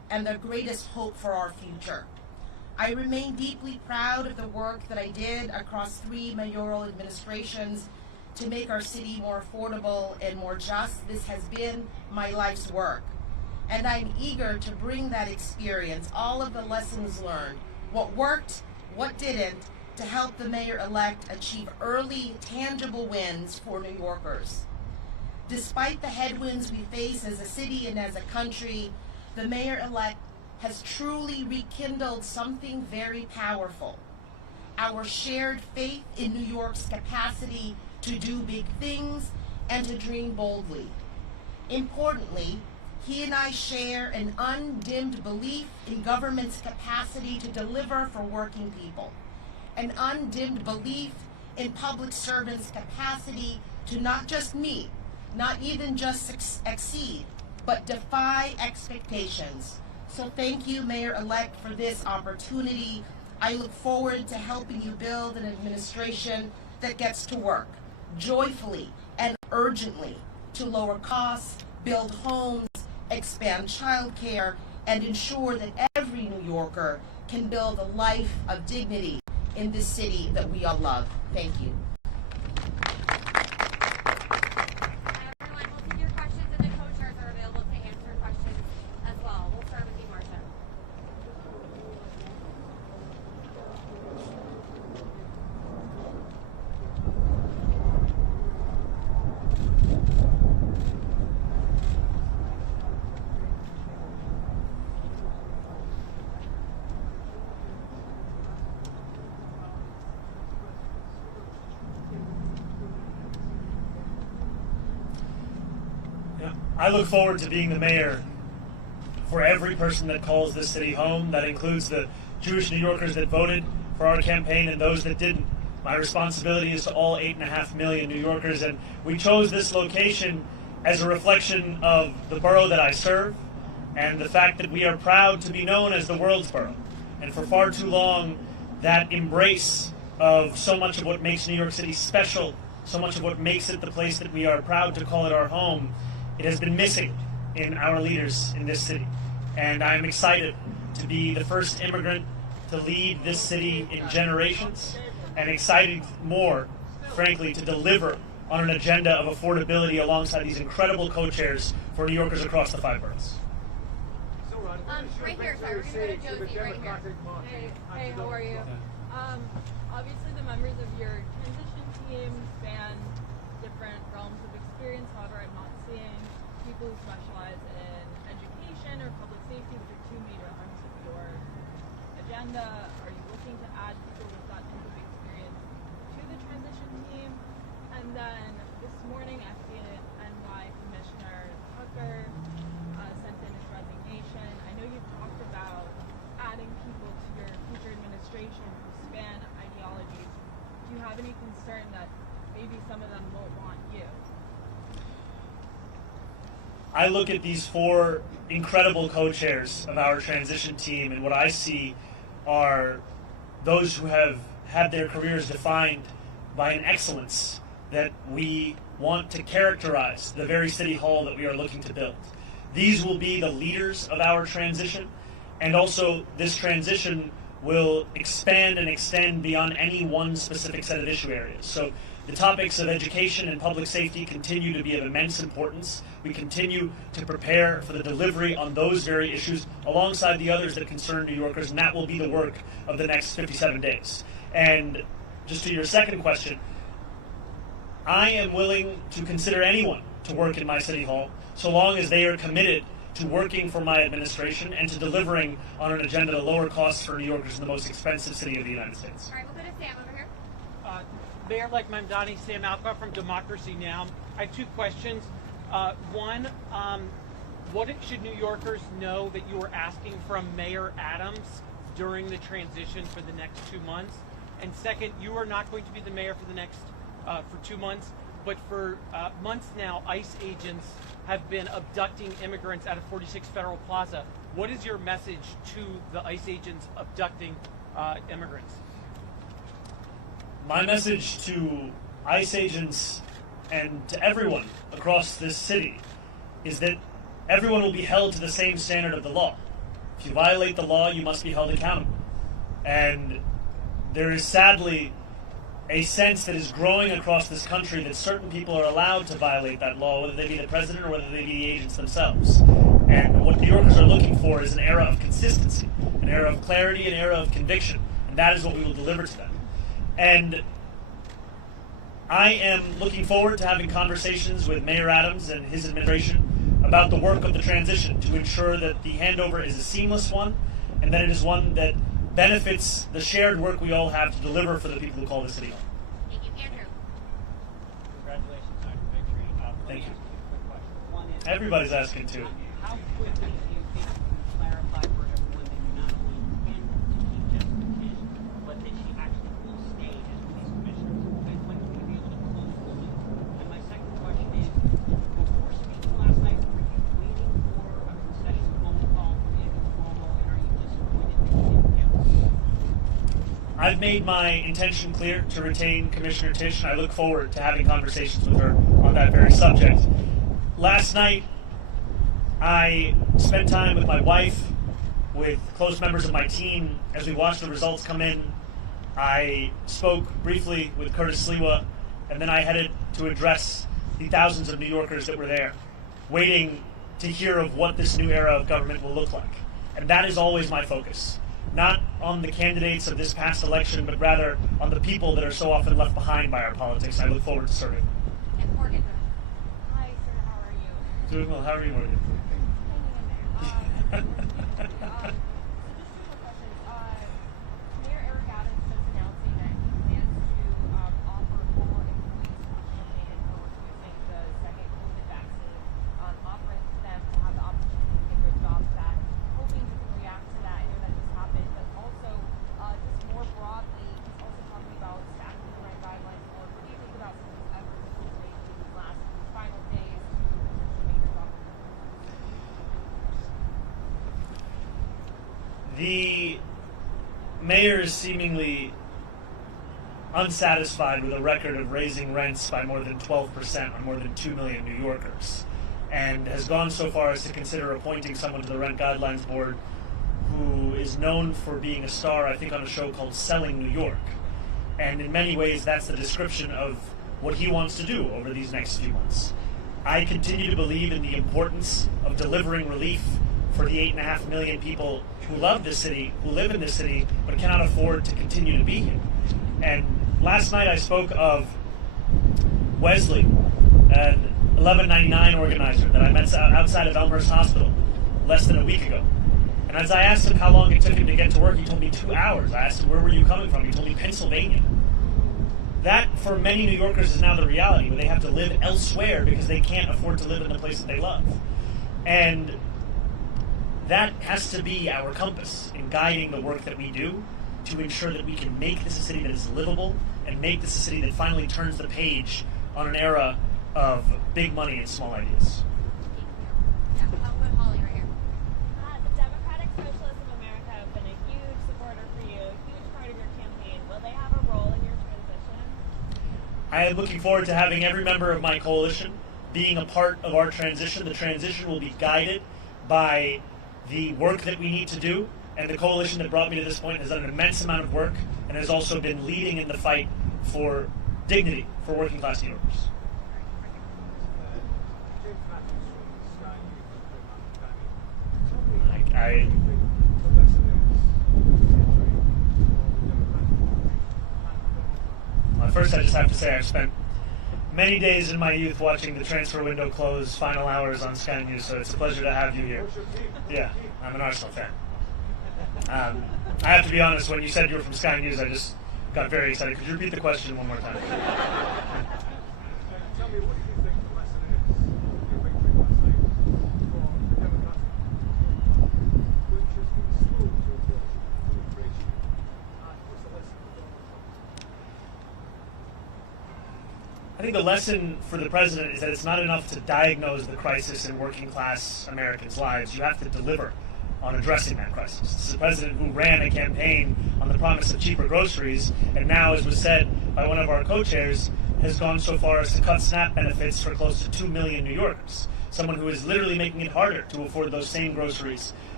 and the greatest hope for our future. I remain deeply proud of the work that I did across 3 mayoral administrations to make our city more affordable and more just. This has been my life's work. And I'm eager to bring that experience, all of the lessons learned, what worked, what didn't, to help the mayor-elect achieve early, tangible wins for New Yorkers. Despite the headwinds we face as a city and as a country, the mayor-elect has truly rekindled something very powerful: our shared faith in New York's capacity to do big things and to dream boldly. Importantly, he and I share an undimmed belief in government's capacity to deliver for working people, an undimmed belief in public servants' capacity to not just meet, not even just exceed, but defy expectations. So thank you, Mayor-elect, for this opportunity. I look forward to helping you build an administration that gets to work joyfully and urgently to lower costs, build homes, expand childcare, and ensure that every New Yorker can build a life of dignity in this city that we all love. Thank you. Everyone, we'll take your questions, and the co-chairs are available to answer questions as well. We'll start with you, Marcia. I look forward to being the mayor for every person that calls this city home. That includes the Jewish New Yorkers that voted for our campaign and those that didn't. My responsibility is to all 8.5 million New Yorkers, and we chose this location as a reflection of the borough that I serve and the fact that we are proud to be known as the world's borough. And for far too long, that embrace of so much of what makes New York City special, so much of what makes it the place that we are proud to call it our home, it has been missing in our leaders in this city. And I'm excited to be the first immigrant to lead this city in generations, and excited more, frankly, to deliver on an agenda of affordability alongside these incredible co-chairs for New Yorkers across the 5 boroughs. Right here, sorry, we're going to go to Josie right here. Hey, how are you? Obviously the members of your transition team span different realms of experience. However, I'm not seeing people who specialize in education or public safety, which are 2 major arms of your agenda. Are you looking to add people with that type of experience to the transition team? And then this morning, FDNY Commissioner Tucker sent in his resignation. I know you've talked about adding people to your future administration who span ideologies. Do you have any concern that maybe some of them won't want you? I look at these 4 incredible co-chairs of our transition team, and what I see are those who have had their careers defined by an excellence that we want to characterize the very city hall that we are looking to build. These will be the leaders of our transition, and also this transition will expand and extend beyond any one specific set of issue areas. So the topics of education and public safety continue to be of immense importance. We continue to prepare for the delivery on those very issues alongside the others that concern New Yorkers, and that will be the work of the next 57 days. And just to your second question, I am willing to consider anyone to work in my city hall so long as they are committed to working for my administration and to delivering on an agenda to lower costs for New Yorkers in the most expensive city of the United States. All right, we'll go to Sam over here. Mayor-elect Mamdani, Sam Alcock from Democracy Now! I have 2 questions. One, what should New Yorkers know that you were asking from Mayor Adams during the transition for the next 2 months? And second, you are not going to be the mayor for the next for 2 months, but for months now, ICE agents have been abducting immigrants out of 46 Federal Plaza. What is your message to the ICE agents abducting immigrants? My message to ICE agents and to everyone across this city is that everyone will be held to the same standard of the law. If you violate the law, you must be held accountable. And there is sadly a sense that is growing across this country that certain people are allowed to violate that law, whether they be the president or whether they be the agents themselves. And what New Yorkers are looking for is an era of consistency, an era of clarity, an era of conviction. And that is what we will deliver to them. And I am looking forward to having conversations with Mayor Adams and his administration about the work of the transition to ensure that the handover is a seamless one and that it is one that benefits the shared work we all have to deliver for the people who call the city home. Thank you, Andrew. Congratulations on your victory. Thank you. Let me ask you a quick question. One is, Everybody's asking too. how quickly do you think you can clarify for everyone that you not only intend to keep Jessica Tisch, but that she actually will stay as police commissioner? And when will you be able to close the loop? And my second question is, before speaking last night, were you waiting for a concession phone call from Andrew Cuomo, and are you disappointed that you didn't get one? I've made my intention clear to retain Commissioner Tisch, and I look forward to having conversations with her on that very subject. Last night, I spent time with my wife, with close members of my team. As we watched the results come in, I spoke briefly with Curtis Sliwa, and then I headed to address the thousands of New Yorkers that were there, waiting to hear of what this new era of government will look like. And that is always my focus. Not on the candidates of this past election, but rather on the people that are so often left behind by our politics. I look forward to serving. And Morgan. Hi, sir. How are you? Doing well. How are you, Morgan? Hanging in there. So just two quick questions. Mayor Eric Adams just announcing that he plans to offer former employees special pay for refusing the second COVID vaccine, offering them to have the opportunity to get their jobs back. Hoping you can react to that. I know that just happened, but also just more broadly, he's also talking about staffing the right guidelines for. What do you think about some of these efforts that he's made in these last final days to make your job? The mayor is seemingly unsatisfied with a record of raising rents by more than 12% on more than 2 million New Yorkers, and has gone so far as to consider appointing someone to the Rent Guidelines Board who is known for being a star, I think, on a show called Selling New York. And in many ways, that's the description of what he wants to do over these next few months. I continue to believe in the importance of delivering relief for the 8.5 million people who love this city, who live in this city, but cannot afford to continue to be here. And last night I spoke of Wesley, an 1199 organizer that I met outside of Elmhurst Hospital less than a week ago. And as I asked him how long it took him to get to work, he told me 2 hours. I asked him, where were you coming from? He told me Pennsylvania. That, for many New Yorkers, is now the reality, where they have to live elsewhere because they can't afford to live in the place that they love. And that has to be our compass in guiding the work that we do to ensure that we can make this a city that is livable and make this a city that finally turns the page on an era of big money and small ideas. Yeah, I'll put Holly right here. The Democratic Socialists of America have been a huge supporter for you, a huge part of your campaign. Will they have a role in your transition? I am looking forward to having every member of my coalition being a part of our transition. The transition will be guided by the work that we need to do, and the coalition that brought me to this point has done an immense amount of work and has also been leading in the fight for dignity for working class New Yorkers. First, I just have to say I've spent many days in my youth watching the transfer window close, final hours on Sky News, so it's a pleasure to have you here. Yeah, I'm an Arsenal fan. I have to be honest, when you said you were from Sky News, I just got very excited. Could you repeat the question one more time? Tell me, what do you think the lesson is, your victory last night, for the Democratic which has been slow to immigration? What's the lesson for Donald Trump? I think the lesson for the president is that it's not enough to diagnose the crisis in working class Americans' lives. You have to deliver on addressing that crisis. This is a president who ran a campaign on the promise of cheaper groceries, and now, as was said by one of our co-chairs, has gone so far as to cut SNAP benefits for close to 2 million New Yorkers. Someone who is literally making it harder to afford those same groceries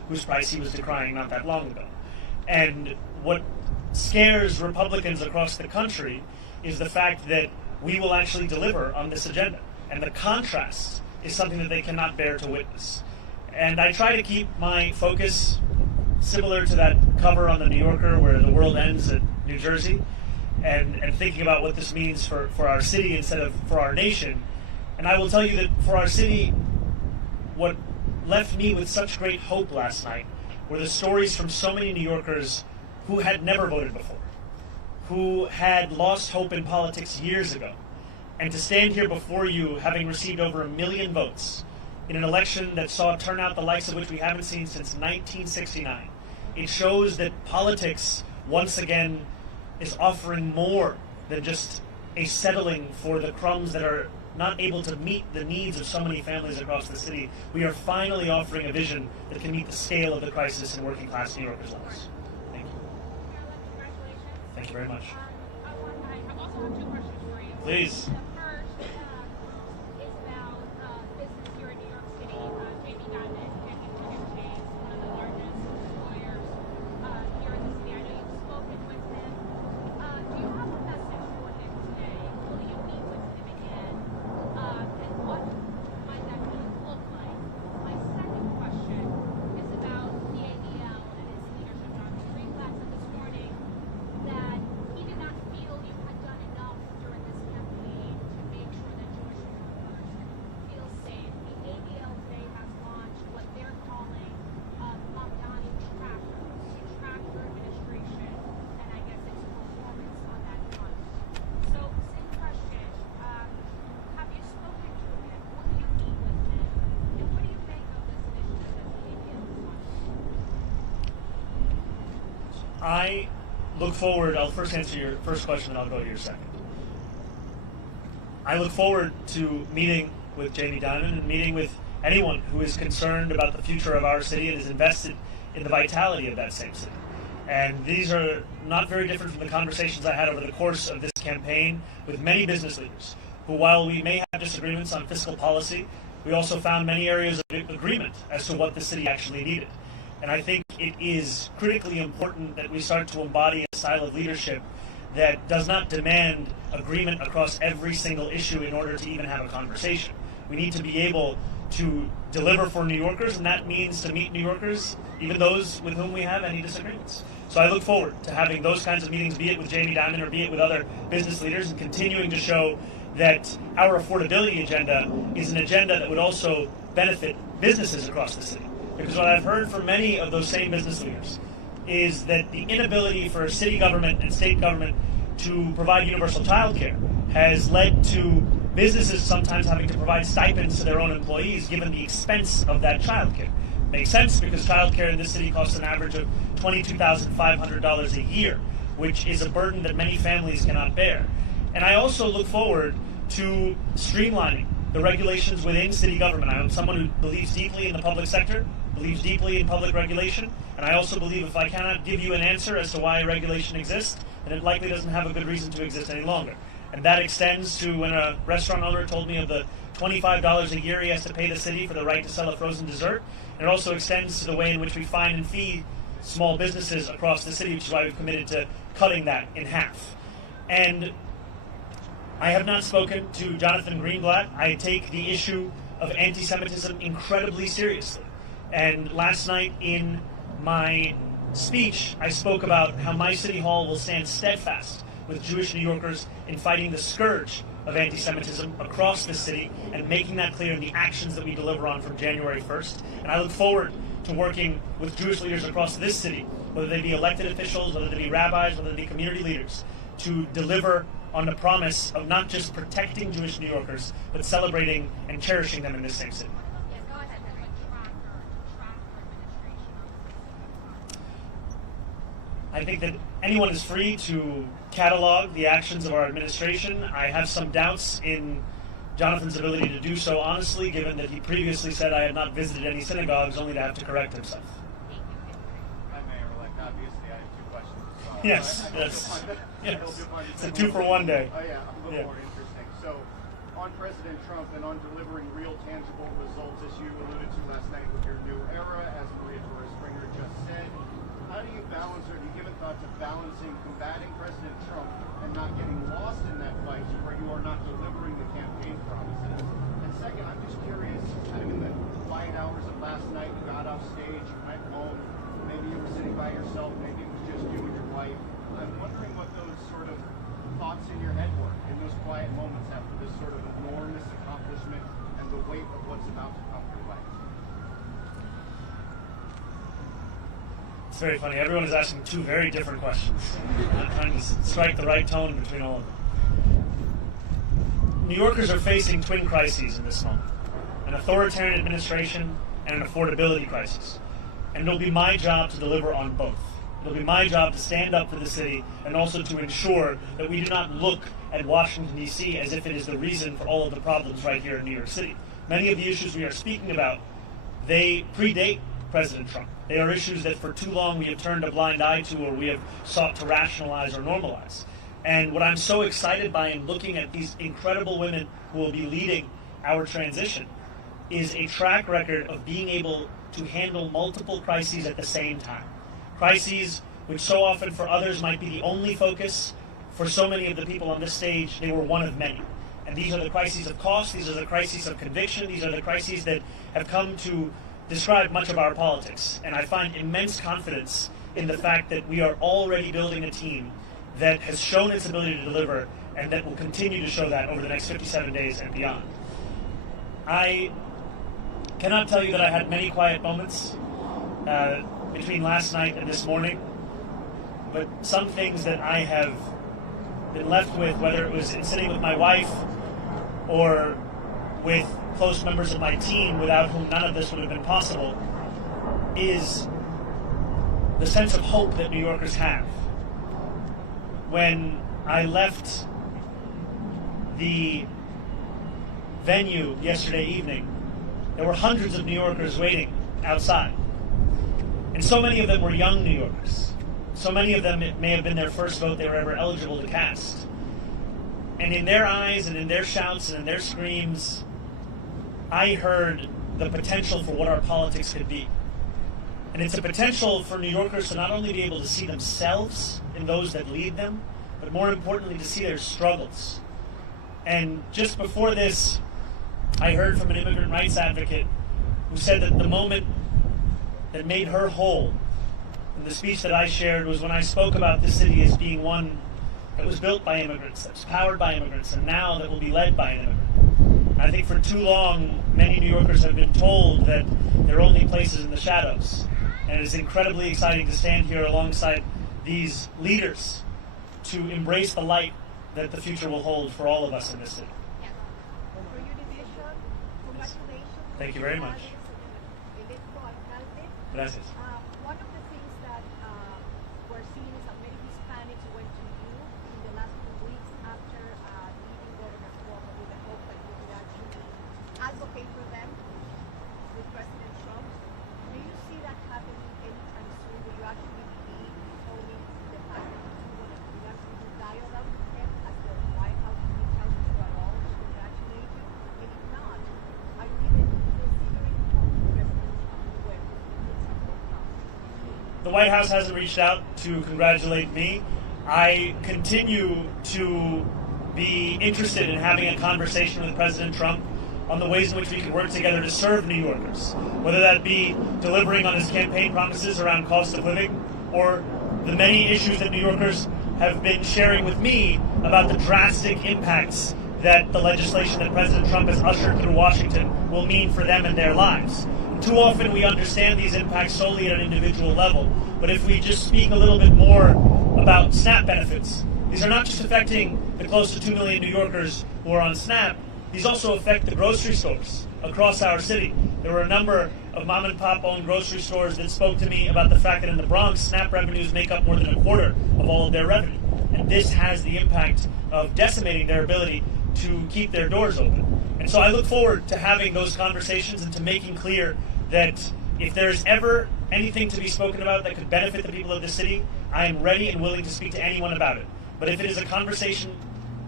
whose price he was decrying not that long ago. And what scares Republicans across the country is the fact that we will actually deliver on this agenda. And the contrast is something that they cannot bear to witness. And I try to keep my focus similar to that cover on the New Yorker where the world ends at New Jersey, and thinking about what this means for our city instead of for our nation. And I will tell you that for our city, what left me with such great hope last night were the stories from so many New Yorkers who had never voted before, who had lost hope in politics years ago. And to stand here before you, having received over 1 million votes in an election that saw a turnout the likes of which we haven't seen since 1969, it shows that politics, once again, is offering more than just a settling for the crumbs that are not able to meet the needs of so many families across the city. We are finally offering a vision that can meet the scale of the crisis in working class New Yorkers' lives. Thank you. Thank you very much. I also have 2 questions for you. Please. The first is about business here in New York City. Jamie Dimon, Executive Chain, one of the largest employers here in the city. I know you've spoken with him. Do you have a message for him today? Will you meet with him again? And what might that really look like? My second question is about the ADL and its leadership. Jonathan Greenblatt said this morning that he did not feel you had done enough during this campaign to make sure that Jewish workers feel safe. The ADL today has launched what they're calling Mamdani trackers to track your administration and I guess its performance on that front. So, same question. Have you spoken to him? Will you meet with him? And what do you make of this initiative that the ADL is launching? I look forward, I'll first answer your first question, then I'll go to your second. I look forward to meeting with Jamie Dimon and meeting with anyone who is concerned about the future of our city and is invested in the vitality of that same city. And these are not very different from the conversations I had over the course of this campaign with many business leaders, who, while we may have disagreements on fiscal policy, we also found many areas of agreement as to what the city actually needed. And I think it is critically important that we start to embody a style of leadership that does not demand agreement across every single issue in order to even have a conversation. We need to be able to deliver for New Yorkers, and that means to meet New Yorkers, even those with whom we have any disagreements. So I look forward to having those kinds of meetings, be it with Jamie Dimon or be it with other business leaders, and continuing to show that our affordability agenda is an agenda that would also benefit businesses across the city. Because what I've heard from many of those same business leaders is that the inability for city government and state government to provide universal child care has led to businesses sometimes having to provide stipends to their own employees given the expense of that child care. Makes sense because child care in this city costs an average of $22,500 a year, which is a burden that many families cannot bear. And I also look forward to streamlining the regulations within city government. I am someone who believes deeply in the public sector, believes deeply in public regulation, and I also believe if I cannot give you an answer as to why regulation exists, then it likely doesn't have a good reason to exist any longer. And that extends to when a restaurant owner told me of the $25 a year he has to pay the city for the right to sell a frozen dessert. And it also extends to the way in which we fine and fee small businesses across the city, which is why we've committed to cutting that in half. And I have not spoken to Jonathan Greenblatt. I take the issue of anti-Semitism incredibly seriously. And last night in my speech, I spoke about how my city hall will stand steadfast with Jewish New Yorkers in fighting the scourge of anti-Semitism across the city and making that clear in the actions that we deliver on from January 1st. And I look forward to working with Jewish leaders across this city, whether they be elected officials, whether they be rabbis, whether they be community leaders, to deliver on the promise of not just protecting Jewish New Yorkers, but celebrating and cherishing them in this same city. I think that anyone is free to catalog the actions of our administration. I have some doubts in Jonathan's ability to do so honestly, given that he previously said I had not visited any synagogues, only to have to correct himself. Hi, Mayor-elect. Obviously, I have 2 questions as well. Yes, yes. It's a 2-for-1 day. Oh, yeah, a little more interesting. So, on President Trump and on delivering real tangible results, as you alluded to last night with your new era, as Maria Torres Springer just said, how do you balance, or do you give a thought to balancing combating President Trump and not getting lost in that fight where you are not delivering the campaign promises? And second, I'm just curious, kind of in the quiet hours of last night, you got off stage, you went home, maybe you were sitting by yourself, maybe it was just you and your wife. I'm wondering what those sort of thoughts in your head were in those quiet moments after this sort of enormous accomplishment and the weight of what's about to come your way. It's very funny. Everyone is asking two very different questions. I'm trying to strike the right tone between all of them. New Yorkers are facing twin crises in this moment: an authoritarian administration and an affordability crisis. And it'll be my job to deliver on both. It'll be my job to stand up for the city and also to ensure that we do not look at Washington, D.C. as if it is the reason for all of the problems right here in New York City. Many of the issues we are speaking about, they predate President Trump. They are issues that for too long we have turned a blind eye to, or we have sought to rationalize or normalize. And what I'm so excited by in looking at these incredible women who will be leading our transition is a track record of being able to handle multiple crises at the same time. Crises which so often for others might be the only focus. For so many of the people on this stage, they were one of many. And these are the crises of cost, these are the crises of conviction, these are the crises that have come to describe much of our politics. And I find immense confidence in the fact that we are already building a team that has shown its ability to deliver and that will continue to show that over the next 57 days and beyond. I cannot tell you that I had many quiet moments between last night and this morning, but some things that I have been left with, whether it was in sitting with my wife or with close members of my team without whom none of this would have been possible, is the sense of hope that New Yorkers have. When I left the venue yesterday evening, there were hundreds of New Yorkers waiting outside. And so many of them were young New Yorkers. So many of them, it may have been their first vote they were ever eligible to cast. And in their eyes and in their shouts and in their screams, I heard the potential for what our politics could be. And it's a potential for New Yorkers to not only be able to see themselves in those that lead them, but more importantly to see their struggles. And just before this, I heard from an immigrant rights advocate who said that the moment that made her whole in the speech that I shared was when I spoke about this city as being one that was built by immigrants, that was powered by immigrants, and now that will be led by an immigrant. I think for too long, many New Yorkers have been told that there are only places in the shadows. And it is incredibly exciting to stand here alongside these leaders to embrace the light that the future will hold for all of us in this city. For your division, congratulations. Thank you very much. Gracias. One of the things that we're seeing is that many Hispanics went to you in the last few weeks after leaving Governor Cuomo with the hope that you would actually advocate for them with President Trump. Do you see that happening anytime soon? Will you actually be owning the fact that you actually do dialogue with them as the White House reach out to you at all to congratulate you? And if not, are you even considering talking to President Trump the way The White House hasn't reached out to congratulate me. I continue to be interested in having a conversation with President Trump on the ways in which we can work together to serve New Yorkers, whether that be delivering on his campaign promises around cost of living, or the many issues that New Yorkers have been sharing with me about the drastic impacts that the legislation that President Trump has ushered through Washington will mean for them and their lives. Too often we understand these impacts solely at an individual level, but if we just speak a little bit more about SNAP benefits, these are not just affecting the close to 2 million New Yorkers who are on SNAP, these also affect the grocery stores across our city. There were a number of mom and pop owned grocery stores that spoke to me about the fact that in the Bronx, SNAP revenues make up more than a quarter of all of their revenue. And this has the impact of decimating their ability to keep their doors open. And so I look forward to having those conversations and to making clear that if there is ever anything to be spoken about that could benefit the people of the city, I am ready and willing to speak to anyone about it. But if it is a conversation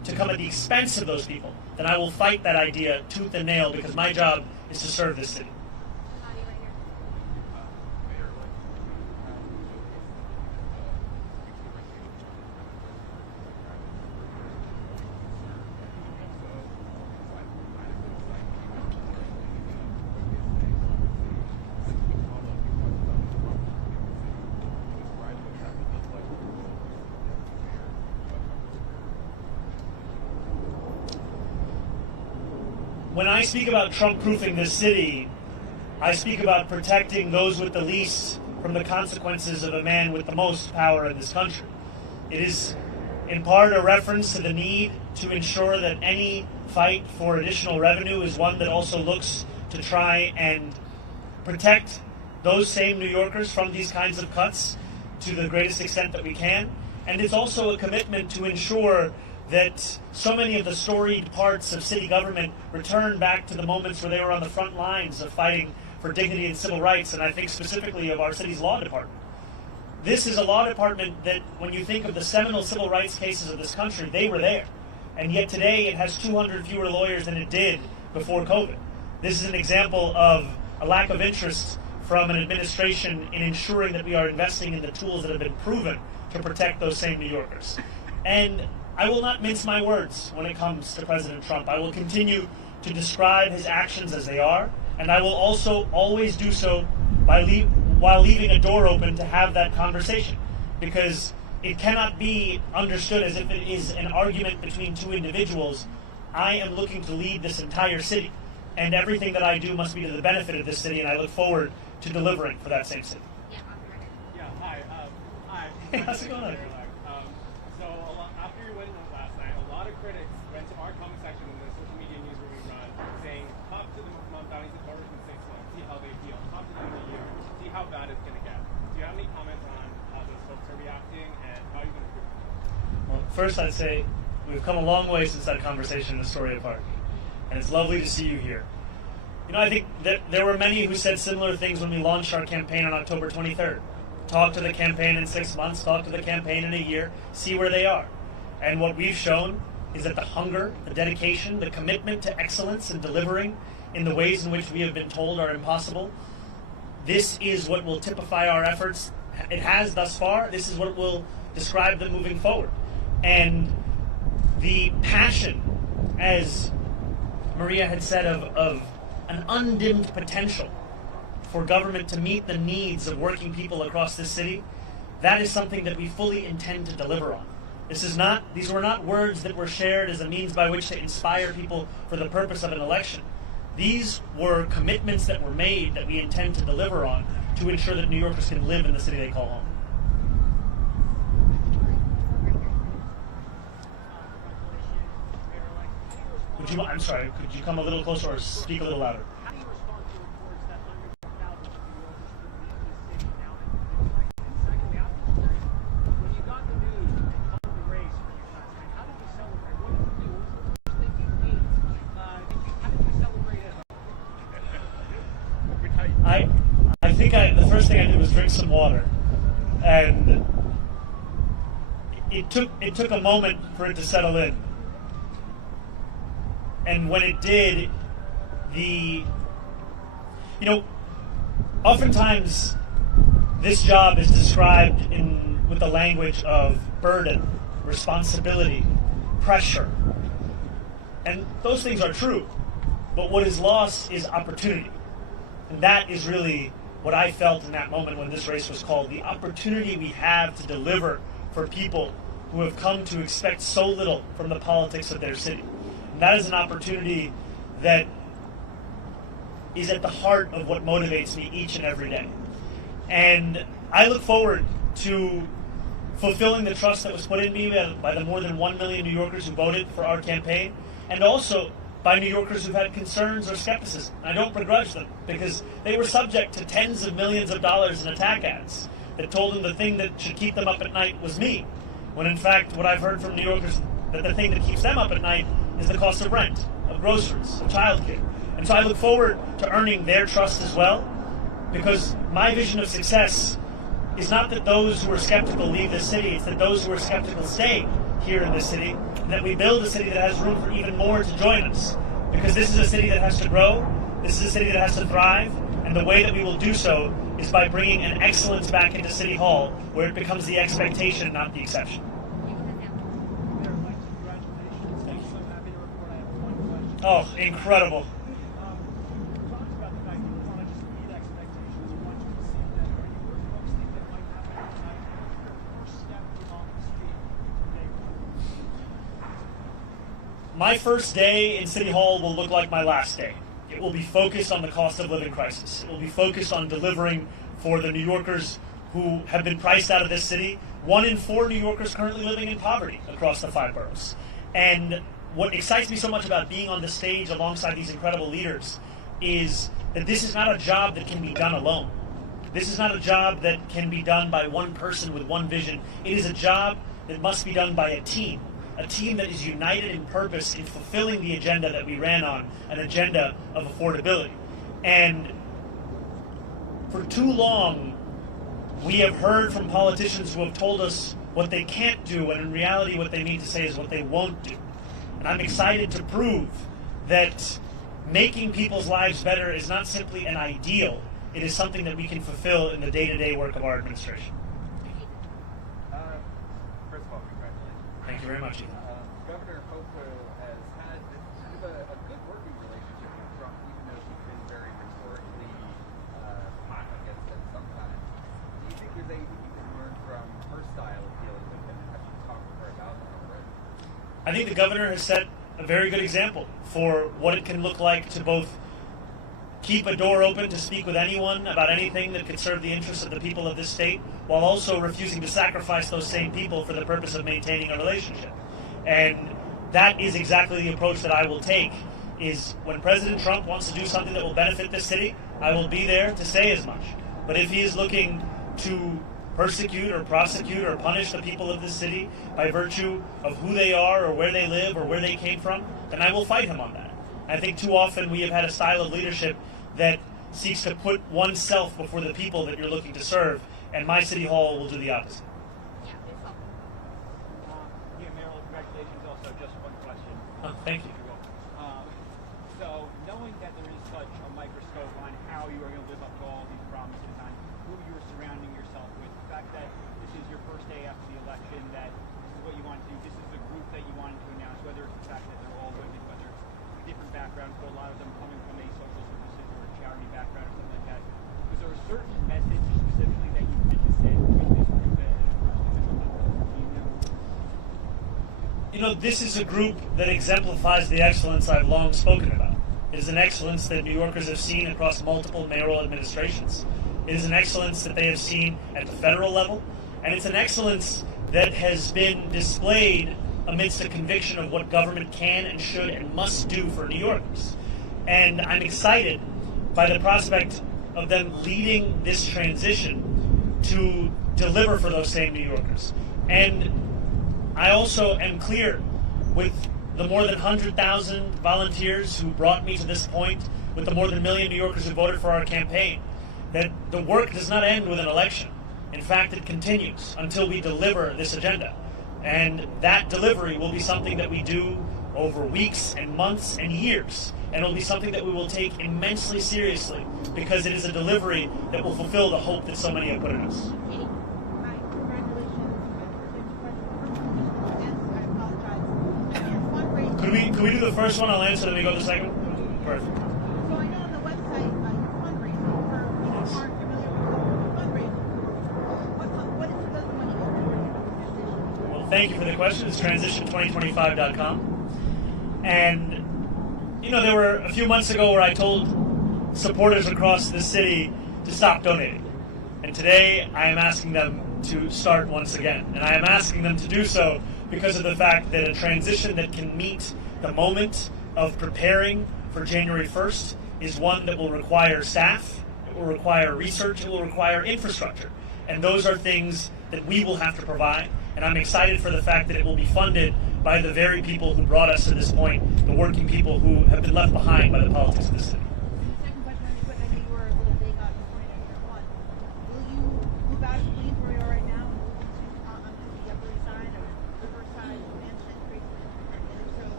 to come at the expense of those people, then I will fight that idea tooth and nail, because my job is to serve this city. When I speak about Trump-proofing this city, I speak about protecting those with the least from the consequences of a man with the most power in this country. It is in part a reference to the need to ensure that any fight for additional revenue is one that also looks to try and protect those same New Yorkers from these kinds of cuts to the greatest extent that we can. And it's also a commitment to ensure that so many of the storied parts of city government return back to the moments where they were on the front lines of fighting for dignity and civil rights, and I think specifically of our city's law department. This is a law department that, when you think of the seminal civil rights cases of this country, they were there. And yet today it has 200 fewer lawyers than it did before COVID. This is an example of a lack of interest from an administration in ensuring that we are investing in the tools that have been proven to protect those same New Yorkers. And I will not mince my words when it comes to President Trump. I will continue to describe his actions as they are, and I will also always do so while leaving a door open to have that conversation, because it cannot be understood as if it is an argument between two individuals. I am looking to lead this entire city, and everything that I do must be to the benefit of this city, and I look forward to delivering for that same city. Yeah, hi. Hey, how's it going on? After your win last night, a lot of critics went to our comment section in the social media news where we run, saying, talk to the Mamdani supporters in 6 months, see how they feel. Talk to them in a year, see how bad it's going to get. Do you have any comments on how those folks are reacting and how you're going to do it? Well, first I'd say we've come a long way since that conversation in Astoria Park, and it's lovely to see you here. You know, I think that there were many who said similar things when we launched our campaign on October 23rd. Talk to the campaign in 6 months, talk to the campaign in a year, see where they are. And what we've shown is that the hunger, the dedication, the commitment to excellence and delivering in the ways in which we have been told are impossible, this is what will typify our efforts. It has thus far. This is what will describe them moving forward. And the passion, as Maria had said, of an undimmed potential for government to meet the needs of working people across this city, that is something that we fully intend to deliver on. These were not words that were shared as a means by which to inspire people for the purpose of an election. These were commitments that were made that we intend to deliver on to ensure that New Yorkers can live in the city they call home. I'm sorry, could you come a little closer or speak a little louder? I think the first thing I did was drink some water, and it took a moment for it to settle in. And when it did, oftentimes this job is described with the language of burden, responsibility, pressure. And those things are true, but what is lost is opportunity. And that is really what I felt in that moment when this race was called, the opportunity we have to deliver for people who have come to expect so little from the politics of their city. And that is an opportunity that is at the heart of what motivates me each and every day. And I look forward to fulfilling the trust that was put in me by the more than 1 million New Yorkers who voted for our campaign, and also by New Yorkers who've had concerns or skepticism. I don't begrudge them, because they were subject to tens of millions of dollars in attack ads that told them the thing that should keep them up at night was me, when in fact what I've heard from New Yorkers, that the thing that keeps them up at night is the cost of rent, of groceries, of childcare. And so I look forward to earning their trust as well, because my vision of success is not that those who are skeptical leave the city, it's that those who are skeptical stay, here in this city, and that we build a city that has room for even more to join us. Because this is a city that has to grow, this is a city that has to thrive, and the way that we will do so is by bringing an excellence back into City Hall, where it becomes the expectation, not the exception. Oh, incredible. My first day in City Hall will look like my last day. It will be focused on the cost of living crisis. It will be focused on delivering for the New Yorkers who have been priced out of this city. 1 in 4 New Yorkers currently living in poverty across the 5 boroughs. And what excites me so much about being on the stage alongside these incredible leaders is that this is not a job that can be done alone. This is not a job that can be done by one person with one vision. It is a job that must be done by a team that is united in purpose in fulfilling the agenda that we ran on, an agenda of affordability. And for too long, we have heard from politicians who have told us what they can't do, and in reality what they mean to say is what they won't do. And I'm excited to prove that making people's lives better is not simply an ideal, it is something that we can fulfill in the day-to-day work of our administration. First of all, congratulations. Thank you very much, Ethan. Governor Cuomo has had kind of a good working relationship with Trump, even though she's been very rhetorically hot against him sometimes. Do you think there's anything you can learn from her style of dealing with him, and have you talked with her about it already? I think the governor has set a very good example for what it can look like to both keep a door open to speak with anyone about anything that could serve the interests of the people of this state, while also refusing to sacrifice those same people for the purpose of maintaining a relationship. And that is exactly the approach that I will take, is when President Trump wants to do something that will benefit this city, I will be there to say as much. But if he is looking to persecute or prosecute or punish the people of this city by virtue of who they are or where they live or where they came from, then I will fight him on that. I think too often we have had a style of leadership that seeks to put oneself before the people that you're looking to serve, and my City Hall will do the opposite. Mayoral, congratulations. Also, just one question. Thank you. So, knowing that there is such a microscope on how you are going to live up to all these promises, on who you are surrounding yourself with, the fact that this is your first day after the election, that this is what you want to do, this is the group that you wanted to announce, whether it's the fact that they're all women, whether it's different backgrounds, but a lot of them coming from a social services or a charity background or something like that. Was there a certain message specifically that you wanted to send with this group at first official level? You know, this is a group that exemplifies the excellence I've long spoken about. It is an excellence that New Yorkers have seen across multiple mayoral administrations. It is an excellence that they have seen at the federal level, and it's an excellence that has been displayed amidst a conviction of what government can and should and must do for New Yorkers. And I'm excited by the prospect of them leading this transition to deliver for those same New Yorkers. And I also am clear with the more than 100,000 volunteers who brought me to this point, with the more than 1 million New Yorkers who voted for our campaign, that the work does not end with an election. In fact, it continues until we deliver this agenda. And that delivery will be something that we do over weeks and months and years. And it will be something that we will take immensely seriously, because it is a delivery that will fulfill the hope that so many have put in us. Could we do the first one? I'll answer, then we go to the second one? Perfect. So I know on the website you're fundraising for people who aren't familiar with fundraising. What is the money going to? Well, thank you for the question. It's transition2025.com. And, you know, there were a few months ago where I told supporters across the city to stop donating. And today I am asking them to start once again. And I am asking them to do so because of the fact that a transition that can meet the moment of preparing for January 1st is one that will require staff, it will require research, it will require infrastructure. And those are things that we will have to provide. And I'm excited for the fact that it will be funded by the very people who brought us to this point, the working people who have been left behind by the politics of the city. Second question, really quick. I know you were a little big on reporting on year one. Will you move out of Queens where you are right now and move on to the Upper East Side or the Riverside?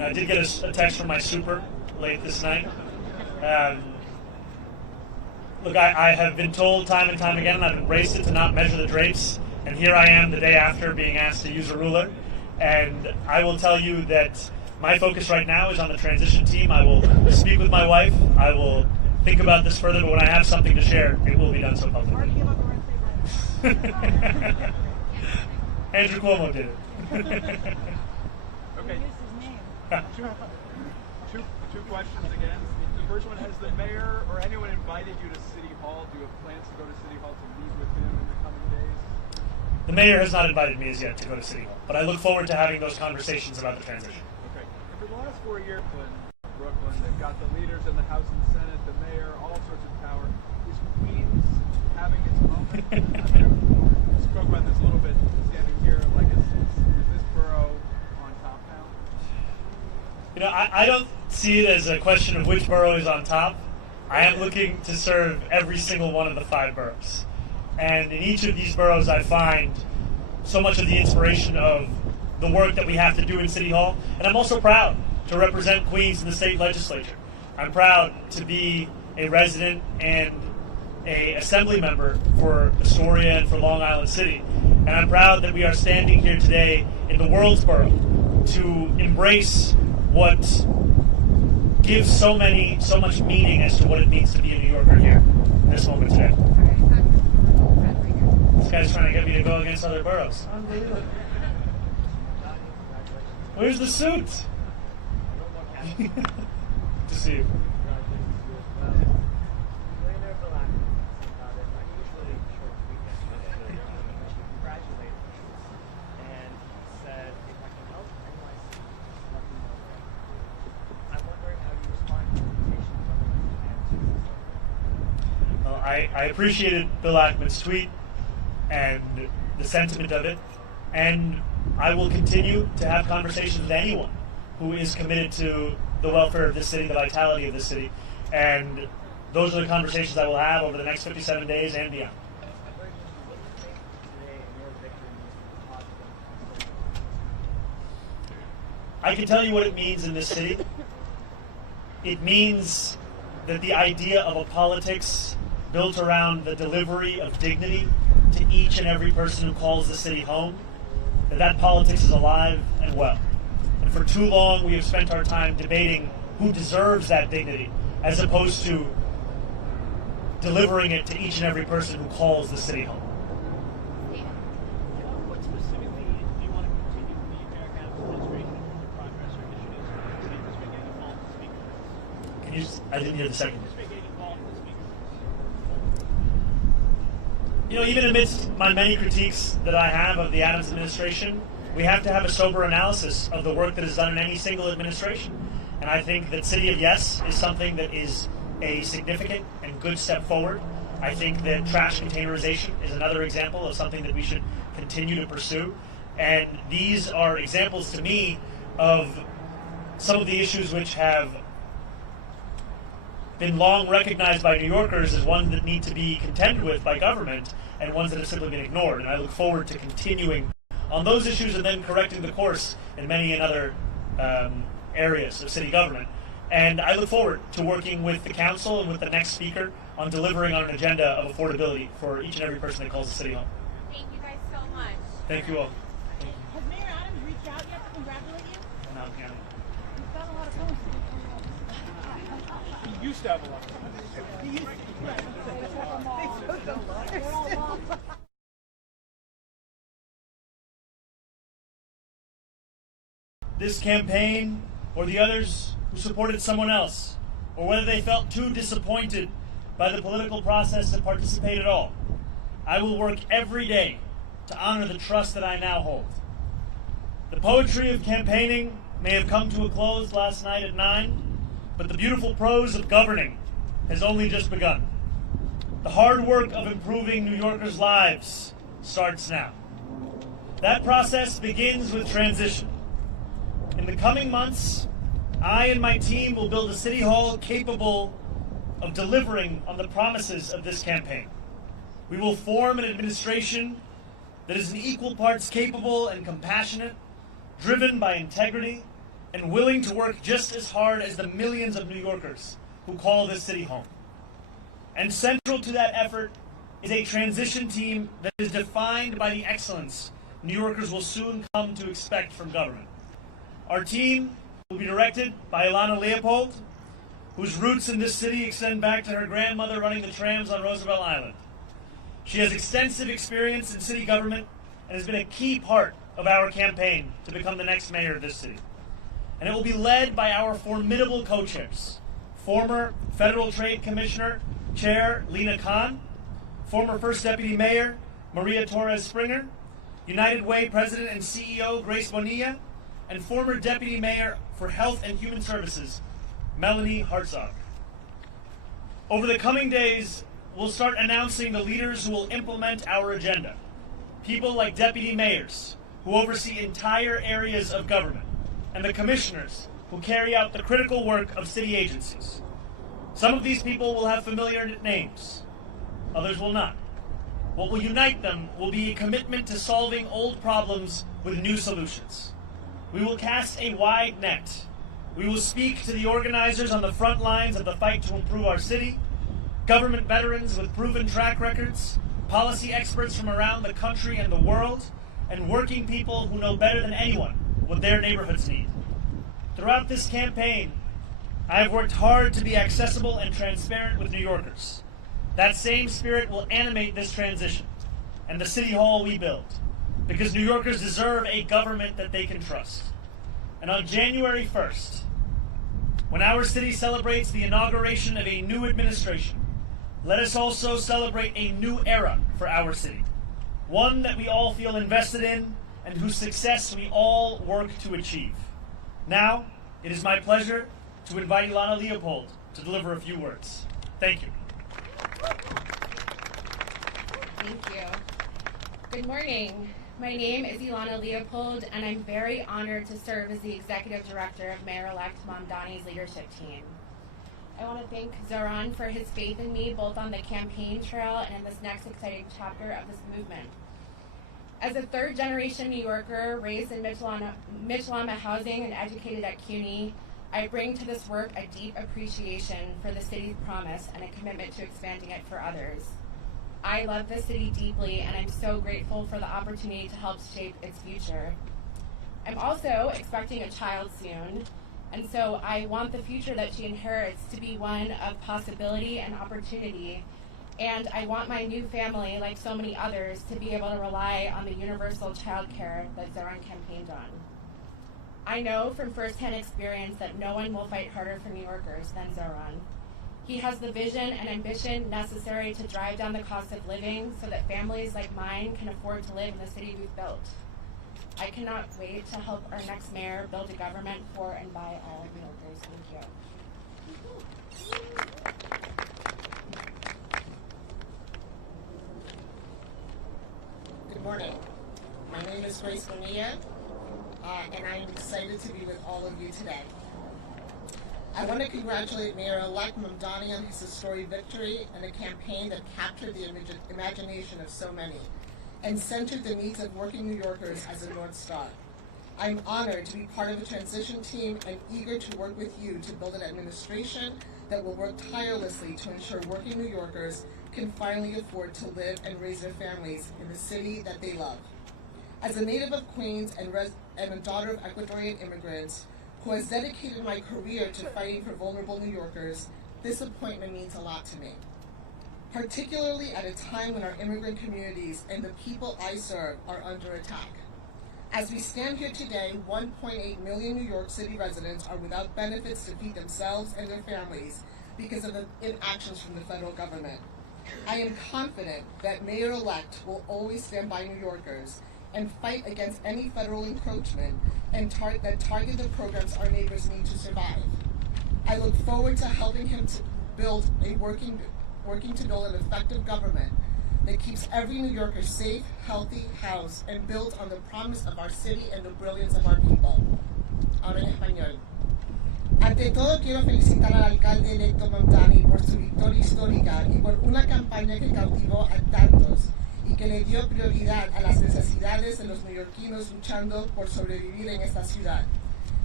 I did get a text from my super late this night. Look, I have been told time and time again, and I've embraced it, to not measure the drapes. And here I am the day after being asked to use a ruler. And I will tell you that my focus right now is on the transition team. I will speak with my wife. I will think about this further, but when I have something to share, it will be done so publicly. Andrew Cuomo did it. Okay. Two questions again. The first one, has the mayor or anyone invited you to City Hall? Do you have plans to go to City Hall to meet with him in the coming days? The mayor has not invited me as yet to go to City Hall, but I look forward to having those conversations about the transition. Okay. And for the last 4 years in Brooklyn, they've got the leaders in the House and the Senate, the mayor, all sorts of power. Is Queens having its moment? We spoke about this a little bit standing here. Like, is this borough on top now? You know, I don't see it as a question of which borough is on top. I am looking to serve every single one of the 5 boroughs. And in each of these boroughs, I find so much of the inspiration of the work that we have to do in City Hall. And I'm also proud to represent Queens in the state legislature. I'm proud to be a resident and an assembly member for Astoria and for Long Island City. And I'm proud that we are standing here today in the world's borough to embrace what gives so much meaning as to what it means to be a New Yorker here in this moment today. This guy's trying to get me to go against other boroughs. Unbelievable. Where's the suit? To see you. I appreciated Bill Ackman's tweet and the sentiment of it, and I will continue to have conversations with anyone who is committed to the welfare of this city, the vitality of this city, and those are the conversations I will have over the next 57 days and beyond. I can tell you what it means in this city. It means that the idea of a politics built around the delivery of dignity to each and every person who calls the city home, that politics is alive and well. And for too long, we have spent our time debating who deserves that dignity, as opposed to delivering it to each and every person who calls the city home. What specifically do you want to continue from the American administration for progress or initiatives to get involved in speakers? Can you? I didn't hear the second. You know, even amidst my many critiques that I have of the Adams administration, we have to have a sober analysis of the work that is done in any single administration. And I think that City of Yes is something that is a significant and good step forward. I think that trash containerization is another example of something that we should continue to pursue. And these are examples to me of some of the issues which have been long recognized by New Yorkers as ones that need to be contended with by government and ones that have simply been ignored. And I look forward to continuing on those issues and then correcting the course in many and other areas of city government. And I look forward to working with the council and with the next speaker on delivering on an agenda of affordability for each and every person that calls the city home. Thank you guys so much. Thank you all. Has Mayor Adams reached out yet to congratulate you? No, Cameron. He's got a lot of comments. He used to have a lot of time. This campaign or the others who supported someone else, or whether they felt too disappointed by the political process to participate at all, I will work every day to honor the trust that I now hold. The poetry of campaigning may have come to a close last night at 9, but the beautiful prose of governing has only just begun. The hard work of improving New Yorkers' lives starts now. That process begins with transition. In the coming months, I and my team will build a city hall capable of delivering on the promises of this campaign. We will form an administration that is in equal parts capable and compassionate, driven by integrity, and willing to work just as hard as the millions of New Yorkers who call this city home. And central to that effort is a transition team that is defined by the excellence New Yorkers will soon come to expect from government. Our team will be directed by Ilana Leopold, whose roots in this city extend back to her grandmother running the trams on Roosevelt Island. She has extensive experience in city government and has been a key part of our campaign to become the next mayor of this city. And it will be led by our formidable co-chairs, former Federal Trade Commissioner Chair Lena Khan, former First Deputy Mayor Maria Torres Springer, United Way President and CEO Grace Bonilla, and former Deputy Mayor for Health and Human Services Melanie Hartzog. Over the coming days, we'll start announcing the leaders who will implement our agenda. People like deputy mayors, who oversee entire areas of government, and the commissioners, who carry out the critical work of city agencies. Some of these people will have familiar names, others will not. What will unite them will be a commitment to solving old problems with new solutions. We will cast a wide net. We will speak to the organizers on the front lines of the fight to improve our city, government veterans with proven track records, policy experts from around the country and the world, and working people who know better than anyone what their neighborhoods need. Throughout this campaign, I have worked hard to be accessible and transparent with New Yorkers. That same spirit will animate this transition and the city hall we build, because New Yorkers deserve a government that they can trust. And on January 1st, when our city celebrates the inauguration of a new administration, let us also celebrate a new era for our city, one that we all feel invested in and whose success we all work to achieve. Now, it is my pleasure to invite Ilana Leopold to deliver a few words. Thank you. Thank you. Good morning. My name is Ilana Leopold, and I'm very honored to serve as the Executive Director of Mayor-elect Mamdani's leadership team. I want to thank Zohran for his faith in me, both on the campaign trail and in this next exciting chapter of this movement. As a third-generation New Yorker raised in Mitchell-on housing and educated at CUNY, I bring to this work a deep appreciation for the city's promise and a commitment to expanding it for others. I love this city deeply, and I'm so grateful for the opportunity to help shape its future. I'm also expecting a child soon, and so I want the future that she inherits to be one of possibility and opportunity, and I want my new family, like so many others, to be able to rely on the universal child care that Zohran campaigned on. I know from firsthand experience that no one will fight harder for New Yorkers than Zohran. He has the vision and ambition necessary to drive down the cost of living so that families like mine can afford to live in the city we've built. I cannot wait to help our next mayor build a government for and by all New Yorkers. Thank you. Good morning. My name is Grace Bonilla, and I'm excited to be with all of you today. I want to congratulate Mayor-elect Mamdani on his historic victory and a campaign that captured the imagination of so many and centered the needs of working New Yorkers as a North Star. I'm honored to be part of a transition team and eager to work with you to build an administration that will work tirelessly to ensure working New Yorkers can finally afford to live and raise their families in the city that they love. As a native of Queens and a daughter of Ecuadorian immigrants, who has dedicated my career to fighting for vulnerable New Yorkers, this appointment means a lot to me, particularly at a time when our immigrant communities and the people I serve are under attack. As we stand here today, 1.8 million New York City residents are without benefits to feed themselves and their families because of the inactions from the federal government. I am confident that Mayor-elect will always stand by New Yorkers and fight against any federal encroachment and that target the programs our neighbors need to survive. I look forward to helping him to build a working to build an effective government that keeps every New Yorker safe, healthy, housed, and built on the promise of our city and the brilliance of our people. Ahora en español. Ante todo, quiero felicitar al alcalde electo Mamdani por su victoria histórica y por una campaña que cautivó a tantos y que le dio prioridad a las necesidades de los neoyorquinos luchando por sobrevivir en esta ciudad.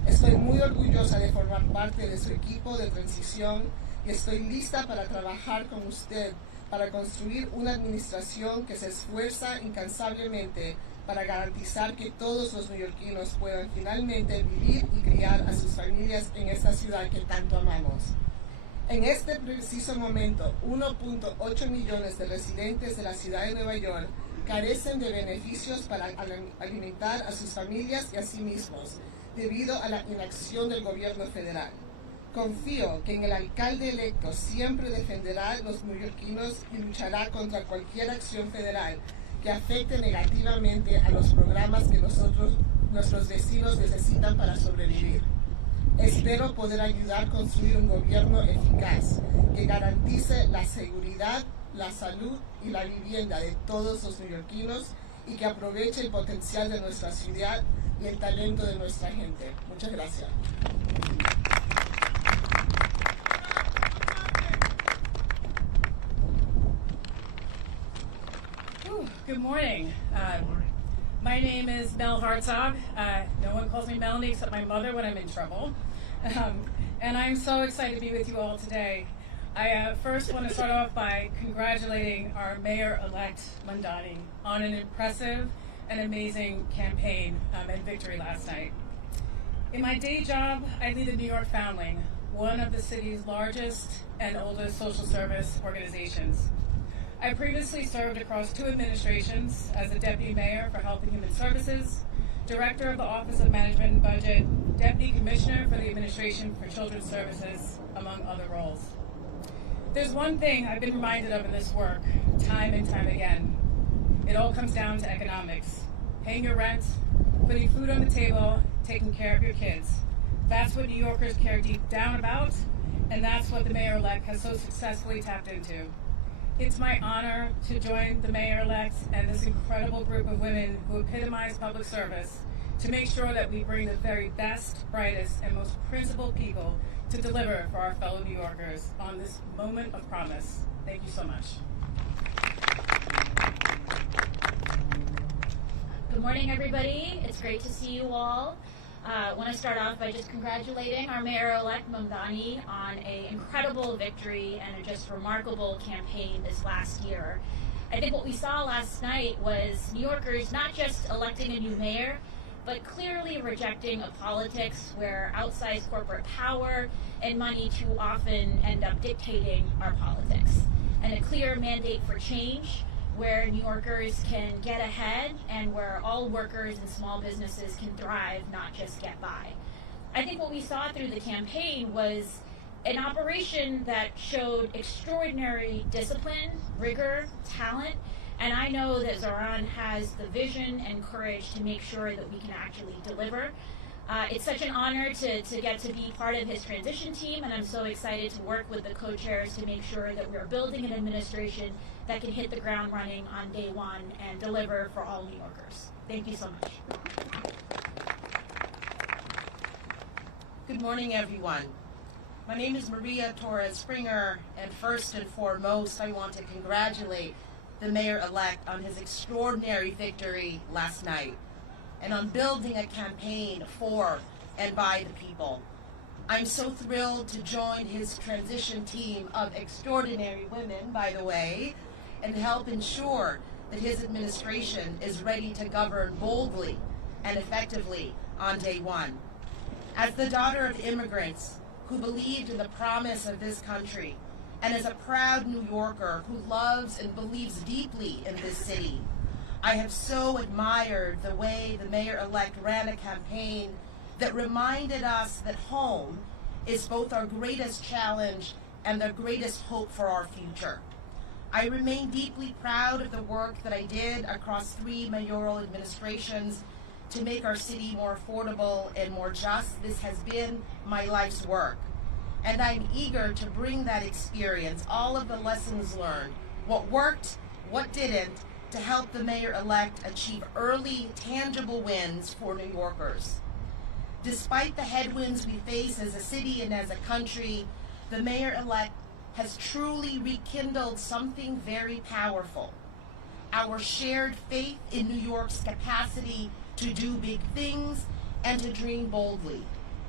Estoy muy orgullosa de formar parte de su equipo de transición y estoy lista para trabajar con usted para construir una administración que se esfuerza incansablemente para garantizar que todos los neoyorquinos puedan finalmente vivir y criar a sus familias en esta ciudad que tanto amamos. En este preciso momento, 1.8 millones de residentes de la ciudad de Nueva York carecen de beneficios para alimentar a sus familias y a sí mismos, debido a la inacción del gobierno federal. Confío que en el alcalde electo siempre defenderá a los neoyorquinos y luchará contra cualquier acción federal que afecte negativamente a los programas que nuestros vecinos necesitan para sobrevivir. Espero poder ayudar a construir un gobierno eficaz que garantice la seguridad, la salud y la vivienda de todos los neoyorquinos y que aproveche el potencial de nuestra ciudad y el talento de nuestra gente. Muchas gracias. Good morning. My name is Mel Hartzog. No one calls me Melanie except my mother when I'm in trouble. And I'm so excited to be with you all today. I first want to start off by congratulating our Mayor-elect Mamdani on an impressive and amazing campaign and victory last night. In my day job, I lead the New York Family, one of the city's largest and oldest social service organizations. I previously served across 2 administrations as the Deputy Mayor for Health and Human Services, Director of the Office of Management and Budget, Deputy Commissioner for the Administration for Children's Services, among other roles. There's one thing I've been reminded of in this work, time and time again. It all comes down to economics. Paying your rent, putting food on the table, taking care of your kids. That's what New Yorkers care deep down about, and that's what the Mayor-elect has so successfully tapped into. It's my honor to join the Mayor-elect and this incredible group of women who epitomize public service to make sure that we bring the very best, brightest, and most principled people to deliver for our fellow New Yorkers on this moment of promise. Thank you so much. Good morning, everybody. It's great to see you all. I want to start off by just congratulating our Mayor-elect Mamdani on an incredible victory and a just remarkable campaign this last year. I think what we saw last night was New Yorkers not just electing a new mayor, but clearly rejecting a politics where outsized corporate power and money too often end up dictating our politics, and a clear mandate for change where New Yorkers can get ahead and where all workers and small businesses can thrive, not just get by. I think what we saw through the campaign was an operation that showed extraordinary discipline, rigor, talent, and I know that Zohran has the vision and courage to make sure that we can actually deliver. It's such an honor to get to be part of his transition team, and I'm so excited to work with the co-chairs to make sure that we're building an administration that can hit the ground running on day one and deliver for all New Yorkers. Thank you so much. Good morning, everyone. My name is Maria Torres Springer, and first and foremost, I want to congratulate the Mayor-elect on his extraordinary victory last night and on building a campaign for and by the people. I'm so thrilled to join his transition team of extraordinary women, by the way, and help ensure that his administration is ready to govern boldly and effectively on day one. As the daughter of immigrants who believed in the promise of this country, and as a proud New Yorker who loves and believes deeply in this city, I have so admired the way the Mayor-elect ran a campaign that reminded us that home is both our greatest challenge and the greatest hope for our future. I remain deeply proud of the work that I did across 3 mayoral administrations to make our city more affordable and more just. This has been my life's work. And I'm eager to bring that experience, all of the lessons learned, what worked, what didn't, to help the Mayor-elect achieve early, tangible wins for New Yorkers. Despite the headwinds we face as a city and as a country, the Mayor-elect has truly rekindled something very powerful: our shared faith in New York's capacity to do big things and to dream boldly.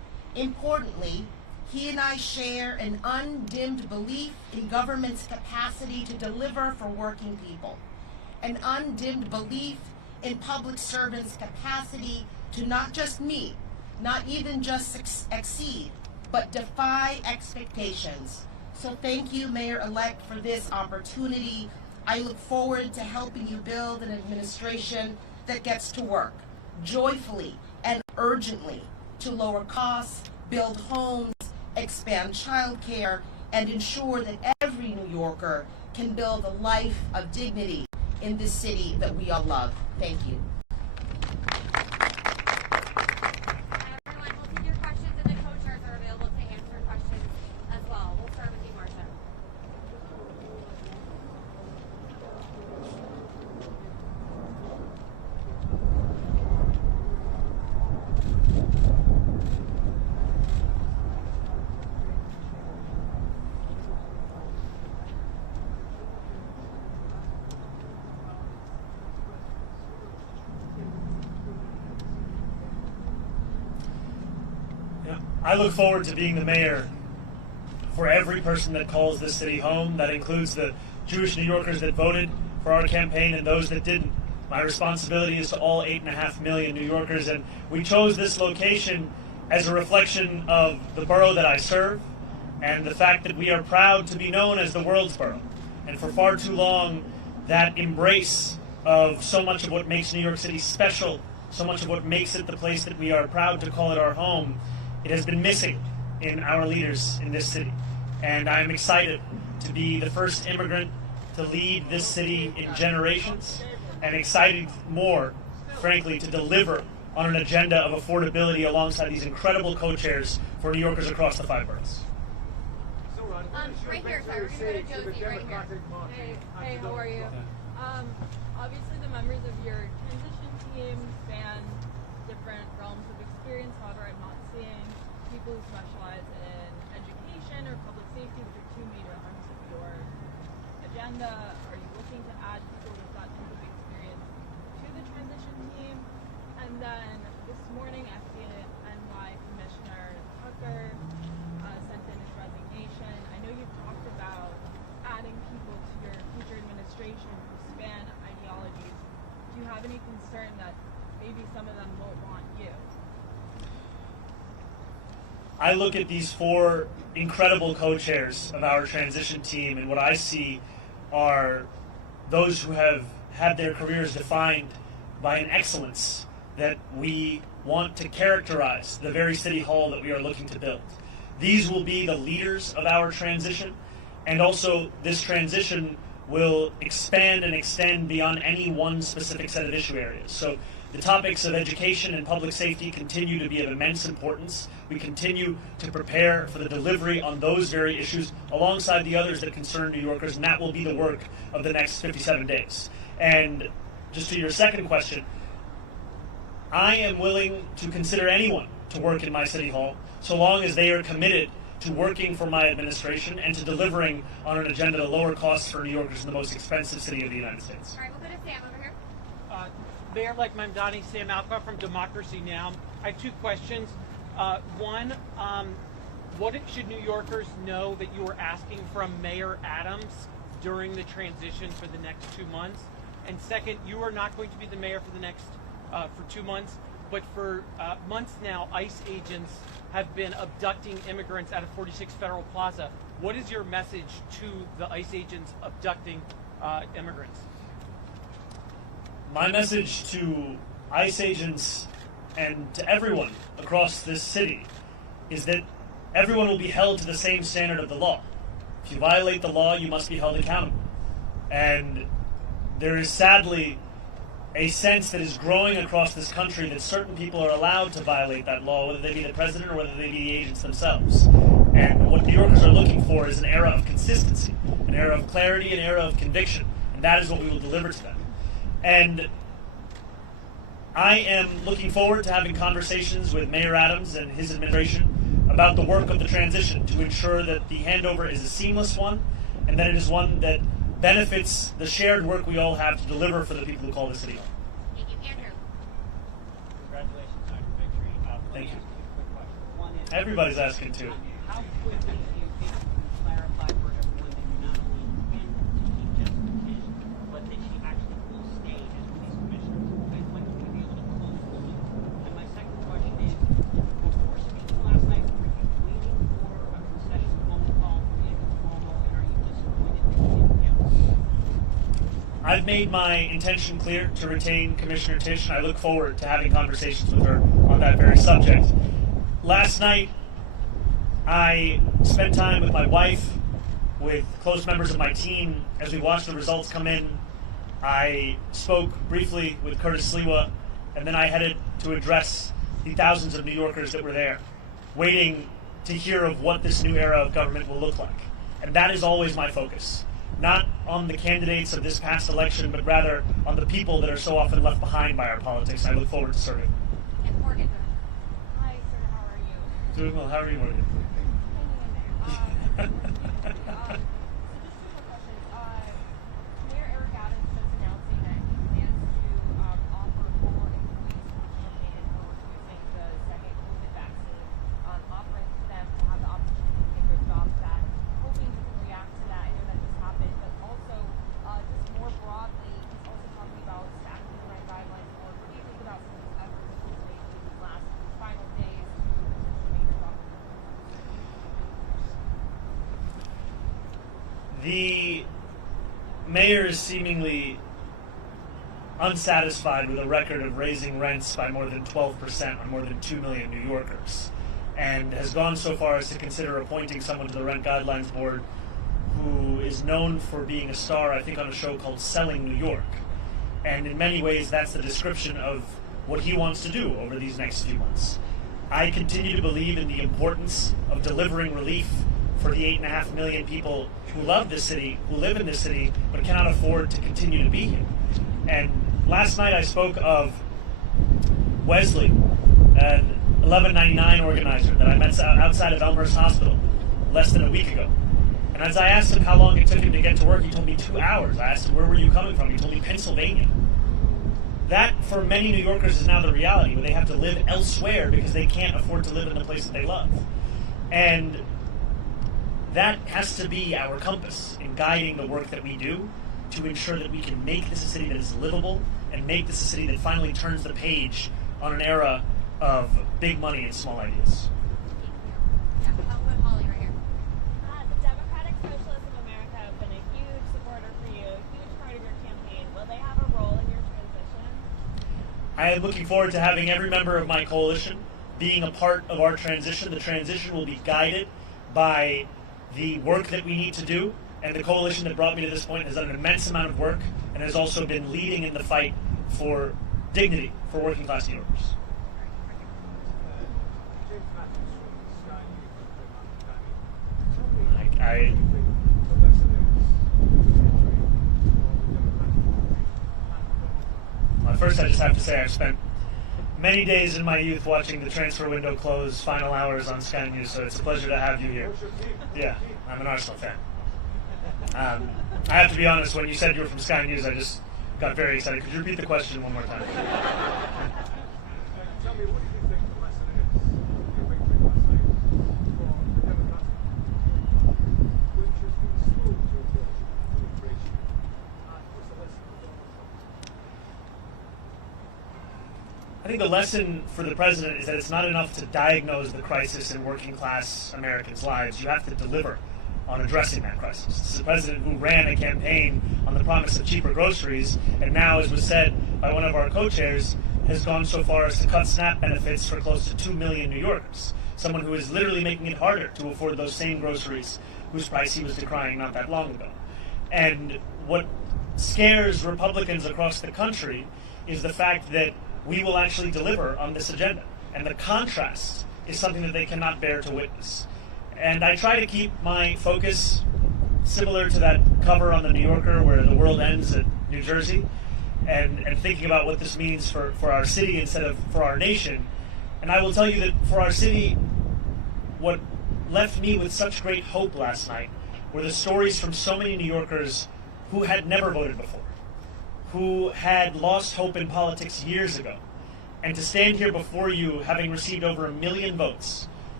Importantly, he and I share an undimmed belief in government's capacity to deliver for working people, an undimmed belief in public servants' capacity to not just meet, not even just exceed, but defy expectations. So thank you, Mayor-elect, for this opportunity. I look forward to helping you build an administration that gets to work joyfully and urgently to lower costs, build homes, expand childcare, and ensure that every New Yorker can build a life of dignity in this city that we all love. Thank you. Everyone, we'll take your questions, and the co-chairs are available to answer questions as well. We'll start with you, Marcia. I look forward to being the mayor for every person that calls this city home. That includes the Jewish New Yorkers that voted for our campaign and those that didn't. My responsibility is to all 8.5 million New Yorkers, and we chose this location as a reflection of the borough that I serve and the fact that we are proud to be known as the world's borough. And for far too long, that embrace of so much of what makes New York City special, so much of what makes it the place that we are proud to call it our home, it has been missing in our leaders in this city. And I'm excited to be the first immigrant to lead this city in generations, and excited more, frankly, to deliver on an agenda of affordability alongside these incredible co-chairs for New Yorkers across the 5 boroughs. Right here, sorry, we're going to go to Josie right here. Hey, how are you? Obviously the members of your transition team span different realms of experience. However, I'm not seeing people who specialize in education or public safety, which are two major arms of your agenda. Are you looking to add people with that type of experience to the transition team? And then this morning, FDNY Commissioner Tucker sent in his resignation. I know you've talked about adding people to your future administration who span ideologies. Do you have any concern that maybe some of them won't want you? I look at these 4 incredible co-chairs of our transition team, and what I see are those who have had their careers defined by an excellence that we want to characterize the very city hall that we are looking to build. These will be the leaders of our transition, and also this transition will expand and extend beyond any one specific set of issue areas. So the topics of education and public safety continue to be of immense importance. We continue to prepare for the delivery on those very issues alongside the others that concern New Yorkers, and that will be the work of the next 57 days. And just to your second question, I am willing to consider anyone to work in my city hall so long as they are committed to working for my administration and to delivering on an agenda to lower costs for New Yorkers in the most expensive city of the United States. All right, we'll go to Sam over here. Mayor-elect Mamdani, Sam Alcott from Democracy Now! I have 2 questions. One, what should New Yorkers know that you are asking from Mayor Adams during the transition for the next 2 months? And second, you are not going to be the mayor for the next for 2 months, but for months now, ICE agents have been abducting immigrants out of 46 Federal Plaza. What is your message to the ICE agents abducting immigrants? My message to ICE agents and to everyone across this city is that everyone will be held to the same standard of the law. If you violate the law, you must be held accountable. And there is sadly a sense that is growing across this country that certain people are allowed to violate that law, whether they be the president or whether they be the agents themselves. And what New Yorkers are looking for is an era of consistency, an era of clarity, an era of conviction. And that is what we will deliver to them. And I am looking forward to having conversations with Mayor Adams and his administration about the work of the transition to ensure that the handover is a seamless one and that it is one that benefits the shared work we all have to deliver for the people who call the city home. Thank you, Andrew. Congratulations on your victory. Thank you. Quick question. One is, Everybody's asking too. How quickly do you think you can clarify for everyone that you not only intend to keep justification, but that she actually will stay as police commissioner? And when will you be able to close the loop? And my second question is, before speaking last night, were you waiting for a concession phone call from Andrew Cuomo, and are you disappointed that you didn't get one? I've made my intention clear to retain Commissioner Tisch, and I look forward to having conversations with her on that very subject. Last night, I spent time with my wife, with close members of my team, as we watched the results come in. I spoke briefly with Curtis Sliwa, and then I headed to address the thousands of New Yorkers that were there, waiting to hear of what this new era of government will look like. And that is always my focus. Not on the candidates of this past election, but rather on the people that are so often left behind by our politics. I look forward to serving. And Morgan. Hi, sir. How are you? Doing well. How are you, Morgan? Hanging in there. So just two more questions. Mayor Eric Adams is announcing that he plans to offer former employees special pay for refusing the second COVID vaccine, offering them to have the opportunity to get their jobs back. Hoping you can react to that. I know that just happened, but also just more broadly, he's also talking about staffing the right guidelines. Or what do you think about some of these efforts that he's making these last final days to make your job? The mayor is seemingly unsatisfied with a record of raising rents by more than 12% on more than 2 million New Yorkers, and has gone so far as to consider appointing someone to the Rent Guidelines Board who is known for being a star, I think, on a show called Selling New York. And in many ways, that's the description of what he wants to do over these next few months. I continue to believe in the importance of delivering relief for the 8.5 million people who love this city, who live in this city, but cannot afford to continue to be here. And last night I spoke of Wesley, an 1199 organizer that I met outside of Elmhurst Hospital less than a week ago. And as I asked him how long it took him to get to work, he told me 2 hours. I asked him, where were you coming from? He told me Pennsylvania. That, for many New Yorkers, is now the reality, where they have to live elsewhere because they can't afford to live in the place that they love. And that has to be our compass in guiding the work that we do to ensure that we can make this a city that is livable and make this a city that finally turns the page on an era of big money and small ideas. Yeah, I'll put Holly right here. The Democratic Socialists of America have been a huge supporter for you, a huge part of your campaign. Will they have a role in your transition? I am looking forward to having every member of my coalition being a part of our transition. The transition will be guided by the work that we need to do, and the coalition that brought me to this point has done an immense amount of work and has also been leading in the fight for dignity for working class New Yorkers. Well, first I just have to say I've spent many days in my youth watching the transfer window close, final hours on Sky News, so it's a pleasure to have you here. Yeah, I'm an Arsenal fan. I have to be honest, when you said you were from Sky News, I just got very excited. Could you repeat the question one more time? Tell me, what do you think the lesson is of your victory last night for the Democratic which has been slow to approach immigration? What's the lesson for Donald Trump? I think the lesson for the president is that it's not enough to diagnose the crisis in working class Americans' lives. You have to deliver on addressing that crisis. This is a president who ran a campaign on the promise of cheaper groceries, and now, as was said by one of our co-chairs, has gone so far as to cut SNAP benefits for close to 2 million New Yorkers. Someone who is literally making it harder to afford those same groceries whose price he was decrying not that long ago. And what scares Republicans across the country is the fact that we will actually deliver on this agenda. And the contrast is something that they cannot bear to witness. And I try to keep my focus similar to that cover on the New Yorker where the world ends at New Jersey, and thinking about what this means for our city instead of for our nation. And I will tell you that for our city, what left me with such great hope last night were the stories from so many New Yorkers who had never voted before, who had lost hope in politics years ago. And to stand here before you, having received over 1 million votes,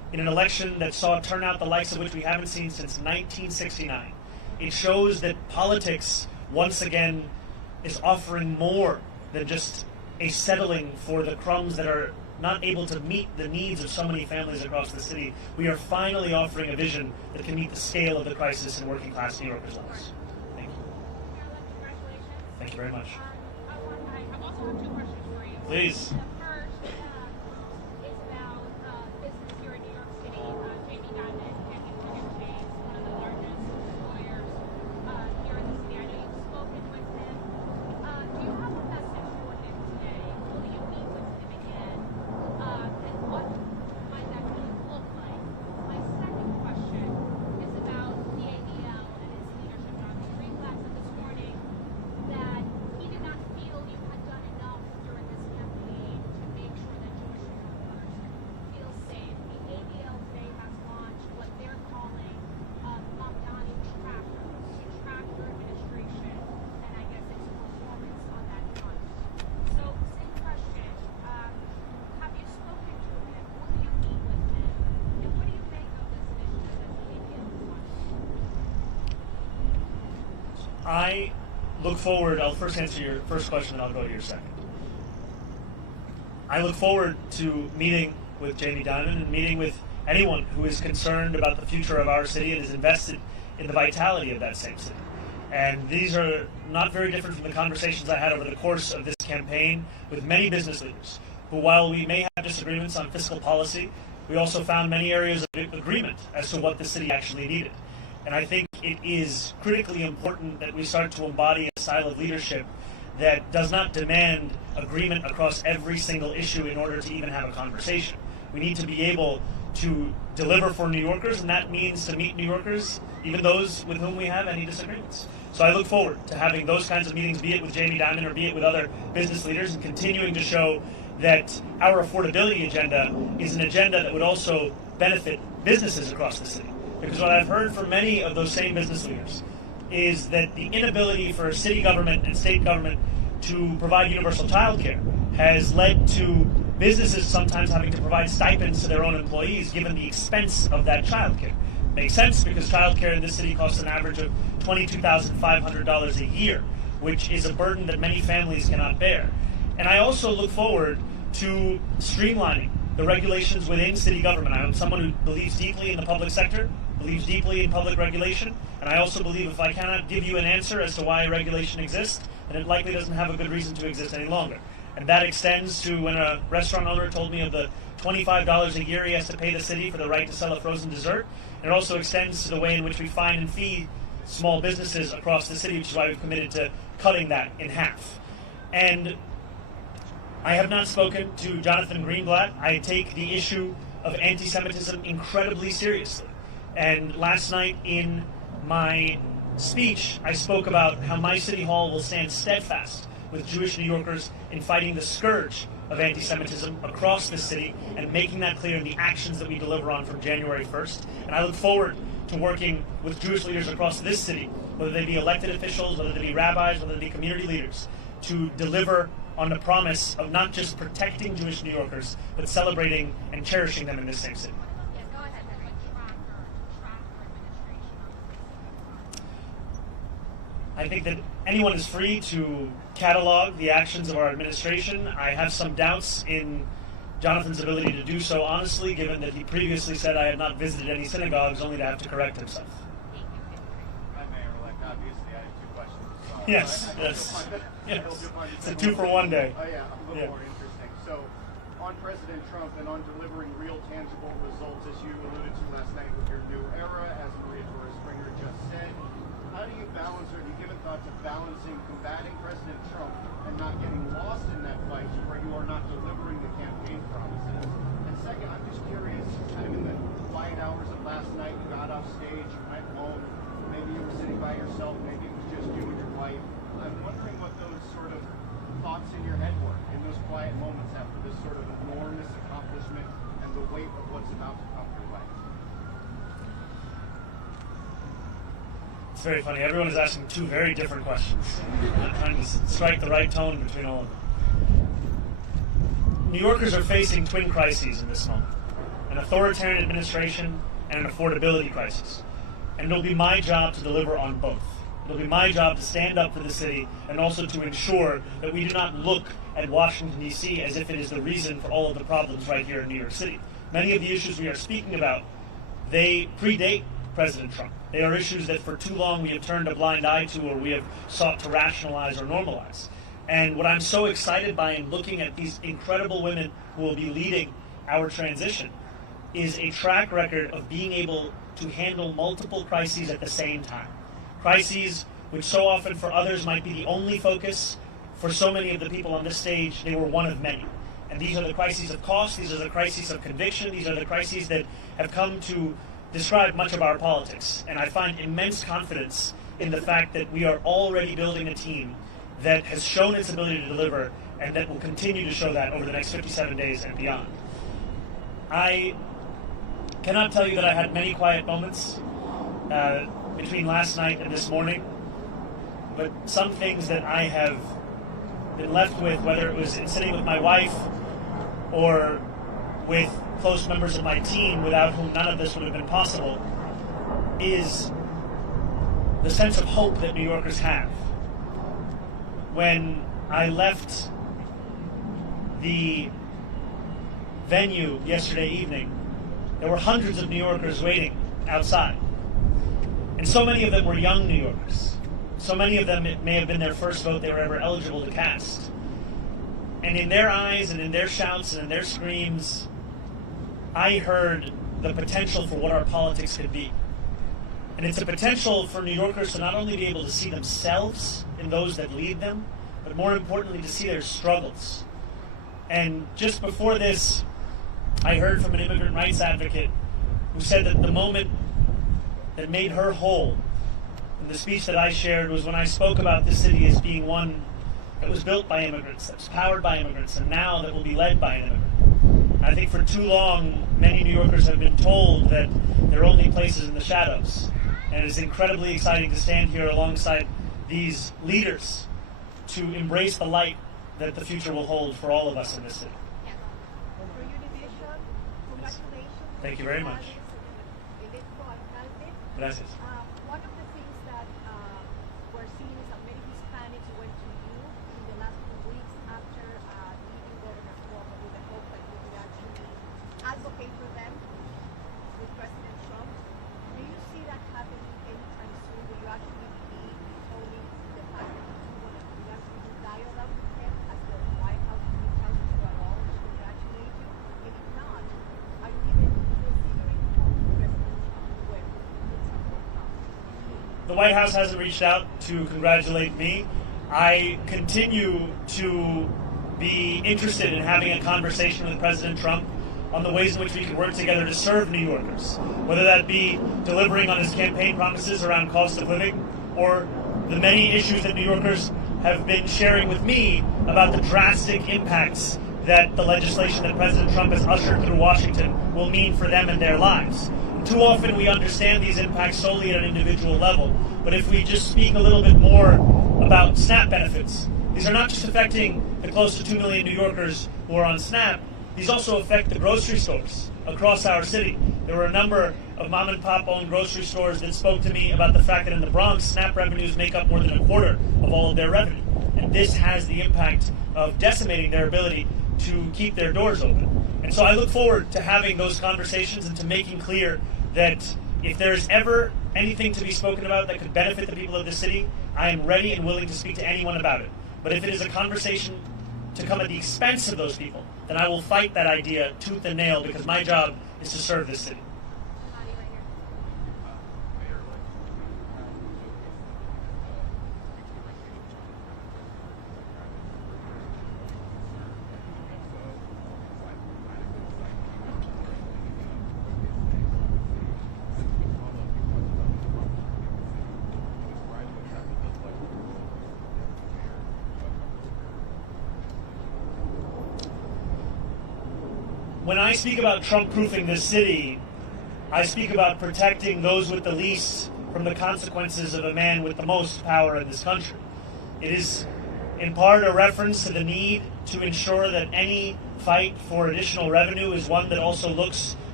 in an election that saw a turnout the likes of which we haven't seen since 1969. It shows that politics, once again, is offering more than just a settling for the crumbs that are not able to meet the needs of so many families across the city. We are finally offering a vision that can meet the scale of the crisis in working class New Yorkers' lives. Thank you. Thank you very much. I also have two questions for you. Please. The first is about business here in New York City. Jamie Dimon and N18G, one of the largest employers here in the city. I know you've spoken with him. Do you have a message for him today? Will you meet with him again? And what might that really look like? My second question is about the ADL and its leadership. Jonathan Greenblatt said this morning that he did not feel you had done enough during this campaign to make sure that Jewish New Yorkers feel safe. The ADL today has launched what they're calling Mamdani trackers to track your administration and I guess its performance on that front. So, same question. Have you spoken to him? Will you meet with him? And what do you make of this initiative that the ADL has launched? I look forward, I'll first answer your first question and I'll go to your second. I look forward to meeting with Jamie Dimon and meeting with anyone who is concerned about the future of our city and is invested in the vitality of that same city. And these are not very different from the conversations I had over the course of this campaign with many business leaders, who, while we may have disagreements on fiscal policy, we also found many areas of agreement as to what the city actually needed. And I think it is critically important that we start to embody a style of leadership that does not demand agreement across every single issue in order to even have a conversation. We need to be able to deliver for New Yorkers, and that means to meet New Yorkers, even those with whom we have any disagreements. So I look forward to having those kinds of meetings, be it with Jamie Dimon or be it with other business leaders, and continuing to show that our affordability agenda is an agenda that would also benefit businesses across the city. Because what I've heard from many of those same business leaders is that the inability for city government and state government to provide universal childcare has led to businesses sometimes having to provide stipends to their own employees given the expense of that childcare. Makes sense because childcare in this city costs an average of $22,500 a year, which is a burden that many families cannot bear. And I also look forward to streamlining the regulations within city government. I am someone who believes deeply in the public sector, believes deeply in public regulation, and I also believe if I cannot give you an answer as to why regulation exists, then it likely doesn't have a good reason to exist any longer. And that extends to when a restaurant owner told me of the $25 a year he has to pay the city for the right to sell a frozen dessert. And it also extends to the way in which we fine and fee small businesses across the city, which is why we've committed to cutting that in half. And I have not spoken to Jonathan Greenblatt. I take the issue of anti-Semitism incredibly seriously. And last night in my speech, I spoke about how my city hall will stand steadfast with Jewish New Yorkers in fighting the scourge of anti-Semitism across the city and making that clear in the actions that we deliver on from January 1st. And I look forward to working with Jewish leaders across this city, whether they be elected officials, whether they be rabbis, whether they be community leaders, to deliver on the promise of not just protecting Jewish New Yorkers, but celebrating and cherishing them in this same city. I think that anyone is free to catalog the actions of our administration. I have some doubts in Jonathan's ability to do so honestly, given that he previously said I had not visited any synagogues, only to have to correct himself. Hi, Mayor-elect. Obviously, I have two questions. Yes. It's a 2-for-1 day. Yeah, a little more interesting. So, on President Trump and on delivering real, tangible results, as you alluded to last night with your new era, as Maria Torres-Springer just said, how do you balance, or do you give a thought to balancing combating President Trump and not getting lost in that fight where you are not delivering the campaign promises? And second, I'm just curious, kind of in the quiet hours of last night, you got off stage, you went home, maybe you were sitting by yourself, maybe it was just you and your wife. I'm wondering what those sort of thoughts in your head were in those quiet moments after this sort of enormous accomplishment and the weight of what's about to come your way. It's very funny. Everyone is asking two very different questions. I'm trying to strike the right tone between all of them. New Yorkers are facing twin crises in this moment. And an authoritarian administration, and an affordability crisis. And it'll be my job to deliver on both. It'll be my job to stand up for the city and also to ensure that we do not look at Washington, D.C. as if it is the reason for all of the problems right here in New York City. Many of the issues we are speaking about, they predate President Trump. They are issues that for too long we have turned a blind eye to, or we have sought to rationalize or normalize. And what I'm so excited by in looking at these incredible women who will be leading our transition is a track record of being able to handle multiple crises at the same time. Crises which so often for others might be the only focus. For so many of the people on this stage, they were one of many. And these are the crises of cost, these are the crises of conviction, these are the crises that have come to describe much of our politics. And I find immense confidence in the fact that we are already building a team that has shown its ability to deliver and that will continue to show that over the next 57 days and beyond. I cannot tell you that I had many quiet moments between last night and this morning, but some things that I have been left with, whether it was in sitting with my wife or with close members of my team without whom none of this would have been possible, is the sense of hope that New Yorkers have. When I left the venue yesterday evening, there were hundreds of New Yorkers waiting outside. And so many of them were young New Yorkers. So many of them, it may have been their first vote they were ever eligible to cast. And in their eyes and in their shouts and in their screams, I heard the potential for what our politics could be. And it's a potential for New Yorkers to not only be able to see themselves in those that lead them, but more importantly to see their struggles. And just before this, I heard from an immigrant rights advocate who said that the moment that made her whole in the speech that I shared was when I spoke about this city as being one that was built by immigrants, that was powered by immigrants, and now that will be led by an immigrant. I think for too long, many New Yorkers have been told that there are only places in the shadows. And it is incredibly exciting to stand here alongside these leaders to embrace the light that the future will hold for all of us in this city. For your division, congratulations. Thank you very much. Gracias. One of the things that we're seeing is that many Hispanics went to you in the last few weeks after leaving Governor Cuomo with the hope that you would actually advocate for them with President Trump. Do you see that happening anytime soon? Will you actually be owning the fact that you want to actually do dialogue with him as the White House reach out to you at all to congratulate you? And if not, are you even considering calling President Trump when it's a whole time? The White House hasn't reached out to congratulate me. I continue to be interested in having a conversation with President Trump on the ways in which we can work together to serve New Yorkers, whether that be delivering on his campaign promises around cost of living, or the many issues that New Yorkers have been sharing with me about the drastic impacts that the legislation that President Trump has ushered through Washington will mean for them and their lives. Too often we understand these impacts solely at an individual level, but if we just speak a little bit more about SNAP benefits, these are not just affecting the close to 2 million New Yorkers who are on SNAP, these also affect the grocery stores across our city. There were a number of mom and pop owned grocery stores that spoke to me about the fact that in the Bronx, SNAP revenues make up more than a quarter of all of their revenue. And this has the impact of decimating their ability to keep their doors open. And so I look forward to having those conversations and to making clear that if there is ever anything to be spoken about that could benefit the people of the city, I am ready and willing to speak to anyone about it. But if it is a conversation to come at the expense of those people, then I will fight that idea tooth and nail, because my job is to serve this city. When I speak about Trump-proofing this city, I speak about protecting those with the least from the consequences of a man with the most power in this country. It is in part a reference to the need to ensure that any fight for additional revenue is one that also looks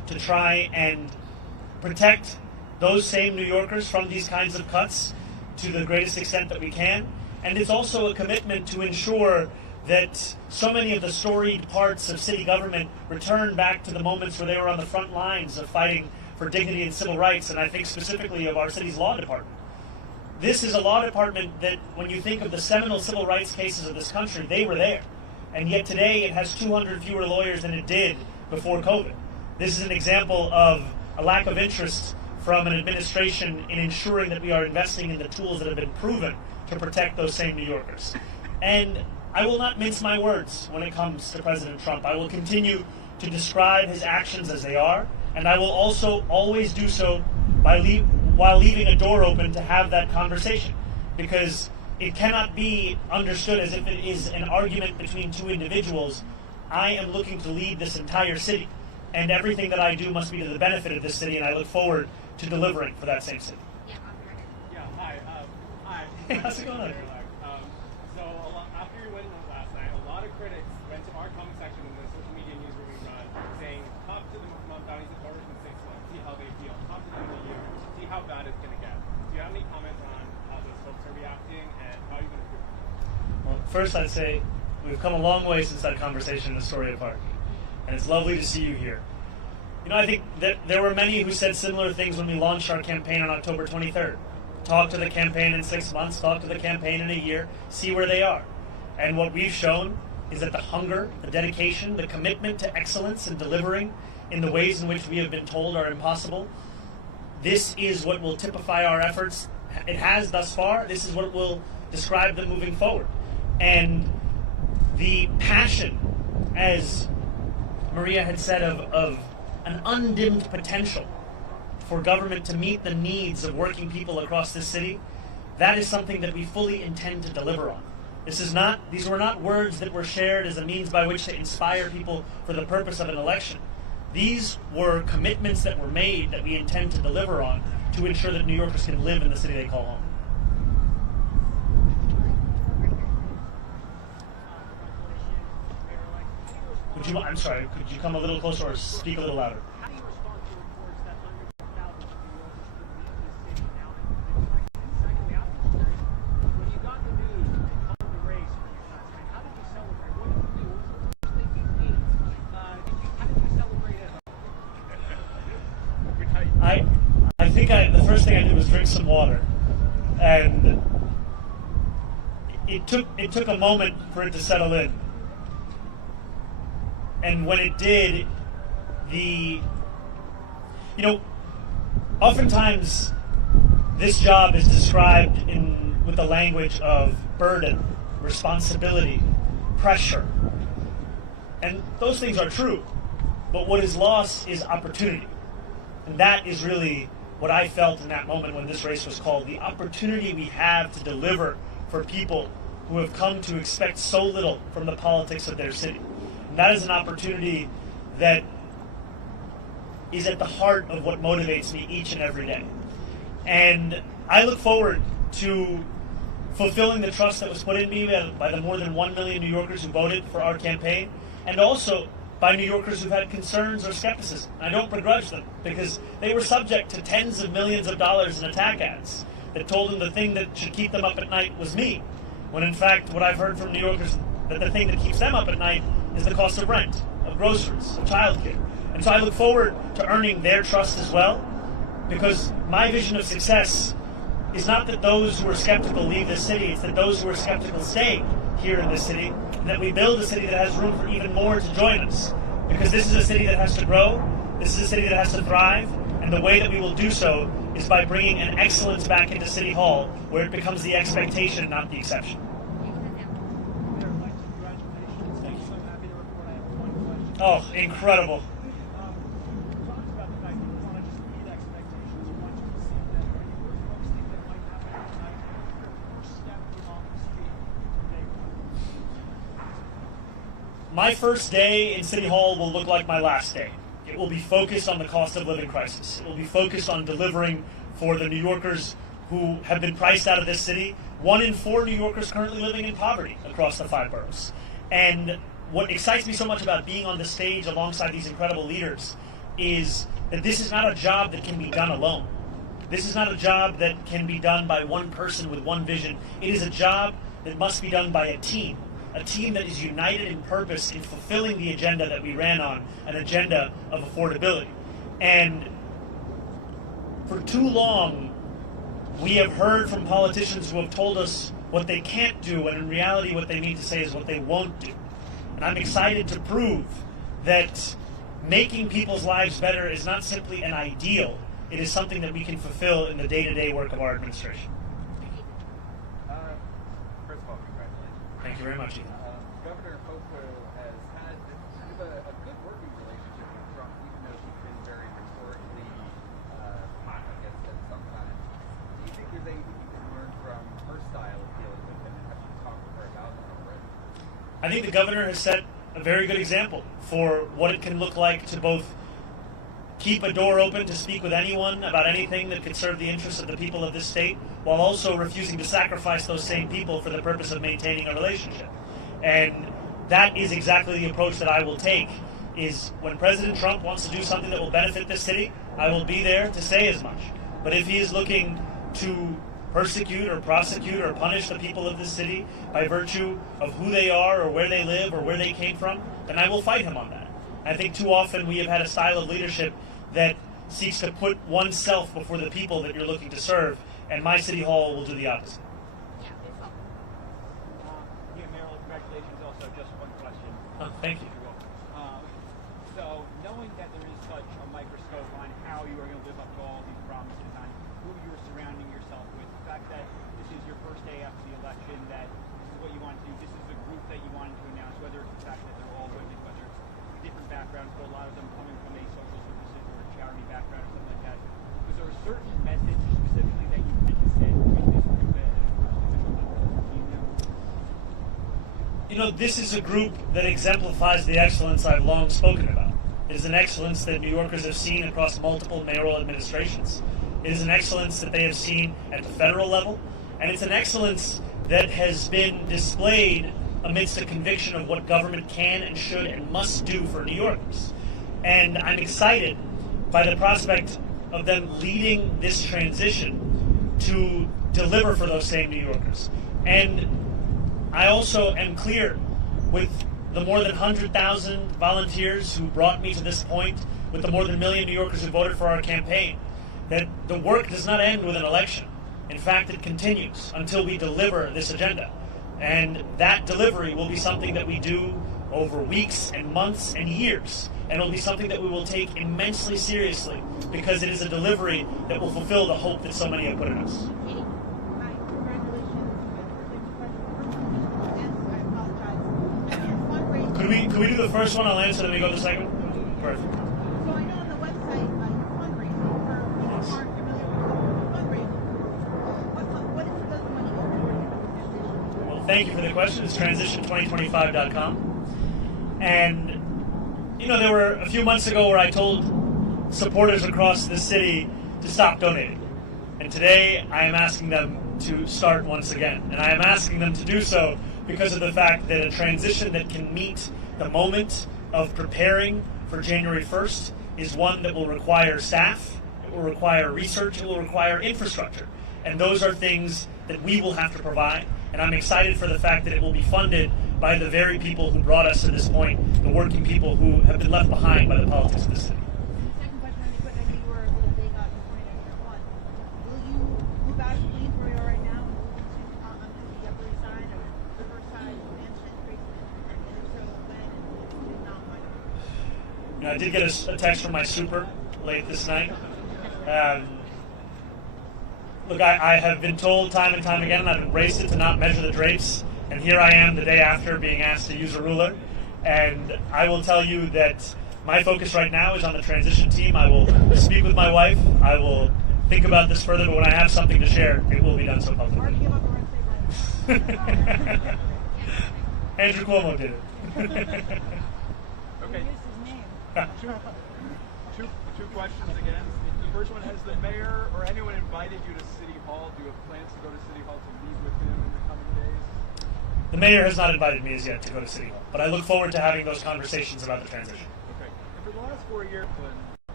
to try and protect those same New Yorkers from these kinds of cuts to the greatest extent that we can. And it's also a commitment to ensure that so many of the storied parts of city government return back to the moments where they were on the front lines of fighting for dignity and civil rights, and I think specifically of our city's law department. This is a law department that, when you think of the seminal civil rights cases of this country, they were there. And yet today it has 200 fewer lawyers than it did before COVID. This is an example of a lack of interest from an administration in ensuring that we are investing in the tools that have been proven to protect those same New Yorkers. And I will not mince my words when it comes to President Trump. I will continue to describe his actions as they are, and I will also always do so while leaving a door open to have that conversation, because it cannot be understood as if it is an argument between two individuals. I am looking to lead this entire city, and everything that I do must be to the benefit of this city, and I look forward to delivering for that same city. Yeah, hi. Hey, how's it going? After your win last night, a lot of critics went to our comment section in the social media news where we run, saying, talk to the Mamdani supporters in 6 months, see how they feel. Talk to them in a year, see how bad it's going to get. Do you have any comments on how those folks are reacting and how you're going to prove it? Well, first I'd say we've come a long way since that conversation in Astoria Park, and it's lovely to see you here. You know, I think that there were many who said similar things when we launched our campaign on October 23rd. Talk to the campaign in 6 months, talk to the campaign in a year, see where they are. And what we've shown is that the hunger, the dedication, the commitment to excellence and delivering in the ways in which we have been told are impossible, this is what will typify our efforts. It has thus far. This is what will describe them moving forward. And the passion, as Maria had said, of an undimmed potential for government to meet the needs of working people across this city, that is something that we fully intend to deliver on. These were not words that were shared as a means by which to inspire people for the purpose of an election. These were commitments that were made that we intend to deliver on to ensure that New Yorkers can live in the city they call home. I'm sorry, could you come a little closer or speak a little louder? The first thing I did was drink some water, and it took a moment for it to settle in. And when it did, oftentimes this job is described with the language of burden, responsibility, pressure, and those things are true. But what is lost is opportunity, and that is really what I felt in that moment when this race was called, the opportunity we have to deliver for people who have come to expect so little from the politics of their city. And that is an opportunity that is at the heart of what motivates me each and every day. And I look forward to fulfilling the trust that was put in me by the more than 1 million New Yorkers who voted for our campaign, and also by New Yorkers who've had concerns or skepticism. I don't begrudge them, because they were subject to tens of millions of dollars in attack ads that told them the thing that should keep them up at night was me, when in fact what I've heard from New Yorkers, that the thing that keeps them up at night is the cost of rent, of groceries, of childcare. And so I look forward to earning their trust as well, because my vision of success is not that those who are skeptical leave the city, it's that those who are skeptical stay here in this city, and that we build a city that has room for even more to join us. Because this is a city that has to grow, this is a city that has to thrive, and the way that we will do so is by bringing an excellence back into City Hall, where it becomes the expectation, not the exception. Oh, incredible. My first day in City Hall will look like my last day. It will be focused on the cost of living crisis. It will be focused on delivering for the New Yorkers who have been priced out of this city. 1 in 4 New Yorkers currently living in poverty across the 5 boroughs. And what excites me so much about being on the stage alongside these incredible leaders is that this is not a job that can be done alone. This is not a job that can be done by one person with one vision. It is a job that must be done by a team that is united in purpose in fulfilling the agenda that we ran on, an agenda of affordability. And for too long, we have heard from politicians who have told us what they can't do, and in reality what they mean to say is what they won't do. And I'm excited to prove that making people's lives better is not simply an ideal, it is something that we can fulfill in the day-to-day work of our administration. First of all, congratulations. Thank you very much, Ethan. Governor Cuomo has had kind of a good working relationship with Trump, even though she's been very rhetorically hot against him sometimes. Do you think there's anything you can learn from her style of dealing with him, and have you talked with her about that already? I think the governor has set a very good example for what it can look like to both keep a door open to speak with anyone about anything that could serve the interests of the people of this state, while also refusing to sacrifice those same people for the purpose of maintaining a relationship. And that is exactly the approach that I will take, is when President Trump wants to do something that will benefit this city, I will be there to say as much. But if he is looking to persecute or prosecute or punish the people of this city by virtue of who they are or where they live or where they came from, then I will fight him on that. I think too often we have had a style of leadership that seeks to put oneself before the people that you're looking to serve, and my city hall will do the opposite. Mayoral, congratulations. Also, just one question. Thank you. So, knowing that there is such a microscope on how you are going to live up to all these promises, on who you are surrounding yourself with, the fact that this is your first day after the election, that this is what you want to do, this is the group that you wanted to announce, whether it's the fact that they're all women, whether it's different backgrounds, but a lot of them coming from a social services or a charity background or something like that. Was there a certain message specifically that you wanted to send with this group at official level? You know, this is a group that exemplifies the excellence I've long spoken about. It is an excellence that New Yorkers have seen across multiple mayoral administrations. It is an excellence that they have seen at the federal level, and it's an excellence that has been displayed amidst a conviction of what government can and should and must do for New Yorkers. And I'm excited by the prospect of them leading this transition to deliver for those same New Yorkers. And I also am clear with the more than 100,000 volunteers who brought me to this point, with the more than 1 million New Yorkers who voted for our campaign, that the work does not end with an election. In fact, it continues until we deliver this agenda. And that delivery will be something that we do over weeks and months and years. And it will be something that we will take immensely seriously, because it is a delivery that will fulfill the hope that so many have put in us. Could we do the first one? I'll answer, then we go to the second one? Perfect. So I know on the website you're fundraising for people who aren't familiar with fundraising. What does the money go for? Well, thank you for the question. It's transition2025.com. And, you know, there were a few months ago where I told supporters across the city to stop donating. And today I am asking them to start once again. And I am asking them to do so because of the fact that a transition that can meet the moment of preparing for January 1st is one that will require staff, it will require research, it will require infrastructure. And those are things that we will have to provide. And I'm excited for the fact that it will be funded by the very people who brought us to this point, the working people who have been left behind by the politics of the city. Second question, really quick. I know you were a little big on point on your one. Will you move out of Queens where you are right now and move onto the Upper East Side or Riverside, Mansion, Graceland, and if so, when, and if not, when? You know, I did get a text from my super late this night. Look, I have been told time and time again, and I've embraced it, to not measure the drapes. And here I am the day after being asked to use a ruler. And I will tell you that my focus right now is on the transition team. I will speak with my wife. I will think about this further, but when I have something to share, it will be done so publicly. Andrew Cuomo did it. Okay. Two questions again. The first one, has the mayor or anyone invited you to City Hall? Do you have plans to go to City Hall to meet with him in the coming days? The mayor has not invited me as yet to go to City Hall, but I look forward to having those conversations about the transition. Okay. And for the last 4 years,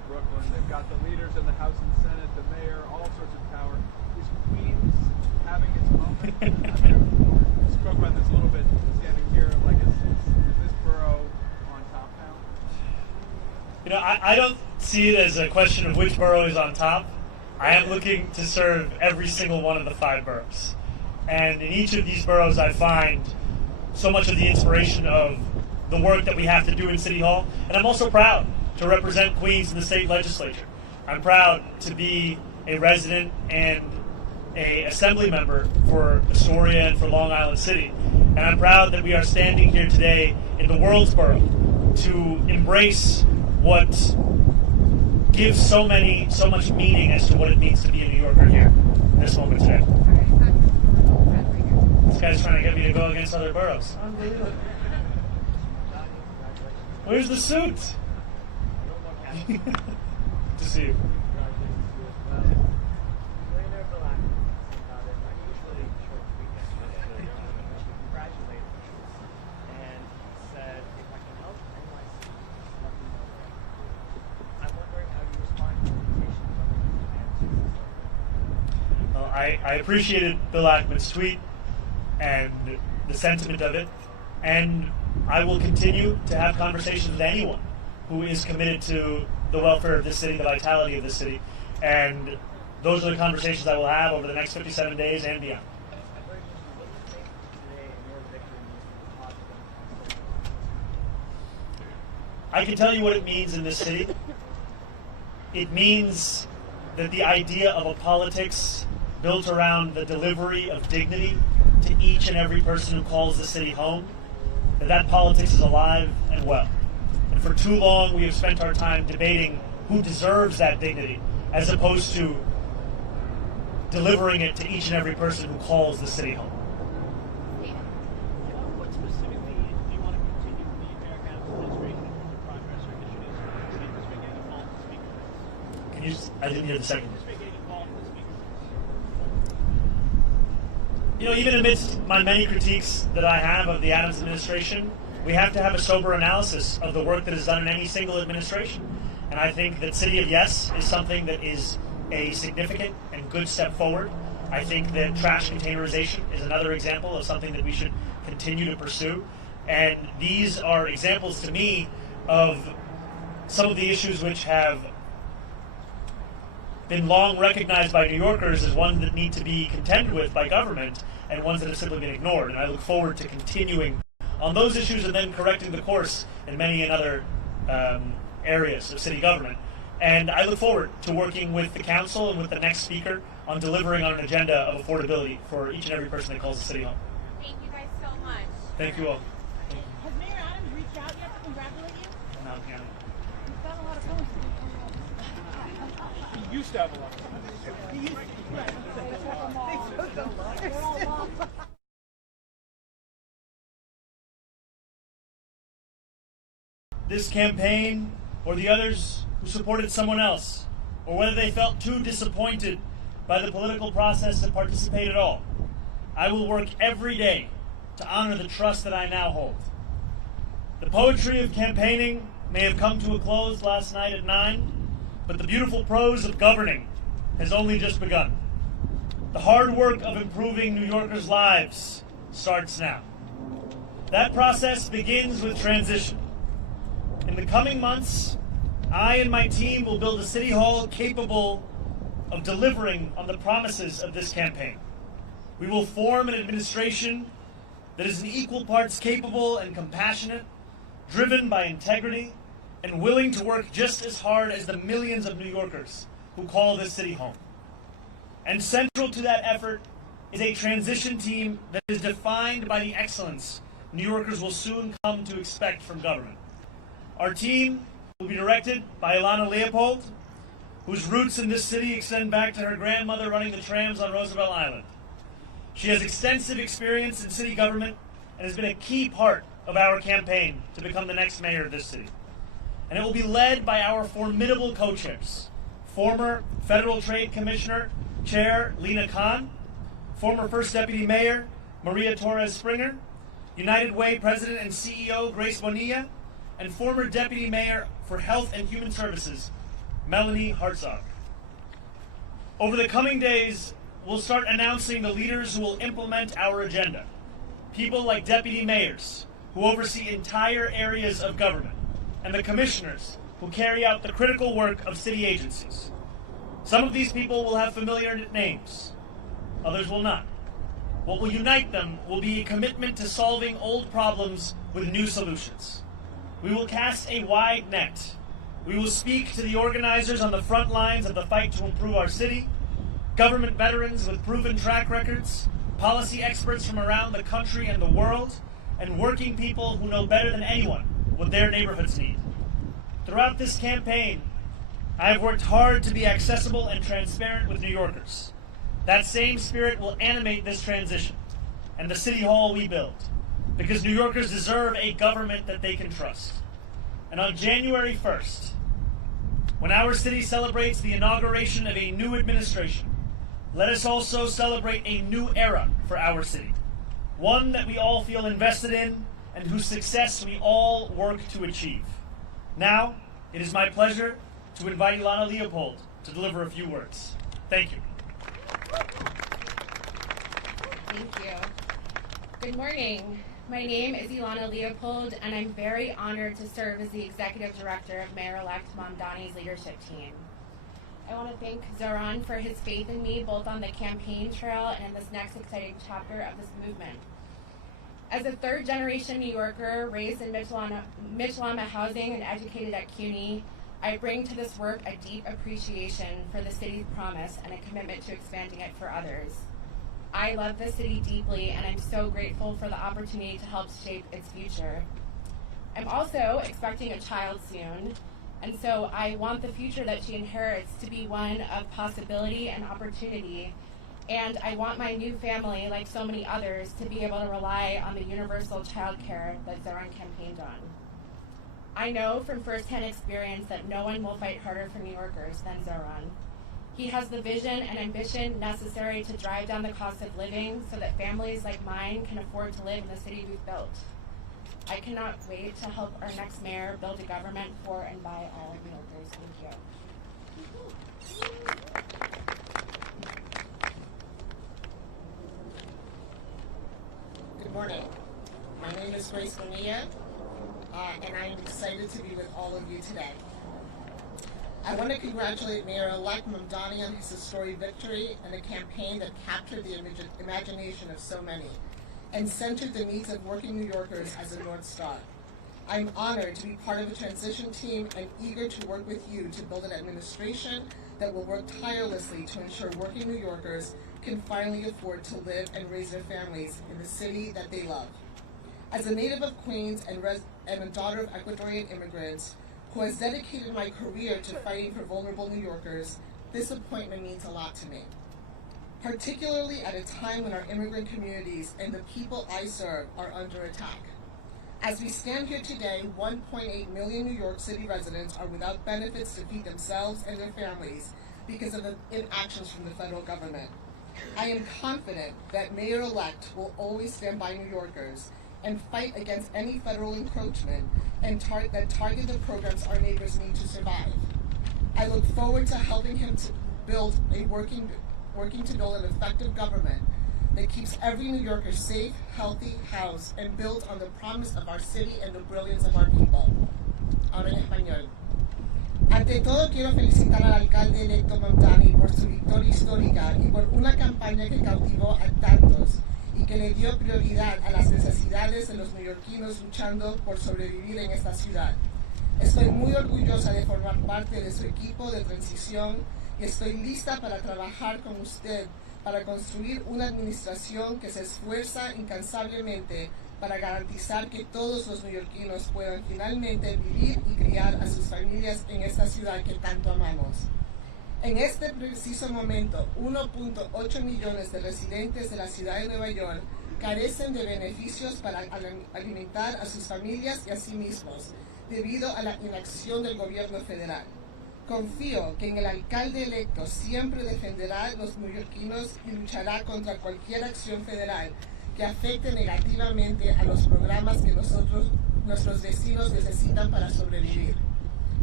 Brooklyn. They've got the leaders in the House and Senate, the mayor, all sorts of power. Is Queens having its moment? I spoke about this a little bit standing here. Like, is this borough on top now? You know, I don't see it as a question of which borough is on top. I am looking to serve every single one of the 5 boroughs. And in each of these boroughs, I find so much of the inspiration of the work that we have to do in City Hall. And I'm also proud to represent Queens in the state legislature. I'm proud to be a resident and an assembly member for Astoria and for Long Island City. And I'm proud that we are standing here today in the world's borough to embrace what gives so much meaning as to what it means to be a New Yorker here in this moment today. This guy's trying to get me to go against other boroughs. Unbelievable. Where's the suit? To see you. I appreciated Bill Ackman's tweet and the sentiment of it, and I will continue to have conversations with anyone who is committed to the welfare of this city, the vitality of this city, and those are the conversations I will have over the next 57 days and beyond. I can tell you what it means in this city. It means that the idea of a politics built around the delivery of dignity to each and every person who calls the city home, that politics is alive and well. And for too long, we have spent our time debating who deserves that dignity, as opposed to delivering it to each and every person who calls the city home. What specifically do you want to continue from the American administration for progress or initiatives? Anticipate getting involved in speaker? Can you? I didn't hear the second. You know, even amidst my many critiques that I have of the Adams administration, we have to have a sober analysis of the work that is done in any single administration. And I think that City of Yes is something that is a significant and good step forward. I think that trash containerization is another example of something that we should continue to pursue. And these are examples to me of some of the issues which have been long recognized by New Yorkers as ones that need to be contended with by government and ones that have simply been ignored. And I look forward to continuing on those issues and then correcting the course in many other areas of city government. And I look forward to working with the council and with the next speaker on delivering on an agenda of affordability for each and every person that calls the city home. Thank you guys so much. Thank you all. Has Mayor Adams reached out yet to congratulate you? No, Canada. He's got a lot of phones. He used to have a lot of time. This campaign or the others who supported someone else, or whether they felt too disappointed by the political process to participate at all, I will work every day to honor the trust that I now hold. The poetry of campaigning may have come to a close last night at 9, but the beautiful prose of governing has only just begun. The hard work of improving New Yorkers' lives starts now. That process begins with transition. In the coming months, I and my team will build a city hall capable of delivering on the promises of this campaign. We will form an administration that is in equal parts capable and compassionate, driven by integrity, and willing to work just as hard as the millions of New Yorkers who call this city home. And central to that effort is a transition team that is defined by the excellence New Yorkers will soon come to expect from government. Our team will be directed by Ilana Leopold, whose roots in this city extend back to her grandmother running the trams on Roosevelt Island. She has extensive experience in city government and has been a key part of our campaign to become the next mayor of this city. And it will be led by our formidable co-chairs, former Federal Trade Commissioner Chair Lena Khan, former First Deputy Mayor Maria Torres Springer, United Way President and CEO Grace Bonilla, and former Deputy Mayor for Health and Human Services Melanie Hartzog. Over the coming days, we'll start announcing the leaders who will implement our agenda. People like deputy mayors, who oversee entire areas of government, and the commissioners, who carry out the critical work of city agencies. Some of these people will have familiar names, others will not. What will unite them will be a commitment to solving old problems with new solutions. We will cast a wide net. We will speak to the organizers on the front lines of the fight to improve our city, government veterans with proven track records, policy experts from around the country and the world, and working people who know better than anyone what their neighborhoods need. Throughout this campaign, I have worked hard to be accessible and transparent with New Yorkers. That same spirit will animate this transition and the city hall we build, because New Yorkers deserve a government that they can trust. And on January 1st, when our city celebrates the inauguration of a new administration, let us also celebrate a new era for our city, one that we all feel invested in and whose success we all work to achieve. Now, it is my pleasure to invite Ilana Leopold to deliver a few words. Thank you. Thank you. Good morning. My name is Ilana Leopold, and I'm very honored to serve as the Executive Director of Mayor-elect Mamdani's leadership team. I want to thank Zohran for his faith in me, both on the campaign trail and in this next exciting chapter of this movement. As a third-generation New Yorker raised in Mitchell-Lama housing and educated at CUNY, I bring to this work a deep appreciation for the city's promise and a commitment to expanding it for others. I love the city deeply, and I'm so grateful for the opportunity to help shape its future. I'm also expecting a child soon, and so I want the future that she inherits to be one of possibility and opportunity. And I want my new family, like so many others, to be able to rely on the universal child care that Zohran campaigned on. I know from firsthand experience that no one will fight harder for New Yorkers than Zohran. He has the vision and ambition necessary to drive down the cost of living so that families like mine can afford to live in the city we've built. I cannot wait to help our next mayor build a government for and by all New Yorkers. Thank you. Good morning. My name is Grace Bonilla, and I'm excited to be with all of you today. I want to congratulate Mayor-elect Mamdani on his historic victory and a campaign that captured the imagination of so many and centered the needs of working New Yorkers as a North Star. I'm honored to be part of a transition team and eager to work with you to build an administration that will work tirelessly to ensure working New Yorkers can finally afford to live and raise their families in the city that they love. As a native of Queens and a daughter of Ecuadorian immigrants who has dedicated my career to fighting for vulnerable New Yorkers, this appointment means a lot to me, particularly at a time when our immigrant communities and the people I serve are under attack. As we stand here today, 1.8 million New York City residents are without benefits to feed themselves and their families because of the inactions from the federal government. I am confident that Mayor-elect will always stand by New Yorkers and fight against any federal encroachment and that target the programs our neighbors need to survive. I look forward to helping him to build a working to build an effective government that keeps every New Yorker safe, healthy, housed, and built on the promise of our city and the brilliance of our people. Ahora en español. Ante todo, quiero felicitar al alcalde electo Mamdani por su victoria histórica y por una campaña que cautivó a tantos y que le dio prioridad a las necesidades de los neoyorquinos luchando por sobrevivir en esta ciudad. Estoy muy orgullosa de formar parte de su equipo de transición y estoy lista para trabajar con usted para construir una administración que se esfuerza incansablemente para garantizar que todos los neoyorquinos puedan finalmente vivir y criar a sus familias en esta ciudad que tanto amamos. En este preciso momento, 1.8 millones de residentes de la ciudad de Nueva York carecen de beneficios para alimentar a sus familias y a sí mismos, debido a la inacción del gobierno federal. Confío que en el alcalde electo siempre defenderá a los neoyorquinos y luchará contra cualquier acción federal que afecte negativamente a los programas que nuestros vecinos necesitan para sobrevivir.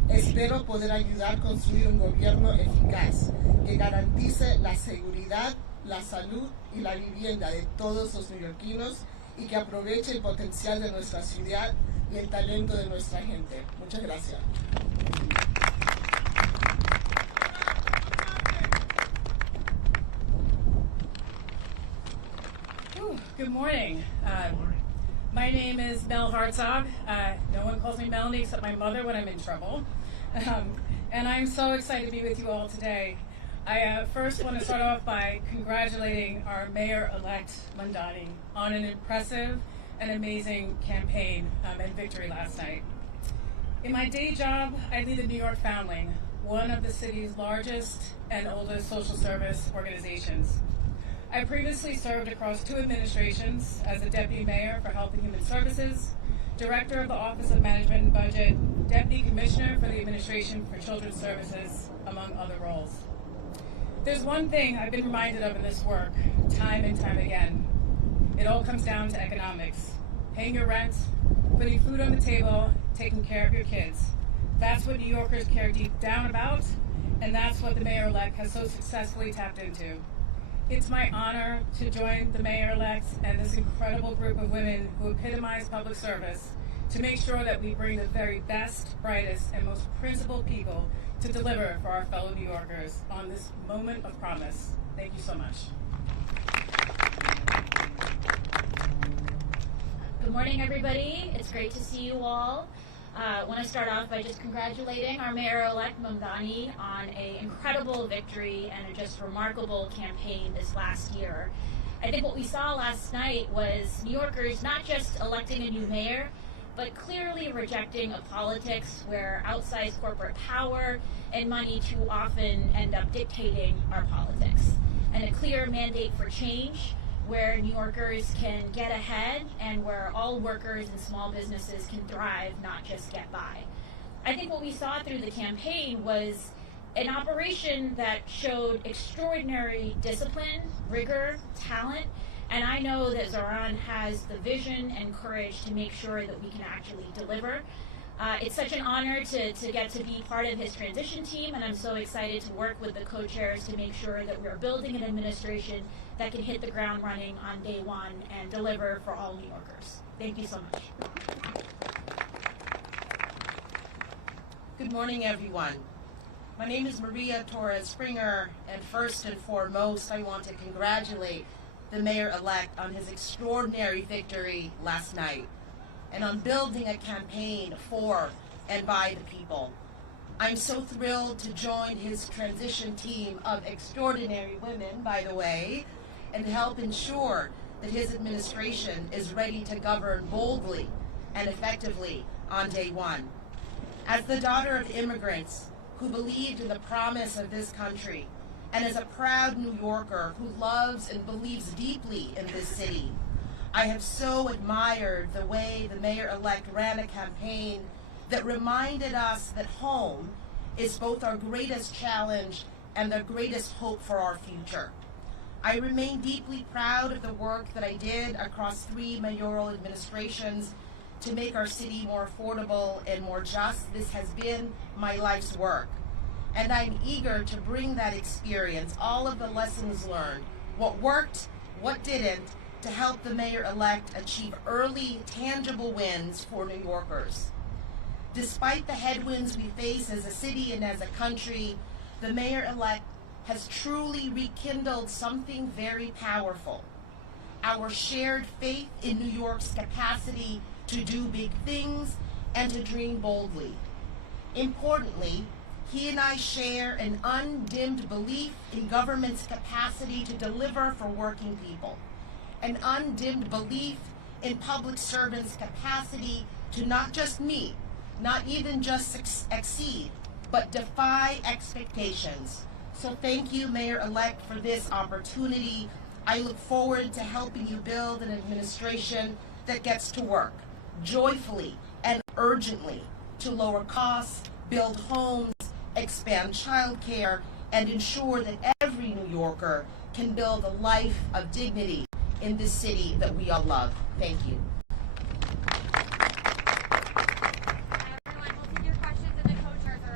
Espero poder ayudar a construir un gobierno eficaz que garantice la seguridad, la salud y la vivienda de todos los neoyorquinos y que aproveche el potencial de nuestra ciudad y el talento de nuestra gente. Muchas gracias. Good morning. My name is Mel Hartzog. No one calls me Melanie except my mother when I'm in trouble. And I'm so excited to be with you all today. I first want to start off by congratulating our Mayor-elect Mamdani on an impressive and amazing campaign and victory last night. In my day job, I lead the New York Foundling, one of the city's largest and oldest social service organizations. I previously served across 2 administrations as the Deputy Mayor for Health and Human Services, Director of the Office of Management and Budget, Deputy Commissioner for the Administration for Children's Services, among other roles. There's one thing I've been reminded of in this work, time and time again. It all comes down to economics. Paying your rent, putting food on the table, taking care of your kids. That's what New Yorkers care deep down about, and that's what the Mayor-elect has so successfully tapped into. It's my honor to join the Mayor-elect and this incredible group of women who epitomize public service to make sure that we bring the very best, brightest, and most principled people to deliver for our fellow New Yorkers on this moment of promise. Thank you so much. Good morning, everybody. It's great to see you all. I want to start off by just congratulating our Mayor-elect Mamdani on an incredible victory and a just remarkable campaign this last year. I think what we saw last night was New Yorkers not just electing a new mayor, but clearly rejecting a politics where outsized corporate power and money too often end up dictating our politics, and a clear mandate for change where New Yorkers can get ahead and where all workers and small businesses can thrive, not just get by. I think what we saw through the campaign was an operation that showed extraordinary discipline, rigor, talent, and I know that Zohran has the vision and courage to make sure that we can actually deliver. It's such an honor to get to be part of his transition team, and I'm so excited to work with the co-chairs to make sure that we're building an administration that can hit the ground running on day one and deliver for all New Yorkers. Thank you so much. Good morning, everyone. My name is Maria Torres Springer, and first and foremost, I want to congratulate the Mayor-elect on his extraordinary victory last night and on building a campaign for and by the people. I'm so thrilled to join his transition team of extraordinary women, by the way, and help ensure that his administration is ready to govern boldly and effectively on day one. As the daughter of immigrants who believed in the promise of this country, and as a proud New Yorker who loves and believes deeply in this city, I have so admired the way the Mayor-elect ran a campaign that reminded us that home is both our greatest challenge and the greatest hope for our future. I remain deeply proud of the work that I did across 3 mayoral administrations to make our city more affordable and more just. This has been my life's work. And I'm eager to bring that experience, all of the lessons learned, what worked, what didn't, to help the Mayor-elect achieve early, tangible wins for New Yorkers. Despite the headwinds we face as a city and as a country, the Mayor-elect has truly rekindled something very powerful: our shared faith in New York's capacity to do big things and to dream boldly. Importantly, he and I share an undimmed belief in government's capacity to deliver for working people, an undimmed belief in public servants' capacity to not just meet, not even just exceed, but defy expectations. So thank you, Mayor-elect, for this opportunity. I look forward to helping you build an administration that gets to work joyfully and urgently to lower costs, build homes, expand childcare, and ensure that every New Yorker can build a life of dignity in this city that we all love. Thank you. Everyone, we'll take your questions and the co-chairs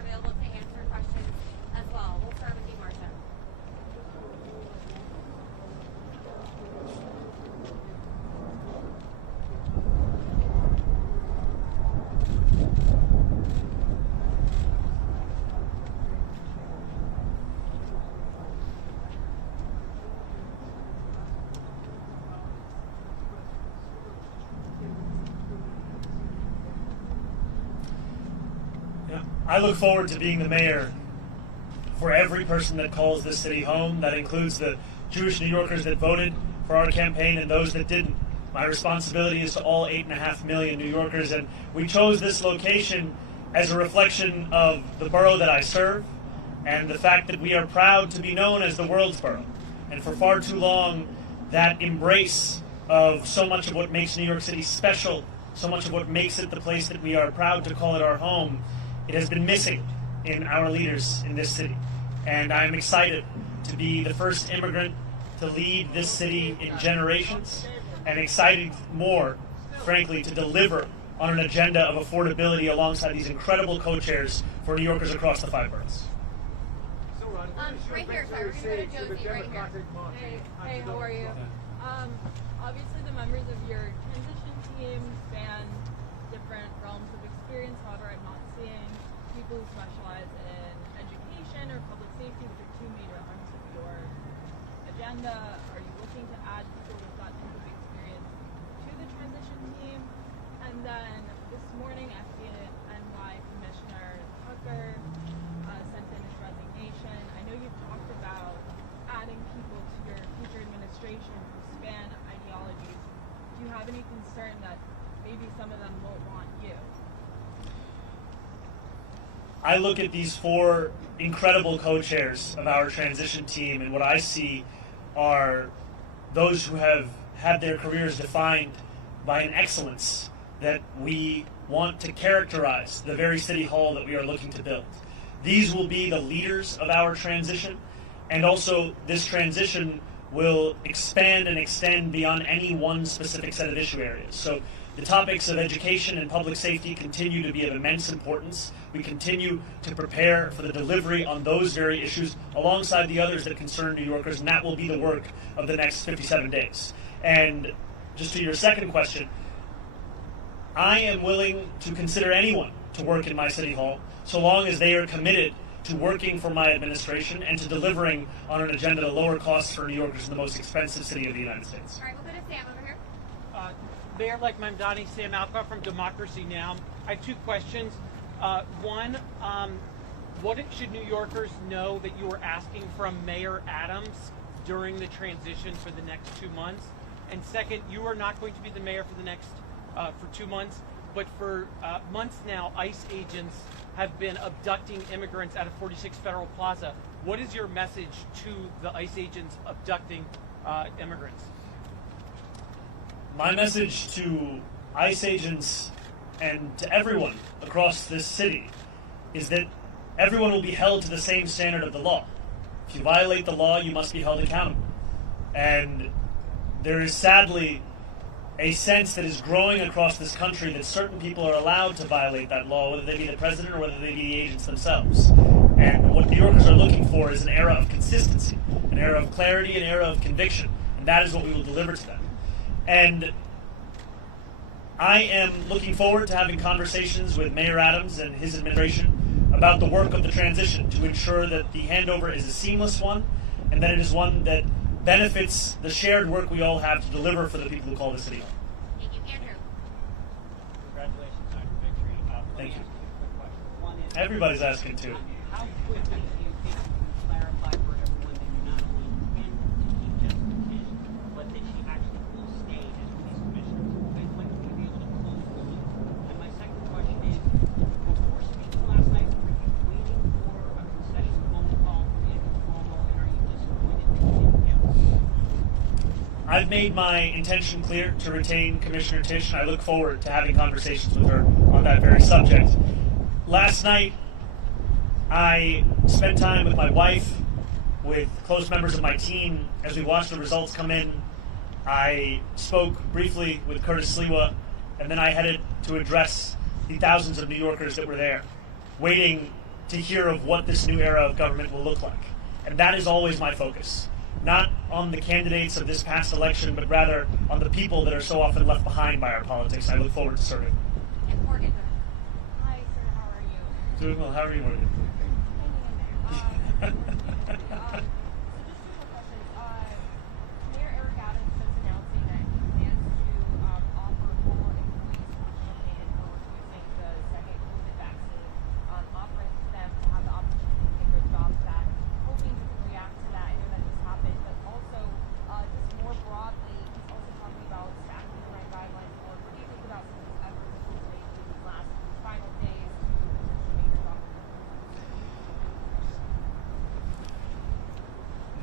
I look forward to being the mayor for every person that calls this city home. That includes the Jewish New Yorkers that voted for our campaign and those that didn't. My responsibility is to all 8.5 million New Yorkers, and we chose this location as a reflection of the borough that I serve and the fact that we are proud to be known as the world's borough. And for far too long, that embrace of so much of what makes New York City special, so much of what makes it the place that we are proud to call it our home, it has been missing in our leaders in this city. And I'm excited to be the first immigrant to lead this city in generations, and excited more, frankly, to deliver on an agenda of affordability alongside these incredible co-chairs for New Yorkers across the 5 boroughs. Right here, sorry, we're going to go to Josie right here. Hey, how are you? Obviously the members of your transition team span different realms of experience. However, I'm not seeing people who specialize in education or public safety, which are two major arms of your agenda. Are you looking to add people with that type of experience to the transition team? And then this morning, FDNY Commissioner Tucker sent in his resignation. I know you've talked about adding people to your future administration who span ideologies. Do you have any concern that maybe some of them won't want you? I look at these 4 incredible co-chairs of our transition team, and what I see are those who have had their careers defined by an excellence that we want to characterize the very city hall that we are looking to build. These will be the leaders of our transition, and also this transition will expand and extend beyond any one specific set of issue areas. So the topics of education and public safety continue to be of immense importance. We continue to prepare for the delivery on those very issues alongside the others that concern New Yorkers, and that will be the work of the next 57 days. And just to your second question, I am willing to consider anyone to work in my city hall so long as they are committed to working for my administration and to delivering on an agenda to lower costs for New Yorkers in the most expensive city of the United States. All right, we'll go to Sam over here. Mayor-elect Mamdani, Sam Alcott from Democracy Now! I have 2 questions. One, what should New Yorkers know that you are asking from Mayor Adams during the transition for the next 2 months? And second, you are not going to be the mayor for the next for 2 months, but for months now, ICE agents have been abducting immigrants out of 46 Federal Plaza. What is your message to the ICE agents abducting immigrants? My message to ICE agents and to everyone across this city is that everyone will be held to the same standard of the law. If you violate the law, you must be held accountable. And there is sadly a sense that is growing across this country that certain people are allowed to violate that law, whether they be the president or whether they be the agents themselves. And what New Yorkers are looking for is an era of consistency, an era of clarity, an era of conviction. And that is what we will deliver to them. And I am looking forward to having conversations with Mayor Adams and his administration about the work of the transition to ensure that the handover is a seamless one and that it is one that benefits the shared work we all have to deliver for the people who call the city home. Thank you, Andrew. Congratulations on your victory. Thank you. Quick question. One is, Everybody's asking too. how quickly do you think you can clarify for everyone that you not only intend to keep Jessica Tisch, but that she actually will stay as police commissioner? And when will we be able to close the loop? And my second question is, before speaking last night, were you waiting for a concession phone call from Andrew Cuomo, and are you disappointed that you didn't get one? I've made my intention clear to retain Commissioner Tisch, and I look forward to having conversations with her on that very subject. Last night, I spent time with my wife, with close members of my team, as we watched the results come in. I spoke briefly with Curtis Sliwa, and then I headed to address the thousands of New Yorkers that were there, waiting to hear of what this new era of government will look like. And that is always my focus. Not on the candidates of this past election, but rather on the people that are so often left behind by our politics. I look forward to serving. And Morgan. Hi, sir. How are you? Doing well. How are you, Morgan? Hanging in there. So just 2 more questions. Mayor Eric Adams is announcing that he plans to offer full employee special pay for refusing the second COVID vaccine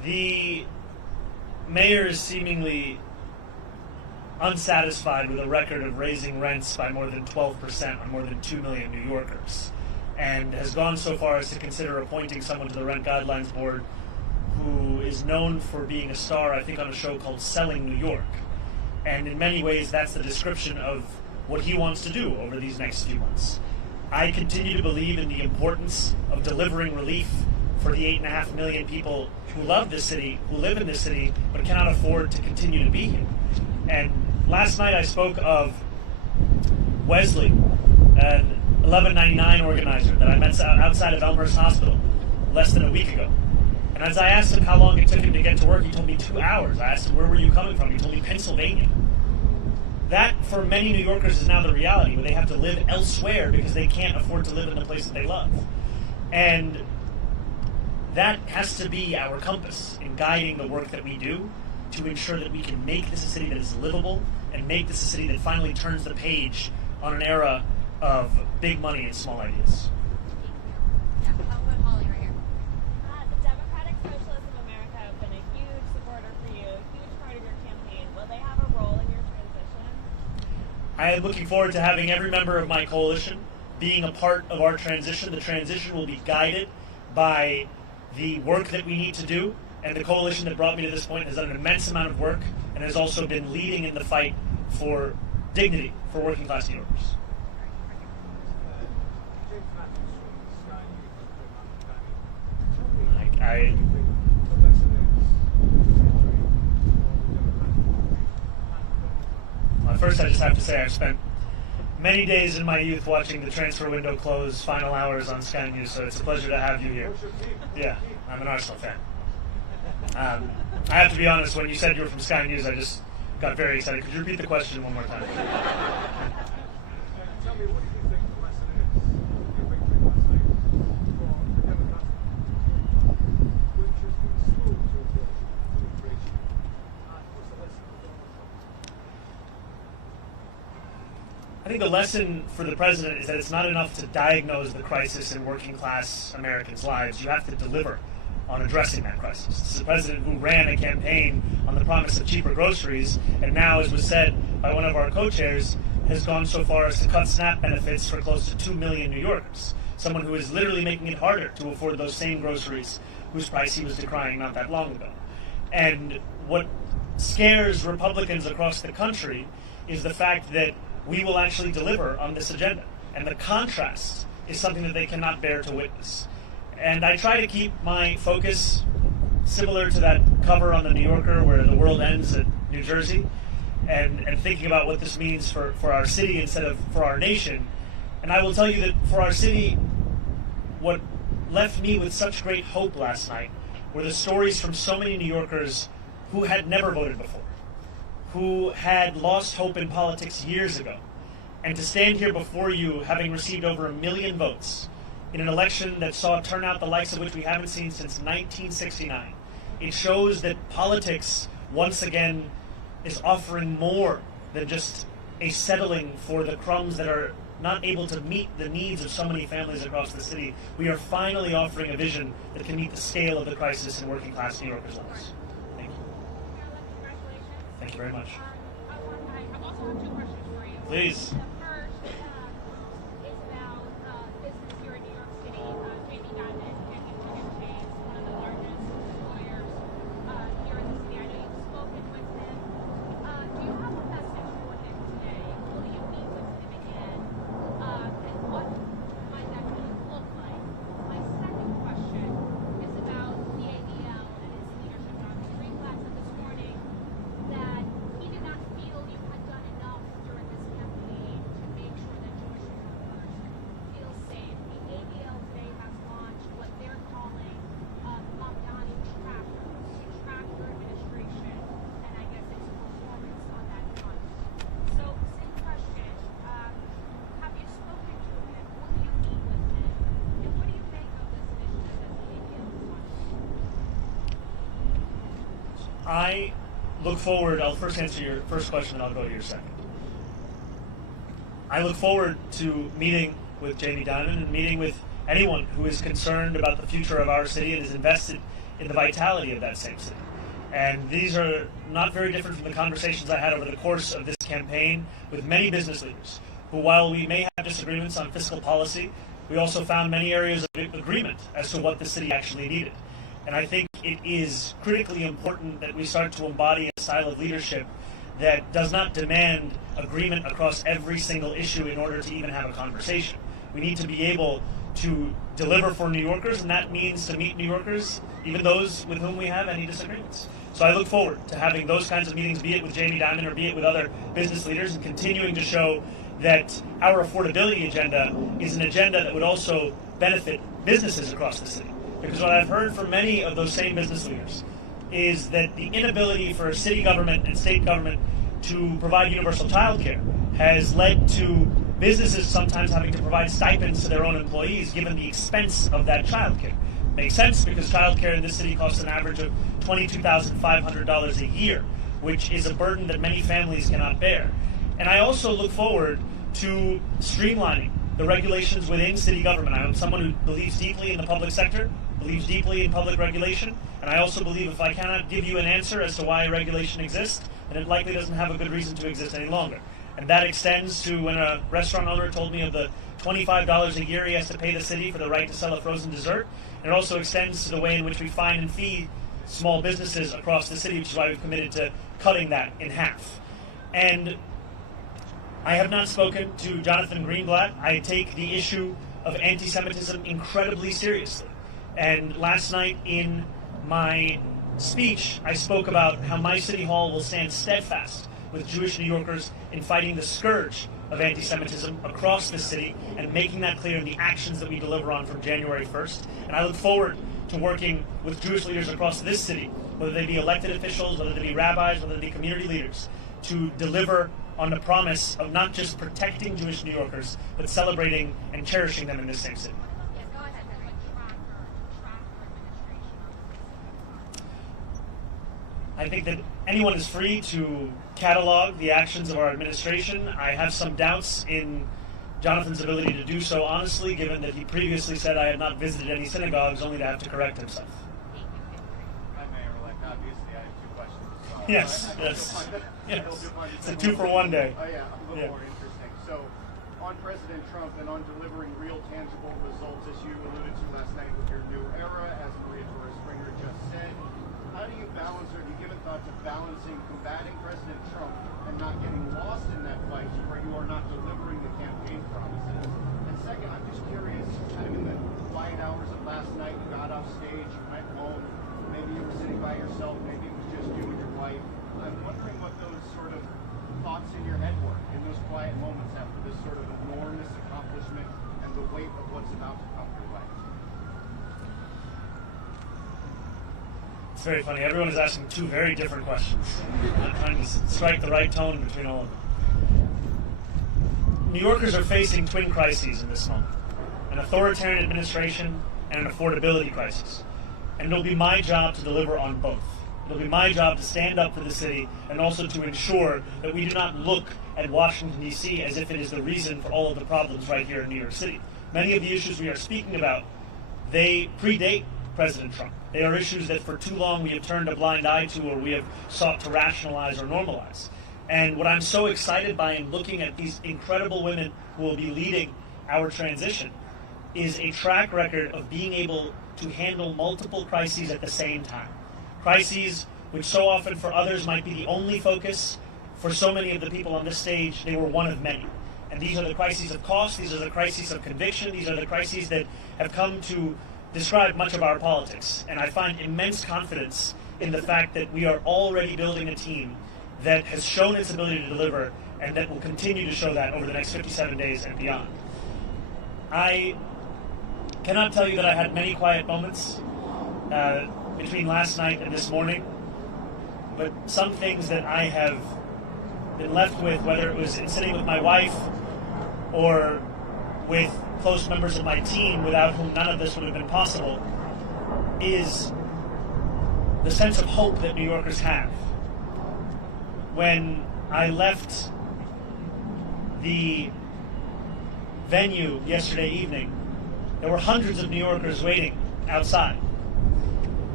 The mayor is seemingly unsatisfied with a record of raising rents by more than 12% on more than 2 million New Yorkers, and has gone so far as to consider appointing someone to the Rent Guidelines Board who is known for being a star, I think, on a show called Selling New York. And in many ways, that's the description of what he wants to do over these next few months. I continue to believe in the importance of delivering relief for the 8.5 million people who love this city, who live in this city, but cannot afford to continue to be here. And last night I spoke of Wesley, an 1199 organizer that I met outside of Elmhurst Hospital less than a week ago. And as I asked him how long it took him to get to work, he told me 2 hours. I asked him, where were you coming from? He told me Pennsylvania. That, for many New Yorkers, is now the reality, where they have to live elsewhere because they can't afford to live in the place that they love. And that has to be our compass in guiding the work that we do to ensure that we can make this a city that is livable and make this a city that finally turns the page on an era of big money and small ideas. Yeah, I'll put Holly right here. The Democratic Socialists of America have been a huge supporter for you, a huge part of your campaign. Will they have a role in your transition? I am looking forward to having every member of my coalition being a part of our transition. The transition will be guided by the work that we need to do, and the coalition that brought me to this point has done an immense amount of work and has also been leading in the fight for dignity for working class New Yorkers. First, I just have to say I've spent many days in my youth watching the transfer window close, final hours on Sky News, so it's a pleasure to have you here. Yeah, I'm an Arsenal fan. I have to be honest, when you said you were from Sky News, I just got very excited. Could you repeat the question one more time? Tell me, what do you think the lesson is of your victory last night for the Democratic which has been slow to approach immigration? What's the lesson for Donald Trump? I think the lesson for the president is that it's not enough to diagnose the crisis in working class Americans' lives. You have to deliver on addressing that crisis. This is a president who ran a campaign on the promise of cheaper groceries, and now, as was said by one of our co-chairs, has gone so far as to cut SNAP benefits for close to 2 million New Yorkers. Someone who is literally making it harder to afford those same groceries whose price he was decrying not that long ago. And what scares Republicans across the country is the fact that we will actually deliver on this agenda. And the contrast is something that they cannot bear to witness. And I try to keep my focus similar to that cover on the New Yorker where the world ends at New Jersey, and thinking about what this means for our city instead of for our nation. And I will tell you that for our city, what left me with such great hope last night were the stories from so many New Yorkers who had never voted before, who had lost hope in politics years ago. And to stand here before you, having received over 1 million votes, in an election that saw turnout the likes of which we haven't seen since 1969. It shows that politics, once again, is offering more than just a settling for the crumbs that are not able to meet the needs of so many families across the city. We are finally offering a vision that can meet the scale of the crisis in working class New Yorkers' lives. Thank you. Thank you very much. I also have 2 questions for you. Please. I look forward, I'll first answer your first question and I'll go to your second. I look forward to meeting with Jamie Dimon and meeting with anyone who is concerned about the future of our city and is invested in the vitality of that same city. And these are not very different from the conversations I had over the course of this campaign with many business leaders, who, while we may have disagreements on fiscal policy, we also found many areas of agreement as to what the city actually needed. And I think it is critically important that we start to embody a style of leadership that does not demand agreement across every single issue in order to even have a conversation. We need to be able to deliver for New Yorkers, and that means to meet New Yorkers, even those with whom we have any disagreements. So I look forward to having those kinds of meetings, be it with Jamie Dimon or be it with other business leaders, and continuing to show that our affordability agenda is an agenda that would also benefit businesses across the city. Because what I've heard from many of those same business leaders is that the inability for city government and state government to provide universal child care has led to businesses sometimes having to provide stipends to their own employees given the expense of that child care. Makes sense because child care in this city costs an average of $22,500 a year, which is a burden that many families cannot bear. And I also look forward to streamlining the regulations within city government. I'm someone who believes deeply in the public sector, believes deeply in public regulation, and I also believe if I cannot give you an answer as to why regulation exists, then it likely doesn't have a good reason to exist any longer. And that extends to when a restaurant owner told me of the $25 a year he has to pay the city for the right to sell a frozen dessert. And it also extends to the way in which we fine and fee small businesses across the city, which is why we've committed to cutting that in half. And I have not spoken to Jonathan Greenblatt. I take the issue of anti-Semitism incredibly seriously. And last night in my speech, I spoke about how my city hall will stand steadfast with Jewish New Yorkers in fighting the scourge of anti-Semitism across the city and making that clear in the actions that we deliver on from January 1st. And I look forward to working with Jewish leaders across this city, whether they be elected officials, whether they be rabbis, whether they be community leaders, to deliver on the promise of not just protecting Jewish New Yorkers, but celebrating and cherishing them in this same city. I think that anyone is free to catalog the actions of our administration. I have some doubts in Jonathan's ability to do so honestly, given that he previously said I had not visited any synagogues, only to have to correct himself. Hi, Mayor-elect. Obviously, I have two questions. Yes. It's a 2-for-1 day. Oh, yeah, a little more interesting. So, on President Trump and on delivering real, tangible results, as you alluded to last night with your new era, as Maria Torres-Springer just said, how do you balance, or have you given thought to balancing combating President Trump and not getting lost in that fight where you are not delivering the campaign promises? And second, I'm just curious, kind of in the quiet hours of last night, you got off stage, you went home, maybe you were sitting by yourself, maybe it was just you and your wife. I'm wondering what those sort of thoughts in your head were in those quiet moments after this sort of enormous accomplishment and the weight of what's about to come your way. It's very funny. Everyone is asking two very different questions. I'm trying to strike the right tone between all of them. New Yorkers are facing twin crises in this moment: an authoritarian administration and an affordability crisis. And it'll be my job to deliver on both. It'll be my job to stand up for the city and also to ensure that we do not look at Washington, D.C. as if it is the reason for all of the problems right here in New York City. Many of the issues we are speaking about, they predate President Trump. They are issues that for too long we have turned a blind eye to, or we have sought to rationalize or normalize. And what I'm so excited by in looking at these incredible women who will be leading our transition is a track record of being able to handle multiple crises at the same time. Crises which so often for others might be the only focus. For so many of the people on this stage, they were one of many. And these are the crises of cost, these are the crises of conviction, these are the crises that have come to describe much of our politics. And I find immense confidence in the fact that we are already building a team that has shown its ability to deliver and that will continue to show that over the next 57 days and beyond. I cannot tell you that I had many quiet moments between last night and this morning, but some things that I have been left with, whether it was in sitting with my wife or with close members of my team without whom none of this would have been possible, is the sense of hope that New Yorkers have. When I left the venue yesterday evening, there were hundreds of New Yorkers waiting outside.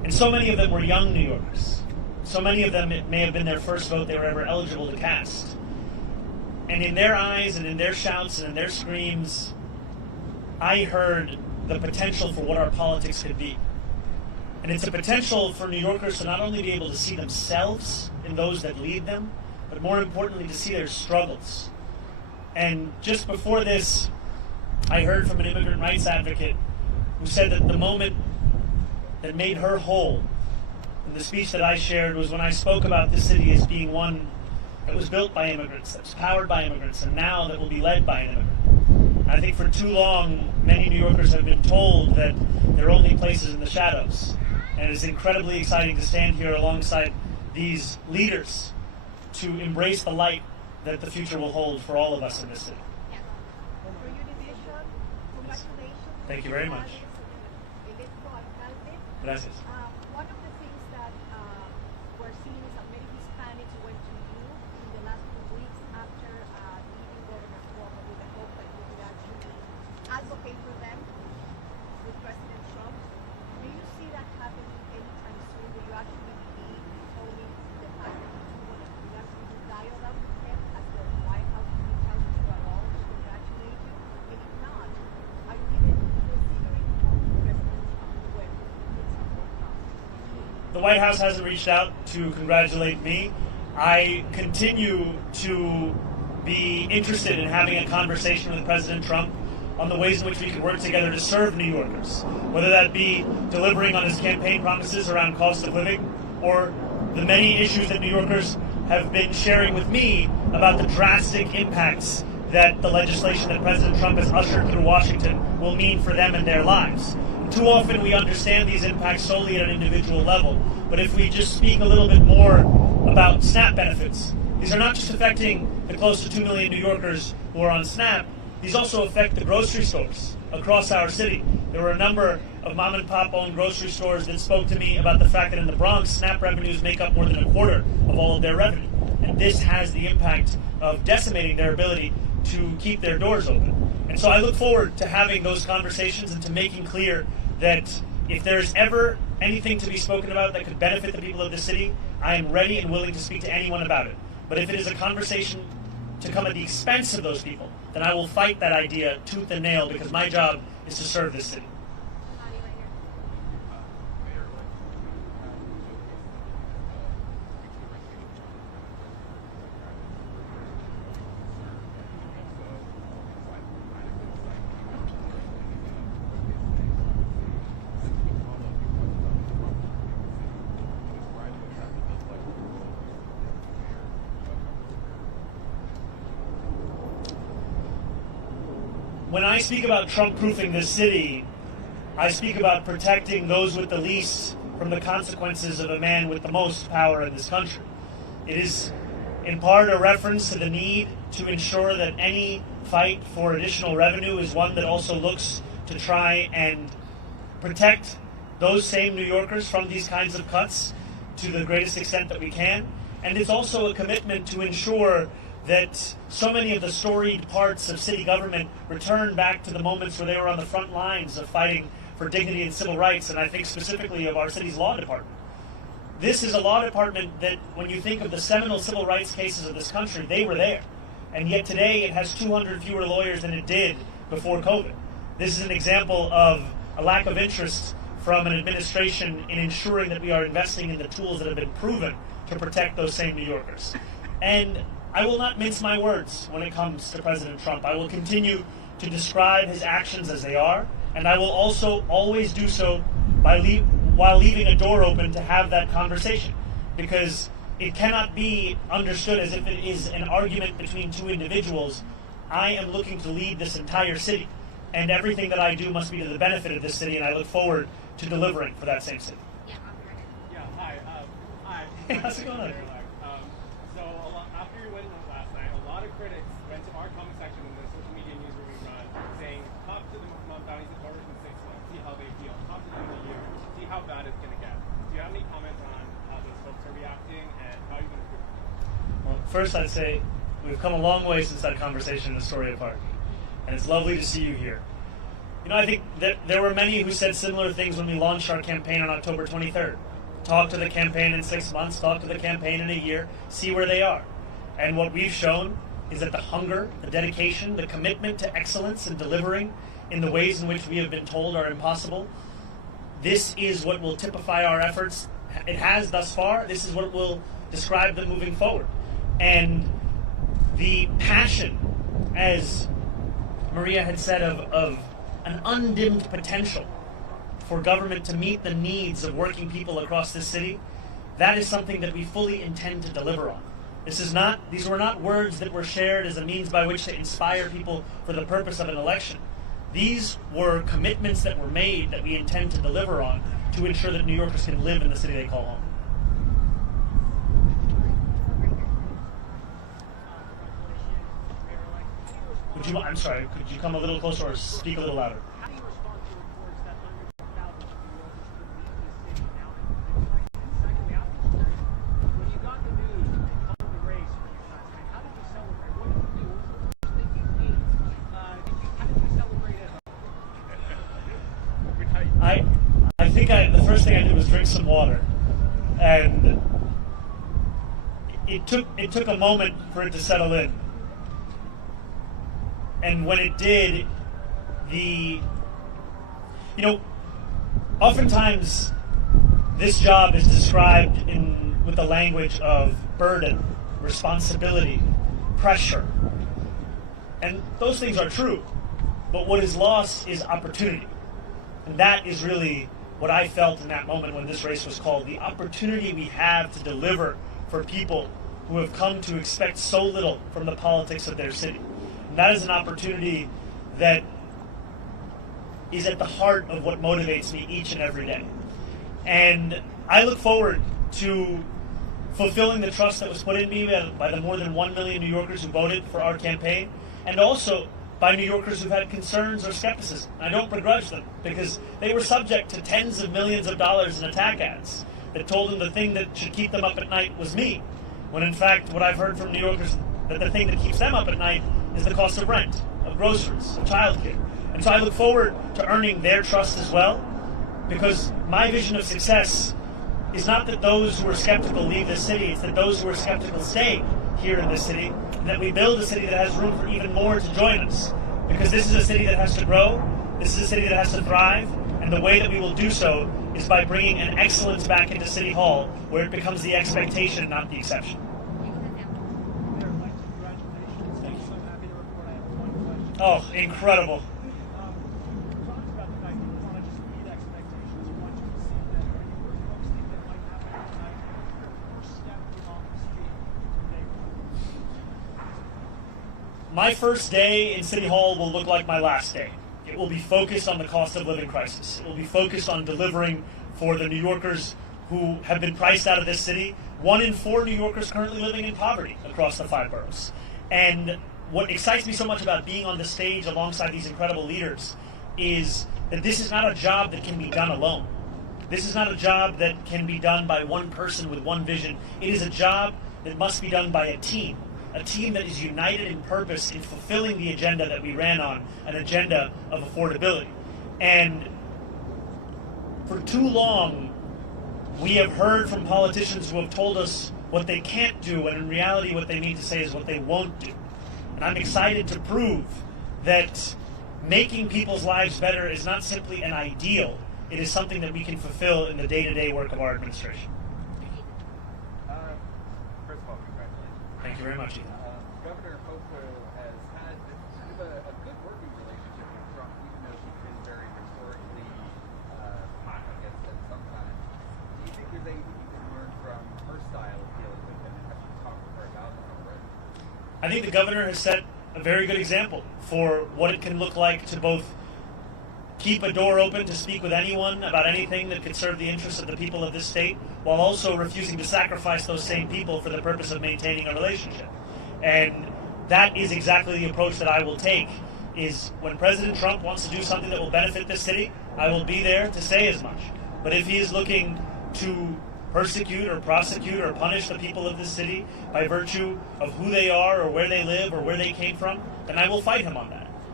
And so many of them were young New Yorkers. So many of them, it may have been their first vote they were ever eligible to cast. And in their eyes and in their shouts and in their screams, I heard the potential for what our politics could be. And it's a potential for New Yorkers to not only be able to see themselves in those that lead them, but more importantly to see their struggles. And just before this, I heard from an immigrant rights advocate who said that the moment that made her whole in the speech that I shared was when I spoke about this city as being one that was built by immigrants, that was powered by immigrants, and now that will be led by an immigrant. I think for too long, many New Yorkers have been told that there are only places in the shadows. And it is incredibly exciting to stand here alongside these leaders to embrace the light that the future will hold for all of us in this city. For your division, congratulations. Thank you very much. Gracias. One of the things that we're seeing is that many Hispanics went to you in the last few weeks after leaving Governor Cuomo with the hope that you could actually advocate for them with President Trump. Do you see that happening anytime soon? Do you actually believe only the fact that you actually do dialogue with him as the White House reaches out to you at all to congratulate you? And if not, are you even considering talking to President Trump when it's a full process? The White House hasn't reached out to congratulate me. I continue to be interested in having a conversation with President Trump on the ways in which we can work together to serve New Yorkers, whether that be delivering on his campaign promises around cost of living, or the many issues that New Yorkers have been sharing with me about the drastic impacts that the legislation that President Trump has ushered through Washington will mean for them and their lives. Too often we understand these impacts solely at an individual level, but if we just speak a little bit more about SNAP benefits, these are not just affecting the close to 2 million New Yorkers who are on SNAP, these also affect the grocery stores across our city. There were a number of mom and pop owned grocery stores that spoke to me about the fact that in the Bronx, SNAP revenues make up more than a quarter of all of their revenue. And this has the impact of decimating their ability to keep their doors open. And so I look forward to having those conversations and to making clear that if there's ever anything to be spoken about that could benefit the people of the city, I am ready and willing to speak to anyone about it. But if it is a conversation to come at the expense of those people, then I will fight that idea tooth and nail, because my job is to serve this city. When I speak about Trump-proofing this city, I speak about protecting those with the least from the consequences of a man with the most power in this country. It is in part a reference to the need to ensure that any fight for additional revenue is one that also looks to try and protect those same New Yorkers from these kinds of cuts to the greatest extent that we can. And it's also a commitment to ensure that so many of the storied parts of city government return back to the moments where they were on the front lines of fighting for dignity and civil rights, and I think specifically of our city's law department. This is a law department that, when you think of the seminal civil rights cases of this country, they were there. And yet today it has 200 fewer lawyers than it did before COVID. This is an example of a lack of interest from an administration in ensuring that we are investing in the tools that have been proven to protect those same New Yorkers. And I will not mince my words when it comes to President Trump. I will continue to describe his actions as they are, and I will also always do so while leaving a door open to have that conversation, because it cannot be understood as if it is an argument between two individuals. I am looking to lead this entire city, and everything that I do must be to the benefit of this city, and I look forward to delivering for that same city. Yeah, hi. Hi. Hey, how's it going? After your win last night, a lot of critics went to our comment section in the social media news where we run, saying, talk to the Mamdanis that voters in 6 months, see how they feel. Talk to them in a year, see how bad it's going to get. Do you have any comments on how those folks are reacting and how you're going to prove it? Well, first I'd say we've come a long way since that conversation in Astoria Park, and it's lovely to see you here. You know, I think that there were many who said similar things when we launched our campaign on October 23rd. Talk to the campaign in 6 months, talk to the campaign in a year, see where they are. And what we've shown is that the hunger, the dedication, the commitment to excellence and delivering in the ways in which we have been told are impossible, this is what will typify our efforts. It has thus far. This is what will describe them moving forward. And the passion, as Maria had said, of an undimmed potential for government to meet the needs of working people across this city, that is something that we fully intend to deliver on. These were not words that were shared as a means by which to inspire people for the purpose of an election. These were commitments that were made that we intend to deliver on to ensure that New Yorkers can live in the city they call home. I'm sorry, could you come a little closer or speak a little louder? How do you respond to reports that hundreds of thousands of New Yorkers could leave the city now that things like that? And secondly, I'm curious, when you got the news and covered the race for you last night, how did you celebrate? What did you do? What was the first thing you did? How did you celebrate at home? I think the first thing I did was drink some water, and it took a moment for it to settle in. And when it did, oftentimes this job is described with the language of burden, responsibility, pressure. And those things are true. But what is lost is opportunity. And that is really what I felt in that moment when this race was called. The opportunity we have to deliver for people who have come to expect so little from the politics of their city. And that is an opportunity that is at the heart of what motivates me each and every day. And I look forward to fulfilling the trust that was put in me by the more than 1 million New Yorkers who voted for our campaign, and also by New Yorkers who've had concerns or skepticism. I don't begrudge them, because they were subject to tens of millions of dollars in attack ads that told them the thing that should keep them up at night was me, when in fact what I've heard from New Yorkers, that the thing that keeps them up at night is the cost of rent, of groceries, of childcare. And so I look forward to earning their trust as well, because my vision of success is not that those who are skeptical leave this city, it's that those who are skeptical stay here in this city, and that we build a city that has room for even more to join us. Because this is a city that has to grow, this is a city that has to thrive, and the way that we will do so is by bringing an excellence back into City Hall, where it becomes the expectation, not the exception. Oh, incredible. My first day in City Hall will look like my last day. It will be focused on the cost of living crisis. It will be focused on delivering for the New Yorkers who have been priced out of this city. 1 in 4 New Yorkers currently living in poverty across the 5 boroughs. And what excites me so much about being on the stage alongside these incredible leaders is that this is not a job that can be done alone. This is not a job that can be done by one person with one vision. It is a job that must be done by a team that is united in purpose in fulfilling the agenda that we ran on, an agenda of affordability. And for too long, we have heard from politicians who have told us what they can't do, and in reality what they mean to say is what they won't do. And I'm excited to prove that making people's lives better is not simply an ideal, it is something that we can fulfill in the day-to-day work of our administration. First of all, congratulations. Thank you very much, Ethan. Governor Cuomo has had kind of a good working relationship with Trump, even though she's been very rhetorically hot against him sometimes. Do you think there's anything you can learn from her style of dealing with him, and have you talked with her about it already? I think the governor has set a very good example for what it can look like to both keep a door open to speak with anyone about anything that could serve the interests of the people of this state, while also refusing to sacrifice those same people for the purpose of maintaining a relationship. And that is exactly the approach that I will take, is when President Trump wants to do something that will benefit this city, I will be there to say as much. But if he is looking to persecute or prosecute or punish the people of this city by virtue of who they are or where they live or where they came from, then I will fight him on that.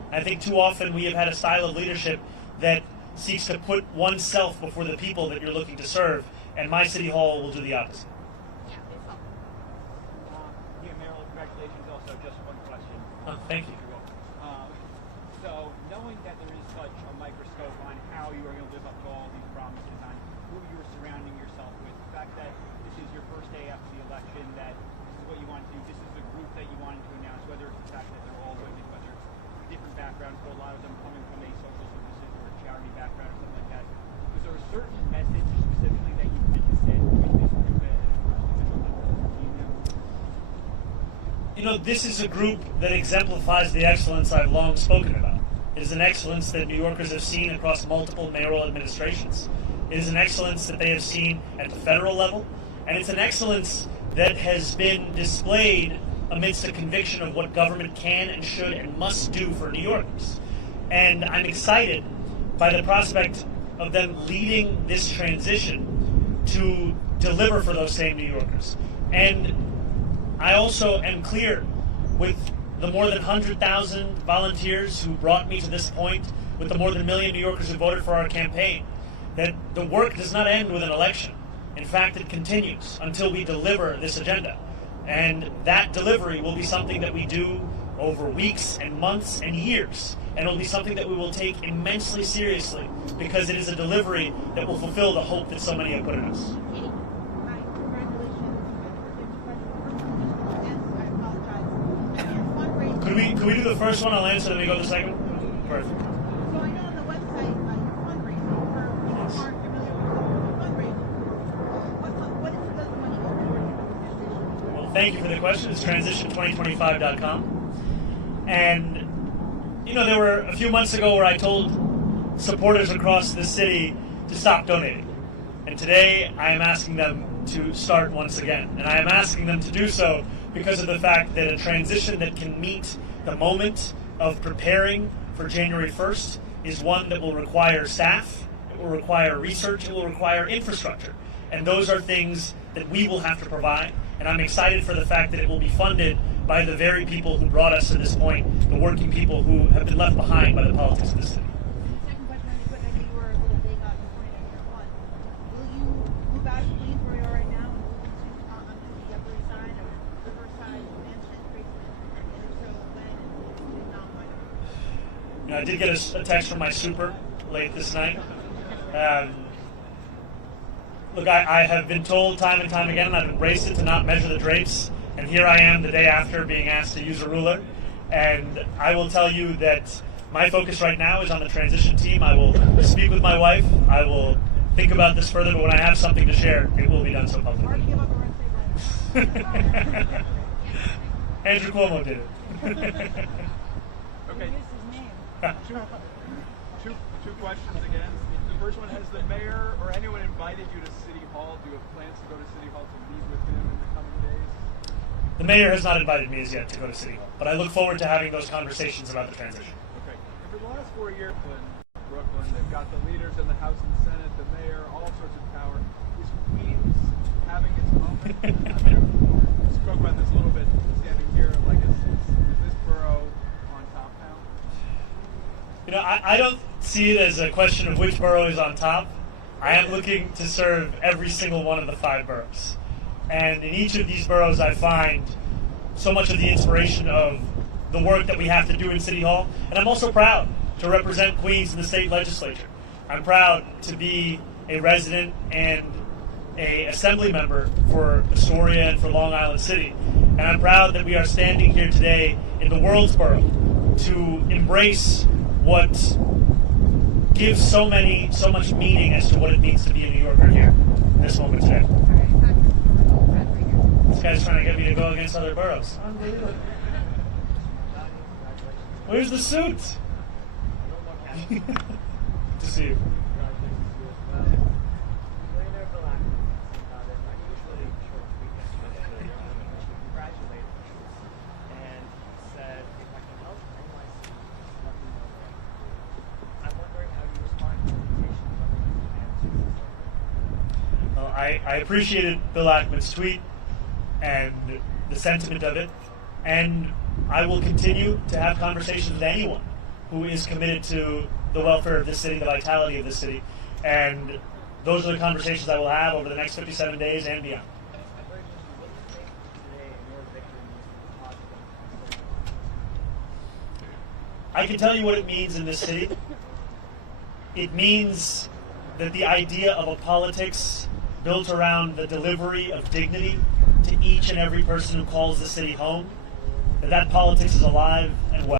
I think too often we have had a style of leadership that seeks to put oneself before the people that you're looking to serve, and my city hall will do the opposite. Yeah, Mayoral, congratulations. Also, just one question. Thank you. So, knowing that there is such a microscope on how you are going to live up to all these promises, on who you're surrounding yourself with, the fact that this is your first day after the election, that this is what you want to do, this is the group that you wanted to announce, whether it's the fact that they're all women, whether it's different backgrounds, but a lot of them coming from a social services or a charity background or something like that. Was there a certain message specifically that you wanted to send with this group at the first official level of the team now? You know, this is a group that exemplifies the excellence I've long spoken about. It is an excellence that New Yorkers have seen across multiple mayoral administrations. It is an excellence that they have seen at the federal level, and it's an excellence that has been displayed amidst a conviction of what government can and should and must do for New Yorkers. And I'm excited by the prospect of them leading this transition to deliver for those same New Yorkers. And I also am clear with the more than 100,000 volunteers who brought me to this point, with the more than 1 million New Yorkers who voted for our campaign, that the work does not end with an election. In fact, it continues until we deliver this agenda. And that delivery will be something that we do over weeks and months and years. And it will be something that we will take immensely seriously, because it is a delivery that will fulfill the hope that so many have put in us. Could we do the first one? I'll answer, then we go to the second one? Perfect. So I know on the website you're fundraising for people who aren't familiar with fundraising. What is the money going towards? Well, thank you for the question. It's transition2025.com. And, you know, there were a few months ago where I told supporters across the city to stop donating. And today I am asking them to start once again. And I am asking them to do so because of the fact that a transition that can meet the moment of preparing for January 1st is one that will require staff, it will require research, it will require infrastructure. And those are things that we will have to provide. And I'm excited for the fact that it will be funded by the very people who brought us to this point, the working people who have been left behind by the politics of the city. Second question, I know you were a little big on the point of year one. Will you move out of Queens where you are right now and move into onto the Upper East Side or Riverside, Mansion, Graceland, and if so, when and if not, when? You know, I did get a text from my super late this night. Look, I have been told time and time again, and I've embraced it, to not measure the drapes. And here I am the day after being asked to use a ruler. And I will tell you that my focus right now is on the transition team. I will speak with my wife. I will think about this further, but when I have something to share, it will be done so publicly. Andrew Cuomo did it. Okay. Two questions again. The first one, has the mayor or anyone invited you to City Hall? Do you have plans to go to City Hall to meet with him in the coming days? The mayor has not invited me as yet to go to City Hall, but I look forward to having those conversations about the transition. Okay. And for the last 4 years in Brooklyn, they've got the leaders in the House and Senate, the mayor, all sorts of power. Is Queens having its moment? I mean, we spoke about this a little bit standing here. Like, is this borough on top now? You know, I don't see it as a question of which borough is on top. I am looking to serve every single one of the 5 boroughs. And in each of these boroughs, I find so much of the inspiration of the work that we have to do in City Hall. And I'm also proud to represent Queens in the state legislature. I'm proud to be a resident and an assembly member for Astoria and for Long Island City. And I'm proud that we are standing here today in the Worldsboro to embrace what gives so much meaning as to what it means to be a New Yorker here in this moment today. This guy's trying to get me to go against other boroughs. Unbelievable. Where's the suit? Good to see you. I appreciated Bill Ackman's tweet and the sentiment of it, and I will continue to have conversations with anyone who is committed to the welfare of this city, the vitality of this city. And those are the conversations I will have over the next 57 days and beyond. I can tell you what it means in this city. It means that the idea of a politics built around the delivery of dignity to each and every person who calls the city home, that politics is alive and well.